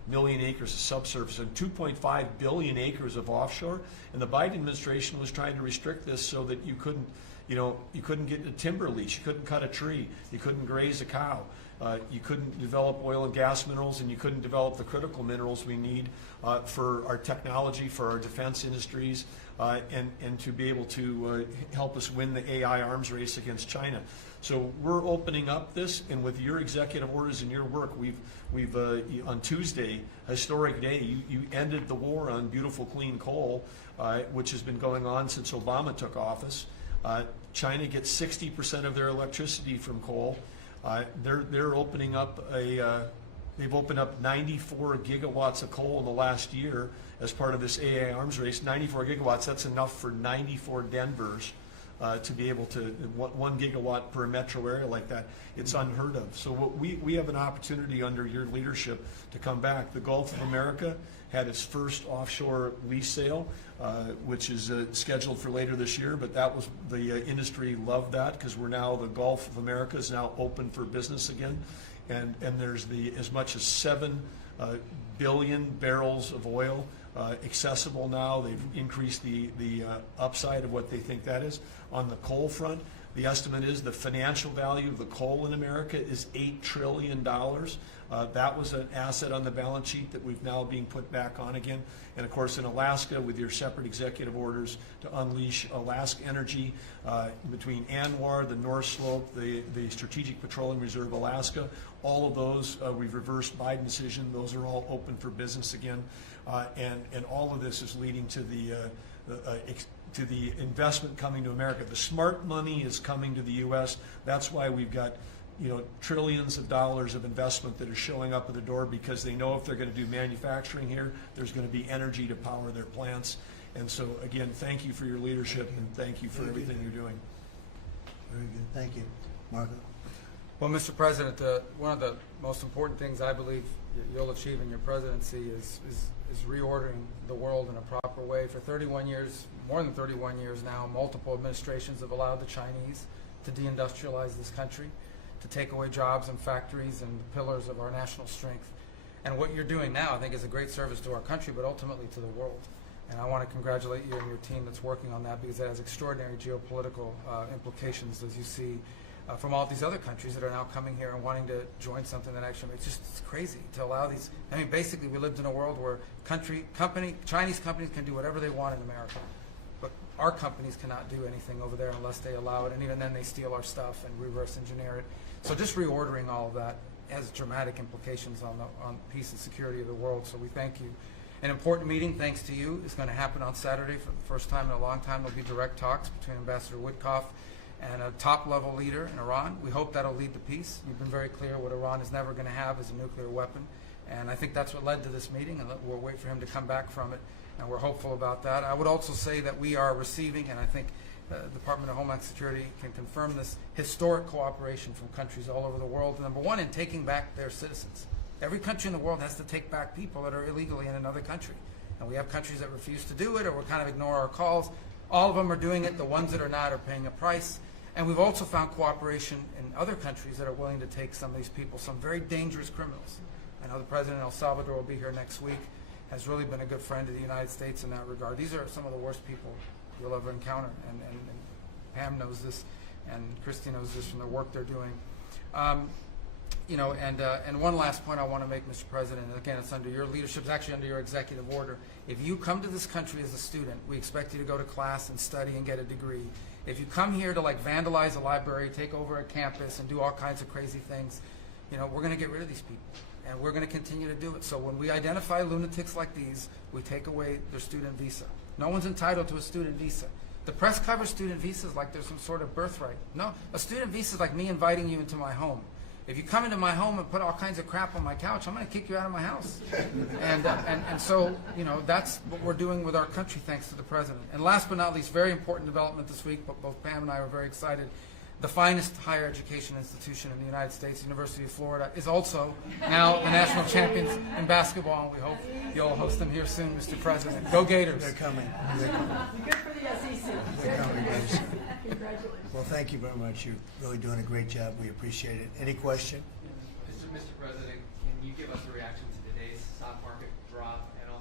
million acres of subsurface and 2.5 billion acres of offshore. And the Biden administration was trying to restrict this so that you couldn't get a timber lease, you couldn't cut a tree, you couldn't graze a cow, you couldn't develop oil and gas minerals, and you couldn't develop the critical minerals we need for our technology, for our defense industries, and to be able to help us win the AI arms race against China. So we're opening up this, and with your executive orders and your work, we've on Tuesday, historic day, you ended the war on beautiful clean coal, which has been going on since Obama took office. China gets 60% of their electricity from coal. They're opening up they've opened up 94 gigawatts of coal in the last year as part of this AI arms race. 94 gigawatts, that's enough for 94 Denvers to be able to, 1 gigawatt per metro area like that. It's unheard of. So we have an opportunity under your leadership to come back. The Gulf of America had its first offshore lease sale, which is scheduled for later this year, but that was, the industry loved that because we're now, the Gulf of America is now open for business again. And there's as much as 7 billion barrels of oil accessible now. They've increased the upside of what they think that is. On the coal front, the estimate is the financial value of the coal in America is $8 trillion. That was an asset on the balance sheet that we've now being put back on again. And of course in Alaska, with your separate executive orders to unleash Alaska energy between ANWR, the North Slope, the Strategic Petroleum Reserve Alaska, all of those, we've reversed Biden decision. Those are all open for business again. And all of this is leading to the investment coming to America. The smart money is coming to the U.S. That's why we've got trillions of dollars of investment that are showing up at the door, because they know if they're going to do manufacturing here, there's going to be energy to power their plants. And so, again, thank you for your leadership and thank you for everything you're doing. Very good. Thank you. Marco? Well, Mr. President, one of the most important things I believe you'll achieve in your presidency is reordering the world in a proper way. For 31 years, more than 31 years now, multiple administrations have allowed the Chinese to deindustrialize this country, to take away jobs and factories and the pillars of our national strength. And what you're doing now, I think, is a great service to our country, but ultimately to the world. And I want to congratulate you and your team that's working on that, because it has extraordinary geopolitical implications, as you see, from all these other countries that are now coming here and wanting to join something that actually makes it's crazy to allow these. I mean, basically, we lived in a world where Chinese companies can do whatever they want in America, but our companies cannot do anything over there unless they allow it, and even then they steal our stuff and reverse engineer it. So just reordering all of that has dramatic implications on peace and security of the world, so we thank you. An important meeting, thanks to you, is going to happen on Saturday for the first time in a long time. There'll be direct talks between Ambassador Witkoff and a top-level leader in Iran. We hope that'll lead to peace. You've been very clear what Iran is never going to have is a nuclear weapon, and I think that's what led to this meeting, and we'll wait for him to come back from it, and we're hopeful about that. I would also say that we are receiving, and I think the Department of Homeland Security can confirm this, historic cooperation from countries all over the world. Number one, in taking back their citizens. Every country in the world has to take back people that are illegally in another country. And we have countries that refuse to do it or will kind of ignore our calls. All of them are doing it. The ones that are not are paying a price. And we've also found cooperation in other countries that are willing to take some of these people, some very dangerous criminals. I know the President of El Salvador will be here next week, has really been a good friend of the United States in that regard. These are some of the worst people you'll ever encounter. And Pam knows this, and Christy knows this from the work they're doing. And one last point I want to make, Mr. President, and again, it's under your leadership, it's actually under your executive order. If you come to this country as a student, we expect you to go to class and study and get a degree. If you come here to vandalize a library, take over a campus, and do all kinds of crazy things, we're going to get rid of these people, and we're going to continue to do it. So when we identify lunatics like these, we take away their student visa. No one's entitled to a student visa. The press covers student visas like there's some sort of birthright. No, a student visa is like me inviting you into my home. If you come into my home and put all kinds of crap on my couch, I'm going to kick you out of my house. And so, that's what we're doing with our country, thanks to the President. And last but not least, very important development this week, but both Pam and I are very excited. The finest higher education institution in the United States, University of Florida, is also now the national champions in basketball, and we hope you'll host them here soon, Mr. President. Go Gators. They're coming. Good for the SEC. They're coming, guys. Congratulations. Well, thank you very much. You're really doing a great job. We appreciate it. Any question? Mr. President, can you give us a reaction to today's South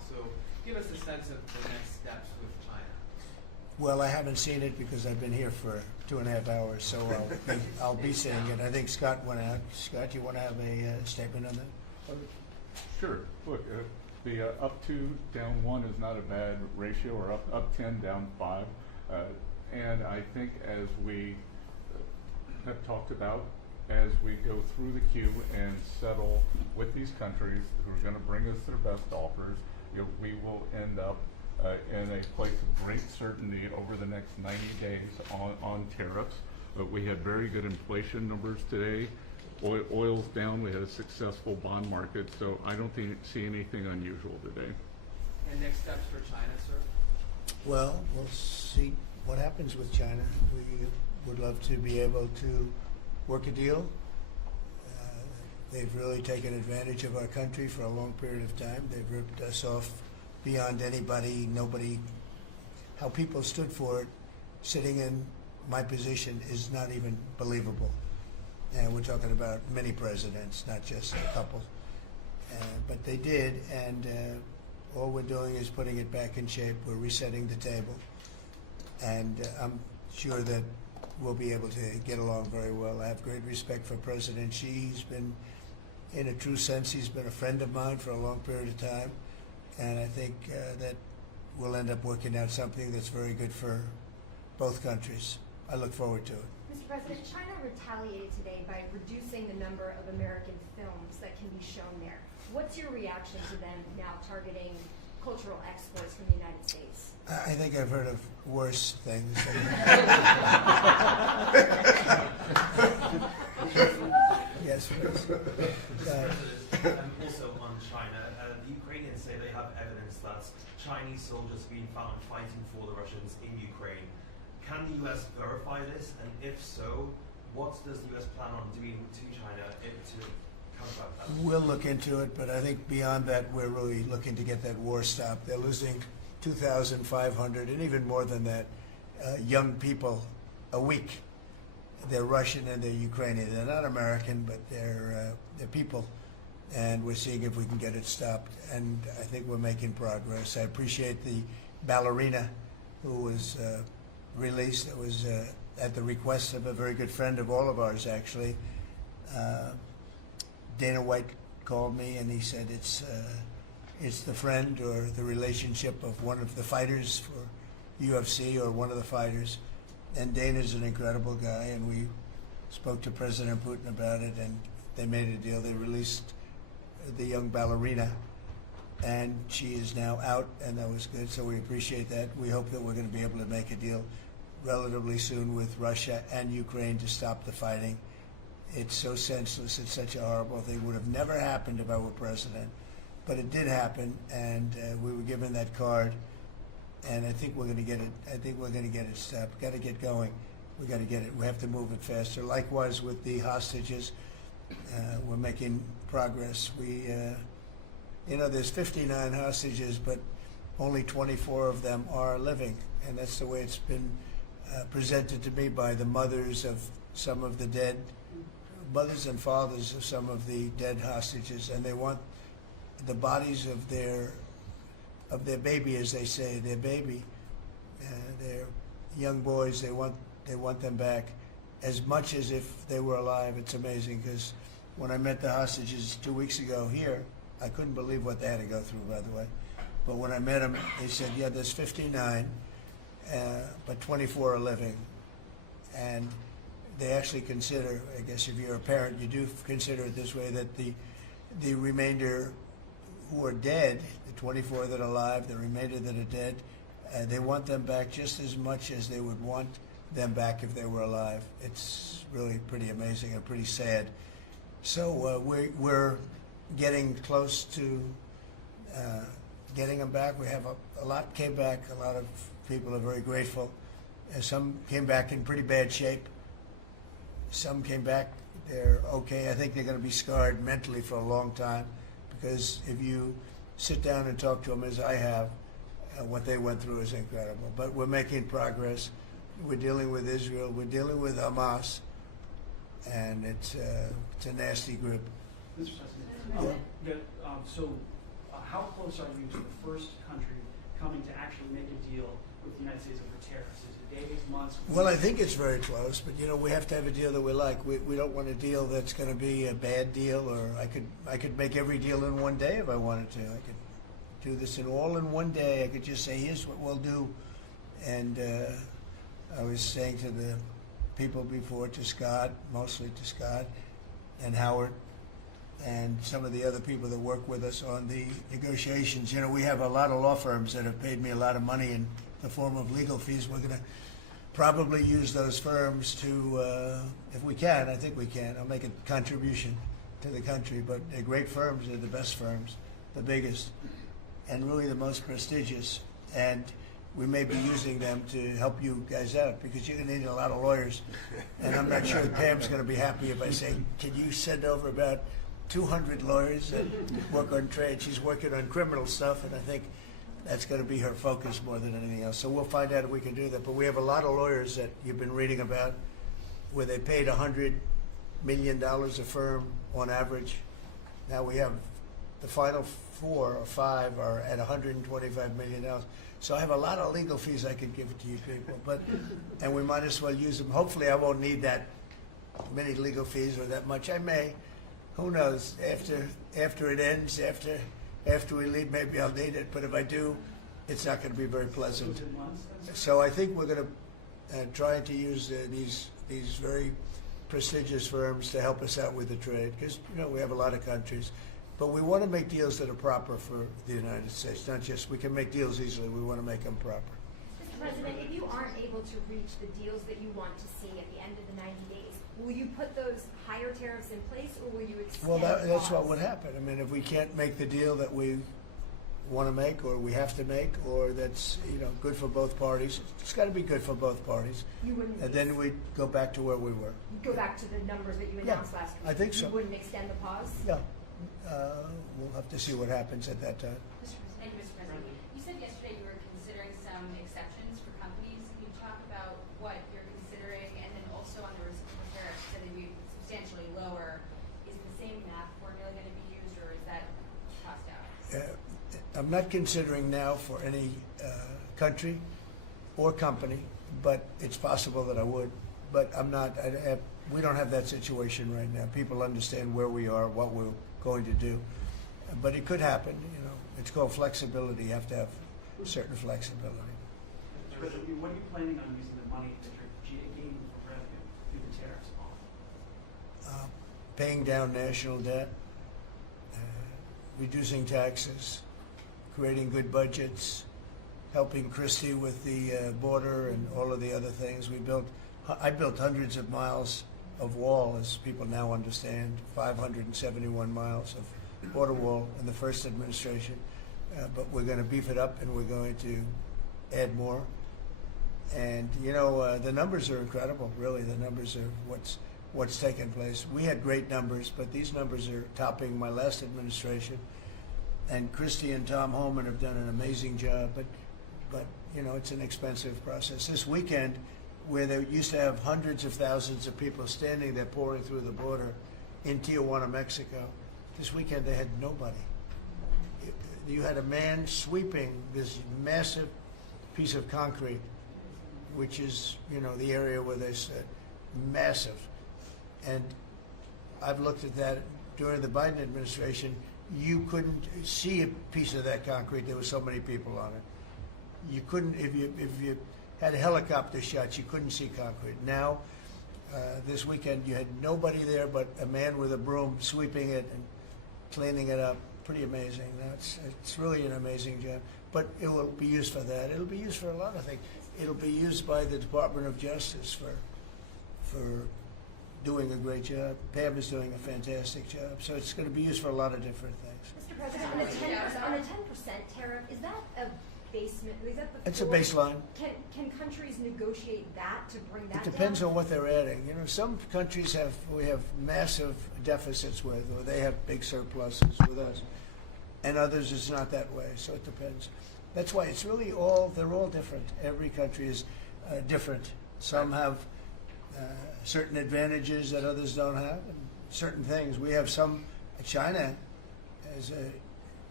So give us a sense of the next steps with China. Well, I haven't seen it because I've been here for 2.5 hours, so I'll be seeing it. I think Scott went out. Scott, you want to have a statement on that? Sure. Look, the up 2, down 1 is not a bad ratio, or up 10, down 5. And I think as we have talked about, as we go through the queue and settle with these countries who are going to bring us their best offers, we will end up in a place of great certainty over the next 90 days on tariffs. But we had very good inflation numbers today. Oil's down. We had a successful bond market, so I don't see anything unusual today. And next steps for China, sir? Well, we'll see what happens with China. We would love to be able to work a deal. They've really taken advantage of our country for a long period of time. They've ripped us off beyond nobody. How people stood for it, sitting in my position, is not even believable. And we're talking about many presidents, not just a couple. But they did, and all we're doing is putting it back in shape. We're resetting the table. And I'm sure that we'll be able to get along very well. I have great respect for President Xi. He's been, in a true sense, he's been a friend of mine for a long period of time. And I think that we'll end up working out something that's very good for both countries. I look forward to it. Mr. President, China retaliated today by reducing the number of American films that can be shown there. What's your reaction to them now targeting cultural exports from the United States? I think I've heard of worse things. Yes, please. Also on China, the Ukrainians say they have evidence that Chinese soldiers have been found fighting for the Russians in Ukraine. Can the U.S. verify this? And if so, what does the U.S. plan on doing to China to combat that? We'll look into it, but I think beyond that, we're really looking to get that war stopped. They're losing 2,500, and even more than that, young people a week. They're Russian and they're Ukrainian. They're not American, but they're people. And we're seeing if we can get it stopped. And I think we're making progress. I appreciate the ballerina who was released. It was at the request of a very good friend of all of ours, actually. Dana White called me and he said it's the friend or the relationship of one of the fighters for UFC or one of the fighters. And Dana's an incredible guy, and we spoke to President Putin about it, and they made a deal. They released the young ballerina, and she is now out, and that was good, so we appreciate that. We hope that we're going to be able to make a deal relatively soon with Russia and Ukraine to stop the fighting. It's so senseless. It's such a horrible thing. It would have never happened if I were president, but it did happen, and we were given that card. And I think we're going to get it. I think we're going to get it stopped. Got to get going. We got to get it. We have to move it faster. Likewise with the hostages, we're making progress. We, there's 59 hostages, but only 24 of them are living, and that's the way it's been presented to me by the mothers of some of the dead, mothers and fathers of some of the dead hostages, and they want the bodies of their baby, as they say, their baby, their young boys. They want them back as much as if they were alive. It's amazing, because when I met the hostages 2 weeks ago here, I couldn't believe what they had to go through, by the way. But when I met them, they said, yeah, there's 59, but 24 are living. And they actually consider, I guess if you're a parent, you do consider it this way, that the remainder who are dead, the 24 that are alive, the remainder that are dead, they want them back just as much as they would want them back if they were alive. It's really pretty amazing and pretty sad. So we're getting close to getting them back. We have a lot came back. A lot of people are very grateful. Some came back in pretty bad shape. Some came back, they're okay. I think they're going to be scarred mentally for a long time, because if you sit down and talk to them, as I have, what they went through is incredible. But we're making progress. We're dealing with Israel. We're dealing with Hamas, and it's a nasty group. Mr. President, so how close are you to the first country coming to actually make a deal with the United States over tariffs? Is it days, months? Well, I think it's very close, but we have to have a deal that we like. We don't want a deal that's going to be a bad deal, or I could make every deal in one day if I wanted to. I could do this all in one day. I could just say, here's what we'll do. And I was saying to the people before, to Scott, mostly to Scott and Howard, and some of the other people that work with us on the negotiations. We have a lot of law firms that have paid me a lot of money in the form of legal fees. We're going to probably use those firms to, if we can, I think we can. I'll make a contribution to the country, but they're great firms. They're the best firms, the biggest, and really the most prestigious. And we may be using them to help you guys out, because you're going to need a lot of lawyers. And I'm not sure Pam's going to be happy if I say, can you send over about 200 lawyers that work on trade? She's working on criminal stuff, and I think that's going to be her focus more than anything else. So we'll find out if we can do that. But we have a lot of lawyers that you've been reading about where they paid $100 million a firm on average. Now we have the final 4 or 5 are at $125 million. So I have a lot of legal fees I could give to you people, and we might as well use them. Hopefully I won't need that many legal fees or that much. I may. Who knows? After it ends, after we leave, maybe I'll need it. But if I do, it's not going to be very pleasant. So I think we're going to try to use these very prestigious firms to help us out with the trade, because we have a lot of countries. But we want to make deals that are proper for the United States, not just we can make deals easily. We want to make them proper. Mr. President, if you aren't able to reach the deals that you want to see at the end of the 90 days, will you put those higher tariffs in place, or will you extend? Well, that's what would happen. I mean, if we can't make the deal that we want to make, or we have to make, or that's good for both parties, it's got to be good for both parties. You wouldn't. And then we'd go back to where we were. You'd go back to the numbers that you announced last week. I think so. You wouldn't extend the pause. Yeah. We'll have to see what happens at that time. Thank you, Mr. President. You said yesterday you were considering some exceptions for companies. Can you talk about what you're considering, and then also on the reciprocal tariffs that would be substantially lower? Is the same math formula going to be used, or is that tossed out? I'm not considering now for any country or company, but it's possible that I would. But I'm not. We don't have that situation right now. People understand where we are, what we're going to do. But it could happen. It's called flexibility. You have to have certain flexibility. What are you planning on using the money that you're gaining from revenue through the tariffs on? Paying down national debt, reducing taxes, creating good budgets, helping Christie with the border and all of the other things. I built hundreds of miles of wall, as people now understand, 571 miles of border wall in the first administration. But we're going to beef it up, and we're going to add more. And the numbers are incredible. Really, the numbers are what's taken place. We had great numbers, but these numbers are topping my last administration. And Christie and Tom Homan have done an amazing job. But it's an expensive process. This weekend, where they used to have hundreds of thousands of people standing there pouring through the border in Tijuana, Mexico, this weekend they had nobody. You had a man sweeping this massive piece of concrete, which is, the area where they said massive. And I've looked at that during the Biden administration. You couldn't see a piece of that concrete. There were so many people on it. You couldn't, if you had helicopter shots, you couldn't see concrete. Now, this weekend, you had nobody there but a man with a broom sweeping it and cleaning it up. Pretty amazing. It's really an amazing job. But it will be used for that. It'll be used for a lot of things. It'll be used by the Department of Justice for doing a great job. Pam is doing a fantastic job. So it's going to be used for a lot of different things. Mr. President, on a 10% tariff, is that a basement? Is that the It's a floor? baseline. Can countries negotiate that to bring that It depends down? on what they're adding. Some countries we have massive deficits with, or they have big surpluses with us, and others it's not that way. So it depends. That's why it's really they're all different. Every country is different. Some have certain advantages that others don't have, and certain things. We have some. China has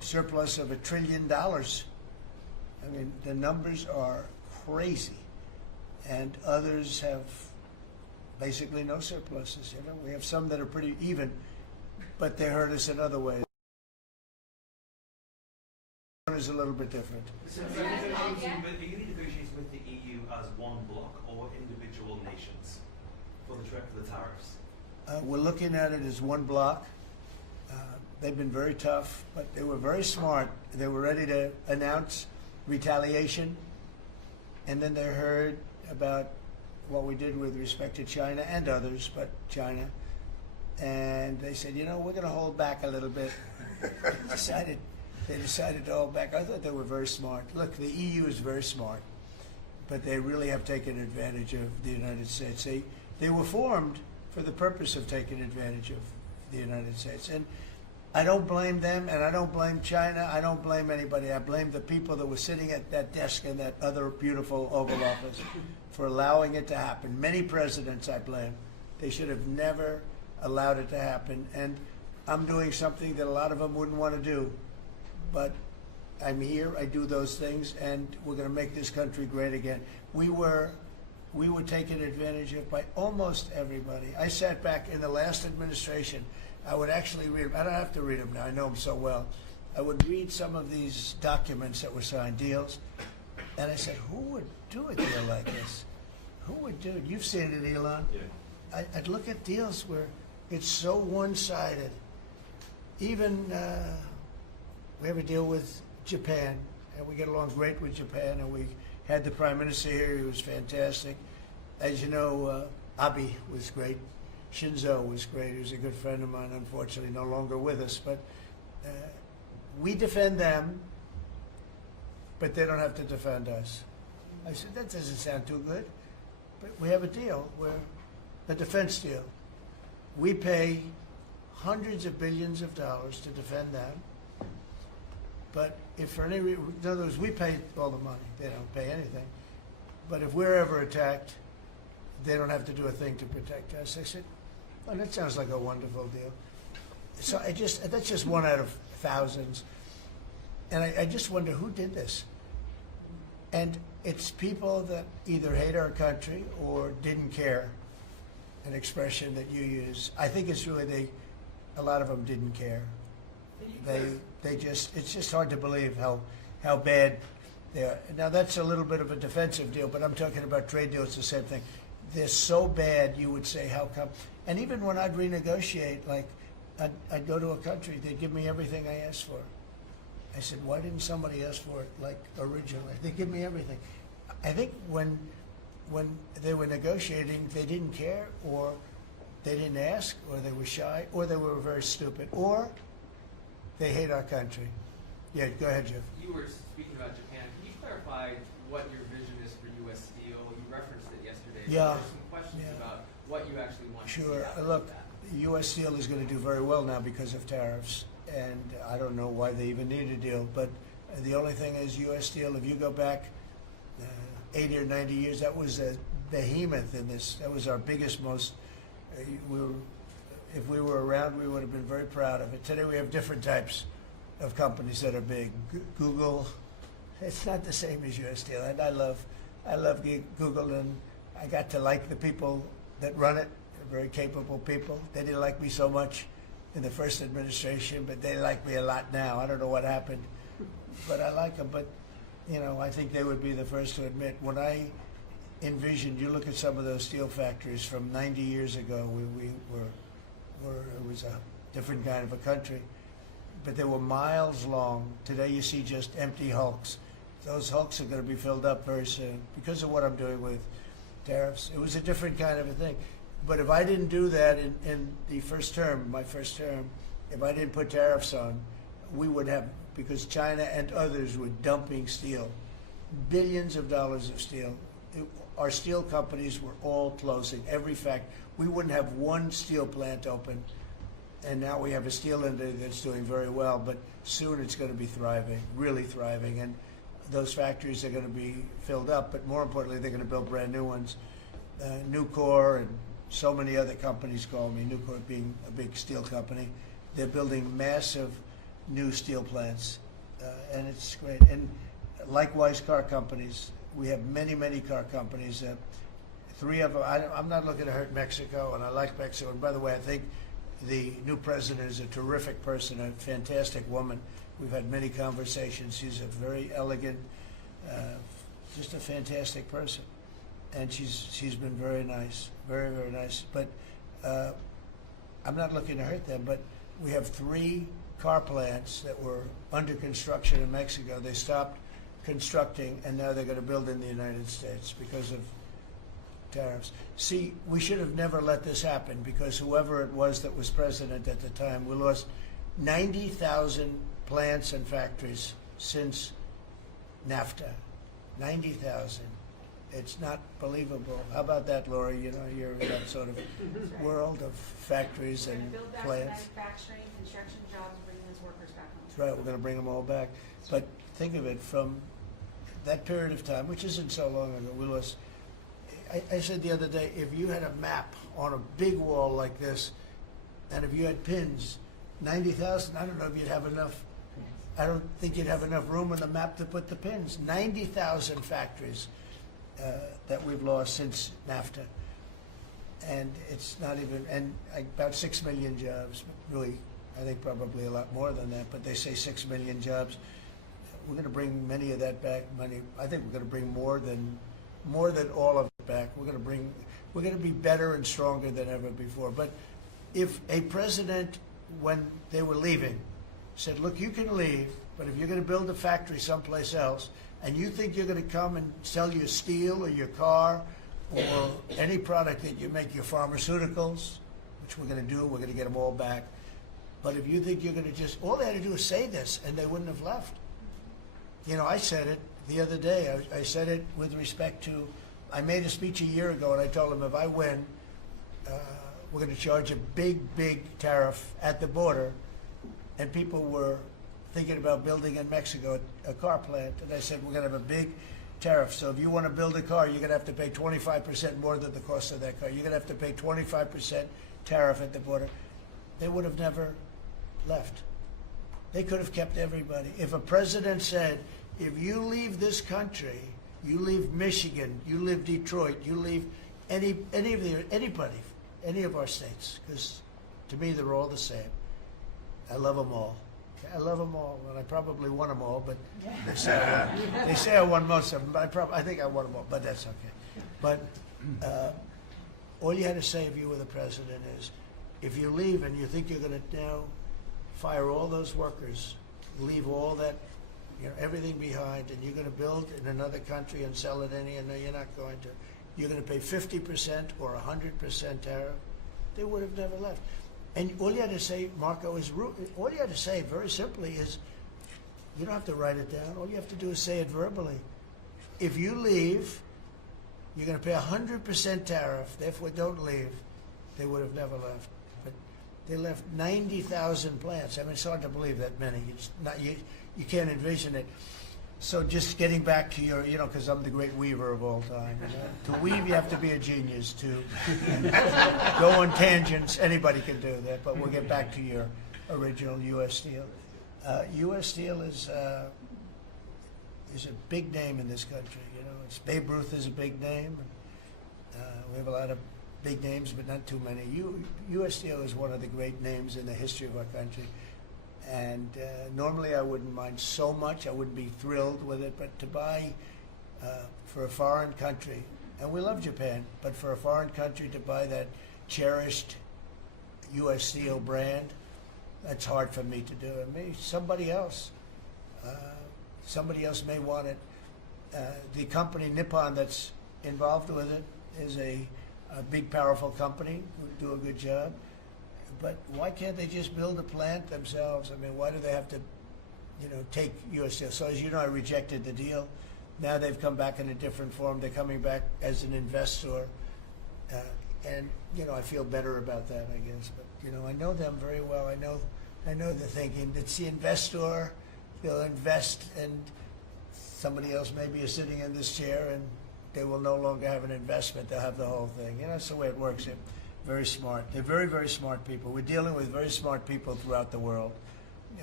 surplus of $1 trillion. I mean, the numbers are crazy. And others have basically no surpluses. You know, we have some that are pretty even, but they hurt us in other ways. One is a little bit different. So are you negotiating with the EU as one bloc or individual nations for the tariffs? We're looking at it as one bloc. They've been very tough, but they were very smart. They were ready to announce retaliation, and then they heard about what we did with respect to China and others, but China, and they said, you know, we're going to hold back a little bit. They decided to hold back. I thought they were very smart. Look, the EU is very smart, but they really have taken advantage of the United States. They were formed for the purpose of taking advantage of the United States. And I don't blame them, and I don't blame China. I don't blame anybody. I blame the people that were sitting at that desk in that other beautiful Oval Office for allowing it to happen. Many presidents I blame. They should have never allowed it to happen. And I'm doing something that a lot of them wouldn't want to do. But I'm here, I do those things, and we're going to make this country great again. We were taken advantage of by almost everybody. I sat back in the last administration. I would actually read them. I don't have to read them now. I know them so well. I would read some of these documents that were signed, deals, and I said, who would do a deal like this? Who would do it? You've seen it, Elon. Yeah. I'd look at deals where it's so one-sided. Even we have a deal with Japan, and we get along great with Japan, and we had the Prime Minister here. He was fantastic. As you know, Abe was great. Shinzo was great. He was a good friend of mine, unfortunately no longer with us. But we defend them, but they don't have to defend us. I said, that doesn't sound too good. But we have a deal where, a defense deal. We pay hundreds of billions of dollars to defend them. But if for any reason, in other words, we pay all the money. They don't pay anything. But if we're ever attacked, they don't have to do a thing to protect us. I said, well, that sounds like a wonderful deal. So that's just one out of thousands. And I just wonder who did this. And it's people that either hate our country or didn't care, an expression that you use. I think it's really a lot of them didn't care. It's just hard to believe how bad they are. Now that's a little bit of a defensive deal, but I'm talking about trade deals, the same thing. They're so bad, you would say, how come? And even when I'd renegotiate, like I'd go to a country, they'd give me everything I asked for. I said, why didn't somebody ask for it like originally? They give me everything. I think when they were negotiating, they didn't care, or they didn't ask, or they were shy, or they were very stupid, or they hate our country. Yeah, go ahead, Jeff. You were speaking about Japan. Can you clarify what your vision is for U.S. Steel? You referenced it yesterday. Yeah. So there's some questions about what you actually want to see Sure. out of Look, that. U.S. Steel is going to do very well now because of tariffs, and I don't know why they even need a deal. But the only thing is, U.S. Steel, if you go back 80 or 90 years, that was a behemoth in this. That was our biggest, most. If we were around, we would have been very proud of it. Today we have different types of companies that are big. Google, it's not the same as U.S. Steel. And I love Google, and I got to like the people that run it. They're very capable people. They didn't like me so much in the first administration, but they like me a lot now. I don't know what happened, but I like them. But, you know, I think they would be the first to admit, when I envisioned, you look at some of those steel factories from 90 years ago, it was a different kind of a country, but they were miles long. Today you see just empty hulks. Those hulks are going to be filled up very soon because of what I'm doing with tariffs. It was a different kind of a thing. But if I didn't do that in the first term, my first term, if I didn't put tariffs on, we would have, because China and others were dumping steel, billions of dollars of steel. Our steel companies were all closing, every factory. We wouldn't have one steel plant open, and now we have a steel industry that's doing very well, but soon it's going to be thriving, really thriving, and those factories are going to be filled up, but more importantly, they're going to build brand new ones. Nucor and so many other companies call me, Nucor being a big steel company. They're building massive new steel plants, and it's great. And likewise, car companies. We have many, many car companies. 3 of them. I'm not looking to hurt Mexico, and I like Mexico. And by the way, I think the new president is a terrific person, a fantastic woman. We've had many conversations. She's a very elegant, just a fantastic person, and she's been very nice, very, very nice. But I'm not looking to hurt them. But we have 3 car plants that were under construction in Mexico. They stopped constructing, and now they're going to build in the United States because of tariffs. See, we should have never let this happen, because whoever it was that was president at the time, we lost 90,000 plants and factories since NAFTA. 90,000. It's not believable. How about that, Laura? You know, you're in that sort of world of factories and Build back plants. manufacturing, construction jobs, bring those workers back home. That's right, we're going to bring them all back. But think of it, from that period of time, which isn't so long ago, we lost. I said the other day, if you had a map on a big wall like this, and if you had pins, 90,000, I don't know if you'd have enough. I don't think you'd have enough room on the map to put the pins. 90,000 factories that we've lost since NAFTA. And it's not even, and about 6 million jobs. Really, I think probably a lot more than that, but they say 6 million jobs. We're going to bring many of that back. I think we're going to bring more than all of it back. We're going to be better and stronger than ever before. But if a president, when they were leaving, said, look, you can leave, but if you're going to build a factory someplace else, and you think you're going to come and sell your steel or your car or any product that you make, your pharmaceuticals, which we're going to do, we're going to get them all back. But if you think you're going to just, all they had to do is say this, and they wouldn't have left. You know, I said it the other day. I said it with respect to, I made a speech a year ago, and I told them if I win, we're going to charge a big, big tariff at the border. And people were thinking about building in Mexico a car plant. And I said, we're going to have a big tariff. So if you want to build a car, you're going to have to pay 25% more than the cost of that car. You're going to have to pay 25% tariff at the border. They would have never left. They could have kept everybody. If a president said, if you leave this country, you leave Michigan, you leave Detroit, you leave anybody, any of our states, because to me they're all the same. I love them all. I love them all, and I probably won them all, but they say I won most of them, but I think I won them all, but that's okay. But all you had to say if you were the president is, if you leave and you think you're going to now fire all those workers, leave all that, you know, everything behind, and you're going to build in another country and sell it any, and no, you're not going to. You're going to pay 50% or 100% tariff. They would have never left. And all you had to say, Marco, is all you had to say very simply is, you don't have to write it down. All you have to do is say it verbally. If you leave, you're going to pay 100% tariff. Therefore, don't leave. They would have never left. But they left 90,000 plants. I mean, it's hard to believe that many. It's not, you can't envision it. So just getting back to your, you know, because I'm the great weaver of all time. You know? To weave, you have to be a genius. To go on tangents, anybody can do that. But we'll get back to your original U.S. Steel. U.S. Steel is a big name in this country. You know, it's Babe Ruth is a big name. We have a lot of big names, but not too many. U.S. Steel is one of the great names in the history of our country. And normally I wouldn't mind so much. I wouldn't be thrilled with it. But to buy for a foreign country, and we love Japan, but for a foreign country to buy that cherished U.S. Steel brand, that's hard for me to do. And maybe somebody else may want it. The company Nippon that's involved with it is a big, powerful company who do a good job. But why can't they just build a plant themselves? I mean, why do they have to, you know, take U.S. Steel? So as you know, I rejected the deal. Now they've come back in a different form. They're coming back as an investor. And, you know, I feel better about that, I guess. But, you know, I know them very well. I know the thinking. It's the investor. They'll invest, and somebody else maybe is sitting in this chair, and they will no longer have an investment. They'll have the whole thing. You know, that's the way it works. Very smart. They're very, very smart people. We're dealing with very smart people throughout the world.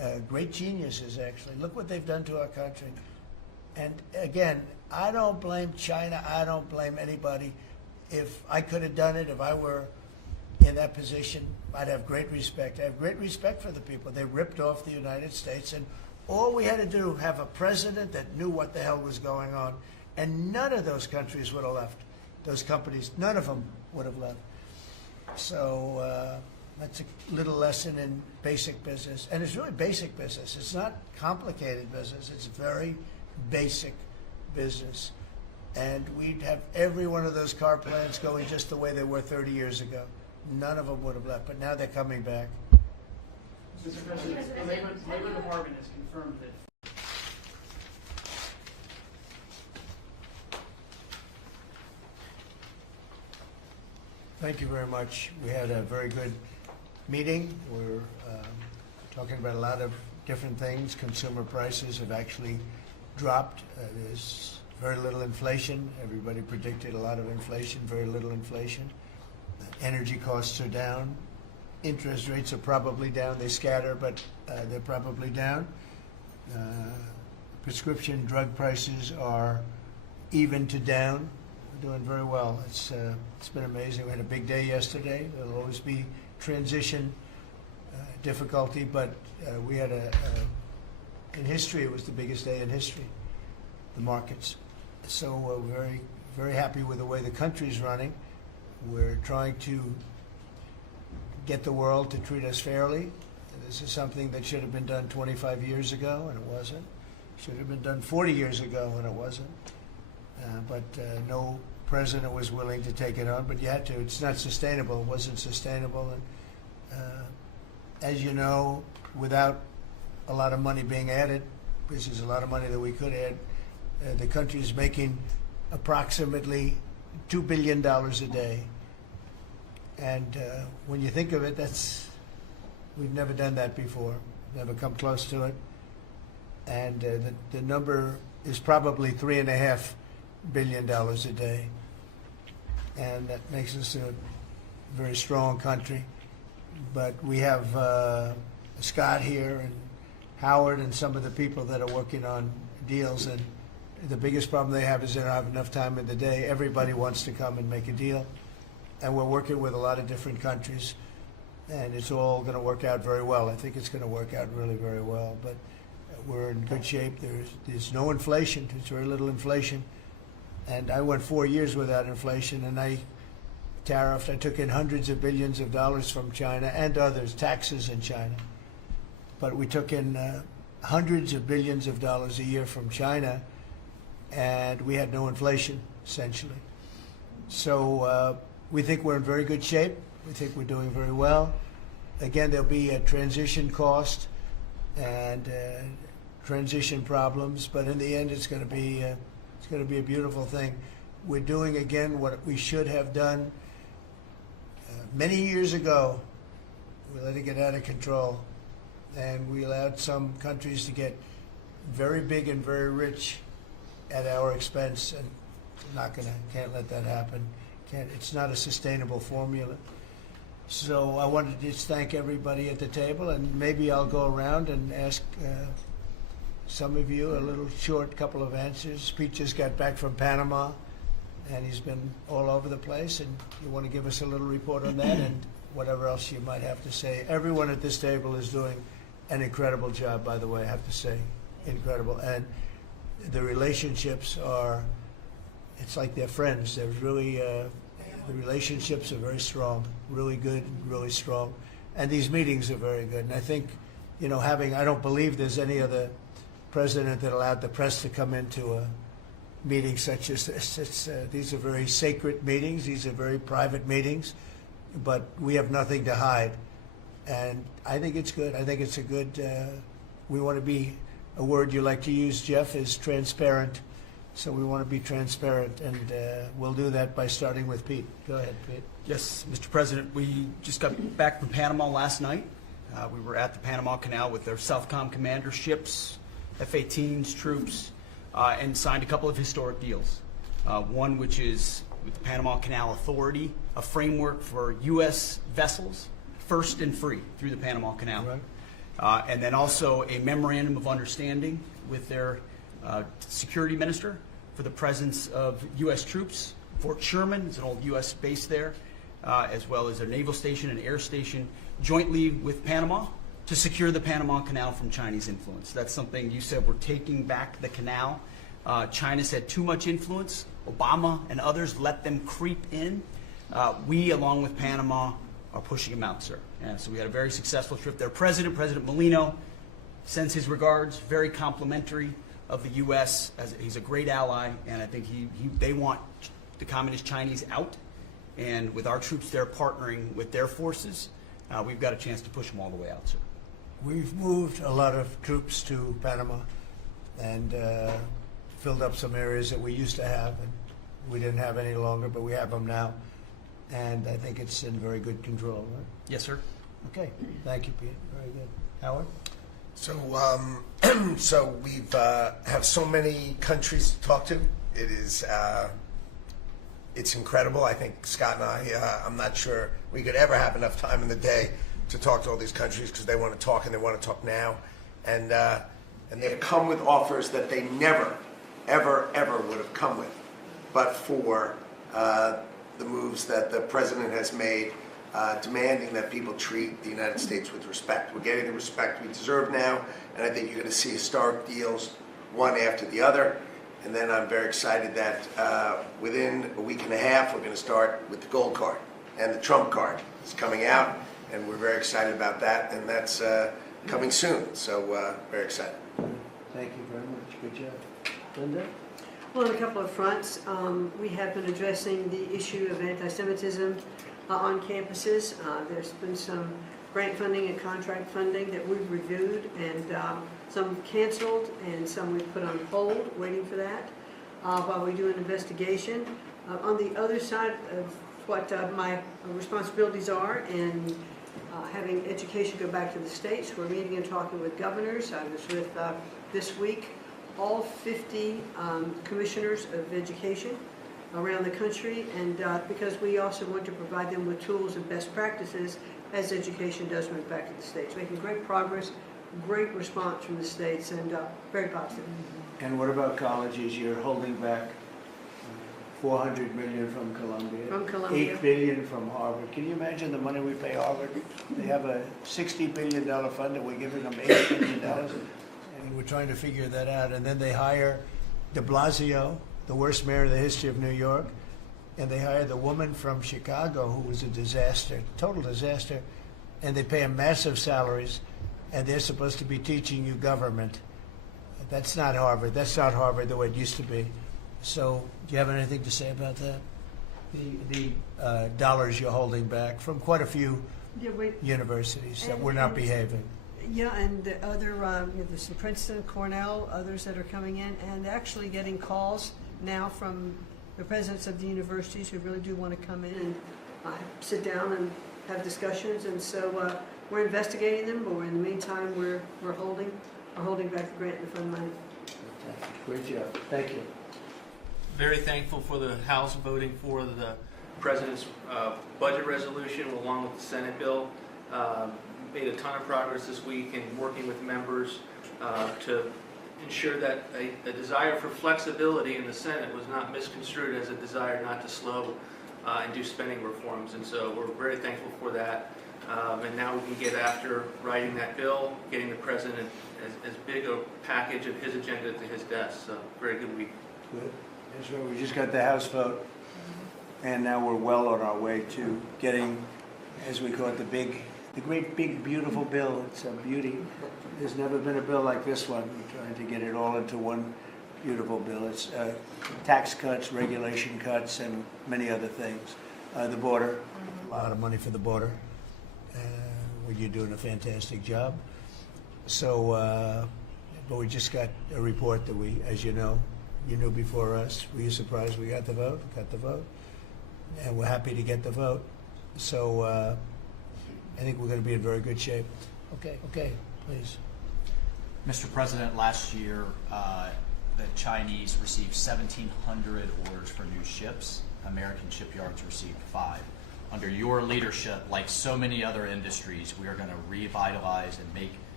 great geniuses, actually. Look what they've done to our country. And again, I don't blame China. I don't blame anybody. If I could have done it, if I were in that position, I'd have great respect. I have great respect for the people. They ripped off the United States, and all we had to do, have a president that knew what the hell was going on, and none of those countries would have left. Those companies, none of them would have left. So that's a little lesson in basic business. And it's really basic business. It's not complicated business. It's very basic business. And we'd have every one of those car plants going just the way they were 30 years ago. None of them would have left, but now they're coming back. Mr. President, the Labor Department has confirmed that Thank you very much. We had a very good meeting. We're talking about a lot of different things. Consumer prices have actually dropped. There's very little inflation. Everybody predicted a lot of inflation, very little inflation. Energy costs are down. Interest rates are probably down. They scatter, but they're probably down. Prescription drug prices are even to down. We're doing very well. It's been amazing. We had a big day yesterday. There'll always be transition difficulty, but we had in history, it was the biggest day in history, the markets. So we're very, very happy with the way the country's running. We're trying to get the world to treat us fairly. This is something that should have been done 25 years ago, and it wasn't. Should have been done 40 years ago, and it wasn't. But no president was willing to take it on, but you had to. It's not sustainable. It wasn't sustainable. And as you know, without a lot of money being added, this is a lot of money that we could add, the country is making approximately $2 billion a day. And when you think of it, we've never done that before, never come close to it. And the number is probably $3.5 billion a day. And that makes us a very strong country. But we have Scott here and Howard and some of the people that are working on deals, and the biggest problem they have is they don't have enough time in the day. Everybody wants to come and make a deal, and we're working with a lot of different countries, and it's all going to work out very well. I think it's going to work out really very well, but we're in good shape. There's no inflation. There's very little inflation, and I went 4 years without inflation, and I took in hundreds of billions of dollars from China and others, taxes in China. But we took in hundreds of billions of dollars a year from China, and we had no inflation, essentially. So we think we're in very good shape. We think we're doing very well. Again, there'll be a transition cost and transition problems, but in the end, it's going to be a beautiful thing. We're doing again what we should have done many years ago. We let it get out of control, and we allowed some countries to get very big and very rich at our expense, and can't let that happen. It's not a sustainable formula. So I wanted to just thank everybody at the table, and maybe I'll go around and ask some of you a little short couple of answers. Pete just got back from Panama, and he's been all over the place, and you want to give us a little report on that and whatever else you might have to say. Everyone at this table is doing an incredible job, by the way, I have to say, incredible. And the relationships are, it's like they're friends. They're really, the relationships are very strong, really good, really strong. And these meetings are very good. And I think, I don't believe there's any other president that allowed the press to come into a meeting such as this. These are very sacred meetings. These are very private meetings, but we have nothing to hide. And I think it's good. I think it's a good, we want to be, a word you like to use, Jeff, is transparent. So we want to be transparent, and we'll do that by starting with Pete. Go ahead, Pete. Yes, Mr. President, we just got back from Panama last night. We were at the Panama Canal with their Southcom commander ships, F-18s, troops, and signed a couple of historic deals. One which is with the Panama Canal Authority, a framework for U.S. vessels, first and free through the Panama Canal. Right. And then also a memorandum of understanding with their security minister for the presence of U.S. troops. Fort Sherman is an old U.S. base there, as well as a naval station and air station jointly with Panama to secure the Panama Canal from Chinese influence. That's something you said, we're taking back the canal. China's had too much influence. Obama and others let them creep in. We, along with Panama, are pushing them out, sir. And so we had a very successful trip there. President Molino, sends his regards, very complimentary of the U.S. as he's a great ally, and I think they want the Communist Chinese out. And with our troops there partnering with their forces, we've got a chance to push them all the way out, sir. We've moved a lot of troops to Panama and filled up some areas that we used to have, and we didn't have any longer, but we have them now. And I think it's in very good control, right? Yes, sir. Okay. Thank you, Pete. Very good. Howard? So, so we've have so many countries to talk to. It is, it's incredible. I think Scott and I, I'm not sure we could ever have enough time in the day to talk to all these countries because they want to talk and they want to talk now, and they've come with offers that they never, ever, ever would have come with, but for the moves that the president has made, demanding that people treat the United States with respect. We're getting the respect we deserve now, and I think you're going to see historic deals, one after the other. And then I'm very excited that within a week and a half, we're going to start with the gold card, and the Trump card is coming out, and we're very excited about that, and that's coming soon. So very excited. Thank you very much. Good job. Linda? Well, on a couple of fronts, we have been addressing the issue of anti-Semitism on campuses. There's been some grant funding and contract funding that we've reviewed, and some canceled and some we've put on hold, waiting for that, while we do an investigation. On the other side of what my responsibilities are, and having education go back to the states, we're meeting and talking with governors. I was with, this week, all 50 commissioners of education around the country, and because we also want to provide them with tools and best practices as education does move back to the states. Making great progress, great response from the states, and very positive. And what about colleges? You're holding back $400 million from Columbia. From Columbia. $8 billion from Harvard. Can you imagine the money we pay Harvard? They have a $60 billion fund and we're giving them $8 billion. And we're trying to figure that out. And then they hire de Blasio, the worst mayor in the history of New York, and they hire the woman from Chicago who was a disaster, total disaster, and they pay them massive salaries, and they're supposed to be teaching you government. That's not Harvard. That's not Harvard the way it used to be. So do you have anything to say about that? The dollars you're holding back from quite a few universities that were not behaving. Yeah, and the other, there's some Princeton, Cornell, others that are coming in, and actually getting calls now from the presidents of the universities who really do want to come in and sit down and have discussions. And so we're investigating them, but in the meantime, we're holding back the grant and fund money. Great job. Thank you. Very thankful for the House voting for the President's budget resolution along with the Senate bill. Made a ton of progress this week in working with members to ensure that a desire for flexibility in the Senate was not misconstrued as a desire not to slow and do spending reforms. And so we're very thankful for that. And now we can get after writing that bill, getting the President as big a package of his agenda to his desk. So very good week. Good. That's right. We just got the House vote, and now we're well on our way to getting, as we call it, the great big beautiful bill. It's a beauty. There's never been a bill like this one. We're trying to get it all into one beautiful bill. It's tax cuts, regulation cuts, and many other things. The border, a lot of money for the border. Well, you're doing a fantastic job. So, but we just got a report that we, as you know, you knew before us. Were you surprised we got the vote? Got the vote, and we're happy to get the vote. So I think we're going to be in very good shape. Okay, please. Mr. President, last year the Chinese received 1,700 orders for new ships. American shipyards received 5. Under your leadership, like so many other industries, we are going to revitalize and make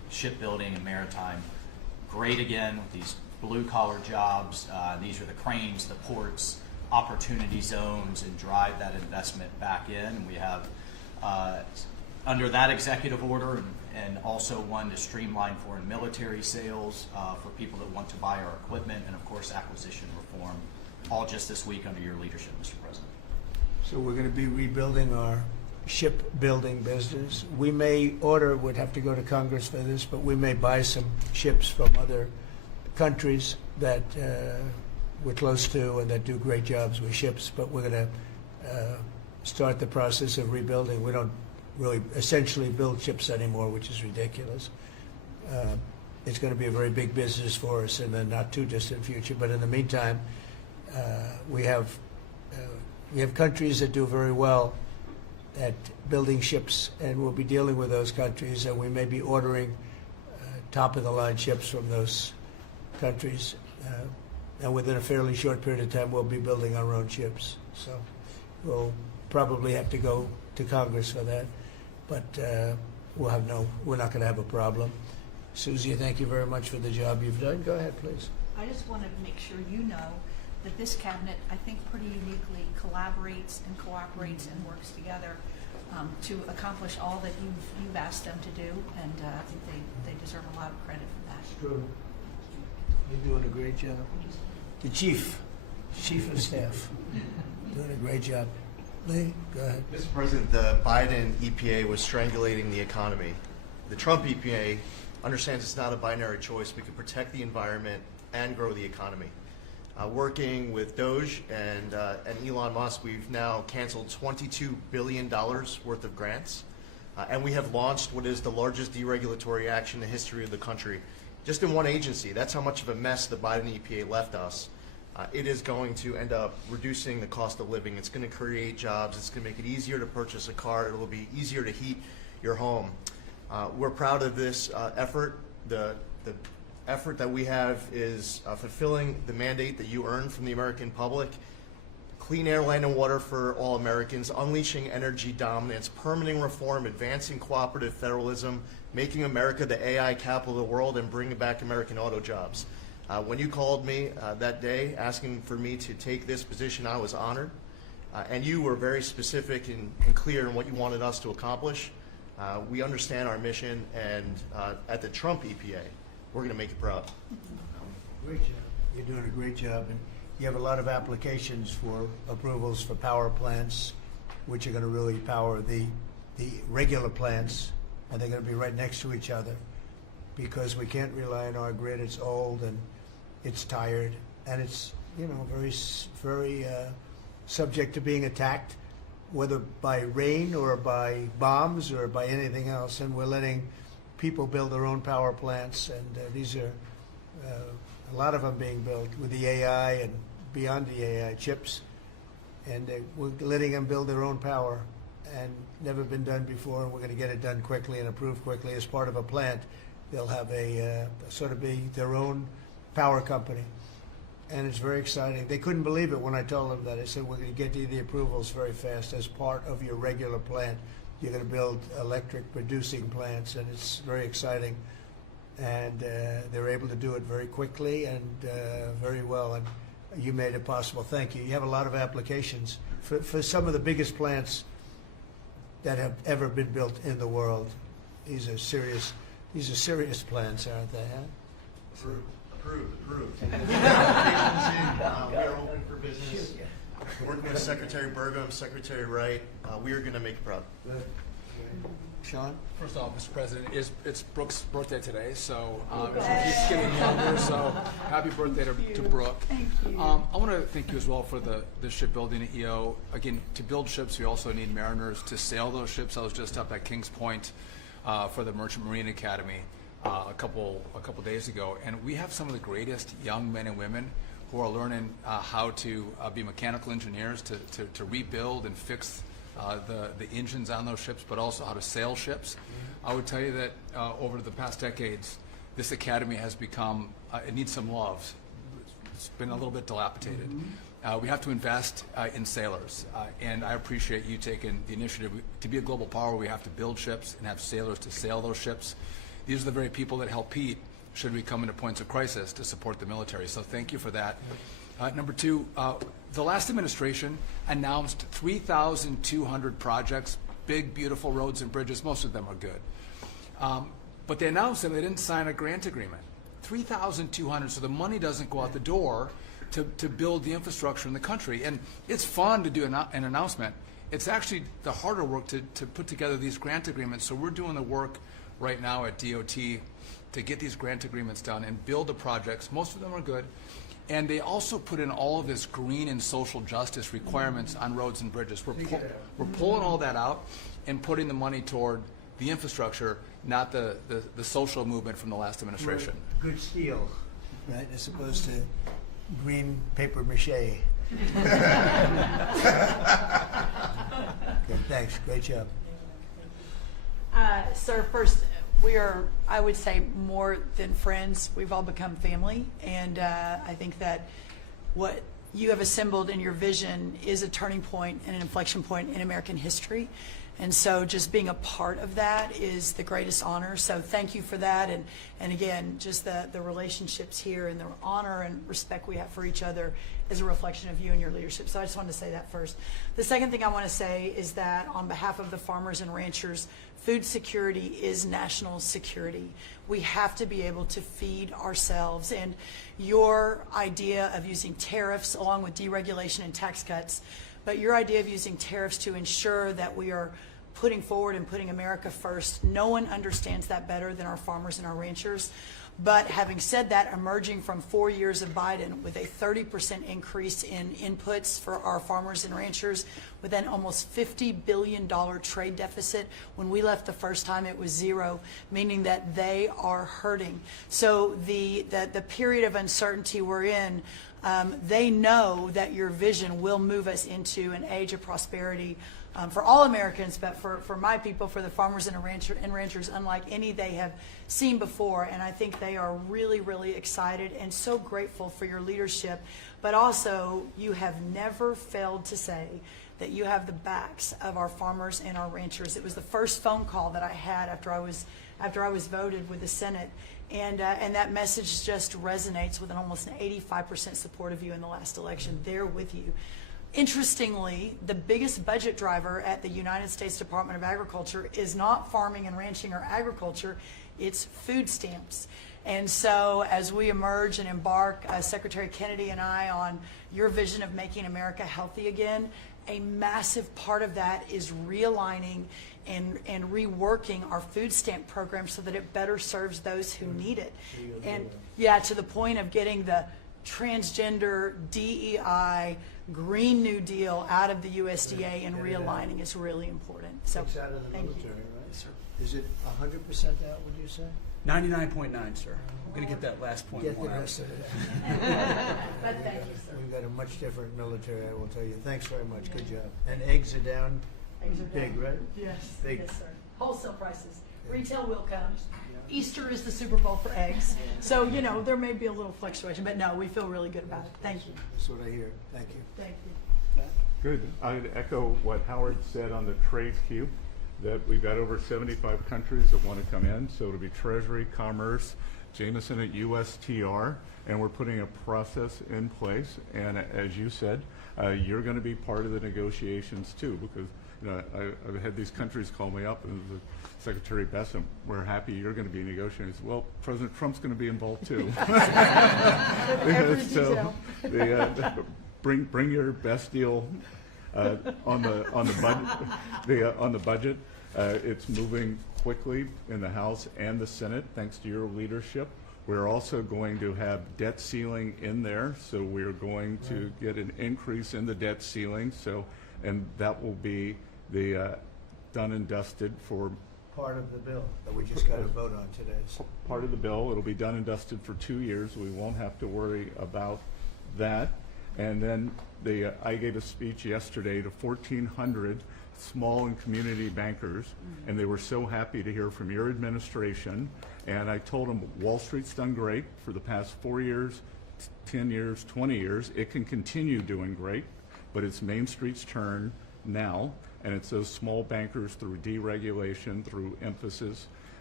shipbuilding and maritime great again with these blue-collar jobs. These are the cranes, the ports, opportunity zones, and drive that investment back in. And we have, under that executive order, and also one to streamline foreign military sales for people that want to buy our equipment, and of course acquisition reform, all just this week under your leadership, Mr. President. So we're going to be rebuilding our shipbuilding business. We may order, would have to go to Congress for this, but we may buy some ships from other countries that we're close to and that do great jobs with ships, but we're going to start the process of rebuilding. We don't really essentially build ships anymore, which is ridiculous. It's going to be a very big business for us in the not too distant future, but in the meantime, we have countries that do very well at building ships, and we'll be dealing with those countries, and we may be ordering top-of-the-line ships from those countries. And within a fairly short period of time, we'll be building our own ships. So we'll probably have to go to Congress for that, but we're not going to have a problem. Susie, thank you very much for the job you've done. Go ahead, please. I just want to make sure you know that this cabinet, I think, pretty uniquely collaborates and cooperates and works together to accomplish all that you've asked them to do, and I think they deserve a lot of credit for that. It's true. You're doing a great job. The chief of staff, doing a great job. Lee, go ahead. Mr. President, the Biden EPA was strangulating the economy. The Trump EPA understands it's not a binary choice. We can protect the environment and grow the economy. Working with Doge and Elon Musk, we've now canceled $22 billion worth of grants, and we have launched what is the largest deregulatory action in the history of the country, just in one agency. That's how much of a mess the Biden EPA left us. It is going to end up reducing the cost of living. It's going to create jobs. It's going to make it easier to purchase a car. It will be easier to heat your home. We're proud of this effort. The effort that we have is fulfilling the mandate that you earned from the American public. Clean air, land, and water for all Americans, unleashing energy dominance, permitting reform, advancing cooperative federalism, making America the AI capital of the world, and bringing back American auto jobs. When you called me that day asking for me to take this position, I was honored. And you were very specific and clear in what you wanted us to accomplish. We understand our mission, and at the Trump EPA, we're going to make you proud. Great job. You're doing a great job. And you have a lot of applications for approvals for power plants, which are going to really power the regular plants, and they're going to be right next to each other because we can't rely on our grid. It's old and it's tired, and it's very subject to being attacked, whether by rain or by bombs or by anything else. And we're letting people build their own power plants, and these are a lot of them being built with the AI and beyond the AI chips, and we're letting them build their own power, and never been done before, and we're going to get it done quickly and approved quickly. As part of a plant, they'll have a sort of be their own power company, and it's very exciting. They couldn't believe it when I told them that. I said, we're going to get you the approvals very fast as part of your regular plant. You're going to build electric producing plants, and it's very exciting. And they're able to do it very quickly and very well, and you made it possible. Thank you. You have a lot of applications for some of the biggest plants that have ever been built in the world. These are serious plants, aren't they? Huh? Approved. Applications in. We are open for business. Working with Secretary Burgum, Secretary Wright, we are going to make you proud. Sean? First off, Mr. President, it's Brooke's birthday today, so she's getting younger, so happy birthday to Brooke. Thank you. I want to thank you as well for the shipbuilding EO. Again, to build ships, we also need mariners to sail those ships. I was just up at Kings Point for the Merchant Marine Academy a couple days ago, and we have some of the greatest young men and women who are learning how to be mechanical engineers, to rebuild and fix the engines on those ships, but also how to sail ships. I would tell you that over the past decades, this academy has become, it needs some love. It's been a little bit dilapidated. We have to invest in sailors, and I appreciate you taking the initiative. To be a global power, we have to build ships and have sailors to sail those ships. these are the very people that help Pete should we come into points of crisis to support the military. So thank you for that. Number two, the last administration announced 3,200 projects, big, beautiful roads and bridges. Most of them are good. But they announced them, they didn't sign a grant agreement. 3,200, so the money doesn't go out the door to build the infrastructure in the country. And it's fun to do an announcement. It's actually the harder work to put together these grant agreements. So we're doing the work right now at DOT to get these grant agreements done and build the projects. Most of them are good. And they also put in all of this green and social justice requirements on roads and bridges. We're pulling all that out and putting the money toward the infrastructure, not the social movement from the last administration. Good steel, right, as opposed to green paper mache. Okay, thanks. Great job. Sir, first, we are, I would say, more than friends. We've all become family, and I think that what you have assembled in your vision is a turning point and an inflection point in American history. And so just being a part of that is the greatest honor. So thank you for that. And again, just the relationships here and the honor and respect we have for each other is a reflection of you and your leadership. So I just wanted to say that first. The second thing I want to say is that on behalf of the farmers and ranchers, food security is national security. We have to be able to feed ourselves. And your idea of using tariffs along with deregulation and tax cuts, but your idea of using tariffs to ensure that we are putting forward and putting America first, no one understands that better than our farmers and our ranchers. But having said that, emerging from 4 years of Biden with a 30% increase in inputs for our farmers and ranchers, with an almost $50 billion trade deficit. When we left the first time, it was zero, meaning that they are hurting. So the period of uncertainty we're in, they know that your vision will move us into an age of prosperity for all Americans, but for my people, for the farmers and ranchers, unlike any they have seen before. And I think they are really, really excited and so grateful for your leadership. But also, you have never failed to say that you have the backs of our farmers and our ranchers. It was the first phone call that I had after I was voted with the Senate. And that message just resonates with an almost an 85% support of you in the last election. They're with you. Interestingly, the biggest budget driver at the United States Department of Agriculture is not farming and ranching or agriculture, it's food stamps. And so as we emerge and embark, Secretary Kennedy and I, on your vision of making America healthy again, a massive part of that is realigning and reworking our food stamp program so that it better serves those who need it. And yeah, to the point of getting the transgender, DEI, Green New Deal out of the USDA and realigning is really important. So It's out of the thank military, you. right? Yes, sir. Is it 100% out, would you say? 99.9, sir. I'm going to get that last point. Get the one out. rest of it. But thank you, sir. We've got a much different military, I will tell you. Thanks very much. Good job. And eggs are down. Eggs are Big, down. right? Yes, Big. yes, sir. Wholesale prices. Retail will come. Easter is the Super Bowl for eggs. So, you know, there may be a little fluctuation, but no, we feel really good about it. Thank you. That's what I hear. Thank you. Thank you. Good. I'd echo what Howard said on the trade queue, that we've got over 75 countries that want to come in. So it'll be Treasury, Commerce, Jameson at USTR, and we're putting a process in place. And as you said, you're going to be part of the negotiations too, because you know, I've had these countries call me up and Secretary Bessem, we're happy you're going to be negotiating. Well, President Trump's going to be involved too. So bring your best deal on the budget. It's moving quickly in the House and the Senate, thanks to your leadership. We're also going to have debt ceiling in there, so we're going to get an increase in the debt ceiling. So, and that will be the done and dusted for Part of the bill that we just got to vote on today. So. part of the bill. It'll be done and dusted for 2 years. We won't have to worry about that. And then I gave a speech yesterday to 1,400 small and community bankers, and they were so happy to hear from your administration. And I told them Wall Street's done great for the past 4 years, 10 years, 20 years. It can continue doing great, but it's Main Street's turn now, and it's those small bankers through deregulation, through emphasis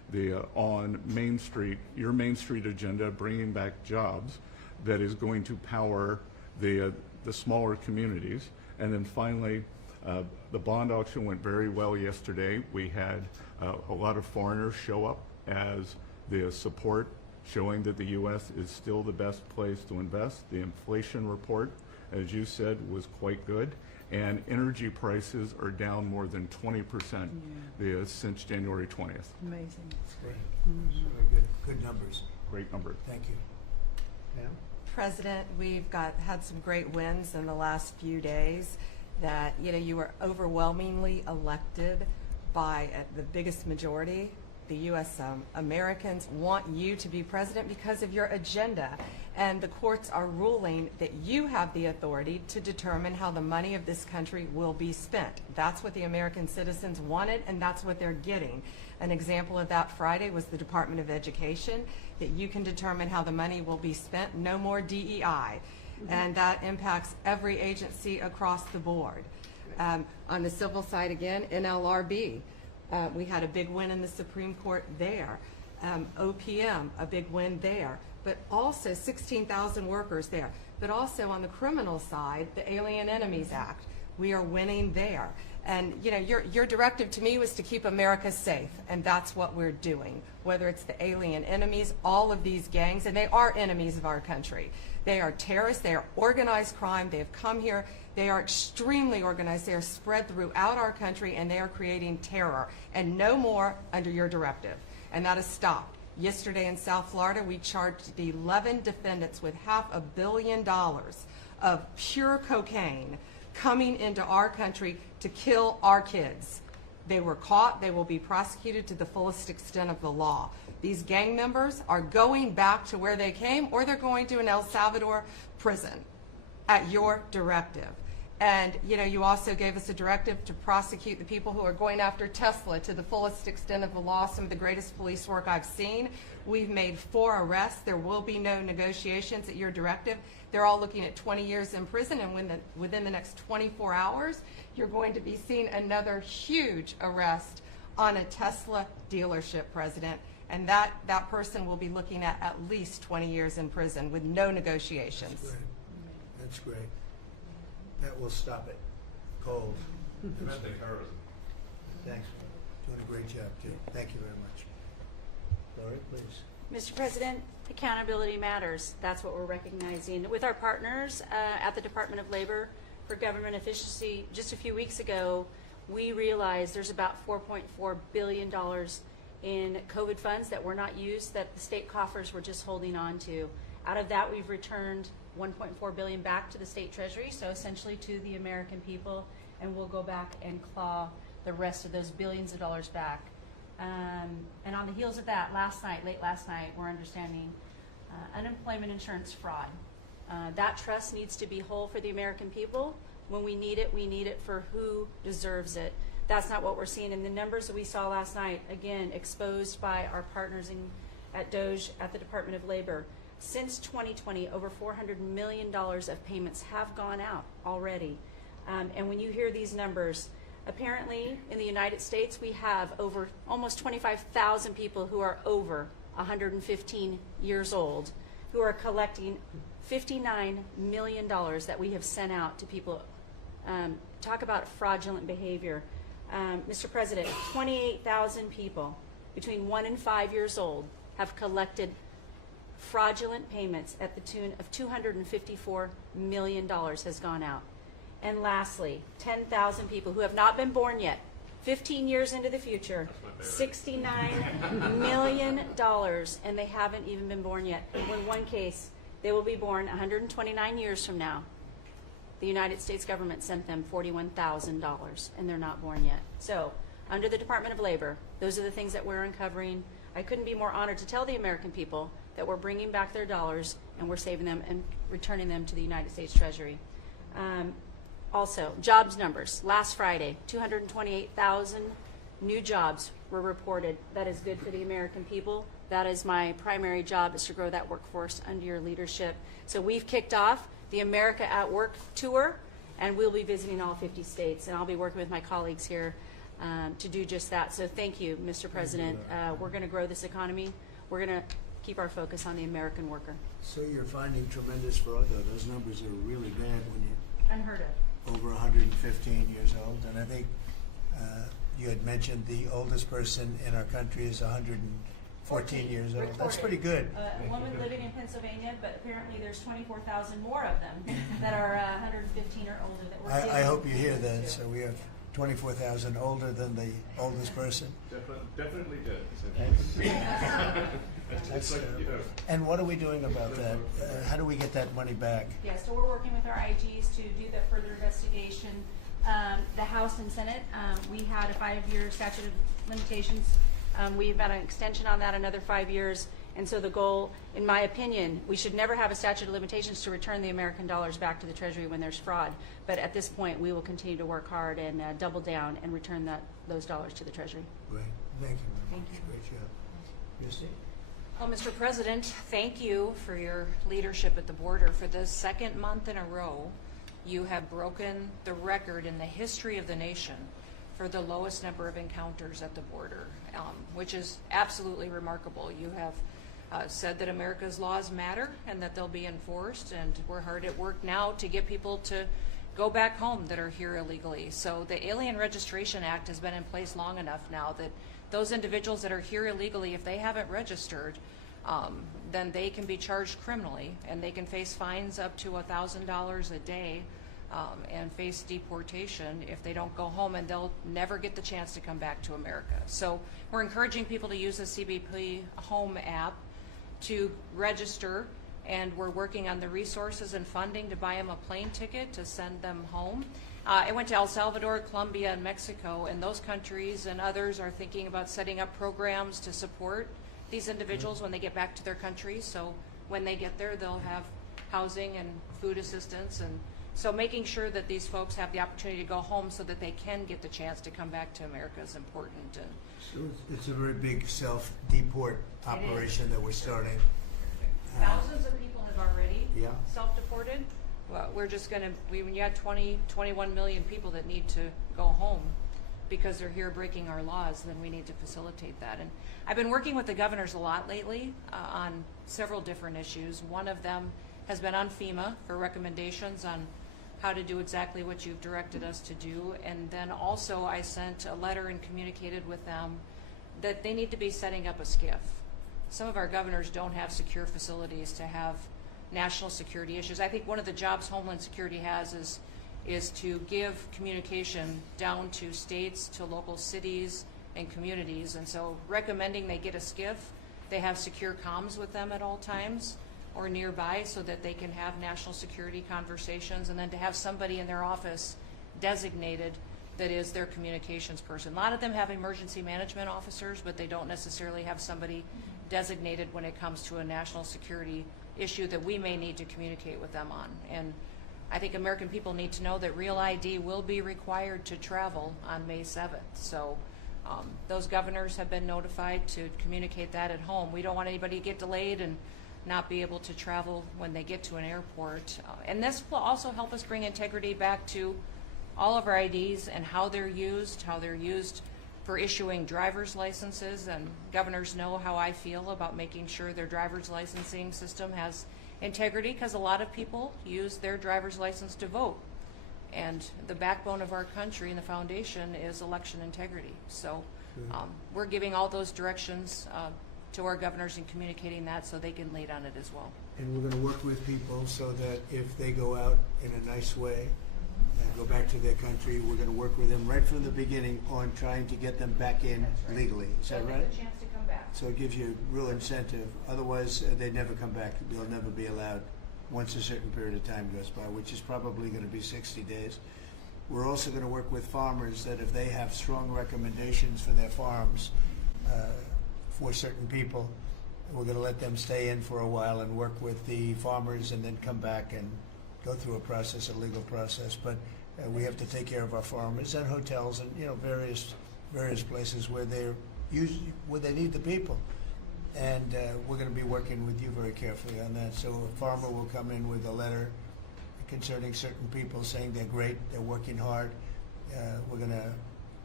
on Main Street, your Main Street agenda, bringing back jobs, that is going to power the smaller communities. And then finally, the bond auction went very well yesterday. We had a lot of foreigners show up as the support, showing that the U.S. is still the best place to invest. The inflation report, as you said, was quite good. And energy prices are down more than 20% since January 20th. Amazing. Great. Very good numbers. Great numbers. Thank you. Pam? President, we've had some great wins in the last few days that, you were overwhelmingly elected by the biggest majority. The U.S. Americans want you to be president because of your agenda. And the courts are ruling that you have the authority to determine how the money of this country will be spent. That's what the American citizens wanted, and that's what they're getting. An example of that Friday was the Department of Education, that you can determine how the money will be spent. No more DEI. And that impacts every agency across the board. On the civil side again, NLRB. We had a big win in the Supreme Court there. OPM, a big win there. But also 16,000 workers there. But also on the criminal side, the Alien Enemies Act. We are winning there. And your directive to me was to keep America safe, and that's what we're doing. Whether it's the alien enemies, all of these gangs, and they are enemies of our country. They are terrorists, they are organized crime, they have come here, they are extremely organized, they are spread throughout our country, and they are creating terror. And no more under your directive. And that has stopped. Yesterday in South Florida, we charged 11 defendants with $500 million of pure cocaine coming into our country to kill our kids. They were caught. They will be prosecuted to the fullest extent of the law. These gang members are going back to where they came, or they're going to an El Salvador prison at your directive. And you also gave us a directive to prosecute the people who are going after Tesla to the fullest extent of the law, some of the greatest police work I've seen. We've made 4 arrests. There will be no negotiations at your directive. They're all looking at 20 years in prison, and within the next 24 hours, you're going to be seeing another huge arrest on a Tesla dealership, President. And that person will be looking at least 20 years in prison with no negotiations. That's great. That's great. That will stop it. Cold. Domestic terrorism. Thanks. Doing a great job, too. Thank you very much. Laurie, please. Mr. President, accountability matters. That's what we're recognizing. With our partners at the Department of Labor for Government Efficiency, just a few weeks ago, we realized there's about $4.4 billion in COVID funds that were not used, that the state coffers were just holding on to. Out of that, we've returned $1.4 billion back to the state treasury, so essentially to the American people, and we'll go back and claw the rest of those billions of dollars back. And on the heels of that, late last night, we're understanding unemployment insurance fraud. That trust needs to be whole for the American people. When we need it for who deserves it. That's not what we're seeing in the numbers that we saw last night, again, exposed by our partners at DOGE at the Department of Labor. Since 2020, over $400 million of payments have gone out already. And when you hear these numbers, apparently in the United States, we have over almost 25,000 people who are over 115 years old who are collecting $59 million that we have sent out to people. Talk about fraudulent behavior. Mr. President, 28,000 people between 1 and 5 years old have collected fraudulent payments at the tune of $254 million has gone out. And lastly, 10,000 people who have not been born yet, 15 years into the future, $69 million, and they haven't even been born yet. In one case, they will be born 129 years from now. The United States government sent them $41,000, and they're not born yet. So, under the Department of Labor, those are the things that we're uncovering. I couldn't be more honored to tell the American people that we're bringing back their dollars and we're saving them and returning them to the United States Treasury. Also, jobs numbers. Last Friday, 228,000 new jobs were reported. That is good for the American people. That is my primary job, is to grow that workforce under your leadership. So we've kicked off the America at Work tour, and we'll be visiting all 50 states. And I'll be working with my colleagues here to do just that. So thank you, Mr. President. We're going to grow this economy. We're going to keep our focus on the American worker. So you're finding tremendous fraud, though. Those numbers are really bad when you Unheard of. over 115 years old. And I think you had mentioned the oldest person in our country is 114 years old. That's pretty good. A woman living in Pennsylvania, but apparently there's 24,000 more of them that are 115 or older that we're I hope you hear that. So we have 24,000 older than the oldest person. Definitely did. That's, and what are we doing about that? How do we get that money back? Yeah, so we're working with our IGs to do that further investigation. The House and Senate, we had a 5-year statute of limitations. We've got an extension on that, another 5 years. And so the goal, in my opinion, we should never have a statute of limitations to return the American dollars back to the Treasury when there's fraud. But at this point, we will continue to work hard and double down and return those dollars to the Treasury. Great. Thank you. Thank you. Great job. Christy? Well, Mr. President, thank you for your leadership at the border. For the second month in a row, you have broken the record in the history of the nation for the lowest number of encounters at the border, which is absolutely remarkable. You have said that America's laws matter and that they'll be enforced, and we're hard at work now to get people to go back home that are here illegally. So the Alien Registration Act has been in place long enough now that those individuals that are here illegally, if they haven't registered, then they can be charged criminally, and they can face fines up to $1,000 a day and face deportation if they don't go home, and they'll never get the chance to come back to America. So we're encouraging people to use the CBP Home app to register, and we're working on the resources and funding to buy them a plane ticket to send them home. I went to El Salvador, Colombia, and Mexico, and those countries and others are thinking about setting up programs to support these individuals when they get back to their countries. So when they get there, they'll have housing and food assistance, and so making sure that these folks have the opportunity to go home so that they can get the chance to come back to America is important. And So it's a very big self-deport operation that we're starting. thousands of people have already Yeah. self-deported. Well, we're just going to, when you had 21 million people that need to go home because they're here breaking our laws, then we need to facilitate that. And I've been working with the governors a lot lately on several different issues. One of them has been on FEMA for recommendations on how to do exactly what you've directed us to do. And then also I sent a letter and communicated with them that they need to be setting up a SCIF. Some of our governors don't have secure facilities to have national security issues. I think one of the jobs Homeland Security has is to give communication down to states, to local cities and communities. And so recommending they get a SCIF, they have secure comms with them at all times or nearby so that they can have national security conversations, and then to have somebody in their office designated that is their communications person. A lot of them have emergency management officers, but they don't necessarily have somebody designated when it comes to a national security issue that we may need to communicate with them on. And I think American people need to know that Real ID will be required to travel on May 7th. So those governors have been notified to communicate that at home. We don't want anybody to get delayed and not be able to travel when they get to an airport. And this will also help us bring integrity back to all of our IDs and how they're used for issuing driver's licenses. And governors know how I feel about making sure their driver's licensing system has integrity, because a lot of people use their driver's license to vote. And the backbone of our country and the foundation is election integrity. So we're giving all those directions to our governors and communicating that so they can lead on it as well. And we're going to work with people so that if they go out in a nice way and go back to their country, we're going to work with them right from the beginning on trying to get them back in legally. Is that right? A chance to come back. So it gives you real incentive. Otherwise, they never come back. They'll never be allowed once a certain period of time goes by, which is probably going to be 60 days. We're also going to work with farmers that if they have strong recommendations for their farms for certain people, we're going to let them stay in for a while and work with the farmers and then come back and go through a process, a legal process. But we have to take care of our farmers and hotels and various places where they need the people. And we're going to be working with you very carefully on that. So a farmer will come in with a letter concerning certain people saying they're great, they're working hard. We're going to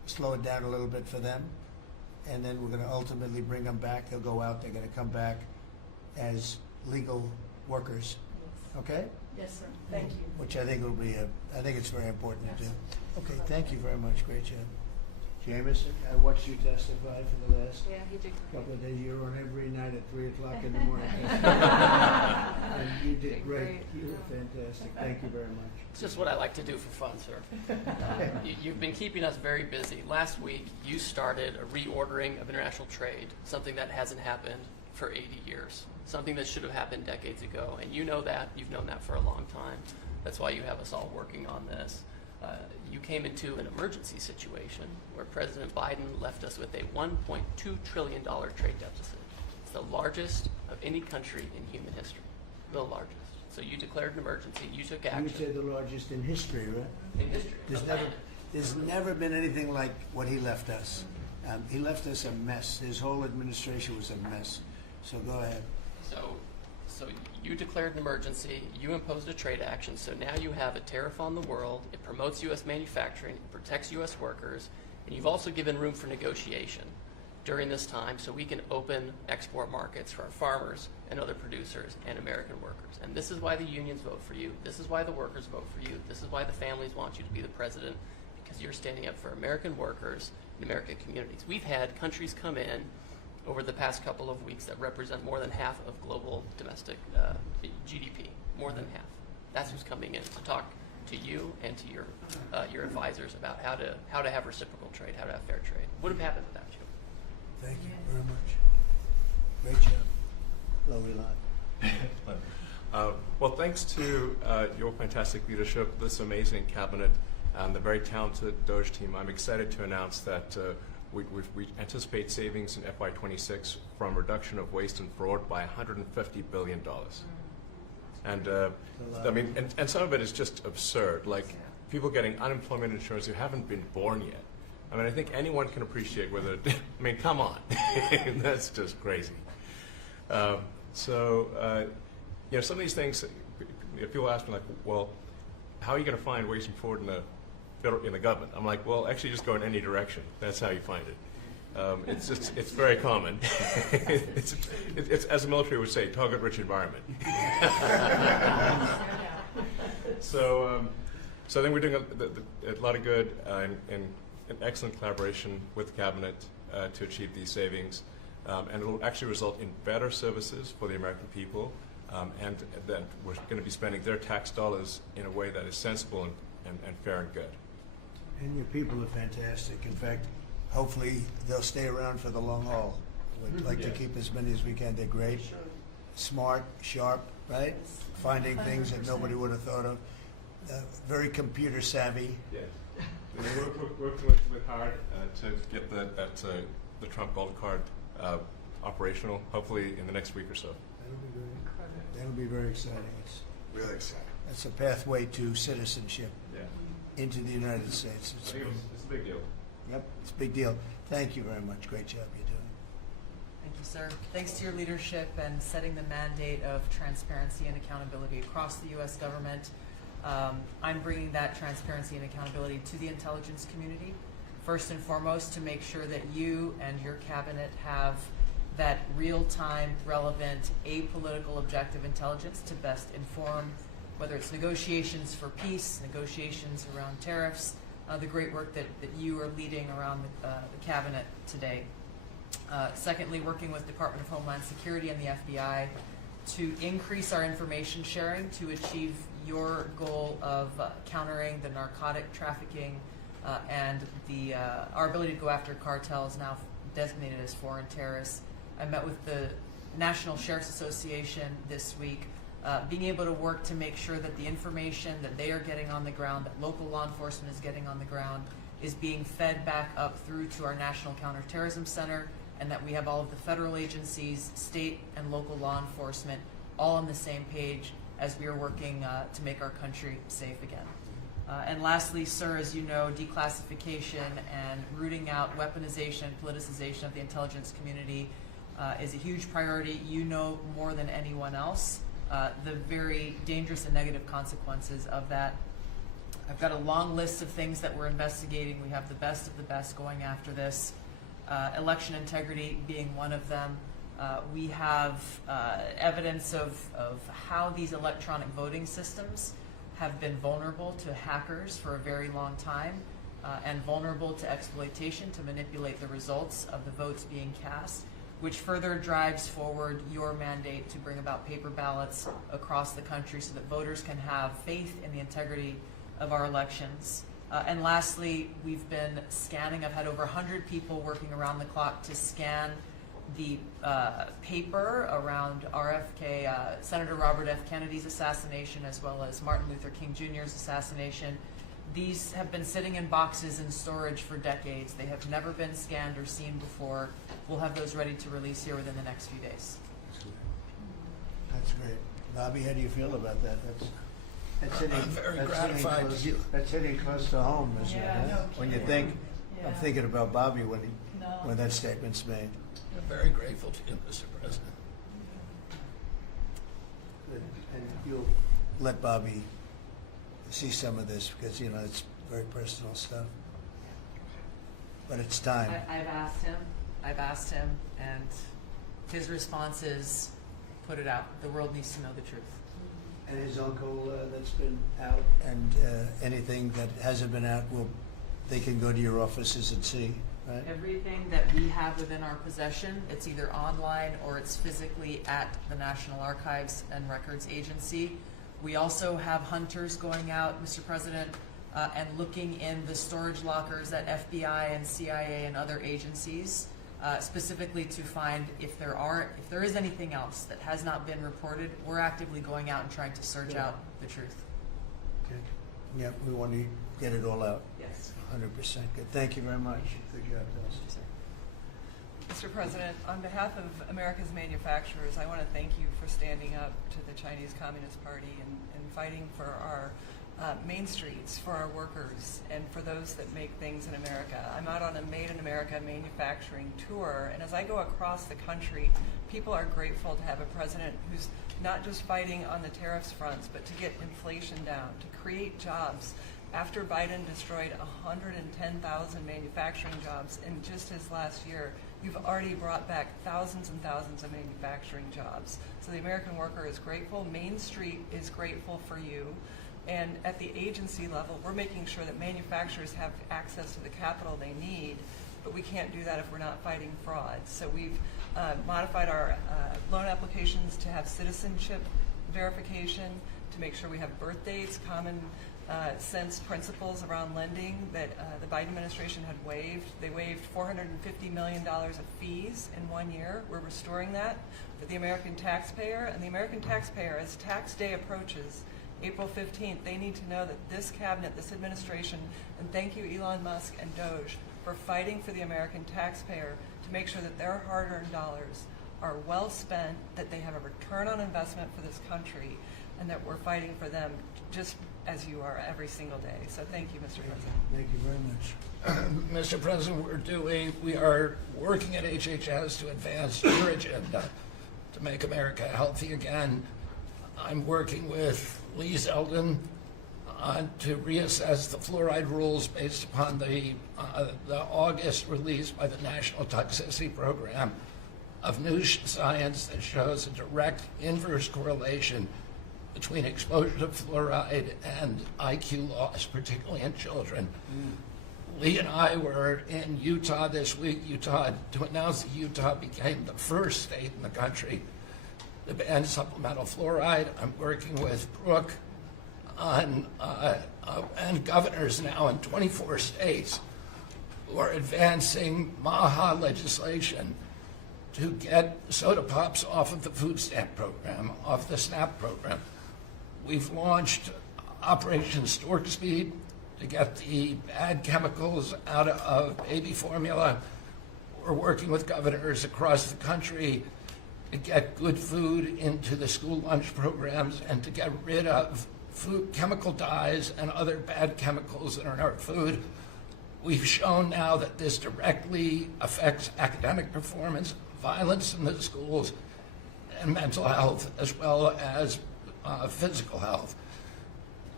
slow it down a little bit for them, and then we're going to ultimately bring them back. They'll go out. They're going to come back as legal workers. Okay? Yes, sir. Thank you. Which I think will be I think it's very important to do. Okay, thank you very much. Great job. Jameis, I watched you testify for the last he did couple of days. You were on every night at 3 o'clock in the morning. And you did great. You were fantastic. Thank you very much. It's just what I like to do for fun, sir. You've been keeping us very busy. Last week, you started a reordering of international trade, something that hasn't happened for 80 years, something that should have happened decades ago. And you know that. You've known that for a long time. That's why you have us all working on this. You came into an emergency situation where President Biden left us with a $1.2 trillion trade deficit. It's the largest of any country in human history, the largest. So you declared an emergency, you took action. You said the largest in history, right? In history. There's never been anything like what he left us. He left us a mess. His whole administration was a mess. So go ahead. So you declared an emergency, you imposed a trade action, so now you have a tariff on the world, it promotes U.S. manufacturing, it protects U.S. workers, and you've also given room for negotiation during this time so we can open export markets for our farmers and other producers and American workers. And this is why the unions vote for you, this is why the workers vote for you, this is why the families want you to be the president, because you're standing up for American workers and American communities. We've had countries come in over the past couple of weeks that represent more than half of global domestic GDP, more than half. That's who's coming in to talk to you and to your advisors about how to have reciprocal trade, how to have fair trade. Would have happened without you. Thank you very much. Great job. Lovely lot. Well, thanks to your fantastic leadership, this amazing cabinet, and the very talented Doge team, I'm excited to announce that we anticipate savings in FY26 from reduction of waste and fraud by $150 billion. And I mean, and some of it is just absurd, like people getting unemployment insurance who haven't been born yet. I mean, I think anyone can appreciate whether, I mean, come on, that's just crazy. You know, some of these things, people ask me like, well, how are you going to find waste and fraud in the government? I'm like, well, actually just go in any direction. That's how you find it. It's very common. it's, as the military would say, target-rich environment. So I think we're doing a lot of good and an excellent collaboration with the cabinet to achieve these savings. And it will actually result in better services for the American people, and that we're going to be spending their tax dollars in a way that is sensible and fair and good. And your people are fantastic. In fact, hopefully they'll stay around for the long haul. We'd like to keep as many as we can. They're great, smart, sharp, right? Finding things that nobody would have thought of. Very computer savvy. Yes. We're working with hard to get the Trump Gold Card operational, hopefully in the next week or so. That'll be very exciting. It's really exciting. It's a pathway to citizenship. Yeah. Into the United States. It's a big deal. Yep, it's a big deal. Thank you very much. Great job you're doing. Thank you, sir. Thanks to your leadership and setting the mandate of transparency and accountability across the U.S. government. I'm bringing that transparency and accountability to the intelligence community, first and foremost, to make sure that you and your cabinet have that real-time, relevant, apolitical, objective intelligence to best inform whether it's negotiations for peace, negotiations around tariffs, the great work that you are leading around the cabinet today. Secondly, working with Department of Homeland Security and the FBI to increase our information sharing to achieve your goal of countering the narcotic trafficking and our ability to go after cartels now designated as foreign terrorists. I met with the National Sheriff's Association this week, being able to work to make sure that the information that they are getting on the ground, that local law enforcement is getting on the ground, is being fed back up through to our National Counterterrorism Center, and that we have all of the federal agencies, state and local law enforcement, all on the same page as we are working to make our country safe again. And lastly, sir, as you know, declassification and rooting out weaponization, politicization of the intelligence community is a huge priority. You know more than anyone else the very dangerous and negative consequences of that. I've got a long list of things that we're investigating. We have the best of the best going after this. Election integrity being one of them. We have evidence of how these electronic voting systems have been vulnerable to hackers for a very long time, and vulnerable to exploitation to manipulate the results of the votes being cast, which further drives forward your mandate to bring about paper ballots across the country so that voters can have faith in the integrity of our elections. And lastly, we've been scanning. I've had over 100 people working around the clock to scan the paper around RFK, Senator Robert F. Kennedy's assassination, as well as Martin Luther King Jr.'s assassination. These have been sitting in boxes in storage for decades. They have never been scanned or seen before. We'll have those ready to release here within the next few days. That's great. Bobby, how do you feel about that? That's hitting, I'm very that's gratified hitting to do. That's hitting close to home, isn't it? Yeah, huh? no When you kidding. think, I'm Yeah. thinking about Bobby when No. when that statement's made. I'm very grateful to you, Mr. President. And you'll let Bobby see some of this because, you know, it's very personal stuff. But it's time. I've asked him, and his response is, put it out. The world needs to know the truth. And his uncle that's been out, and anything that hasn't been out, they can go to your offices and see, right? Everything that we have within our possession, it's either online or it's physically at the National Archives and Records Agency. We also have hunters going out, Mr. President, and looking in the storage lockers at FBI and CIA and other agencies, specifically to find if there is anything else that has not been reported. We're actively going out and trying to search out the truth. Okay. Yeah, we want to get it all out. Yes. 100% good. Thank you very much. Good job, Dennis. Mr. President, on behalf of America's manufacturers, I want to thank you for standing up to the Chinese Communist Party and fighting for our main streets, for our workers, and for those that make things in America. I'm out on a Made in America manufacturing tour, and as I go across the country, people are grateful to have a president who's not just fighting on the tariffs fronts, but to get inflation down, to create jobs. After Biden destroyed 110,000 manufacturing jobs in just his last year, you've already brought back thousands and thousands of manufacturing jobs. So the American worker is grateful. Main Street is grateful for you. And at the agency level, we're making sure that manufacturers have access to the capital they need, but we can't do that if we're not fighting fraud. So we've modified our loan applications to have citizenship verification, to make sure we have birth dates, common sense principles around lending that the Biden administration had waived. They waived $450 million of fees in 1 year. We're restoring that for the American taxpayer. And the American taxpayer, as tax day approaches, April 15th, they need to know that this cabinet, this administration, and thank you Elon Musk and Doge for fighting for the American taxpayer to make sure that their hard-earned dollars are well spent, that they have a return on investment for this country, and that we're fighting for them just as you are every single day. So thank you, Mr. President. Thank you very much. Mr. President, we are working at HHS to advance your agenda to make America healthy again. I'm working with Lee Zeldin to reassess the fluoride rules based upon the August release by the National Toxicity Program of new science that shows a direct inverse correlation between exposure to fluoride and IQ loss, particularly in children. Lee and I were in Utah this week, to announce that Utah became the first state in the country to ban supplemental fluoride. I'm working with Brooke on, and governors now in 24 states who are advancing MAHA legislation to get soda pops off of the food stamp program, off the SNAP program. We've launched Operation Stork Speed to get the bad chemicals out of baby formula. We're working with governors across the country to get good food into the school lunch programs and to get rid of food chemical dyes and other bad chemicals that are in our food. We've shown now that this directly affects academic performance, violence in the schools, and mental health, as well as physical health.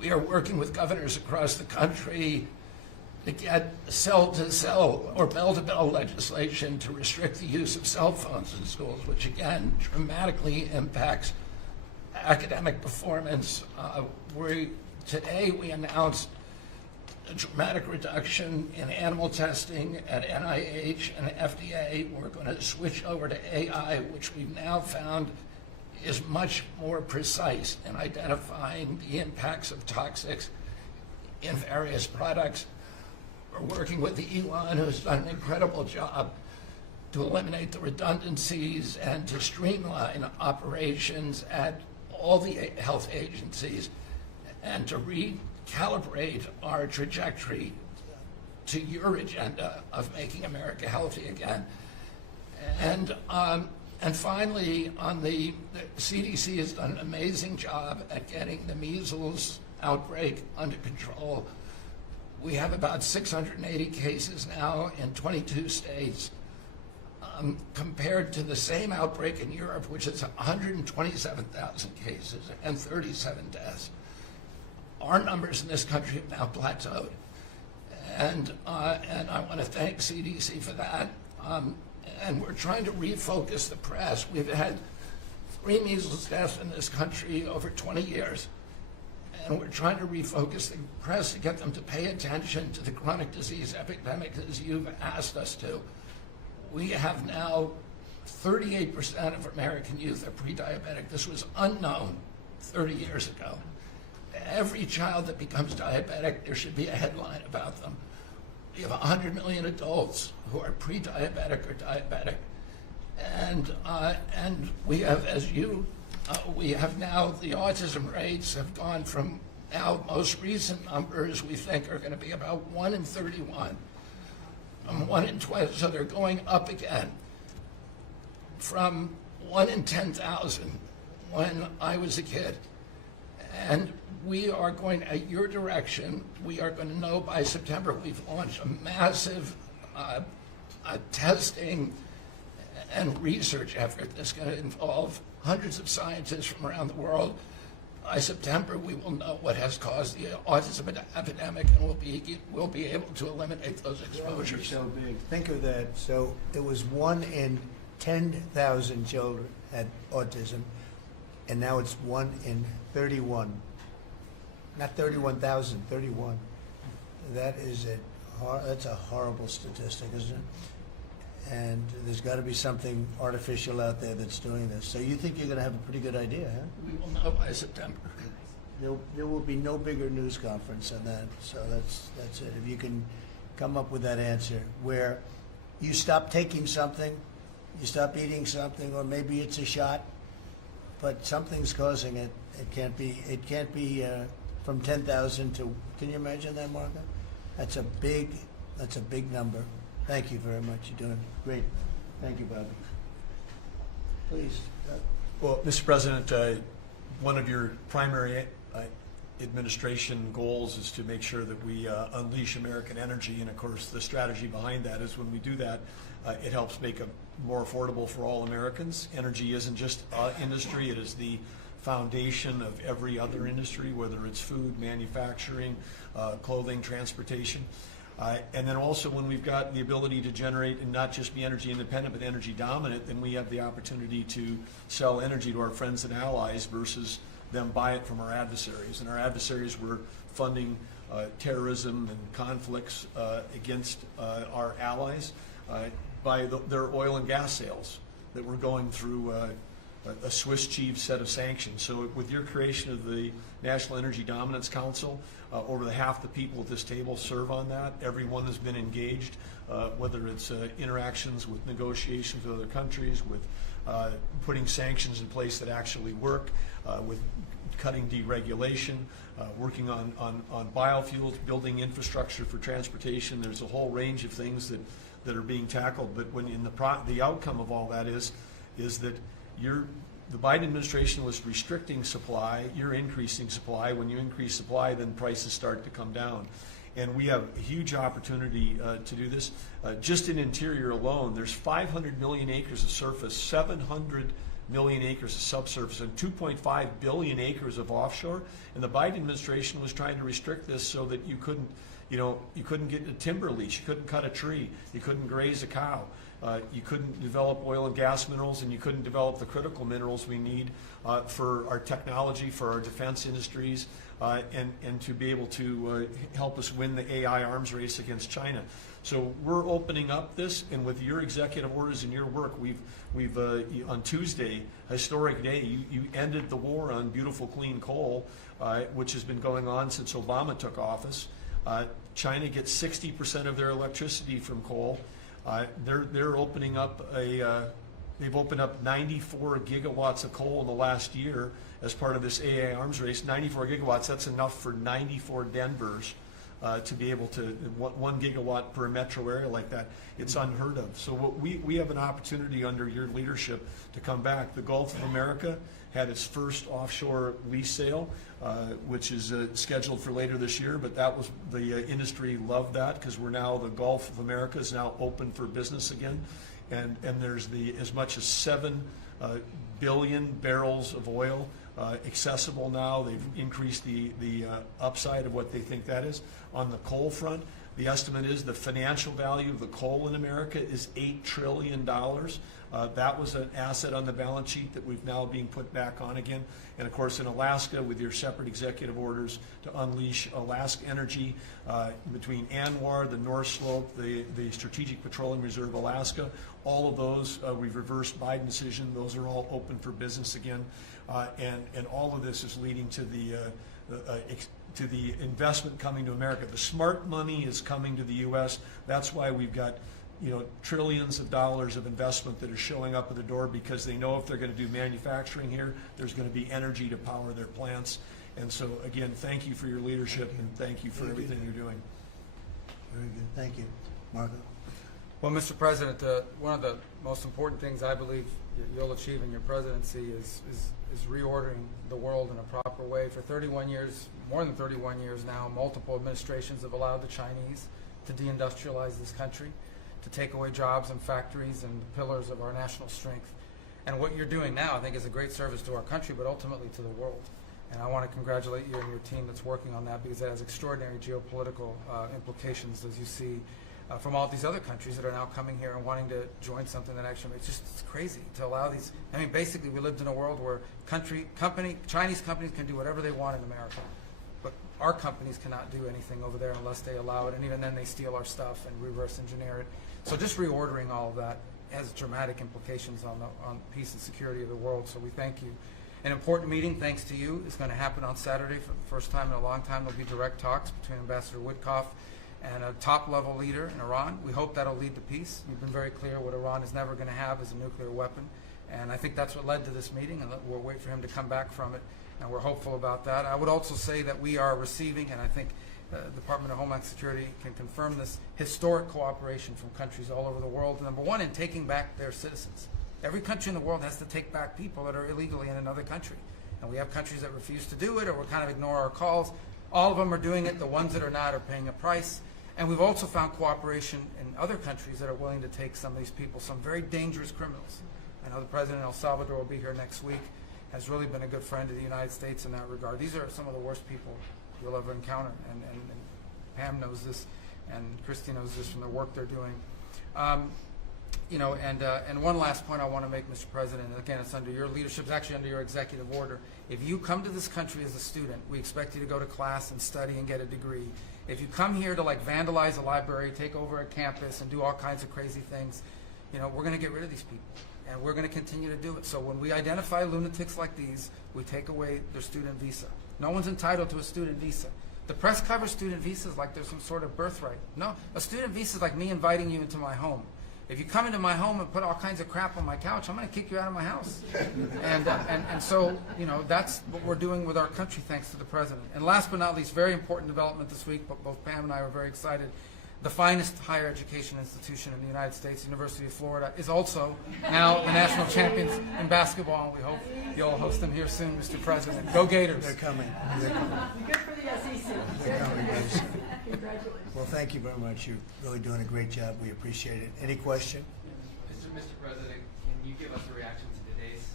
We are working with governors across the country to get cell-to-cell or bell-to-bell legislation to restrict the use of cell phones in schools, which again dramatically impacts academic performance. Today we announced a dramatic reduction in animal testing at NIH and FDA. We're going to switch over to AI, which we've now found is much more precise in identifying the impacts of toxics in various products. We're working with Elon, who's done an incredible job to eliminate the redundancies and to streamline operations at all the health agencies and to recalibrate our trajectory to your agenda of making America healthy again. And finally, the CDC has done an amazing job at getting the measles outbreak under control. We have about 680 cases now in 22 states, compared to the same outbreak in Europe, which is 127,000 cases and 37 deaths. Our numbers in this country have now plateaued. And I want to thank CDC for that. And we're trying to refocus the press. We've had 3 measles deaths in this country over 20 years. And we're trying to refocus the press to get them to pay attention to the chronic disease epidemic as you've asked us to. We have now 38% of American youth are pre-diabetic. This was unknown 30 years ago. Every child that becomes diabetic, there should be a headline about them. We have 100 million adults who are pre-diabetic or diabetic. And we have, we have now, the autism rates have gone from now most recent numbers we think are going to be about 1 in 31, 1 in 20, so they're going up again from 1 in 10,000 when I was a kid. And we are going, at your direction, we are going to know by September. We've launched a massive testing and research effort that's going to involve hundreds of scientists from around the world. By September, we will know what has caused the autism epidemic, and we'll be able to eliminate those exposures. So big. Think of that. So it was 1 in 10,000 children had autism, and now it's 1 in 31. Not 31,000, 31. That is that's a horrible statistic, isn't it? And there's got to be something artificial out there that's doing this. So you think you're going to have a pretty good idea, huh? We will know by September. There will be no bigger news conference than that. So that's it. If you can come up with that answer where you stop taking something, you stop eating something, or maybe it's a shot, but something's causing it. It can't be from 10,000 to. Can you imagine that, Martha? That's a big number. Thank you very much. You're doing great. Thank you, Bobby. Please. Well, Mr. President, one of your primary administration goals is to make sure that we unleash American energy, and of course the strategy behind that is when we do that, it helps make it more affordable for all Americans. Energy isn't just industry, it is the foundation of every other industry, whether it's food, manufacturing, clothing, transportation. And then also when we've got the ability to generate and not just be energy independent but energy dominant, then we have the opportunity to sell energy to our friends and allies versus them buy it from our adversaries. And our adversaries were funding terrorism and conflicts against our allies by their oil and gas sales that were going through a Swiss cheese set of sanctions. So with your creation of the National Energy Dominance Council, over half the people at this table serve on that. Everyone has been engaged, whether it's interactions with negotiations with other countries, with putting sanctions in place that actually work, with cutting deregulation, working on biofuels, building infrastructure for transportation. There's a whole range of things that are being tackled. But when the outcome of all that is that the Biden administration was restricting supply, you're increasing supply. When you increase supply, then prices start to come down. And we have a huge opportunity to do this. Just in interior alone, there's 500 million acres of surface, 700 million acres of subsurface and 2.5 billion acres of offshore. And the Biden administration was trying to restrict this so that you couldn't get a timber lease, you couldn't cut a tree, you couldn't graze a cow, you couldn't develop oil and gas minerals, and you couldn't develop the critical minerals we need for our technology, for our defense industries, and to be able to help us win the AI arms race against China. So we're opening up this, and with your executive orders and your work, we've on Tuesday, historic day, you ended the war on beautiful clean coal, which has been going on since Obama took office. China gets 60% of their electricity from coal. They're opening up they've opened up 94 gigawatts of coal in the last year as part of this AI arms race. 94 gigawatts, that's enough for 94 Denvers to be able to, 1 gigawatt per metro area like that. It's unheard of. So what we have an opportunity under your leadership to come back. The Gulf of America had its first offshore lease sale, which is scheduled for later this year, but that was, the industry loved that because we're now, the Gulf of America is now open for business again. And there's as much as 7 billion barrels of oil accessible now. They've increased the upside of what they think that is. On the coal front, the estimate is the financial value of the coal in America is $8 trillion. That was an asset on the balance sheet that we've now being put back on again. And of course in Alaska, with your separate executive orders to unleash Alaska energy between ANWR, the North Slope, the Strategic Petroleum Reserve Alaska, all of those, we've reversed Biden decision. Those are all open for business again. And all of this is leading to the investment coming to America. The smart money is coming to the U.S. That's why we've got trillions of dollars of investment that are showing up at the door, because they know if they're going to do manufacturing here, there's going to be energy to power their plants. And so again, thank you for your leadership and thank you for everything you're doing. Very good. Thank you. Marco? Well, Mr. President, one of the most important things I believe you'll achieve in your presidency is reordering the world in a proper way. For 31 years, more than 31 years now, multiple administrations have allowed the Chinese to deindustrialize this country, to take away jobs and factories and the pillars of our national strength. And what you're doing now, I think, is a great service to our country, but ultimately to the world. And I want to congratulate you and your team that's working on that, because it has extraordinary geopolitical implications, as you see, from all these other countries that are now coming here and wanting to join something that actually makes it's crazy to allow these. I mean, basically, we lived in a world where Chinese companies can do whatever they want in America, but our companies cannot do anything over there unless they allow it, and even then they steal our stuff and reverse engineer it. So just reordering all of that has dramatic implications on peace and security of the world, so we thank you. An important meeting, thanks to you, is going to happen on Saturday for the first time in a long time. There'll be direct talks between Ambassador Witkoff and a top-level leader in Iran. We hope that'll lead to peace. You've been very clear what Iran is never going to have is a nuclear weapon, and I think that's what led to this meeting, and we'll wait for him to come back from it, and we're hopeful about that. I would also say that we are receiving, and I think the Department of Homeland Security can confirm this, historic cooperation from countries all over the world. Number one, in taking back their citizens. Every country in the world has to take back people that are illegally in another country, and we have countries that refuse to do it or will kind of ignore our calls. All of them are doing it. The ones that are not are paying a price. And we've also found cooperation in other countries that are willing to take some of these people, some very dangerous criminals. I know the President of El Salvador will be here next week, has really been a good friend of the United States in that regard. These are some of the worst people you'll ever encounter, and Pam knows this, and Christy knows this from the work they're doing. And one last point I want to make, Mr. President, and again, it's under your leadership, it's actually under your executive order. If you come to this country as a student, we expect you to go to class and study and get a degree. If you come here to vandalize a library, take over a campus, and do all kinds of crazy things, we're going to get rid of these people, and we're going to continue to do it. So when we identify lunatics like these, we take away their student visa. No one's entitled to a student visa. The press covers student visas like there's some sort of birthright. No, a student visa is like me inviting you into my home. If you come into my home and put all kinds of crap on my couch, I'm going to kick you out of my house. And so, that's what we're doing with our country, thanks to the President. And last but not least, very important development this week, but both Pam and I were very excited. The finest higher education institution in the United States, University of Florida, is also now the national champions in basketball, and we hope you'll host them here soon, Mr. President. Go Gators. They're coming. Good for the SEC. They're coming, guys. Congratulations. Well, thank you very much. You're really doing a great job. We appreciate it. Any question? Mr. President, can you give us a reaction to today's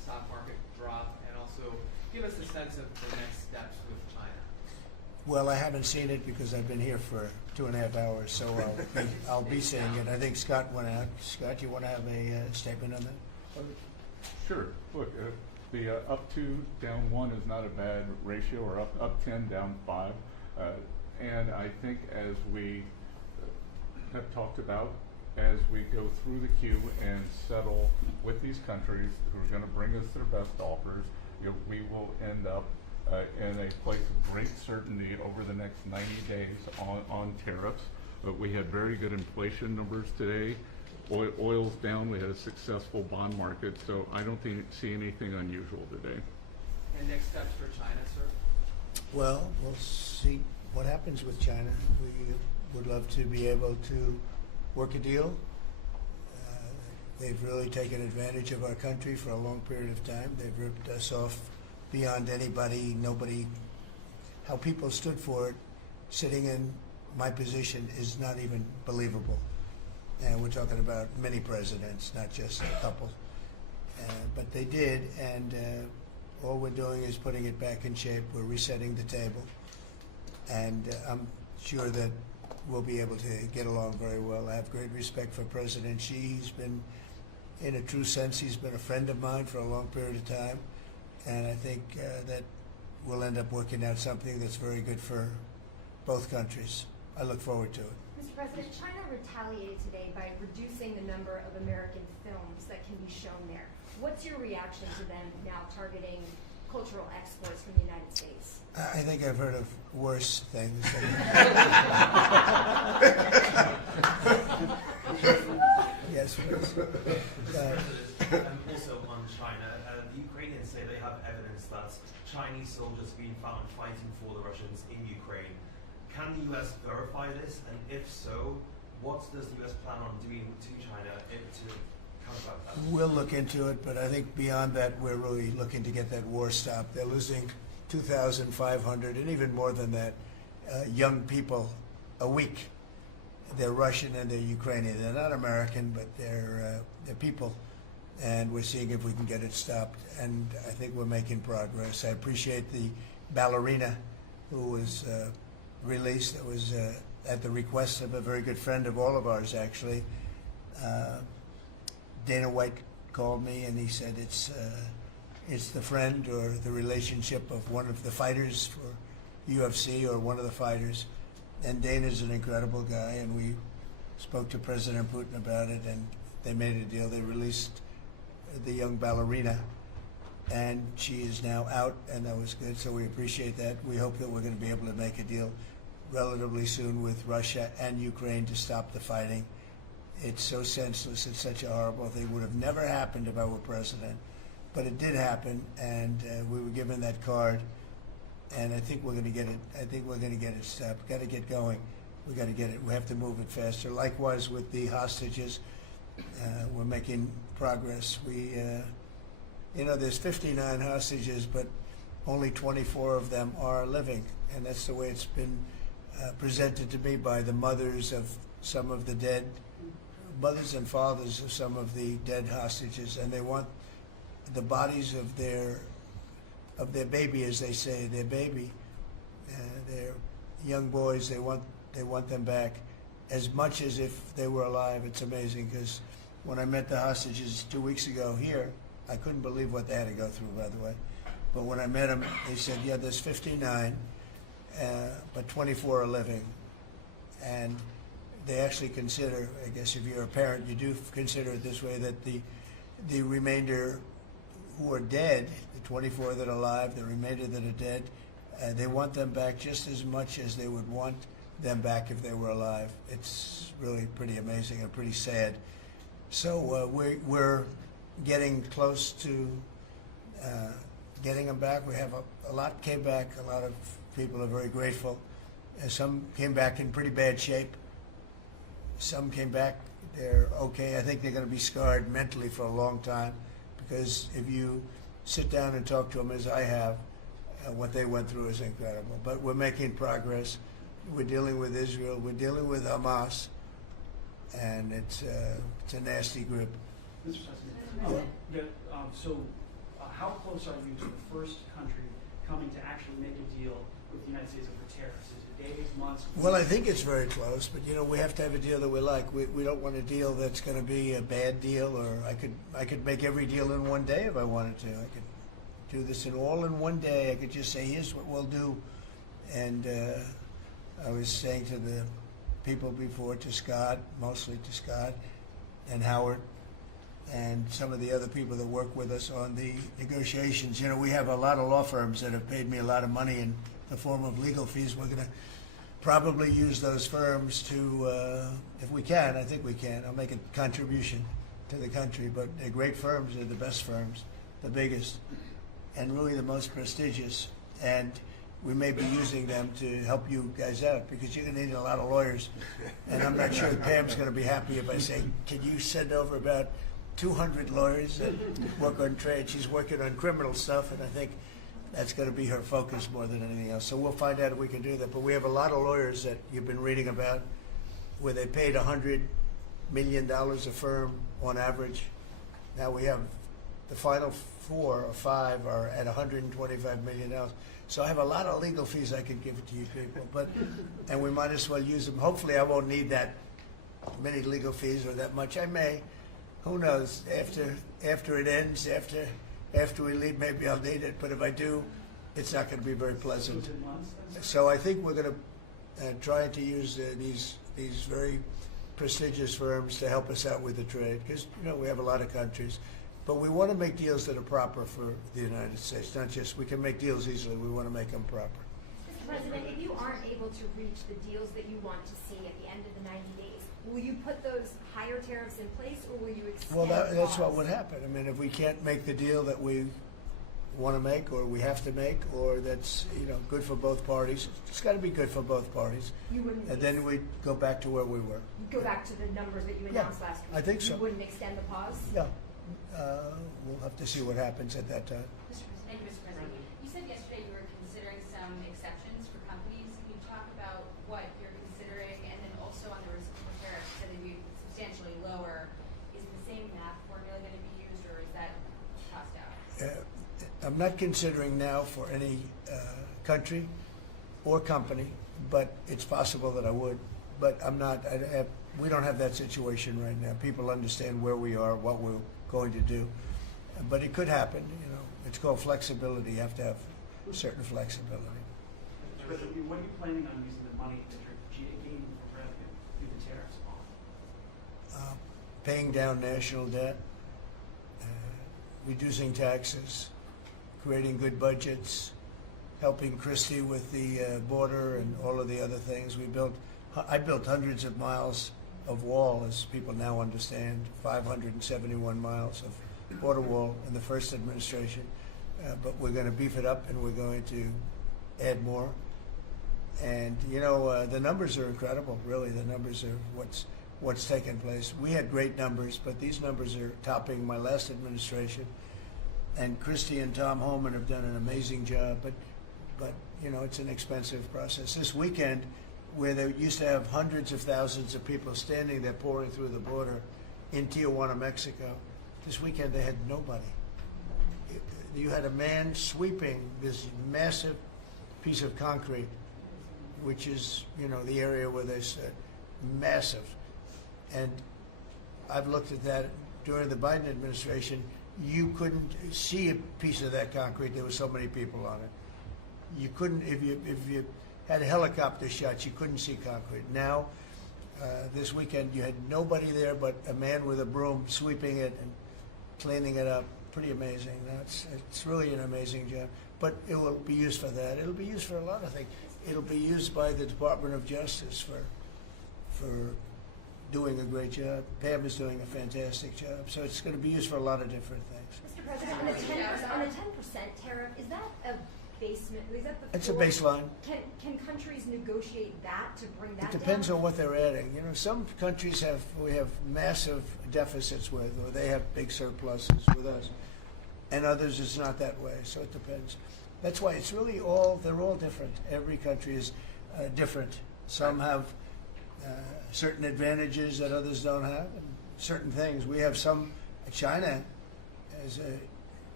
stock market drop, and also give us a sense of the next steps with China. Well, I haven't seen it because I've been here for 2.5 hours, so I'll be seeing it. I think Scott went out. Scott, you want to have a statement on that? Sure. Look, the up 2, down 1 is not a bad ratio, or up 10, down 5. And I think as we have talked about, as we go through the queue and settle with these countries who are going to bring us their best offers, we will end up in a place of great certainty over the next 90 days on tariffs. But we had very good inflation numbers today. Oil's down. We had a successful bond market, so I don't see anything unusual today. And next steps for China, sir? Well, we'll see what happens with China. We would love to be able to work a deal. They've really taken advantage of our country for a long period of time. They've ripped us off beyond nobody. How people stood for it, sitting in my position, is not even believable. And we're talking about many presidents, not just a couple. But they did, and all we're doing is putting it back in shape. We're resetting the table. And I'm sure that we'll be able to get along very well. I have great respect for President Xi. He's been, in a true sense, he's been a friend of mine for a long period of time. And I think that we'll end up working out something that's very good for both countries. I look forward to it. Mr. President, China retaliated today by reducing the number of American films that can be shown there. What's your reaction to them now targeting cultural exports from the United States? I think I've heard of worse things. Yes, please. Also on China, the Ukrainians say they have evidence that Chinese soldiers have been found fighting for the Russians in Ukraine. Can the U.S. verify this? And if so, what does the U.S. plan on doing to China to combat that? We'll look into it, but I think beyond that, we're really looking to get that war stopped. They're losing 2,500 and even more than that young people a week. They're Russian and they're Ukrainian. They're not American, but they're people. And we're seeing if we can get it stopped. And I think we're making progress. I appreciate the ballerina who was released. That was at the request of a very good friend of all of ours, actually. Dana White called me and he said it's the friend or the relationship of one of the fighters for UFC or one of the fighters. And Dana's an incredible guy, and we spoke to President Putin about it, and they made a deal. They released the young ballerina, and she is now out, and that was good, so we appreciate that. We hope that we're going to be able to make a deal relatively soon with Russia and Ukraine to stop the fighting. It's so senseless. It's such a horrible thing. It would have never happened if I were president, but it did happen, and we were given that card. And I think we're going to get it. I think we're going to get it stopped. Got to get going. We got to get it. We have to move it faster. Likewise with the hostages, we're making progress. We, there's 59 hostages, but only 24 of them are living, and that's the way it's been presented to me by the mothers of some of the dead, mothers and fathers of some of the dead hostages, and they want the bodies of their baby, as they say, their baby, their young boys. They want them back as much as if they were alive. It's amazing, because when I met the hostages 2 weeks ago here, I couldn't believe what they had to go through, by the way. But when I met them, they said, yeah, there's 59, but 24 are living. And they actually consider, I guess if you're a parent, you do consider it this way, that the remainder who are dead, the 24 that are alive, the remainder that are dead, they want them back just as much as they would want them back if they were alive. It's really pretty amazing and pretty sad. So we're getting close to getting them back. We have a lot came back. A lot of people are very grateful. Some came back in pretty bad shape. Some came back, they're okay. I think they're going to be scarred mentally for a long time, because if you sit down and talk to them, as I have, what they went through is incredible. But we're making progress. We're dealing with Israel. We're dealing with Hamas, and it's a nasty group. Mr. President, so how close are you to the first country coming to actually make a deal with the United States over tariffs? Is it days, months? Well, I think it's very close, but we have to have a deal that we like. We don't want a deal that's going to be a bad deal, or I could make every deal in one day if I wanted to. I could do this in one day. I could just say, here's what we'll do. And I was saying to the people before, to Scott, mostly to Scott and Howard, and some of the other people that work with us on the negotiations. We have a lot of law firms that have paid me a lot of money in the form of legal fees. We're going to probably use those firms to, if we can, I think we can. I'll make a contribution to the country, but they're great firms. They're the best firms, the biggest, and really the most prestigious. And we may be using them to help you guys out, because you're going to need a lot of lawyers. And I'm not sure Pam's going to be happy if I say, can you send over about 200 lawyers that work on trade? She's working on criminal stuff, and I think that's going to be her focus more than anything else. So we'll find out if we can do that. But we have a lot of lawyers that you've been reading about where they paid $100 million a firm on average. Now we have the final 4 or 5 are at $125 million. So I have a lot of legal fees I could give to you people, and we might as well use them. Hopefully I won't need that many legal fees or that much. I may. Who knows? After it ends, after we leave, maybe I'll need it. But if I do, it's not going to be very pleasant. So I think we're going to try to use these very prestigious firms to help us out with the trade, because we have a lot of countries. But we want to make deals that are proper for the United States, not just we can make deals easily. We want to make them proper. Mr. President, if you aren't able to reach the deals that you want to see at the end of the 90 days, will you put those higher tariffs in place, or will you extend? Well, that's what would happen. I mean, if we can't make the deal that we want to make, or we have to make, or that's good for both parties, it's got to be good for both parties. You wouldn't. And then we go back to where we were. Go back to the numbers that you announced last week. I think so. You wouldn't extend the pause. No. We'll have to see what happens at that time. Thank you, Mr. President. You said yesterday you were considering some exceptions for companies. Can you talk about what you're considering? And then also on the reciprocal tariffs, so they'd be substantially lower. Is the same math formula going to be used, or is that tossed out? I'm not considering now for any country or company, but it's possible that I would. But I'm not. We don't have that situation right now. People understand where we are, what we're going to do. But it could happen. It's called flexibility. You have to have certain flexibility. What are you planning on using the money that you're gaining from revenue through the tariffs on? Paying down national debt, reducing taxes, creating good budgets, helping Christie with the border and all of the other things. I built hundreds of miles of wall, as people now understand, 571 miles of border wall in the first administration. But we're going to beef it up, and we're going to add more. And the numbers are incredible. Really, the numbers are what's taken place. We had great numbers, but these numbers are topping my last administration. And Christie and Tom Homan have done an amazing job. But it's an expensive process. This weekend, where they used to have hundreds of thousands of people standing there pouring through the border in Tijuana, Mexico, this weekend they had nobody. You had a man sweeping this massive piece of concrete, which is, the area where they said massive. And I've looked at that during the Biden administration. You couldn't see a piece of that concrete. There were so many people on it. You couldn't, if you had helicopter shots, you couldn't see concrete. Now, this weekend, you had nobody there but a man with a broom sweeping it and cleaning it up. Pretty amazing. It's really an amazing job. But it will be used for that. It'll be used for a lot of things. It'll be used by the Department of Justice for doing a great job. Pam is doing a fantastic job. So it's going to be used for a lot of different things. Mr. President, on the 10% tariff, is that a basement? Is that the It's a floor? baseline. Can countries negotiate that to bring that It depends down? on what they're adding. Some countries we have massive deficits with, or they have big surpluses with us, and others it's not that way. So it depends. That's why it's really they're all different. Every country is different. Some have certain advantages that others don't have, and certain things. We have some. China has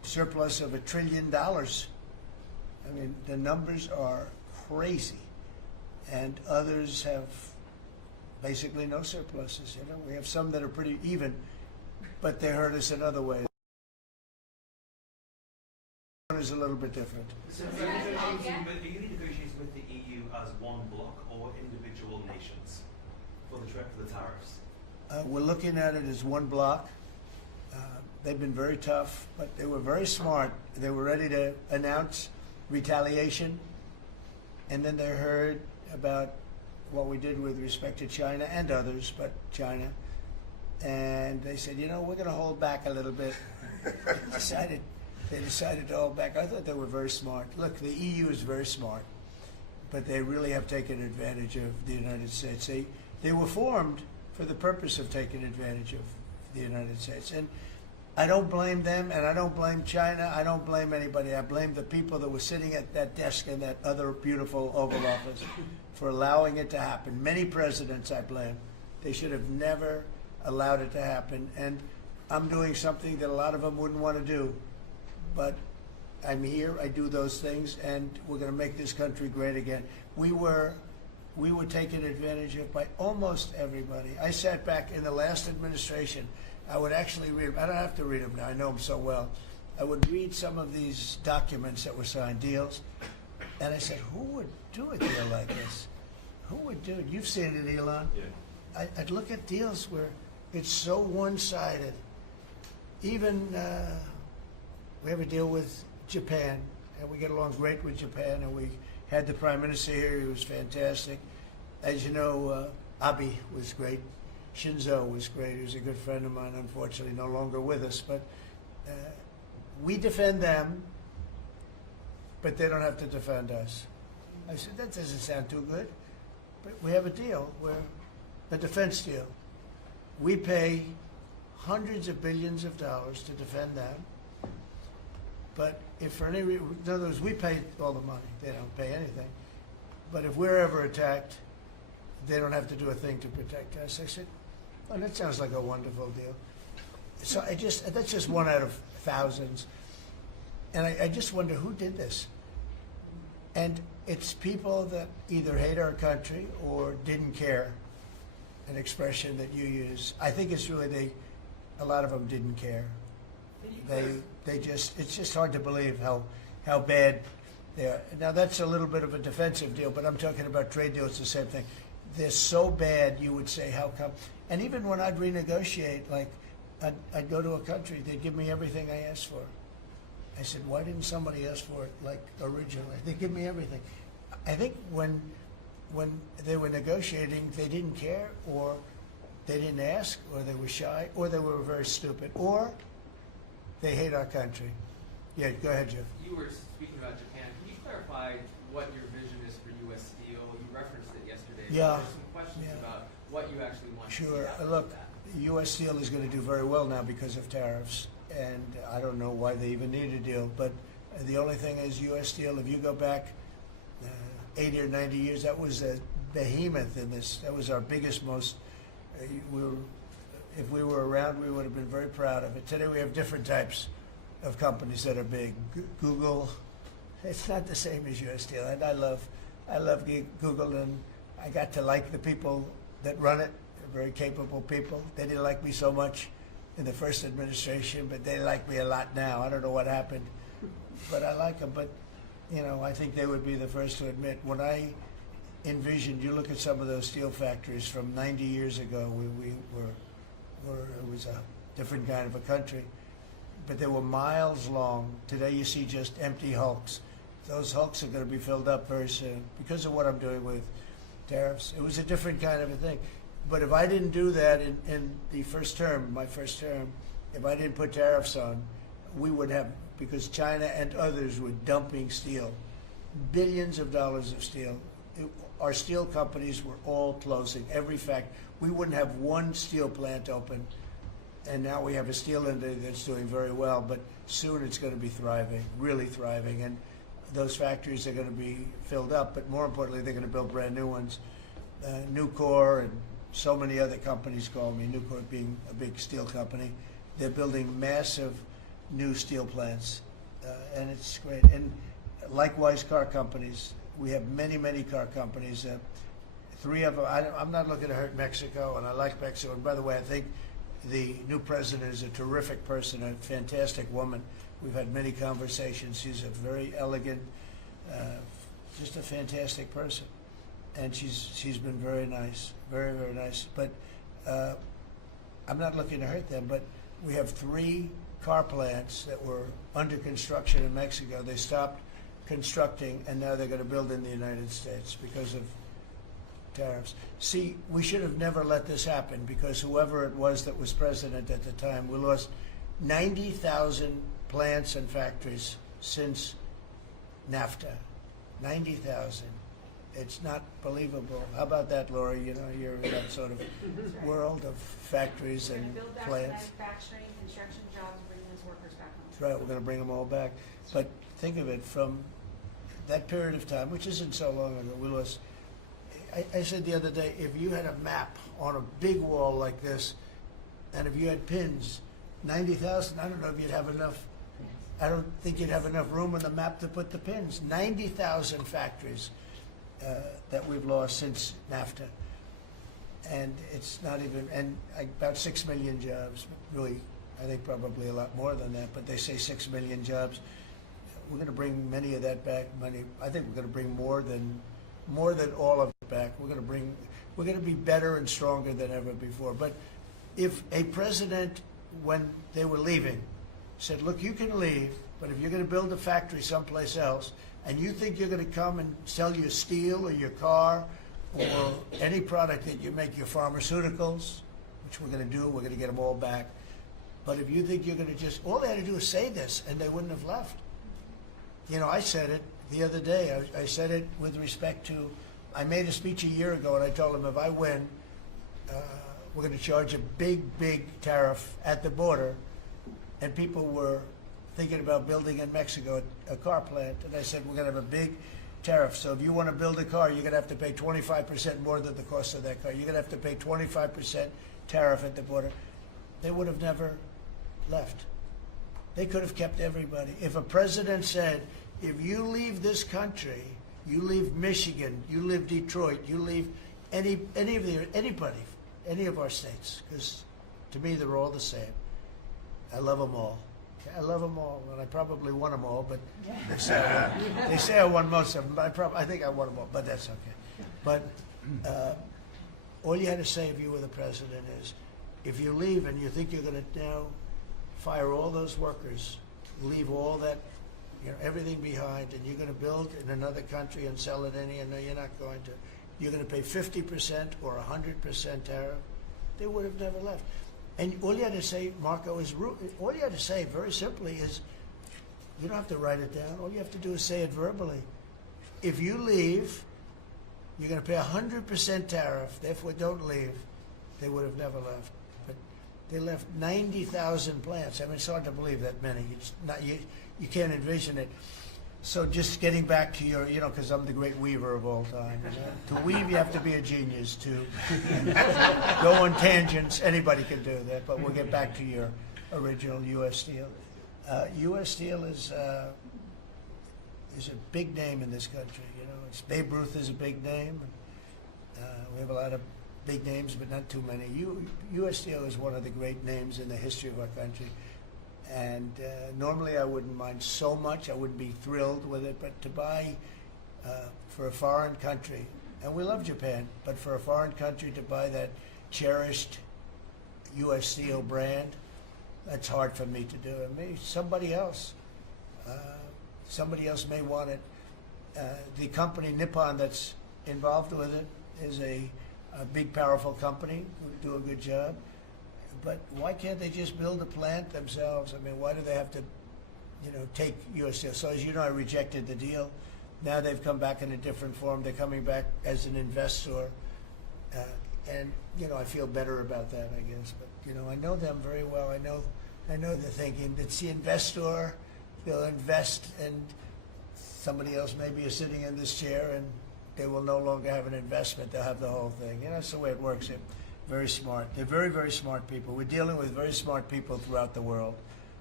surplus of $1 trillion. I mean, the numbers are crazy. And others have basically no surpluses. You know, we have some that are pretty even, but they hurt us in other ways. One is a little bit different. So are you negotiating with the EU as one bloc or individual nations for the tariffs? We're looking at it as one bloc. They've been very tough, but they were very smart. They were ready to announce retaliation, and then they heard about what we did with respect to China and others, but China, and they said, you know, we're going to hold back a little bit. They decided to hold back. I thought they were very smart. Look, the EU is very smart, but they really have taken advantage of the United States. They were formed for the purpose of taking advantage of the United States. And I don't blame them, and I don't blame China. I don't blame anybody. I blame the people that were sitting at that desk in that other beautiful Oval Office for allowing it to happen. Many presidents I blame. They should have never allowed it to happen. And I'm doing something that a lot of them wouldn't want to do. But I'm here, I do those things, and we're going to make this country great again. We were taken advantage of by almost everybody. I sat back in the last administration. I would actually read them. I don't have to read them now. I know them so well. I would read some of these documents that were signed, deals, and I said, who would do a deal like this? Who would do it? You've seen it, Elon. Yeah. I'd look at deals where it's so one-sided. Even we have a deal with Japan, and we get along great with Japan, and we had the Prime Minister here. He was fantastic. As you know, Abe was great. Shinzo was great. He was a good friend of mine, unfortunately no longer with us. But we defend them, but they don't have to defend us. I said, that doesn't sound too good. But we have a deal where, a defense deal. We pay hundreds of billions of dollars to defend them. But if for any reason, in other words, we pay all the money. They don't pay anything. But if we're ever attacked, they don't have to do a thing to protect us. I said, oh, that sounds like a wonderful deal. So that's just one out of thousands. And I just wonder who did this. And it's people that either hate our country or didn't care, an expression that you use. I think it's really a lot of them didn't care. It's just hard to believe how bad they are. Now that's a little bit of a defensive deal, but I'm talking about trade deals, the same thing. They're so bad, you would say, how come? And even when I'd renegotiate, like I'd go to a country, they'd give me everything I asked for. I said, why didn't somebody ask for it like originally? They give me everything. I think when they were negotiating, they didn't care, or they didn't ask, or they were shy, or they were very stupid, or they hate our country. Yeah, go ahead, Jeff. You were speaking about Japan. Can you clarify what your vision is for U.S. Steel? You referenced it yesterday. Yeah. There's some questions about what you actually want to see Sure. happen Look, with that. U.S. Steel is going to do very well now because of tariffs, and I don't know why they even need a deal. But the only thing is, U.S. Steel, if you go back 80 or 90 years, that was a behemoth in this. That was our biggest, most. If we were around, we would have been very proud of it. Today we have different types of companies that are big. Google, it's not the same as U.S. Steel, and I love Google, and I got to like the people that run it. They're very capable people. They didn't like me so much in the first administration, but they like me a lot now. I don't know what happened, but I like them. But you know, I think they would be the first to admit when I envisioned. You look at some of those steel factories from 90 years ago. It was a different kind of a country, but they were miles long. Today you see just empty hulks. Those hulks are going to be filled up very soon because of what I'm doing with tariffs. It was a different kind of a thing. But if I didn't do that in the first term, my first term, if I didn't put tariffs on, we would have, because China and others were dumping steel, billions of dollars of steel. Our steel companies were all closing. Every factory. We wouldn't have one steel plant open, and now we have a steel industry that's doing very well, but soon it's going to be thriving, really thriving, and those factories are going to be filled up, but more importantly, they're going to build brand new ones. Nucor and so many other companies call me, Nucor being a big steel company. They're building massive new steel plants, and it's great. And likewise, car companies. We have many, many car companies. 3 of them. I'm not looking to hurt Mexico, and I like Mexico. And by the way, I think the new president is a terrific person, a fantastic woman. We've had many conversations. She's a very elegant, just a fantastic person, and she's been very nice, very, very nice. But I'm not looking to hurt them. But we have 3 car plants that were under construction in Mexico. They stopped constructing, and now they're going to build in the United States because of tariffs. See, we should have never let this happen, because whoever it was that was president at the time, we lost 90,000 plants and factories since NAFTA. 90,000. It's not believable. How about that, Laura? You know, you're in that sort of world of factories We're going and to build back plants. manufacturing, construction jobs, and bring those workers back home. That's right, we're going to bring them all back. But think of it, from that period of time, which isn't so long ago, we lost. I said the other day, if you had a map on a big wall like this, and if you had pins, 90,000, I don't know if you'd have enough. I don't think you'd have enough room on the map to put the pins. 90,000 factories that we've lost since NAFTA. And it's not even, and about 6 million jobs, really, I think probably a lot more than that, but they say 6 million jobs. We're going to bring many of that back. I think we're going to bring more than all of it back. We're going to be better and stronger than ever before. But if a president, when they were leaving, said, look, you can leave, but if you're going to build a factory someplace else, and you think you're going to come and sell your steel or your car or any product that you make, your pharmaceuticals, which we're going to do, we're going to get them all back. But if you think you're going to just, all they had to do is say this, and they wouldn't have left. You know, I said it the other day. I said it with respect to, I made a speech a year ago, and I told them if I win, we're going to charge a big, big tariff at the border. And people were thinking about building in Mexico a car plant. And I said, we're going to have a big tariff. So if you want to build a car, you're going to have to pay 25% more than the cost of that car. You're going to have to pay 25% tariff at the border. They would have never left. They could have kept everybody. If a president said, if you leave this country, you leave Michigan, you leave Detroit, you leave anybody, any of our states, because to me they're all the same. I love them all. I love them all, and I probably won them all, but they say I won most of them, but I think I won them all, but that's okay. But all you had to say if you were the president is, if you leave and you think you're going to now fire all those workers, leave all that, everything behind, and you're going to build in another country and sell it any, and no, you're not going to. You're going to pay 50% or 100% tariff. They would have never left. And all you had to say, Marco, all you had to say very simply is, you don't have to write it down. All you have to do is say it verbally. If you leave, you're going to pay 100% tariff. Therefore, don't leave. They would have never left. But they left 90,000 plants. I mean, it's hard to believe that many. It's not, you can't envision it. So just getting back to your, because I'm the great weaver of all time. To weave, you have to be a genius. To go on tangents, anybody can do that. But we'll get back to your original U.S. Steel. U.S. Steel is a big name in this country. It's Babe Ruth is a big name. We have a lot of big names, but not too many. U.S. Steel is one of the great names in the history of our country. And normally I wouldn't mind so much. I wouldn't be thrilled with it. But to buy for a foreign country, and we love Japan, but for a foreign country to buy that cherished U.S. Steel brand, that's hard for me to do. And maybe somebody else may want it. The company Nippon that's involved with it is a big, powerful company who do a good job. But why can't they just build a plant themselves? I mean, why do they have to, take U.S. Steel? So as you know, I rejected the deal. Now they've come back in a different form. They're coming back as an investor. And, I feel better about that, I guess. But, I know them very well. I know they're thinking, it's the investor, they'll invest, and somebody else maybe is sitting in this chair, and they will no longer have an investment. They'll have the whole thing. That's the way it works. Very smart. They're very, very smart people. We're dealing with very smart people throughout the world.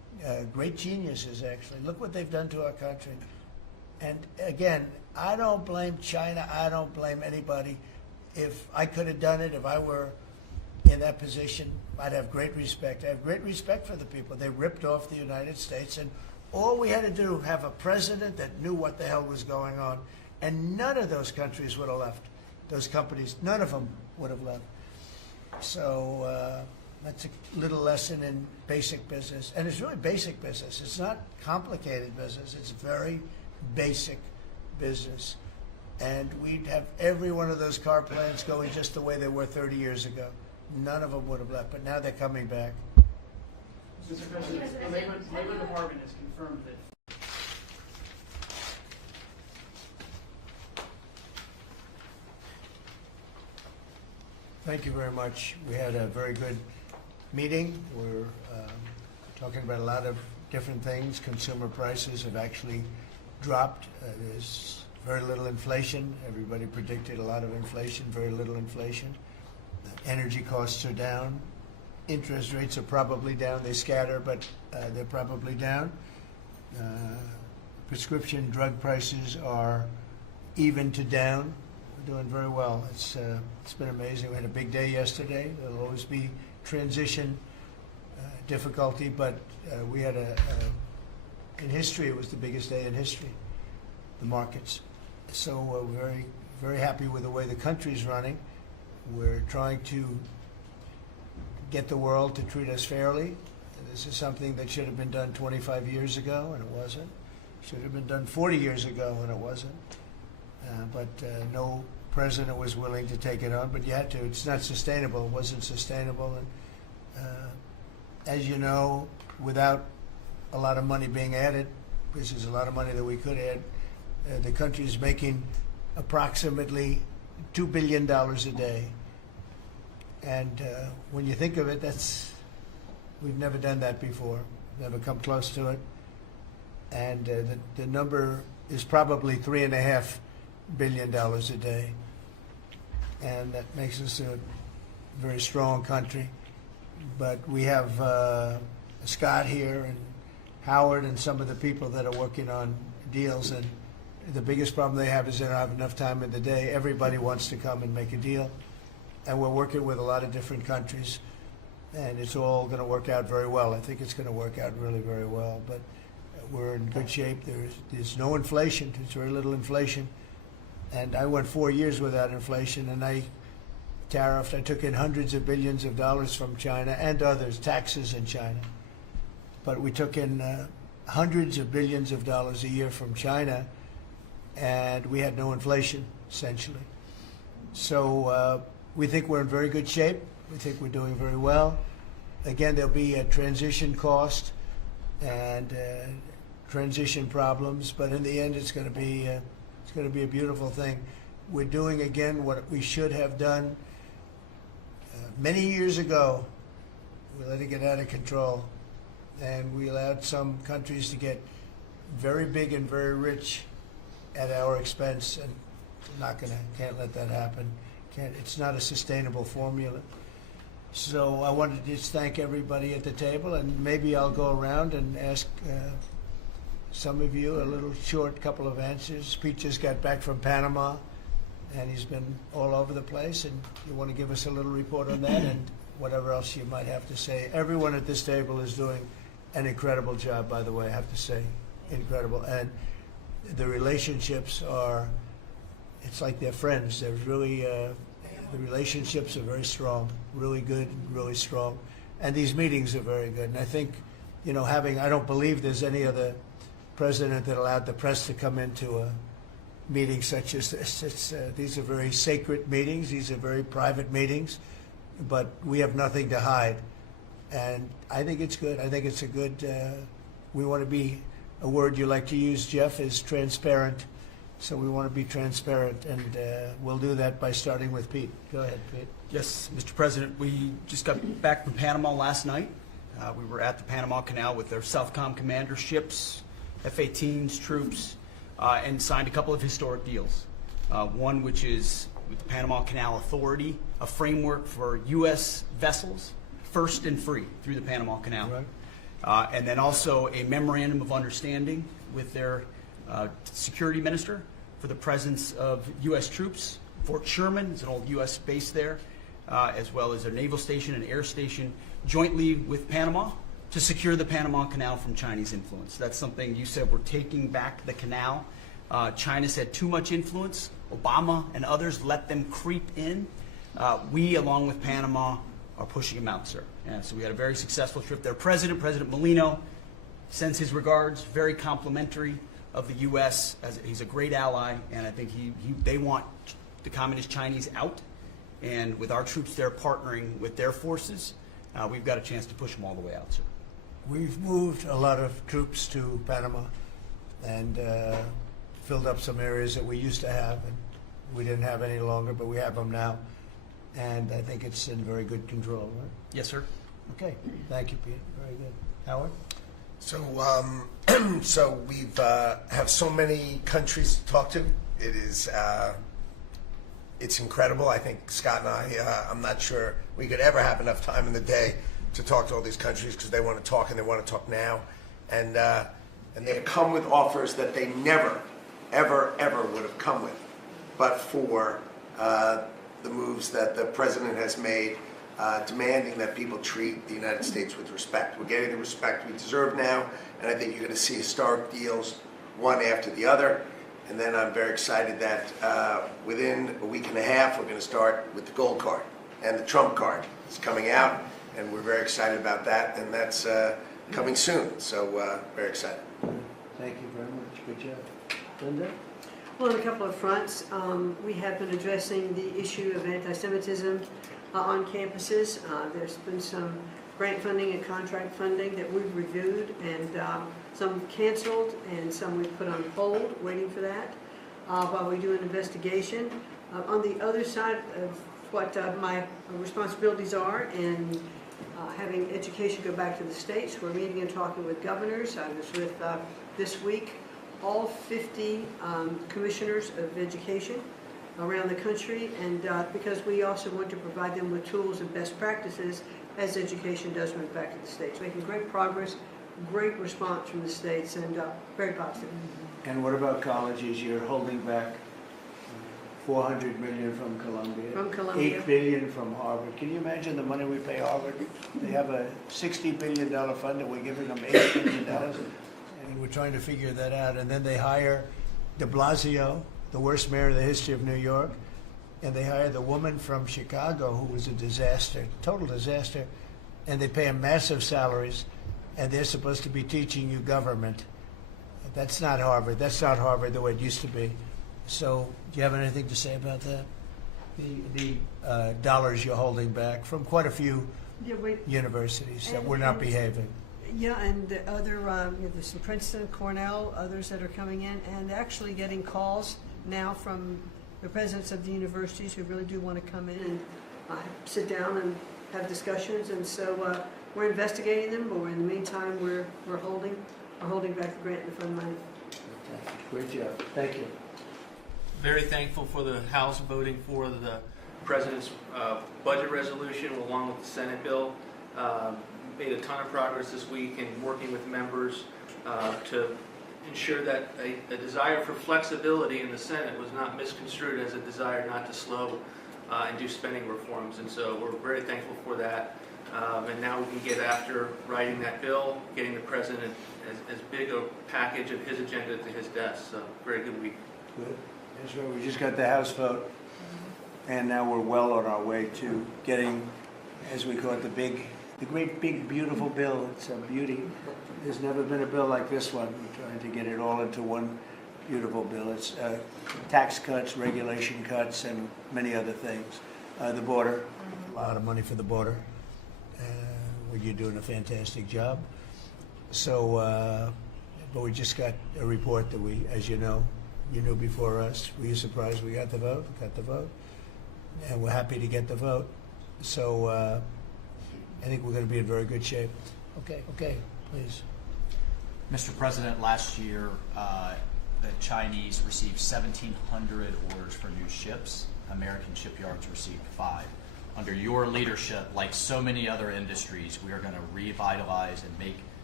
great geniuses, actually. Look what they've done to our country. And again, I don't blame China. I don't blame anybody. If I could have done it, if I were in that position, I'd have great respect. I have great respect for the people. They ripped off the United States, and all we had to do, have a president that knew what the hell was going on, and none of those countries would have left. Those companies, none of them would have left. So that's a little lesson in basic business. And it's really basic business. It's not complicated business. It's very basic business. And we'd have every one of those car plants going just the way they were 30 years ago. None of them would have left, but now they're coming back. Mr. President, the Labor Department has confirmed that Thank you very much. We had a very good meeting. We're talking about a lot of different things. Consumer prices have actually dropped. There's very little inflation. Everybody predicted a lot of inflation, very little inflation. Energy costs are down. Interest rates are probably down. They scatter, but they're probably down. Prescription drug prices are even to down. We're doing very well. It's been amazing. We had a big day yesterday. There'll always be transition difficulty, but we had in history, it was the biggest day in history, the markets. So we're very, very happy with the way the country's running. We're trying to get the world to treat us fairly. This is something that should have been done 25 years ago, and it wasn't. Should have been done 40 years ago, and it wasn't. But no president was willing to take it on, but you had to. It's not sustainable. It wasn't sustainable. And as you know, without a lot of money being added, this is a lot of money that we could add, the country is making approximately $2 billion a day. And when you think of it, we've never done that before, never come close to it. And the number is probably $3.5 billion a day. And that makes us a very strong country. But we have Scott here and Howard and some of the people that are working on deals, and the biggest problem they have is they don't have enough time in the day. Everybody wants to come and make a deal. And we're working with a lot of different countries, and it's all going to work out very well. I think it's going to work out really very well. But we're in good shape. There's no inflation. There's very little inflation. And I went 4 years without inflation, and I took in hundreds of billions of dollars from China and others, taxes in China. But we took in hundreds of billions of dollars a year from China, and we had no inflation, essentially. So we think we're in very good shape. We think we're doing very well. Again, there'll be a transition cost and transition problems, but in the end, it's going to be a beautiful thing. We're doing again what we should have done many years ago. We let it get out of control, and we allowed some countries to get very big and very rich at our expense, and can't let that happen. It's not a sustainable formula. So I wanted to just thank everybody at the table, and maybe I'll go around and ask some of you a little short couple of answers. Pete just got back from Panama, and he's been all over the place, and you want to give us a little report on that and whatever else you might have to say. Everyone at this table is doing an incredible job, by the way, I have to say, incredible. And the relationships it's like they're friends. They're really, the relationships are very strong, really good, really strong. And these meetings are very good. And I think, I don't believe there's any other president that allowed the press to come into a meeting such as this. These are very sacred meetings. These are very private meetings, but we have nothing to hide. And I think it's good. I think it's a good, we want to be, a word you like to use, Jeff, is transparent. So we want to be transparent, and we'll do that by starting with Pete. Go ahead, Pete. Yes, Mr. President, we just got back from Panama last night. We were at the Panama Canal with their Southcom commander ships, F-18s, troops, and signed a couple of historic deals. One which is with the Panama Canal Authority, a framework for U.S. vessels, first and free through the Panama Canal. Right. And then also a memorandum of understanding with their security minister for the presence of U.S. troops. Fort Sherman is an old U.S. base there, as well as a naval station and air station jointly with Panama to secure the Panama Canal from Chinese influence. That's something you said, we're taking back the canal. China's had too much influence. Obama and others let them creep in. We, along with Panama, are pushing them out, sir. And so we had a very successful trip there. President Molino sends his regards, very complimentary of the U.S. He's a great ally, and I think they want the Communist Chinese out. And with our troops there partnering with their forces, we've got a chance to push them all the way out, sir. We've moved a lot of troops to Panama and filled up some areas that we used to have, and we didn't have any longer, but we have them now. And I think it's in very good control, right? Yes, sir. Okay. Thank you, Pete. Very good. Howard? So, so we've have so many countries to talk to. It is, it's incredible. I think Scott and I'm not sure we could ever have enough time in the day to talk to all these countries because they want to talk and they want to talk now. And they come with offers that they never, ever, ever would have come with, but for the moves that the president has made, demanding that people treat the United States with respect. We're getting the respect we deserve now, and I think you're going to see historic deals, one after the other. And then I'm very excited that within a week and a half, we're going to start with the gold card, and the Trump card is coming out, and we're very excited about that, and that's coming soon. So very excited. Thank you very much. Good job. Linda? Well, on a couple of fronts, we have been addressing the issue of anti-Semitism on campuses. There's been some grant funding and contract funding that we've reviewed, and some canceled and some we've put on hold, waiting for that, while we do an investigation. On the other side of what my responsibilities are, and having education go back to the states, we're meeting and talking with governors. I was with, this week, all 50 commissioners of education around the country, and because we also want to provide them with tools and best practices as education does move back to the states. Making great progress, great response from the states, and very positive. And what about colleges? You're holding back $400 million from Columbia. From Columbia. $8 billion from Harvard. Can you imagine the money we pay Harvard? They have a $60 billion fund, and we're giving them $8 billion. And we're trying to figure that out. And then they hire de Blasio, the worst mayor in the history of New York, and they hire the woman from Chicago who was a disaster, total disaster, and they pay them massive salaries, and they're supposed to be teaching you government. That's not Harvard. That's not Harvard the way it used to be. So do you have anything to say about that? The dollars you're holding back from quite a few universities that were not behaving. Yeah, and the other, there's some Princeton, Cornell, others that are coming in, and actually getting calls now from the presidents of the universities who really do want to come in and sit down and have discussions. And so we're investigating them, but in the meantime, we're holding back the grant and the fund money. Great job. Thank you. Very thankful for the House voting for the President's budget resolution along with the Senate bill. Made a ton of progress this week in working with members to ensure that a desire for flexibility in the Senate was not misconstrued as a desire not to slow and do spending reforms. And so we're very thankful for that. And now we can get after writing that bill, getting the President as big a package of his agenda to his desk. So very good week. Good. That's right. We just got the House vote, and now we're well on our way to getting, as we call it, the great big beautiful bill. It's a beauty. There's never been a bill like this one. We're trying to get it all into one beautiful bill. It's tax cuts, regulation cuts, and many other things. The border, a lot of money for the border. Well, you're doing a fantastic job. So, but we just got a report that we, as you know, you knew before us. Were you surprised we got the vote? Got the vote, and we're happy to get the vote. So I think we're going to be in very good shape. Okay, please. Mr. President, last year the Chinese received 1,700 orders for new ships. American shipyards received 5. Under your leadership, like so many other industries, we are going to revitalize and make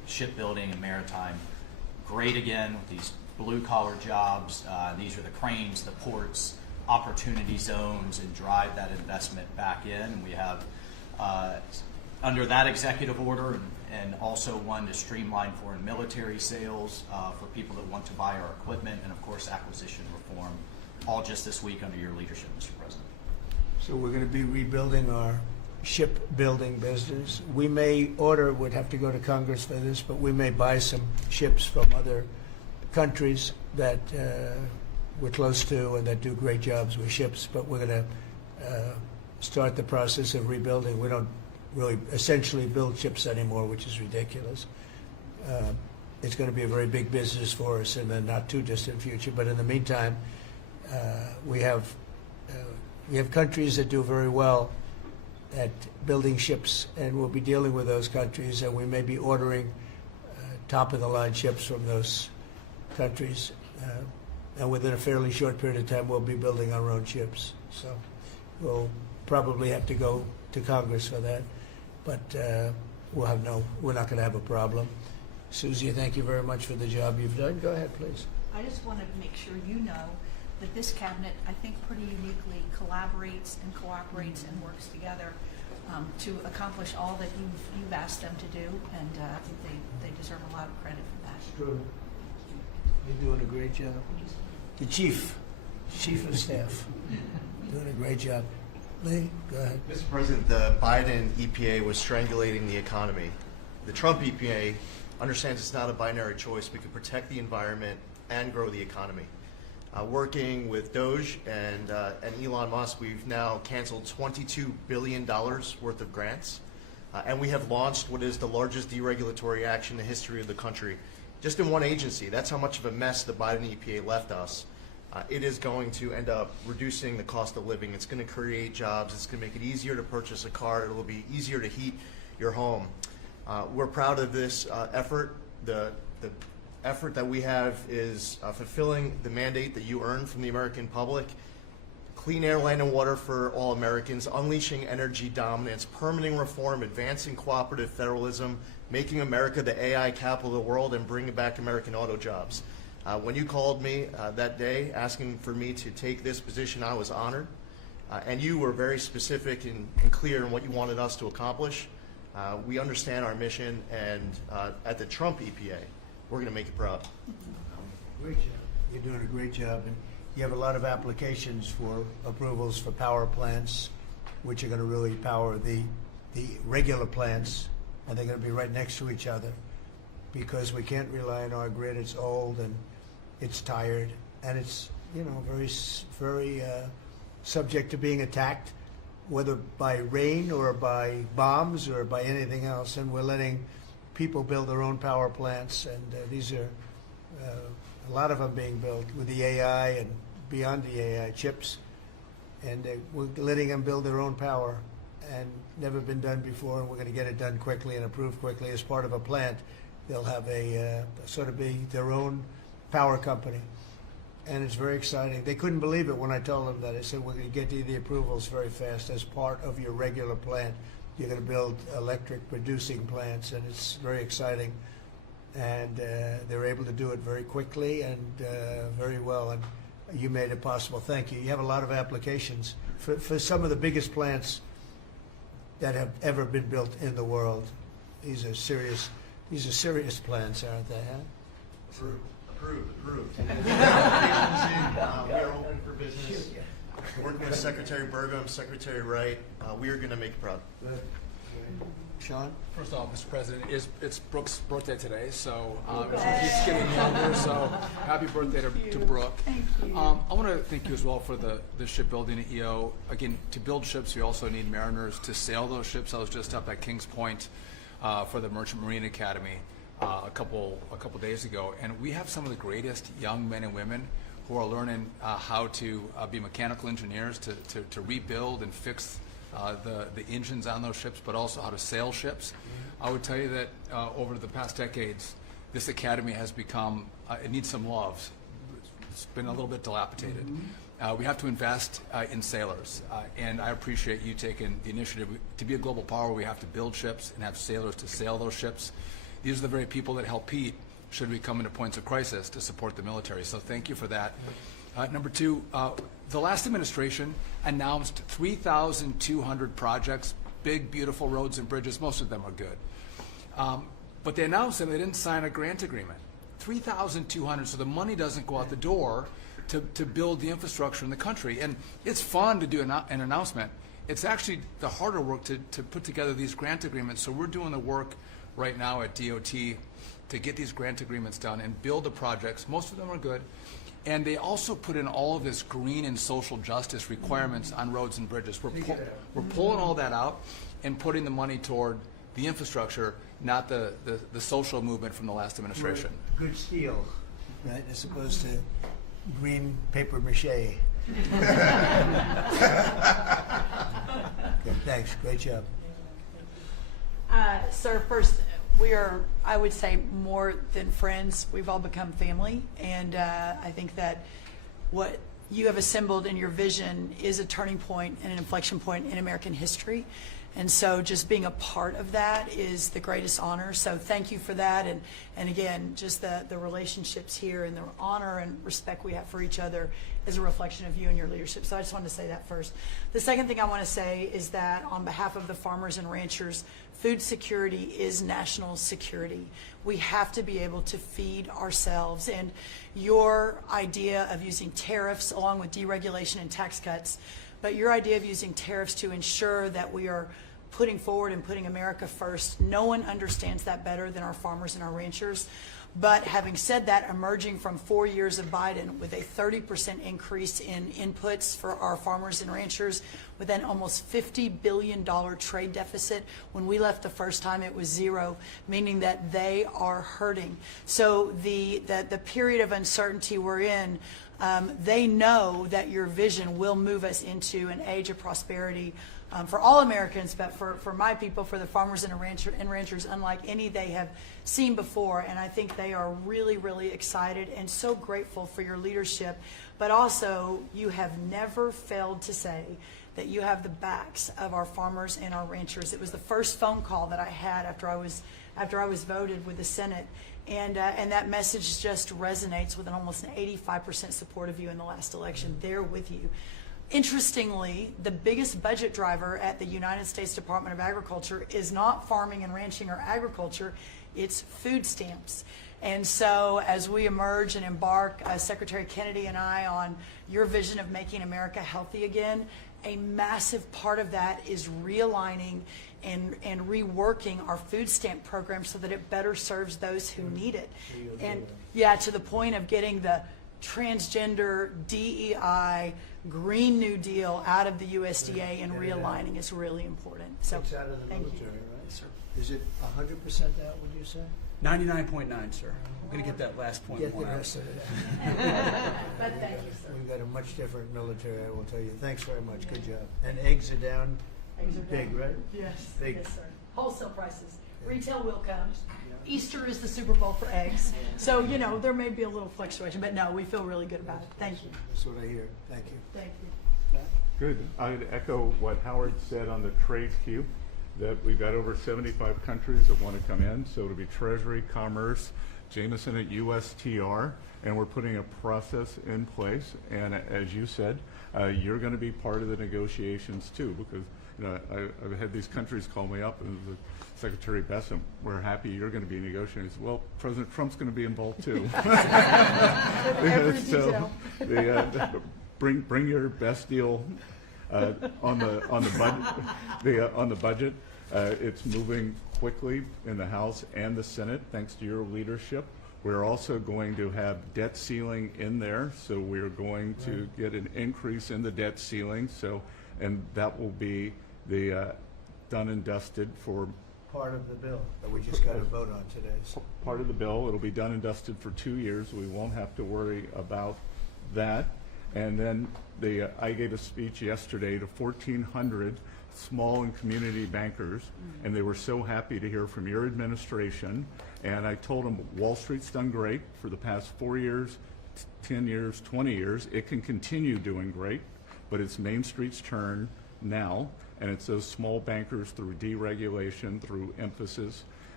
shipbuilding and maritime great again with these blue-collar jobs. These are the cranes, the ports, opportunity zones, and drive that investment back in. And we have, under that executive order, and also one to streamline foreign military sales for people that want to buy our equipment, and of course acquisition reform, all just this week under your leadership, Mr. President. So we're going to be rebuilding our shipbuilding business. We may order, would have to go to Congress for this, but we may buy some ships from other countries that we're close to and that do great jobs with ships, but we're going to start the process of rebuilding. We don't really essentially build ships anymore, which is ridiculous. It's going to be a very big business for us in the not too distant future, but in the meantime, we have countries that do very well at building ships, and we'll be dealing with those countries, and we may be ordering top-of-the-line ships from those countries, and within a fairly short period of time, we'll be building our own ships. So we'll probably have to go to Congress for that, but we're not going to have a problem. Susie, thank you very much for the job you've done. Go ahead, please. I just want to make sure you know that this cabinet, I think, pretty uniquely collaborates and cooperates and works together to accomplish all that you've asked them to do, and I think they deserve a lot of credit for that. True. You're doing a great job. The chief of staff, doing a great job. Lee, go ahead. Mr. President, the Biden EPA was strangulating the economy. The Trump EPA understands it's not a binary choice. We can protect the environment and grow the economy. Working with Doge and Elon Musk, we've now canceled $22 billion worth of grants, and we have launched what is the largest deregulatory action in the history of the country, just in one agency. That's how much of a mess the Biden EPA left us. It is going to end up reducing the cost of living. It's going to create jobs. It's going to make it easier to purchase a car. It will be easier to heat your home. We're proud of this effort. The effort that we have is fulfilling the mandate that you earned from the American public. Clean air, land, and water for all Americans, unleashing energy dominance, permitting reform, advancing cooperative federalism, making America the AI capital of the world, and bringing back American auto jobs. When you called me that day asking for me to take this position, I was honored. And you were very specific and clear in what you wanted us to accomplish. We understand our mission, and at the Trump EPA, we're going to make it proud. Great job. You're doing a great job. And you have a lot of applications for approvals for power plants, which are going to really power the regular plants, and they're going to be right next to each other because we can't rely on our grid. It's old and it's tired, and it's very subject to being attacked, whether by rain or by bombs or by anything else. And we're letting people build their own power plants, and these are a lot of them being built with the AI and beyond the AI chips, and we're letting them build their own power, and never been done before, and we're going to get it done quickly and approved quickly as part of a plant. They'll have a sort of be their own power company, and it's very exciting. They couldn't believe it when I told them that. I said, we're going to get you the approvals very fast as part of your regular plant. You're going to build electric producing plants, and it's very exciting. And they're able to do it very quickly and very well, and you made it possible. Thank you. You have a lot of applications for some of the biggest plants that have ever been built in the world. These are serious plants, aren't they? Huh? Approved. We are open for business. Working with Secretary Burgum, Secretary Wright, we are going to make it proud. Good. Sean? First off, Mr. President, it's Brooke's birthday today, so she's getting younger, so happy birthday to Brooke. Thank you. I want to thank you as well for the shipbuilding at EO. Again, to build ships, we also need mariners to sail those ships. I was just up at Kings Point for the Merchant Marine Academy a couple days ago, and we have some of the greatest young men and women who are learning how to be mechanical engineers, to rebuild and fix the engines on those ships, but also how to sail ships. I would tell you that over the past decades, this academy has become, it needs some love. It's been a little bit dilapidated. We have to invest in sailors, and I appreciate you taking the initiative. To be a global power, we have to build ships and have sailors to sail those ships. these are the very people that help Pete should we come into points of crisis to support the military. So thank you for that. Number two, the last administration announced 3,200 projects, big, beautiful roads and bridges. Most of them are good. But they announced them, they didn't sign a grant agreement. 3,200, so the money doesn't go out the door to build the infrastructure in the country. And it's fun to do an announcement. It's actually the harder work to put together these grant agreements. So we're doing the work right now at DOT to get these grant agreements done and build the projects. Most of them are good. And they also put in all of this green and social justice requirements on roads and bridges. We're pulling all that out and putting the money toward the infrastructure, not the social movement from the last administration. Good steel, right, as opposed to green paper mache. Okay, thanks. Great job. Sir, first, we are, I would say, more than friends. We've all become family, and I think that what you have assembled in your vision is a turning point and an inflection point in American history. And so just being a part of that is the greatest honor. So thank you for that. And again, just the relationships here and the honor and respect we have for each other is a reflection of you and your leadership. So I just wanted to say that first. The second thing I want to say is that on behalf of the farmers and ranchers, food security is national security. We have to be able to feed ourselves. And your idea of using tariffs along with deregulation and tax cuts, but your idea of using tariffs to ensure that we are putting forward and putting America first, no one understands that better than our farmers and our ranchers. But having said that, emerging from 4 years of Biden with a 30% increase in inputs for our farmers and ranchers, with an almost $50 billion trade deficit. When we left the first time, it was zero, meaning that they are hurting. So the period of uncertainty we're in, they know that your vision will move us into an age of prosperity for all Americans, but for my people, for the farmers and ranchers, unlike any they have seen before. And I think they are really, really excited and so grateful for your leadership. But also, you have never failed to say that you have the backs of our farmers and our ranchers. It was the first phone call that I had after I was voted with the Senate. And that message just resonates with almost an 85% support of you in the last election. They're with you. Interestingly, the biggest budget driver at the United States Department of Agriculture is not farming and ranching or agriculture, it's food stamps. And so as we emerge and embark, Secretary Kennedy and I, on your vision of making America healthy again, a massive part of that is realigning and reworking our food stamp program so that it better serves those who need it. And yeah, to the point of getting the transgender, DEI, Green New Deal out of the USDA and realigning is really important. So It's out of the thank you. military, right? Sir. Is it 100% out, would you say? 99.9, sir. I'm going to get that last point. Get the one out. rest of it. But thank you, sir. We've got a much different military, I will tell you. Thanks very much. Good job. And eggs are down. Eggs are Big, down. right? Yes, Big. yes, sir. Wholesale prices. Retail will come. Easter is the Super Bowl for eggs. So, you know, there may be a little fluctuation, but no, we feel really good about it. Thank you. That's what I hear. Thank you. Thank you. Good. I'd echo what Howard said on the trade queue, that we've got over 75 countries that want to come in. So it'll be Treasury, Commerce, Jameson at USTR, and we're putting a process in place. And as you said, you're going to be part of the negotiations too, because you know, I've had these countries call me up and the Secretary Bessem, we're happy you're going to be negotiating. Well, President Trump's going to be involved too. Every So detail. bring your best deal on the budget. It's moving quickly in the House and the Senate thanks to your leadership. We're also going to have debt ceiling in there, so we're going to get an increase in the debt ceiling. So, and that will be the done and dusted for Part of the bill that we just got to vote on today. So part of the bill. It'll be done and dusted for 2 years. We won't have to worry about that. And then I gave a speech yesterday to 1,400 small and community bankers, and they were so happy to hear from your administration. And I told them Wall Street's done great for the past 4 years, 10 years, 20 years. It can continue doing great, but it's Main Street's turn now, and it's those small bankers through deregulation, through emphasis,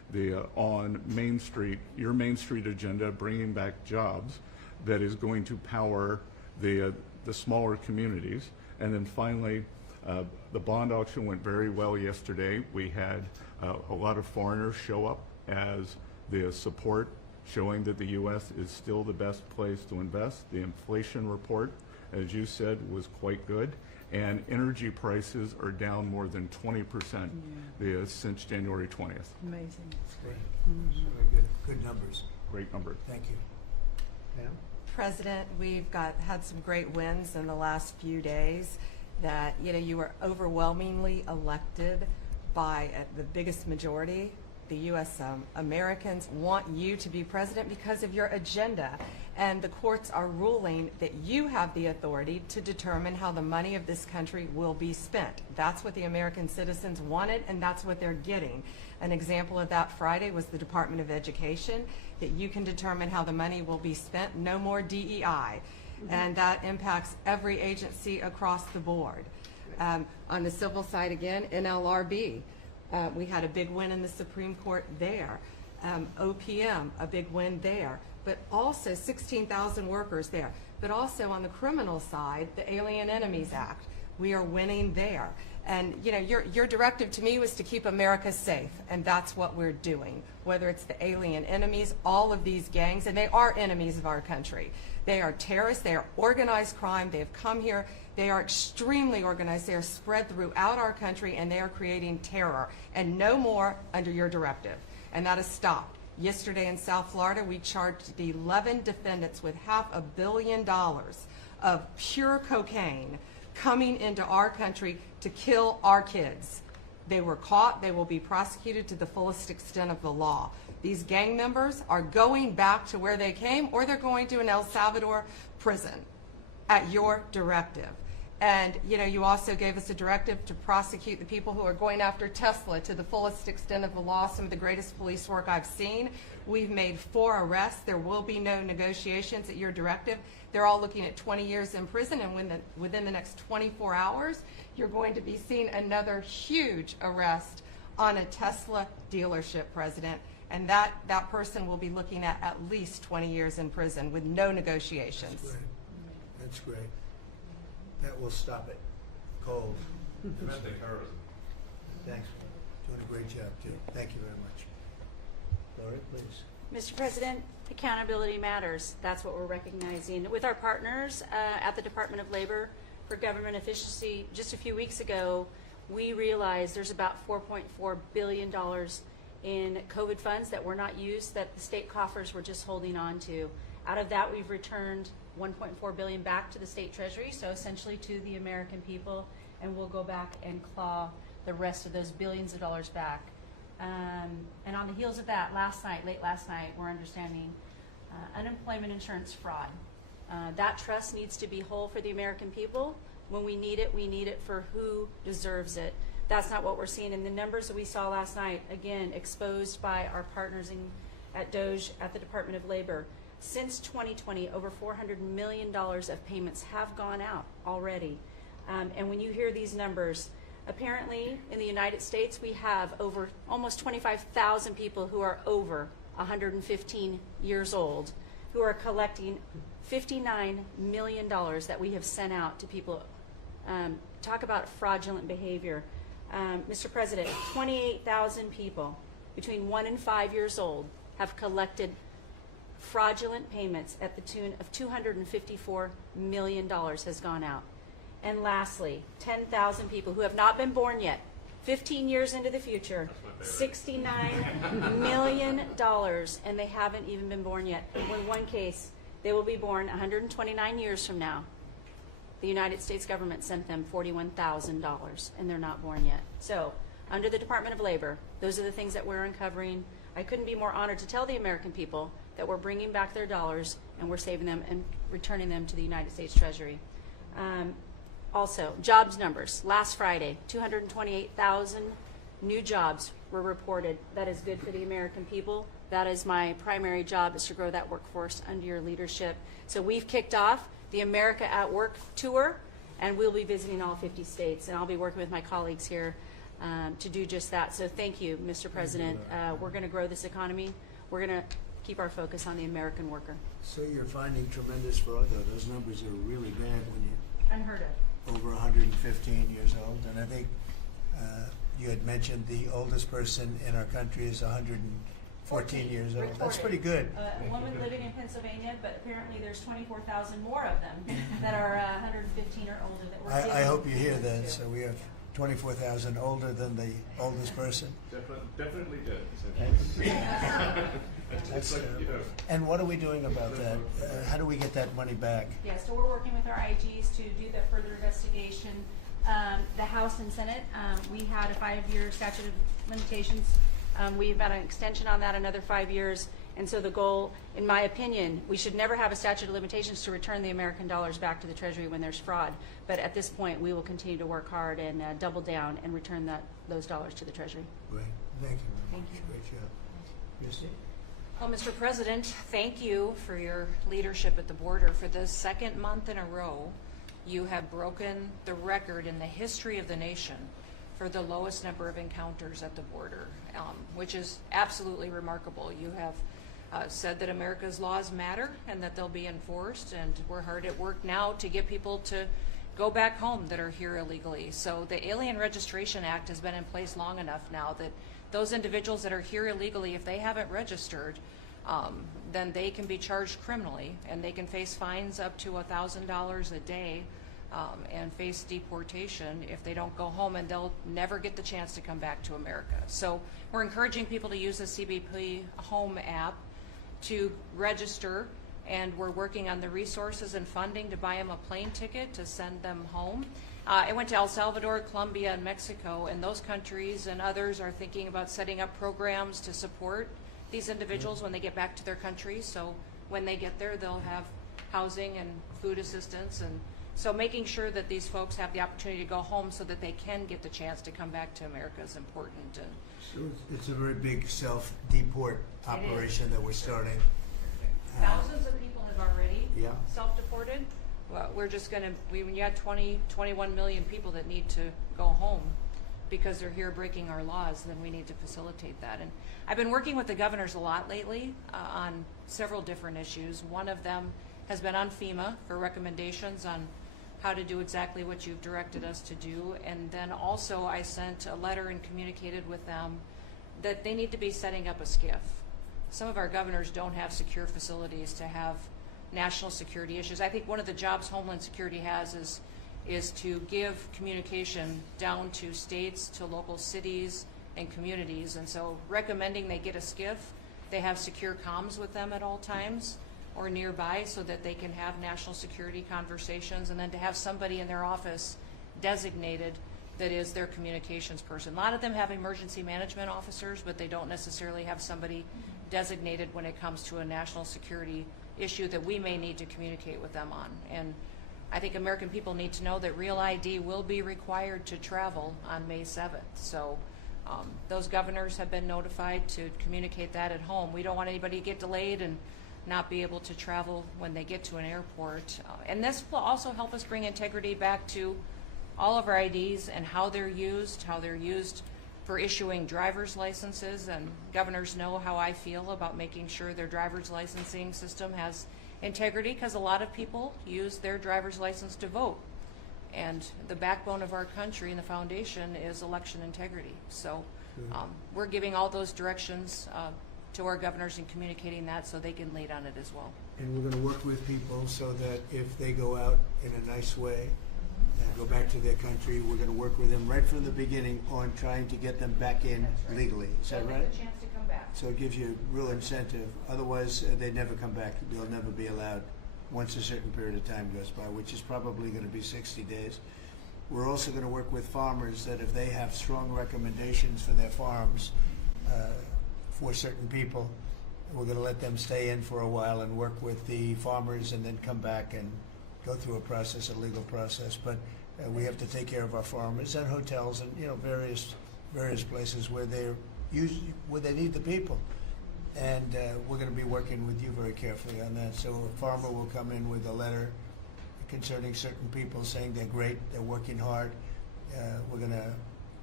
on Main Street, your Main Street agenda, bringing back jobs, that is going to power the smaller communities. And then finally, the bond auction went very well yesterday. We had a lot of foreigners show up as the support, showing that the U.S. is still the best place to invest. The inflation report, as you said, was quite good. And energy prices are down more than 20% since January 20th. Amazing. Great. Very good numbers. Great number. Thank you. Pam? President, we've had some great wins in the last few days. That you were overwhelmingly elected by the biggest majority. The U.S. Americans want you to be president because of your agenda, and the courts are ruling that you have the authority to determine how the money of this country will be spent. That's what the American citizens wanted, and that's what they're getting. An example of that Friday was the Department of Education, that you can determine how the money will be spent. No more DEI. And that impacts every agency across the board. On the civil side again, NLRB, we had a big win in the Supreme Court there. OPM, a big win there. But also 16,000 workers there. But also on the criminal side, the Alien Enemies Act, we are winning there. And your directive to me was to keep America safe, and that's what we're doing. Whether it's the alien enemies, all of these gangs, and they are enemies of our country. They are terrorists, they are organized crime, they have come here, they are extremely organized, they are spread throughout our country, and they are creating terror, and no more under your directive. And that has stopped. Yesterday in South Florida, we charged the 11 defendants with $500 million of pure cocaine coming into our country to kill our kids. They were caught. They will be prosecuted to the fullest extent of the law. These gang members are going back to where they came, or they're going to an El Salvador prison at your directive. And you also gave us a directive to prosecute the people who are going after Tesla to the fullest extent of the law, some of the greatest police work I've seen. We've made 4 arrests. There will be no negotiations at your directive. They're all looking at 20 years in prison, and within the next 24 hours, you're going to be seeing another huge arrest on a Tesla dealership, President. And that person will be looking at least 20 years in prison with no negotiations. That's great. That's great. That will stop it. Cold. Domestic terrorism. Thanks. Doing a great job, too. Thank you very much. Lori, please. Mr. President, accountability matters. That's what we're recognizing. With our partners at the Department of Labor for Government Efficiency, just a few weeks ago, we realized there's about $4.4 billion in COVID funds that were not used, that the state coffers were just holding on to. Out of that, we've returned $1.4 billion back to the state treasury, so essentially to the American people, and we'll go back and claw the rest of those billions of dollars back. And on the heels of that, late last night, we're understanding unemployment insurance fraud. That trust needs to be whole for the American people. When we need it for who deserves it. That's not what we're seeing in the numbers that we saw last night, again, exposed by our partners at DOJ at the Department of Labor. Since 2020, over $400 million of payments have gone out already. And when you hear these numbers, apparently in the United States, we have over almost 25,000 people who are over 115 years old who are collecting $59 million that we have sent out to people. Talk about fraudulent behavior. Mr. President, 28,000 people between 1 and 5 years old have collected fraudulent payments at the tune of $254 million has gone out. And lastly, 10,000 people who have not been born yet, 15 years into the future, $69 million, and they haven't even been born yet. In one case, they will be born 129 years from now. The United States government sent them $41,000, and they're not born yet. So, under the Department of Labor, those are the things that we're uncovering. I couldn't be more honored to tell the American people that we're bringing back their dollars and we're saving them and returning them to the United States Treasury. Also, jobs numbers. Last Friday, 228,000 new jobs were reported. That is good for the American people. That is my primary job, is to grow that workforce under your leadership. So we've kicked off the America at Work tour, and we'll be visiting all 50 states, and I'll be working with my colleagues here to do just that. So thank you, Mr. President. We're going to grow this economy. We're going to keep our focus on the American worker. So you're finding tremendous fraud, though. Those numbers are really bad when you Unheard of. over 115 years old. And I think you had mentioned the oldest person in our country is 114 years old. That's pretty good. A woman living in Pennsylvania, but apparently there's 24,000 more of them that are 115 or older that we're I giving hope you hear that. to. So we have 24,000 older than the oldest person. Definitely did. That's, and what are we doing about that? How do we get that money back? Yeah, so we're working with our IGs to do the further investigation. The House and Senate, we had a 5-year statute of limitations. We've got an extension on that, another 5 years. And so the goal, in my opinion, we should never have a statute of limitations to return the American dollars back to the Treasury when there's fraud. But at this point, we will continue to work hard and double down and return those dollars to the Treasury. Great. Thank you very Thank much. you. Great job. Christy? Well, Mr. President, thank you for your leadership at the border. For the second month in a row, you have broken the record in the history of the nation for the lowest number of encounters at the border, which is absolutely remarkable. You have said that America's laws matter and that they'll be enforced, and we're hard at work now to get people to go back home that are here illegally. So the Alien Registration Act has been in place long enough now that those individuals that are here illegally, if they haven't registered, then they can be charged criminally, and they can face fines up to $1,000 a day and face deportation if they don't go home, and they'll never get the chance to come back to America. So we're encouraging people to use the CBP Home app to register, and we're working on the resources and funding to buy them a plane ticket to send them home. I went to El Salvador, Colombia, and Mexico, and those countries and others are thinking about setting up programs to support these individuals when they get back to their countries. So when they get there, they'll have housing and food assistance, and so making sure that these folks have the opportunity to go home so that they can get the chance to come back to America is important. And So it's a very big self-deport operation that we're starting. thousands of people have already Yeah. self-deported. Well, we're just going to, when you have 21 million people that need to go home because they're here breaking our laws, then we need to facilitate that. And I've been working with the governors a lot lately on several different issues. One of them has been on FEMA for recommendations on how to do exactly what you've directed us to do. And then also I sent a letter and communicated with them that they need to be setting up a SCIF. Some of our governors don't have secure facilities to have national security issues. I think one of the jobs Homeland Security has is to give communication down to states, to local cities and communities. And so recommending they get a SCIF, they have secure comms with them at all times or nearby so that they can have national security conversations, and then to have somebody in their office designated that is their communications person. A lot of them have emergency management officers, but they don't necessarily have somebody designated when it comes to a national security issue that we may need to communicate with them on. And I think American people need to know that Real ID will be required to travel on May 7th. So those governors have been notified to communicate that at home. We don't want anybody to get delayed and not be able to travel when they get to an airport. And this will also help us bring integrity back to all of our IDs and how they're used for issuing driver's licenses. And governors know how I feel about making sure their driver's licensing system has integrity, because a lot of people use their driver's license to vote. And the backbone of our country and the foundation is election integrity. So we're giving all those directions to our governors and communicating that so they can lead on it as well. And we're going to work with people so that if they go out in a nice way and go back to their country, we're going to work with them right from the beginning on trying to get them back in legally. Is that right? They'll get a chance to come back. So it gives you real incentive. Otherwise, they never come back. They'll never be allowed once a certain period of time goes by, which is probably going to be 60 days. We're also going to work with farmers that if they have strong recommendations for their farms for certain people, we're going to let them stay in for a while and work with the farmers and then come back and go through a process, a legal process. But we have to take care of our farmers and hotels and various places where where they need the people. And we're going to be working with you very carefully on that. So a farmer will come in with a letter concerning certain people saying they're great, they're working hard. We're going to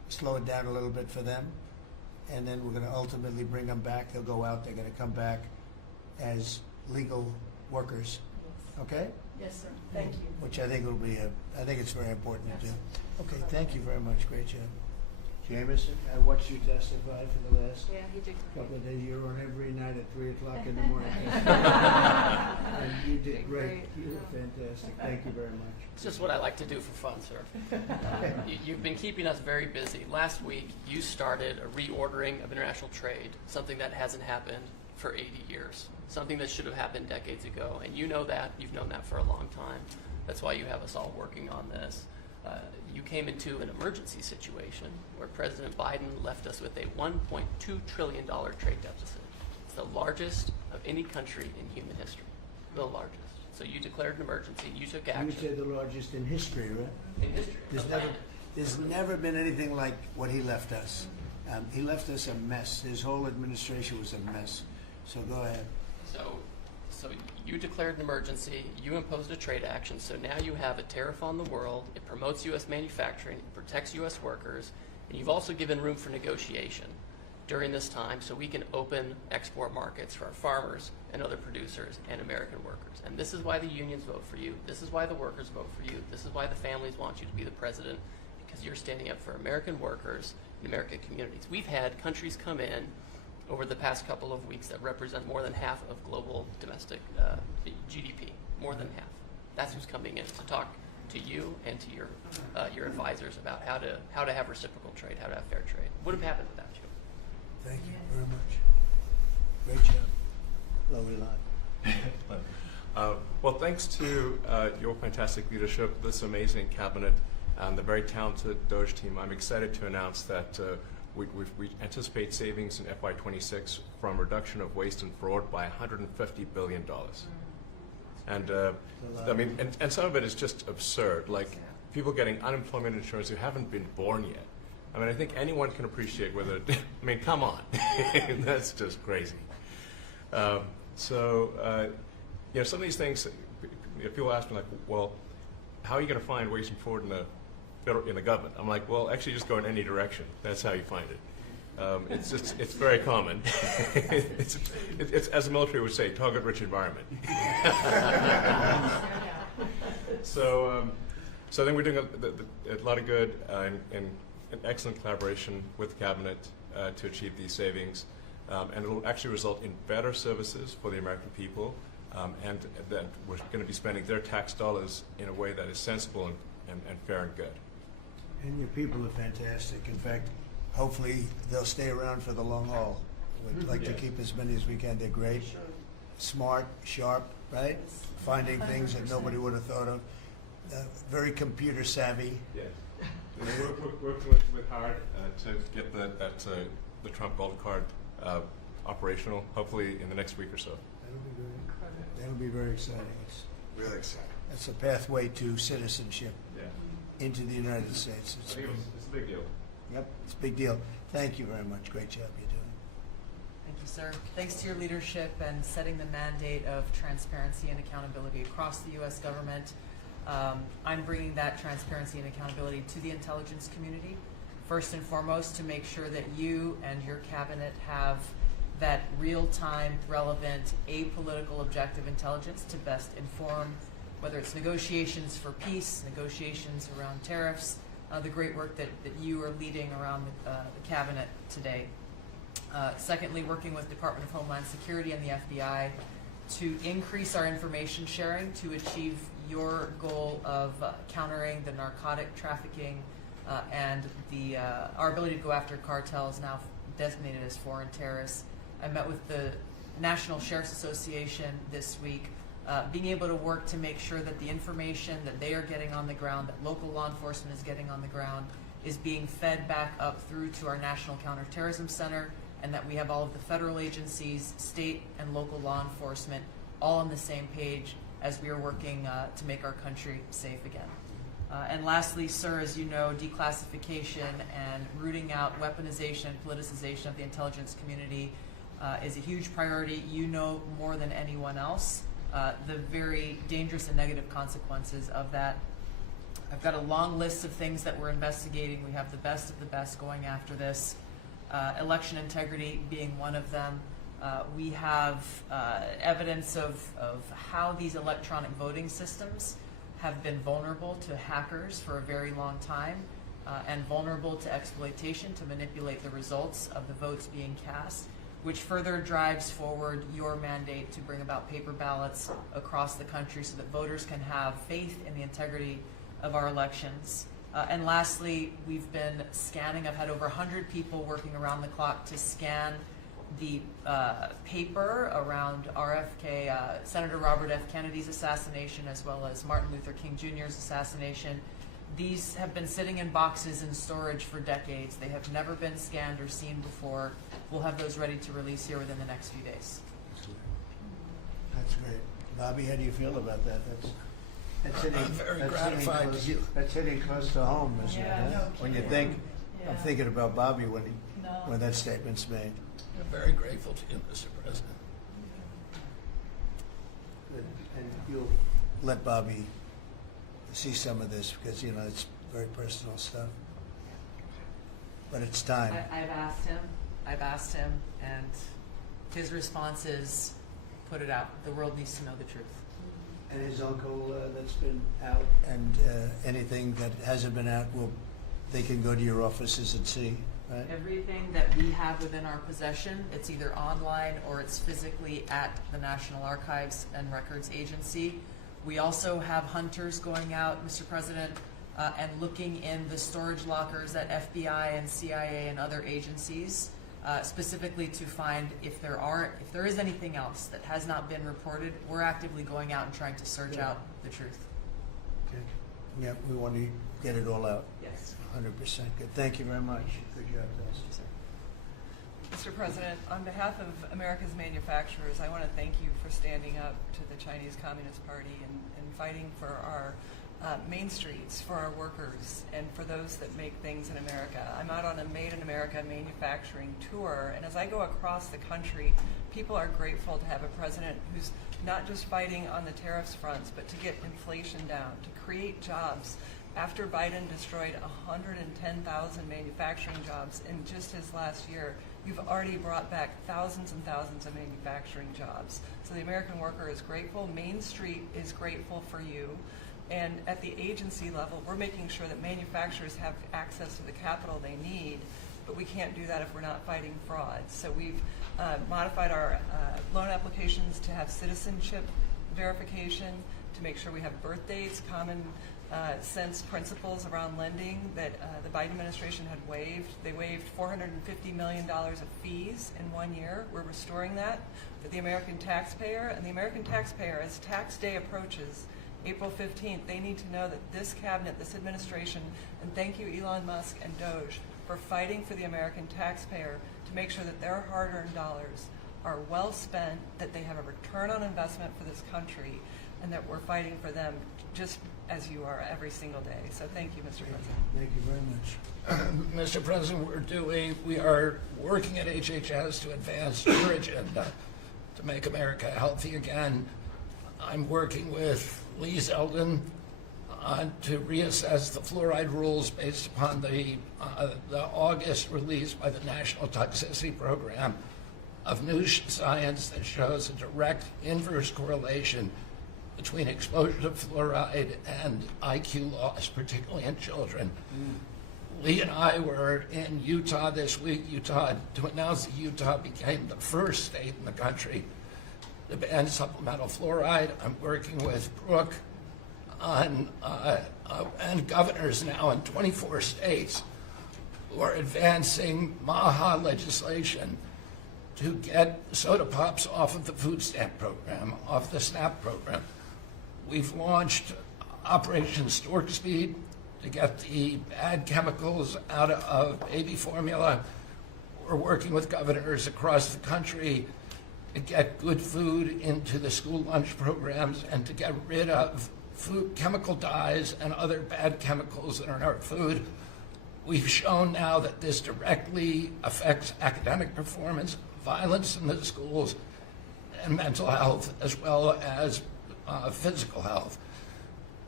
slow it down a little bit for them, and then we're going to ultimately bring them back. They'll go out. They're going to come back as legal workers. Okay? Yes, sir. Thank you. Which I think will be I think it's very important to do. Okay, thank you very much. Great job. Jameson, I watched you testify for the last he did. couple of days. You're on every night at 3 o'clock in the morning. And you did great. You were fantastic. Thank you very much. It's just what I like to do for fun, sir. You've been keeping us very busy. Last week, you started a reordering of international trade, something that hasn't happened for 80 years, something that should have happened decades ago. And you know that. You've known that for a long time. That's why you have us all working on this. You came into an emergency situation where President Biden left us with a $1.2 trillion trade deficit. It's the largest of any country in human history, the largest. So you declared an emergency, you took action. You would say the largest in history, right? In history. There's never been anything like what he left us. He left us a mess. His whole administration was a mess. So go ahead. So you declared an emergency, you imposed a trade action, so now you have a tariff on the world, it promotes U.S. manufacturing, it protects U.S. workers, and you've also given room for negotiation during this time so we can open export markets for our farmers and other producers and American workers. And this is why the unions vote for you, this is why the workers vote for you, this is why the families want you to be the president, because you're standing up for American workers and American communities. We've had countries come in over the past couple of weeks that represent more than half of global domestic GDP, more than half. That's who's coming in to talk to you and to your advisors about how to have reciprocal trade, how to have fair trade. Would have happened without you. Thank you very much. Great job. Lovely lot. Well, thanks to your fantastic leadership, this amazing cabinet, and the very talented Doge team, I'm excited to announce that we anticipate savings in FY26 from reduction of waste and fraud by $150 billion. And I mean, and some of it is just absurd, like people getting unemployment insurance who haven't been born yet. I mean, I think anyone can appreciate whether, I mean, come on, that's just crazy. You know, some of these things, people ask me like, well, how are you going to find waste and fraud in the government? I'm like, well, actually just go in any direction. That's how you find it. It's very common. it's as the military would say, target-rich environment. So I think we're doing a lot of good and an excellent collaboration with the cabinet to achieve these savings. And it will actually result in better services for the American people, and that we're going to be spending their tax dollars in a way that is sensible and fair and good. And your people are fantastic. In fact, hopefully they'll stay around for the long haul. We'd like to keep as many as we can. They're great, smart, sharp, right? Finding things that nobody would have thought of. Very computer savvy. Yes. We're working with hard to get the Trump Gold Card operational, hopefully in the next week or so. That'll be very exciting. It's really exciting. It's a pathway to citizenship. Yeah. Into the United States. It's a big deal. Yep, it's a big deal. Thank you very much. Great job you're doing. Thank you, sir. Thanks to your leadership and setting the mandate of transparency and accountability across the U.S. government. I'm bringing that transparency and accountability to the intelligence community, first and foremost, to make sure that you and your cabinet have that real-time, relevant, apolitical, objective intelligence to best inform whether it's negotiations for peace, negotiations around tariffs, the great work that you are leading around the cabinet today. Secondly, working with Department of Homeland Security and the FBI to increase our information sharing to achieve your goal of countering the narcotic trafficking and our ability to go after cartels now designated as foreign terrorists. I met with the National Sheriff's Association this week, being able to work to make sure that the information that they are getting on the ground, that local law enforcement is getting on the ground, is being fed back up through to our National Counterterrorism Center, and that we have all of the federal agencies, state and local law enforcement, all on the same page as we are working to make our country safe again. And lastly, sir, as you know, declassification and rooting out weaponization and politicization of the intelligence community is a huge priority. You know more than anyone else the very dangerous and negative consequences of that. I've got a long list of things that we're investigating. We have the best of the best going after this. Election integrity being one of them. We have evidence of how these electronic voting systems have been vulnerable to hackers for a very long time and vulnerable to exploitation to manipulate the results of the votes being cast, which further drives forward your mandate to bring about paper ballots across the country so that voters can have faith in the integrity of our elections. And lastly, we've been scanning. I've had over 100 people working around the clock to scan the paper around RFK, Senator Robert F. Kennedy's assassination, as well as Martin Luther King Jr.'s assassination. These have been sitting in boxes in storage for decades. They have never been scanned or seen before. We'll have those ready to release here within the next few days. That's great. Bobby, how do you feel about that? That's hitting, I'm very that's gratified hitting to close, hear. that's hitting close to home, isn't Yeah, it? no When you kidding. think, Yeah. I'm thinking about Bobby when No. when that statement's made. I'm very grateful to you, Mr. President. And you'll let Bobby see some of this because, you know, it's very personal stuff. But it's time. I've asked him, and his response is, put it out. The world needs to know the truth. And his uncle that's been out, and anything that hasn't been out, they can go to your offices and see, right? Everything that we have within our possession, it's either online or it's physically at the National Archives and Records Agency. We also have hunters going out, Mr. President, and looking in the storage lockers at FBI and CIA and other agencies, specifically to find if there is anything else that has not been reported. We're actively going out and trying to search out the truth. Okay. Yeah, we want to get it all out. Yes. 100% good. Thank you very much. Good job, Dustin. Mr. President, on behalf of America's manufacturers, I want to thank you for standing up to the Chinese Communist Party and fighting for our main streets, for our workers, and for those that make things in America. I'm out on a Made in America manufacturing tour, and as I go across the country, people are grateful to have a president who's not just fighting on the tariffs fronts, but to get inflation down, to create jobs. After Biden destroyed 110,000 manufacturing jobs in just his last year, you've already brought back thousands and thousands of manufacturing jobs. So the American worker is grateful. Main Street is grateful for you. And at the agency level, we're making sure that manufacturers have access to the capital they need, but we can't do that if we're not fighting fraud. So we've modified our loan applications to have citizenship verification, to make sure we have birth dates, common sense principles around lending that the Biden administration had waived. They waived $450 million of fees in 1 year. We're restoring that for the American taxpayer. And the American taxpayer, as tax day approaches, April 15th, they need to know that this cabinet, this administration, and thank you Elon Musk and Doge for fighting for the American taxpayer to make sure that their hard-earned dollars are well spent, that they have a return on investment for this country, and that we're fighting for them just as you are every single day. So thank you, Mr. President. Thank you very much. Mr. President, we are working at HHS to advance your agenda to make America healthy again. I'm working with Lee Zeldin to reassess the fluoride rules based upon the August release by the National Toxicity Program of new science that shows a direct inverse correlation between exposure to fluoride and IQ loss, particularly in children. Lee and I were in Utah this week, to announce that Utah became the first state in the country to ban supplemental fluoride. I'm working with Brooke on, and governors now in 24 states who are advancing MAHA legislation to get soda pops off of the food stamp program, off the SNAP program. We've launched Operation Stork Speed to get the bad chemicals out of baby formula. We're working with governors across the country to get good food into the school lunch programs and to get rid of food chemical dyes and other bad chemicals that are in our food. We've shown now that this directly affects academic performance, violence in the schools, and mental health, as well as physical health.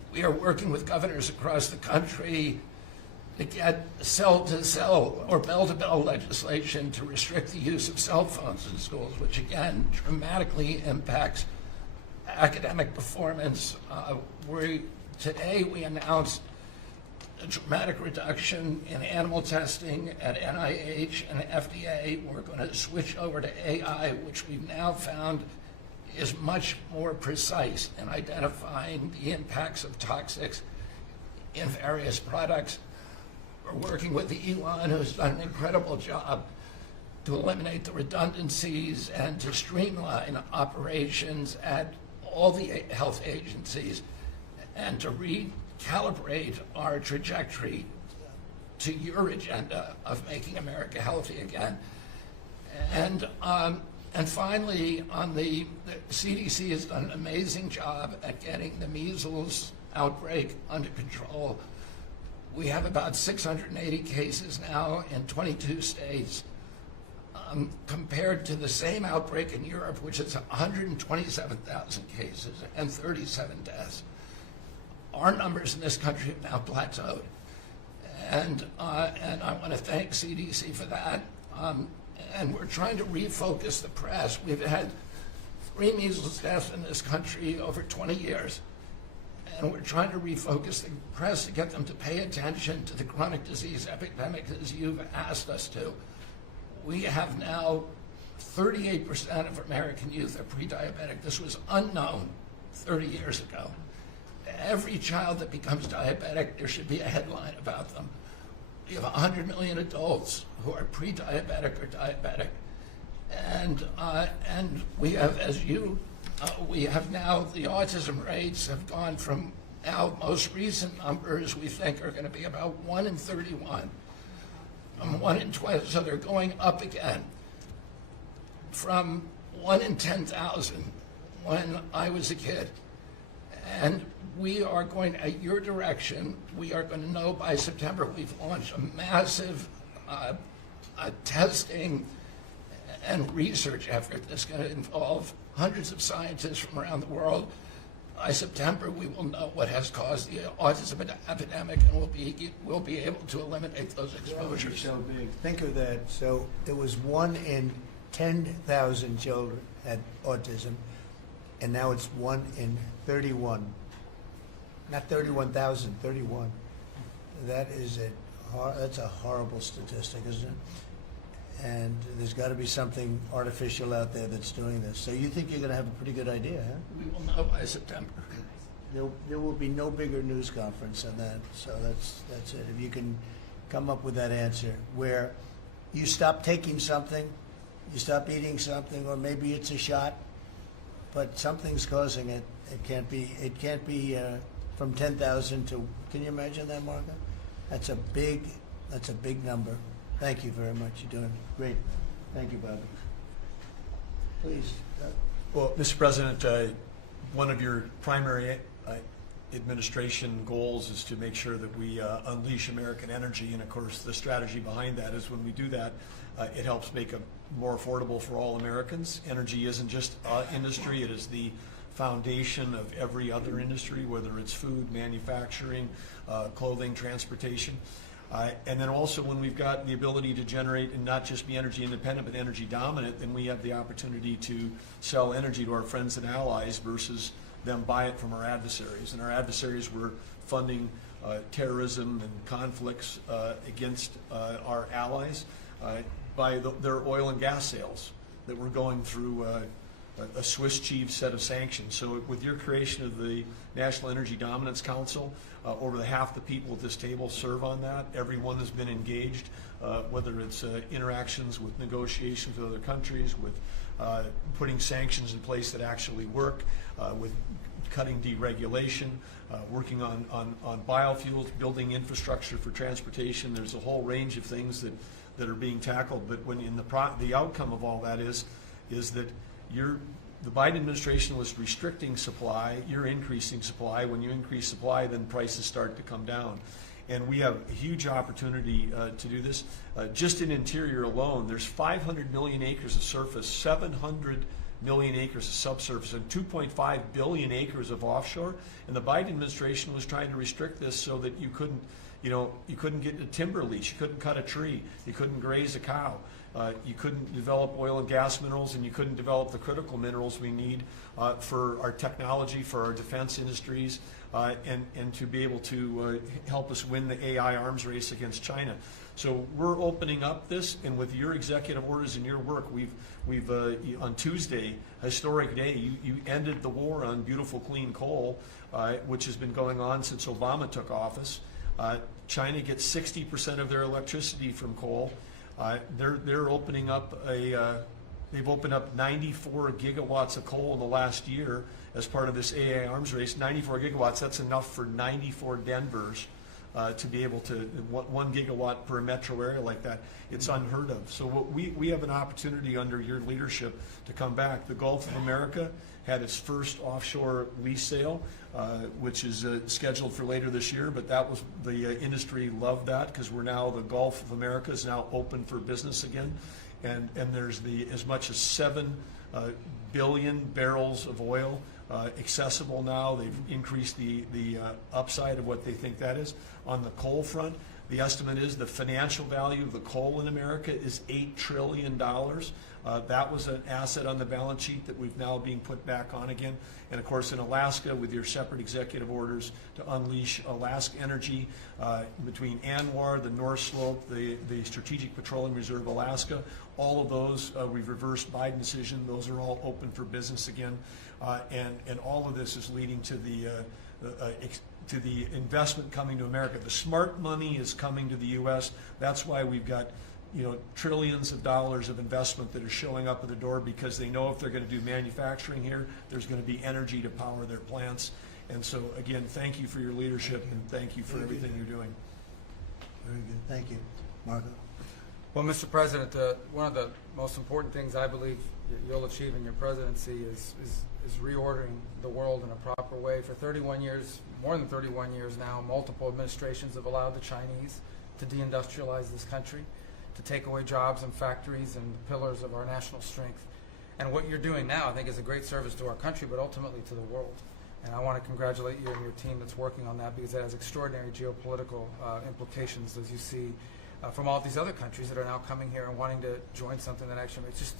We are working with governors across the country to get cell-to-cell or bell-to-bell legislation to restrict the use of cell phones in schools, which again dramatically impacts academic performance. Today we announced a dramatic reduction in animal testing at NIH and FDA. We're going to switch over to AI, which we've now found is much more precise in identifying the impacts of toxics in various products. We're working with Elon, who's done an incredible job to eliminate the redundancies and to streamline operations at all the health agencies and to recalibrate our trajectory to your agenda of making America healthy again. And finally, the CDC has done an amazing job at getting the measles outbreak under control. We have about 680 cases now in 22 states, compared to the same outbreak in Europe, which is 127,000 cases and 37 deaths. Our numbers in this country have now plateaued. And I want to thank CDC for that. And we're trying to refocus the press. We've had 3 measles deaths in this country over 20 years. And we're trying to refocus the press to get them to pay attention to the chronic disease epidemic as you've asked us to. We have now 38% of American youth are pre-diabetic. This was unknown 30 years ago. Every child that becomes diabetic, there should be a headline about them. We have 100 million adults who are pre-diabetic or diabetic. And we have, we have now, the autism rates have gone from our most recent numbers we think are going to be about 1 in 31. 1 in 12, so they're going up again. From 1 in 10,000 when I was a kid. And we are going, at your direction, we are going to know by September. We've launched a massive testing and research effort that's going to involve hundreds of scientists from around the world. By September, we will know what has caused the autism epidemic, and we'll be able to eliminate those exposures. So big. Think of that. So there was 1 in 10,000 children had autism, and now it's 1 in 31. Not 31,000, 31. That's a horrible statistic, isn't it? And there's got to be something artificial out there that's doing this. So you think you're going to have a pretty good idea, huh? We will know by September. There will be no bigger news conference than that. So that's it. If you can come up with that answer where you stop taking something, you stop eating something, or maybe it's a shot, but something's causing it. It can't be from 10,000 to. Can you imagine that, Martha? That's a big number. Thank you very much. You're doing great. Thank you, Bobby. Please. Well, Mr. President, one of your primary administration goals is to make sure that we unleash American energy, and of course the strategy behind that is when we do that, it helps make it more affordable for all Americans. Energy isn't just industry, it is the foundation of every other industry, whether it's food, manufacturing, clothing, transportation. And then also when we've got the ability to generate and not just be energy independent but energy dominant, then we have the opportunity to sell energy to our friends and allies versus them buy it from our adversaries. And our adversaries were funding terrorism and conflicts against our allies by their oil and gas sales that were going through a Swiss cheese set of sanctions. So with your creation of the National Energy Dominance Council, over half the people at this table serve on that. Everyone has been engaged, whether it's interactions with negotiations with other countries, with putting sanctions in place that actually work, with cutting deregulation, working on biofuels, building infrastructure for transportation. There's a whole range of things that are being tackled. But when the outcome of all that is that the Biden administration was restricting supply, you're increasing supply. When you increase supply, then prices start to come down. And we have a huge opportunity to do this. Just in Interior alone, there's 500 million acres of surface, 700 million acres of subsurface and 2.5 billion acres of offshore. And the Biden administration was trying to restrict this so that you couldn't get a timber lease, you couldn't cut a tree, you couldn't graze a cow, you couldn't develop oil and gas minerals, and you couldn't develop the critical minerals we need for our technology, for our defense industries, and to be able to help us win the AI arms race against China. So we're opening up this, and with your executive orders and your work, we've on Tuesday, historic day, you ended the war on beautiful clean coal, which has been going on since Obama took office. China gets 60% of their electricity from coal. They're opening up they've opened up 94 gigawatts of coal in the last year as part of this AI arms race. 94 gigawatts, that's enough for 94 Denvers to be able to, 1 gigawatt per metro area like that. It's unheard of. So we have an opportunity under your leadership to come back. The Gulf of America had its first offshore lease sale, which is scheduled for later this year, but that was, the industry loved that because we're now, the Gulf of America is now open for business again. And there's as much as 7 billion barrels of oil accessible now. They've increased the upside of what they think that is. On the coal front, the estimate is the financial value of the coal in America is $8 trillion. That was an asset on the balance sheet that we've now being put back on again. And of course in Alaska, with your separate executive orders to unleash Alaska energy between ANWR, the North Slope, the Strategic Petroleum Reserve Alaska, all of those, we've reversed Biden decision. Those are all open for business again. And all of this is leading to the investment coming to America. The smart money is coming to the U.S. That's why we've got trillions of dollars of investment that are showing up at the door, because they know if they're going to do manufacturing here, there's going to be energy to power their plants. And so again, thank you for your leadership and thank you for everything you're doing. Very good. Thank you. Marco? Well, Mr. President, one of the most important things I believe you'll achieve in your presidency is reordering the world in a proper way. For 31 years, more than 31 years now, multiple administrations have allowed the Chinese to deindustrialize this country, to take away jobs and factories and the pillars of our national strength. And what you're doing now, I think, is a great service to our country, but ultimately to the world. And I want to congratulate you and your team that's working on that, because that has extraordinary geopolitical implications, as you see from all these other countries that are now coming here and wanting to join something that actually makes just